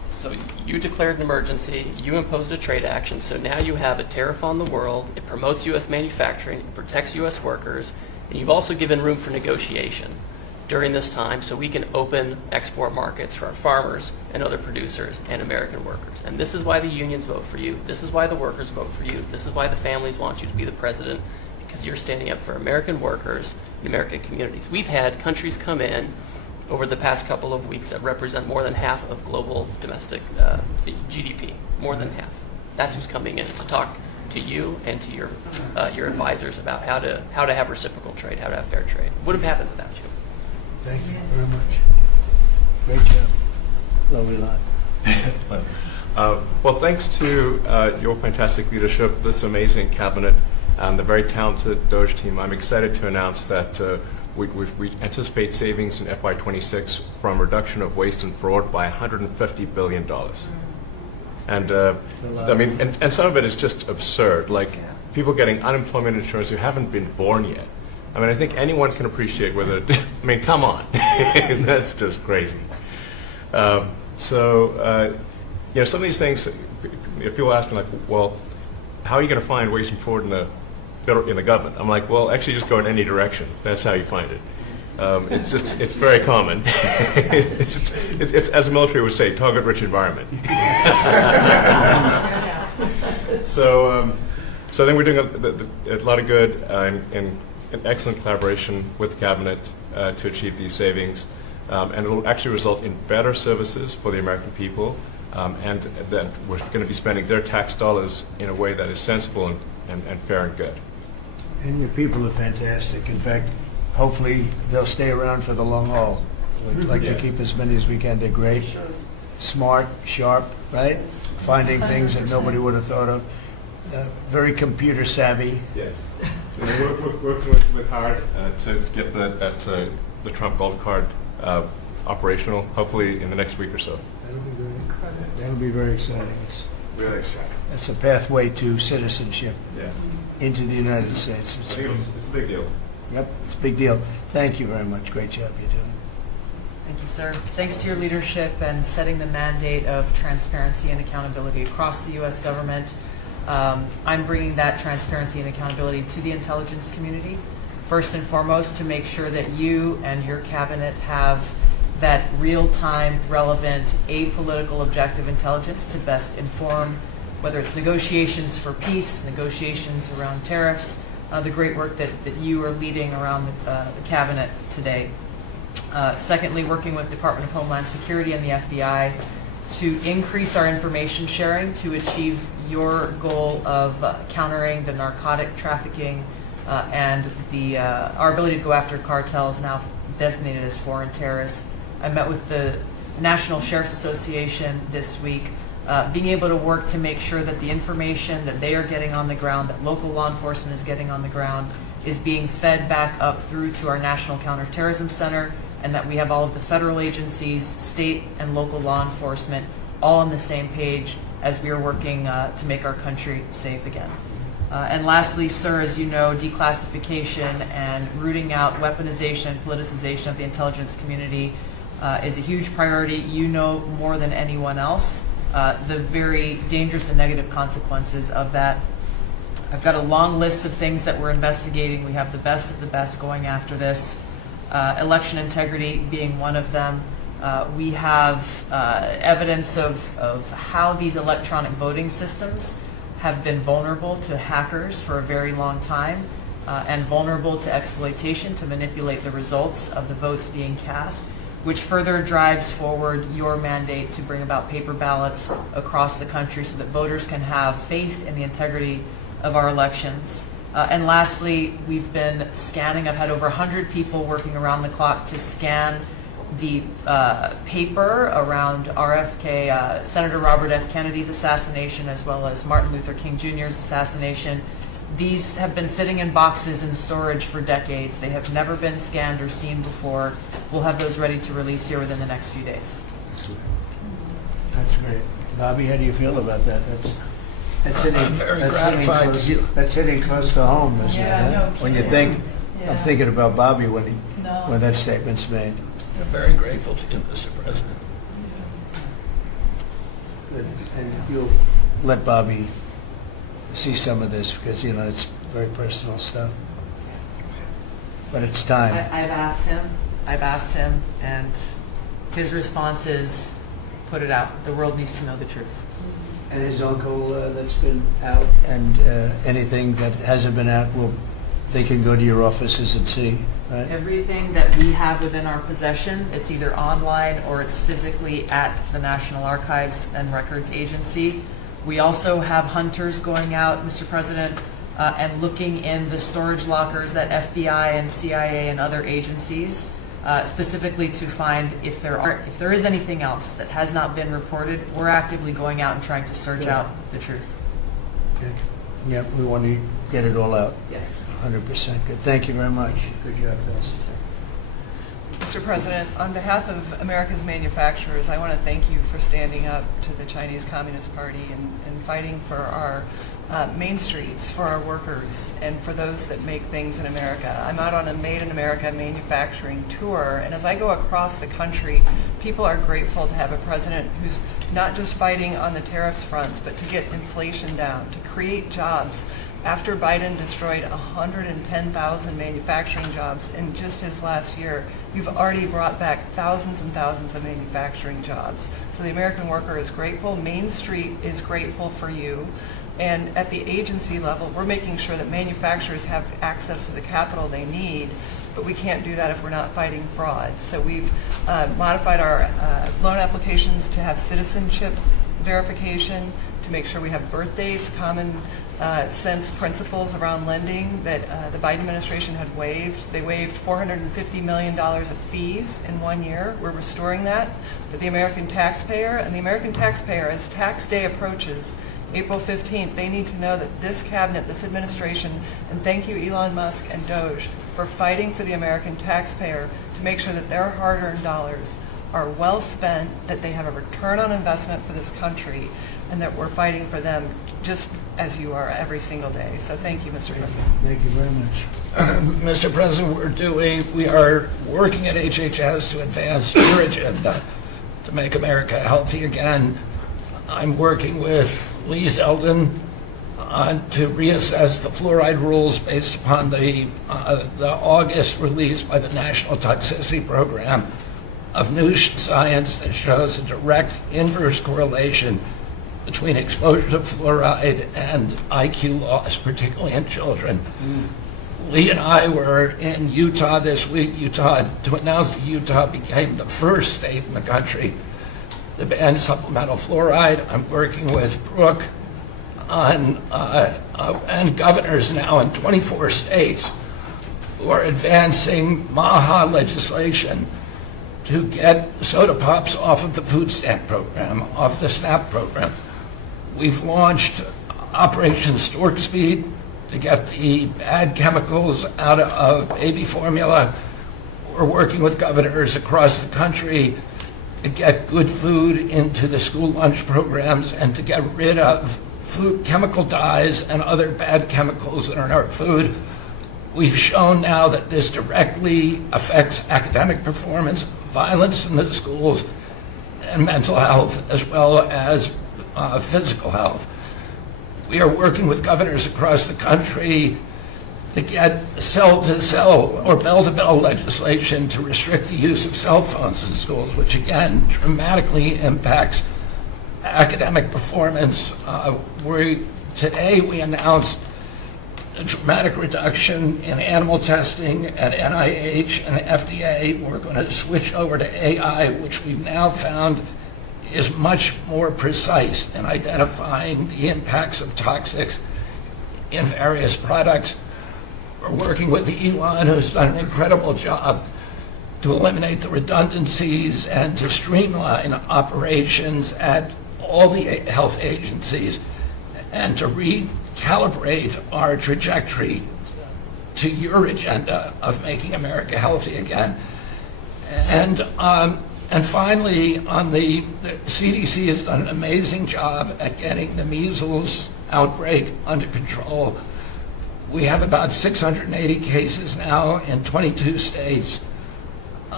So you declared an emergency, you imposed a trade action, so now you have a tariff on the world, it promotes U.S. manufacturing, it protects U.S. workers, and you've also given room for negotiation during this time so we can open export markets for our farmers and other producers and American workers. And this is why the unions vote for you, this is why the workers vote for you, this is why the families want you to be the president, because you're standing up for American workers and American communities. We've had countries come in over the past couple of weeks that represent more than half of global domestic GDP, more than half. That's who's coming in to talk to you and to your advisors about how to have reciprocal trade, how to have fair trade. Would have happened without you. Thank you very much. Great job. Lovely lot. Well, thanks to your fantastic leadership, this amazing cabinet, and the very talented Doge team, I'm excited to announce that we anticipate savings in FY26 from reduction of waste and fraud by $150 billion. And I mean, and some of it is just absurd, like people getting unemployment insurance who haven't been born yet. I mean, I think anyone can appreciate whether, I mean, come on, that's just crazy. You know, some of these things, people ask me like, well, how are you going to find waste and fraud in the government? I'm like, well, actually just go in any direction. That's how you find it. It's very common. it's as the military would say, target-rich environment. So I think we're doing a lot of good and excellent collaboration with the cabinet to achieve these savings, and it will actually result in better services for the American people, and that we're going to be spending their tax dollars in a way that is sensible and fair and good. And your people are fantastic. In fact, hopefully they'll stay around for the long haul. We'd like to keep as many as we can. They're great, smart, sharp, right? Finding things that nobody would have thought of. Very computer savvy. Yes. We're working with hard to get the Trump Gold Card operational, hopefully in the next week or so. That'll be great. That'll be very exciting. It's Really exciting. It's a pathway to citizenship Yeah. into the United States. I think it's a big deal. Yep, it's a big deal. Thank you very much. Great job you're doing. Thank you, sir. Thanks to your leadership and setting the mandate of transparency and accountability across the U.S. government. I'm bringing that transparency and accountability to the intelligence community. First and foremost, to make sure that you and your cabinet have that real-time, relevant, apolitical, objective intelligence to best inform whether it's negotiations for peace, negotiations around tariffs, the great work that you are leading around the cabinet today. Secondly, working with Department of Homeland Security and the FBI to increase our information sharing to achieve your goal of countering the narcotic trafficking and our ability to go after cartels now designated as foreign terrorists. I met with the National Sheriff's Association this week, being able to work to make sure that the information that they are getting on the ground, that local law enforcement is getting on the ground, is being fed back up through to our National Counterterrorism Center, and that we have all of the federal agencies, state and local law enforcement, all on the same page as we are working to make our country safe again. And lastly, sir, as you know, declassification and rooting out weaponization and politicization of the intelligence community is a huge priority. You know more than anyone else the very dangerous and negative consequences of that. I've got a long list of things that we're investigating. We have the best of the best going after this. Election integrity being one of them. We have evidence of how these electronic voting systems have been vulnerable to hackers for a very long time and vulnerable to exploitation to manipulate the results of the votes being cast, which further drives forward your mandate to bring about paper ballots across the country so that voters can have faith in the integrity of our elections. And lastly, we've been scanning. I've had over 100 people working around the clock to scan the paper around RFK, Senator Robert F. Kennedy's assassination, as well as Martin Luther King Jr.'s assassination. These have been sitting in boxes in storage for decades. They have never been scanned or seen before. We'll have those ready to release here within the next few days. That's great. Bobby, how do you feel about that? That's hitting close to home, isn't it? no When you kidding. think, Yeah. I'm thinking about Bobby when that statement's made. We're very grateful to you, Mr. President. Good. And you'll let Bobby see some of this because, you know, it's very personal stuff. But it's time. I've asked him, and his response is, put it out. The world needs to know the truth. And his uncle that's been out, and anything that hasn't been out, they can go to your offices and see, right? Everything that we have within our possession, it's either online or it's physically at the National Archives and Records Agency. We also have hunters going out, Mr. President, and looking in the storage lockers at FBI and CIA and other agencies, specifically to find if there is anything else that has not been reported. We're actively going out and trying to search out the truth. Okay. Yeah, we want to get it all out. Yes. 100%. Good. Thank you very much. Good job, guys. Mr. President, on behalf of America's manufacturers, I want to thank you for standing up to the Chinese Communist Party and fighting for our main streets, for our workers, and for those that make things in America. I'm out on a Made in America manufacturing tour, and as I go across the country, people are grateful to have a president who's not just fighting on the tariffs fronts, but to get inflation down, to create jobs. After Biden destroyed 110,000 manufacturing jobs in just his last year, you've already brought back thousands and thousands of manufacturing jobs. So the American worker is grateful. Main Street is grateful for you. And at the agency level, we're making sure that manufacturers have access to the capital they need, but we can't do that if we're not fighting fraud. So we've modified our loan applications to have citizenship verification, to make sure we have birth dates, common sense principles around lending that the Biden administration had waived. They waived $450 million of fees in 1 year. We're restoring that for the American taxpayer. And the American taxpayer, as tax day approaches, April 15th, they need to know that this cabinet, this administration, and thank you Elon Musk and Doge for fighting for the American taxpayer to make sure that their hard-earned dollars are well spent, that they have a return on investment for this country, and that we're fighting for them just as you are every single day. So thank you, Mr. President. Thank you very much. Mr. President, we are working at HHS to advance your agenda to make America healthy again. I'm working with Lee Zeldin to reassess the fluoride rules based upon the August release by the National Toxicity Program of new science that shows a direct inverse correlation between exposure to fluoride and IQ loss, particularly in children. Lee and I were in Utah this week, to announce that Utah became the first state in the country to ban supplemental fluoride. I'm working with Brooke on and governors now in 24 states who are advancing MAHA legislation to get soda pops off of the food stamp program, off the SNAP program. We've launched Operation Stork Speed to get the bad chemicals out of baby formula. We're working with governors across the country to get good food into the school lunch programs and to get rid of food chemical dyes and other bad chemicals that are in our food. We've shown now that this directly affects academic performance, violence in the schools, and mental health, as well as physical health. We are working with governors across the country to get cell-to-cell or bell-to-bell legislation to restrict the use of cell phones in schools, which again dramatically impacts academic performance. Today we announced a dramatic reduction in animal testing at NIH and FDA. We're going to switch over to AI, which we've now found is much more precise in identifying the impacts of toxics in various products. We're working with Elon, who's done an incredible job to eliminate the redundancies and to streamline operations at all the health agencies and to recalibrate our trajectory to your agenda of making America healthy again. And finally, the CDC has done an amazing job at getting the measles outbreak under control. We have about 680 cases now in 22 states.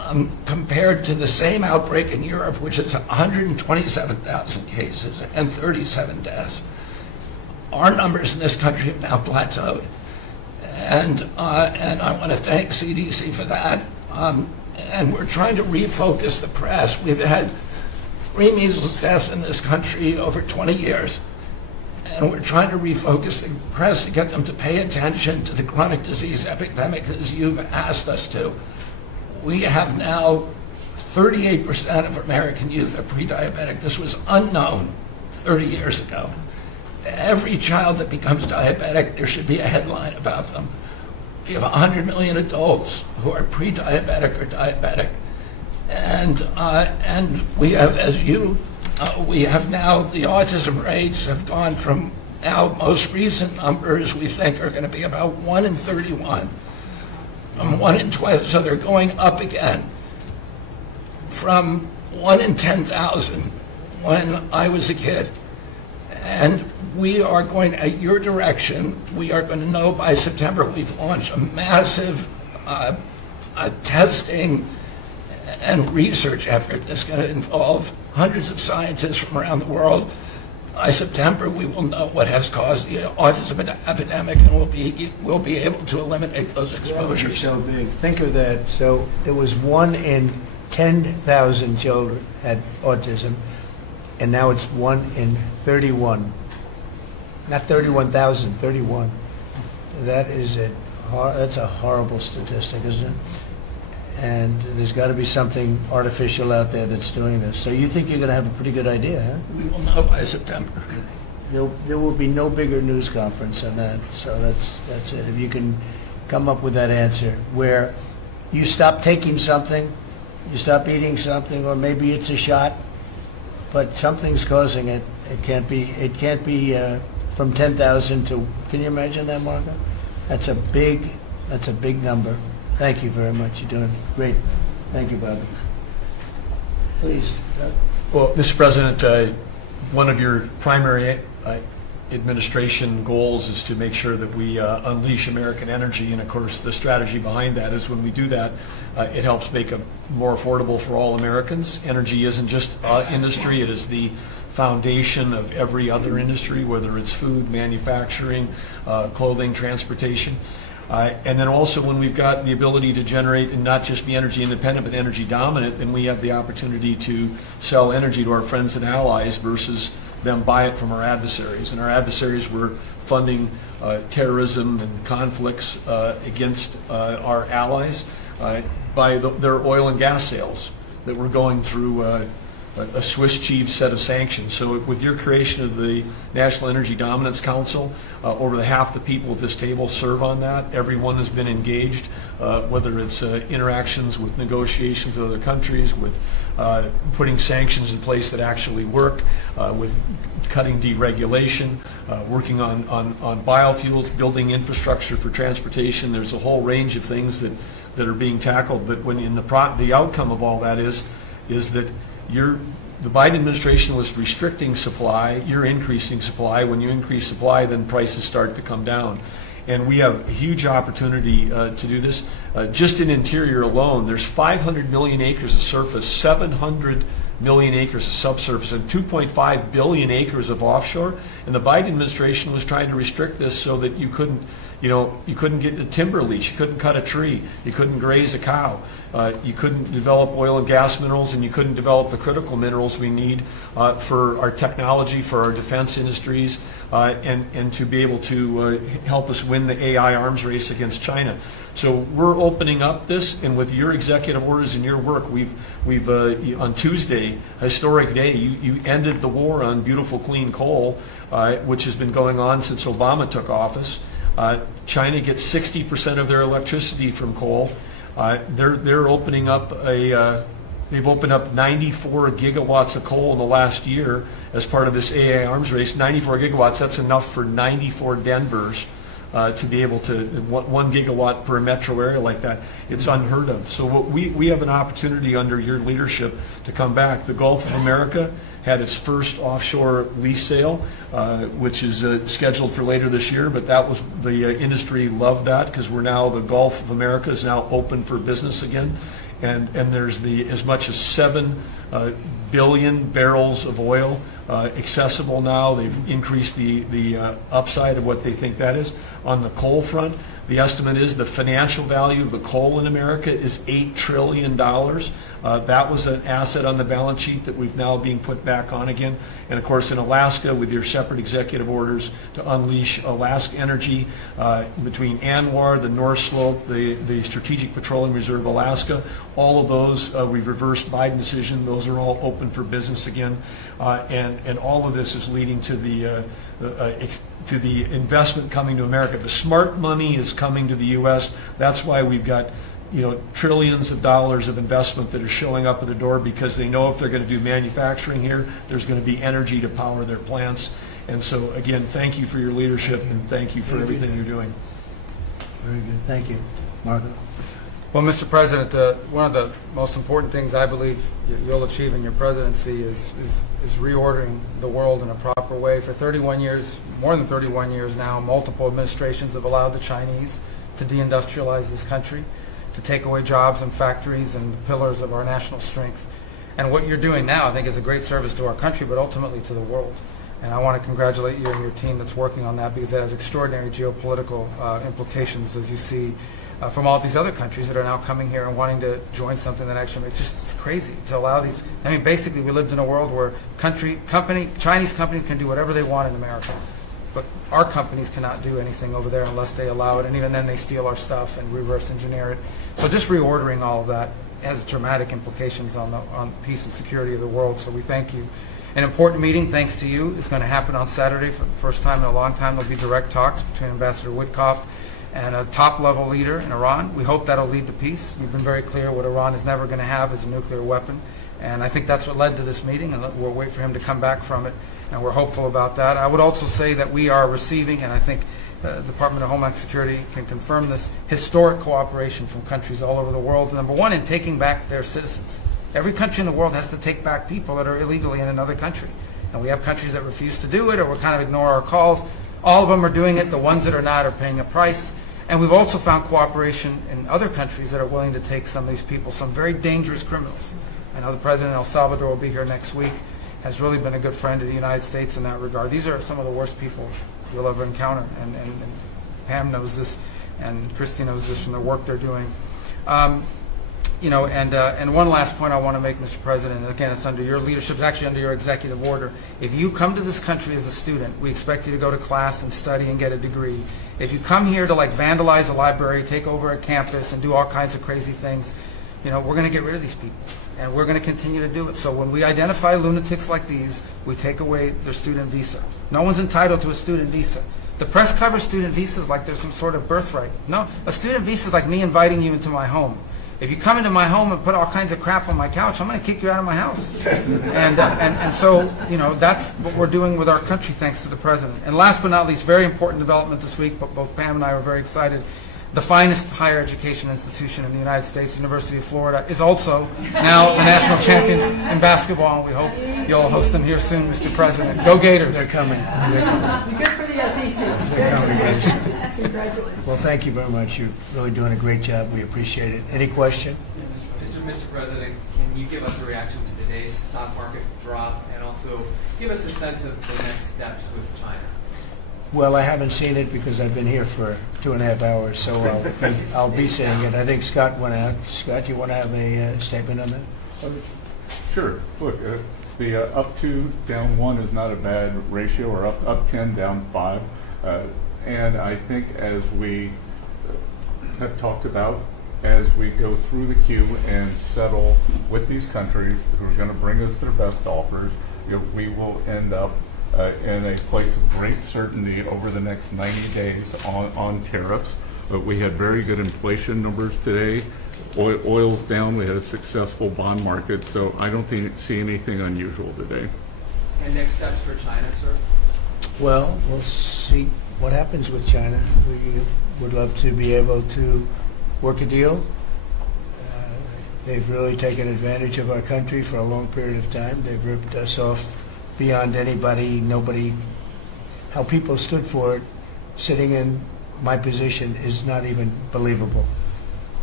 compared to the same outbreak in Europe, which is 127,000 cases and 37 deaths. Our numbers in this country have now plateaued. And I want to thank CDC for that. And we're trying to refocus the press. We've had 3 measles deaths in this country over 20 years. And we're trying to refocus the press to get them to pay attention to the chronic disease epidemic as you've asked us to. We have now 38% of American youth are pre-diabetic. This was unknown 30 years ago. Every child that becomes diabetic, there should be a headline about them. We have 100 million adults who are pre-diabetic or diabetic. And we have, we have now, the autism rates have gone from now most recent numbers we think are going to be about 1 in 31. 1 in 12, so they're going up again from 1 in 10,000 when I was a kid. And we are going, at your direction, we are going to know by September. We've launched a massive testing and research effort that's going to involve hundreds of scientists from around the world. By September, we will know what has caused the autism epidemic, and we'll be able to eliminate those exposures. So big. Think of that. So it was 1 in 10,000 children had autism, and now it's 1 in 31. Not 31,000, 31. That's a horrible statistic, isn't it? And there's got to be something artificial out there that's doing this. So you think you're going to have a pretty good idea, huh? We will know by September. There will be no bigger news conference than that. So that's it. If you can come up with that answer where you stop taking something, you stop eating something, or maybe it's a shot, but something's causing it. It can't be from 10,000 to. Can you imagine that, Margo? That's a big number. Thank you very much. You're doing great. Thank you, Bobby. Please. Well, Mr. President, one of your primary administration goals is to make sure that we unleash American energy, and of course the strategy behind that is when we do that, it helps make it more affordable for all Americans. Energy isn't just industry, it is the foundation of every other industry, whether it's food, manufacturing, clothing, transportation. And then also when we've got the ability to generate and not just be energy independent but energy dominant, then we have the opportunity to sell energy to our friends and allies versus them buy it from our adversaries. And our adversaries were funding terrorism and conflicts against our allies by their oil and gas sales that were going through a Swiss cheese set of sanctions. So with your creation of the National Energy Dominance Council, over half the people at this table serve on that. Everyone has been engaged, whether it's interactions with negotiations with other countries, with putting sanctions in place that actually work, with cutting deregulation, working on biofuels, building infrastructure for transportation. There's a whole range of things that are being tackled. But when in the outcome of all that is that the Biden administration was restricting supply, you're increasing supply. When you increase supply, then prices start to come down. And we have a huge opportunity to do this. Just in interior alone, there's 500 million acres of surface, 700 million acres of subsurface, and 2.5 billion acres of offshore. And the Biden administration was trying to restrict this so that you couldn't get a timber lease, you couldn't cut a tree, you couldn't graze a cow, you couldn't develop oil and gas minerals, and you couldn't develop the critical minerals we need for our technology, for our defense industries, and to be able to help us win the AI arms race against China. So we're opening up this, and with your executive orders and your work, we've on Tuesday, historic day, you ended the war on beautiful clean coal, which has been going on since Obama took office. China gets 60% of their electricity from coal. They're opening up they've opened up 94 gigawatts of coal in the last year as part of this AI arms race. 94 gigawatts, that's enough for 94 Denvers to be able to, 1 gigawatt per metro area like that. It's unheard of. So we have an opportunity under your leadership to come back. The Gulf of America had its first offshore lease sale, which is scheduled for later this year, but that was, the industry loved that because the Gulf of America is now open for business again. and there's as much as 7 billion barrels of oil accessible now. They've increased the upside of what they think that is. On the coal front, the estimate is the financial value of the coal in America is $8 trillion. That was an asset on the balance sheet that we've now being put back on again. And of course, in Alaska, with your separate executive orders to unleash Alaska Energy between ANWR, the North Slope, the Strategic Petroleum Reserve Alaska, all of those we've reversed Biden decision. Those are all open for business again, and all of this is leading to the investment coming to America. The smart money is coming to the U.S. That's why we've got trillions of dollars of investment that are showing up at the door, because they know if they're going to do manufacturing here, there's going to be energy to power their plants. And so again, thank you for your leadership and thank you for everything you're doing. Very good. Thank you. Marco? Well, Mr. President, one of the most important things I believe you'll achieve in your presidency is reordering the world in a proper way. For 31 years, more than 31 years now, multiple administrations have allowed the Chinese to deindustrialize this country, to take away jobs and factories and the pillars of our national strength. And what you're doing now, I think, is a great service to our country, but ultimately to the world. And I want to congratulate you and your team that's working on that, because it has extraordinary geopolitical implications, as you see, from all these other countries that are now coming here and wanting to join something that actually it's crazy to allow these. I mean, basically, we lived in a world where Chinese companies can do whatever they want in America, but our companies cannot do anything over there unless they allow it, and even then they steal our stuff and reverse engineer it. So just reordering all of that has dramatic implications on peace and security of the world, so we thank you. An important meeting, thanks to you, is going to happen on Saturday for the first time in a long time. There'll be direct talks between Ambassador Witkoff and a top-level leader in Iran. We hope that'll lead to peace. You've been very clear what Iran is never going to have is a nuclear weapon, and I think that's what led to this meeting, and we'll wait for him to come back from it, and we're hopeful about that. I would also say that we are receiving, and I think the Department of Homeland Security can confirm this, historic cooperation from countries all over the world. Number one, in taking back their citizens. Every country in the world has to take back people that are illegally in another country, and we have countries that refuse to do it or will kind of ignore our calls. All of them are doing it. The ones that are not are paying a price. And we've also found cooperation in other countries that are willing to take some of these people, some very dangerous criminals. I know the president of El Salvador will be here next week, has really been a good friend of the United States in that regard. These are some of the worst people you'll ever encounter, and Pam knows this, and Christy knows this from the work they're doing. And one last point I want to make, Mr. President, and again, it's under your leadership, it's actually under your executive order. If you come to this country as a student, we expect you to go to class and study and get a degree. If you come here to vandalize a library, take over a campus, and do all kinds of crazy things, we're going to get rid of these people, and we're going to continue to do it. So when we identify lunatics like these, we take away their student visa. No one's entitled to a student visa. The press covers student visas like there's some sort of birthright. No, a student visa is like me inviting you into my home. If you come into my home and put all kinds of crap on my couch, I'm going to kick you out of my house. And so, that's what we're doing with our country, thanks to the president. And last but not least, very important development this week, but both Pam and I are very excited. The finest higher education institution in the United States, University of Florida, is also now the national champions in basketball, and we hope you'll host them here soon, Mr. President. Go Gators. They're coming. Good for the SEC. They're coming, guys. Congratulations. Well, thank you very much. You're really doing a great job. We appreciate it. Any question? Mr. President, can you give us a reaction to today's stock market drop, and also give us a sense of the next steps with China? Well, I haven't seen it because I've been here for 2.5 hours, so I'll be seeing it. I think Scott went out. Scott, you want to have a statement on that? Sure. Look, the up 2, down 1 is not a bad ratio, or up 10, down 5. And I think, as we have talked about, as we go through the queue and settle with these countries who are going to bring us their best offers, we will end up in a place of great certainty over the next 90 days on tariffs. But we had very good inflation numbers today. Oil's down. We had a successful bond market, so I don't see anything unusual today. And next steps for China, sir? Well, we'll see what happens with China. We would love to be able to work a deal. They've really taken advantage of our country for a long period of time. They've ripped us off beyond nobody. How people stood for it, sitting in my position, is not even believable.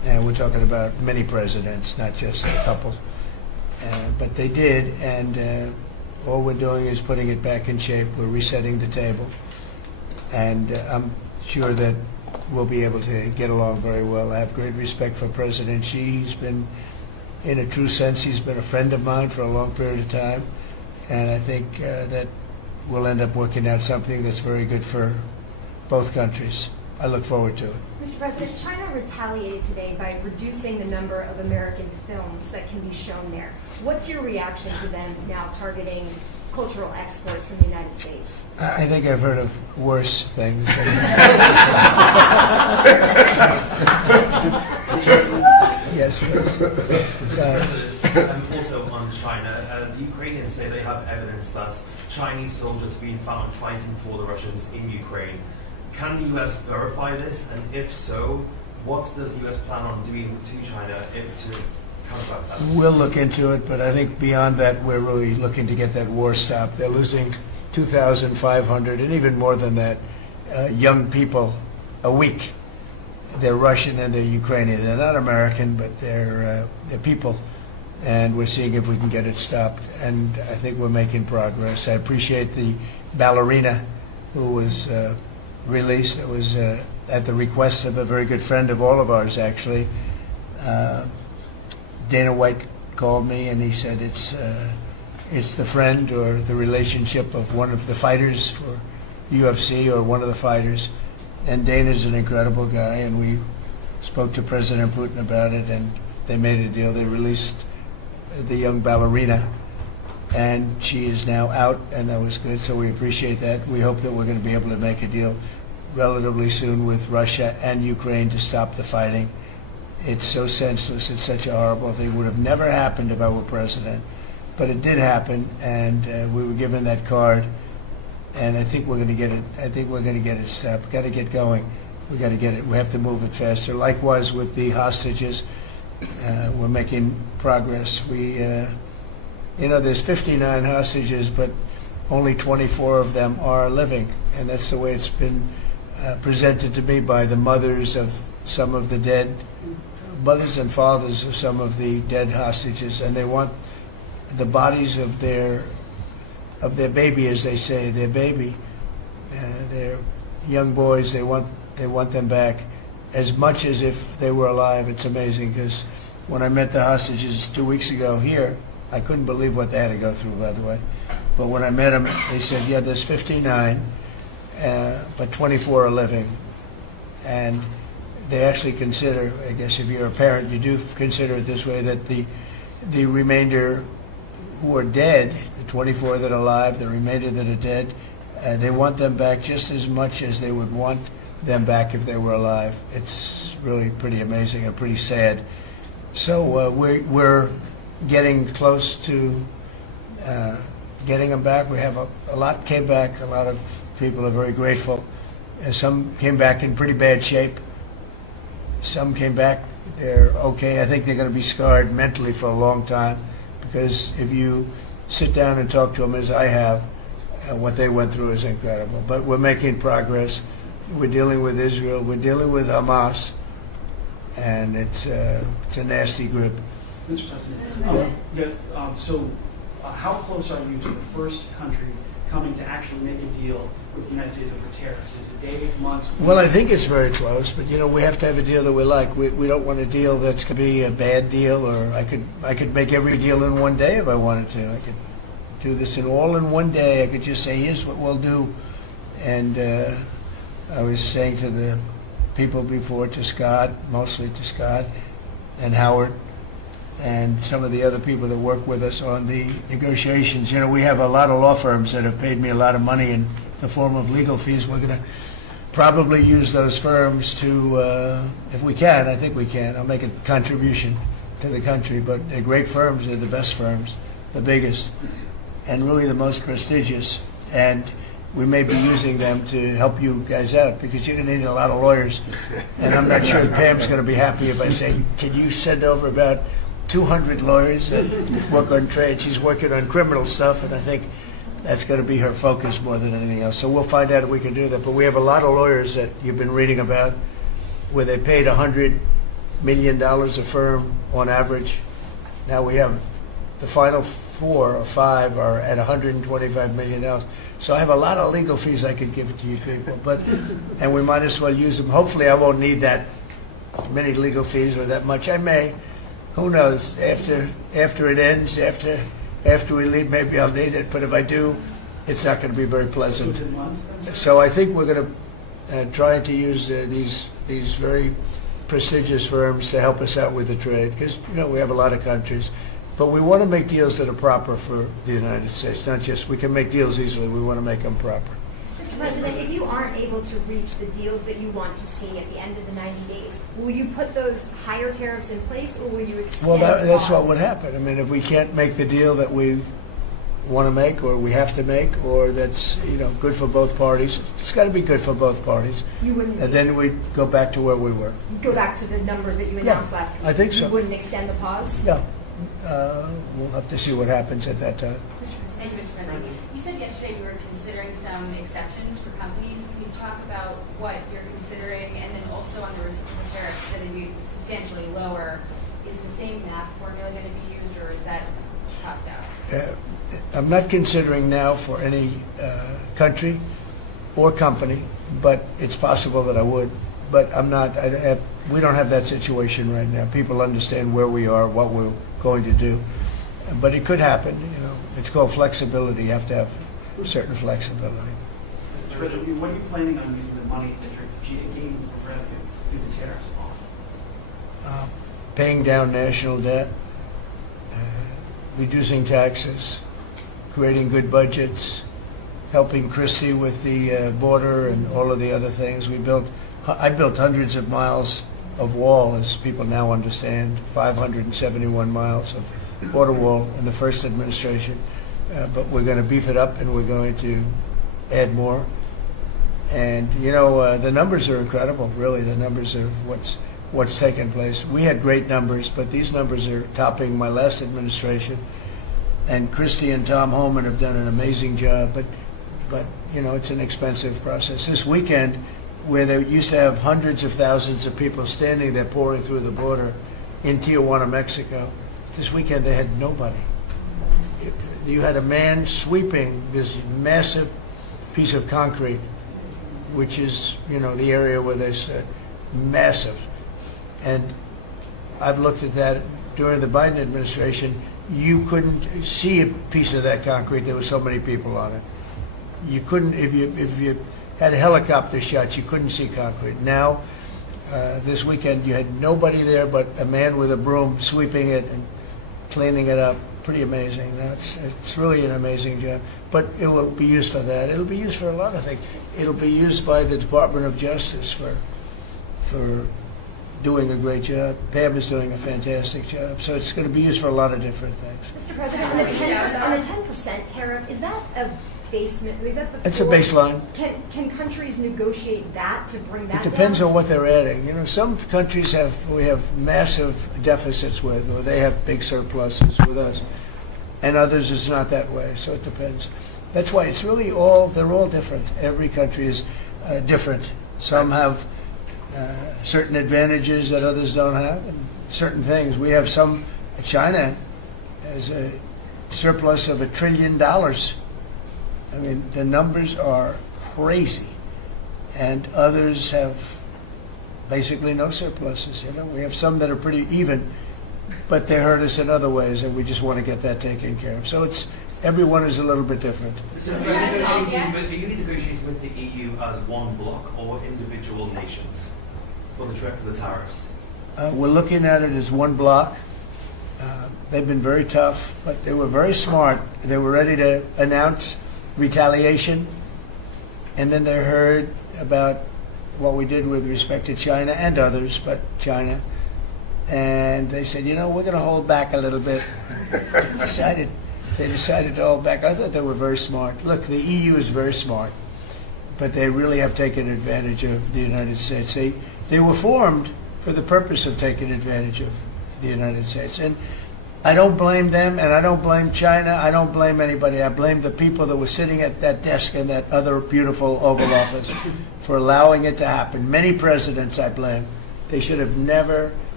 And we're talking about many presidents, not just a couple. But they did, and all we're doing is putting it back in shape. We're resetting the table. And I'm sure that we'll be able to get along very well. I have great respect for President Xi. He's been, in a true sense, he's been a friend of mine for a long period of time. And I think that we'll end up working out something that's very good for both countries. I look forward to it. Mr. President, China retaliated today by reducing the number of American films that can be shown there. What's your reaction to them now targeting cultural exports from the United States? I think I've heard of worse things. Yes, please. Also on China, the Ukrainians say they have evidence that Chinese soldiers have been found fighting for the Russians in Ukraine. Can the U.S. verify this? And if so, what does the U.S. plan on doing to China to counteract that? We'll look into it, but I think beyond that, we're really looking to get that war stopped. They're losing 2,500 and even more than that young people a week. They're Russian and they're Ukrainian. They're not American, but they're people. And we're seeing if we can get it stopped. And I think we're making progress. I appreciate the ballerina who was released. It was at the request of a very good friend of all of ours, actually. Dana White called me and he said it's the friend or the relationship of one of the fighters for UFC or one of the fighters. And Dana's an incredible guy, and we spoke to President Putin about it, and they made a deal. They released the young ballerina, and she is now out, and that was good, so we appreciate that. We hope that we're going to be able to make a deal relatively soon with Russia and Ukraine to stop the fighting. It's so senseless. It's such a horrible thing. It would have never happened if I were president, but it did happen, and we were given that card. And I think we're going to get it. I think we're going to get it stopped. Got to get going. We got to get it. We have to move it faster. Likewise with the hostages, we're making progress. There's 59 hostages, but only 24 of them are living, and that's the way it's been presented to me by the mothers of some of the dead, mothers and fathers of some of the dead hostages, and they want the bodies of their baby, as they say, their baby, their young boys. They want them back as much as if they were alive. It's amazing, because when I met the hostages 2 weeks ago here, I couldn't believe what they had to go through, by the way. But when I met them, they said, yeah, there's 59, but 24 are living. And they actually consider, I guess if you're a parent, you do consider it this way, that the remainder who are dead, the 24 that are alive, the remainder that are dead, they want them back just as much as they would want them back if they were alive. It's really pretty amazing and pretty sad. So we're getting close to getting them back. We have a lot came back. A lot of people are very grateful. Some came back in pretty bad shape. Some came back, they're okay. I think they're going to be scarred mentally for a long time, because if you sit down and talk to them, as I have, what they went through is incredible. But we're making progress. We're dealing with Israel. We're dealing with Hamas, and it's a nasty group. Mr. President, how close are you to the first country coming to actually make a deal with the United States over tariffs? Is it days, months? Well, I think it's very close, but we have to have a deal that we like. We don't want a deal that's going to be a bad deal, or I could make every deal in one day if I wanted to. I could do this all in one day. I could just say, here's what we'll do. And I was saying to the people before, to Scott, mostly to Scott and Howard, and some of the other people that work with us on the negotiations. We have a lot of law firms that have paid me a lot of money in the form of legal fees. We're going to probably use those firms to, if we can, I think we can. I'll make a contribution to the country, but they're great firms. They're the best firms, the biggest, and really the most prestigious. And we may be using them to help you guys out, because you're going to need a lot of lawyers. And I'm not sure Pam's going to be happy if I say, can you send over about 200 lawyers that work on trade? She's working on criminal stuff, and I think that's going to be her focus more than anything else. So we'll find out if we can do that. But we have a lot of lawyers that you've been reading about, where they paid $100 million a firm on average. Now we have the final 4 or 5 are at $125 million. So I have a lot of legal fees I could give to you people, and we might as well use them. Hopefully I won't need that many legal fees or that much. I may. Who knows? After it ends, after we leave, maybe I'll need it. But if I do, it's not going to be very pleasant. So I think we're going to try to use these very prestigious firms to help us out with the trade, because we have a lot of countries. But we want to make deals that are proper for the United States, not just we can make deals easily. We want to make them proper. Mr. President, if you aren't able to reach the deals that you want to see at the end of the 90 days, will you put those higher tariffs in place, or will you extend Well, that's pause? what would happen. I mean, if we can't make the deal that we want to make, or we have to make, or that's good for both parties, it's got to be good for both parties. You wouldn't. And then we go back to where we were. Go back to the numbers that you announced last week. I think so. You wouldn't extend the pause. Yeah. We'll have to see what happens at that time. Thank you, Mr. President. You said yesterday you were considering some exceptions for companies. Can you talk about what you're considering, and then also on the reciprocal tariffs that would be substantially lower? Is the same math formula going to be used, or is that tossed out? I'm not considering now for any country or company, but it's possible that I would. But I'm not. We don't have that situation right now. People understand where we are, what we're going to do. But it could happen. It's called flexibility. You have to have certain flexibility. What are you planning on using the money that you're gaining from revenue through the tariffs on? Paying down national debt, reducing taxes, creating good budgets, helping Christie with the border and all of the other things. I built hundreds of miles of wall, as people now understand, 571 miles of border wall in the first administration. But we're going to beef it up, and we're going to add more. And the numbers are incredible. Really, the numbers are what's taken place. We had great numbers, but these numbers are topping my last administration. And Christie and Tom Homan have done an amazing job. But it's an expensive process. This weekend, where they used to have hundreds of thousands of people standing there pouring through the border in Tijuana, Mexico, this weekend they had nobody. You had a man sweeping this massive piece of concrete, which is, the area where they said massive. And I've looked at that during the Biden administration. You couldn't see a piece of that concrete. There were so many people on it. You couldn't, if you had helicopter shots, you couldn't see concrete. Now, this weekend, you had nobody there but a man with a broom sweeping it and cleaning it up. Pretty amazing. It's really an amazing job. But it will be used for that. It'll be used for a lot of things. It'll be used by the Department of Justice for doing a great job. Pam is doing a fantastic job. So it's going to be used for a lot of different things. Mr. President, on the 10% tariff, is that a basement? Is that the It's a floor? baseline. Can countries negotiate that to bring that It depends down? on what they're adding. Some countries we have massive deficits with, or they have big surpluses with us, and others it's not that way. So it depends. That's why it's really they're all different. Every country is different. Some have certain advantages that others don't have, and certain things. We have China has a surplus of $1 trillion. I mean, the numbers are crazy, and others have basically no surpluses. We have some that are pretty even, but they hurt us in other ways, and we just want to get that taken care of. So everyone is a little bit different. So are you negotiating with the EU as one bloc or individual nations for the tariffs? We're looking at it as one bloc. They've been very tough, but they were very smart. They were ready to announce retaliation, and then they heard about what we did with respect to China and others, but China, and they said, we're going to hold back a little bit. They decided to hold back. I thought they were very smart. Look, the EU is very smart, but they really have taken advantage of the United States. They were formed for the purpose of taking advantage of the United States, and I don't blame them, and I don't blame China. I don't blame anybody. I blame the people that were sitting at that desk in that other beautiful Oval Office for allowing it to happen. Many presidents I blame. They should have never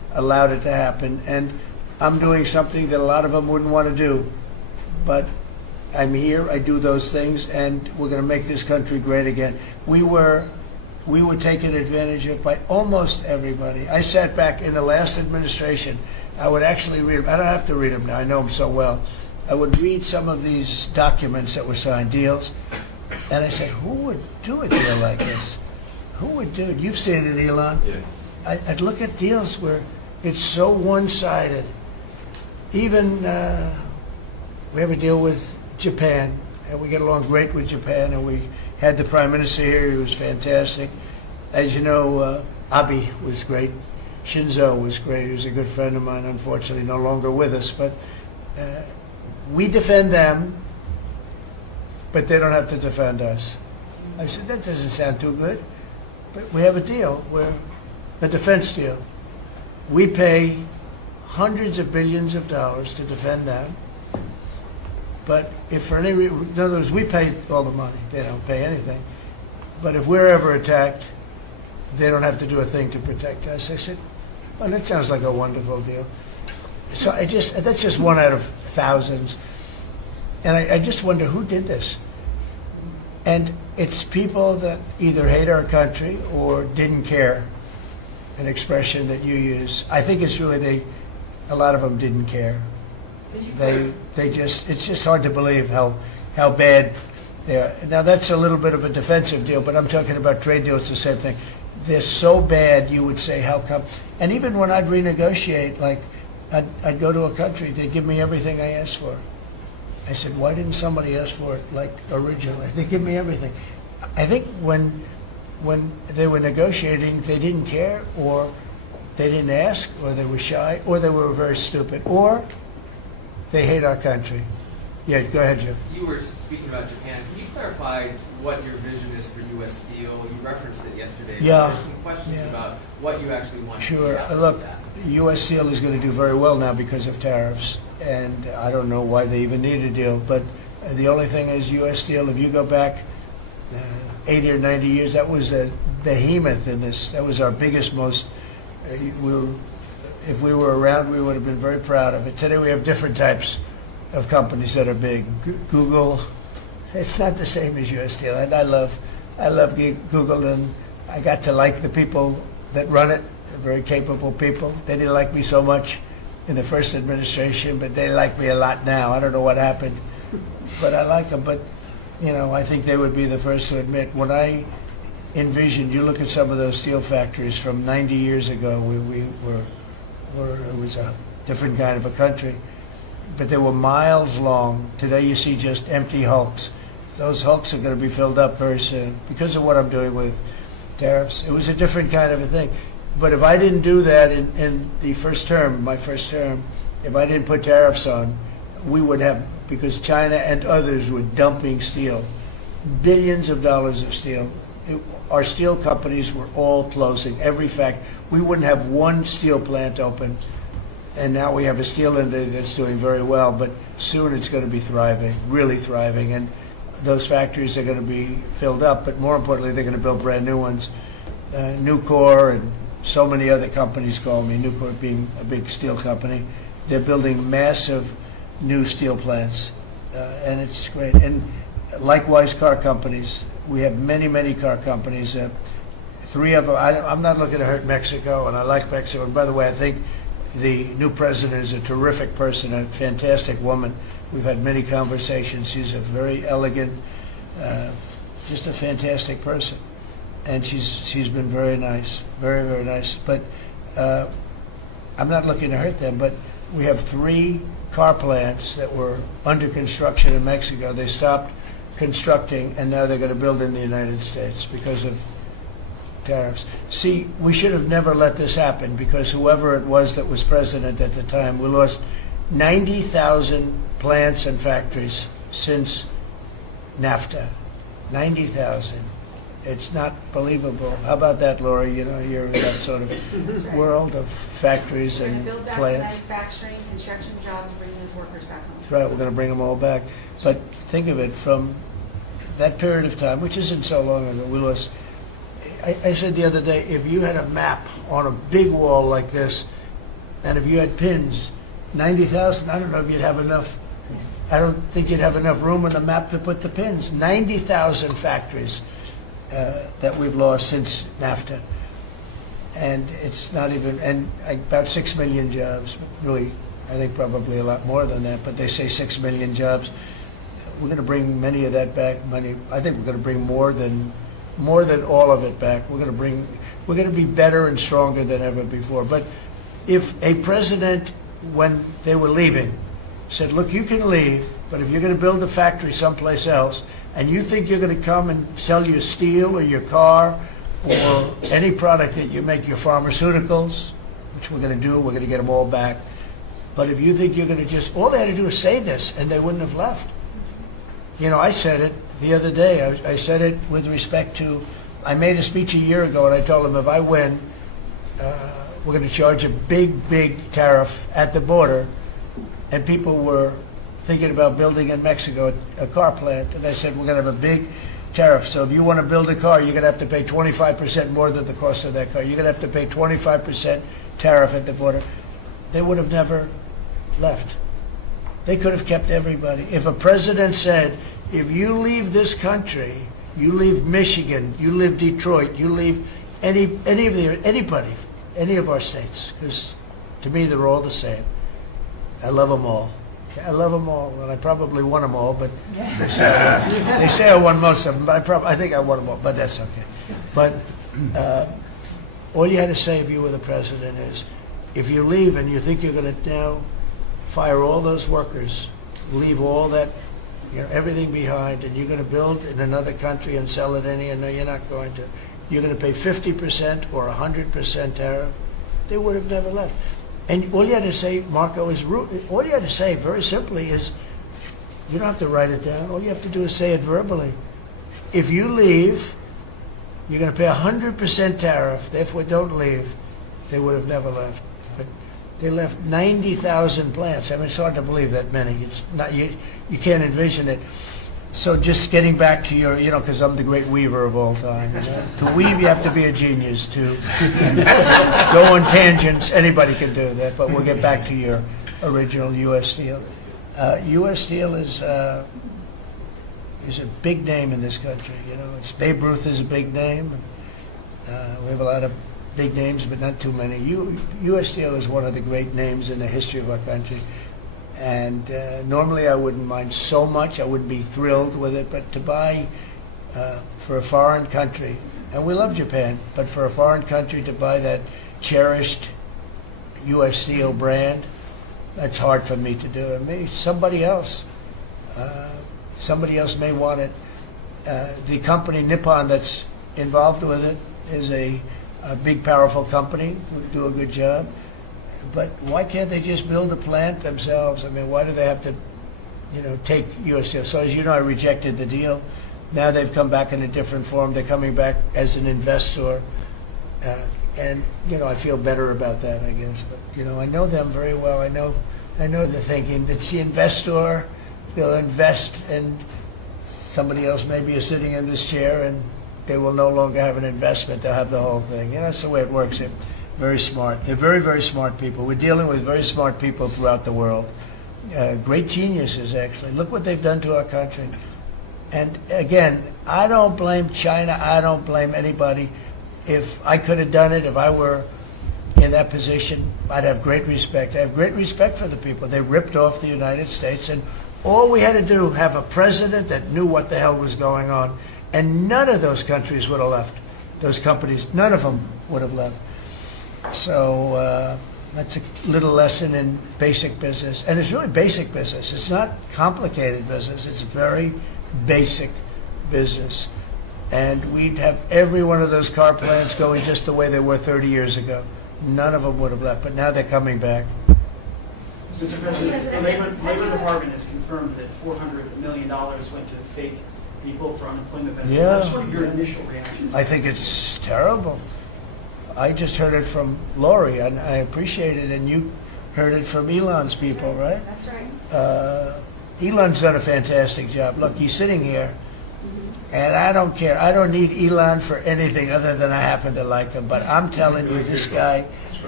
allowed it to happen. And I'm doing something that a lot of them wouldn't want to do. But I'm here, I do those things, and we're going to make this country great again. We were taken advantage of by almost everybody. I sat back in the last administration. I would actually read them. I don't have to read them now. I know them so well. I would read some of these documents that were signed, deals, and I said, who would do a deal like this? Who would do it? You've seen it, Elon. Yeah. I'd look at deals where it's so one-sided. Even we have a deal with Japan, and we get along great with Japan, and we had the Prime Minister here. He was fantastic. As you know, Abe was great. Shinzo was great. He was a good friend of mine, unfortunately no longer with us. But we defend them, but they don't have to defend us. I said, that doesn't sound too good. But we have a deal where, a defense deal. We pay hundreds of billions of dollars to defend them. But if for any reason, in other words, we pay all the money. They don't pay anything. But if we're ever attacked, they don't have to do a thing to protect us. I said, oh, that sounds like a wonderful deal. So that's just one out of thousands. And I just wonder who did this. And it's people that either hate our country or didn't care, an expression that you use. I think it's really a lot of them didn't care. It's just hard to believe how bad they are. Now that's a little bit of a defensive deal, but I'm talking about trade deals, the same thing. They're so bad, you would say, how come? And even when I'd renegotiate, like I'd go to a country, they'd give me everything I asked for. I said, why didn't somebody ask for it like originally? They give me everything. I think when they were negotiating, they didn't care, or they didn't ask, or they were shy, or they were very stupid, or they hate our country. Yeah, go ahead, Jeff. You were speaking about Japan. Can you clarify what your vision is for U.S. Steel? You referenced it yesterday. Yeah. There's some questions about what you actually want to see Sure. out of Look, that. U.S. Steel is going to do very well now because of tariffs, and I don't know why they even need a deal. But the only thing is U.S. Steel, if you go back 80 or 90 years, that was a behemoth in this. That was our biggest, most, if we were around, we would have been very proud of it. Today we have different types of companies that are big. Google, it's not the same as U.S. Steel. And I love Google, and I got to like the people that run it. They're very capable people. They didn't like me so much in the first administration, but they like me a lot now. I don't know what happened, but I like them. But, you know, I think they would be the first to admit, when I envisioned, you look at some of those steel factories from 90 years ago, it was a different kind of a country, but they were miles long. Today you see just empty hulks. Those hulks are going to be filled up very soon because of what I'm doing with tariffs. It was a different kind of a thing. But if I didn't do that in the first term, my first term, if I didn't put tariffs on, we would have, because China and others were dumping steel, billions of dollars of steel. Our steel companies were all closing, every fact. We wouldn't have one steel plant open, and now we have a steel industry that's doing very well, but soon it's going to be thriving, really thriving, and those factories are going to be filled up, but more importantly, they're going to build brand new ones. Nucor and so many other companies call me, Nucor being a big steel company. They're building massive new steel plants, and it's great. And likewise, car companies. We have many, many car companies. 3 of them, I'm not looking to hurt Mexico, and I like Mexico. And by the way, I think the new president is a terrific person, a fantastic woman. We've had many conversations. She's a very elegant, just a fantastic person. And she's been very nice, very, very nice. But I'm not looking to hurt them, but we have 3 car plants that were under construction in Mexico. They stopped constructing, and now they're going to build in the United States because of tariffs. See, we should have never let this happen, because whoever it was that was president at the time, we lost 90,000 plants and factories since NAFTA. 90,000. It's not believable. How about that, Laura? You know, you're in that sort of world of factories and Build back plants. manufacturing, construction jobs, bring those workers back home. That's right, we're going to bring them all back. But think of it, from that period of time, which isn't so long ago, we lost. I said the other day, if you had a map on a big wall like this, And if you had pins, 90,000, I don't know if you'd have enough. I don't think you'd have enough room on the map to put the pins. 90,000 factories that we've lost since NAFTA. And it's not even, and about 6 million jobs, really, I think probably a lot more than that, but they say 6 million jobs. We're going to bring many of that back. I think we're going to bring more than all of it back. We're going to be better and stronger than ever before. But if a president, when they were leaving, said, look, you can leave, but if you're going to build a factory someplace else, and you think you're going to come and sell your steel or your car or any product that you make, your pharmaceuticals, which we're going to do, we're going to get them all back. But if you think you're going to just, all they had to do is say this, and they wouldn't have left. You know, I said it the other day. I said it with respect to, I made a speech a year ago, and I told them if I win, we're going to charge a big, big tariff at the border. And people were thinking about building in Mexico a car plant. And I said, we're going to have a big tariff. So if you want to build a car, you're going to have to pay 25% more than the cost of that car. You're going to have to pay 25% tariff at the border. They would have never left. They could have kept everybody. If a president said, if you leave this country, you leave Michigan, you leave Detroit, you leave any of our states, because to me they're all the same. I love them all. I love them all, and I probably won them all, but they say I won most of them, but I think I won them all, but that's okay. But all you had to say if you were the president is, if you leave and you think you're going to now fire all those workers, leave all that, everything behind, and you're going to build in another country and sell it any, and no, you're not going to. You're going to pay 50% or 100% tariff. They would have never left. And all you had to say, Marco, all you had to say very simply is, you don't have to write it down. All you have to do is say it verbally. If you leave, you're going to pay 100% tariff. Therefore, don't leave. They would have never left. But they left 90,000 plants. I mean, it's hard to believe that many. It's not, you can't envision it. So just getting back to your, because I'm the great weaver of all time. To weave, you have to be a genius. To go on tangents, anybody can do that. But we'll get back to your original U.S. Steel. U.S. Steel is a big name in this country. It's Babe Ruth is a big name. We have a lot of big names, but not too many. U.S. Steel is one of the great names in the history of our country. And normally I wouldn't mind so much. I wouldn't be thrilled with it. But to buy for a foreign country, and we love Japan, but for a foreign country to buy that cherished U.S. Steel brand, that's hard for me to do. And maybe somebody else may want it. The company Nippon that's involved with it is a big, powerful company who do a good job. But why can't they just build a plant themselves? I mean, why do they have to, take U.S. Steel? So as you know, I rejected the deal. Now they've come back in a different form. They're coming back as an investor. And, I feel better about that, I guess. But, I know them very well. I know the thinking. It's the investor. They'll invest, and somebody else maybe is sitting in this chair, and they will no longer have an investment. They'll have the whole thing. That's the way it works. They're very smart. They're very, very smart people. We're dealing with very smart people throughout the world. Great geniuses, actually. Look what they've done to our country. And again, I don't blame China. I don't blame anybody. If I could have done it, if I were in that position, I'd have great respect. I have great respect for the people. They ripped off the United States, and all we had to do, have a president that knew what the hell was going on, and none of those countries would have left. Those companies, none of them would have left. So that's a little lesson in basic business. And it's really basic business. It's not complicated business. It's very basic business. And we'd have every one of those car plants going just the way they were 30 years ago. None of them would have left, but now they're coming back. Mr. President, the Labor Department has confirmed that $400 million went to fake people for unemployment benefits. Yeah. What's sort of your initial reaction? I think it's terrible. I just heard it from Lori, and I appreciate it, and you heard it from Elon's people, right? That's right. Elon's done a fantastic job. Look, he's sitting here, and I don't care. I don't need Elon for anything other than I happen to like him. But I'm telling you, this guy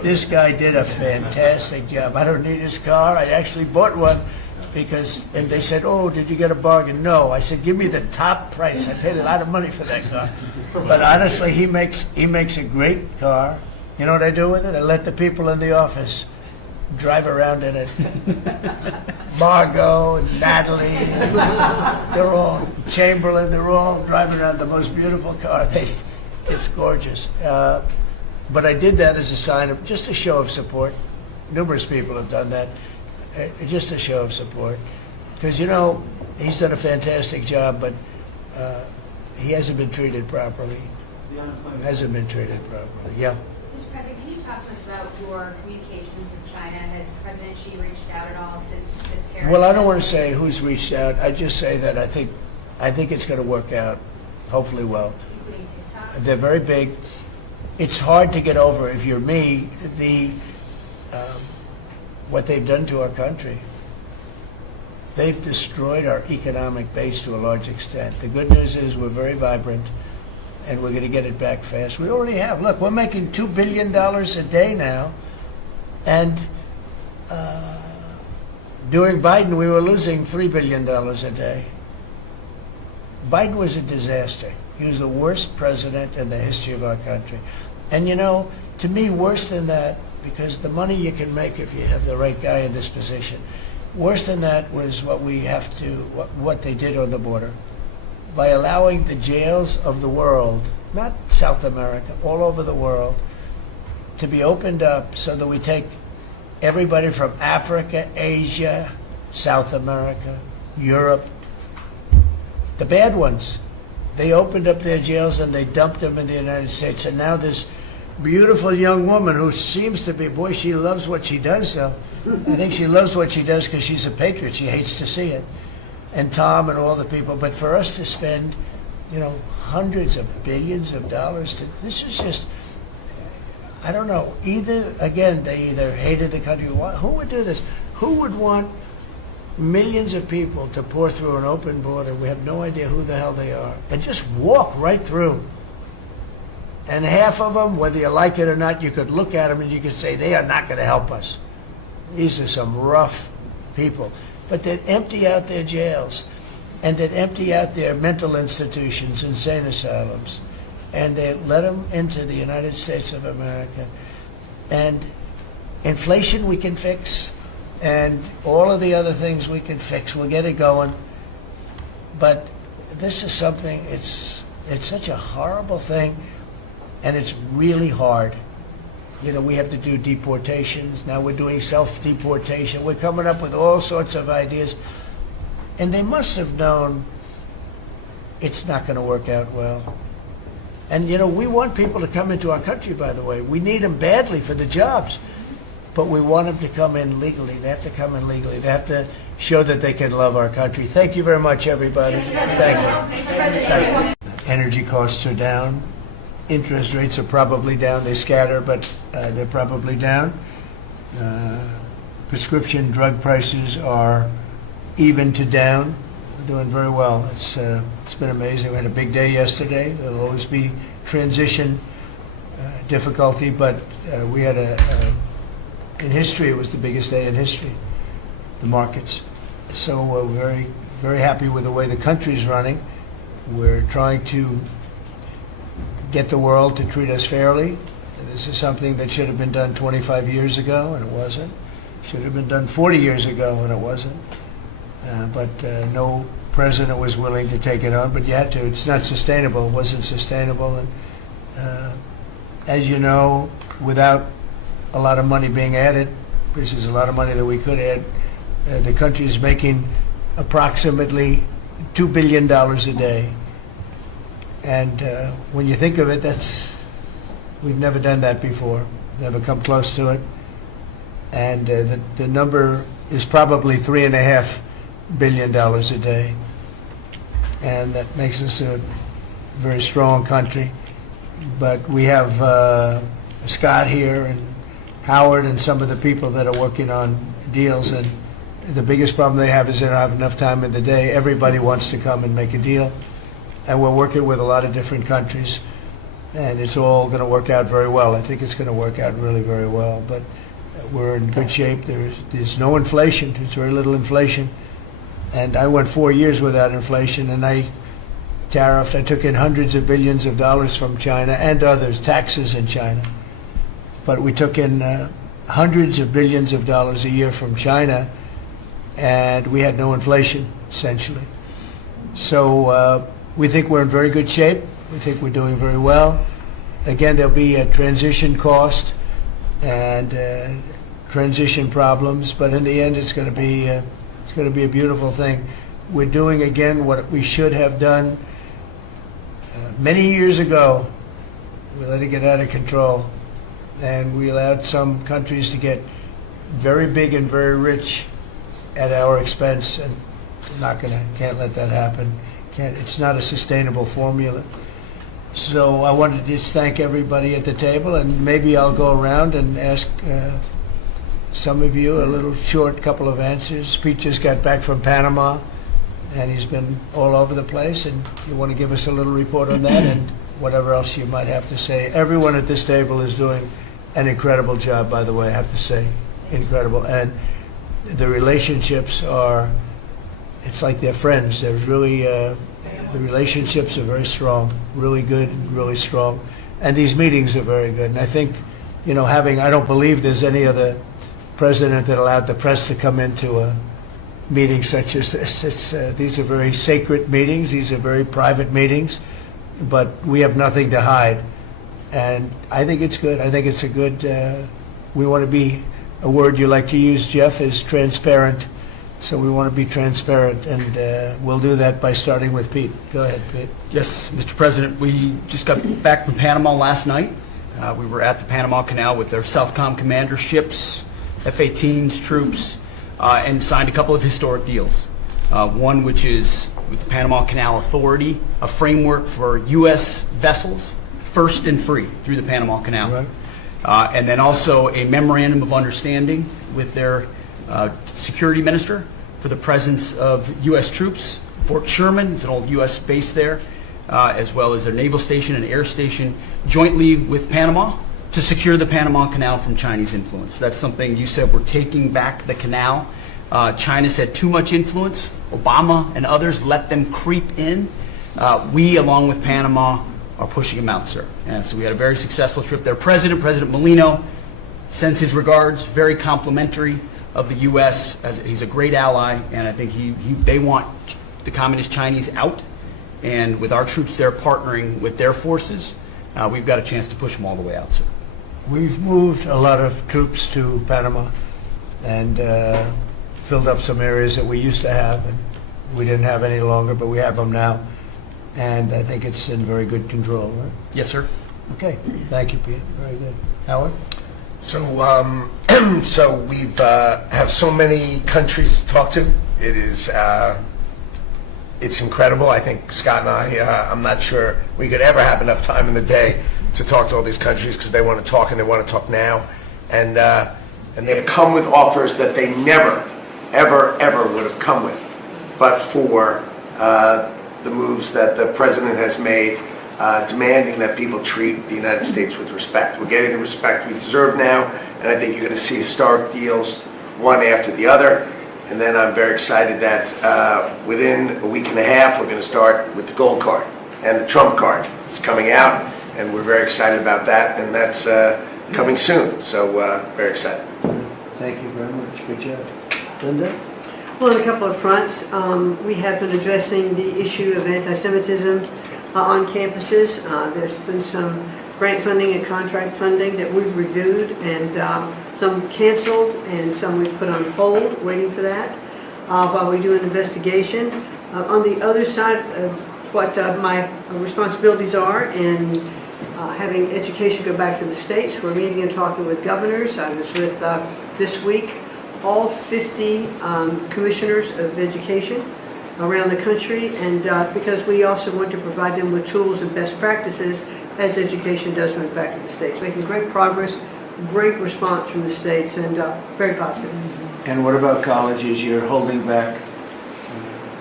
This guy did a fantastic job. I don't need his car. I actually bought one because, and they said, oh, did you get a bargain? No. I said, give me the top price. I paid a lot of money for that car. But honestly, he makes a great car. You know what I do with it? I let the people in the office drive around in it. Margot and Natalie, they're all, Chamberlain, they're all driving around the most beautiful car. It's gorgeous. But I did that as a sign of, just a show of support. Numerous people have done that. Just a show of support. Because, you know, he's done a fantastic job, but he hasn't been treated properly. Hasn't been treated properly. Yeah. Mr. President, can you talk to us about your communications with China? Has President Xi reached out at all since the tariffs? Well, I don't want to say who's reached out. I just say that I think it's going to work out, hopefully well. They're very big. It's hard to get over, if you're me, what they've done to our country. They've destroyed our economic base to a large extent. The good news is we're very vibrant, and we're going to get it back fast. We already have. Look, we're making $2 billion a day now, and during Biden, we were losing $3 billion a day. Biden was a disaster. He was the worst president in the history of our country. And you know, to me, worse than that, because the money you can make if you have the right guy in this position, worse than that was what they did on the border. By allowing the jails of the world, not South America, all over the world, to be opened up so that we take everybody from Africa, Asia, South America, Europe, the bad ones. They opened up their jails and they dumped them in the United States. And now this beautiful young woman who seems to be, boy, she loves what she does, though. I think she loves what she does because she's a patriot. She hates to see it. And Tom and all the people. But for us to spend, you know, hundreds of billions of dollars, this is just, I don't know. They either hated the country. Who would do this? Who would want millions of people to pour through an open border? We have no idea who the hell they are. And just walk right through. And half of them, whether you like it or not, you could look at them and you could say, they are not going to help us. These are some rough people. But they'd empty out their jails, and they'd empty out their mental institutions, insane asylums, and they'd let them into the United States of America. And inflation we can fix, and all of the other things we can fix. We'll get it going. But this is something, it's such a horrible thing, and it's really hard. You know, we have to do deportations. Now we're doing self-deportation. We're coming up with all sorts of ideas. And they must have known it's not going to work out well. And, you know, we want people to come into our country, by the way. We need them badly for the jobs. But we want them to come in legally. They have to come in legally. They have to show that they can love our country. Thank you very much, everybody. Thank you. Energy costs are down. Interest rates are probably down. They scatter, but they're probably down. Prescription drug prices are even to down. We're doing very well. It's been amazing. We had a big day yesterday. There'll always be transition difficulty, but we had in history, it was the biggest day in history, the markets. So we're very, very happy with the way the country's running. We're trying to get the world to treat us fairly. This is something that should have been done 25 years ago, and it wasn't. Should have been done 40 years ago, and it wasn't. But no president was willing to take it on, but you had to. It's not sustainable. It wasn't sustainable. And as you know, without a lot of money being added, this is a lot of money that we could add, the country is making approximately $2 billion a day. And when you think of it, we've never done that before, never come close to it. And the number is probably $3.5 billion a day. And that makes us a very strong country. But we have Scott here and Howard and some of the people that are working on deals, and the biggest problem they have is they don't have enough time in the day. Everybody wants to come and make a deal. And we're working with a lot of different countries. and it's all going to work out very well. I think it's going to work out really very well. But we're in good shape. There's no inflation. There's very little inflation. And I went 4 years without inflation, and I tariffed. I took in hundreds of billions of dollars from China and others, taxes in China. But we took in hundreds of billions of dollars a year from China, and we had no inflation, essentially. So we think we're in very good shape. We think we're doing very well. Again, there'll be a transition cost and transition problems, but in the end, it's going to be a beautiful thing. We're doing again what we should have done many years ago. We let it get out of control, and we allowed some countries to get very big and very rich at our expense, and can't let that happen. It's not a sustainable formula. So I wanted to just thank everybody at the table, and maybe I'll go around and ask some of you a little short couple of answers. Pete just got back from Panama, and he's been all over the place, and you want to give us a little report on that and whatever else you might have to say. Everyone at this table is doing an incredible job, by the way, I have to say, incredible. And the relationships it's like they're friends. They're really, the relationships are very strong, really good and really strong. And these meetings are very good. And I think, I don't believe there's any other president that allowed the press to come into a meeting such as this. These are very sacred meetings. These are very private meetings, but we have nothing to hide. And I think it's good. I think it's a good, we want to be, a word you like to use, Jeff, is transparent. So we want to be transparent, and we'll do that by starting with Pete. Go ahead, Pete. Yes, Mr. President, we just got back from Panama last night. We were at the Panama Canal with their Southcom commander ships, F-18s, troops, and signed a couple of historic deals. One which is with the Panama Canal Authority, a framework for U.S. vessels, first and free through the Panama Canal. Right. And then also a memorandum of understanding with their security minister for the presence of U.S. troops. Fort Sherman is an old U.S. base there, as well as their naval station and air station, jointly with Panama to secure the Panama Canal from Chinese influence. That's something you said, we're taking back the canal. China's had too much influence. Obama and others let them creep in. We, along with Panama, are pushing them out, sir. And so we had a very successful trip there. President Molino sends his regards, very complimentary of the U.S. He's a great ally, and I think they want the Communist Chinese out. And with our troops there partnering with their forces, we've got a chance to push them all the way out, sir. We've moved a lot of troops to Panama and filled up some areas that we used to have, and we didn't have any longer, but we have them now. And I think it's in very good control, right? Yes, sir. Okay. Thank you, Pete. Very good. Howard? So, so we've have so many countries to talk to. It is, it's incredible. I think Scott and I'm not sure we could ever have enough time in the day to talk to all these countries because they want to talk and they want to talk now. And they come with offers that they never, ever, ever would have come with, but for the moves that the president has made, demanding that people treat the United States with respect. We're getting the respect we deserve now, and I think you're going to see historic deals, one after the other. And then I'm very excited that within a week and a half, we're going to start with the gold card, and the Trump card is coming out, and we're very excited about that, and that's coming soon. So very excited. Thank you very much. Good job. Linda? Well, on a couple of fronts, we have been addressing the issue of anti-Semitism on campuses. There's been some grant funding and contract funding that we've reviewed, and some canceled and some we've put on hold, waiting for that, while we do an investigation. On the other side of what my responsibilities are in having education go back to the states, we're meeting and talking with governors. I was with, this week, all 50 commissioners of education around the country, and because we also want to provide them with tools and best practices as education does move back to the states. Making great progress, great response from the states, and very positive. And what about colleges? You're holding back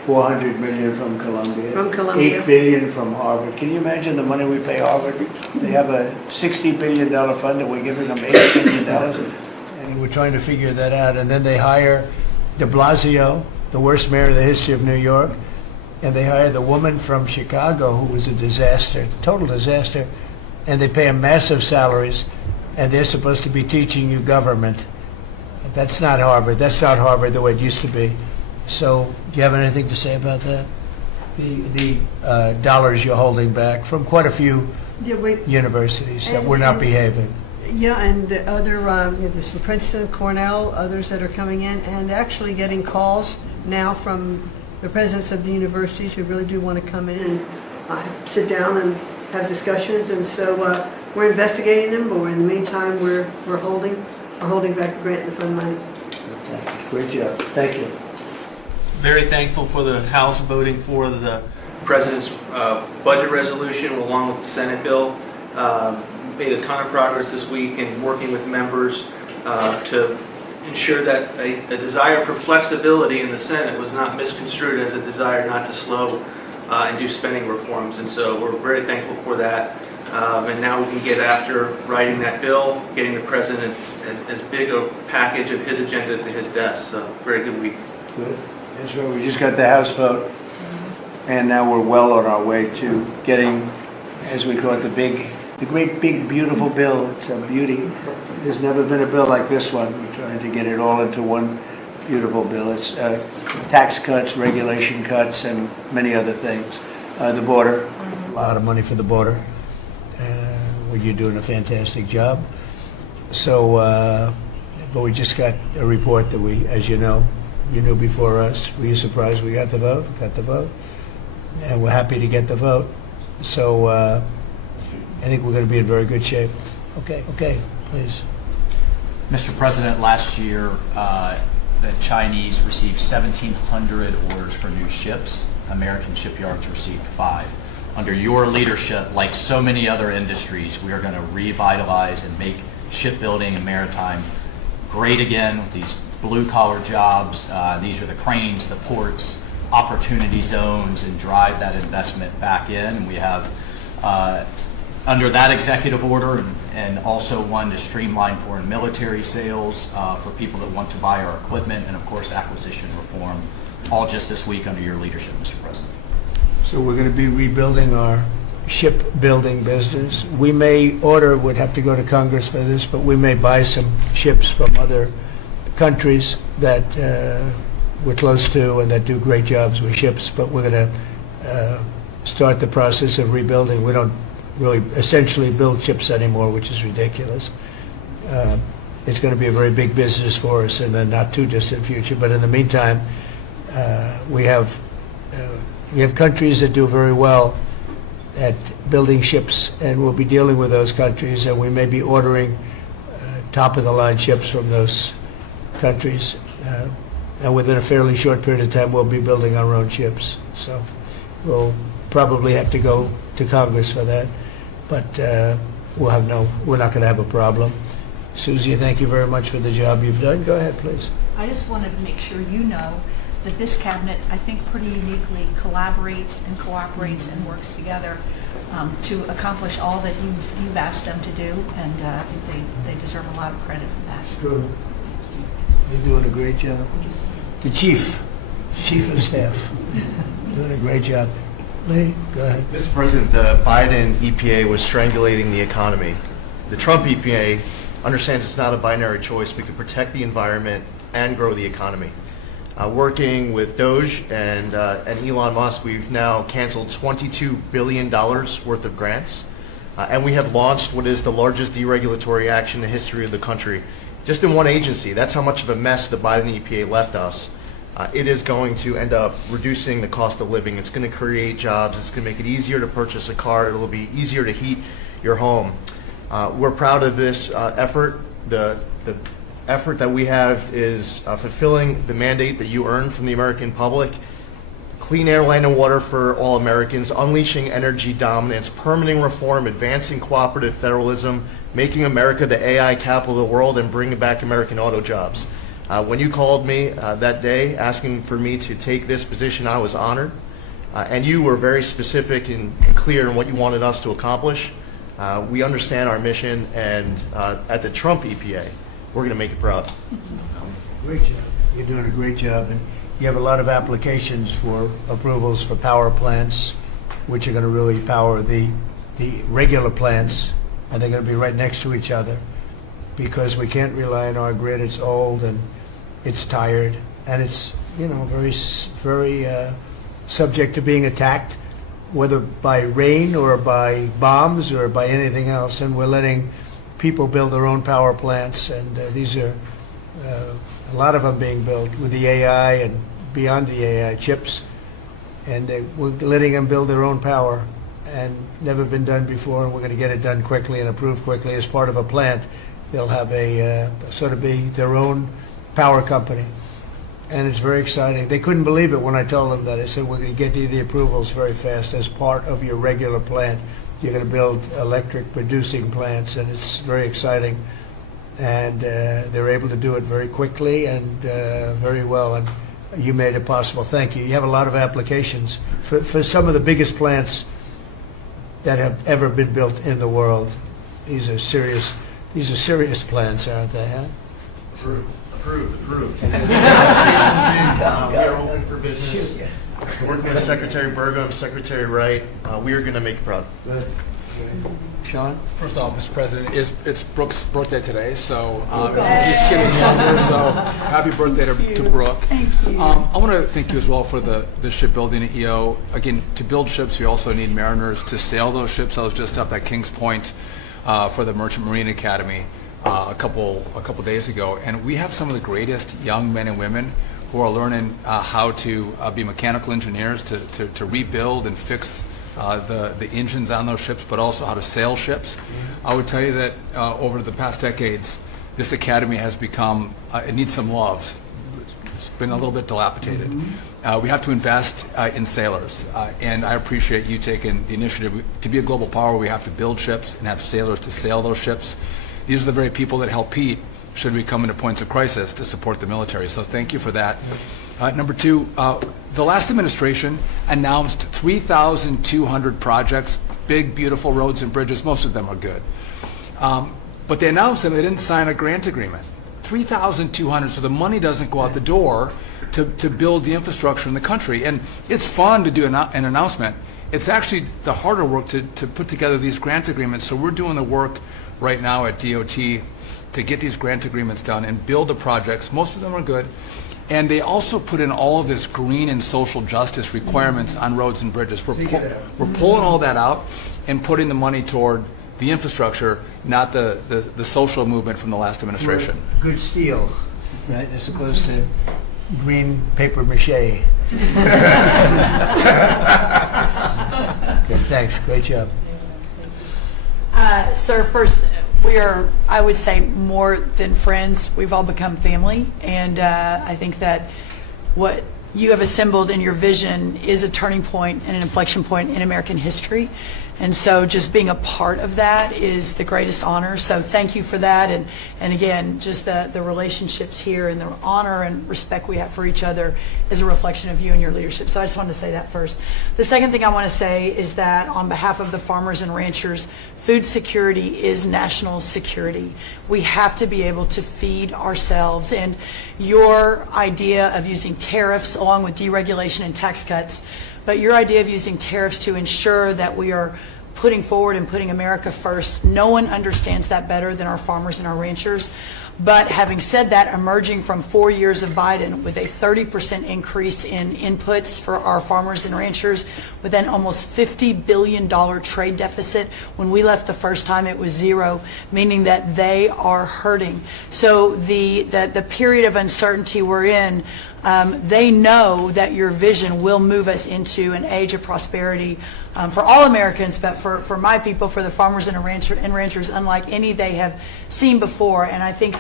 $400 million from Columbia. From Columbia. $8 billion from Harvard. Can you imagine the money we pay Harvard? They have a $60 billion fund and we're giving them $8 billion. And we're trying to figure that out. And then they hire de Blasio, the worst mayor in the history of New York. And they hire the woman from Chicago who was a disaster, total disaster. And they pay them massive salaries. And they're supposed to be teaching you government. That's not Harvard. That's not Harvard the way it used to be. So, do you have anything to say about that? The dollars you're holding back from quite a few universities that were not behaving. Yeah, and the other, there's some Princeton, Cornell, others that are coming in, and actually getting calls now from the presidents of the universities who really do want to come in and sit down and have discussions. And so we're investigating them, but in the meantime, we're holding back the grant and the fund money. Great job. Thank you. Very thankful for the House voting for the President's budget resolution along with the Senate bill. Made a ton of progress this week in working with members to ensure that a desire for flexibility in the Senate was not misconstrued as a desire not to slow and do spending reforms. And so we're very thankful for that. And now we can get after writing that bill, getting the President as big a package of his agenda to his desk. So very good week. Good. That's right. We just got the House vote, and now we're well on our way to getting, as we call it, the great big beautiful bill. It's a beauty. There's never been a bill like this one. We're trying to get it all into one beautiful bill. It's tax cuts, regulation cuts, and many other things. The border, a lot of money for the border. Well, you're doing a fantastic job. So, but we just got a report that we, as you know, you knew before us. Were you surprised we got the vote? Got the vote. And we're happy to get the vote. So I think we're going to be in very good shape. Okay, please. Mr. President, last year the Chinese received 1,700 orders for new ships. American shipyards received 5. Under your leadership, like so many other industries, we are going to revitalize and make shipbuilding and maritime great again with these blue-collar jobs. These are the cranes, the ports, opportunity zones, and drive that investment back in. And we have, under that executive order, and also one to streamline foreign military sales for people that want to buy our equipment, and of course acquisition reform, all just this week under your leadership, Mr. President. So we're going to be rebuilding our shipbuilding business. We may would have to go to Congress for this, but we may buy some ships from other countries that we're close to and that do great jobs with ships, but we're going to start the process of rebuilding. We don't really essentially build ships anymore, which is ridiculous. It's going to be a very big business for us in the not too distant future, but in the meantime, we have countries that do very well at building ships, and we'll be dealing with those countries, and we may be ordering top-of-the-line ships from those countries. And within a fairly short period of time, we'll be building our own ships. So we'll probably have to go to Congress for that, but we're not going to have a problem. Susie, thank you very much for the job you've done. Go ahead, please. I just wanted to make sure you know that this cabinet, I think, pretty uniquely collaborates and cooperates and works together to accomplish all that you've asked them to do, and I think they deserve a lot of credit for that. True. You're doing a great job. The chief of staff, doing a great job. Lee, go ahead. Mr. President, the Biden EPA was strangulating the economy. The Trump EPA understands it's not a binary choice. We can protect the environment and grow the economy. Working with Doge and Elon Musk, we've now canceled $22 billion worth of grants. And we have launched what is the largest deregulatory action in the history of the country, just in one agency. That's how much of a mess the Biden EPA left us. It is going to end up reducing the cost of living. It's going to create jobs. It's going to make it easier to purchase a car. It will be easier to heat your home. We're proud of this effort. The effort that we have is fulfilling the mandate that you earned from the American public. Clean air, land, and water for all Americans, unleashing energy dominance, permitting reform, advancing cooperative federalism, making America the AI capital of the world, and bringing back American auto jobs. When you called me that day asking for me to take this position, I was honored. And you were very specific and clear in what you wanted us to accomplish. We understand our mission, and at the Trump EPA, we're going to make it proud. Great job. You're doing a great job. And you have a lot of applications for approvals for power plants, which are going to really power the regular plants, and they're going to be right next to each other because we can't rely on our grid. It's old and it's tired, and it's very subject to being attacked, whether by rain or by bombs or by anything else. And we're letting people build their own power plants, and these are a lot of them being built with the AI and beyond the AI chips, and we're letting them build their own power, and never been done before. And we're going to get it done quickly and approved quickly as part of a plant. They'll have a sort of be their own power company, and it's very exciting. They couldn't believe it when I told them that. I said, we're going to get you the approvals very fast as part of your regular plant. You're going to build electric producing plants, and it's very exciting. And they're able to do it very quickly and very well, and you made it possible. Thank you. You have a lot of applications for some of the biggest plants that have ever been built in the world. These are serious plants, aren't they? Huh? Approved. We are open for business. Working with Secretary Burgum, Secretary Wright, we are going to make it proud. Good. Sean? First off, Mr. President, it's Brooke's birthday today, so he's getting younger, so happy birthday to Brooke. Thank you. I want to thank you as well for the shipbuilding at EO. Again, to build ships, you also need mariners to sail those ships. I was just up at Kings Point for the Merchant Marine Academy a couple days ago, and we have some of the greatest young men and women who are learning how to be mechanical engineers, to rebuild and fix the engines on those ships, but also how to sail ships. I would tell you that over the past decades, this academy has become, it needs some love. It's been a little bit dilapidated. We have to invest in sailors, and I appreciate you taking the initiative. To be a global power, we have to build ships and have sailors to sail those ships. These are the very people that help Pete should we come into points of crisis to support the military. So thank you for that. Number two, the last administration announced 3,200 projects, big, beautiful roads and bridges. Most of them are good. But they announced them, they didn't sign a grant agreement. 3,200, so the money doesn't go out the door to build the infrastructure in the country. And it's fun to do an announcement. It's actually the harder work to put together these grant agreements. So we're doing the work right now at DOT to get these grant agreements done and build the projects. Most of them are good. And they also put in all of this green and social justice requirements on roads and bridges. We're pulling all that out and putting the money toward the infrastructure, not the social movement from the last administration. Good steel, right, as opposed to green paper mache. Okay, thanks. Great job. Sir, first, we are, I would say, more than friends. We've all become family, and I think that what you have assembled in your vision is a turning point and an inflection point in American history. And so just being a part of that is the greatest honor. So thank you for that. And again, just the relationships here and the honor and respect we have for each other is a reflection of you and your leadership. So I just wanted to say that first. The second thing I want to say is that on behalf of the farmers and ranchers, food security is national security. We have to be able to feed ourselves. And your idea of using tariffs along with deregulation and tax cuts, but your idea of using tariffs to ensure that we are putting forward and putting America first, no one understands that better than our farmers and our ranchers. But having said that, emerging from 4 years of Biden with a 30% increase in inputs for our farmers and ranchers, with an almost $50 billion trade deficit. When we left the first time, it was zero, meaning that they are hurting. So the period of uncertainty we're in, they know that your vision will move us into an age of prosperity for all Americans, but for my people, for the farmers and ranchers, unlike any they have seen before. And I think they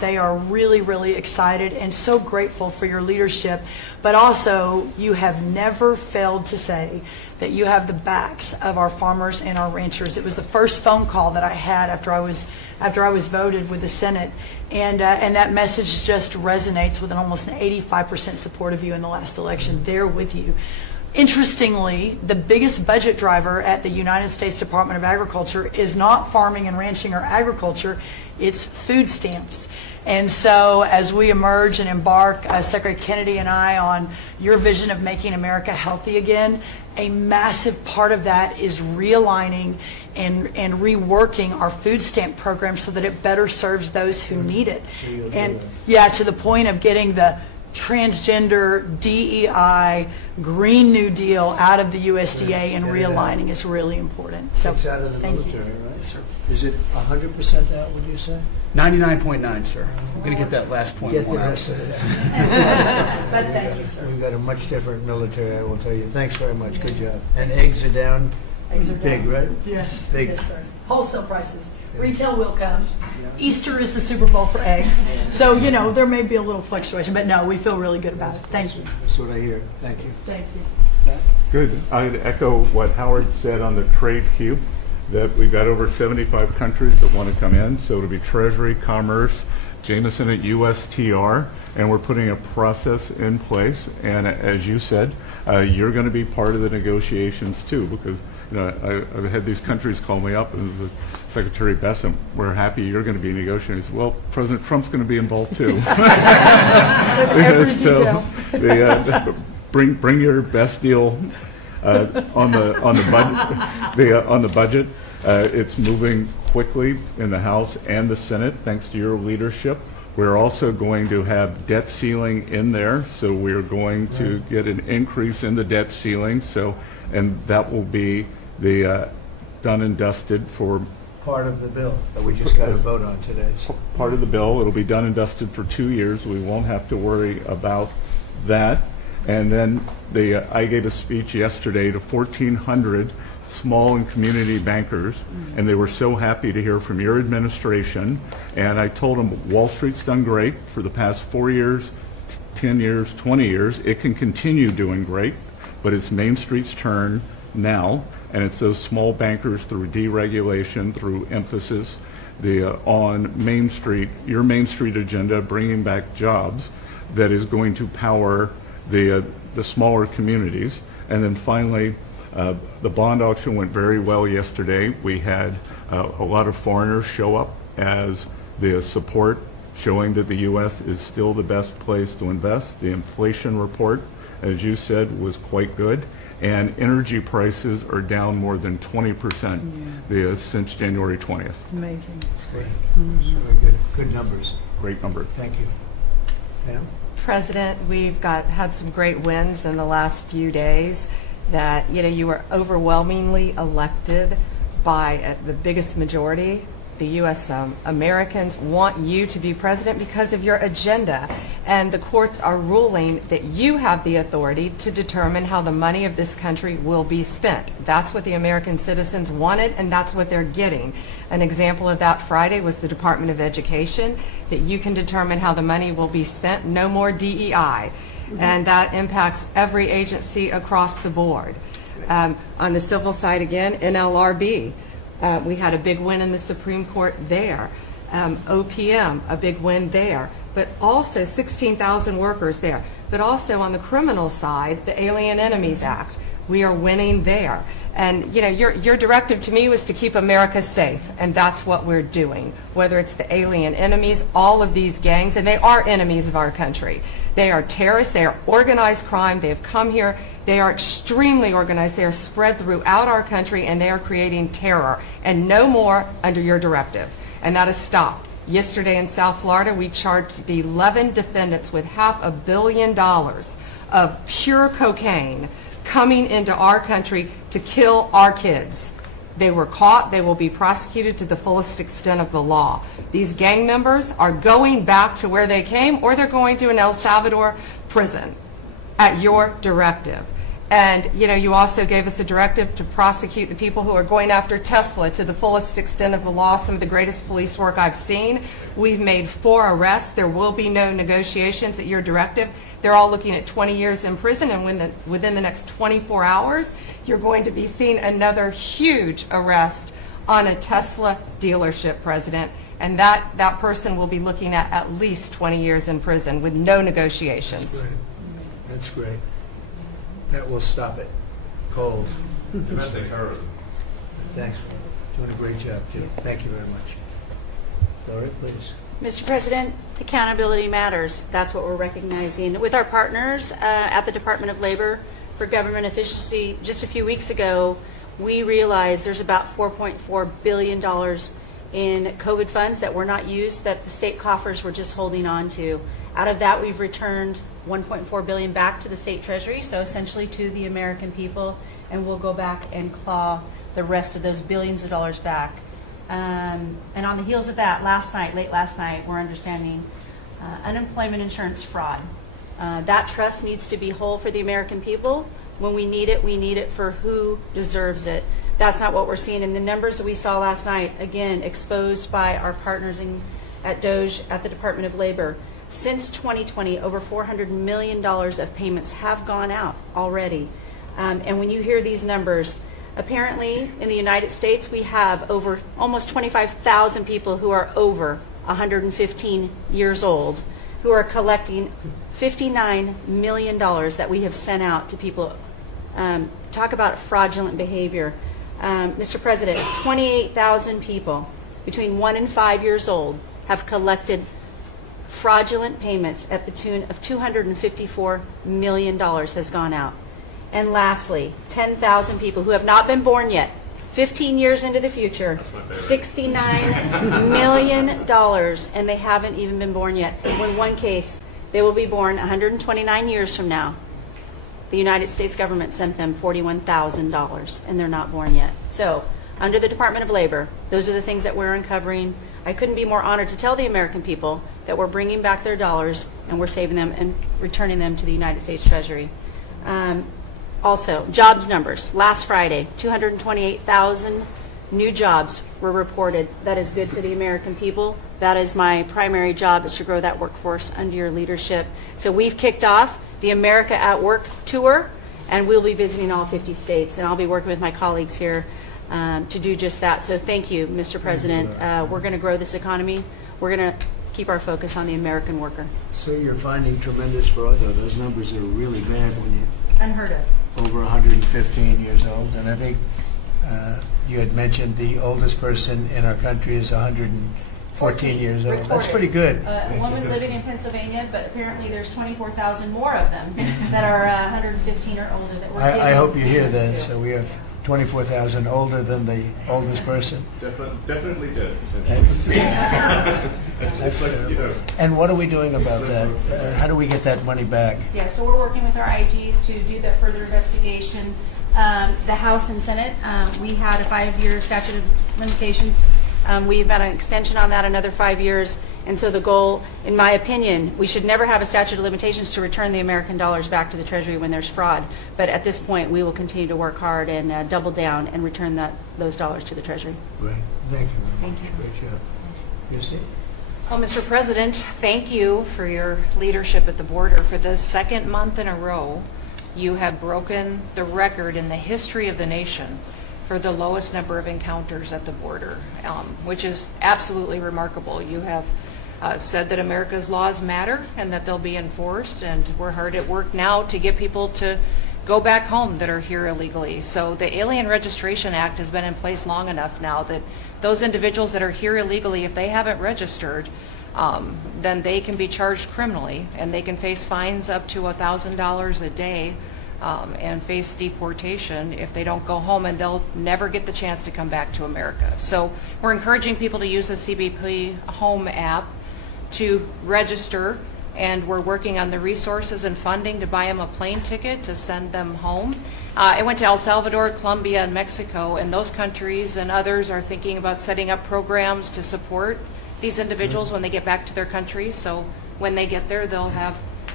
they are really, really excited and so grateful for your leadership. But also, you have never failed to say that you have the backs of our farmers and our ranchers. It was the first phone call that I had after I was voted with the Senate, and that message just resonates with almost an 85% support of you in the last election. They're with you. Interestingly, the biggest budget driver at the United States Department of Agriculture is not farming and ranching or agriculture, it's food stamps. And so as we emerge and embark, Secretary Kennedy and I, on your vision of making America healthy again, a massive part of that is realigning and reworking our food stamp program so that it better serves those who need it. And yeah, to the point of getting the transgender, DEI, Green New Deal out of the USDA and realigning is really important. So, Takes out of the thank military, you. right? Sir. Is it 100% out, would you say? 99.9, sir. I'm going to get that last point. Get the rest of it. But thank you, sir. We've got a much different military, I will tell you. Thanks very much. Good job. And eggs are down. Eggs are big, down. right? Yes. Big. Yes, sir. Wholesale prices. Retail will come. Easter is the Super Bowl for eggs. So, you know, there may be a little fluctuation, but no, we feel really good about it. Thank you. That's what I hear. Thank you. Thank you. Good. I'd echo what Howard said on the trade queue, that we've got over 75 countries that want to come in. So it'll be Treasury, Commerce, Jameson at USTR, and we're putting a process in place. And as you said, you're going to be part of the negotiations too, because I've had these countries call me up and the Secretary Bessem, we're happy you're going to be negotiating. Said, well, President Trump's going to be involved too. Every detail. Bring your best deal on the budget. It's moving quickly in the House and the Senate, thanks to your leadership. We're also going to have debt ceiling in there, so we're going to get an increase in the debt ceiling. So, and that will be the done and dusted for Part of the bill that we just got to vote on today. part of the bill. It'll be done and dusted for 2 years. We won't have to worry about that. And then I gave a speech yesterday to 1,400 small and community bankers, and they were so happy to hear from your administration. And I told them Wall Street's done great for the past 4 years, 10 years, 20 years. It can continue doing great, but it's Main Street's turn now, and it's those small bankers through deregulation, through emphasis on Main Street, your Main Street agenda, bringing back jobs, that is going to power the smaller communities. And then finally, the bond auction went very well yesterday. We had a lot of foreigners show up as the support, showing that the U.S. is still the best place to invest. The inflation report, as you said, was quite good. And energy prices are down more than 20% since January 20th. Amazing. That's great. Very good numbers. Great number. Thank you. Pam? President, we've had some great wins in the last few days. That you were overwhelmingly elected by the biggest majority. The U.S. Americans want you to be president because of your agenda, and the courts are ruling that you have the authority to determine how the money of this country will be spent. That's what the American citizens wanted, and that's what they're getting. An example of that Friday was the Department of Education, that you can determine how the money will be spent. No more DEI. And that impacts every agency across the board. On the civil side again, NLRB, we had a big win in the Supreme Court there. OPM, a big win there. But also 16,000 workers there. But also on the criminal side, the Alien Enemies Act. We are winning there. And your directive to me was to keep America safe, and that's what we're doing. Whether it's the alien enemies, all of these gangs, and they are enemies of our country. They are terrorists, they are organized crime, they have come here, they are extremely organized, they are spread throughout our country, and they are creating terror. And no more under your directive. And that is stopped. Yesterday in South Florida, we charged the 11 defendants with $500 million of pure cocaine coming into our country to kill our kids. They were caught. They will be prosecuted to the fullest extent of the law. These gang members are going back to where they came, or they're going to an El Salvador prison at your directive. And, you also gave us a directive to prosecute the people who are going after Tesla to the fullest extent of the law, some of the greatest police work I've seen. We've made 4 arrests. There will be no negotiations at your directive. They're all looking at 20 years in prison, and within the next 24 hours, you're going to be seeing another huge arrest on a Tesla dealership, President. And that person will be looking at least 20 years in prison with no negotiations. That's great. That's great. That will stop it cold. Domestic terrorism. Thanks. Doing a great job, too. Thank you very much. Lori, please. Mr. President, accountability matters. That's what we're recognizing. With our partners at the Department of Labor for Government Efficiency, just a few weeks ago, we realized there's about $4.4 billion in COVID funds that were not used, that the state coffers were just holding on to. Out of that, we've returned $1.4 billion back to the state treasury, so essentially to the American people, and we'll go back and claw the rest of those billions of dollars back. And on the heels of that, late last night, we're understanding unemployment insurance fraud. That trust needs to be whole for the American people. When we need it for who deserves it. That's not what we're seeing in the numbers that we saw last night, again, exposed by our partners at DOJ, at the Department of Labor. Since 2020, over $400 million of payments have gone out already. And when you hear these numbers, apparently in the United States, we have over almost 25,000 people who are over 115 years old who are collecting $59 million that we have sent out to people. Talk about fraudulent behavior. Mr. President, 28,000 people between 1 and 5 years old have collected fraudulent payments at the tune of $254 million has gone out. And lastly, 10,000 people who have not been born yet, 15 years into the future, $69 million, and they haven't even been born yet. In one case, they will be born 129 years from now. The United States government sent them $41,000, and they're not born yet. So, under the Department of Labor, those are the things that we're uncovering. I couldn't be more honored to tell the American people that we're bringing back their dollars and we're saving them and returning them to the United States Treasury. Also, jobs numbers. Last Friday, 228,000 new jobs were reported. That is good for the American people. That is my primary job, is to grow that workforce under your leadership. So we've kicked off the America at Work tour, and we'll be visiting all 50 states, and I'll be working with my colleagues here to do just that. So thank you, Mr. President. We're going to grow this economy. We're going to keep our focus on the American worker. So you're finding tremendous fraud, though. Those numbers are really bad when you Unheard of. over 115 years old. And I think you had mentioned the oldest person in our country is 114 years old. That's pretty good. A woman living in Pennsylvania, but apparently there's 24,000 more of them that are 115 or older that we're I hope you hear giving that. to. So we have 24,000 older than the oldest person. Definitely did. That's terrible. And what are we doing about that? How do we get that money back? Yeah, so we're working with our IGs to do the further investigation. The House and Senate, we had a 5-year statute of limitations. We've got an extension on that, another 5 years. And so the goal, in my opinion, we should never have a statute of limitations to return the American dollars back to the Treasury when there's fraud. But at this point, we will continue to work hard and double down and return those dollars to the Treasury. Great. Thank you very much. Thank you. Great job. Christy? Well, Mr. President, thank you for your leadership at the border. For the second month in a row, you have broken the record in the history of the nation for the lowest number of encounters at the border, which is absolutely remarkable. You have said that America's laws matter and that they'll be enforced, and we're hard at work now to get people to go back home that are here illegally. So the Alien Registration Act has been in place long enough now that those individuals that are here illegally, if they haven't registered, then they can be charged criminally, and they can face fines up to $1,000 a day and face deportation if they don't go home, and they'll never get the chance to come back to America. So we're encouraging people to use the CBP Home app to register, and we're working on the resources and funding to buy them a plane ticket to send them home. I went to El Salvador, Colombia, and Mexico, and those countries and others are thinking about setting up programs to support these individuals when they get back to their countries. So when they get there, they'll have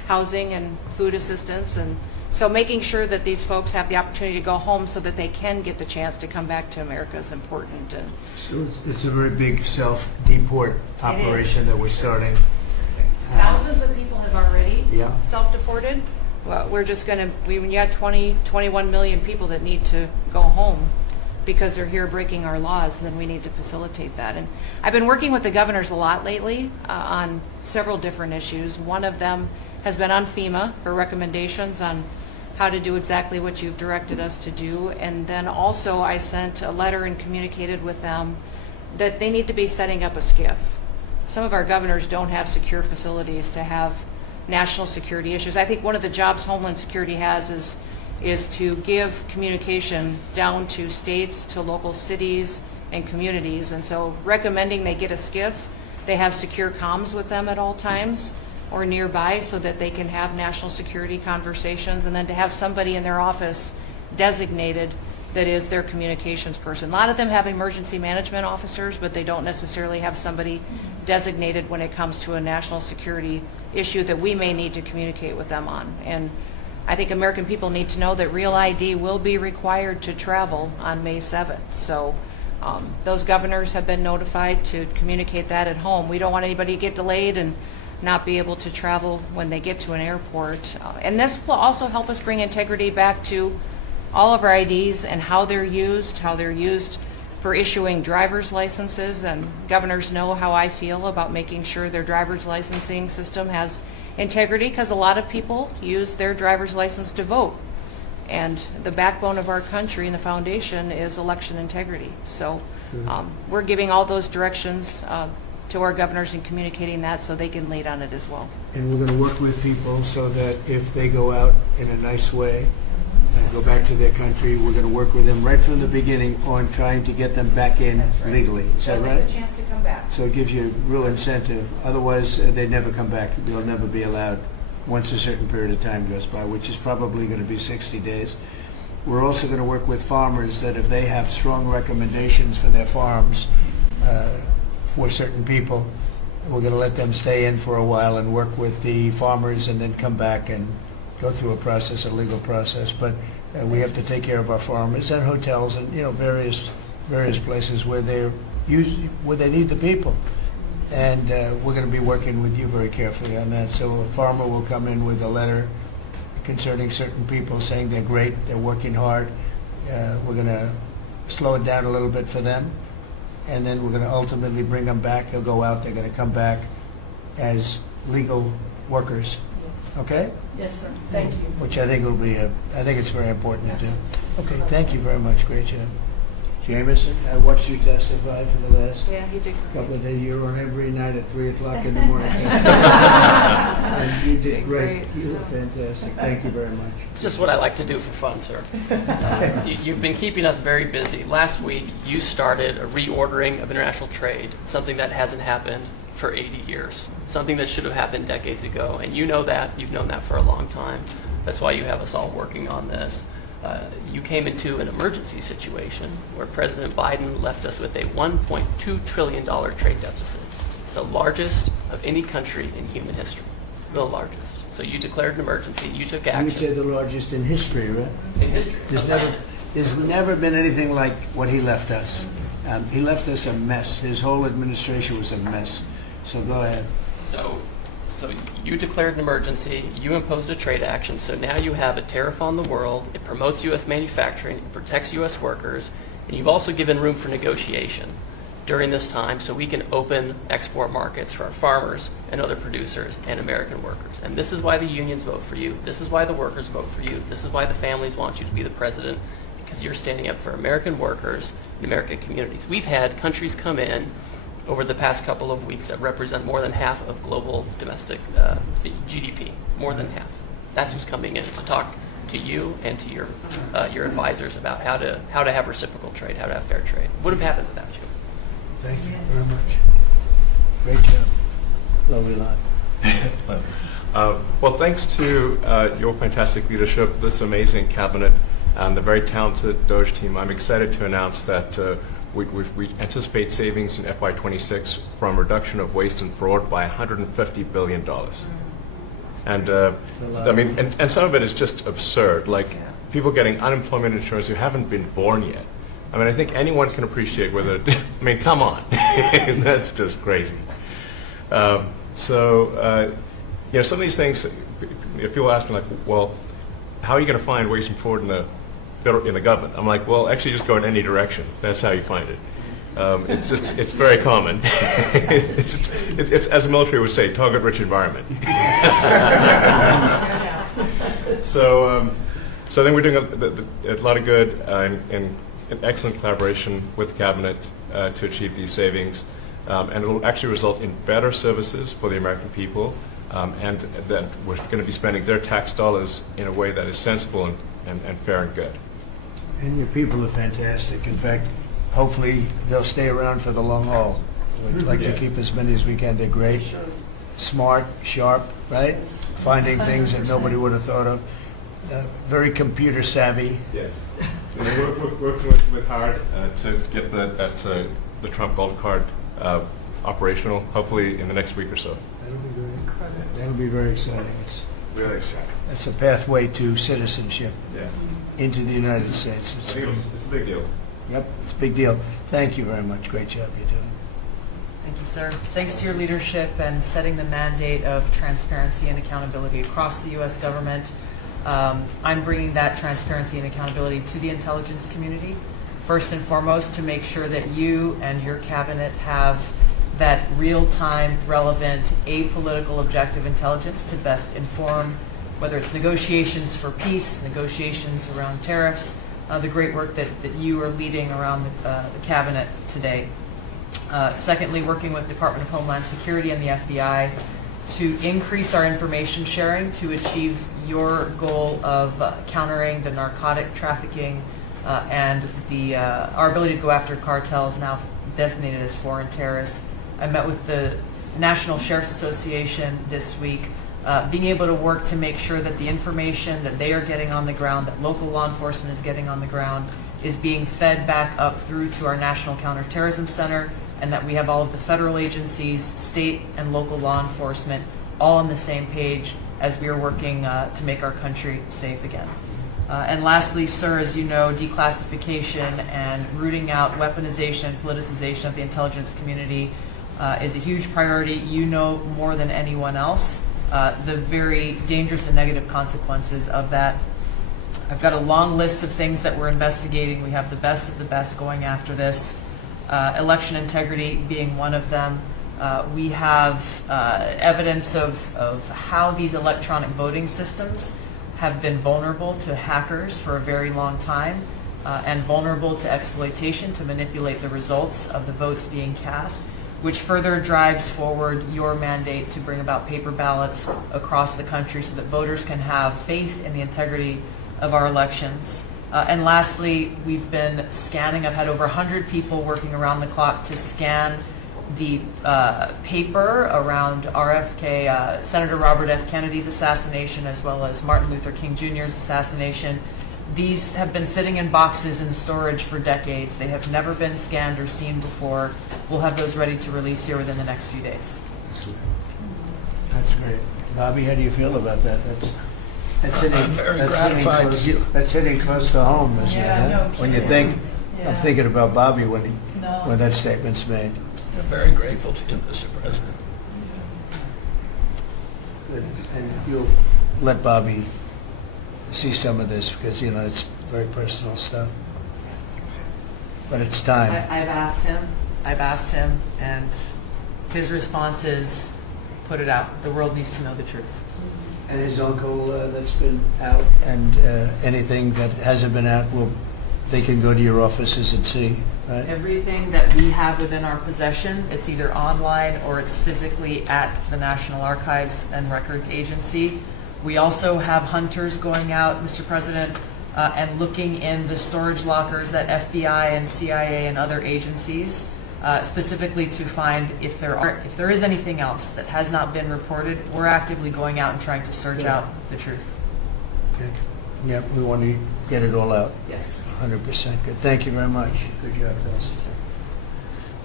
housing and food assistance. And so making sure that these folks have the opportunity to go home so that they can get the chance to come back to America is important. And So it's a very big self-deport operation that we're starting. thousands of people have already Yeah. self-deported. Well, we're just going to, when you have 21 million people that need to go home because they're here breaking our laws, then we need to facilitate that. And I've been working with the governors a lot lately on several different issues. One of them has been on FEMA for recommendations on how to do exactly what you've directed us to do. And then also I sent a letter and communicated with them that they need to be setting up a SCIF. Some of our governors don't have secure facilities to have national security issues. I think one of the jobs Homeland Security has is to give communication down to states, to local cities and communities. And so recommending they get a SCIF, they have secure comms with them at all times or nearby so that they can have national security conversations, and then to have somebody in their office designated that is their communications person. A lot of them have emergency management officers, but they don't necessarily have somebody designated when it comes to a national security issue that we may need to communicate with them on. And I think American people need to know that Real ID will be required to travel on May 7th. So those governors have been notified to communicate that at home. We don't want anybody to get delayed and not be able to travel when they get to an airport. And this will also help us bring integrity back to all of our IDs and how they're used for issuing driver's licenses. And governors know how I feel about making sure their driver's licensing system has integrity, because a lot of people use their driver's license to vote. And the backbone of our country and the foundation is election integrity. So we're giving all those directions to our governors and communicating that so they can lead on it as well. And we're going to work with people so that if they go out in a nice way and go back to their country, we're going to work with them right from the beginning on trying to get them back in legally. Is that right? They get a chance to come back. So it gives you real incentive. Otherwise, they never come back. They'll never be allowed once a certain period of time goes by, which is probably going to be 60 days. We're also going to work with farmers that if they have strong recommendations for their farms for certain people, we're going to let them stay in for a while and work with the farmers and then come back and go through a process, a legal process. But we have to take care of our farmers and hotels and various places where they need the people. And we're going to be working with you very carefully on that. So a farmer will come in with a letter concerning certain people saying they're great, they're working hard. We're going to slow it down a little bit for them. And then we're going to ultimately bring them back. They'll go out, they're going to come back as legal workers. Yes. Okay? Yes, sir. Thank you. Which I think will be I think it's very important to do. Okay, thank you very much. Great job. Jameson, I watched you testify for the last couple of days. You were on every night at 3 o'clock in the morning. And you did great. You were fantastic. Thank you very much. It's just what I like to do for fun, sir. You've been keeping us very busy. Last week, you started a reordering of international trade, something that hasn't happened for 80 years, something that should have happened decades ago. And you know that. You've known that for a long time. That's why you have us all working on this. You came into an emergency situation where President Biden left us with a $1.2 trillion trade deficit. It's the largest of any country in human history, the largest. So you declared an emergency, you took action. You would say the largest in history, right? In history. There's never been anything like what he left us. He left us a mess. His whole administration was a mess. So go ahead. So you declared an emergency, you imposed a trade action, so now you have a tariff on the world, it promotes U.S. manufacturing, it protects U.S. workers, and you've also given room for negotiation during this time so we can open export markets for our farmers and other producers and American workers. And this is why the unions vote for you, this is why the workers vote for you, this is why the families want you to be the president, because you're standing up for American workers and American communities. We've had countries come in over the past couple of weeks that represent more than half of global domestic GDP, more than half. That's who's coming in to talk to you and to your advisors about how to have reciprocal trade, how to have fair trade. Would have happened without you. Thank you very much. Great job. Lovely lot. Well, thanks to your fantastic leadership, this amazing cabinet, and the very talented Doge team, I'm excited to announce that we anticipate savings in FY26 from reduction of waste and fraud by $150 billion. And I mean, and some of it is just absurd, like people getting unemployment insurance who haven't been born yet. I mean, I think anyone can appreciate whether, I mean, come on, that's just crazy. You know, some of these things, people ask me like, well, how are you going to find waste and fraud in the government? I'm like, well, actually just go in any direction. That's how you find it. It's very common. it's as the military would say, target-rich environment. So I think we're doing a lot of good and excellent collaboration with the cabinet to achieve these savings, and it will actually result in better services for the American people, and that we're going to be spending their tax dollars in a way that is sensible and fair and good. And your people are fantastic. In fact, hopefully they'll stay around for the long haul. We'd like to keep as many as we can. They're great, smart, sharp, right? Finding things that nobody would have thought of. Very computer savvy. Yes. We're working with hard to get the Trump Gold Card operational, hopefully in the next week or so. That'll be great. That'll be very exciting. It's Really exciting. It's a pathway to citizenship Yeah. into the United States. I think it's a big deal. Yep, it's a big deal. Thank you very much. Great job you're doing. Thank you, sir. Thanks to your leadership and setting the mandate of transparency and accountability across the U.S. government. I'm bringing that transparency and accountability to the intelligence community, first and foremost, to make sure that you and your cabinet have that real-time, relevant, apolitical, objective intelligence to best inform whether it's negotiations for peace, negotiations around tariffs, the great work that you are leading around the cabinet today. Secondly, working with Department of Homeland Security and the FBI to increase our information sharing to achieve your goal of countering the narcotic trafficking and our ability to go after cartels now designated as foreign terrorists. I met with the National Sheriff's Association this week, being able to work to make sure that the information that they are getting on the ground, that local law enforcement is getting on the ground, is being fed back up through to our National Counterterrorism Center, and that we have all of the federal agencies, state and local law enforcement, all on the same page as we are working to make our country safe again. And lastly, sir, as you know, declassification and rooting out weaponization, politicization of the intelligence community is a huge priority. You know more than anyone else the very dangerous and negative consequences of that. I've got a long list of things that we're investigating. We have the best of the best going after this. Election integrity being one of them. We have evidence of how these electronic voting systems have been vulnerable to hackers for a very long time and vulnerable to exploitation to manipulate the results of the votes being cast, which further drives forward your mandate to bring about paper ballots across the country so that voters can have faith in the integrity of our elections. And lastly, we've been scanning. I've had over 100 people working around the clock to scan the paper around RFK, Senator Robert F. Kennedy's assassination, as well as Martin Luther King Jr.'s assassination. These have been sitting in boxes in storage for decades. They have never been scanned or seen before. We'll have those ready to release here within the next few days. That's great. Bobby, how do you feel about that? That's hitting, I'm very that's gratified. That's hitting close to home, isn't it? no When you kidding. think, Yeah. I'm thinking about Bobby when No. that statement's made. I'm very grateful to you, Mr. President. And you'll let Bobby see some of this because, you know, it's very personal stuff. But it's time. I've asked him, and his response is, put it out. The world needs to know the truth. And his uncle that's been out, and anything that hasn't been out, they can go to your offices and see, right? Everything that we have within our possession, it's either online or it's physically at the National Archives and Records Agency. We also have hunters going out, Mr. President, and looking in the storage lockers at FBI and CIA and other agencies, specifically to find if there is anything else that has not been reported. We're actively going out and trying to search out the truth. Okay. Yeah, we want to get it all out. Yes. 100%. Good. Thank you very much. Good job, Kelsey.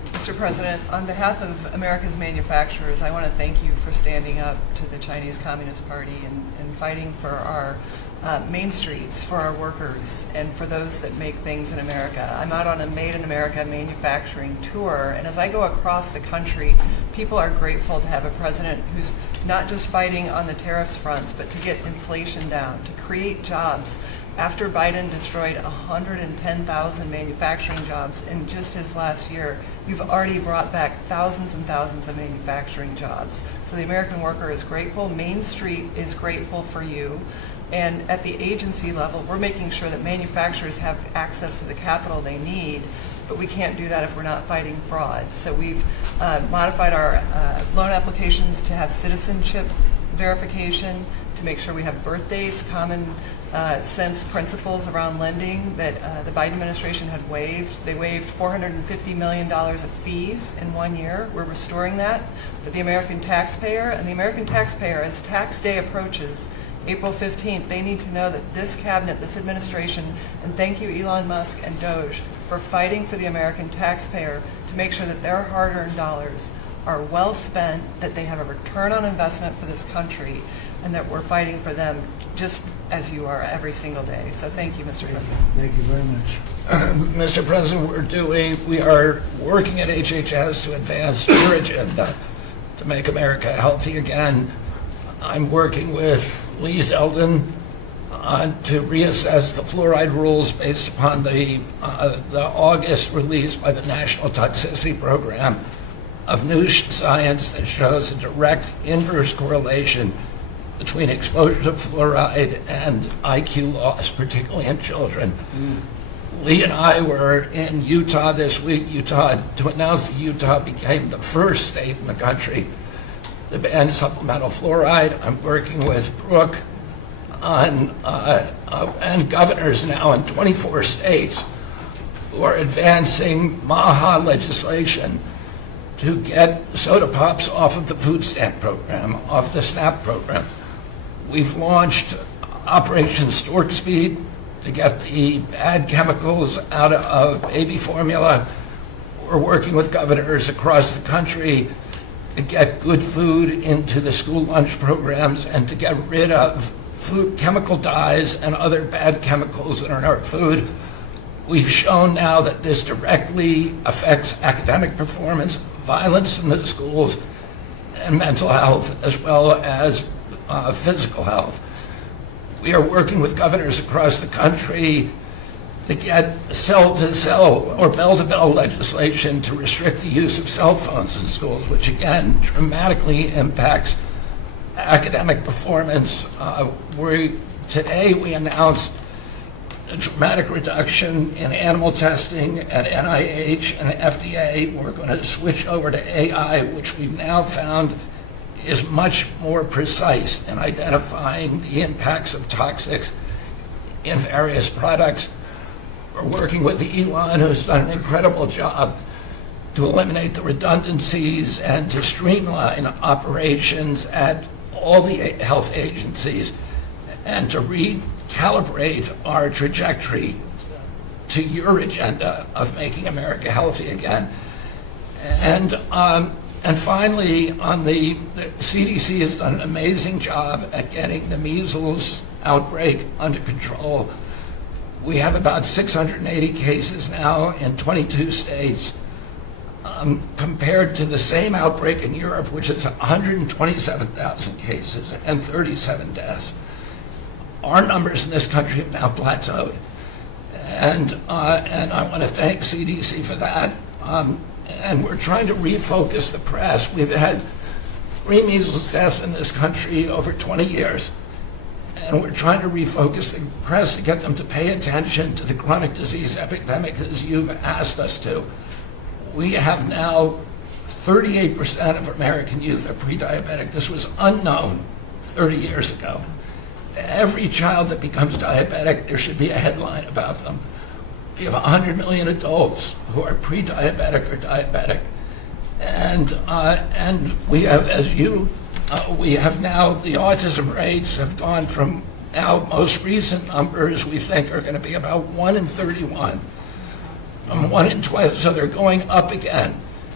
Mr. President, on behalf of America's manufacturers, I want to thank you for standing up to the Chinese Communist Party and fighting for our main streets, for our workers, and for those that make things in America. I'm out on a Made in America manufacturing tour, and as I go across the country, people are grateful to have a president who's not just fighting on the tariffs fronts, but to get inflation down, to create jobs. After Biden destroyed 110,000 manufacturing jobs in just his last year, you've already brought back thousands and thousands of manufacturing jobs. So the American worker is grateful. Main Street is grateful for you. And at the agency level, we're making sure that manufacturers have access to the capital they need, but we can't do that if we're not fighting fraud. So we've modified our loan applications to have citizenship verification, to make sure we have birth dates, common sense principles around lending that the Biden administration had waived. They waived $450 million of fees in 1 year. We're restoring that for the American taxpayer. And the American taxpayer, as tax day approaches, April 15th, they need to know that this cabinet, this administration, and thank you Elon Musk and Doge for fighting for the American taxpayer to make sure that their hard-earned dollars are well spent, that they have a return on investment for this country, and that we're fighting for them just as you are every single day. So thank you, Mr. President. Thank you very much. Mr. President, we are working at HHS to advance your agenda to make America healthy again. I'm working with Lee Zeldin to reassess the fluoride rules based upon the August release by the National Toxicity Program of new science that shows a direct inverse correlation between exposure to fluoride and IQ loss, particularly in children. Lee and I were in Utah this week, to announce that Utah became the first state in the country to ban supplemental fluoride. I'm working with Brooke on and governors now in 24 states who are advancing MAHA legislation to get soda pops off of the food stamp program, off the SNAP program. We've launched Operation Stork Speed to get the bad chemicals out of baby formula. We're working with governors across the country to get good food into the school lunch programs and to get rid of food chemical dyes and other bad chemicals that are in our food. We've shown now that this directly affects academic performance, violence in the schools, and mental health, as well as physical health. We are working with governors across the country to get cell-to-cell or bell-to-bell legislation to restrict the use of cell phones in schools, which again dramatically impacts academic performance. Today we announced a dramatic reduction in animal testing at NIH and FDA. We're going to switch over to AI, which we've now found is much more precise in identifying the impacts of toxics in various products. We're working with Elon, who's done an incredible job to eliminate the redundancies and to streamline operations at all the health agencies and to recalibrate our trajectory to your agenda of making America healthy again. And finally, on the CDC has done an amazing job at getting the measles outbreak under control. We have about 680 cases now in 22 states, compared to the same outbreak in Europe, which is 127,000 cases and 37 deaths. Our numbers in this country have now plateaued. And I want to thank CDC for that. And we're trying to refocus the press. We've had 3 measles deaths in this country over 20 years. And we're trying to refocus the press to get them to pay attention to the chronic disease epidemic as you've asked us to. We have now 38% of American youth are pre-diabetic. This was unknown 30 years ago. Every child that becomes diabetic, there should be a headline about them. We have 100 million adults who are pre-diabetic or diabetic. And we have, we have now, the autism rates have gone from now most recent numbers we think are going to be about 1 in 31, 1 in 12, so they're going up again.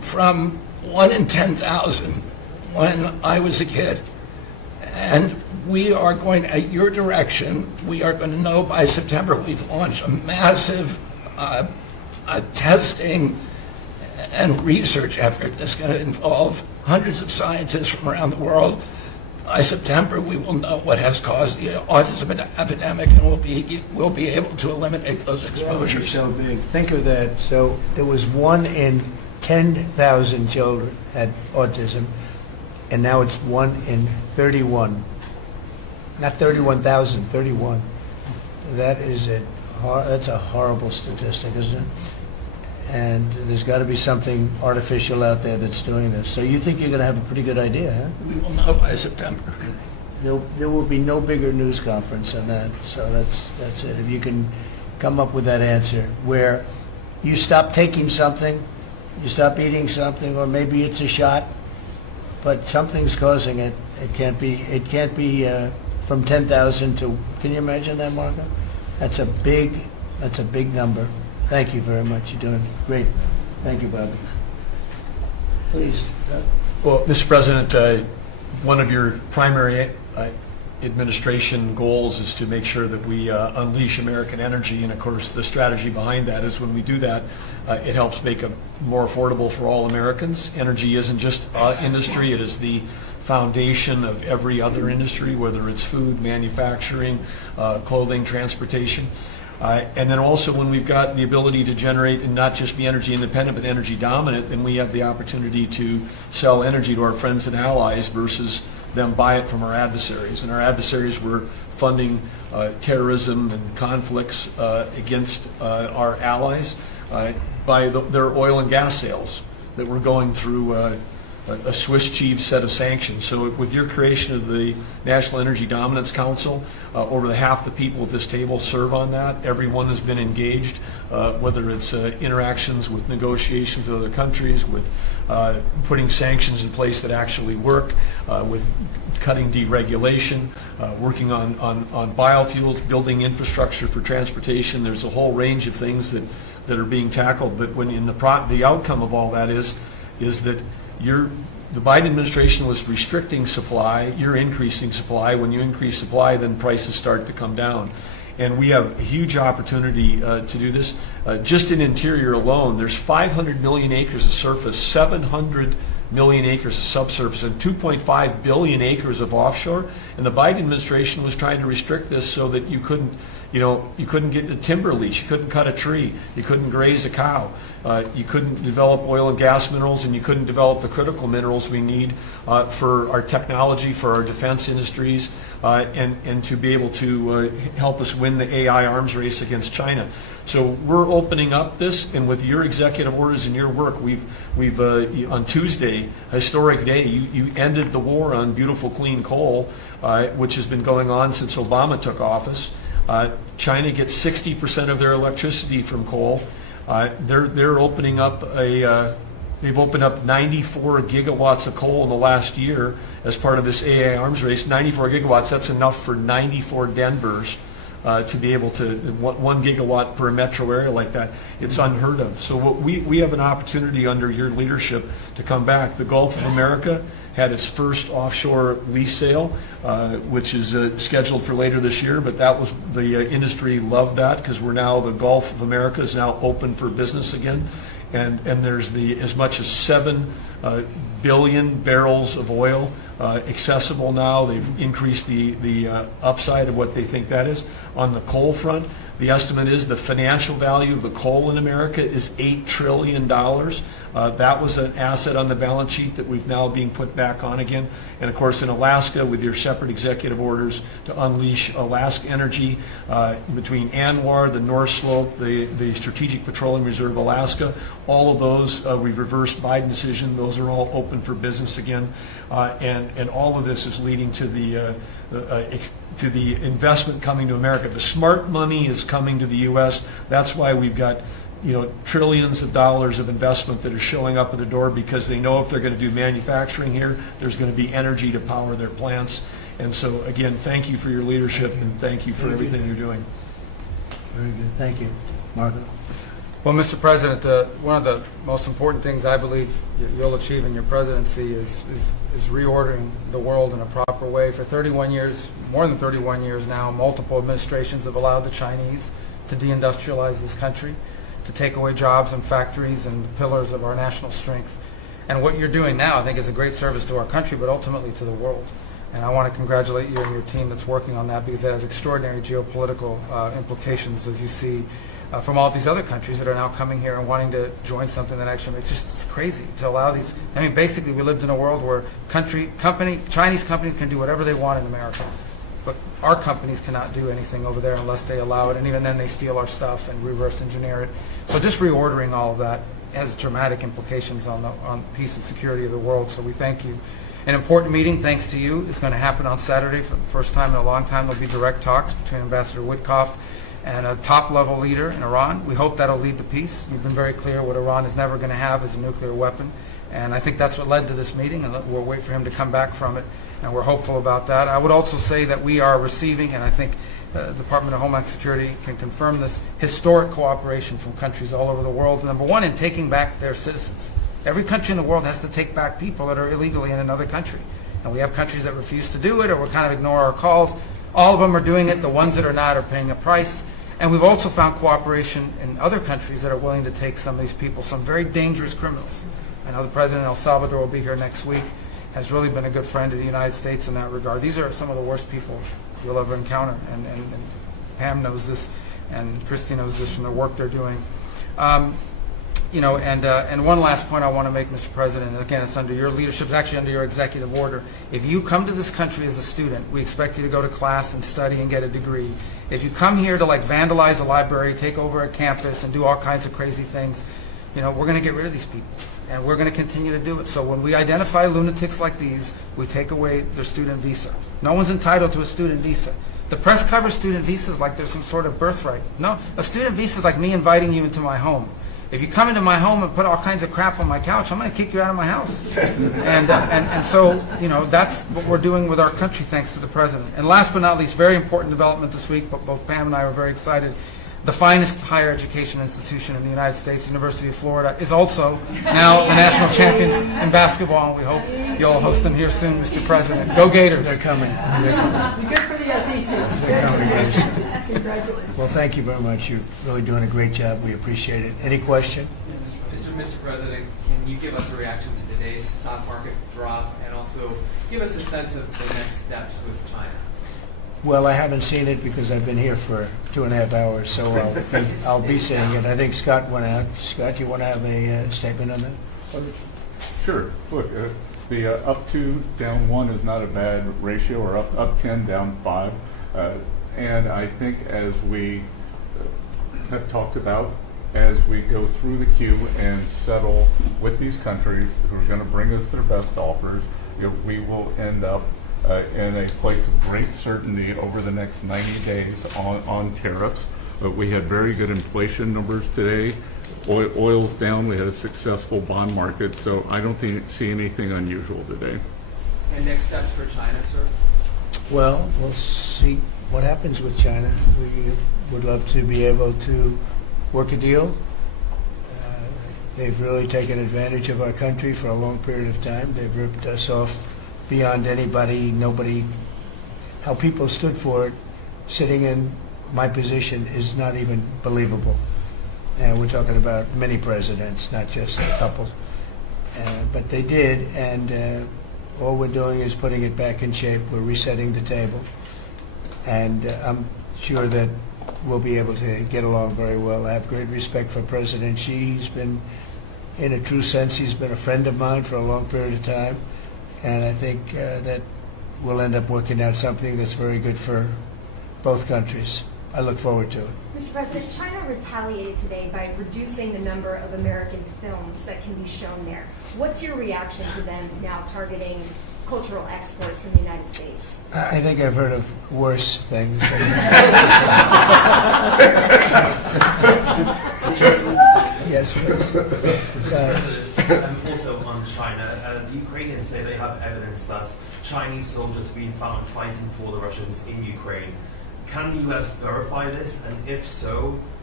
from 1 in 10,000 when I was a kid. And we are going, at your direction, we are going to know by September. We've launched a massive testing and research effort that's going to involve hundreds of scientists from around the world. By September, we will know what has caused the autism epidemic, and we'll be able to eliminate those exposures. So big. Think of that. So it was 1 in 10,000 children had autism, and now it's 1 in 31. Not 31,000, 31. That's a horrible statistic, isn't it? And there's got to be something artificial out there that's doing this. So you think you're going to have a pretty good idea, huh? We will know by September. There will be no bigger news conference than that. So that's it. If you can come up with that answer where you stop taking something, you stop eating something, or maybe it's a shot, but something's causing it. It can't be from 10,000 to. Can you imagine that, Marco? That's a big number. Thank you very much. You're doing great. Thank you, Bobby. Please. Well, Mr. President, one of your primary administration goals is to make sure that we unleash American energy, and of course the strategy behind that is when we do that, it helps make it more affordable for all Americans. Energy isn't just industry, it is the foundation of every other industry, whether it's food, manufacturing, clothing, transportation. And then also when we've got the ability to generate and not just be energy independent but energy dominant, then we have the opportunity to sell energy to our friends and allies versus them buy it from our adversaries. And our adversaries were funding terrorism and conflicts against our allies by their oil and gas sales that were going through a Swiss cheese set of sanctions. So with your creation of the National Energy Dominance Council, over half the people at this table serve on that. Everyone has been engaged, whether it's interactions with negotiations with other countries, with putting sanctions in place that actually work, with cutting deregulation, working on biofuels, building infrastructure for transportation. There's a whole range of things that are being tackled. But when in the outcome of all that is that the Biden administration was restricting supply, you're increasing supply. When you increase supply, then prices start to come down. And we have a huge opportunity to do this. Just in interior alone, there's 500 million acres of surface, 700 million acres of subsurface, and 2.5 billion acres of offshore. And the Biden administration was trying to restrict this so that you couldn't get a timber lease, you couldn't cut a tree, you couldn't graze a cow, you couldn't develop oil and gas minerals, and you couldn't develop the critical minerals we need for our technology, for our defense industries, and to be able to help us win the AI arms race against China. So we're opening up this, and with your executive orders and your work, we've on Tuesday, historic day, you ended the war on beautiful clean coal, which has been going on since Obama took office. China gets 60% of their electricity from coal. They're opening up they've opened up 94 gigawatts of coal in the last year as part of this AI arms race. 94 gigawatts, that's enough for 94 Denvers to be able to, 1 gigawatt per metro area like that. It's unheard of. So we have an opportunity under your leadership to come back. The Gulf of America had its first offshore lease sale, which is scheduled for later this year, but that was, the industry loved that because the Gulf of America is now open for business again. And there's as much as 7 billion barrels of oil accessible now. They've increased the upside of what they think that is. On the coal front, the estimate is the financial value of the coal in America is $8 trillion. That was an asset on the balance sheet that we've now being put back on again. And of course in Alaska, with your separate executive orders to unleash Alaska energy between ANWR, the North Slope, the Strategic Petroleum Reserve Alaska, all of those we've reversed Biden decision. Those are all open for business again. And all of this is leading to the investment coming to America. The smart money is coming to the U.S. That's why we've got trillions of dollars of investment that are showing up at the door, because they know if they're going to do manufacturing here, there's going to be energy to power their plants. And so again, thank you for your leadership and thank you for everything you're doing. Very good. Thank you. Margaret? Well, Mr. President, one of the most important things I believe you'll achieve in your presidency is reordering the world in a proper way. For 31 years, more than 31 years now, multiple administrations have allowed the Chinese to deindustrialize this country, to take away jobs and factories and the pillars of our national strength. And what you're doing now, I think, is a great service to our country, but ultimately to the world. And I want to congratulate you and your team that's working on that, because it has extraordinary geopolitical implications, as you see, from all these other countries that are now coming here and wanting to join something that actually makes it's crazy to allow these. I mean, basically, we lived in a world where Chinese companies can do whatever they want in America, but our companies cannot do anything over there unless they allow it, and even then they steal our stuff and reverse engineer it. So just reordering all of that has dramatic implications on peace and security of the world, so we thank you. An important meeting, thanks to you, is going to happen on Saturday for the first time in a long time. There'll be direct talks between Ambassador Witkoff and a top-level leader in Iran. We hope that'll lead to peace. You've been very clear what Iran is never going to have is a nuclear weapon, and I think that's what led to this meeting, and we'll wait for him to come back from it, and we're hopeful about that. I would also say that we are receiving, and I think the Department of Homeland Security can confirm this, historic cooperation from countries all over the world. Number one, in taking back their citizens. Every country in the world has to take back people that are illegally in another country. And we have countries that refuse to do it or will kind of ignore our calls. All of them are doing it. The ones that are not are paying a price. And we've also found cooperation in other countries that are willing to take some of these people, some very dangerous criminals. I know the President of El Salvador will be here next week, has really been a good friend of the United States in that regard. These are some of the worst people you'll ever encounter. And Pam knows this, and Christy knows this from the work they're doing. And one last point I want to make, Mr. President, and again, it's under your leadership, it's actually under your executive order. If you come to this country as a student, we expect you to go to class and study and get a degree. If you come here to vandalize a library, take over a campus, and do all kinds of crazy things, we're going to get rid of these people, and we're going to continue to do it. So when we identify lunatics like these, we take away their student visa. No one's entitled to a student visa. The press covers student visas like there's some sort of birthright. No, a student visa is like me inviting you into my home. If you come into my home and put all kinds of crap on my couch, I'm going to kick you out of my house. And so, that's what we're doing with our country, thanks to the President. And last but not least, very important development this week, but both Pam and I are very excited. The finest higher education institution in the United States, University of Florida, is also now the national champions in basketball, and we hope you'll host them here soon, Mr. President. Go Gators. They're coming. Good for the SEC. They're coming, guys. Congratulations. Well, thank you very much. You're really doing a great job. We appreciate it. Any question? Mr. President, can you give us a reaction to today's stock market drop, and also give us a sense of the next steps with China? Well, I haven't seen it because I've been here for 2.5 hours, so I'll be seeing it. I think Scott went out. Scott, you want to have a statement on that? Sure. Look, the up 2, down 1 is not a bad ratio, or up 10, down 5. And I think, as we have talked about, as we go through the queue and settle with these countries who are going to bring us their best offers, we will end up in a place of great certainty over the next 90 days on tariffs. But we had very good inflation numbers today. Oil's down. We had a successful bond market. So I don't see anything unusual today. And next steps for China, sir? Well, we'll see what happens with China. We would love to be able to work a deal. They've really taken advantage of our country for a long period of time. They've ripped us off beyond nobody. How people stood for it, sitting in my position, is not even believable. And we're talking about many presidents, not just a couple. But they did, and all we're doing is putting it back in shape. We're resetting the table. And I'm sure that we'll be able to get along very well. I have great respect for President Xi. He's been, in a true sense, he's been a friend of mine for a long period of time. And I think that we'll end up working out something that's very good for both countries. I look forward to it. Mr. President, China retaliated today by reducing the number of American films that can be shown there. What's your reaction to them now targeting cultural exports from the United States? I think I've heard of worse things. Yes, please. Also on China, the Ukrainians say they have evidence that Chinese soldiers have been found fighting for the Russians in Ukraine. Can the US verify this? And if so,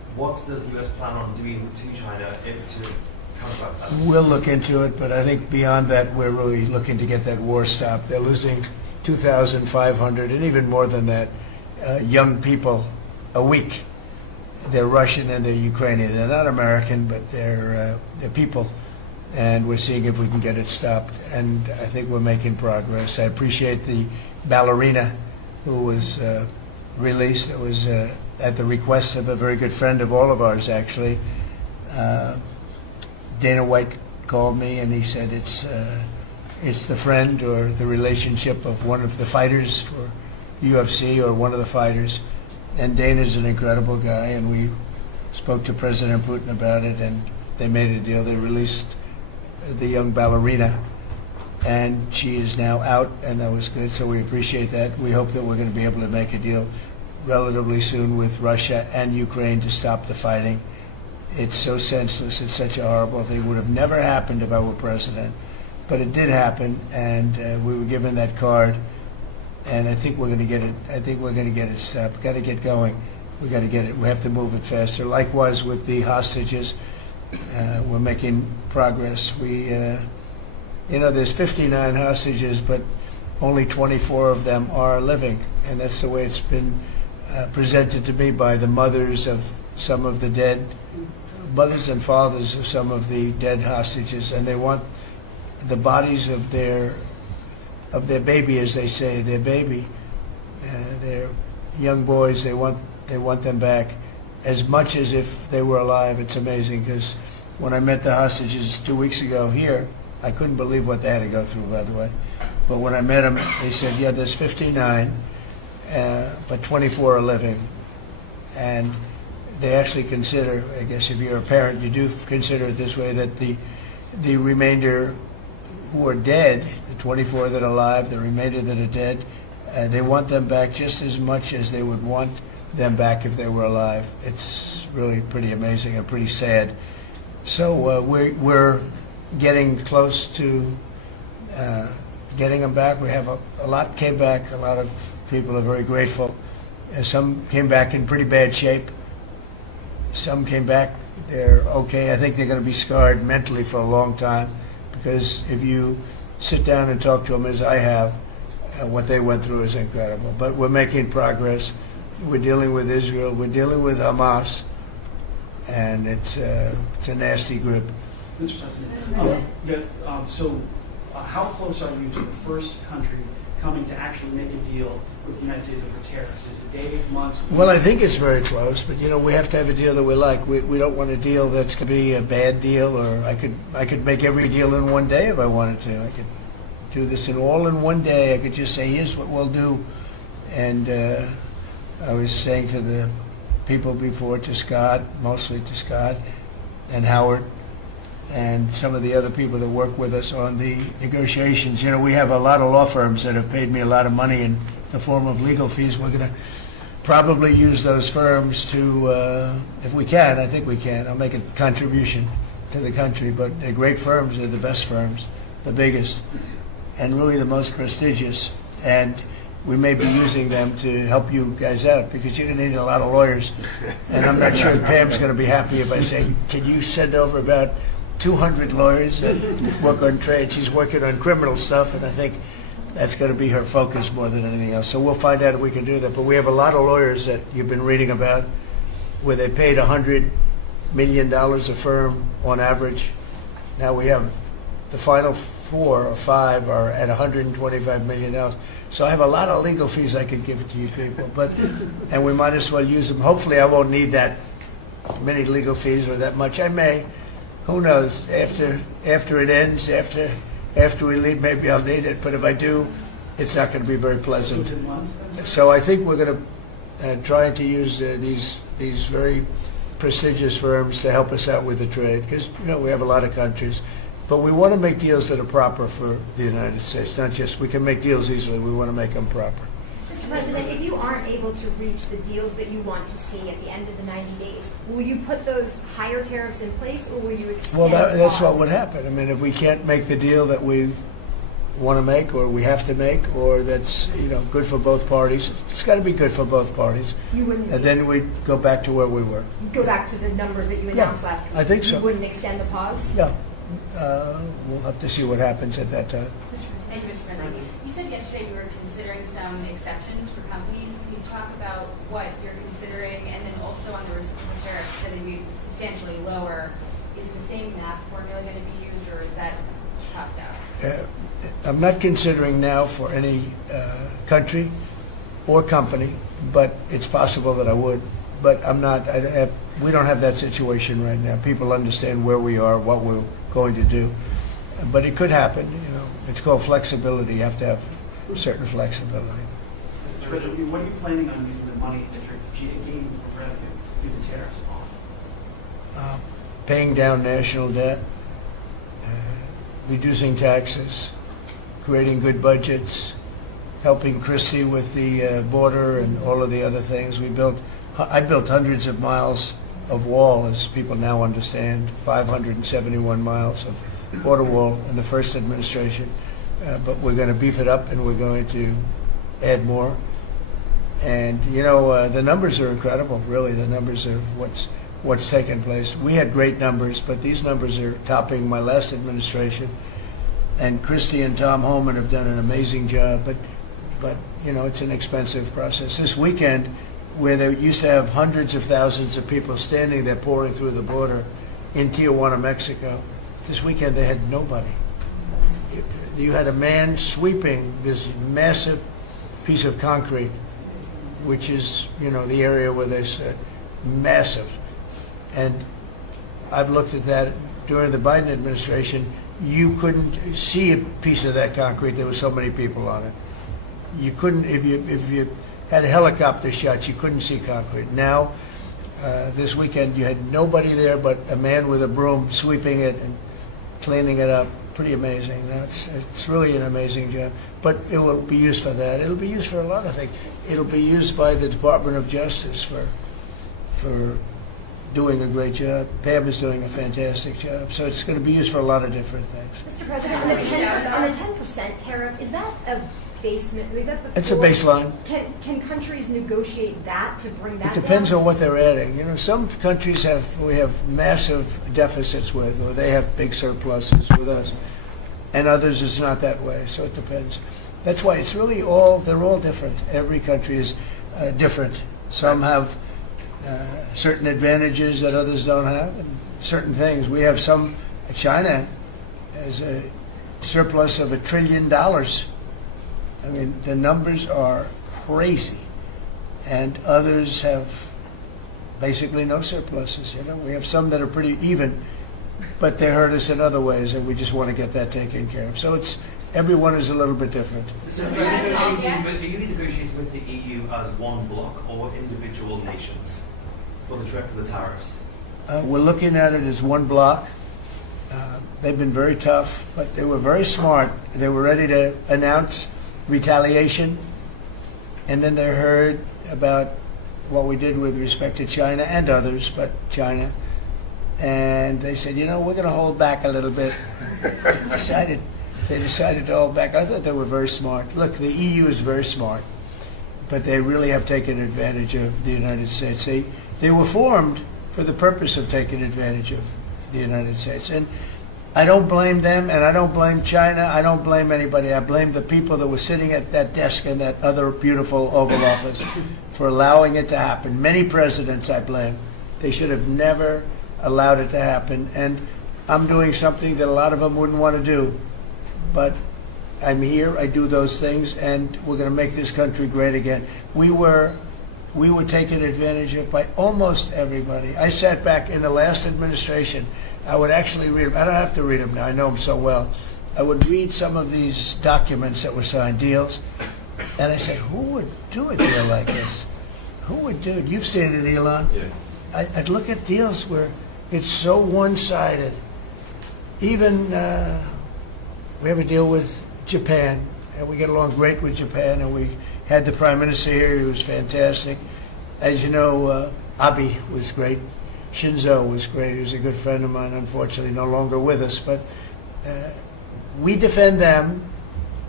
What does the US plan on doing to China to counteract that? We'll look into it, but I think beyond that, we're really looking to get that war stopped. They're losing 2,500 and even more than that young people a week. They're Russian and they're Ukrainian. They're not American, but they're people. And we're seeing if we can get it stopped. And I think we're making progress. I appreciate the ballerina who was released. It was at the request of a very good friend of all of ours, actually. Dana White called me and he said it's the friend or the relationship of one of the fighters for UFC or one of the fighters. And Dana's an incredible guy, and we spoke to President Putin about it, and they made a deal. They released the young ballerina, and she is now out, and that was good, so we appreciate that. We hope that we're going to be able to make a deal relatively soon with Russia and Ukraine to stop the fighting. It's so senseless. It's such a horrible thing. It would have never happened if I were president, but it did happen, and we were given that card. And I think we're going to get it. I think we're going to get it stopped. Got to get going. We got to get it. We have to move it faster. Likewise with the hostages, we're making progress. There's 59 hostages, but only 24 of them are living, and that's the way it's been presented to me by the mothers of some of the dead, mothers and fathers of some of the dead hostages, and they want the bodies of their baby, as they say, their baby, their young boys. They want them back as much as if they were alive. It's amazing, because when I met the hostages 2 weeks ago here, I couldn't believe what they had to go through, by the way. But when I met them, they said, yeah, there's 59, but 24 are living. And they actually consider, I guess if you're a parent, you do consider it this way, that the remainder who are dead, the 24 that are alive, the remainder that are dead, they want them back just as much as they would want them back if they were alive. It's really pretty amazing and pretty sad. So we're getting close to getting them back. We have a lot came back. A lot of people are very grateful. Some came back in pretty bad shape. Some came back, they're okay. I think they're going to be scarred mentally for a long time, because if you sit down and talk to them, as I have, what they went through is incredible. But we're making progress. We're dealing with Israel. We're dealing with Hamas, and it's a nasty group. Mr. President, how close are you to the first country coming to actually make a deal with the United States over tariffs? Is it days, months? Well, I think it's very close, but we have to have a deal that we like. We don't want a deal that's going to be a bad deal, or I could make every deal in one day if I wanted to. I could do this all in one day. I could just say, here's what we'll do. And I was saying to the people before, to Scott, mostly to Scott and Howard, and some of the other people that work with us on the negotiations. We have a lot of law firms that have paid me a lot of money in the form of legal fees. We're going to probably use those firms to, if we can, I think we can. I'll make a contribution to the country, but they're great firms. They're the best firms, the biggest, and really the most prestigious. And we may be using them to help you guys out, because you're going to need a lot of lawyers. And I'm not sure Pam's going to be happy if I say, can you send over about 200 lawyers that work on trade? She's working on criminal stuff, and I think that's going to be her focus more than anything else. So we'll find out if we can do that. But we have a lot of lawyers that you've been reading about, where they paid $100 million a firm on average. Now we have the final 4 or 5 are at $125 million. So I have a lot of legal fees I could give to you people, and we might as well use them. Hopefully I won't need that many legal fees or that much. I may. Who knows? After it ends, after we leave, maybe I'll need it. But if I do, it's not going to be very pleasant. So I think we're going to try to use these very prestigious firms to help us out with the trade, because we have a lot of countries. But we want to make deals that are proper for the United States, not just we can make deals easily. We want to make them proper. Mr. President, if you aren't able to reach the deals that you want to see at the end of the 90 days, will you put those higher tariffs in place, or will you extend? Well, that's what would happen. I mean, if we can't make the deal that we want to make, or we have to make, or that's good for both parties. It's got to be good for both parties. You wouldn't. And then we go back to where we were. You go back to the numbers that you announced last week. I think so. You wouldn't extend the pause. Yeah. We'll have to see what happens at that time. Thank you, Mr. President. You said yesterday you were considering some exceptions for companies. Can you talk about what you're considering? And then also on the reciprocal tariffs, that it'd be substantially lower. Is the same math formula going to be used, or is that tossed out? I'm not considering now for any country or company, but it's possible that I would. But I'm not. We don't have that situation right now. People understand where we are, what we're going to do. But it could happen. It's called flexibility. You have to have certain flexibility. What are you planning on using the money that you're gaining from revenue through the tariffs on? Paying down national debt, reducing taxes, creating good budgets, helping Christie with the border and all of the other things. I built hundreds of miles of wall, as people now understand, 571 miles of border wall in the first administration. But we're going to beef it up, and we're going to add more. And the numbers are incredible. Really, the numbers are what's taken place. We had great numbers, but these numbers are topping my last administration. And Christie and Tom Homan have done an amazing job. But it's an expensive process. This weekend, where they used to have hundreds of thousands of people standing there pouring through the border in Tijuana, Mexico, this weekend they had nobody. You had a man sweeping this massive piece of concrete, which is, the area where they said massive. And I've looked at that during the Biden administration. You couldn't see a piece of that concrete. There were so many people on it. You couldn't, if you had helicopter shots, you couldn't see concrete. Now, this weekend, you had nobody there but a man with a broom sweeping it and cleaning it up. Pretty amazing. It's really an amazing job. But it will be used for that. It'll be used for a lot of things. It'll be used by the Department of Justice for doing a great job. Pam is doing a fantastic job. So it's going to be used for a lot of different things. Mr. President, on the 10% tariff, is that a basement? Is that the It's a floor? baseline. Can countries negotiate that to bring that It depends down? on what they're adding. Some countries we have massive deficits with, or they have big surpluses with us, and others it's not that way. So it depends. That's why it's really they're all different. Every country is different. Some have certain advantages that others don't have, and certain things. We have some. China has a surplus of $1 trillion. I mean, the numbers are crazy, and others have basically no surpluses. We have some that are pretty even, but they hurt us in other ways, and we just want to get that taken care of. So everyone is a little bit different. So are you negotiating with the EU as one bloc or individual nations for the tariffs? We're looking at it as one block. They've been very tough, but they were very smart. They were ready to announce retaliation, and then they heard about what we did with respect to China and others, but China, and they said, we're going to hold back a little bit. They decided to hold back. I thought they were very smart. Look, the EU is very smart, but they really have taken advantage of the United States. They were formed for the purpose of taking advantage of the United States, and I don't blame them, and I don't blame China. I don't blame anybody. I blame the people that were sitting at that desk in that other beautiful Oval Office for allowing it to happen. Many presidents I blame. They should have never allowed it to happen. And I'm doing something that a lot of them wouldn't want to do. But I'm here, I do those things, and we're going to make this country great again. We were taken advantage of by almost everybody. I sat back in the last administration. I would actually read them. I don't have to read them now. I know them so well. I would read some of these documents that were signed, deals, and I said, who would do a deal like this? Who would do it? You've seen it, Elon. Yeah. I'd look at deals where it's so one-sided. Even we have a deal with Japan, and we get along great with Japan, and we had the Prime Minister here. He was fantastic. As you know, Abe was great. Shinzo was great. He was a good friend of mine, unfortunately no longer with us. But we defend them,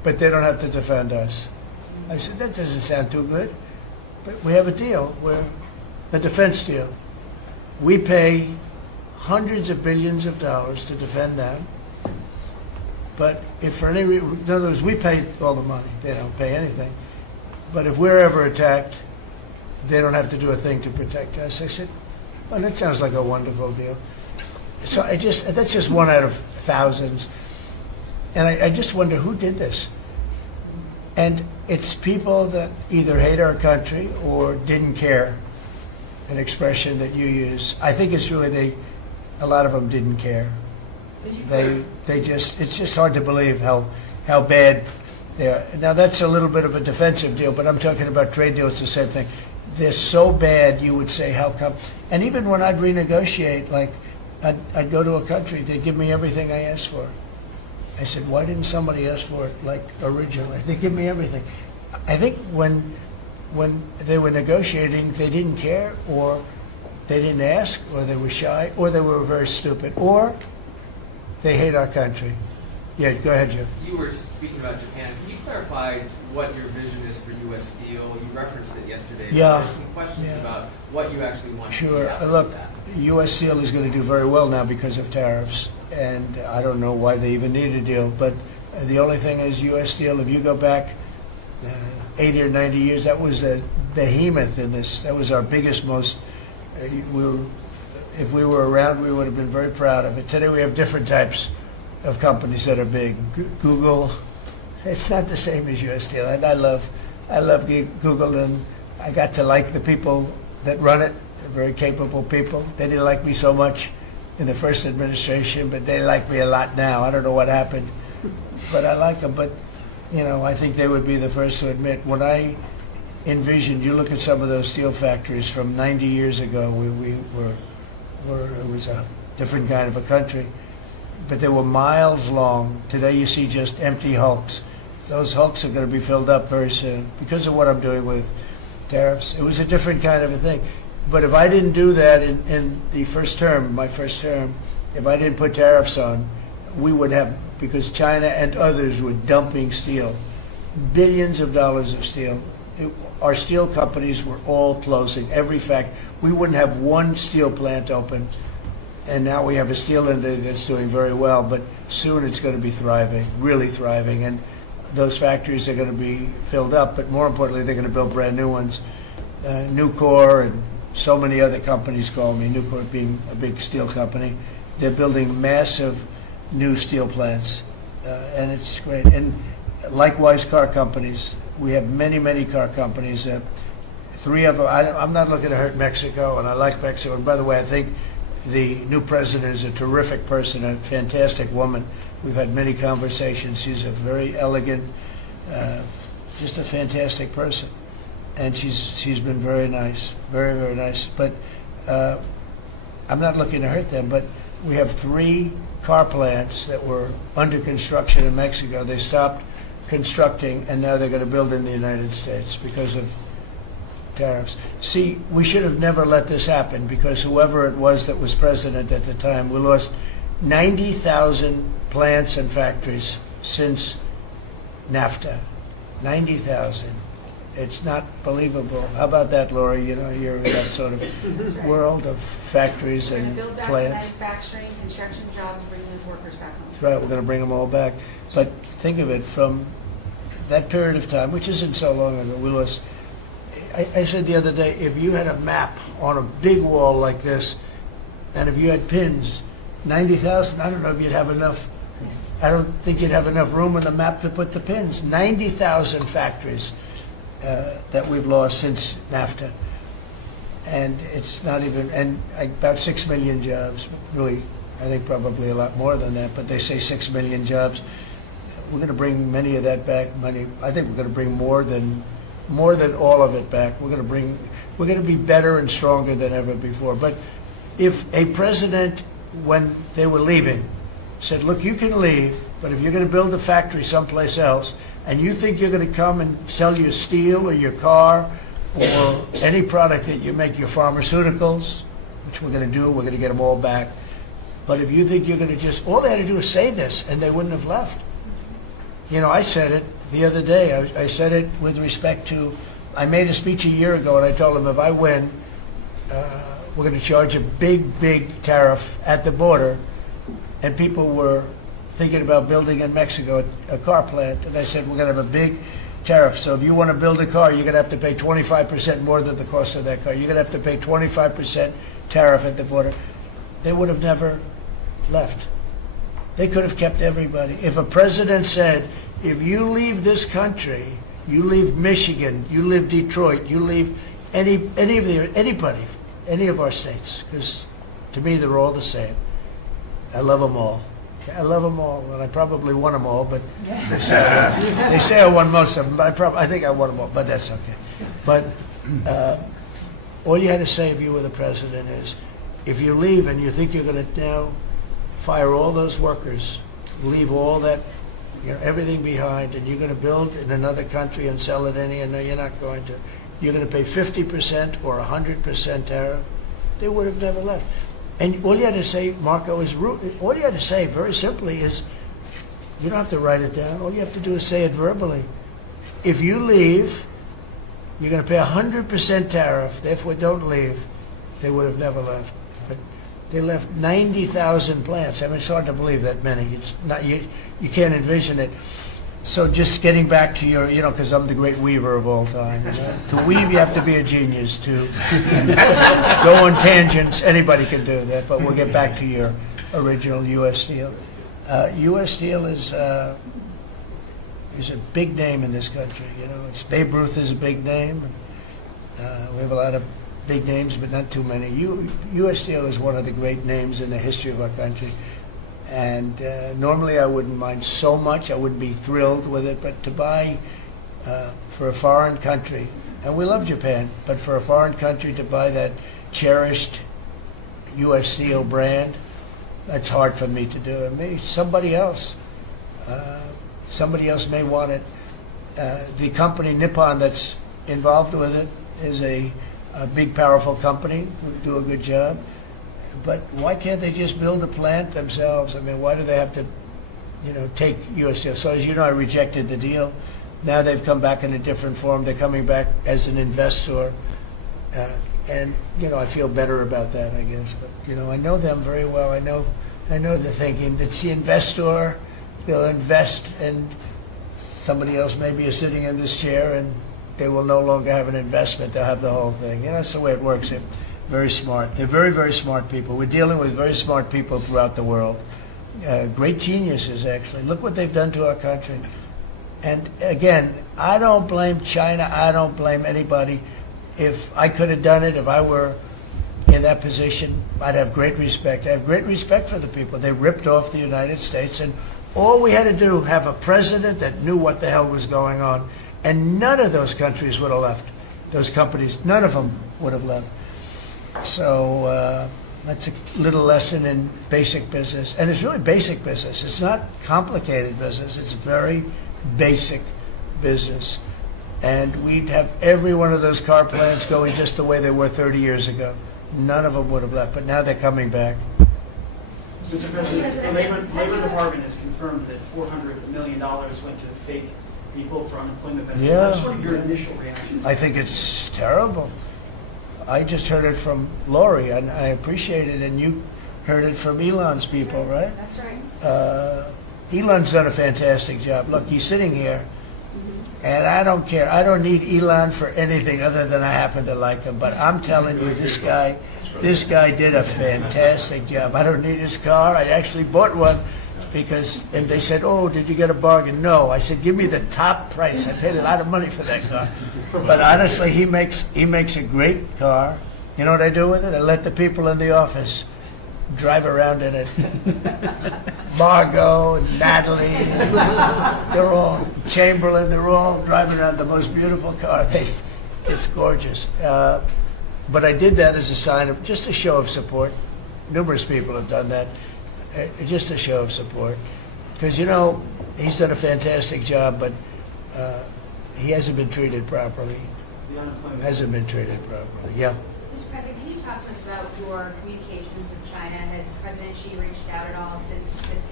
but they don't have to defend us. I said, that doesn't sound too good. But we have a deal where, a defense deal. We pay hundreds of billions of dollars to defend them. But if for any reason, in other words, we pay all the money. They don't pay anything. But if we're ever attacked, they don't have to do a thing to protect us. I said, oh, that sounds like a wonderful deal. So that's just one out of thousands. And I just wonder who did this. And it's people that either hate our country or didn't care, an expression that you use. I think it's really a lot of them didn't care. It's just hard to believe how bad they are. Now that's a little bit of a defensive deal, but I'm talking about trade deals, the same thing. They're so bad, you would say, how come? And even when I'd renegotiate, like I'd go to a country, they'd give me everything I asked for. I said, why didn't somebody ask for it like originally? They give me everything. I think when they were negotiating, they didn't care, or they didn't ask, or they were shy, or they were very stupid, or they hate our country. Yeah, go ahead, Jeff. You were speaking about Japan. Can you clarify what your vision is for U.S. Steel? You referenced it yesterday. Yeah. There are some questions about what you actually want to see Sure. out of Look, that. U.S. Steel is going to do very well now because of tariffs, and I don't know why they even need a deal. But the only thing is, U.S. Steel, if you go back 80 or 90 years, that was a behemoth in this. That was our biggest, most. If we were around, we would have been very proud of it. Today we have different types of companies that are big. Google, it's not the same as U.S. Steel. And I love Google, and I got to like the people that run it. They're very capable people. They didn't like me so much in the first administration, but they like me a lot now. I don't know what happened, but I like them. But, I think they would be the first to admit, when I envisioned, you look at some of those steel factories from 90 years ago, it was a different kind of a country, but they were miles long. Today you see just empty hulks. Those hulks are going to be filled up very soon because of what I'm doing with tariffs. It was a different kind of a thing. But if I didn't do that in the first term, my first term, if I didn't put tariffs on, we would have, because China and others were dumping steel, billions of dollars of steel. Our steel companies were all closing. Every fact, we wouldn't have one steel plant open, and now we have a steel industry that's doing very well. But soon it's going to be thriving, really thriving, and those factories are going to be filled up. But more importantly, they're going to build brand new ones. Nucor and so many other companies call me. Nucor being a big steel company, they're building massive new steel plants, and it's great. And likewise, car companies. We have many, many car companies. 3 of them. I'm not looking to hurt Mexico, and I like Mexico. And by the way, I think the new president is a terrific person, a fantastic woman. We've had many conversations. She's a very elegant, just a fantastic person, and she's been very nice, very, very nice. But I'm not looking to hurt them. But we have 3 car plants that were under construction in Mexico. They stopped constructing, and now they're going to build in the United States because of tariffs. See, we should have never let this happen, because whoever it was that was president at the time, we lost 90,000 plants and factories since NAFTA. 90,000. It's not believable. How about that, Laura? You're in that sort of world of factories and Build back plants. manufacturing, construction jobs, bring those workers back home. That's right, we're going to bring them all back. But think of it, from that period of time, which isn't so long ago, we lost. I said the other day, if you had a map on a big wall like this, and if you had pins, 90,000, I don't know if you'd have enough. I don't think you'd have enough room on the map to put the pins. 90,000 factories that we've lost since NAFTA. And it's not even, and about 6 million jobs, really, I think probably a lot more than that, but they say 6 million jobs. We're going to bring many of that back. I think we're going to bring more than all of it back. We're going to be better and stronger than ever before. But if a president, when they were leaving, said, look, you can leave, but if you're going to build a factory someplace else, and you think you're going to come and sell your steel or your car or any product that you make, your pharmaceuticals, which we're going to do, we're going to get them all back. But if you think you're going to all they had to do is say this, and they wouldn't have left. I said it the other day. I said it with respect to, I made a speech a year ago, and I told them if I win, we're going to charge a big, big tariff at the border. And people were thinking about building in Mexico a car plant. And I said, we're going to have a big tariff. So if you want to build a car, you're going to have to pay 25% more than the cost of that car. You're going to have to pay 25% tariff at the border. They would have never left. They could have kept everybody. If a president said, if you leave this country, you leave Michigan, you leave Detroit, you leave anybody, any of our states, because to me they're all the same. I love them all. I love them all, and I probably won them all, but they say I won most of them, but I think I won them all, but that's okay. But all you had to say if you were the president is, if you leave and you think you're going to now fire all those workers, leave all that, everything behind, and you're going to build in another country and sell it any, and no, you're not going to. You're going to pay 50% or 100% tariff. They would have never left. And all you had to say, Marco, all you had to say very simply is, you don't have to write it down. All you have to do is say it verbally. If you leave, you're going to pay 100% tariff. Therefore, don't leave. They would have never left. But they left 90,000 plants. I mean, it's hard to believe that many. It's not, you can't envision it. So just getting back to your, because I'm the great weaver of all time. To weave, you have to be a genius. To go on tangents, anybody can do that. But we'll get back to your original U.S. Steel. U.S. Steel is a big name in this country. It's Babe Ruth is a big name. We have a lot of big names, but not too many. U.S. Steel is one of the great names in the history of our country. And normally I wouldn't mind so much. I wouldn't be thrilled with it. But to buy for a foreign country, and we love Japan, but for a foreign country to buy that cherished U.S. Steel brand, that's hard for me to do. And maybe somebody else may want it. The company Nippon that's involved with it is a big, powerful company who do a good job. But why can't they just build a plant themselves? I mean, why do they have to, take U.S. Steel? So as you know, I rejected the deal. Now they've come back in a different form. They're coming back as an investor. And, I feel better about that, I guess. But, I know them very well. I know the thinking. It's the investor. They'll invest, and somebody else maybe is sitting in this chair, and they will no longer have an investment. They'll have the whole thing. That's the way it works. Very smart. They're very, very smart people. We're dealing with very smart people throughout the world. Great geniuses, actually. Look what they've done to our country. And again, I don't blame China. I don't blame anybody. If I could have done it, if I were in that position, I'd have great respect. I have great respect for the people. They ripped off the United States, and all we had to do, have a president that knew what the hell was going on. And none of those countries would have left. Those companies, none of them would have left. So that's a little lesson in basic business. And it's really basic business. It's not complicated business. It's very basic business. And we'd have every one of those car plants going just the way they were 30 years ago. None of them would have left. But now they're coming back. Mr. President, the Labor Department has confirmed that $400 million went to fake people for unemployment benefits. Yeah. That's sort of your initial reaction. I think it's terrible. I just heard it from Lori, and I appreciate it, and you heard it from Elon's people, right? That's right. Elon's done a fantastic job. Look, he's sitting here, and I don't care. I don't need Elon for anything other than I happen to like him. But I'm telling you, this guy did a fantastic job. I don't need his car. I actually bought one and they said, oh, did you get a bargain? No. I said, give me the top price. I paid a lot of money for that car. But honestly, he makes a great car. You know what I do with it? I let the people in the office drive around in it. Margot and Natalie, they're all, Chamberlain, they're all driving around the most beautiful car. It's gorgeous. But I did that as a sign of, just a show of support. Numerous people have done that. Just a show of support. Because, he's done a fantastic job, but he hasn't been treated properly. Hasn't been treated properly. Yeah. Mr. President, can you talk to us about your communications with China? Has President Xi reached out at all since the tariff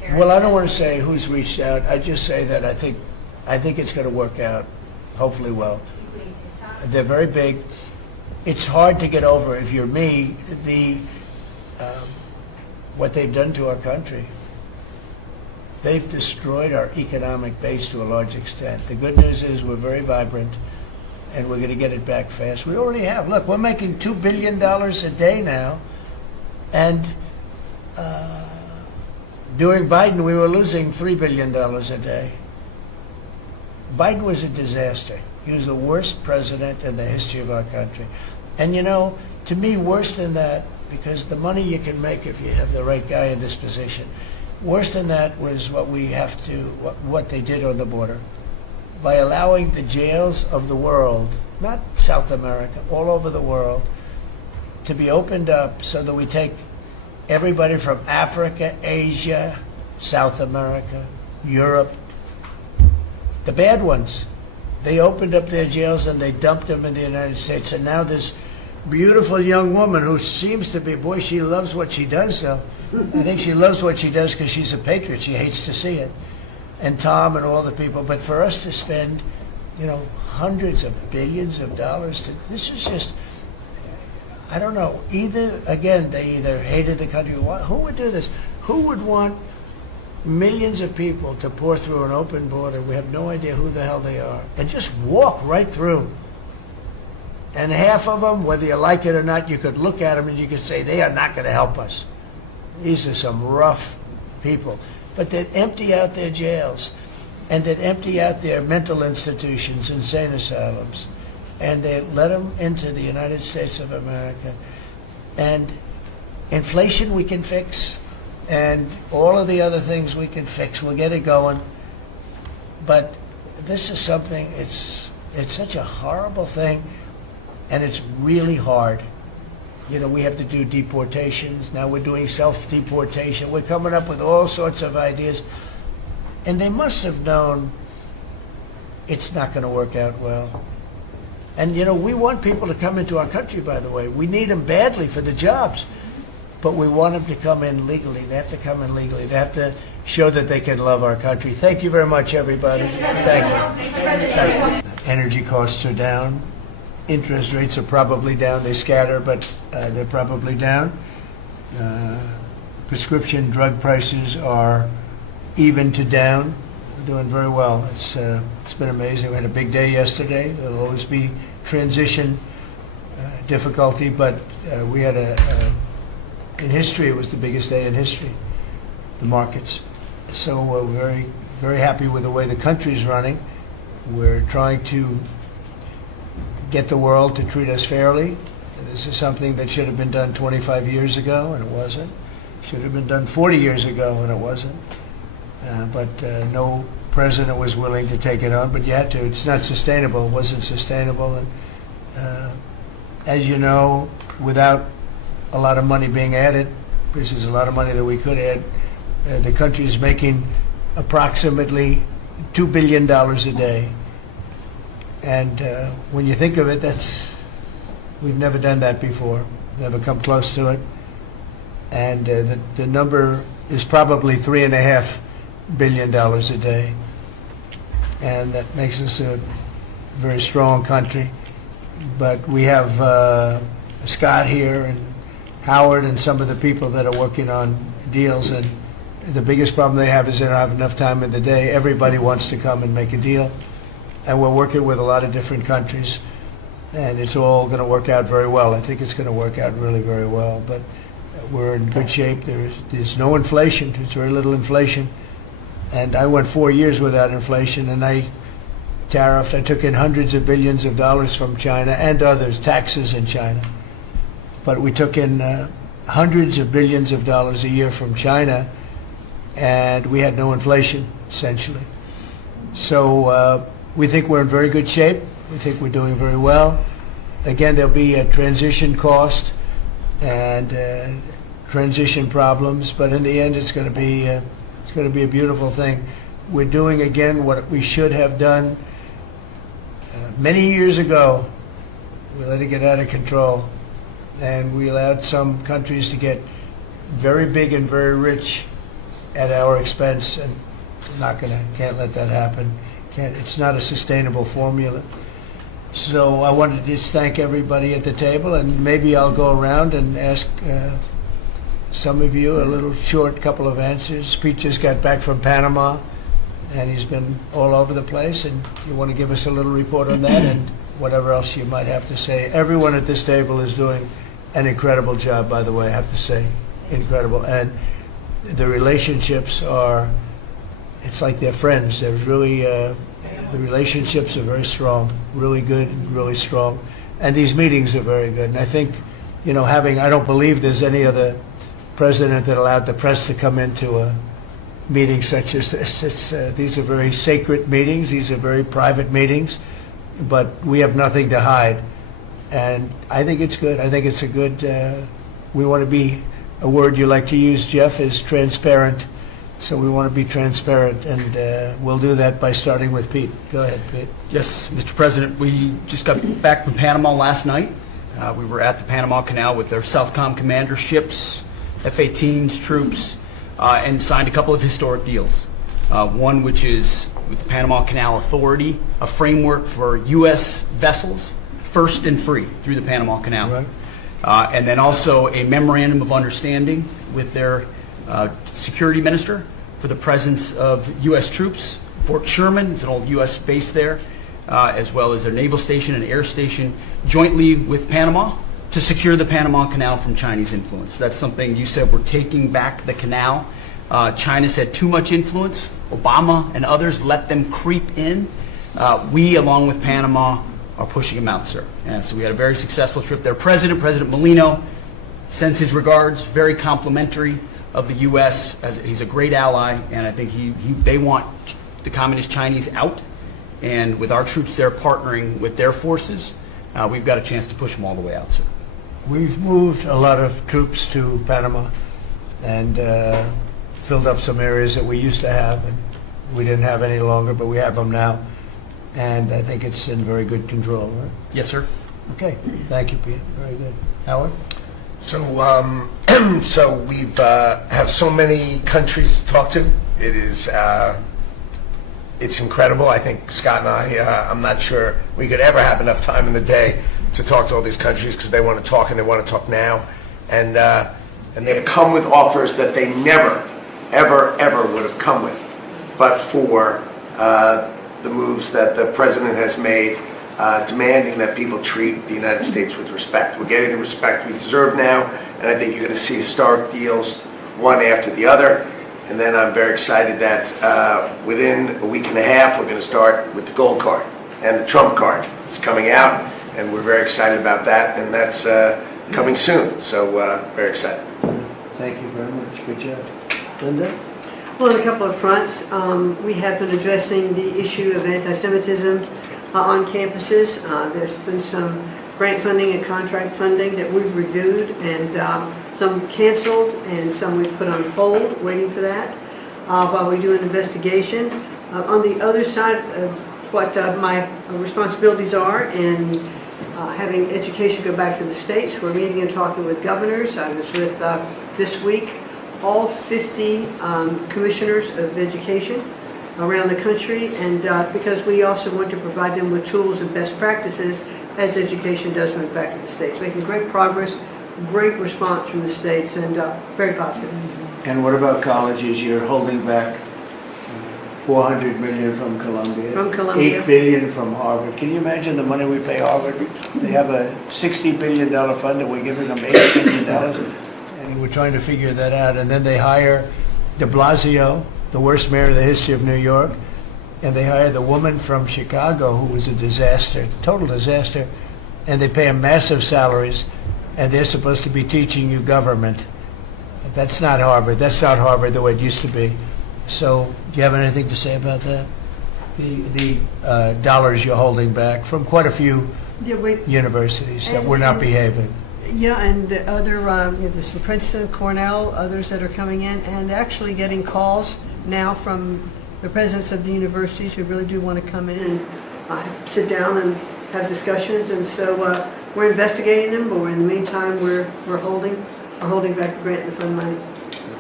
very Well, I don't want to say who's reached out. I just say that I think it's going to work out, hopefully well. including TikTok? They're very big. It's hard to get over, if you're me, what they've done to our country. They've destroyed our economic base to a large extent. The good news is we're very vibrant, and we're going to get it back fast. We already have. Look, we're making $2 billion a day now, and during Biden, we were losing $3 billion a day. Biden was a disaster. He was the worst president in the history of our country. And you know, to me, worse than that, because the money you can make if you have the right guy in this position, worse than that was what they did on the border. By allowing the jails of the world, not South America, all over the world, to be opened up so that we take everybody from Africa, Asia, South America, Europe, the bad ones. They opened up their jails and they dumped them in the United States. And now this beautiful young woman who seems to be, boy, she loves what she does, though. I think she loves what she does because she's a patriot. She hates to see it. And Tom and all the people. But for us to spend, hundreds of billions of dollars this is just, I don't know. They either hated the country. Who would do this? Who would want millions of people to pour through an open border? We have no idea who the hell they are. And just walk right through. And half of them, whether you like it or not, you could look at them and you could say, they are not going to help us. These are some rough people. But they'd empty out their jails, and they'd empty out their mental institutions, insane asylums, and they'd let them into the United States of America. And inflation we can fix, and all of the other things we can fix. We'll get it going. But this is something, it's such a horrible thing, and it's really hard. We have to do deportations. Now we're doing self-deportation. We're coming up with all sorts of ideas. And they must have known it's not going to work out well. And, we want people to come into our country, by the way. We need them badly for the jobs. But we want them to come in legally. They have to come in legally. They have to show that they can love our country. Thank you very much, everybody. Thank you. Energy costs are down. Interest rates are probably down. They scatter, but they're probably down. Prescription drug prices are even to down. We're doing very well. It's been amazing. We had a big day yesterday. There'll always be transition difficulty, but we had in history, it was the biggest day in history, the markets. So we're very, very happy with the way the country's running. We're trying to get the world to treat us fairly. This is something that should have been done 25 years ago, and it wasn't. Should have been done 40 years ago, and it wasn't. But no president was willing to take it on, but you had to. It's not sustainable. It wasn't sustainable. And as you know, without a lot of money being added, this is a lot of money that we could add, the country is making approximately $2 billion a day. And when you think of it, we've never done that before, never come close to it. And the number is probably $3.5 billion a day. And that makes us a very strong country. But we have Scott here and Howard and some of the people that are working on deals. And the biggest problem they have is they don't have enough time in the day. Everybody wants to come and make a deal. And we're working with a lot of different countries, and it's all going to work out very well. I think it's going to work out really very well. But we're in good shape. There's no inflation. There's very little inflation. And I went 4 years without inflation, and I tariffed. I took in hundreds of billions of dollars from China and others, taxes in China. But we took in hundreds of billions of dollars a year from China, and we had no inflation, essentially. So we think we're in very good shape. We think we're doing very well. Again, there'll be a transition cost and transition problems, but in the end, it's going to be a beautiful thing. We're doing again what we should have done many years ago. We let it get out of control, and we allowed some countries to get very big and very rich at our expense, and can't let that happen. It's not a sustainable formula. So I wanted to just thank everybody at the table, and maybe I'll go around and ask some of you a little short couple of answers. Pete just got back from Panama, and he's been all over the place, and you want to give us a little report on that and whatever else you might have to say. Everyone at this table is doing an incredible job, by the way, I have to say, incredible. And the relationships are, it's like they're friends. They're really, the relationships are very strong, really good and really strong. And these meetings are very good. And I think, I don't believe there's any other president that allowed the press to come into a meeting such as this. These are very sacred meetings. These are very private meetings, but we have nothing to hide. And I think it's good. I think it's a good, we want to be, a word you like to use, Jeff, is transparent. So we want to be transparent, and we'll do that by starting with Pete. Go ahead, Pete. Yes, Mr. President, we just got back from Panama last night. We were at the Panama Canal with their Southcom commander ships, F-18s, troops, and signed a couple of historic deals. One which is with the Panama Canal Authority, a framework for U.S. vessels, first and free through the Panama Canal. Right. And then also a memorandum of understanding with their security minister for the presence of U.S. troops. Fort Sherman is an old U.S. base there, as well as their naval station and air station, jointly with Panama, to secure the Panama Canal from Chinese influence. That's something you said, we're taking back the canal. China's had too much influence. Obama and others let them creep in. We, along with Panama, are pushing them out, sir. And so we had a very successful trip there. President Molino sends his regards, very complimentary of the U.S. as he's a great ally, and I think they want the Communist Chinese out. And with our troops there partnering with their forces, we've got a chance to push them all the way out, sir. We've moved a lot of troops to Panama and filled up some areas that we used to have, and we didn't have any longer, but we have them now. And I think it's in very good control, right? Yes, sir. Okay. Thank you, Pete. Very good. Howard? So, so we've have so many countries to talk to. It is, it's incredible. I think Scott and I'm not sure we could ever have enough time in the day to talk to all these countries because they want to talk and they want to talk now. And they come with offers that they never, ever, ever would have come with, but for the moves that the president has made, demanding that people treat the United States with respect. We're getting the respect we deserve now, and I think you're going to see historic deals, one after the other. And then I'm very excited that within a week and a half, we're going to start with the gold card, and the Trump card is coming out, and we're very excited about that, and that's coming soon. So very excited. Thank you very much. Good job. Linda? Well, on a couple of fronts, we have been addressing the issue of anti-Semitism on campuses. There's been some grant funding and contract funding that we've reviewed, and some canceled and some we've put on hold, waiting for that, while we do an investigation. On the other side of what my responsibilities are in having education go back to the states, we're meeting and talking with governors. I was with, this week, all 50 commissioners of education around the country, and because we also want to provide them with tools and best practices as education does move back to the states. Making great progress, great response from the states, and very positive. And what about colleges? You're holding back $400 million from Columbia. From Columbia. $8 billion from Harvard. Can you imagine the money we pay Harvard? They have a $60 billion fund and we're giving them $8 billion. And we're trying to figure that out. And then they hire de Blasio, the worst mayor in the history of New York. And they hire the woman from Chicago who was a disaster, total disaster. And they pay them massive salaries. And they're supposed to be teaching you government. That's not Harvard. That's not Harvard the way it used to be. So, do you have anything to say about that? The dollars you're holding back from quite a few universities that were not behaving. Yeah, and the other, there's some Princeton, Cornell, others that are coming in, and actually getting calls now from the presidents of the universities who really do want to come in and sit down and have discussions. And so we're investigating them, but in the meantime, we're holding back the grant and the fund money.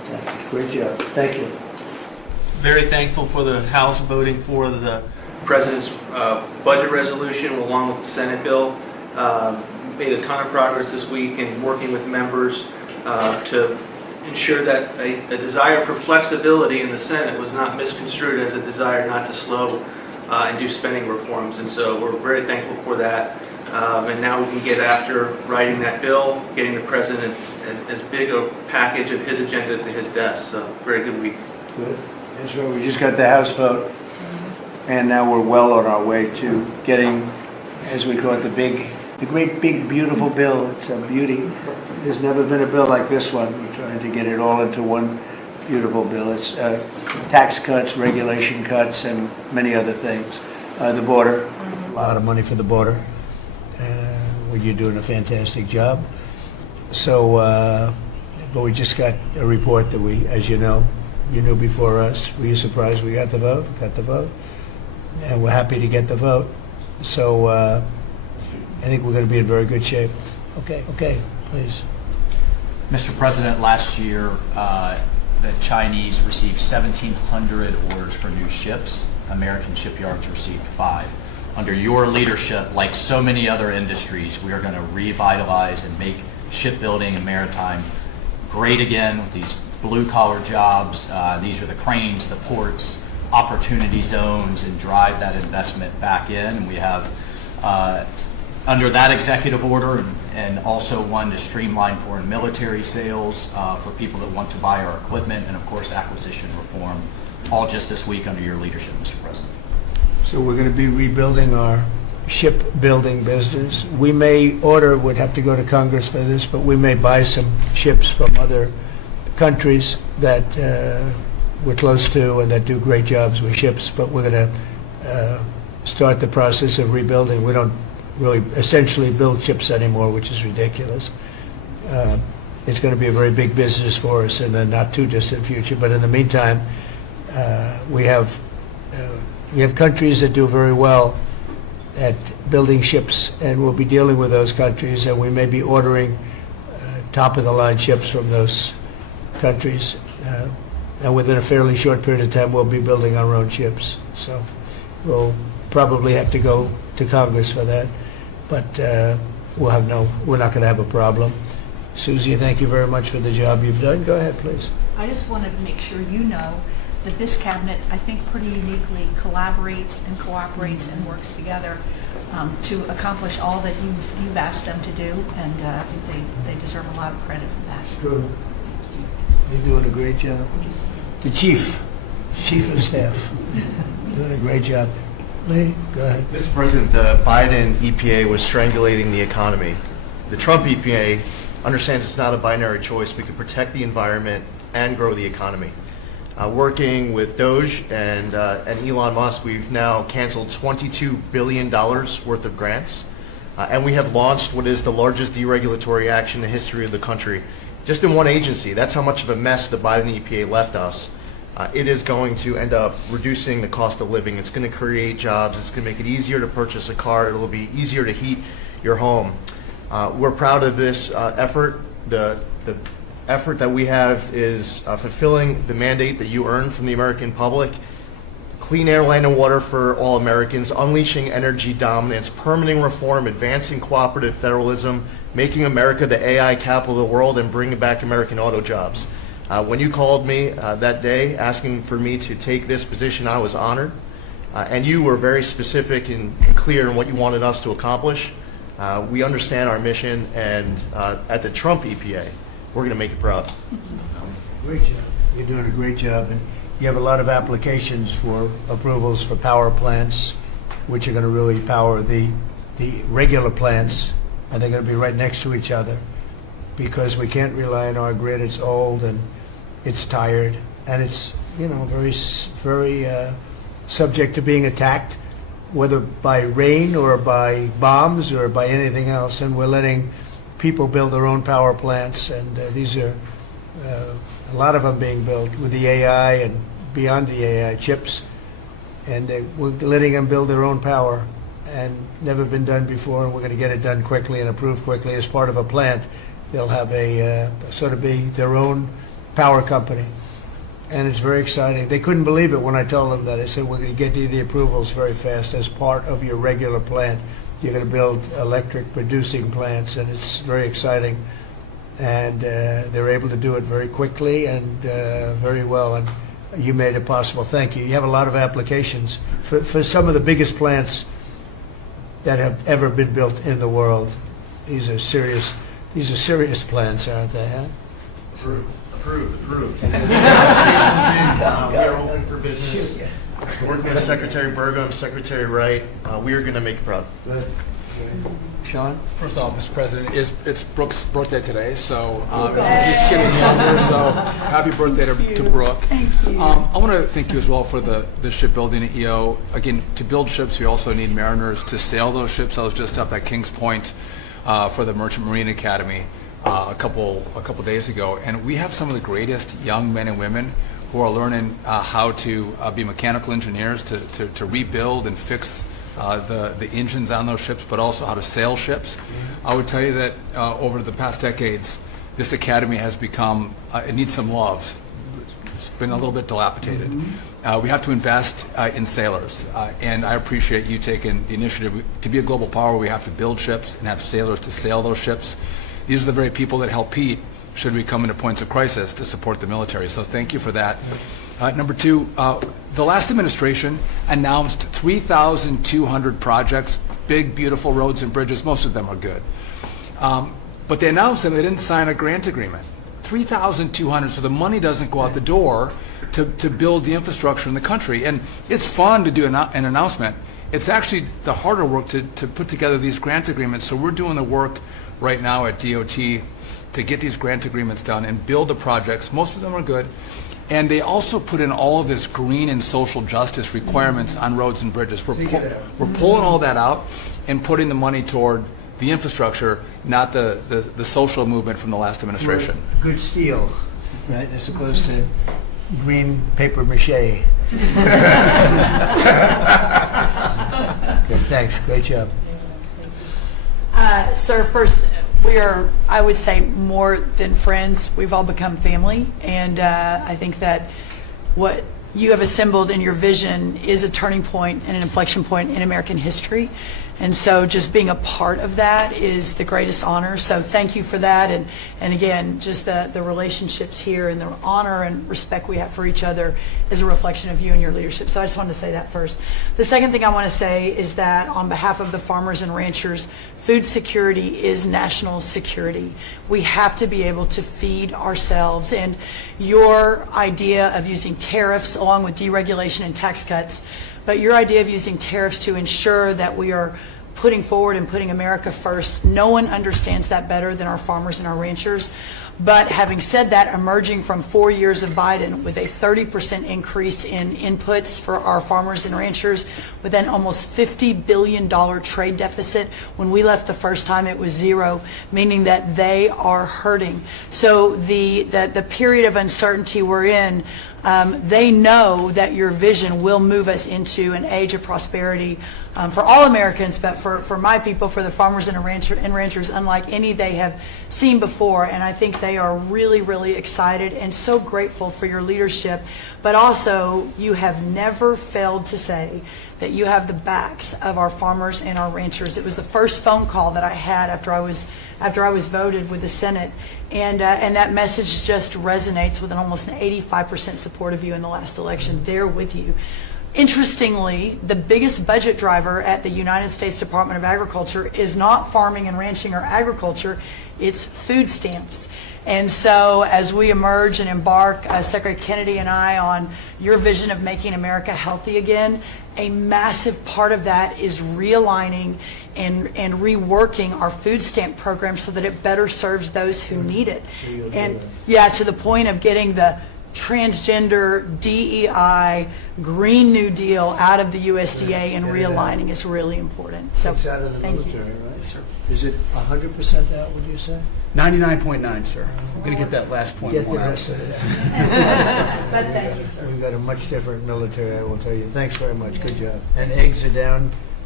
Great job. Thank you. Very thankful for the House voting for the President's budget resolution along with the Senate bill. Made a ton of progress this week in working with members to ensure that a desire for flexibility in the Senate was not misconstrued as a desire not to slow and do spending reforms. And so we're very thankful for that. And now we can get after writing that bill, getting the President as big a package of his agenda to his desk. So very good week. Good. That's right. We just got the House vote, and now we're well on our way to getting, as we call it, the great big beautiful bill. It's a beauty. There's never been a bill like this one. We're trying to get it all into one beautiful bill. It's tax cuts, regulation cuts, and many other things. The border, a lot of money for the border. Well, you're doing a fantastic job. So, but we just got a report that we, as you know, you knew before us. Were you surprised we got the vote? Got the vote, and we're happy to get the vote. So, I think we're going to be in very good shape. Okay, please. Mr. President, last year, the Chinese received 1,700 orders for new ships. American shipyards received 5. Under your leadership, like so many other industries, we are going to revitalize and make shipbuilding and maritime great again with these blue-collar jobs. These are the cranes, the ports, opportunity zones, and drive that investment back in. And we have, under that executive order, and also one to streamline foreign military sales for people that want to buy our equipment, and of course acquisition reform, all just this week under your leadership, Mr. President. So we're going to be rebuilding our shipbuilding business. We may order, would have to go to Congress for this, but we may buy some ships from other countries that we're close to and that do great jobs with ships, but we're going to start the process of rebuilding. We don't really essentially build ships anymore, which is ridiculous. It's going to be a very big business for us in the not too distant future, but in the meantime, we have countries that do very well at building ships, and we'll be dealing with those countries, and we may be ordering top-of-the-line ships from those countries. And within a fairly short period of time, we'll be building our own ships. So we'll probably have to go to Congress for that, but we're not going to have a problem. Susie, thank you very much for the job you've done. Go ahead, please. I just want to make sure you know that this cabinet, I think, pretty uniquely collaborates and cooperates and works together to accomplish all that you've asked them to do, and I think they deserve a lot of credit for that. True. You're doing a great job. The chief of staff, doing a great job. Lee, go ahead. Mr. President, the Biden EPA was strangulating the economy. The Trump EPA understands it's not a binary choice. We can protect the environment and grow the economy. Working with Doge and Elon Musk, we've now canceled $22 billion worth of grants, and we have launched what is the largest deregulatory action in the history of the country, just in one agency. That's how much of a mess the Biden EPA left us. It is going to end up reducing the cost of living. It's going to create jobs. It's going to make it easier to purchase a car. It will be easier to heat your home. We're proud of this effort. The effort that we have is fulfilling the mandate that you earned from the American public. Clean air, land, and water for all Americans, unleashing energy dominance, permitting reform, advancing cooperative federalism, making America the AI capital of the world, and bringing back American auto jobs. When you called me that day asking for me to take this position, I was honored. And you were very specific and clear in what you wanted us to accomplish. We understand our mission, and at the Trump EPA, we're going to make you proud. Great job. You're doing a great job. And you have a lot of applications for approvals for power plants, which are going to really power the regular plants, and they're going to be right next to each other, because we can't rely on our grid. It's old and it's tired, and it's very subject to being attacked, whether by rain or by bombs or by anything else. And we're letting people build their own power plants, and these are a lot of them being built with the AI and beyond the AI chips, and we're letting them build their own power, and never been done before, and we're going to get it done quickly and approved quickly as part of a plant. They'll have a sort of be their own power company. And it's very exciting. They couldn't believe it when I told them that. I said, we're going to get you the approvals very fast as part of your regular plant. You're going to build electric producing plants, and it's very exciting. And they're able to do it very quickly and very well. And you made it possible. Thank you. You have a lot of applications for some of the biggest plants that have ever been built in the world. These are serious plants, aren't they? Huh? Approved. We are open for business. Working with Secretary Burgum, Secretary Wright, we are going to make you proud. Sean? First off, Mr. President, it's Brooke's birthday today, so she's getting younger, so happy birthday to Brooke. Thank you. I want to thank you as well for the shipbuilding at EO. Again, to build ships, we also need mariners to sail those ships. I was just up at Kings Point for the Merchant Marine Academy a couple days ago, and we have some of the greatest young men and women who are learning how to be mechanical engineers, to rebuild and fix the engines on those ships, but also how to sail ships. I would tell you that over the past decades, this academy has become, it needs some love. It's been a little bit dilapidated. We have to invest in sailors, and I appreciate you taking the initiative. To be a global power, we have to build ships and have sailors to sail those ships. These are the very people that help Pete should we come into points of crisis to support the military. So thank you for that. Number two, the last administration announced 3,200 projects, big, beautiful roads and bridges. Most of them are good. But they announced them, they didn't sign a grant agreement. 3,200, so the money doesn't go out the door to build the infrastructure in the country. And it's fun to do an announcement. It's actually the harder work to put together these grant agreements. So we're doing the work right now at DOT to get these grant agreements done and build the projects. Most of them are good. And they also put in all of this green and social justice requirements on roads and bridges. We're pulling all that out and putting the money toward the infrastructure, not the social movement from the last administration. Good steel, right, as opposed to green paper mache. Okay, thanks. Great job. Sir, first, we are, I would say, more than friends. We've all become family, and I think that what you have assembled in your vision is a turning point and an inflection point in American history. And so just being a part of that is the greatest honor. So thank you for that. And again, just the relationships here and the honor and respect we have for each other is a reflection of you and your leadership. So I just wanted to say that first. The second thing I want to say is that on behalf of the farmers and ranchers, food security is national security. We have to be able to feed ourselves. And your idea of using tariffs along with deregulation and tax cuts, but your idea of using tariffs to ensure that we are putting forward and putting America first, no one understands that better than our farmers and our ranchers. But having said that, emerging from 4 years of Biden with a 30% increase in inputs for our farmers and ranchers, with an almost $50 billion trade deficit. When we left the first time, it was zero, meaning that they are hurting. So the period of uncertainty we're in, they know that your vision will move us into an age of prosperity for all Americans, but for my people, for the farmers and ranchers, unlike any they have seen before. And I think they are really, really excited and so grateful for your leadership. But also, you have never failed to say that you have the backs of our farmers and our ranchers. It was the first phone call that I had after I was voted with the Senate, and that message just resonates with almost an 85% support of you in the last election. They're with you. Interestingly, the biggest budget driver at the United States Department of Agriculture is not farming and ranching or agriculture, it's food stamps. And so as we emerge and embark, Secretary Kennedy and I, on your vision of making America healthy again, a massive part of that is realigning and reworking our food stamp program so that it better serves those who need it. And yeah, to the point of getting the transgender, DEI, Green New Deal out of the USDA and realigning is really important. So it's out of the military, right? Yes, sir. Is it 100% out, would you say? 99.9, sir. I'm going to get that last point. Get the rest of it. But thank you, sir. We've got a much different military, I will tell you. Thanks very much. Good job. And eggs are down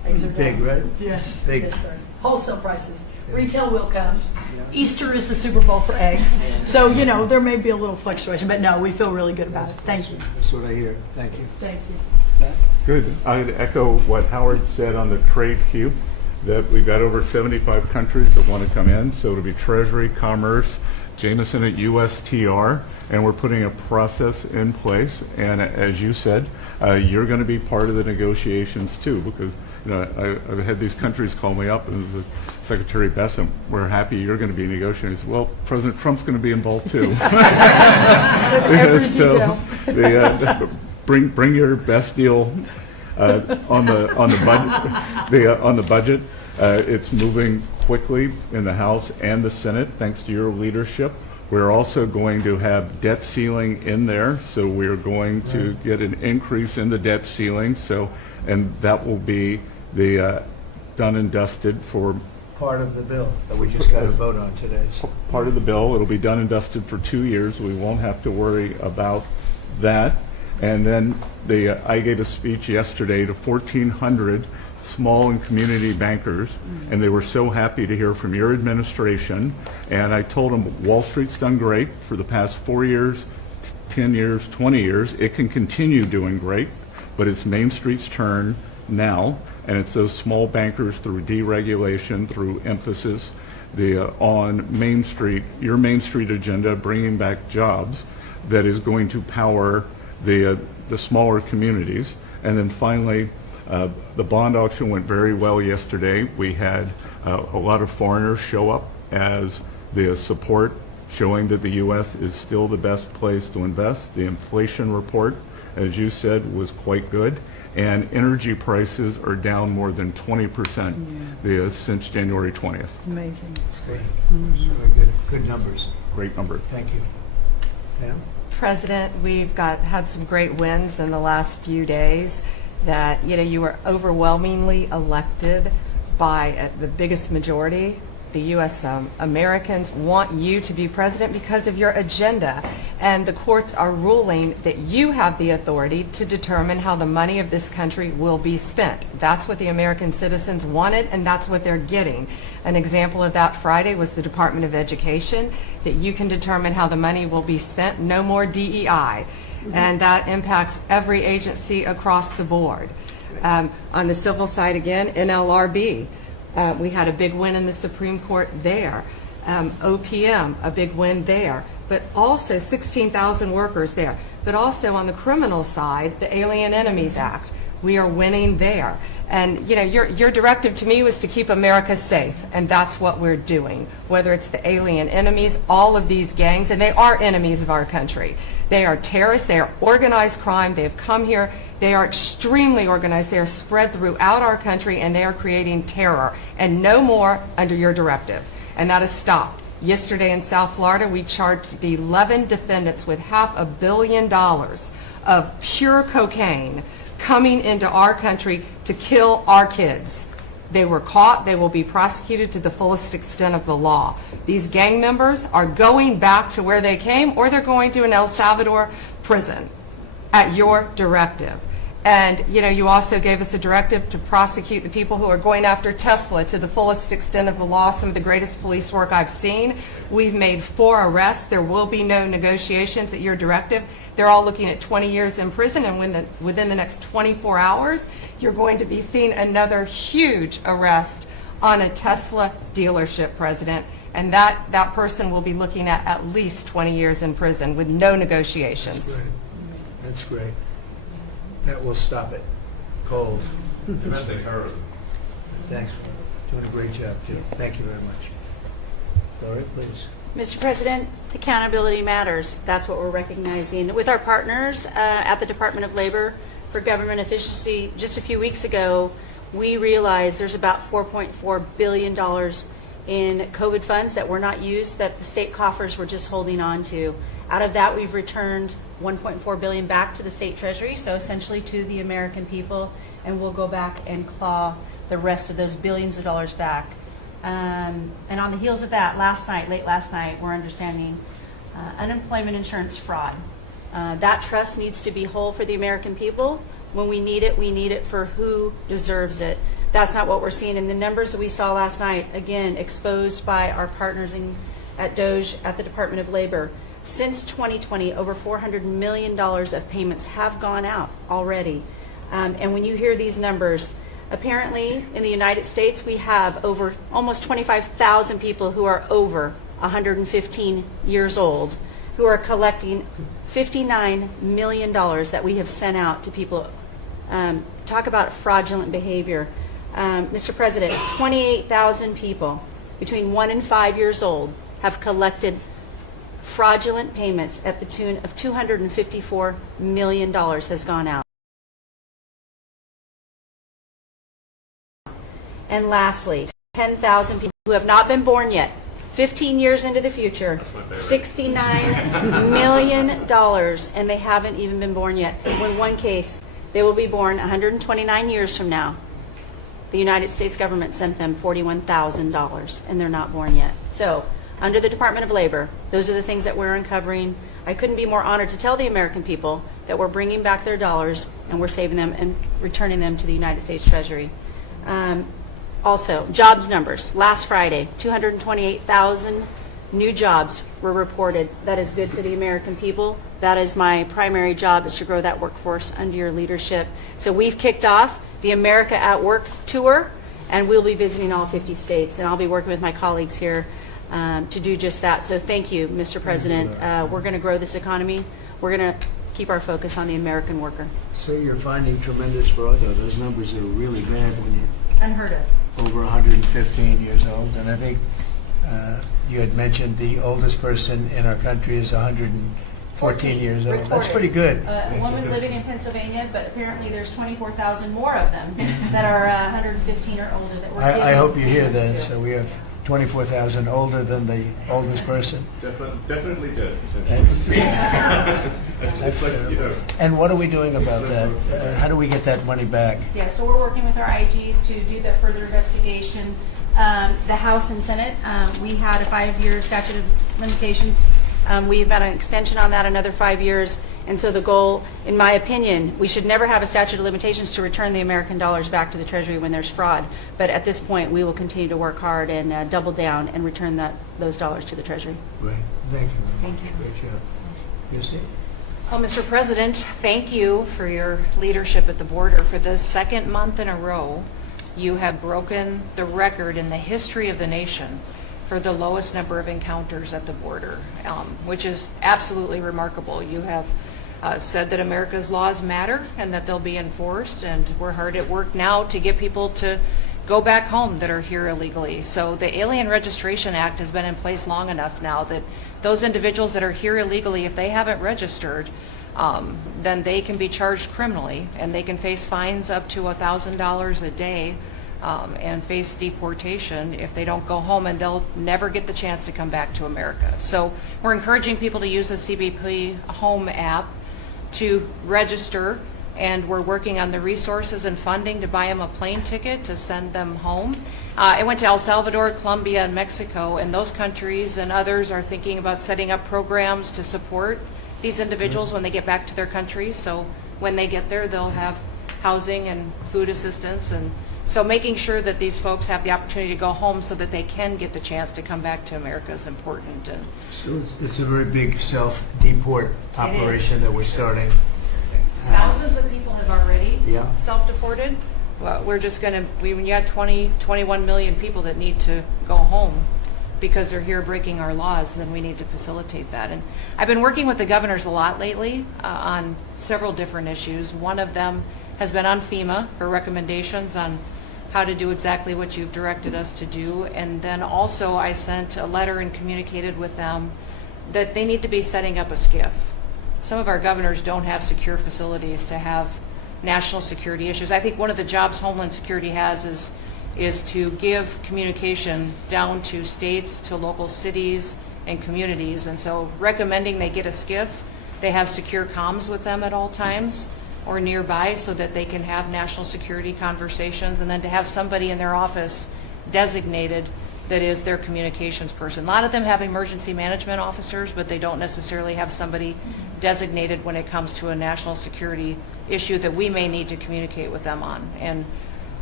Eggs are Big, down. right? Yes. Big. Yes, sir. Wholesale prices. Retail will come. Easter is the Super Bowl for eggs. So, you know, there may be a little fluctuation, but no, we feel really good about it. Thank you. That's what I hear. Thank you. Thank you. Good. I'd echo what Howard said on the trade queue, that we've got over 75 countries that want to come in. So it'll be Treasury, Commerce, Jameson at USTR, and we're putting a process in place. And as you said, you're going to be part of the negotiations too, because I've had these countries call me up, and the Secretary Bessent, we're happy you're going to be negotiating. Well, President Trump's going to be involved too. Every detail. So bring your best deal on the budget. It's moving quickly in the House and the Senate, thanks to your leadership. We're also going to have debt ceiling in there, so we're going to get an increase in the debt ceiling. And that will be the done and dusted for Part of the bill that we just got to vote on today. part of the bill. It'll be done and dusted for 2 years. We won't have to worry about that. And then I gave a speech yesterday to 1,400 small and community bankers, and they were so happy to hear from your administration. And I told them Wall Street's done great for the past 4 years, 10 years, 20 years. It can continue doing great, but it's Main Street's turn now, and it's those small bankers through deregulation, through emphasis on Main Street, your Main Street agenda, bringing back jobs, that is going to power the smaller communities. And then finally, the bond auction went very well yesterday. We had a lot of foreigners show up as the support, showing that the U.S. is still the best place to invest. The inflation report, as you said, was quite good. And energy prices are down more than 20% since January 20th. Amazing. That's great. Really good numbers. Great number. Thank you. Pam? President, we've had some great wins in the last few days. That you were overwhelmingly elected by the biggest majority. The U.S. Americans want you to be president because of your agenda, and the courts are ruling that you have the authority to determine how the money of this country will be spent. That's what the American citizens wanted, and that's what they're getting. An example of that Friday was the Department of Education, that you can determine how the money will be spent. No more DEI. And that impacts every agency across the board. On the civil side again, NLRB, we had a big win in the Supreme Court there. OPM, a big win there. But also 16,000 workers there. But also on the criminal side, the Alien Enemies Act. We are winning there. And your directive to me was to keep America safe, and that's what we're doing. Whether it's the alien enemies, all of these gangs, and they are enemies of our country. They are terrorists, they are organized crime, they have come here, they are extremely organized, they are spread throughout our country, and they are creating terror. And no more under your directive. And that has stopped. Yesterday in South Florida, we charged the 11 defendants with $500 million of pure cocaine coming into our country to kill our kids. They were caught. They will be prosecuted to the fullest extent of the law. These gang members are going back to where they came, or they're going to an El Salvador prison at your directive. And you also gave us a directive to prosecute the people who are going after Tesla to the fullest extent of the law, some of the greatest police work I've seen. We've made 4 arrests. There will be no negotiations at your directive. They're all looking at 20 years in prison, and within the next 24 hours, you're going to be seeing another huge arrest on a Tesla dealership, President. And that person will be looking at least 20 years in prison with no negotiations. That's great. That's great. That will stop it. Cold. Domestic terrorism. Thanks. Doing a great job, too. Thank you very much. Lori, please. Mr. President, accountability matters. That's what we're recognizing. With our partners at the Department of Labor for Government Efficiency, just a few weeks ago, we realized there's about $4.4 billion in COVID funds that were not used, that the state coffers were just holding on to. Out of that, we've returned $1.4 billion back to the state treasury, so essentially to the American people, and we'll go back and claw the rest of those billions of dollars back. And on the heels of that, late last night, we're understanding unemployment insurance fraud. That trust needs to be whole for the American people. When we need it for who deserves it. That's not what we're seeing. And the numbers that we saw last night, again, exposed by our partners at DOJ at the Department of Labor. Since 2020, over $400 million of payments have gone out already. And when you hear these numbers, apparently in the United States, we have over almost 25,000 people who are over 115 years old who are collecting $59 million that we have sent out to people. Talk about fraudulent behavior. Mr. President, 28,000 people between 1 and 5 years old have collected fraudulent payments at the tune of $254 million has gone out. And lastly, 10,000 people who have not been born yet, 15 years into the future, $69 million, and they haven't even been born yet. In one case, they will be born 129 years from now. The United States government sent them $41,000, and they're not born yet. So, under the Department of Labor, those are the things that we're uncovering. I couldn't be more honored to tell the American people that we're bringing back their dollars and we're saving them and returning them to the United States Treasury. Also, jobs numbers. Last Friday, 228,000 new jobs were reported. That is good for the American people. That is my primary job, is to grow that workforce under your leadership. So we've kicked off the America at Work tour, and we'll be visiting all 50 states, and I'll be working with my colleagues here to do just that. So thank you, Mr. President. We're going to grow this economy. We're going to keep our focus on the American worker. So you're finding tremendous fraud, though. Those numbers are really bad when you're Unheard of. over 115 years old. And I think you had mentioned the oldest person in our country is 114 years old. That's pretty good. A woman living in Pennsylvania, but apparently there's 24,000 more of them that are 115 or older. That we're I hope you giving hear that. to. So we have 24,000 older than the oldest person. Definitely did. That's and what are we doing about that? How do we get that money back? Yeah, so we're working with our IGs to do that further investigation. The House and Senate, we had a 5-year statute of limitations. We've got an extension on that, another 5 years. And so the goal, in my opinion, we should never have a statute of limitations to return the American dollars back to the Treasury when there's fraud. But at this point, we will continue to work hard and double down and return those dollars to the Treasury. Great. Thank you. Thank you. Great job. Christy? Well, Mr. President, thank you for your leadership at the border. For the second month in a row, you have broken the record in the history of the nation for the lowest number of encounters at the border, which is absolutely remarkable. You have said that America's laws matter and that they'll be enforced, and we're hard at work now to get people to go back home that are here illegally. So the Alien Registration Act has been in place long enough now that those individuals that are here illegally, if they haven't registered, then they can be charged criminally, and they can face fines up to $1,000 a day and face deportation if they don't go home, and they'll never get the chance to come back to America. So we're encouraging people to use the CBP Home app to register, and we're working on the resources and funding to buy them a plane ticket to send them home. I went to El Salvador, Colombia, and Mexico, and those countries and others are thinking about setting up programs to support these individuals when they get back to their countries. So when they get there, they'll have housing and food assistance, and so making sure that these folks have the opportunity to go home so that they can get the chance to come back to America is important. And So it's a very big self-deport operation that we're starting. thousands of people have already Yeah. self-deported. Well, we're just going to, when you have 21 million people that need to go home because they're here breaking our laws, then we need to facilitate that. And I've been working with the governors a lot lately on several different issues. One of them has been on FEMA for recommendations on how to do exactly what you've directed us to do. And then also I sent a letter and communicated with them that they need to be setting up a SCIF. Some of our governors don't have secure facilities to have national security issues. I think one of the jobs Homeland Security has is to give communication down to states, to local cities and communities. And so recommending they get a SCIF, they have secure comms with them at all times or nearby so that they can have national security conversations, and then to have somebody in their office designated that is their communications person. A lot of them have emergency management officers, but they don't necessarily have somebody designated when it comes to a national security issue that we may need to communicate with them on. And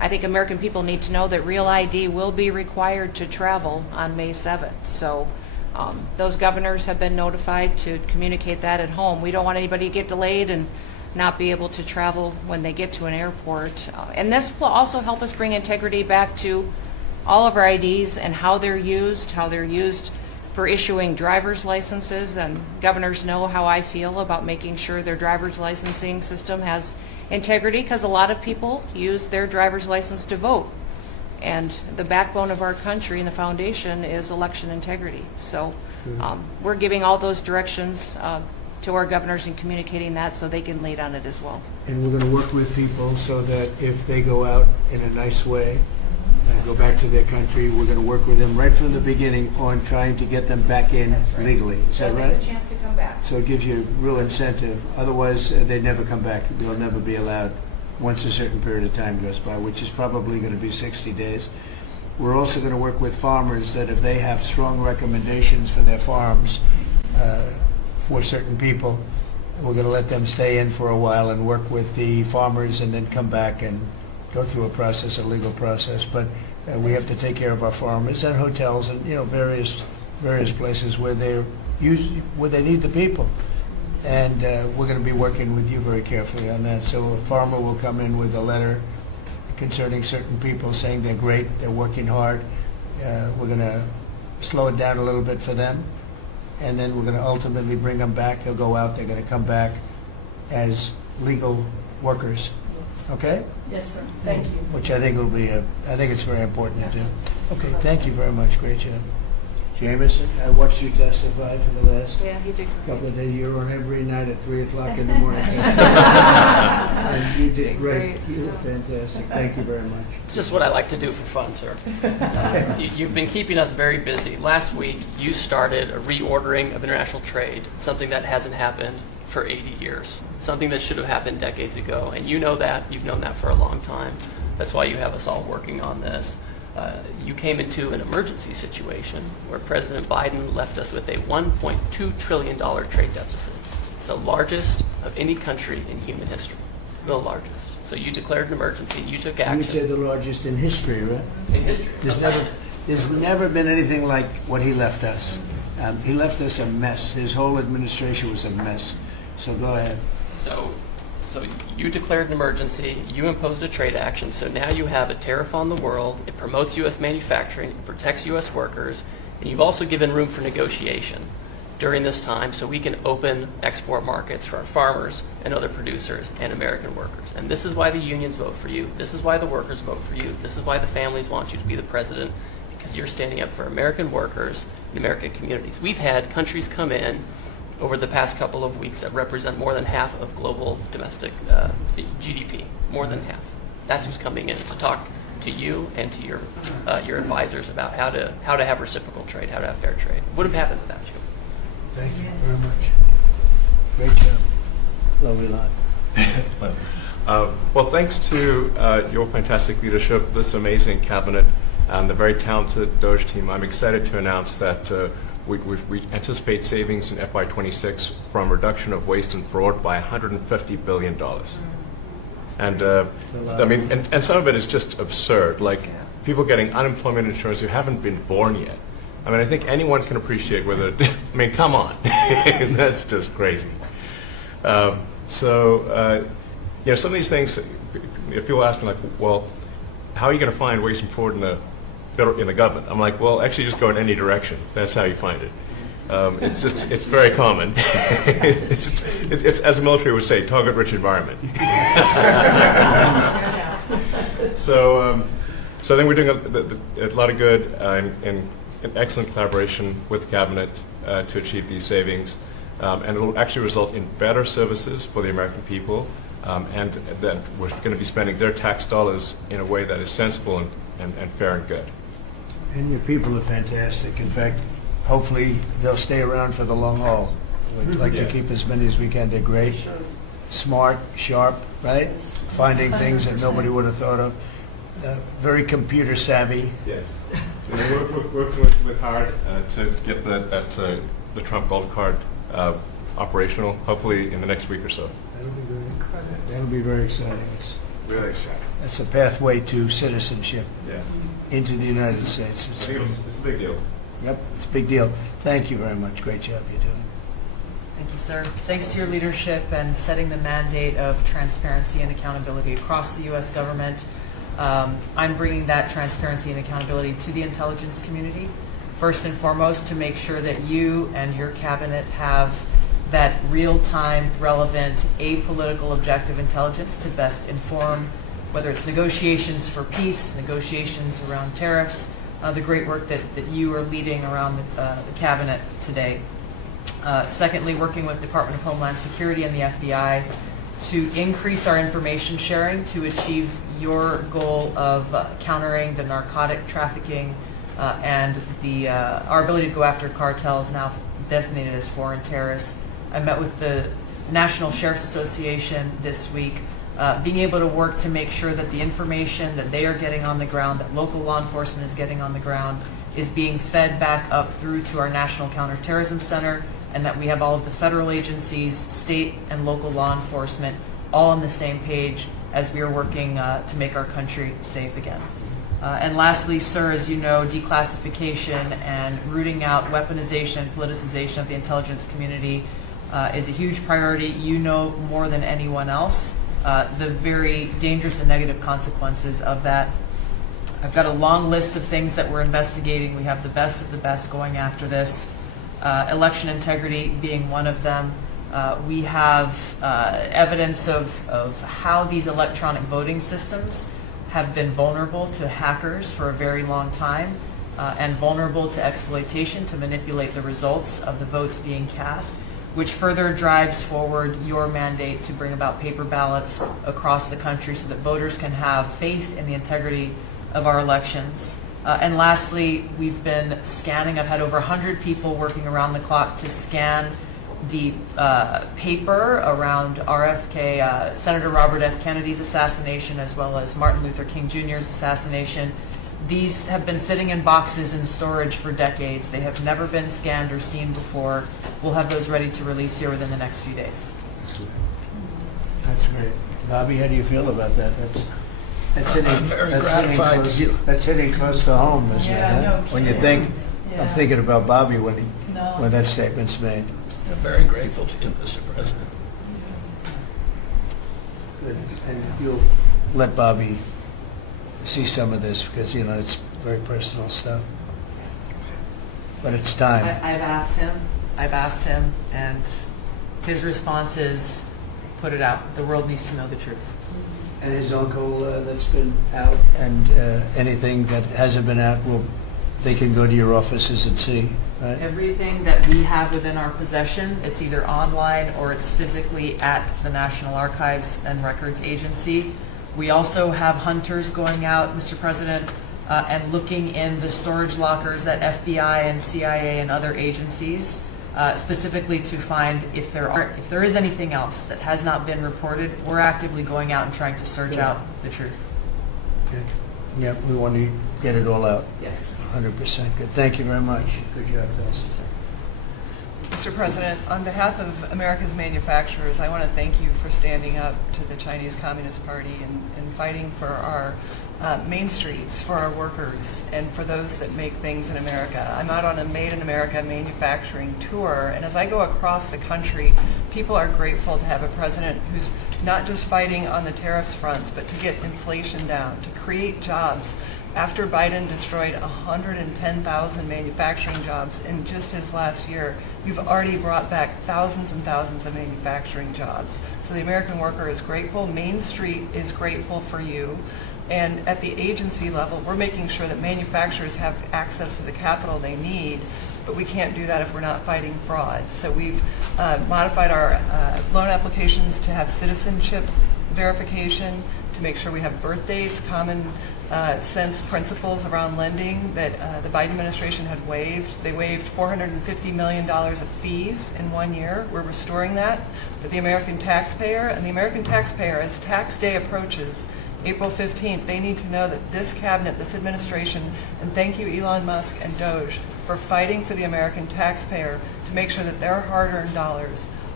I think American people need to know that Real ID will be required to travel on May 7th. So those governors have been notified to communicate that at home. We don't want anybody to get delayed and not be able to travel when they get to an airport. And this will also help us bring integrity back to all of our IDs and how they're used for issuing driver's licenses. And governors know how I feel about making sure their driver's licensing system has integrity, because a lot of people use their driver's license to vote. And the backbone of our country and the foundation is election integrity. So we're giving all those directions to our governors and communicating that so they can lead on it as well. And we're going to work with people so that if they go out in a nice way and go back to their country, we're going to work with them right from the beginning on trying to get them back in legally. Is that right? A chance to come back. So it gives you real incentive. Otherwise, they'd never come back. They'll never be allowed once a certain period of time goes by, which is probably going to be 60 days. We're also going to work with farmers that if they have strong recommendations for their farms for certain people, we're going to let them stay in for a while and work with the farmers and then come back and go through a process, a legal process. But we have to take care of our farmers and hotels and various places where they need the people. And we're going to be working with you very carefully on that. So a farmer will come in with a letter concerning certain people saying they're great, they're working hard. We're going to slow it down a little bit for them. And then we're going to ultimately bring them back. They'll go out, they're going to come back as legal workers. Okay? Yes, sir. Thank you. Which I think will be I think it's very important to do. Okay, thank you very much. Great job. Jameson, I watched you testify for the last couple of days. You were on every night at 3 o'clock in the morning. And you did great. You were fantastic. Thank you very much. It's just what I like to do for fun, sir. You've been keeping us very busy. Last week, you started a reordering of international trade, something that hasn't happened for 80 years, something that should have happened decades ago. And you know that. You've known that for a long time. That's why you have us all working on this. You came into an emergency situation where President Biden left us with a $1.2 trillion trade deficit. It's the largest of any country in human history, the largest. So you declared an emergency, you took action. You say the largest in history, right? In history. There's never been anything like what he left us. He left us a mess. His whole administration was a mess. So go ahead. So you declared an emergency, you imposed a trade action, so now you have a tariff on the world, it promotes U.S. manufacturing, it protects U.S. workers, and you've also given room for negotiation during this time so we can open export markets for our farmers and other producers and American workers. And this is why the unions vote for you, this is why the workers vote for you, this is why the families want you to be the president, because you're standing up for American workers and American communities. We've had countries come in over the past couple of weeks that represent more than half of global domestic GDP, more than half. That's who's coming in to talk to you and to your advisors about how to have reciprocal trade, how to have fair trade. Would have happened without you. Thank you very much. Great job. Lovely lot. Well, thanks to your fantastic leadership, this amazing cabinet, and the very talented Doge team, I'm excited to announce that we anticipate savings in FY26 from reduction of waste and fraud by $150 billion. And I mean, and some of it is just absurd, like people getting unemployment insurance who haven't been born yet. I mean, I think anyone can appreciate whether, I mean, come on, that's just crazy. So, some of these things, if people ask me like, well, how are you going to find waste and fraud in the government? I'm like, well, actually just go in any direction. That's how you find it. It's very common. it's as the military would say, target-rich environment. So I think we're doing a lot of good and excellent collaboration with the cabinet to achieve these savings, and it will actually result in better services for the American people, and that we're going to be spending their tax dollars in a way that is sensible and fair and good. And your people are fantastic. In fact, hopefully they'll stay around for the long haul. We'd like to keep as many as we can. They're great, smart, sharp, right? Finding things that nobody would have thought of. Very computer savvy. Yes. We're working with hard to get the Trump Gold Card operational, hopefully in the next week or so. That'll be great. That'll be very exciting. Really excited. That's a pathway to citizenship into the United States. It's a big deal. Yep, it's a big deal. Thank you very much. Great job you're doing. Thank you, sir. Thanks to your leadership and setting the mandate of transparency and accountability across the U.S. government. I'm bringing that transparency and accountability to the intelligence community, first and foremost, to make sure that you and your cabinet have that real-time, relevant, apolitical, objective intelligence to best inform whether it's negotiations for peace, negotiations around tariffs, the great work that you are leading around the cabinet today. Secondly, working with Department of Homeland Security and the FBI to increase our information sharing to achieve your goal of countering the narcotic trafficking and our ability to go after cartels now designated as foreign terrorists. I met with the National Sheriff's Association this week, being able to work to make sure that the information that they are getting on the ground, that local law enforcement is getting on the ground, is being fed back up through to our National Counterterrorism Center, and that we have all of the federal agencies, state and local law enforcement all on the same page as we are working to make our country safe again. And lastly, sir, as you know, declassification and rooting out weaponization and politicization of the intelligence community is a huge priority. You know more than anyone else the very dangerous and negative consequences of that. I've got a long list of things that we're investigating. We have the best of the best going after this. Election integrity being one of them. We have evidence of how these electronic voting systems have been vulnerable to hackers for a very long time and vulnerable to exploitation to manipulate the results of the votes being cast, which further drives forward your mandate to bring about paper ballots across the country so that voters can have faith in the integrity of our elections. And lastly, we've been scanning. I've had over 100 people working around the clock to scan the paper around RFK, Senator Robert F. Kennedy's assassination, as well as Martin Luther King Jr.'s assassination. These have been sitting in boxes in storage for decades. They have never been scanned or seen before. We'll have those ready to release here within the next few days. That's great. Bobby, how do you feel about that? That's hitting, I'm very that's gratified. That's hitting close to home, isn't it? no When you kidding. think, I'm thinking about Bobby when that statement's made. I'm very grateful to you, Mr. President. Good. And you'll let Bobby see some of this because, you know, it's very personal stuff. But it's time. I've asked him, and his response is, put it out. The world needs to know the truth. And his uncle that's been out and anything that hasn't been out, they can go to your offices and see, right? Everything that we have within our possession, it's either online or it's physically at the National Archives and Records Agency. We also have hunters going out, Mr. President, and looking in the storage lockers at FBI and CIA and other agencies, specifically to find if there is anything else that has not been reported. We're actively going out and trying to search out the truth. Okay. Yeah, we want to get it all out. Yes. 100% good. Thank you very much. Good job, Dustin. Mr. President, on behalf of America's manufacturers, I want to thank you for standing up to the Chinese Communist Party and fighting for our main streets, for our workers, and for those that make things in America. I'm out on a Made in America manufacturing tour, and as I go across the country, people are grateful to have a president who's not just fighting on the tariffs fronts, but to get inflation down, to create jobs. After Biden destroyed 110,000 manufacturing jobs in just his last year, you've already brought back thousands and thousands of manufacturing jobs. So the American worker is grateful. Main Street is grateful for you. And at the agency level, we're making sure that manufacturers have access to the capital they need, but we can't do that if we're not fighting fraud. So we've modified our loan applications to have citizenship verification, to make sure we have birth dates, common sense principles around lending that the Biden administration had waived. They waived $450 million of fees in 1 year. We're restoring that for the American taxpayer. And the American taxpayer, as tax day approaches, April 15th, they need to know that this cabinet, this administration, and thank you Elon Musk and Doge for fighting for the American taxpayer to make sure that their hard-earned dollars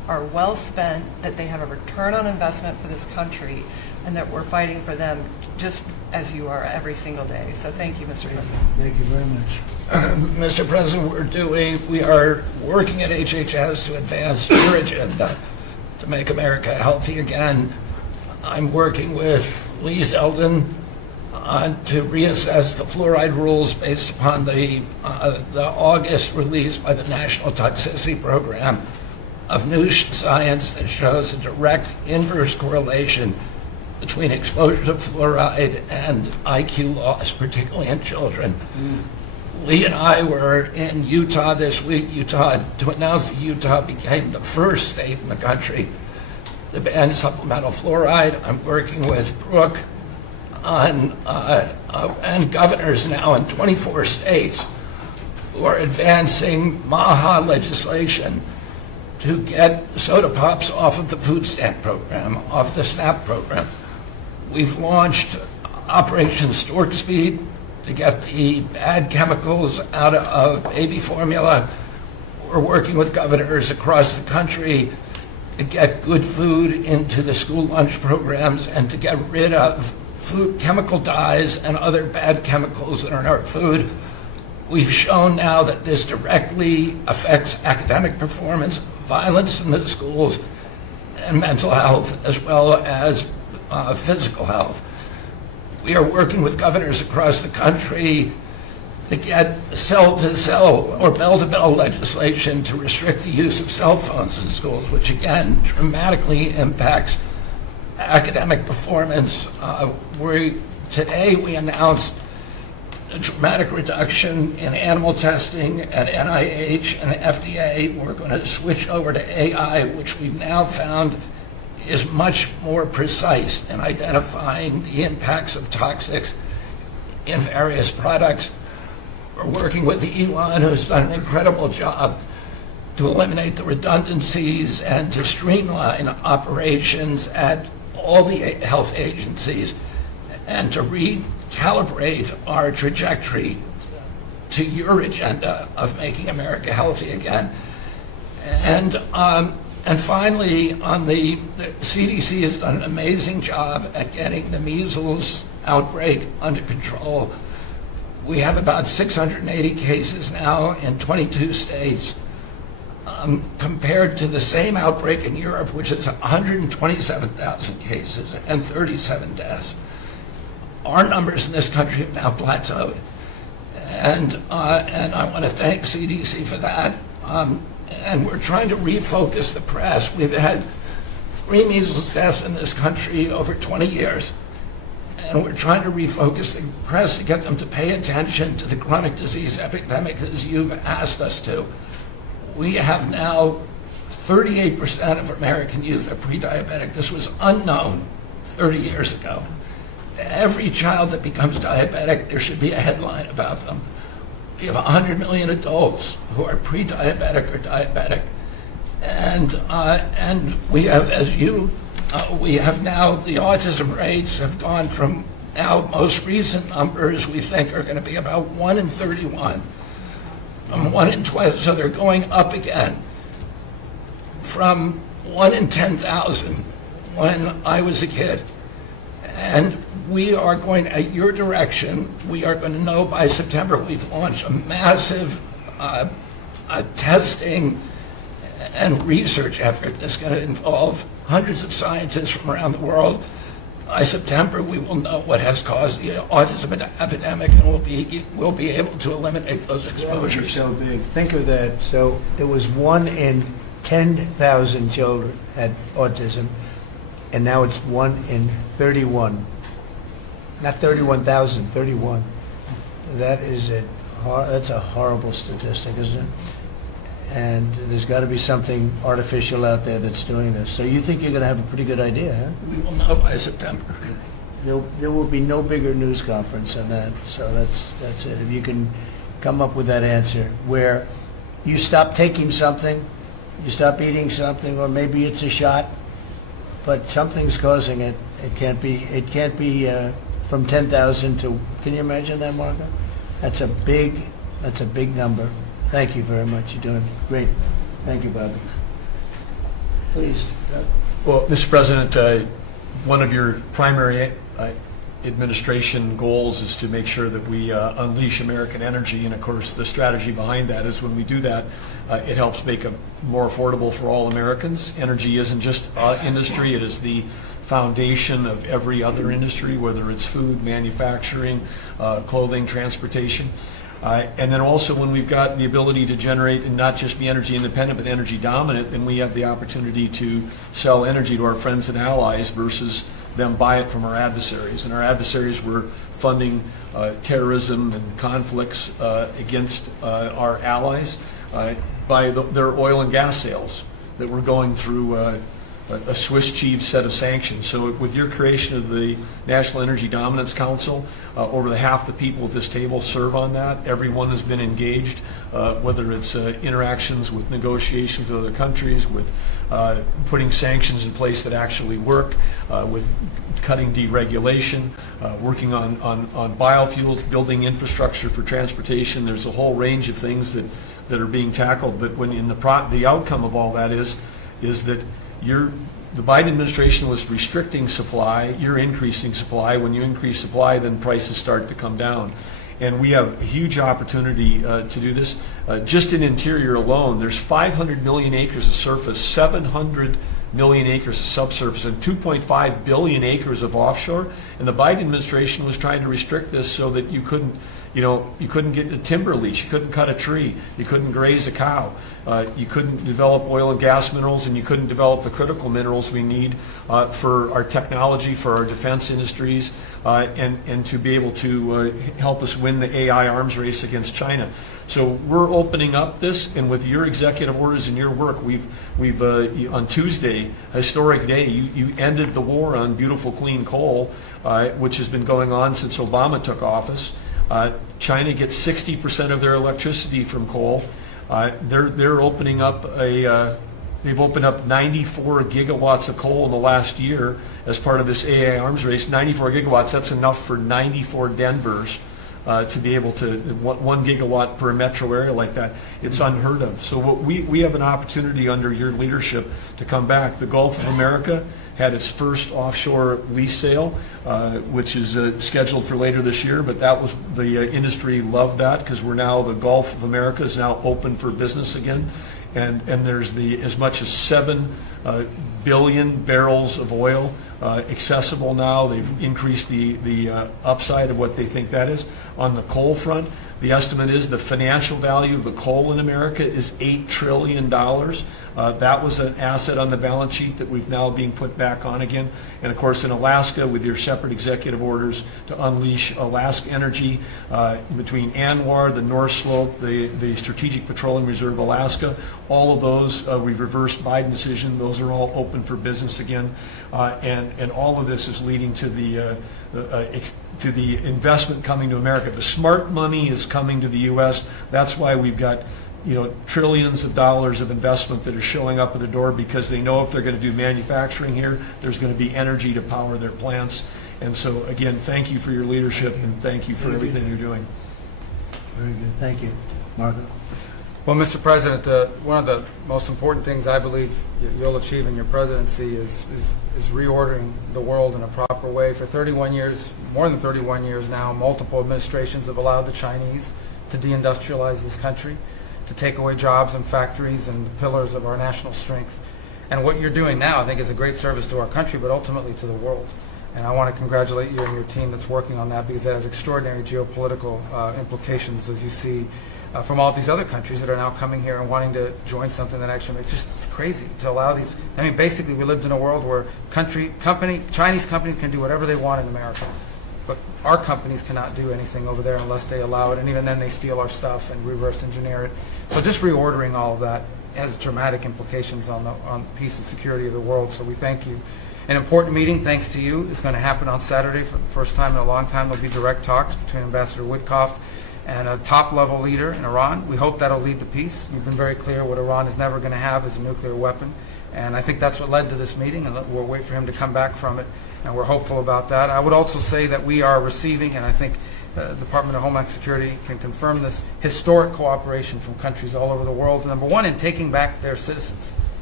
are well spent, that they have a return on investment for this country, and that we're fighting for them just as you are every single day. So thank you, Mr. President. Thank you very much. Mr. President, we are working at HHS to advance your agenda to make America healthy again. I'm working with Lee Zeldin to reassess the fluoride rules based upon the August release by the National Toxicity Program of new science that shows a direct inverse correlation between exposure to fluoride and IQ loss, particularly in children. Lee and I were in Utah this week, to announce that Utah became the first state in the country to ban supplemental fluoride. I'm working with Brooke on and governors now in 24 states who are advancing MAHA legislation to get soda pops off of the food stamp program, off the SNAP program. We've launched Operation Stork Speed to get the bad chemicals out of baby formula. We're working with governors across the country to get good food into the school lunch programs and to get rid of food chemical dyes and other bad chemicals that are in our food. We've shown now that this directly affects academic performance, violence in the schools, and mental health, as well as physical health. We are working with governors across the country to get cell-to-cell or bell-to-bell legislation to restrict the use of cell phones in schools, which again dramatically impacts academic performance. Today we announced a dramatic reduction in animal testing at NIH and FDA. We're going to switch over to AI, which we've now found is much more precise in identifying the impacts of toxics in various products. We're working with Elon, who's done an incredible job to eliminate the redundancies and to streamline operations at all the health agencies and to recalibrate our trajectory to your agenda of making America healthy again. And finally, the CDC has done an amazing job at getting the measles outbreak under control. We have about 680 cases now in 22 states, compared to the same outbreak in Europe, which is 127,000 cases and 37 deaths. Our numbers in this country have now plateaued. And I want to thank CDC for that. And we're trying to refocus the press. We've had 3 measles deaths in this country over 20 years. And we're trying to refocus the press to get them to pay attention to the chronic disease epidemic as you've asked us to. We have now 38% of American youth are pre-diabetic. This was unknown 30 years ago. Every child that becomes diabetic, there should be a headline about them. We have 100 million adults who are pre-diabetic or diabetic. And we have, we have now, the autism rates have gone from now most recent numbers we think are going to be about 1 in 31. 1 in 20, so they're going up again from 1 in 10,000 when I was a kid. And we are going, at your direction, we are going to know by September. We've launched a massive testing and research effort that's going to involve hundreds of scientists from around the world. By September, we will know what has caused the autism epidemic, and we'll be able to eliminate those exposures. So big. Think of that. So it was 1 in 10,000 children had autism, and now it's 1 in 31. Not 31,000, 31. That's a horrible statistic, isn't it? And there's got to be something artificial out there that's doing this. So you think you're going to have a pretty good idea, huh? We will know by September. There will be no bigger news conference than that. So that's it. If you can come up with that answer where you stop taking something, you stop eating something, or maybe it's a shot, but something's causing it. It can't be from 10,000 to. Can you imagine that, Margo? That's a big number. Thank you very much. You're doing great. Thank you, Bobby. Please. Well, Mr. President, one of your primary administration goals is to make sure that we unleash American energy, and of course the strategy behind that is when we do that, it helps make it more affordable for all Americans. Energy isn't just industry, it is the foundation of every other industry, whether it's food, manufacturing, clothing, transportation. And then also when we've got the ability to generate and not just be energy independent but energy dominant, then we have the opportunity to sell energy to our friends and allies versus them buy it from our adversaries. And our adversaries were funding terrorism and conflicts against our allies by their oil and gas sales that were going through a Swiss cheese set of sanctions. So with your creation of the National Energy Dominance Council, over half the people at this table serve on that. Everyone has been engaged, whether it's interactions with negotiations with other countries, with putting sanctions in place that actually work, with cutting deregulation, working on biofuels, building infrastructure for transportation. There's a whole range of things that are being tackled. But when in the outcome of all that is that the Biden administration was restricting supply, you're increasing supply. When you increase supply, then prices start to come down. And we have a huge opportunity to do this. Just in interior alone, there's 500 million acres of surface, 700 million acres of subsurface, and 2.5 billion acres of offshore. And the Biden administration was trying to restrict this so that you couldn't get a timber lease, you couldn't cut a tree, you couldn't graze a cow, you couldn't develop oil and gas minerals, and you couldn't develop the critical minerals we need for our technology, for our defense industries, and to be able to help us win the AI arms race against China. So we're opening up this, and with your executive orders and your work, we've on Tuesday, historic day, you ended the war on beautiful clean coal, which has been going on since Obama took office. China gets 60% of their electricity from coal. They're opening up they've opened up 94 gigawatts of coal in the last year as part of this AI arms race. 94 gigawatts, that's enough for 94 Denvers to be able to, 1 gigawatt per metro area like that. It's unheard of. So we have an opportunity under your leadership to come back. The Gulf of America had its first offshore lease sale, which is scheduled for later this year, but that was, the industry loved that because the Gulf of America is now open for business again. And there's as much as 7 billion barrels of oil accessible now. They've increased the upside of what they think that is. On the coal front, the estimate is the financial value of the coal in America is $8 trillion. That was an asset on the balance sheet that we've now being put back on again. And of course in Alaska, with your separate executive orders to unleash Alaska energy between ANWR, the North Slope, the Strategic Petroleum Reserve Alaska, all of those, we've reversed Biden decision. Those are all open for business again. And all of this is leading to the investment coming to America. The smart money is coming to the U.S. That's why we've got trillions of dollars of investment that are showing up at the door, because they know if they're going to do manufacturing here, there's going to be energy to power their plants. And so again, thank you for your leadership and thank you for everything you're doing. Very good. Thank you. Marco? Well, Mr. President, one of the most important things I believe you'll achieve in your presidency is reordering the world in a proper way. For 31 years, more than 31 years now, multiple administrations have allowed the Chinese to deindustrialize this country, to take away jobs and factories and the pillars of our national strength. And what you're doing now, I think, is a great service to our country, but ultimately to the world. And I want to congratulate you and your team that's working on that, because that has extraordinary geopolitical implications, as you see from all these other countries that are now coming here and wanting to join something that actually makes it's crazy to allow these. I mean, basically, we lived in a world where Chinese companies can do whatever they want in America, but our companies cannot do anything over there unless they allow it, and even then they steal our stuff and reverse engineer it. So just reordering all of that has dramatic implications on peace and security of the world, so we thank you. An important meeting, thanks to you, is going to happen on Saturday for the first time in a long time. There'll be direct talks between Ambassador Witkoff and a top-level leader in Iran. We hope that'll lead to peace. You've been very clear what Iran is never going to have is a nuclear weapon, and I think that's what led to this meeting, and we'll wait for him to come back from it, and we're hopeful about that. I would also say that we are receiving, and I think the Department of Homeland Security can confirm this, historic cooperation from countries all over the world. Number one, in taking back their citizens.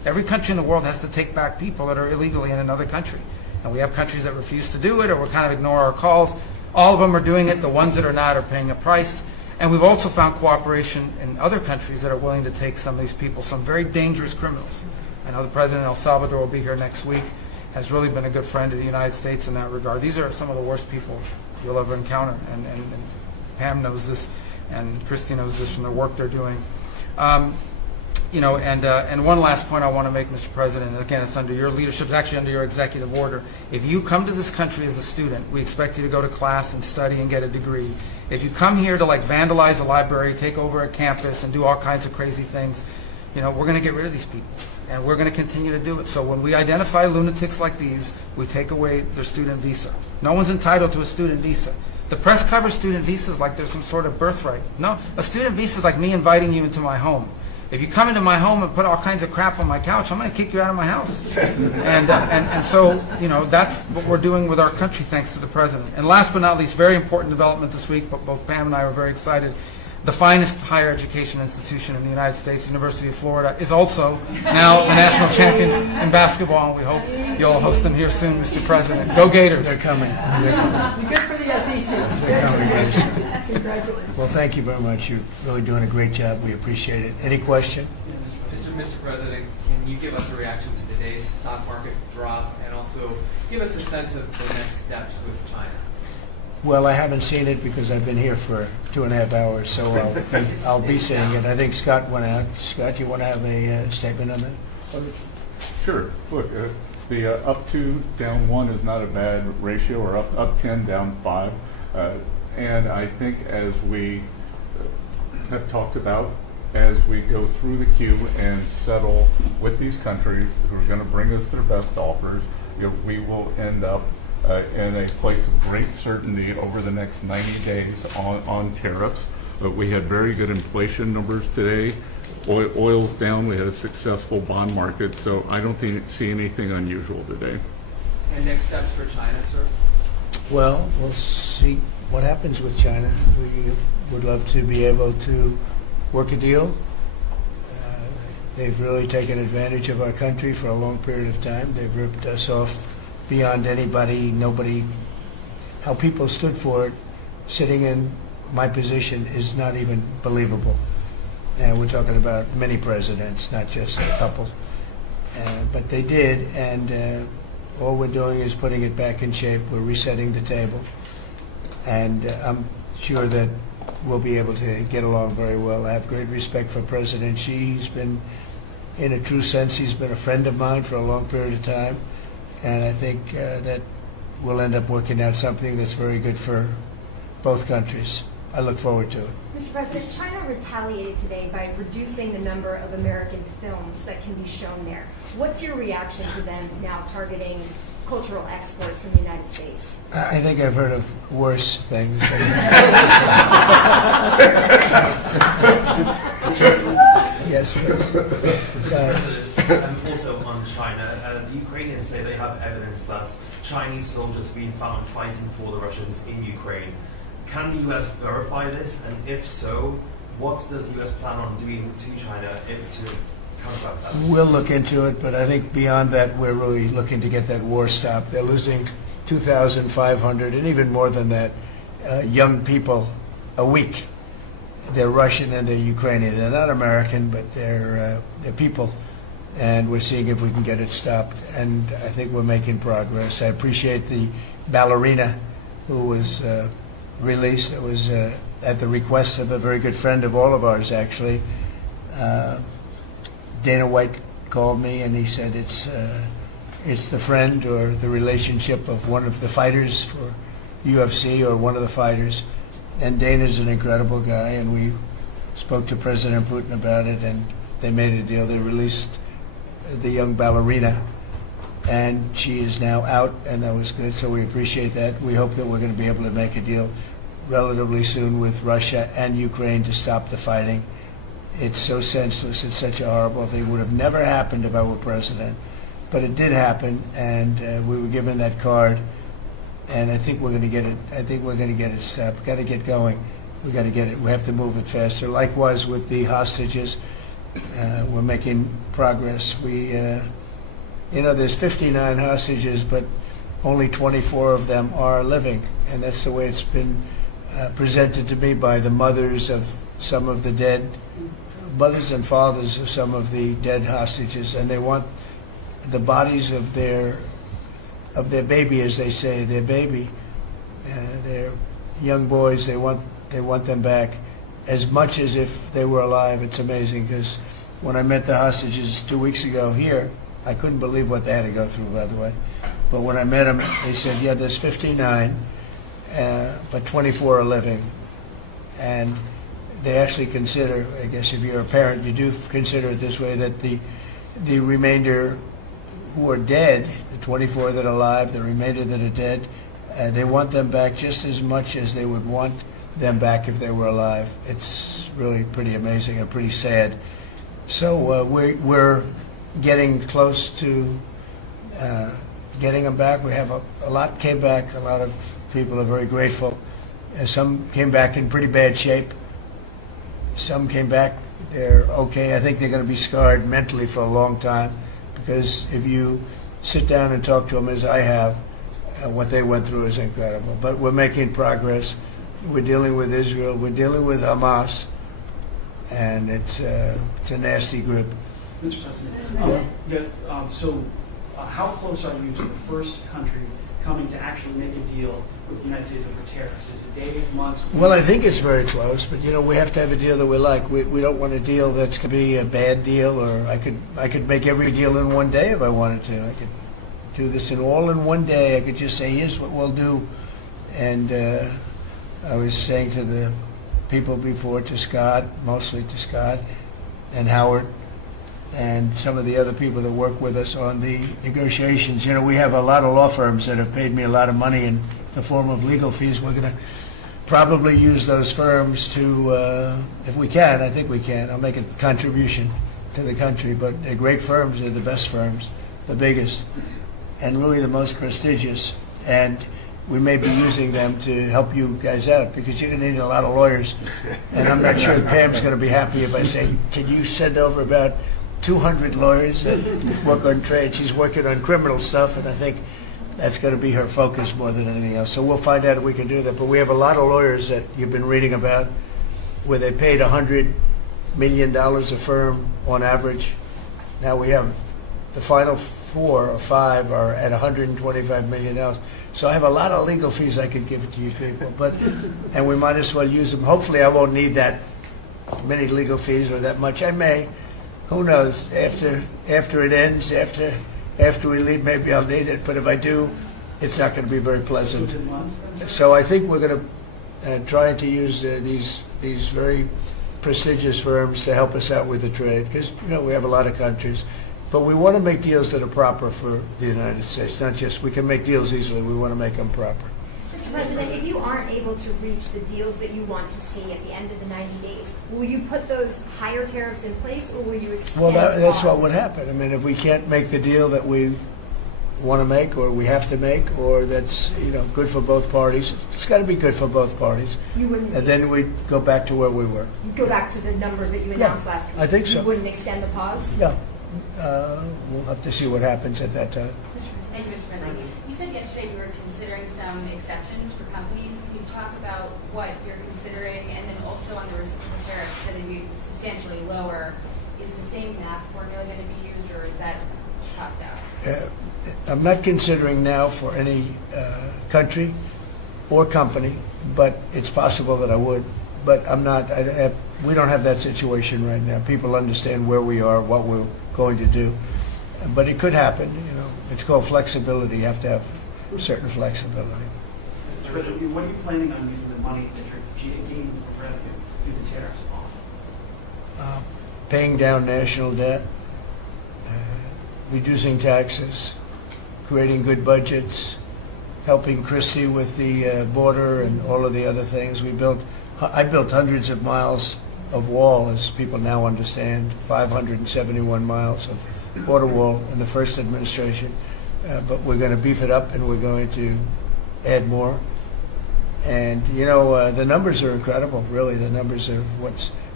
Every country in the world has to take back people that are illegally in another country. And we have countries that refuse to do it or will kind of ignore our calls. All of them are doing it. The ones that are not are paying a price. And we've also found cooperation in other countries that are willing to take some of these people, some very dangerous criminals. I know the president of El Salvador will be here next week, has really been a good friend to the United States in that regard. These are some of the worst people you'll ever encounter, and Pam knows this, and Christy knows this from the work they're doing. You know, and one last point I want to make, Mr. President, and again, it's under your leadership, it's actually under your executive order. If you come to this country as a student, we expect you to go to class and study and get a degree. If you come here to like vandalize a library, take over a campus, and do all kinds of crazy things, you know, we're going to get rid of these people, and we're going to continue to do it. So when we identify lunatics like these, we take away their student visa. No one's entitled to a student visa. The press covers student visas like there's some sort of birthright. No, a student visa is like me inviting you into my home. If you come into my home and put all kinds of crap on my couch, I'm going to kick you out of my house. And so, you know, that's what we're doing with our country, thanks to the president. And last but not least, very important development this week, but both Pam and I were very excited. The finest higher education institution in the United States, University of Florida, is also now the national champions in basketball, and we hope you'll host them here soon, Mr. President. Go Gators. They're coming. Good for the SEC. They're coming. Congratulations. Well, thank you very much. You're really doing a great job. We appreciate it. Any question? Mr. President, can you give us a reaction to today's stock market drop, and also give us a sense of the next steps with China? Well, I haven't seen it because I've been here for 2.5 hours, so I'll be seeing it. I think Scott went out. Scott, you want to have a statement on that? Sure. Look, the up 2, down 1 is not a bad ratio, or up 10, down 5. And I think as we have talked about, as we go through the queue and settle with these countries who are going to bring us their best offers, we will end up in a place of great certainty over the next 90 days on tariffs. But we had very good inflation numbers today. Oil's down. We had a successful bond market. So I don't see anything unusual today. And next steps for China, sir? Well, we'll see what happens with China. We would love to be able to work a deal. They've really taken advantage of our country for a long period of time. They've ripped us off beyond nobody. How people stood for it, sitting in my position, is not even believable. And we're talking about many presidents, not just a couple. But they did, and all we're doing is putting it back in shape. We're resetting the table. And I'm sure that we'll be able to get along very well. I have great respect for President Xi. He's been, in a true sense, he's been a friend of mine for a long period of time. And I think that we'll end up working out something that's very good for both countries. I look forward to it. Mr. President, China retaliated today by reducing the number of American films that can be shown there. What's your reaction to them now targeting cultural exports from the United States? I think I've heard of worse things. Yes, And also on China, the Ukrainians say they have evidence that Chinese soldiers have been found fighting for the Russians in Ukraine. Can the U.S. verify this? And if so, what does the U.S. plan on doing to China to counteract that? We'll look into it, but I think beyond that, we're really looking to get that war stopped. They're losing 2,500 and even more than that young people a week. They're Russian and they're Ukrainian. They're not American, but they're people. And we're seeing if we can get it stopped. And I think we're making progress. I appreciate the ballerina who was released. It was at the request of a very good friend of all of ours, actually. Dana White called me and he said it's the friend or the relationship of one of the fighters for UFC or one of the fighters. And Dana's an incredible guy, and we spoke to President Putin about it, and they made a deal. They released the young ballerina, and she is now out, and that was good, so we appreciate that. We hope that we're going to be able to make a deal relatively soon with Russia and Ukraine to stop the fighting. It's so senseless. It's such a horrible thing. It would have never happened if I were president, but it did happen, and we were given that card. And I think we're going to get it. I think we're going to get it stopped. Got to get going. We got to get it. We have to move it faster. Likewise with the hostages, We're making progress. There's 59 hostages, but only 24 of them are living, and that's the way it's been presented to me by the mothers of some of the dead, mothers and fathers of some of the dead hostages, and they want the bodies of their baby, as they say, their baby, their young boys. They want them back as much as if they were alive. It's amazing, because when I met the hostages 2 weeks ago here, I couldn't believe what they had to go through, by the way. But when I met them, they said, yeah, there's 59, but 24 are living. And they actually consider, I guess if you're a parent, you do consider it this way, that the remainder who are dead, the 24 that are alive, the remainder that are dead, they want them back just as much as they would want them back if they were alive. It's really pretty amazing and pretty sad. So we're getting close to getting them back. We have a lot came back. A lot of people are very grateful. Some came back in pretty bad shape. Some came back, they're okay. I think they're going to be scarred mentally for a long time, because if you sit down and talk to them, as I have, what they went through is incredible. But we're making progress. We're dealing with Israel. We're dealing with Hamas, and it's a nasty group. Mr. President, how close are you to the first country coming to actually make a deal with the United States over tariffs? Is it days, months? Well, I think it's very close, but we have to have a deal that we like. We don't want a deal that's going to be a bad deal, or I could make every deal in one day if I wanted to. I could do this all in one day. I could just say, here's what we'll do. And I was saying to the people before, to Scott, mostly to Scott and Howard, and some of the other people that work with us on the negotiations. We have a lot of law firms that have paid me a lot of money in the form of legal fees. We're going to probably use those firms to, if we can, I think we can. I'll make a contribution to the country, but they're great firms. They're the best firms, the biggest, and really the most prestigious. And we may be using them to help you guys out, because you're going to need a lot of lawyers. And I'm not sure Pam's going to be happy if I say, can you send over about 200 lawyers that work on trade? She's working on criminal stuff, and I think that's going to be her focus more than anything else. So we'll find out if we can do that. But we have a lot of lawyers that you've been reading about, where they paid $100 million a firm on average. Now we have the final 4 or 5 are at $125 million. So I have a lot of legal fees I could give to you people, and we might as well use them. Hopefully I won't need that many legal fees or that much. I may. Who knows? After it ends, after we leave, maybe I'll need it. But if I do, it's not going to be very pleasant. So I think we're going to try to use these very prestigious firms to help us out with the trade, because we have a lot of countries. But we want to make deals that are proper for the United States, not just we can make deals easily. We want to make them proper. Mr. President, if you aren't able to reach the deals that you want to see at the end of the 90 days, will you put those higher tariffs in place, or will you extend? Well, that's what would happen. I mean, if we can't make the deal that we want to make, or we have to make, or that's good for both parties, it's got to be good for both parties. You wouldn't. And then we go back to where we were. You go back to the numbers that you announced last week. I think so. You wouldn't extend the pause. No. We'll have to see what happens at that time. Thank you, Mr. President. You said yesterday you were considering some exceptions for companies. Can you talk about what you're considering? And then also on the reciprocal tariffs, that would be substantially lower. Is the same math formula going to be used, or is that tossed out? I'm not considering now for any country or company, but it's possible that I would. But I'm not. We don't have that situation right now. People understand where we are, what we're going to do. But it could happen. It's called flexibility. You have to have certain flexibility. What are you planning on using the money that you're gaining from revenue through the tariffs on? Paying down national debt, reducing taxes, creating good budgets, helping Christie with the border and all of the other things. I built hundreds of miles of wall, as people now understand, 571 miles of border wall in the first administration. But we're going to beef it up, and we're going to add more. And, the numbers are incredible, really. The numbers are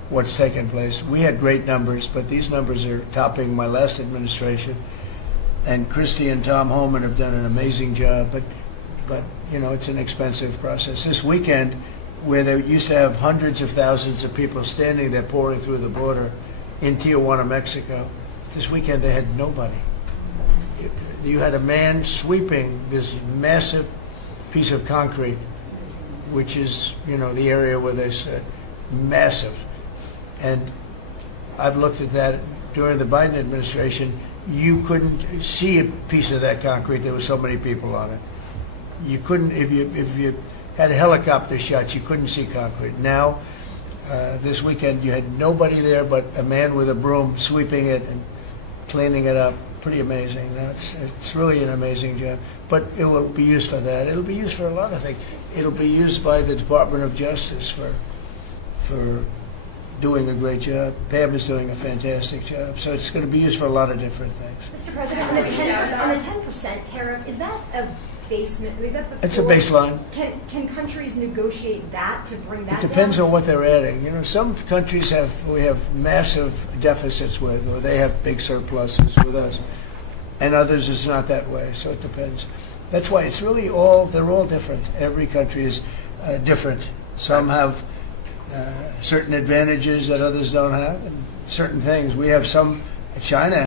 what's taken place. We had great numbers, but these numbers are topping my last administration. And Christie and Tom Homan have done an amazing job, but you know, it's an expensive process. This weekend, where they used to have hundreds of thousands of people standing there pouring through the border in Tijuana, Mexico, this weekend they had nobody. You had a man sweeping this massive piece of concrete, which is, you know, the area where they said massive. And I've looked at that during the Biden administration. You couldn't see a piece of that concrete. There were so many people on it. You couldn't, if you had helicopter shots, you couldn't see concrete. Now, this weekend, you had nobody there but a man with a broom sweeping it and cleaning it up. Pretty amazing. It's really an amazing job. But it will be used for that. It'll be used for a lot of things. It'll be used by the Department of Justice for doing a great job. Pam is doing a fantastic job. So it's going to be used for a lot of different things. Mr. President, on the 10% tariff, is that a basement? Is that the It's a floor? baseline. Can countries negotiate that to bring that It down? depends on what they're adding. You know, some countries we have massive deficits with, or they have big surpluses with us, and others it's not that way. So it depends. That's why it's really they're all different. Every country is different. Some have certain advantages that others don't have, and certain things. We have some. China